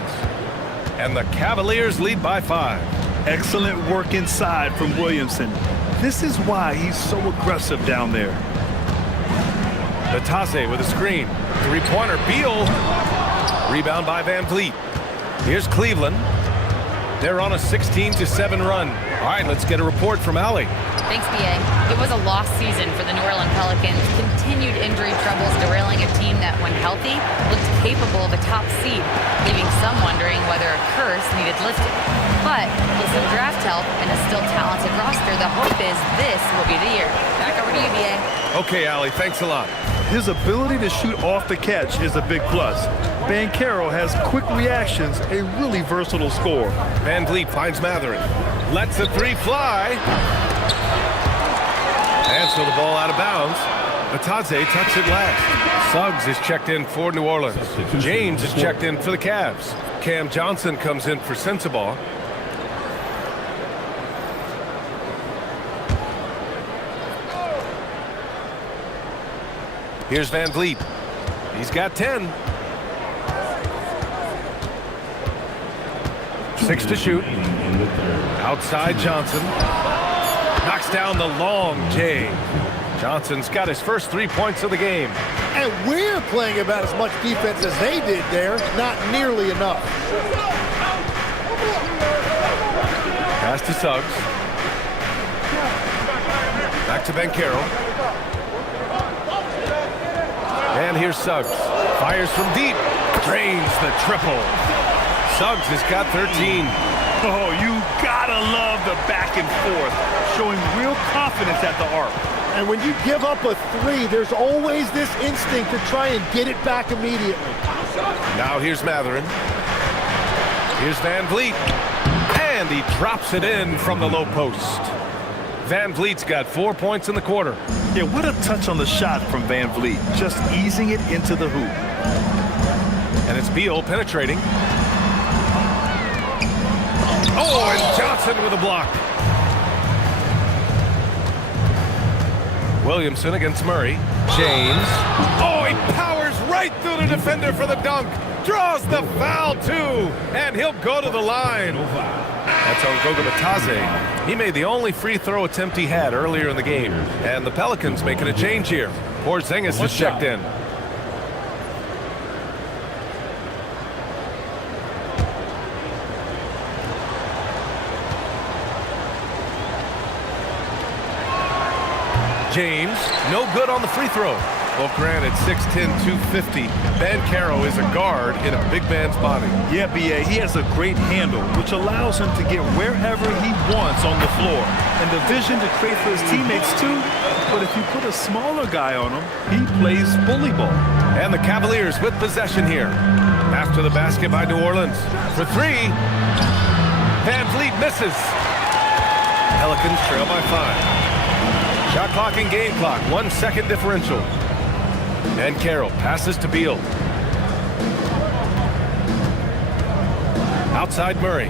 And the Cavaliers lead by 5. Excellent work inside from Williamson. This is why he's so aggressive down there. Batadze with a screen. Three-pointer. Beal. Rebound by Van Vliet. Here's Cleveland. They're on a 16-7 run. All right, let's get a report from Allie. Thanks, B.A. It was a lost season for the New Orleans Pelicans. Continued injury troubles derailing a team that, when healthy, looked capable of a top seed, leaving some wondering whether a curse needed lifting. But with some draft help and a still talented roster, the hope is this will be the year. Back over to you, B.A. Okay, Allie, thanks a lot. His ability to shoot off the catch is a big plus. Banchero has quick reactions, a really versatile scorer. Van Vliet finds Matherin. Lets the three fly. And so the ball out of bounds. Batadze tucks it last. Suggs is checked in for New Orleans. James is checked in for the Cavs. Cam Johnson comes in for Sensabaugh. Here's Van Vliet. He's got 10. 6 to shoot. Outside Johnson. Knocks down the long J. Johnson's got his first 3 points of the game. And we're playing about as much defense as they did there. Not nearly enough. Pass to Suggs. Back to Banchero. And here's Suggs. Fires from deep. Drains the triple. Suggs has got 13. Oh, you gotta love the back and forth, showing real confidence at the arc. And when you give up a three, there's always this instinct to try and get it back immediately. Now here's Matherin. Here's Van Vliet. And he drops it in from the low post. Van Vliet's got 4 points in the quarter. Yeah, what a touch on the shot from Van Vliet. Just easing it into the hoop. And it's Beal penetrating. Oh, and Johnson with a block. Williamson against Murray. James. Oh, he powers right through the defender for the dunk. Draws the foul, too. And he'll go to the line. That's on Goga Batadze. He made the only free throw attempt he had earlier in the game. And the Pelicans making a change here. Porzingis is checked in. James, no good on the free throw. Well, granted, 6'10", 250. Banchero is a guard in a big man's body. Yeah, B.A., he has a great handle, which allows him to get wherever he wants on the floor. And the vision to create for his teammates, too. But if you put a smaller guy on him, he plays bully ball. And the Cavaliers with possession here. After the basket by New Orleans. For three. Van Vliet misses. Pelicans trail by 5. Shot clock and game clock, 1 second differential. And Carroll passes to Beal. Outside Murray.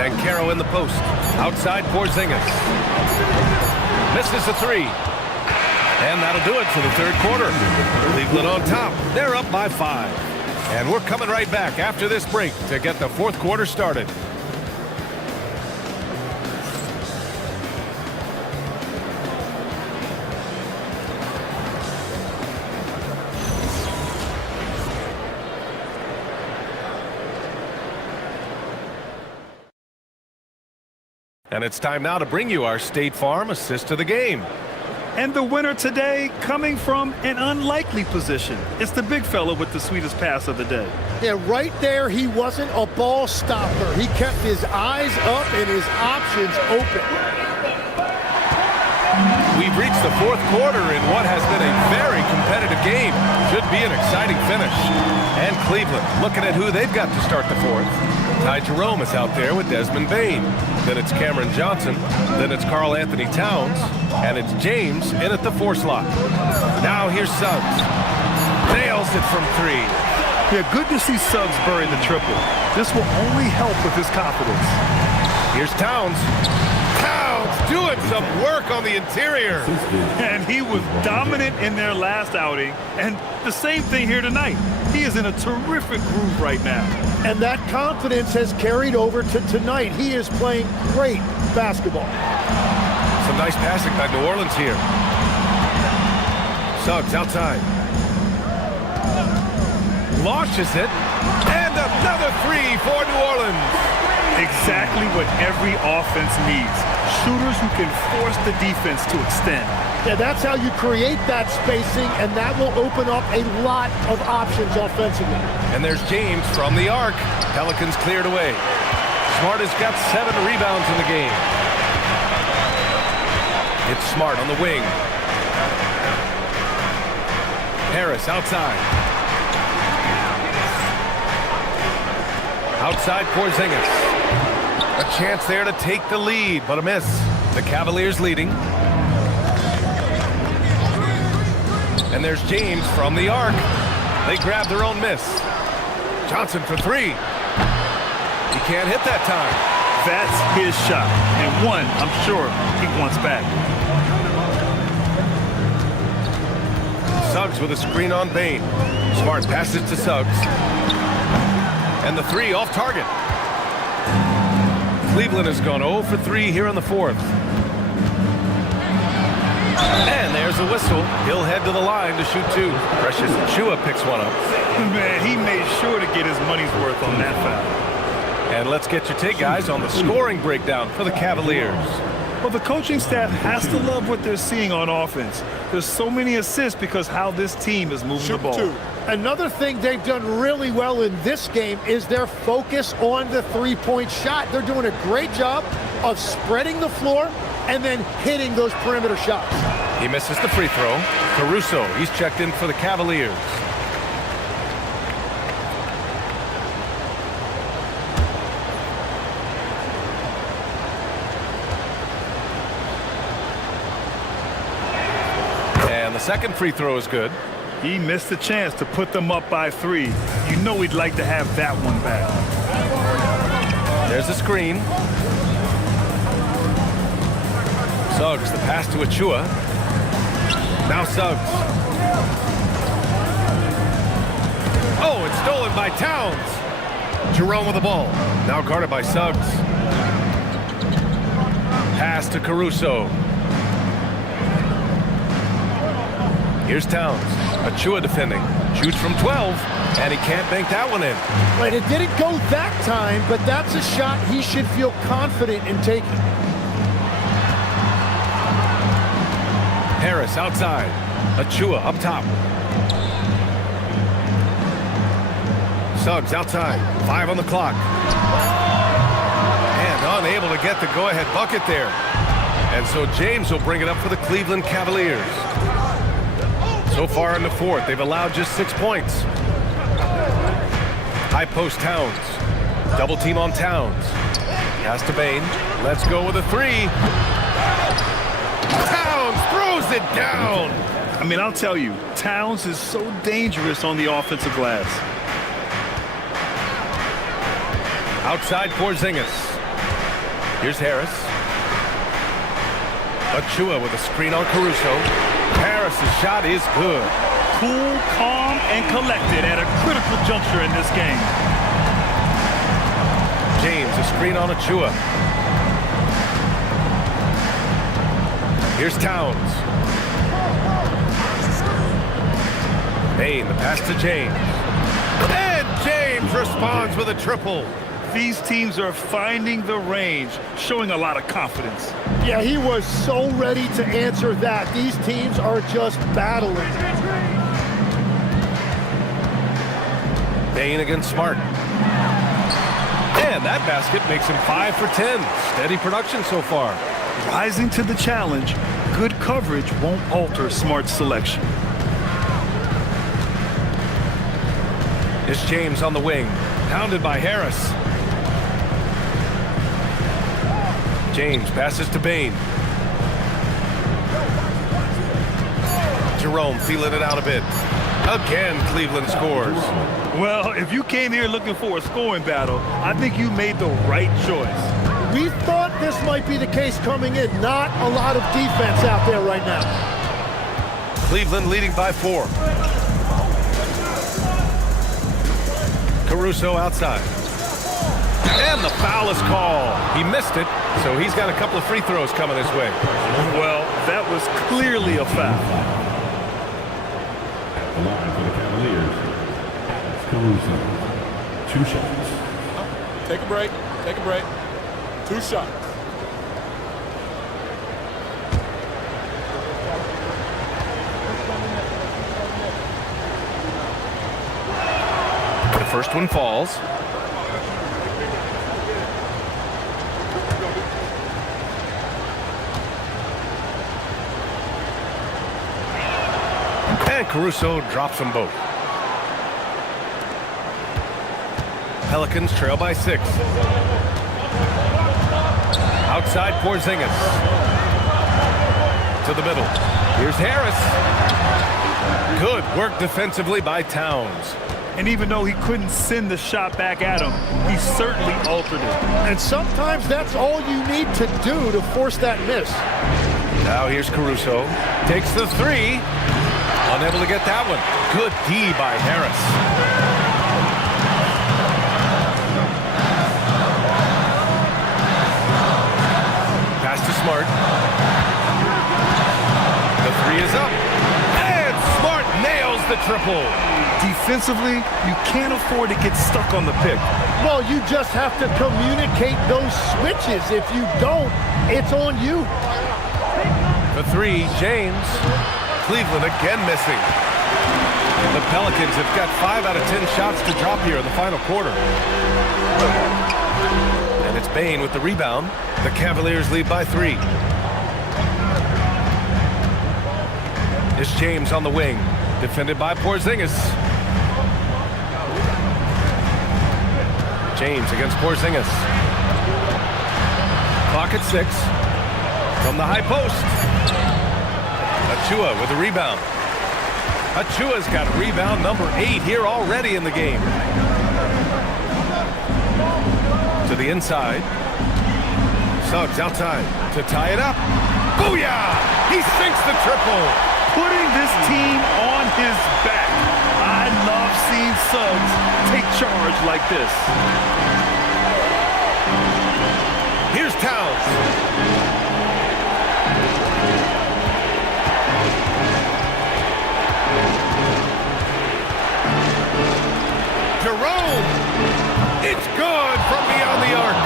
And Carroll in the post. Outside Porzingis. Misses the three. And that'll do it for the third quarter. Cleveland on top. They're up by 5. And we're coming right back after this break to get the fourth quarter started. And it's time now to bring you our State Farm assist of the game. And the winner today coming from an unlikely position. It's the big fella with the sweetest pass of the day. Yeah, right there, he wasn't a ball stopper. He kept his eyes up and his options open. We've reached the fourth quarter in what has been a very competitive game. Should be an exciting finish. And Cleveland looking at who they've got to start the fourth. Ty Jerome is out there with Desmond Bain. Then it's Cameron Johnson. Then it's Karl Anthony Towns. And it's James in at the 4 slot. Now here's Suggs. Nails it from 3. Yeah, good to see Suggs bury the triple. This will only help with his confidence. Here's Towns. Doing some work on the interior. And he was dominant in their last outing. And the same thing here tonight. He is in a terrific groove right now. And that confidence has carried over to tonight. He is playing great basketball. Some nice passing by New Orleans here. Suggs outside. Launches it. And another 3 for New Orleans. Exactly what every offense needs. Shooters who can force the defense to extend. Yeah, that's how you create that spacing, and that will open up a lot of options offensively. And there's James from the arc. Pelicans cleared away. Smart has got 7 rebounds in the game. It's Smart on the wing. Harris outside. Outside Porzingis. A chance there to take the lead, but a miss. The Cavaliers leading. And there's James from the arc. They grab their own miss. Johnson for 3. He can't hit that time. That's his shot. And one, I'm sure, he wants back. Suggs with a screen on Bain. Smart passes to Suggs. And the 3 off target. Cleveland has gone 0 for 3 here in the fourth. And there's a whistle. He'll head to the line to shoot 2. Precious Achiuwa picks one up. Man, he made sure to get his money's worth on that foul. And let's get your take, guys, on the scoring breakdown for the Cavaliers. Well, the coaching staff has to love what they're seeing on offense. There's so many assists because how this team is moving the ball. Another thing they've done really well in this game is their focus on the three-point shot. They're doing a great job of spreading the floor and then hitting those perimeter shots. He misses the free throw. Caruso, he's checked in for the Cavaliers. And the second free throw is good. He missed the chance to put them up by 3. You know he'd like to have that one back. There's a screen. Suggs, the pass to Achiuwa. Now Suggs. Oh, it's stolen by Towns. Jerome with the ball. Now guarded by Suggs. Pass to Caruso. Here's Towns. Achiuwa defending. Shoots from 12, and he can't bank that one in. Right, it didn't go that time, but that's a shot he should feel confident in taking. Harris outside. Achiuwa up top. Suggs outside. 5 on the clock. And unable to get the go-ahead bucket there. And so James will bring it up for the Cleveland Cavaliers. So far in the fourth, they've allowed just 6 points. High post Towns. Double team on Towns. Pass to Bain. Let's go with a 3. Towns throws it down. I mean, I'll tell you, Towns is so dangerous on the offensive glass. Outside Porzingis. Here's Harris. Achiuwa with a screen on Caruso. Harris's shot is good. Cool, calm, and collected at a critical juncture in this game. James, a screen on Achiuwa. Here's Towns. Bain, the pass to James. And James responds with a triple. These teams are finding the range, showing a lot of confidence. Yeah, he was so ready to answer that. These teams are just battling. Bain against Smart. And that basket makes him 5 for 10. Steady production so far. Rising to the challenge, good coverage won't alter Smart's selection. It's James on the wing, pounded by Harris. James passes to Bain. Jerome feeling it out a bit. Again, Cleveland scores. Well, if you came here looking for a scoring battle, I think you made the right choice. We thought this might be the case coming in. Not a lot of defense out there right now. Cleveland leading by 4. Caruso outside. And the foul is called. He missed it, so he's got a couple of free throws coming his way. Well, that was clearly a foul. The line for the Cavaliers. Caruso. 2 shots. Take a break. Take a break. 2 shots. The first one falls. And Caruso drops them both. Pelicans trail by 6. Outside Porzingis. To the middle. Here's Harris. Good work defensively by Towns. And even though he couldn't send the shot back at him, he certainly altered it. And sometimes that's all you need to do to force that miss. Now here's Caruso. Takes the 3. Unable to get that one. Good D by Harris. Pass to Smart. The 3 is up. And Smart nails the triple. Defensively, you can't afford to get stuck on the pick. Well, you just have to communicate those switches. If you don't, it's on you. The 3, James. Cleveland again missing. The Pelicans have got 5 out of 10 shots to drop here in the final quarter. And it's Bain with the rebound. The Cavaliers lead by 3. It's James on the wing. Defended by Porzingis. James against Porzingis. Clock at 6. From the high post. Achua with a rebound. Achua's got rebound number 8 here already in the game. To the inside. Suggs outside to tie it up. Booyah! He sinks the triple. Putting this team on his back. I love seeing Suggs take charge like this. Here's Towns. Jerome. It's good from beyond the arc.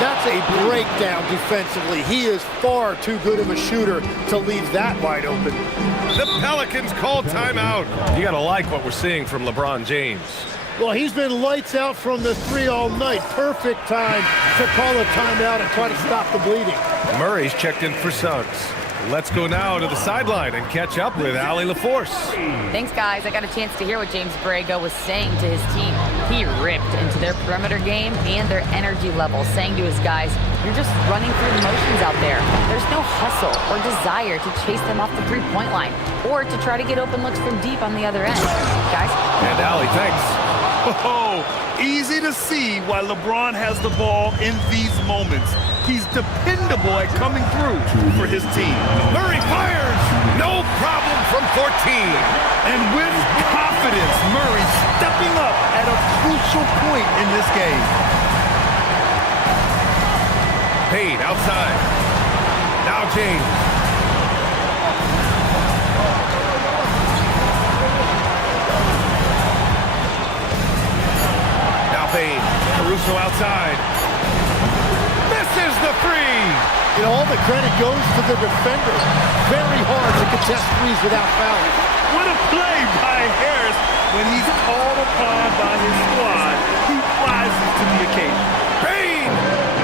That's a breakdown defensively. He is far too good of a shooter to leave that wide open. The Pelicans call timeout. You got to like what we're seeing from LeBron James. Well, he's been lights out from the 3 all night. Perfect time to call a timeout and try to stop the bleeding. Murray's checked in for Suggs. Let's go now to the sideline and catch up with Allie LaForce. Thanks, guys. I got a chance to hear what James Borrego was saying to his team. He ripped into their perimeter game and their energy level, saying to his guys, you're just running through the motions out there. There's no hustle or desire to chase them off the three-point line or to try to get open looks from deep on the other end. Guys? And Allie, thanks. Oh, easy to see why LeBron has the ball in these moments. He's dependable at coming through for his team. Murray fires! No problem from 14. And with confidence, Murray stepping up at a crucial point in this game. Payne outside. Now James. Now Payne. Caruso outside. Misses the three. You know, all the credit goes to the defender. Very hard to contest threes without fouling. What a play by Harris. When he's called upon by his squad, he rises to the occasion. Payne!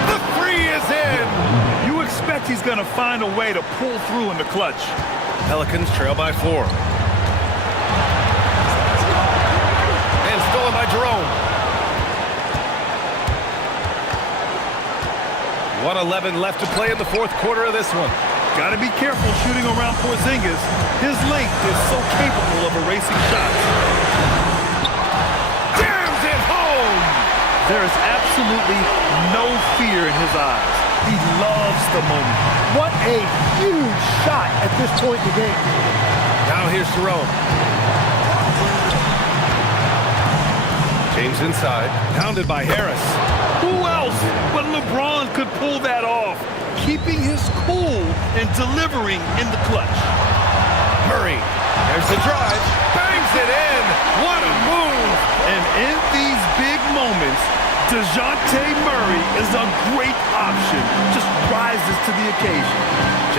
The three is in! You expect he's going to find a way to pull through in the clutch. Pelicans trail by 4. And stolen by Jerome. 1:11 left to play in the fourth quarter of this one. Got to be careful shooting around Porzingis. His length is so capable of erasing shots. Jams it home! There is absolutely no fear in his eyes. He loves the moment. What a huge shot at this point in the game. Now here's Jerome. James inside, pounded by Harris. Who else but LeBron could pull that off? Keeping his cool and delivering in the clutch. Murray, there's the drive, bangs it in. What a move! And in these big moments, DeJounte Murray is a great option. Just rises to the occasion.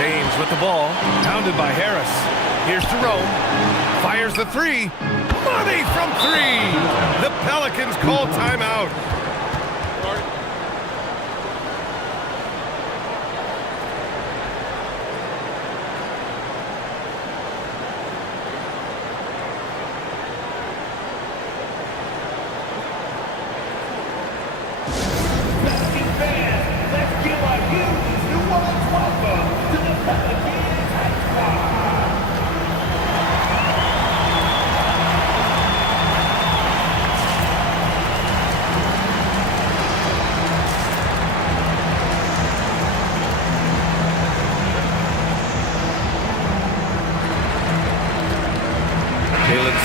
James with the ball, pounded by Harris. Here's Jerome, fires the three. Money from 3. The Pelicans call timeout.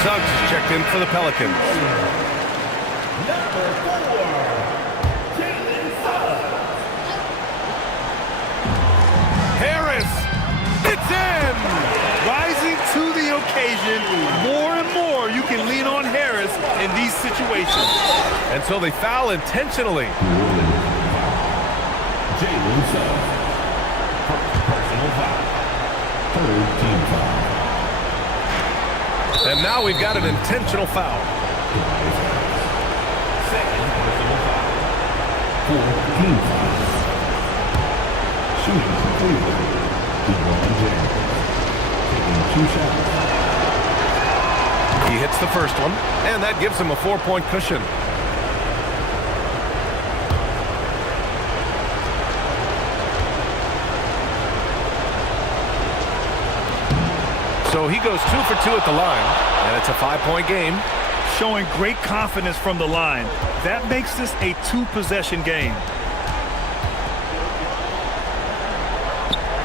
Suggs is checked in for the Pelicans. Number 4, Jalen Suggs. Harris, it's in! Rising to the occasion, more and more you can lean on Harris in these situations. And so they foul intentionally. Jalen Suggs. Personal foul. Third team foul. And now we've got an intentional foul. Second personal foul. Fourth team foul. Shooting for Cleveland. LeBron James. Taking 2 shots. He hits the first one, and that gives him a 4-point cushion. So he goes 2 for 2 at the line, and it's a 5-point game. Showing great confidence from the line. That makes this a 2-possession game.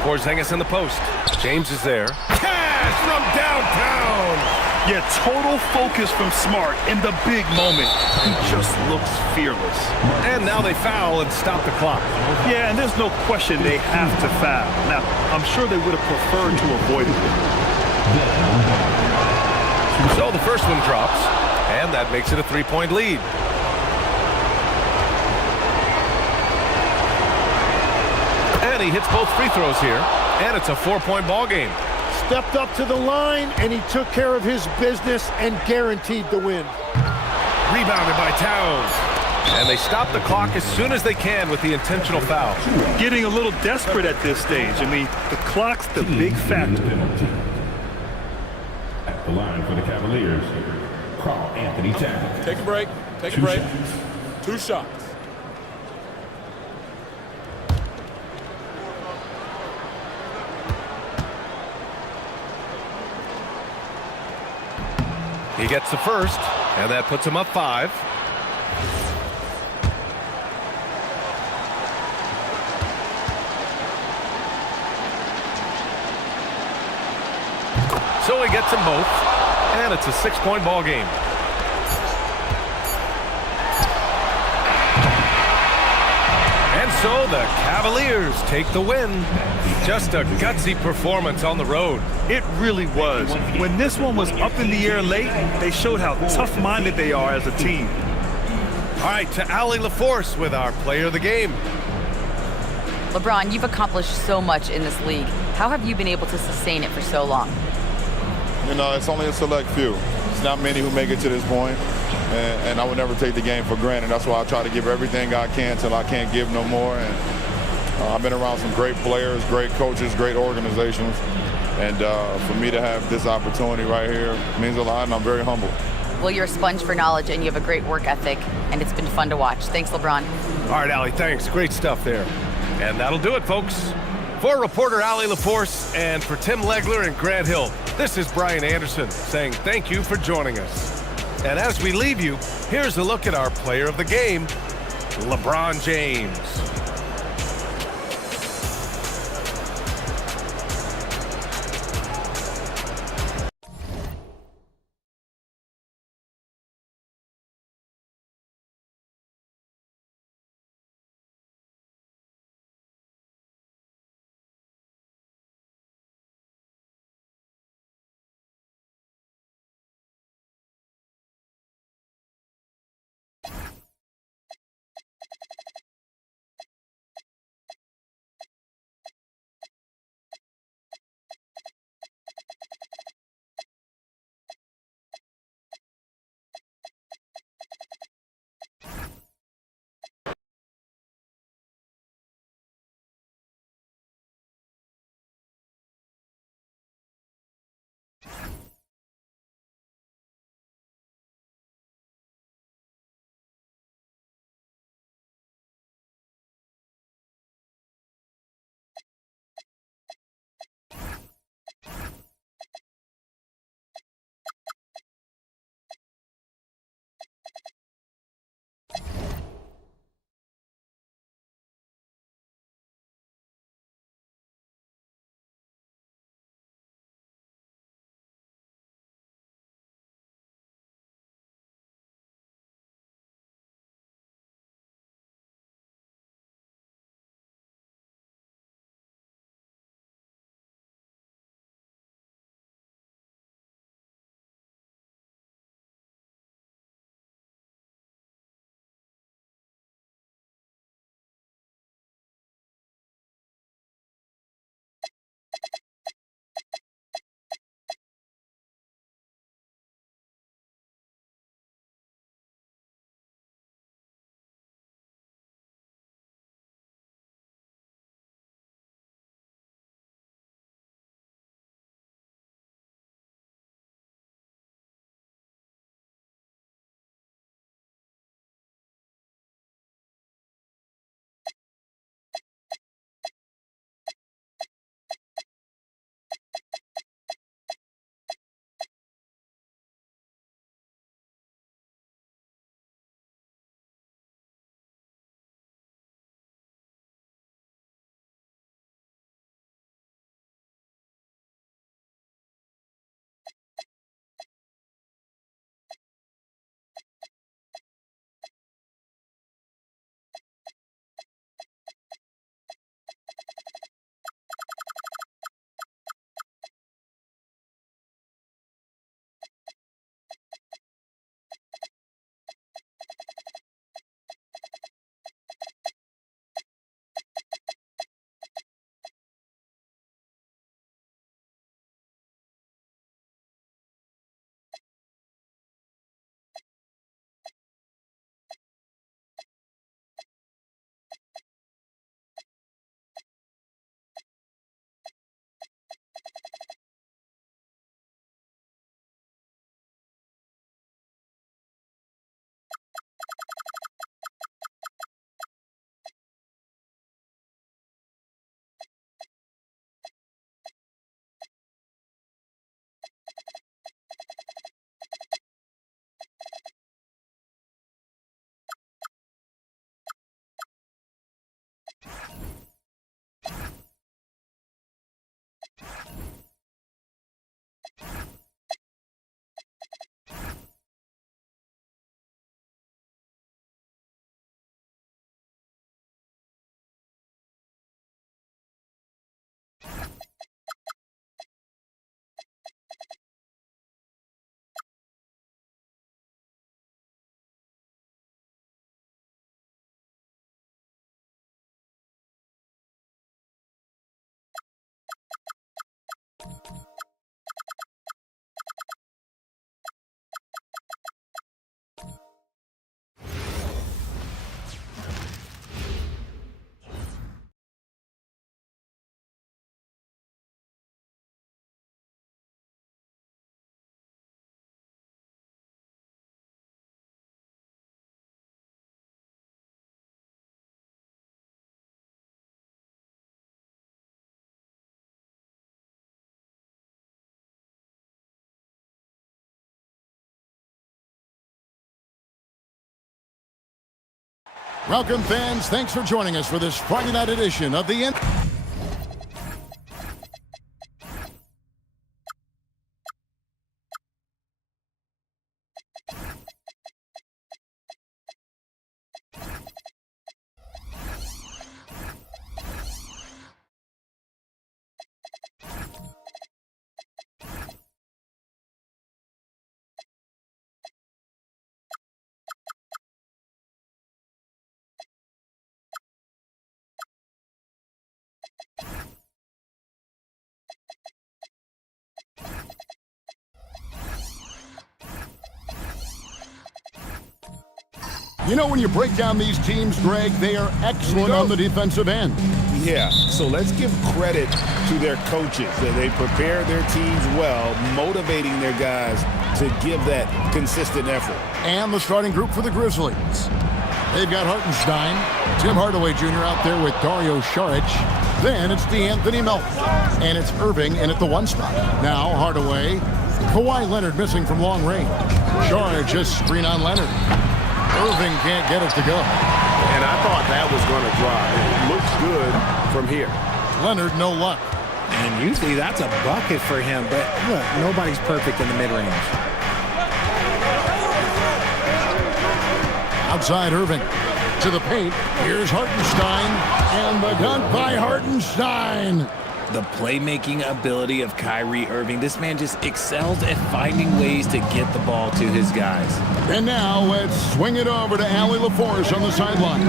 Porzingis in the post. James is there. Cash from downtown! Yeah, total focus from Smart in the big moment. He just looks fearless. And now they foul and stop the clock. Yeah, and there's no question they have to foul. Now, I'm sure they would have preferred to avoid it. So the first one drops, and that makes it a 3-point lead. And he hits both free throws here, and it's a 4-point ball game. Stepped up to the line, and he took care of his business and guaranteed the win. Rebounded by Towns. And they stop the clock as soon as they can with the intentional foul. Getting a little desperate at this stage. I mean, the clock's the big factor. At the line for the Cavaliers, Carl Anthony Towns. Take a break. Take a 2 break. shots. 2 shots. He gets the first, and that puts him up 5. So he gets them both, and it's a 6-point ball game. And so the Cavaliers take the win. Just a gutsy performance on the road. It really was. When this one was up in the air late, they showed how tough-minded they are as a team. All right, to Allie LaForce with our player of the game. LeBron, you've accomplished so much in this league. How have you been able to sustain it for so long? You know, it's only a select few. It's not many who make it to this point, and I would never take the game for granted. That's why I try to give everything I can till I can't give no more. And I've been around some great players, great coaches, great organizations, and for me to have this opportunity right here means a lot, and I'm very humble. Well, you're a sponge for knowledge, and you have a great work ethic, and it's been fun to watch. Thanks, LeBron. All right, Allie, thanks. Great stuff there. And that'll do it, folks. For reporter Allie LaForce and for Tim Legler and Grant Hill, this is Brian Anderson saying thank you for joining us. And as we leave you, here's a look at our player of the game, LeBron James. Welcome, fans. Thanks for joining us for this Friday night edition of the You know, when you break down these teams, Greg, they are excellent on the defensive end. Yeah, so let's give credit to their coaches. They prepare their teams well, motivating their guys to give that consistent effort. And the starting group for the Grizzlies. They've got Hartenstein, Tim Hardaway Jr. out there with Dario Saric. Then it's D'Anthony Melton, and it's Irving in at the 1 spot. Now Hardaway, Kawhi Leonard missing from long range. Saric just screen on Leonard. Irving can't get it to go. And I thought that was going to drop. It looks good from here. Leonard, no luck. And usually that's a bucket for him, but look, nobody's perfect in the mid-range. Outside Irving to the paint. Here's Hartenstein, and the dunk by Hartenstein. The playmaking ability of Kyrie Irving. This man just excels at finding ways to get the ball to his guys. And now let's swing it over to Allie LaForce on the sideline.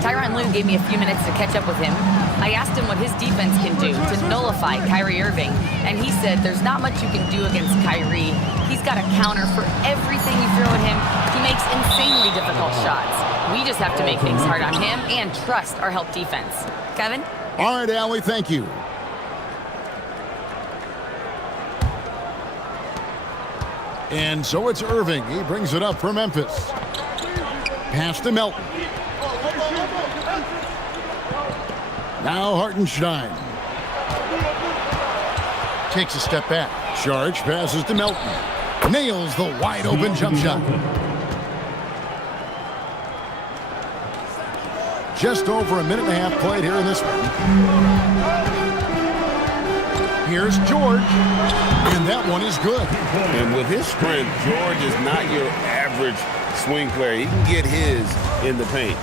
Tyronn Lue gave me a few minutes to catch up with him. I asked him what his defense can do to nullify Kyrie Irving, and he said there's not much you can do against Kyrie. He's got a counter for everything you throw at him. He makes insanely difficult shots. We just have to make things hard on him and trust our help defense. Kevin? All right, Allie, thank you. And so it's Irving. He brings it up for Memphis. Pass to Melton. Now Hartenstein. Takes a step back. Saric passes to Melton. Nails the wide open jump shot. Just over a minute and a half played here in this one. Here's George, and that one is good. And with his strength, George is not your average swing player. He can get his in the paint.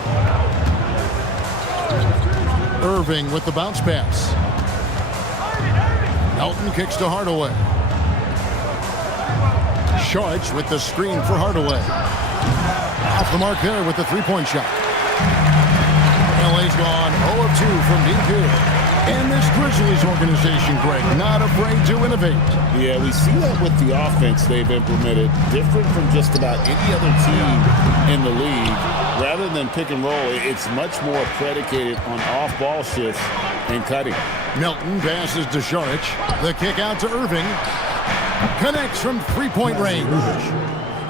Irving with the bounce pass. Melton kicks to Hardaway. Saric with the screen for Hardaway. Off the mark there with the three-point shot. LA's gone 0 of 2 from deep here. And this Grizzlies organization, Greg, not afraid to innovate. Yeah, we see that with the offense they've implemented, different from just about any other team in the league. Rather than pick and roll, it's much more predicated on off-ball shifts and cutting. Melton passes to Saric. The kick out to Irving. Connects from three-point range.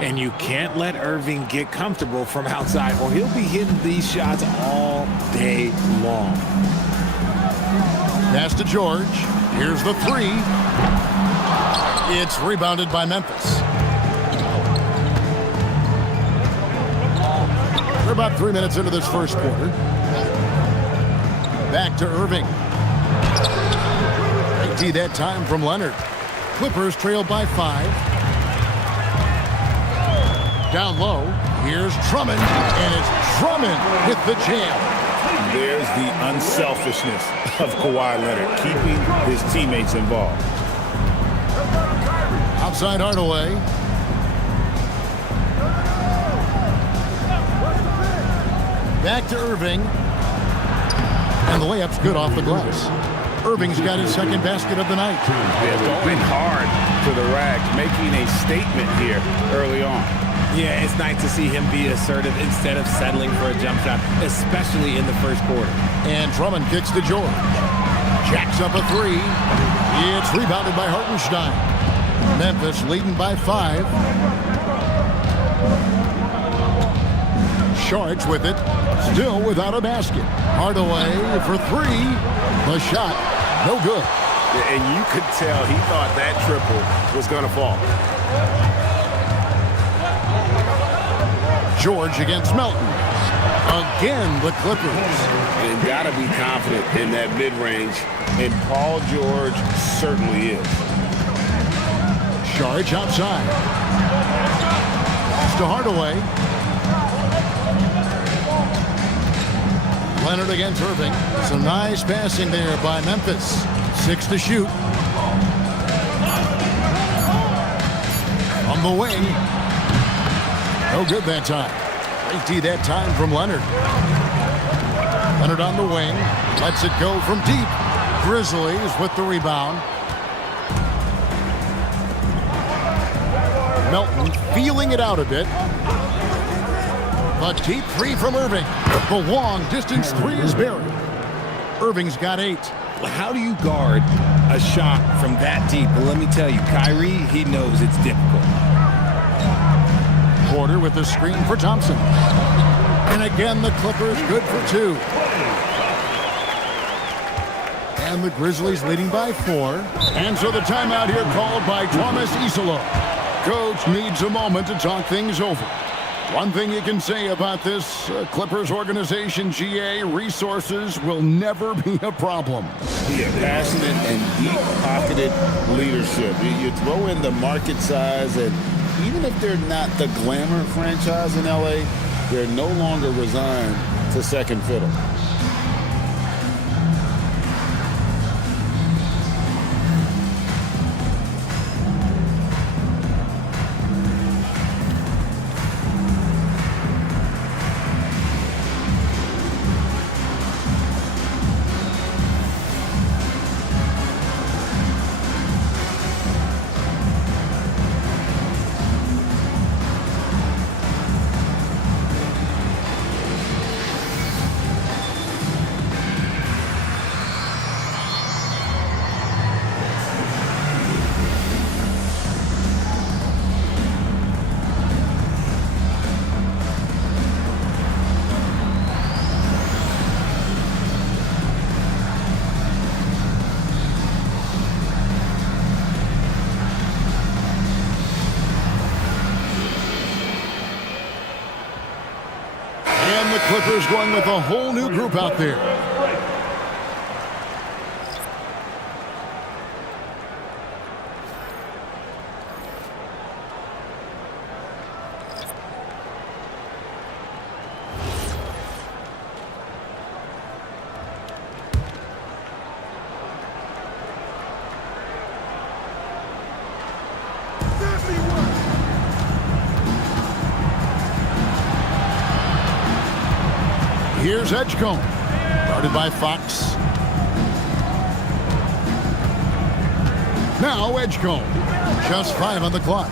And you can't let Irving get comfortable from outside, or he'll be hitting these shots all day long. Pass to George. Here's the three. It's rebounded by Memphis. We're about 3 minutes into this first quarter. Back to Irving. They that time from Leonard. Clippers trail by 5. Down low. Here's Drummond. And it's Drummond with the jam. There's the unselfishness of Kawhi Leonard, keeping his teammates involved. Outside Hardaway. Back to Irving. And the layup's good off the glass. Irving's got his second basket of the night. Yeah, going hard to the rack, making a statement here early on. Yeah, it's nice to see him be assertive instead of settling for a jump shot, especially in the first quarter. And Drummond kicks to George. Jacks up a three. It's rebounded by Hartenstein. Memphis leading by 5. Saric with it. Still without a basket. Hardaway for 3. The shot, no good. And you could tell he thought that triple was going to fall. George against Melton. Again, the Clippers. And got to be confident in that mid-range, and Paul George certainly is. Charge outside. To Hardaway. Leonard against Irving. Some nice passing there by Memphis. 6 to shoot. On the wing. No good that time. Great D that time from Leonard. Leonard on the wing. Lets it go from deep. Grizzlies with the rebound. Melton feeling it out a bit. A deep three from Irving. The long distance three is buried. Irving's got 8. Well, how do you guard a shot from that deep? Well, let me tell you, Kyrie, he knows it's difficult. Porter with the screen for Thompson. And again, the Clippers good for 2. And the Grizzlies leading by 4. And so the timeout here called by Thomas Isolo. Coach needs a moment to talk things over. One thing you can say about this Clippers organization, GA, resources will never be a problem. Yeah, passionate and deep-pocketed leadership. You throw in the market size, and even if they're not the glamour franchise in LA, they're no longer resigned to second fiddle. And the Clippers going with a whole new group out there. Here's Edgecombe, guarded by Fox. Now Edgecombe, just 5 on the clock.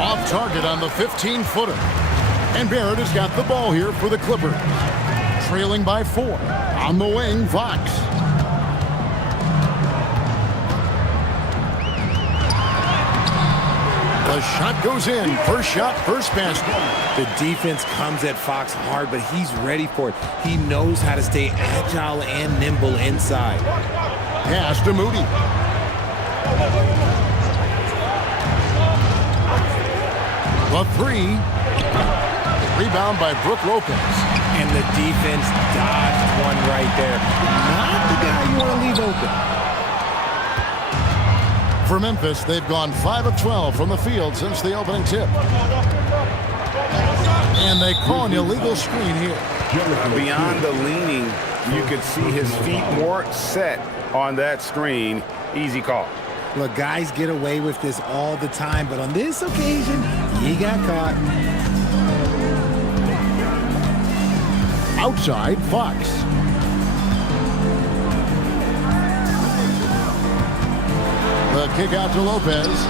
Off target on the 15-footer. And Barrett has got the ball here for the Clippers. Trailing by 4. On the wing, Fox. The shot goes in. First shot, first basket. The defense comes at Fox hard, but he's ready for it. He knows how to stay agile and nimble inside. Pass to Moody. The 3. Rebound by Brook Lopez. And the defense dodged one right there. Not the guy you want to leave open. For Memphis, they've gone 5 of 12 from the field since the opening tip. And they call an illegal screen here. Beyond the leaning, you could see his feet more set on that screen. Easy call. Look, guys get away with this all the time, but on this occasion, he got caught. Outside, Fox. The kick out to Lopez.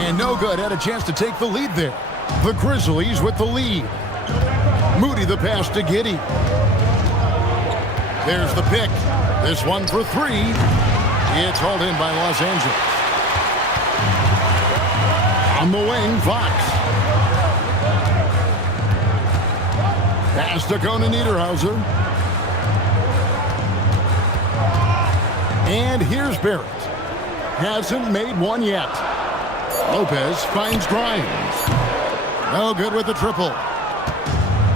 And no good. Had a chance to take the lead there. The Grizzlies with the lead. Moody the pass to Giddey. There's the pick. This one for 3. It's hauled in by Los Angeles. On the wing, Fox. Pass to Conan Niederhauser. And here's Barrett. Hasn't made one yet. Lopez finds Grimes. No good with the triple.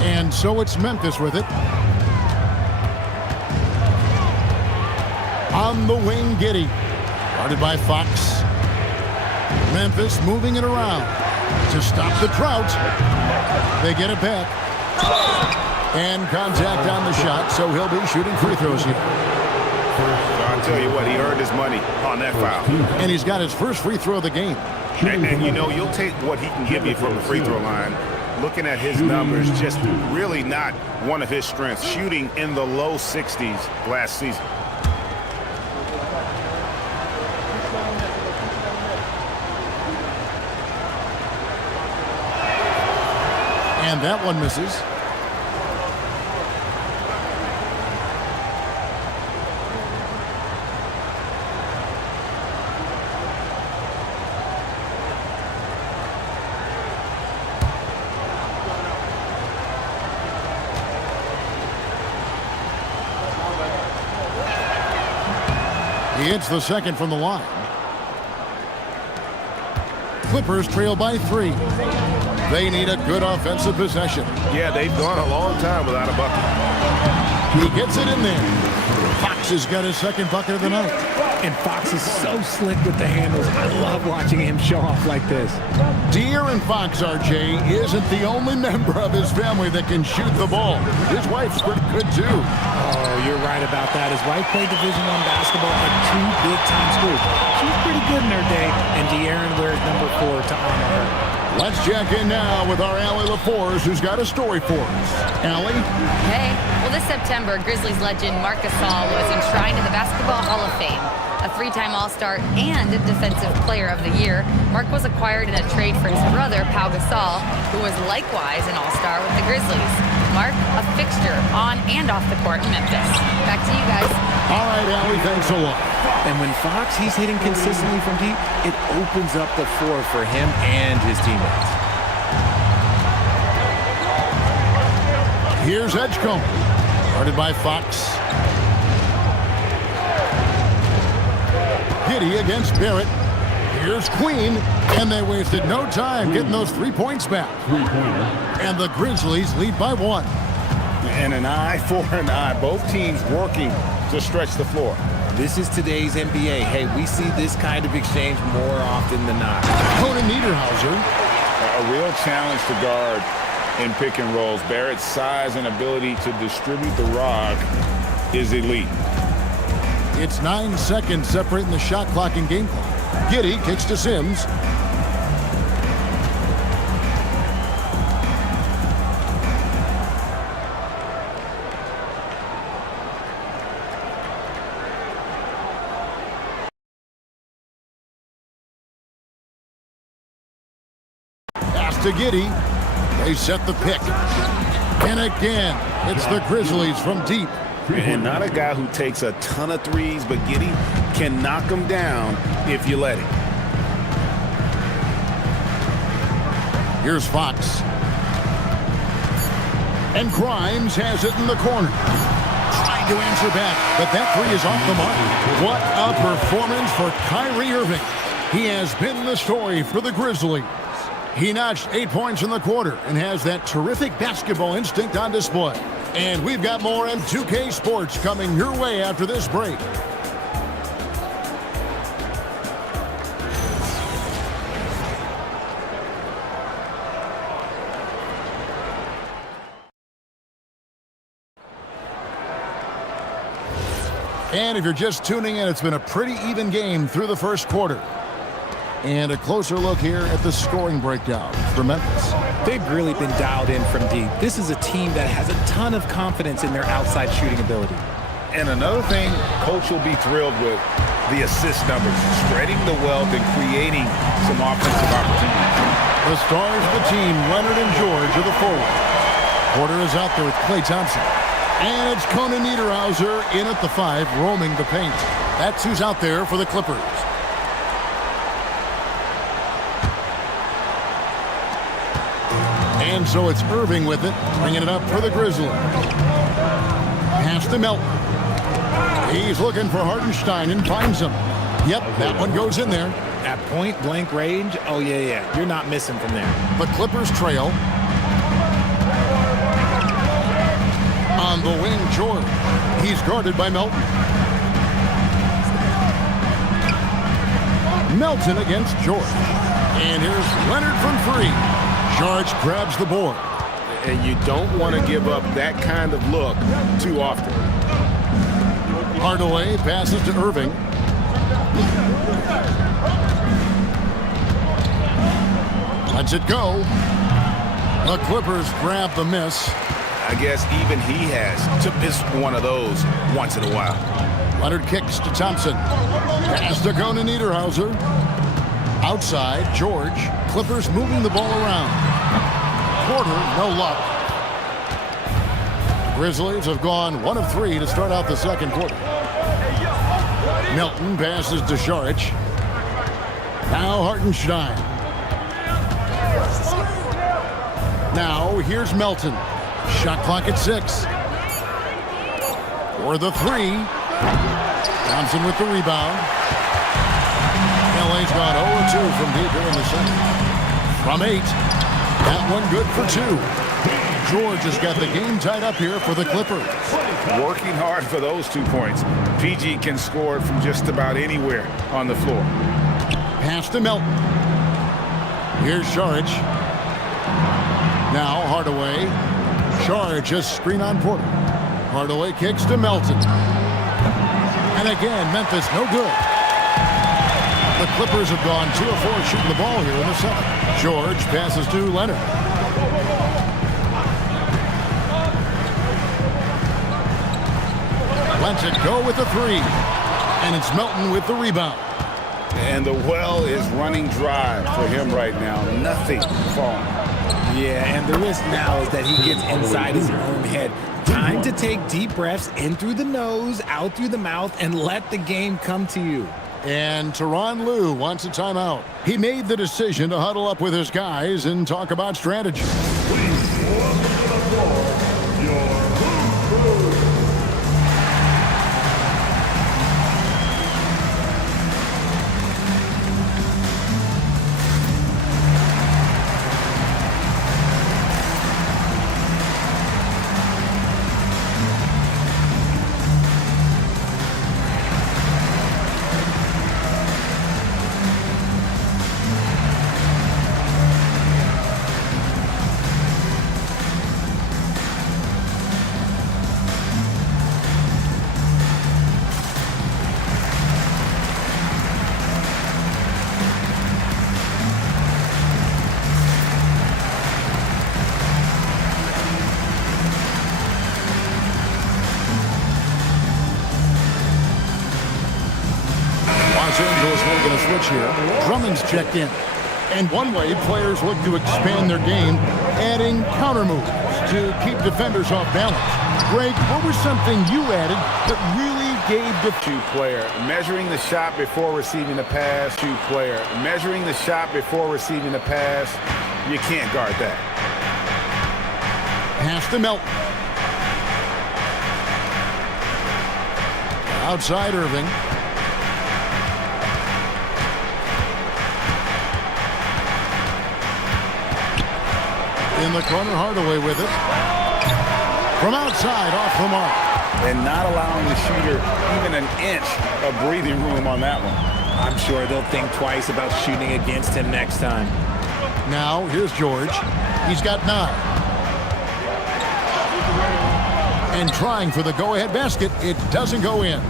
And so it's Memphis with it. On the wing, Giddey. Guarded by Fox. Memphis moving it around to stop the drought. They get it back. And contact on the shot, so he'll be shooting free throws here. I'll tell you what, he earned his money on that foul. And he's got his first free throw of the game. And you know, you'll take what he can give you from the free throw line. Looking at his numbers, just really not one of his strengths. Shooting in the low 60s last season. And that one misses. He hits the second from the line. Clippers trail by 3. They need a good offensive possession. Yeah, they've gone a long time without a bucket. He gets it in there. Fox has got his second bucket of the night. And Fox is so slick with the handles. I love watching him show off like this. De'Aaron Fox, RJ, isn't the only member of his family that can shoot the ball. His wife's pretty good, too. Oh, you're right about that. His wife played Division I basketball at 2 big-time schools. She's pretty good in her day, and De'Aaron wears number 4 to honor her. Let's check in now with our Allie LaForce, who's got a story for us. Allie? Hey. Well, this September, Grizzlies legend Marc Gasol was enshrined in the Basketball Hall of Fame. A 3-time All-Star and Defensive Player of the Year, Marc was acquired in a trade for his brother, Pau Gasol, who was likewise an All-Star with the Grizzlies. Marc, a fixture on and off the court in Memphis. Back to you guys. All right, Allie, thanks a lot. And when Fox, he's hitting consistently from deep, it opens up the floor for him and his teammates. Here's Edgecombe, guarded by Fox. Giddey against Barrett. Here's Queen, and they wasted no time getting those 3 points back. And the Grizzlies lead by 1. And an eye for an eye. Both teams working to stretch the floor. This is today's NBA. Hey, we see this kind of exchange more often than not. Conan Niederhauser. A real challenge to guard in pick and rolls. Barrett's size and ability to distribute the rock is elite. It's 9 seconds separating the shot clock and game clock. Giddey kicks to Sims. Pass to Giddey. They set the pick. And again, it's the Grizzlies from deep. And not a guy who takes a ton of threes, but Giddey can knock them down if you let him. Here's Fox. And Grimes has it in the corner. Trying to answer back, but that three is off the mark. What a performance for Kyrie Irving. He has been the story for the Grizzlies. He notched 8 points in the quarter and has that terrific basketball instinct on display. And we've got more M2K Sports coming your way after this break. And if you're just tuning in, it's been a pretty even game through the first quarter. And a closer look here at the scoring breakdown for Memphis. They've really been dialed in from deep. This is a team that has a ton of confidence in their outside shooting ability. And another thing, Coach will be thrilled with the assist numbers, spreading the wealth and creating some offensive opportunities. The stars of the team, Leonard and George, are the forward. Porter is out there with Klay Thompson. And it's Conan Niederhauser in at the 5, roaming the paint. That's who's out there for the Clippers. And so it's Irving with it, bringing it up for the Grizzlies. Pass to Melton. He's looking for Hartenstein and finds him. Yep, that one goes in there. At point-blank range, oh, yeah. You're not missing from there. The Clippers trail. On the wing, George. He's guarded by Melton. Melton against George. And here's Leonard from three. George grabs the board. And you don't want to give up that kind of look too often. Hardaway passes to Irving. Lets it go. The Clippers grab the miss. I guess even he has to miss one of those once in a while. Leonard kicks to Thompson. Pass to Conan Niederhauser. Outside, George. Clippers moving the ball around. Porter, no luck. Grizzlies have gone 1 of 3 to start out the second quarter. Melton passes to Saric. Now Hartenstein. Now here's Melton. Shot clock at 6. For the 3. Thompson with the rebound. LA's gone 0-2 from deep here in the second. From 8. That one good for 2. George has got the game tied up here for the Clippers. Working hard for those 2 points. PG can score it from just about anywhere on the floor. Pass to Melton. Here's Saric. Now Hardaway. Saric just screen on Porter. Hardaway kicks to Melton. And again, Memphis no good. The Clippers have gone 2 of 4 shooting the ball here in the second. George passes to Leonard. Lets it go with the 3. And it's Melton with the rebound. And the well is running dry for him right now. Nothing falling. Yeah, and the risk now is that he gets inside his own head. Time to take deep breaths in through the nose, out through the mouth, and let the game come to you. And Tyronn Lue wants a timeout. He made the decision to huddle up with his guys and talk about strategy. Los Angeles making a switch here. Drummond's checked in. And one way players look to expand their game, adding counter moves to keep defenders off balance. Greg, what was something you added that really gave the Two-player measuring the shot before receiving the pass. Two-player measuring the shot before receiving the pass. You can't guard that. Pass to Melton. Outside Irving. In the corner, Hardaway with it. From outside, off the mark. And not allowing the shooter even an inch of breathing room on that one. I'm sure they'll think twice about shooting against him next time. Now, here's George. He's got 9. And trying for the go-ahead basket, it doesn't go in.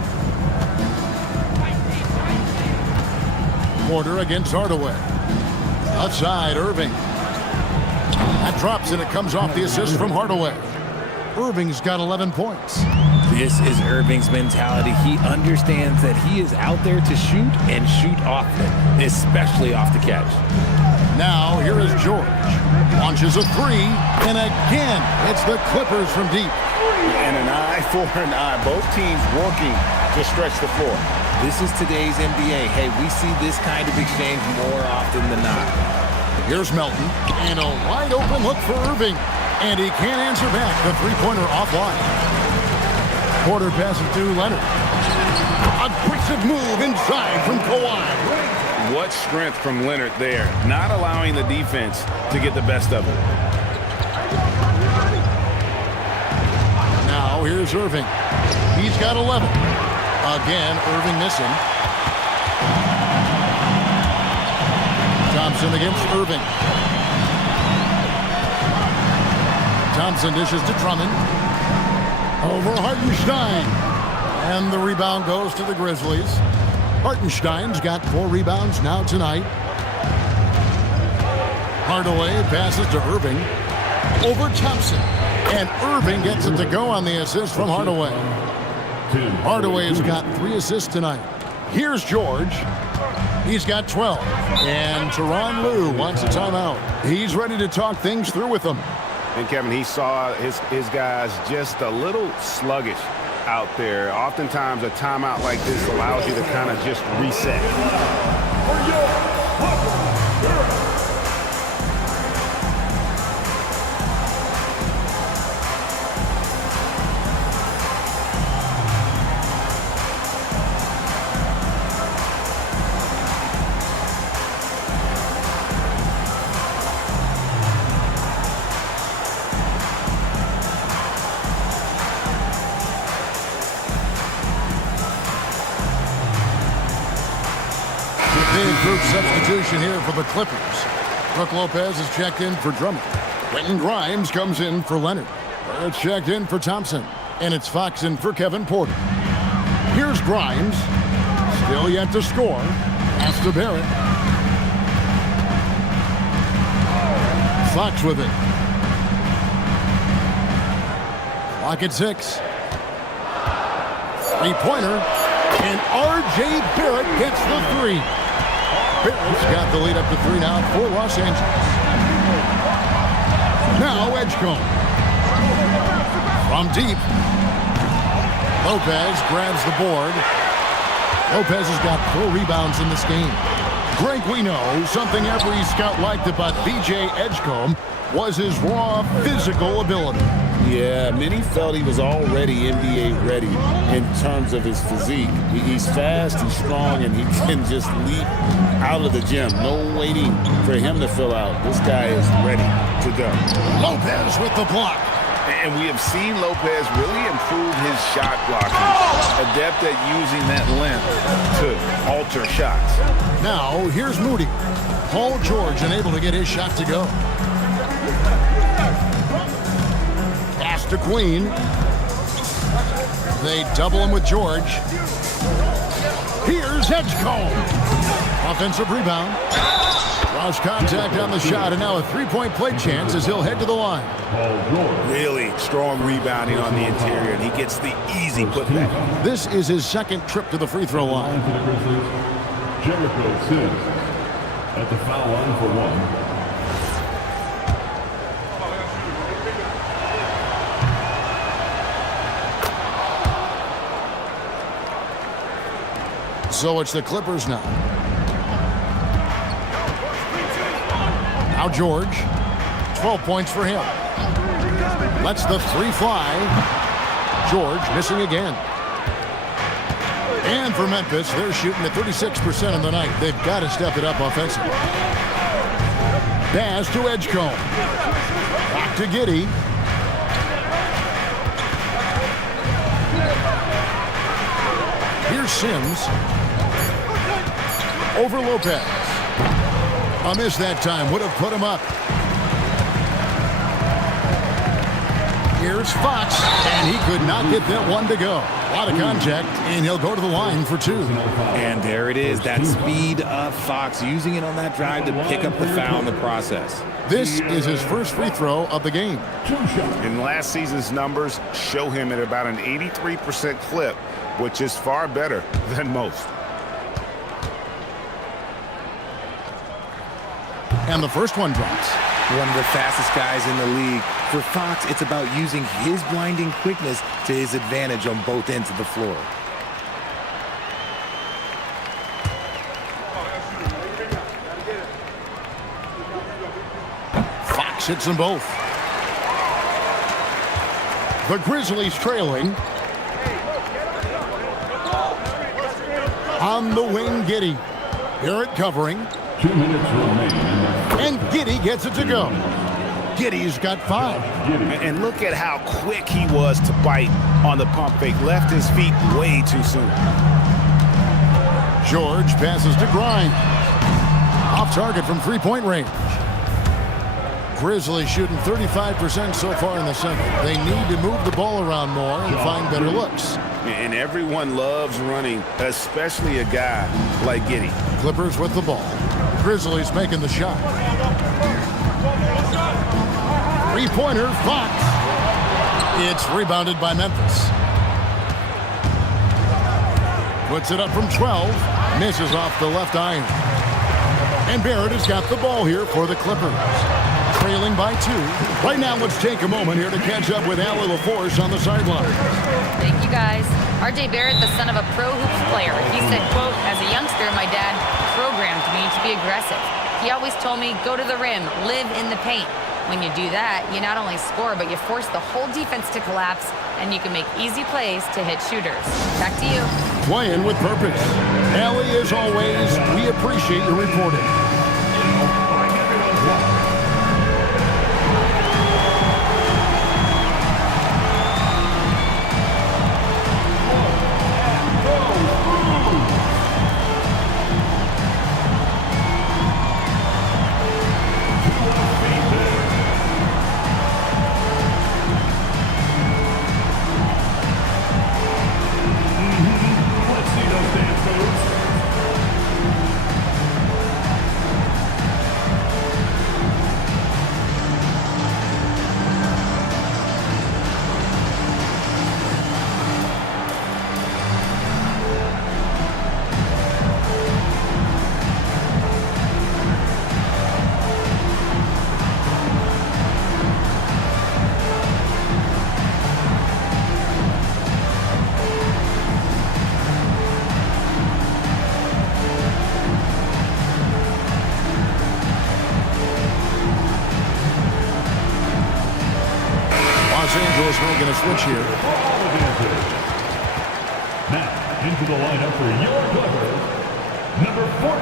Porter against Hardaway. Outside, Irving. That drops and it comes off the assist from Hardaway. Irving's got 11 points. This is Irving's mentality. He understands that he is out there to shoot and shoot often, especially off the catch. Now, here is George. Launches a 3, and again, it's the Clippers from deep. And an eye for an eye. Both teams working to stretch the floor. This is today's NBA. Hey, we see this kind of exchange more often than not. Here's Melton, and a wide open look for Irving. And he can't answer back. The three-pointer offline. Porter passes to Leonard. Aggressive move inside from Kawhi. what strength from Leonard there, not allowing the defense to get the best of him. Now here's Irving. He's got 11. Again, Irving missing. Thompson against Irving. Thompson dishes to Drummond. Over Hartenstein. And the rebound goes to the Grizzlies. Hartenstein's got 4 rebounds now tonight. Hardaway passes to Irving. Over Thompson. And Irving gets it to go on the assist from Hardaway. Hardaway's got 3 assists tonight. Here's George. He's got 12. And Tyronn Lue wants a timeout. He's ready to talk things through with them. And Kevin, he saw his guys just a little sluggish out there. Oftentimes a timeout like this allows you to kind of just reset. Group substitution here for the Clippers. Brook Lopez is checked in for Drummond. Quentin Grimes comes in for Leonard. It's checked in for Thompson. And it's Fox in for Kevin Porter. Here's Grimes. Still yet to score. Pass to Barrett. Fox with it. Clock at 6. Three-pointer. And R.J. Barrett gets the 3. Barrett's got the lead up to 3 now for Los Angeles. Now Edgecombe. From deep. Lopez grabs the board. Lopez has got 4 rebounds in this game. Greg, we know something every scout liked about B.J. Edgecombe was his raw physical ability. Yeah, many felt he was already NBA ready in terms of his physique. He's fast, he's strong, and he can just leap out of the gym. No waiting for him to fill out. This guy is ready to go. Lopez with the block. And we have seen Lopez really improve his shot blocking. Adept at using that length to alter shots. Now, here's Moody. Paul George unable to get his shot to go. Pass to Queen. They double him with George. Here's Edgecombe. Offensive rebound. Draws contact on the shot, and now a 3-point play chance as he'll head to the line. Really strong rebounding on the interior, and he gets the easy putback. This is his second trip to the free throw line. Jericho Sims at the foul line for 1. So it's the Clippers now. Now George. 12 points for him. Lets the 3 fly. George missing again. And for Memphis, they're shooting at 36% on the night. They've got to step it up offensively. Pass to Edgecombe. Back to Giddey. Here's Sims. Over Lopez. A miss that time. Would have put him up. Here's Fox. And he could not get that one to go. A lot of contact. And he'll go to the line for 2. And there it is. That speed of Fox. Using it on that drive to pick up the foul in the process. This is his first free throw of the game. And last season's numbers show him at about an 83% clip, which is far better than most. And the first one drops. One of the fastest guys in the league. For Fox, it's about using his blinding quickness to his advantage on both ends of the floor. Fox hits them both. The Grizzlies trailing. On the wing, Giddey. Barrett covering. 2 minutes remaining. And Giddy gets it to go. Giddy's got 5. And look at how quick he was to bite on the pump fake. Left his feet way too soon. George passes to Grimes. Off target from three-point range. Grizzlies shooting 35% so far in the second. They need to move the ball around more and find better looks. And everyone loves running, especially a guy like Giddy. Clippers with the ball. Grizzlies making the shot. Three-pointer, Fox. It's rebounded by Memphis. Puts it up from 12. Misses off the left iron. And Barrett has got the ball here for the Clippers. Trailing by 2. Right now, let's take a moment here to catch up with Allie LaForce on the sideline. Thank you, guys. R.J. Barrett, the son of a pro hoops player. He said, quote, as a youngster, my dad programmed me to be aggressive. He always told me, go to the rim, live in the paint. When you do that, you not only score, but you force the whole defense to collapse, and you can make easy plays to hit shooters. Back to you. Playing with purpose. Allie, as always, we appreciate your reporting. Los Angeles making a switch here. Now, into the lineup for your Clippers, number 14.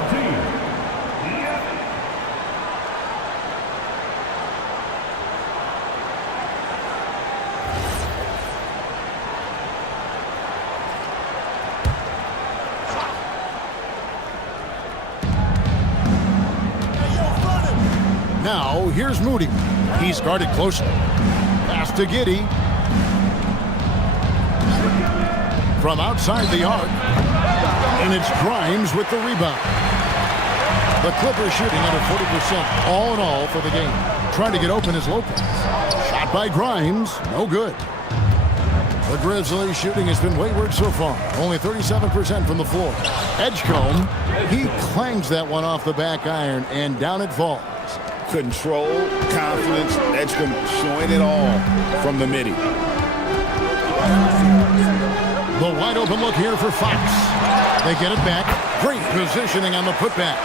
Now, here's Moody. He's guarded closely. Pass to Giddy. From outside the arc. And it's Grimes with the rebound. The Clippers shooting under 40% all in all for the game. Trying to get open is Lopez. Shot by Grimes. No good. The Grizzlies shooting has been wayward so far. Only 37% from the floor. Edgecombe, he clangs that one off the back iron, and down it falls. Control, confidence, Edgecombe showing it all from the midi. The wide open look here for Fox. They get it back. Great positioning on the putback.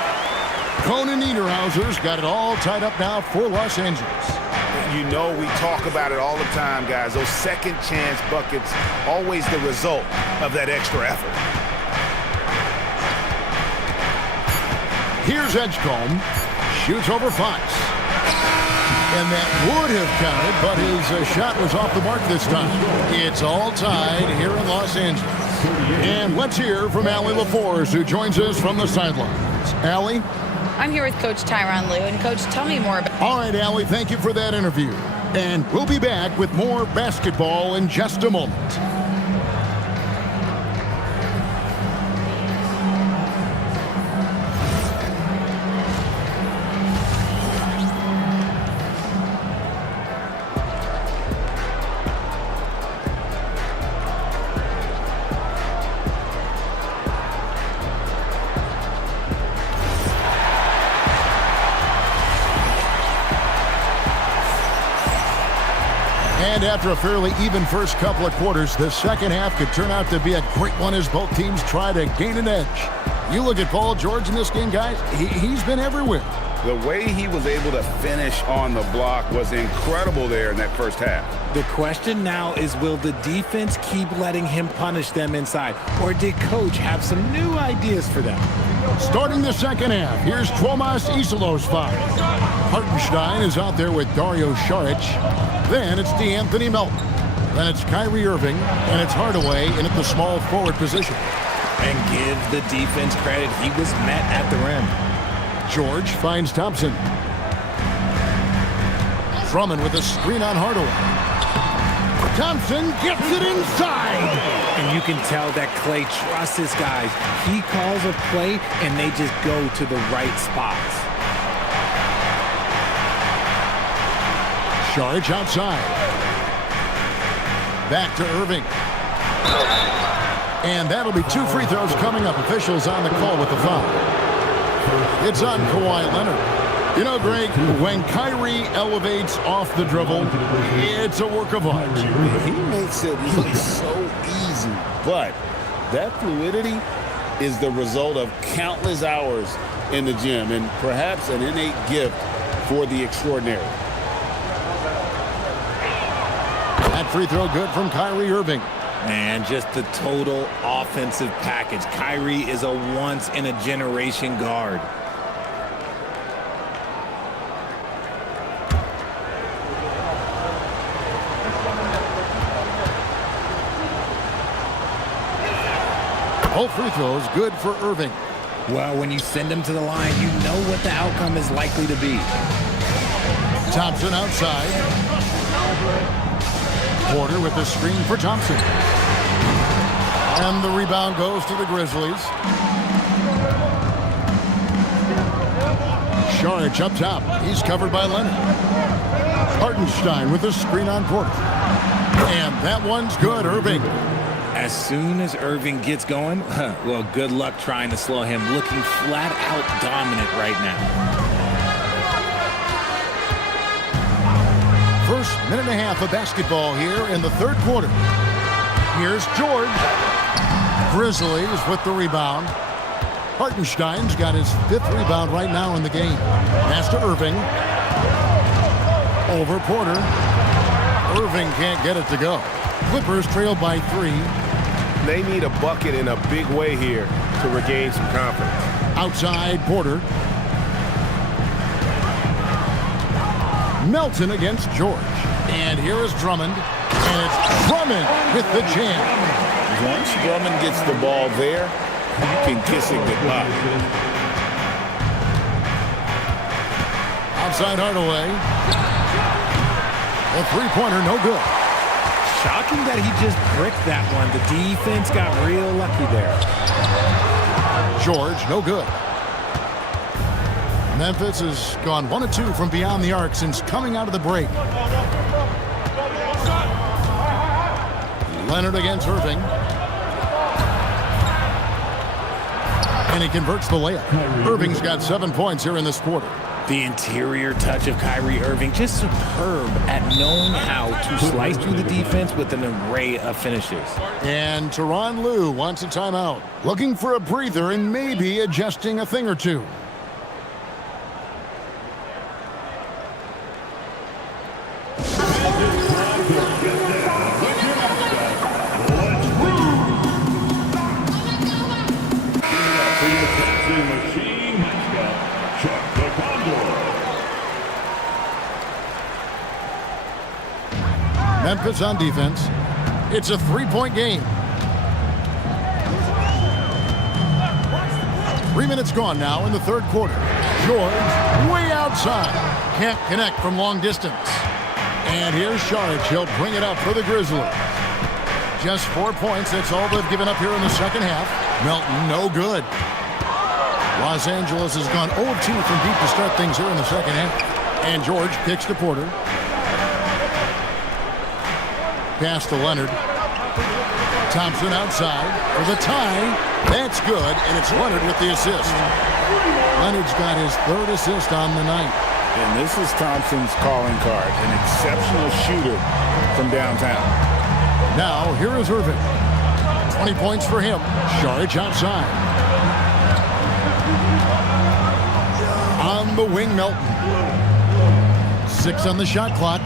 Conan Niederhauser's got it all tied up now for Los Angeles. You know we talk about it all the time, guys. Those second chance buckets, always the result of that extra effort. Here's Edgecombe. Shoots over Fox. And that would have counted, but his shot was off the mark this time. It's all tied here in Los Angeles. And let's hear from Allie LaForce, who joins us from the sidelines. Allie? I'm here with Coach Tyronn Lue. And, Coach, tell me more about... All right, Allie, thank you for that interview. And we'll be back with more basketball in just a moment. And after a fairly even first couple of quarters, the second half could turn out to be a great one as both teams try to gain an edge. You look at Paul George in this game, guys, he's been everywhere. The way he was able to finish on the block was incredible there in that first half. The question now is, will the defense keep letting him punish them inside? Or did Coach have some new ideas for them? Starting the second half, here's Tomas Isolos foul. Hartenstein is out there with Dario Saric. Then it's DeAnthony Melton. Then it's Kyrie Irving, and it's Hardaway in at the small forward position. And give the defense credit. He was met at the rim. George finds Thompson. Drummond with a screen on Hardaway. Thompson gets it inside. And you can tell that Klay trusts his guys. He calls a play, and they just go to the right spots. Saric outside. Back to Irving. And that'll be 2 free throws coming up. Officials on the call with the foul. It's on Kawhi Leonard. You know, Greg, when Kyrie elevates off the dribble, it's a work of art. He makes it look so easy, but that fluidity is the result of countless hours in the gym and perhaps an innate gift for the extraordinary. That free throw good from Kyrie Irving. Man, just the total offensive package. Kyrie is a once-in-a-generation guard. Both free throws good for Irving. Well, when you send him to the line, you know what the outcome is likely to be. Thompson outside. Porter with the screen for Thompson. And the rebound goes to the Grizzlies. Saric up top. He's covered by Leonard. Hartenstein with the screen on Porter. And that one's good, Irving. As soon as Irving gets going, well, good luck trying to slow him. Looking flat out dominant right now. First minute and a half of basketball here in the third quarter. Here's George. Grizzlies with the rebound. Hartenstein's got his 5th rebound right now in the game. Pass to Irving. Over Porter. Irving can't get it to go. Clippers trail by 3. They need a bucket in a big way here to regain some confidence. Outside Porter. Melton against George. And here is Drummond. And it's Drummond with the jam. Once Drummond gets the ball there, you can kiss it goodbye. Outside Hardaway. A three-pointer, no good. Shocking that he just bricked that one. The defense got real lucky there. George, no good. Memphis has gone 1 of 2 from beyond the arc since coming out of the break. Leonard against Irving. And he converts the layup. Irving's got 7 points here in this quarter. The interior touch of Kyrie Irving, just superb at knowing how to slice through the defense with an array of finishes. And Tyronn Lue wants a timeout. Looking for a breather and maybe adjusting a thing or two. Memphis on defense. It's a 3-point game. 3 minutes gone now in the third quarter. George way outside. Can't connect from long distance. And here's Saric. He'll bring it up for the Grizzlies. Just 4 points. That's all they've given up here in the second half. Melton, no good. Los Angeles has gone 0 of 2 from deep to start things here in the second half. And George kicks to Porter. Pass to Leonard. Thompson outside for the tie. That's good, and it's Leonard with the assist. Leonard's got his 3rd assist on the night. And this is Thompson's calling card, an exceptional shooter from downtown. Now, here is Irving. 20 points for him. Saric outside. On the wing, Melton. 6 on the shot clock.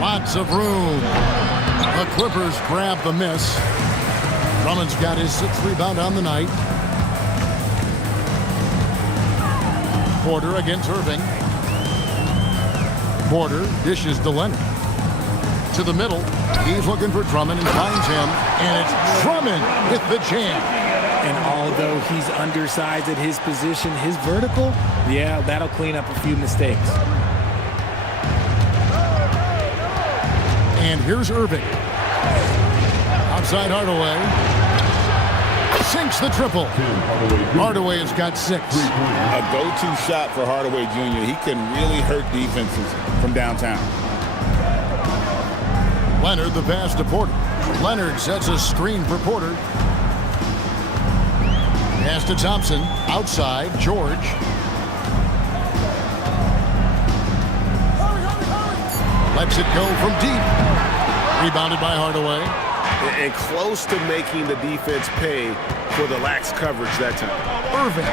Lots of room. The Clippers grab the miss. Drummond's got his 6th rebound on the night. Porter against Irving. Porter dishes to Leonard. To the middle. He's looking for Drummond and finds him. And it's Drummond with the jam. And although he's undersized at his position, his vertical, yeah, that'll clean up a few mistakes. And here's Irving. Outside Hardaway. Sinks the triple. Hardaway has got 6. A go-to shot for Hardaway Jr. He can really hurt defenses from downtown. Leonard the pass to Porter. Leonard sets a screen for Porter. Pass to Thompson. Outside, George. Lets it go from deep. Rebounded by Hardaway. And close to making the defense pay for the lax coverage that time. Irving.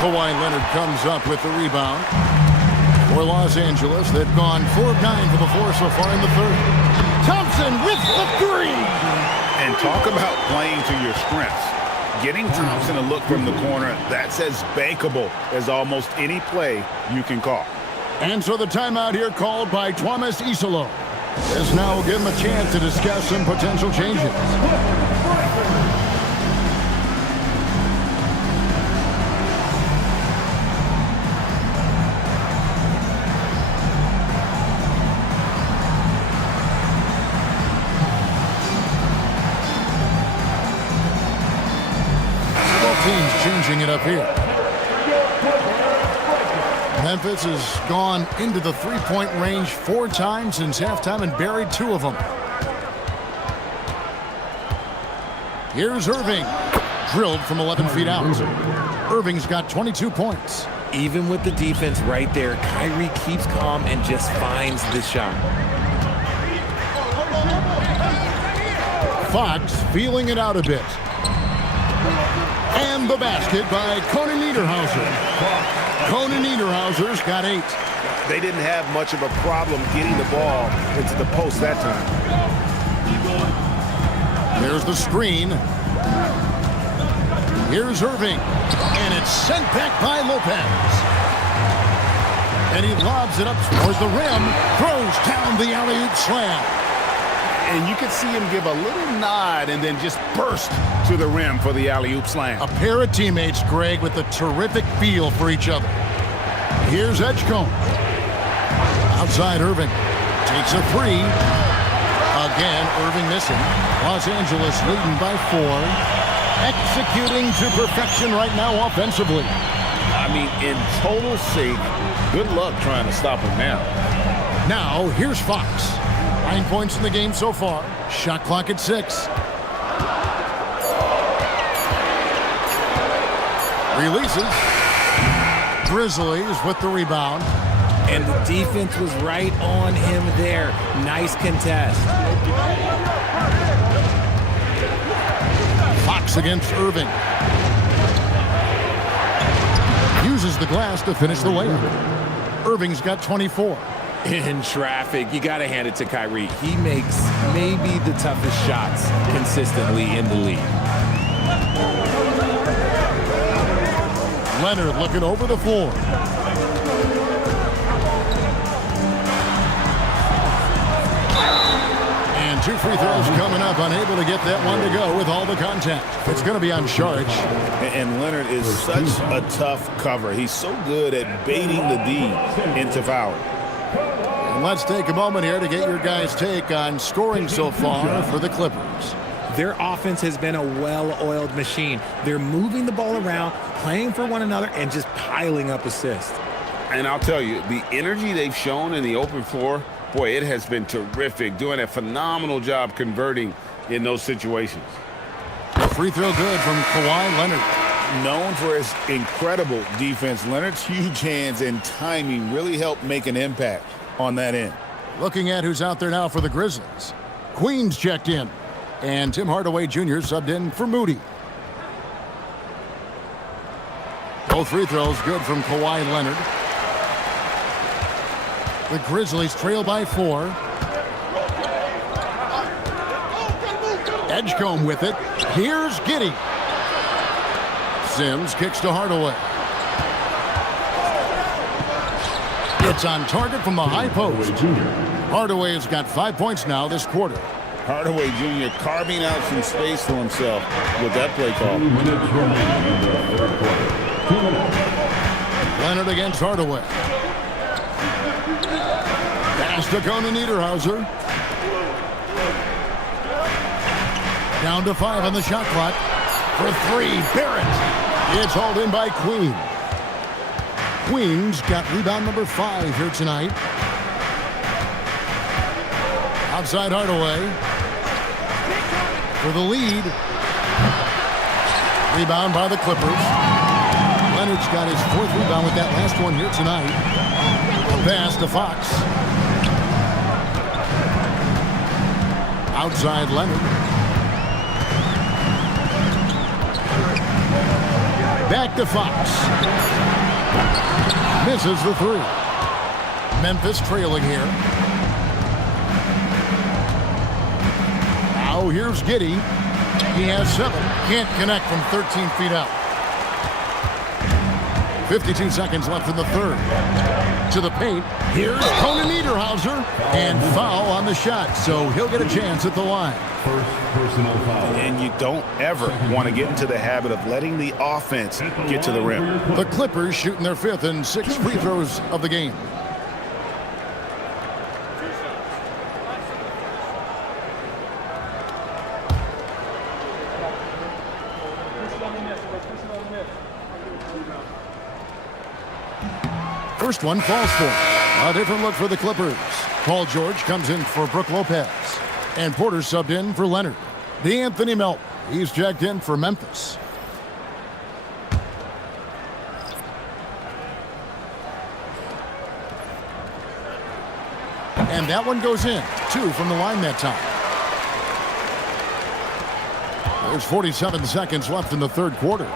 Kawhi Leonard comes up with the rebound. For Los Angeles, they've gone 4 of 9 for the floor so far in the third. Thompson with the 3. And talk about playing to your strengths. Getting Thompson a look from the corner, that's as bankable as almost any play you can call. And so the timeout here called by Thomas Isolo. This now will give him a chance to discuss some potential changes. Both teams changing it up here. Memphis has gone into the three-point range 4 times since halftime and buried 2 of them. Here's Irving. Drilled from 11 feet out. Irving's got 22 points. Even with the defense right there, Kyrie keeps calm and just finds the shot. Fox feeling it out a bit. And the basket by Conan Niederhauser. Conan Niederhauser's got 8. They didn't have much of a problem getting the ball into the post that time. There's the screen. Here's Irving. And it's sent back by Lopez. And he lobs it up towards the rim. Throws down the alley-oop slam. And you could see him give a little nod and then just burst to the rim for the alley-oop slam. A pair of teammates, Greg, with a terrific feel for each other. Here's Edgecombe. Outside Irving. Takes a 3. Again, Irving missing. Los Angeles leading by 4. Executing to perfection right now offensively. I mean, in total sync. Good luck trying to stop him now. Now, here's Fox. 9 points in the game so far. Shot clock at 6. Releases. Grizzlies with the rebound. And the defense was right on him there. Nice contest. Fox against Irving. Uses the glass to finish the layup. Irving's got 24. In traffic, you got to hand it to Kyrie. He makes maybe the toughest shots consistently in the league. Leonard looking over the floor. And 2 free throws coming up. Unable to get that one to go with all the contact. It's going to be on Sharch. And Leonard is such a tough cover. He's so good at baiting the D into foul. And let's take a moment here to get your guys' take on scoring so far for the Clippers. Their offense has been a well-oiled machine. They're moving the ball around, playing for one another, and just piling up assists. And I'll tell you, the energy they've shown in the open floor, boy, it has been terrific. Doing a phenomenal job converting in those situations. A free throw good from Kawhi Leonard. Known for his incredible defense, Leonard's huge hands and timing really helped make an impact on that end. Looking at who's out there now for the Grizzlies. Queens checked in. And Tim Hardaway Jr. subbed in for Moody. Both free throws good from Kawhi Leonard. The Grizzlies trail by 4. Edgecombe with it. Here's Giddey. Sims kicks to Hardaway. It's on target from the high post. Hardaway has got 5 points now this quarter. Hardaway Jr. carving out some space for himself with that play call. Leonard against Hardaway. Pass to Conan Niederhauser. Down to 5 on the shot clock. For 3, Barrett. It's hauled in by Queen. Queen's got rebound number 5 here tonight. Outside Hardaway. For the lead. Rebound by the Clippers. Leonard's got his 4th rebound with that last one here tonight. A pass to Fox. Outside Leonard. Back to Fox. Misses the 3. Memphis trailing here. Now here's Giddey. He has 7. Can't connect from 13 feet out. 52 seconds left in the third. To the paint. Here's Conan Niederhauser. And foul on the shot, so he'll get a chance at the line. First personal foul. And you don't ever want to get into the habit of letting the offense get to the rim. The Clippers shooting their 5th and 6th free throws of the game. First one falls for him. A different look for the Clippers. Paul George comes in for Brook Lopez. And Porter subbed in for Leonard. D'Anthony Melton. He's checked in for Memphis. And that one goes in. 2 from the line that time. There's 47 seconds left in the third quarter.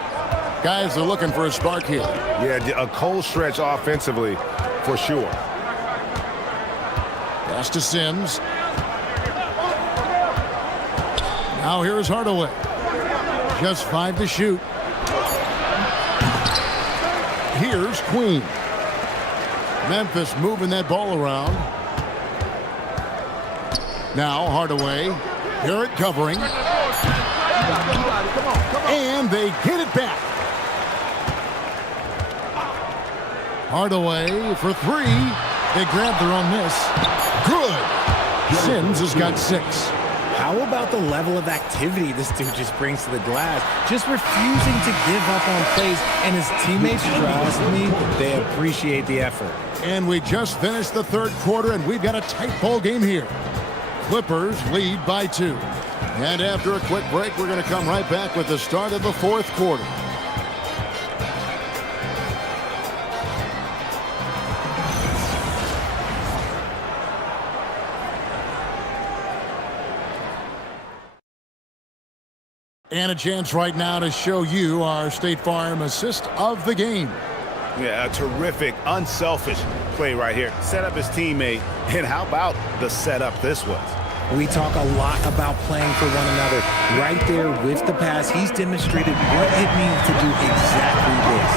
Guys are looking for a spark here. Yeah, a cold stretch offensively for sure. Pass to Sims. Now here's Hardaway. Just 5 to shoot. Here's Queen. Memphis moving that ball around. Now Hardaway. Garrett covering. And they get it back. Hardaway for 3. They grab their own miss. Good. Sims has got 6. How about the level of activity this dude just brings to the glass? Just refusing to give up on plays, and his teammates, trust me, they appreciate the effort. And we just finished the third quarter, and we've got a tight ball game here. Clippers lead by 2. And after a quick break, we're going to come right back with the start of the fourth quarter. And a chance right now to show you our State Farm assist of the game. Yeah, a terrific, unselfish play right here. Set up his teammate, and how about the setup this was? We talk a lot about playing for one another. Right there with the pass, he's demonstrated what it means to do exactly this.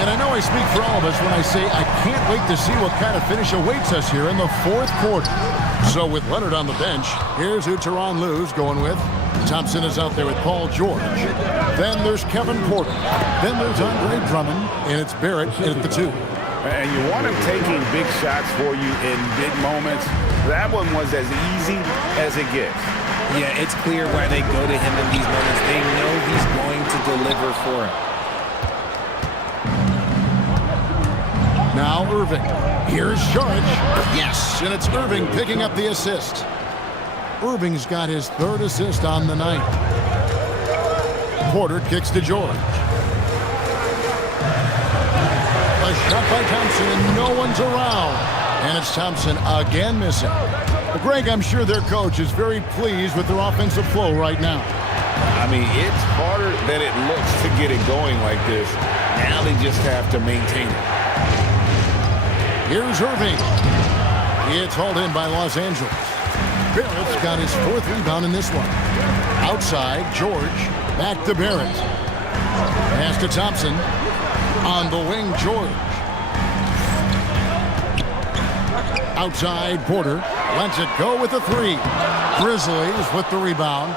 And I know I speak for all of us when I say I can't wait to see what kind of finish awaits us here in the fourth quarter. So with Leonard on the bench, here's who Tyronn Lue's going with. Thompson is out there with Paul George. Then there's Kevin Porter. Then there's Andre Drummond, and it's Barrett at the 2. And you want him taking big shots for you in big moments. That one was as easy as it gets. Yeah, it's clear why they go to him in these moments. They know he's going to deliver for him. Now Irving. Here's George. Yes, and it's Irving picking up the assist. Irving's got his 3rd assist on the night. Porter kicks to George. A shot by Thompson, and no one's around. And it's Thompson again missing. Greg, I'm sure their coach is very pleased with their offensive flow right now. I mean, it's harder than it looks to get it going like this. Now they just have to maintain it. Here's Irving. It's hauled in by Los Angeles. Barrett's got his 4th rebound in this one. Outside, George. Back to Barrett. Pass to Thompson. On the wing, George. Outside, Porter lets it go with the three. Grizzlies with the rebound.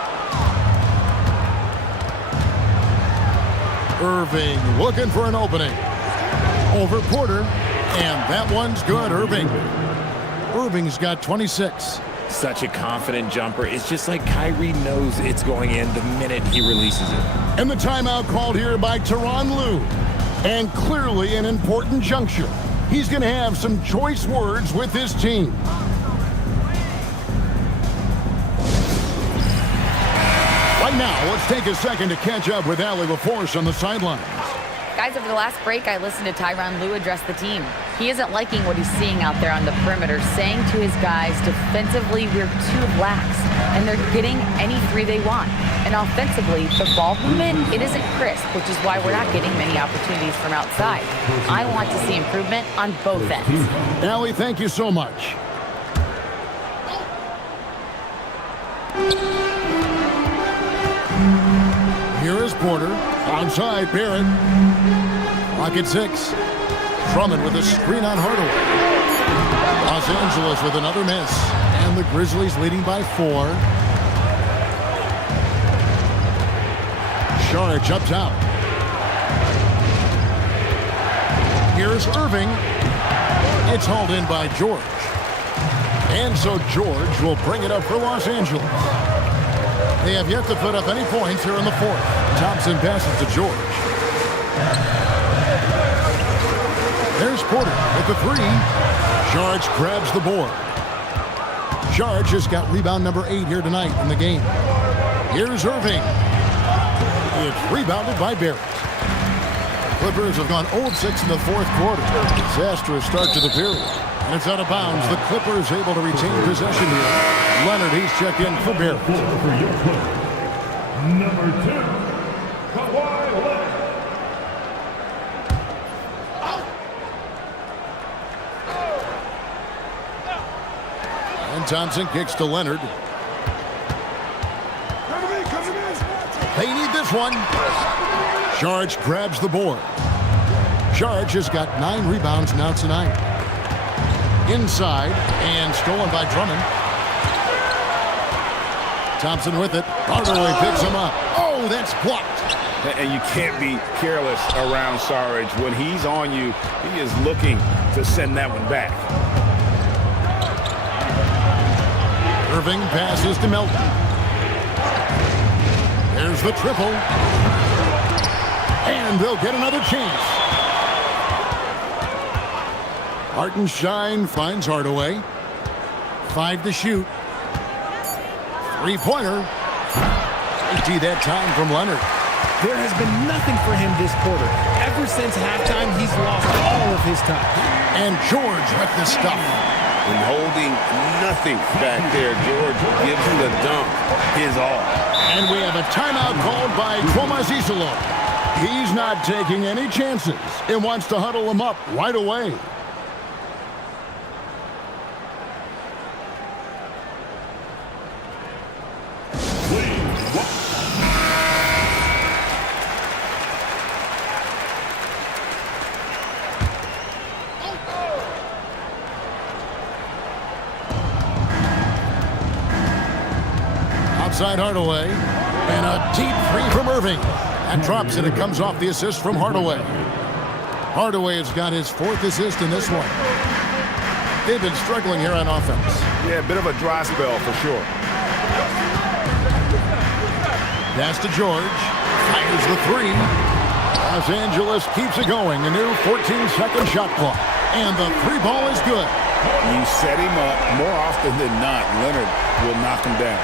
Irving looking for an opening. Over Porter, and that one's good. Irving's got 26. Such a confident jumper. It's just like Kyrie knows it's going in the minute he releases it. And the timeout called here by Tyronn Lue. And clearly an important juncture. He's going to have some choice words with his team. Right now, let's take a second to catch up with Allie LaForce on the sidelines. Guys, over the last break, I listened to Tyronn Lue address the team. He isn't liking what he's seeing out there on the perimeter, saying to his guys, defensively, we're too lax, and they're getting any three they want. And offensively, the ball movement, it isn't crisp, which is why we're not getting many opportunities from outside. I want to see improvement on both ends. Allie, thank you so much. Here is Porter. Outside, Barrett. Rocket 6. Drummond with a screen on Hardaway. Los Angeles with another miss. And the Grizzlies leading by 4. Saric up top. Here's Irving. It's hauled in by George. And so George will bring it up for Los Angeles. They have yet to put up any points here in the fourth. Thompson passes to George. There's Porter with the three. Saric grabs the board. Saric has got rebound number 8 here tonight in the game. Here's Irving. It's rebounded by Barrett. Clippers have gone 0-6 in the fourth quarter. Disastrous start to the period. And it's out of bounds. The Clippers able to retain possession here. Leonard, he's checked in for Barrett. Number 2, Kawhi Leonard. And Thompson kicks to Leonard. They need this one. Saric grabs the board. Saric has got 9 rebounds now tonight. Inside, and stolen by Drummond. Thompson with it. Hardaway picks him up. Oh, that's blocked. And you can't be careless around Saric. When he's on you, he is looking to send that one back. Irving passes to Melton. There's the triple. And they'll get another chance. Hartenstein finds Hardaway. 5 to shoot. Three-pointer. 80 that time from Leonard. There has been nothing for him this quarter. Ever since halftime, he's lost all of his touch. And George with the stuff. And holding nothing back there, George gives the dunk his all. And we have a timeout called by Tomas Isillo. He's not taking any chances and wants to huddle him up right away. Outside Hardaway, and a deep three from Irving. That drops it. It comes off the assist from Hardaway. Hardaway has got his 4th assist in this one. They've been struggling here on offense. Yeah, a bit of a dry spell for sure. Pass to George. Fires the 3. Los Angeles keeps it going. A new 14-second shot clock. And the 3 ball is good. You set him up more often than not. Leonard will knock him down.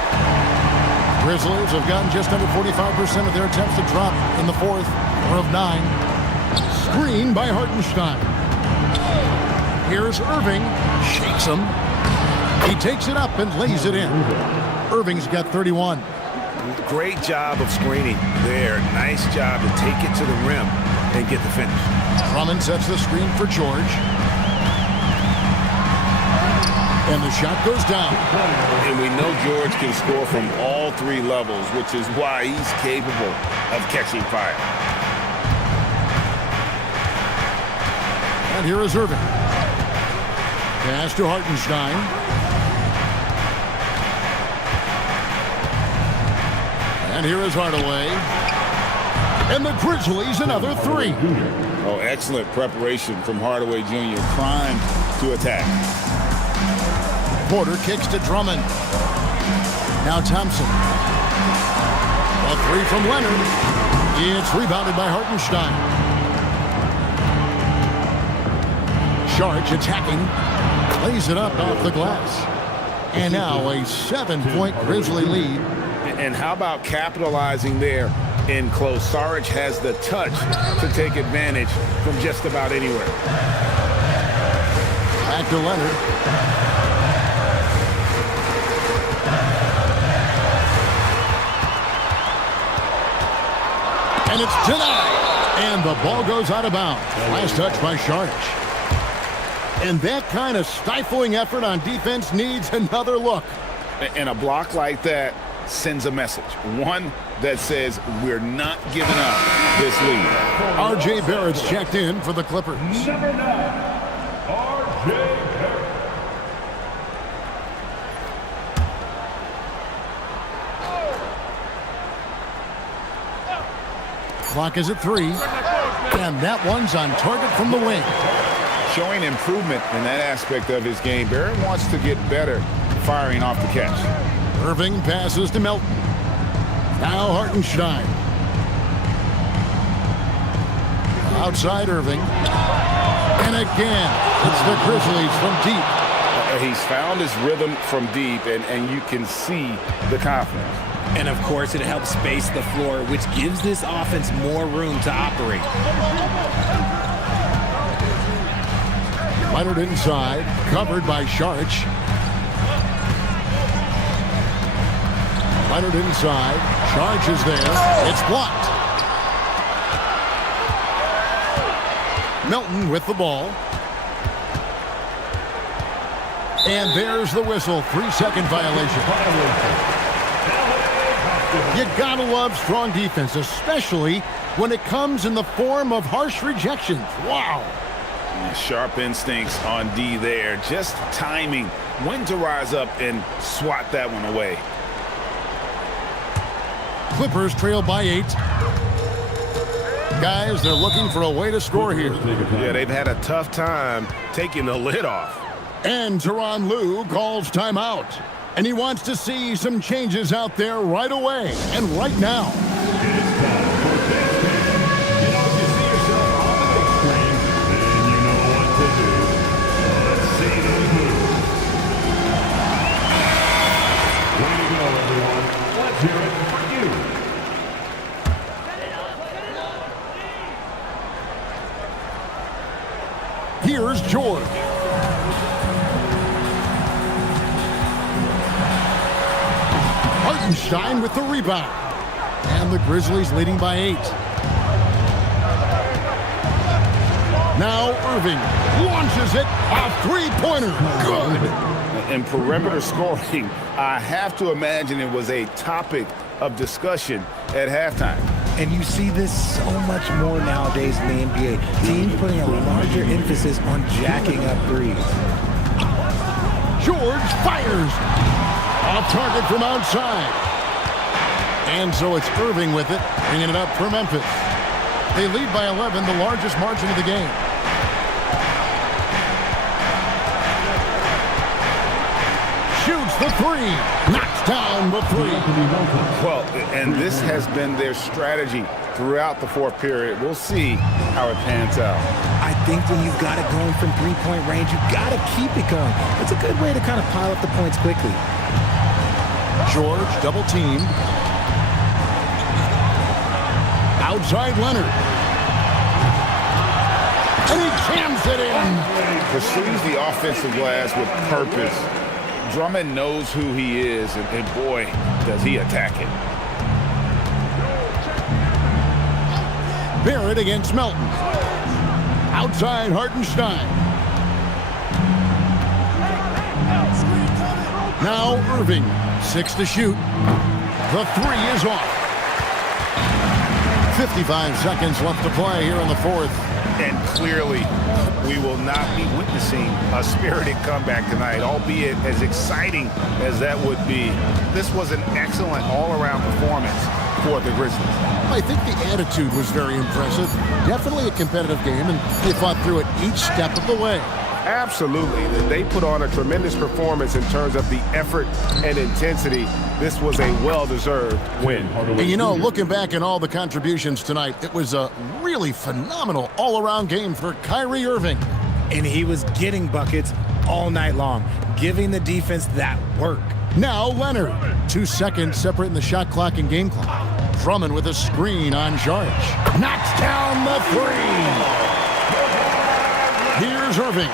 Grizzlies have gotten just under 45% of their attempts to drop in the fourth, 4 of 9. Screen by Hartenstein. Here's Irving. Shakes him. He takes it up and lays it in. Irving's got 31. Great job of screening there. Nice job to take it to the rim and get the finish. Drummond sets the screen for George. And the shot goes down. And we know George can score from all 3 levels, which is why he's capable of catching fire. And here is Irving. Pass to Hartenstein. And here is Hardaway. And the Grizzlies another 3. Oh, excellent preparation from Hardaway Jr. Primed to attack. Porter kicks to Drummond. Now Thompson. A 3 from Leonard. It's rebounded by Hartenstein. Sharch attacking. Lays it up off the glass. And now a 7-point Grizzly lead. And how about capitalizing there in close? Saric has the touch to take advantage from just about anywhere. Back to Leonard. And it's denied. And the ball goes out of bounds. Last touch by Saric. And that kind of stifling effort on defense needs another look. And a block like that sends a message. One that says we're not giving up this lead. R.J. Barrett's checked in for the Clippers. Number 9, R.J. Barrett. Clock is at 3. And that one's on target from the wing. Showing improvement in that aspect of his game. Barrett wants to get better firing off the catch. Irving passes to Melton. Now Hartenstein. Outside Irving. And again, it's the Grizzlies from deep. He's found his rhythm from deep, and you can see the confidence. And of course, it helps space the floor, which gives this offense more room to operate. Leonard inside, covered by Saric. Leonard inside. Saric is there. It's blocked. Melton with the ball. And there's the whistle. 3-second violation. You gotta love strong defense, especially when it comes in the form of harsh rejections. Wow. Sharp instincts on D there. Just timing when to rise up and swat that one away. Clippers trail by 8. Guys, they're looking for a way to score here. Yeah, they've had a tough time taking the lid off. And Tyronn Lue calls timeout. And he wants to see some changes out there right away and right now. It's time for this game. You know, if you see yourself on the big screen, then you know what to do. Let's see them move. Way to go, everyone. Let's hear it for you. Here's George. Hartenstein with the rebound. And the Grizzlies leading by 8. Now Irving launches it. A three-pointer. Good. In perimeter scoring, I have to imagine it was a topic of discussion at halftime. And you see this so much more nowadays in the NBA. Teams putting a larger emphasis on jacking up threes. George fires. Off target from outside. And so it's Irving with it, bringing it up for Memphis. They lead by 11, the largest margin of the game. Shoots the 3. Knocks down the 3. Well, and this has been their strategy throughout the fourth period. We'll see how it pans out. I think when you've got it going from three-point range, you've got to keep it going. It's a good way to kind of pile up the points quickly. George double teamed. Outside Leonard. And he jams it in. Pursues the offensive glass with purpose. Drummond knows who he is, and boy, does he attack it. Barrett against Melton. Outside Hartenstein. Now Irving. 6 to shoot. The 3 is off. 55 seconds left to play here in the fourth. And clearly, we will not be witnessing a spirited comeback tonight, albeit as exciting as that would be. This was an excellent all-around performance for the Grizzlies. I think the attitude was very impressive. Definitely a competitive game, and they fought through it each step of the way. Absolutely. They put on a tremendous performance in terms of the effort and intensity. This was a well-deserved win. And you know, looking back at all the contributions tonight, it was a really phenomenal all-around game for Kyrie Irving. And he was getting buckets all night long, giving the defense that work. Now Leonard, 2 seconds separating the shot clock and game clock. Drummond with a screen on George. Knocks down the three. Here's Irving.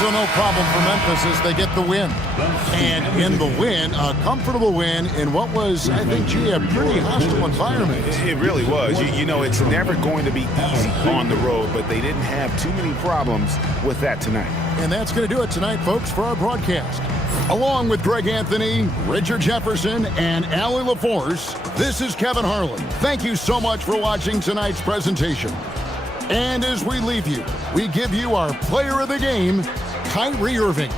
So no problem for Memphis as they get the win. And in the win, a comfortable win in what was, I think, a pretty hostile environment. It really was. You know, it's never going to be easy on the road, but they didn't have too many problems with that tonight. And that's going to do it tonight, folks, for our broadcast. Along with Greg Anthony, Richard Jefferson, and Allie LaForce, this is Kevin Harlan. Thank you so much for watching tonight's presentation. And as we leave you, we give you our player of the game, Kyrie Irving.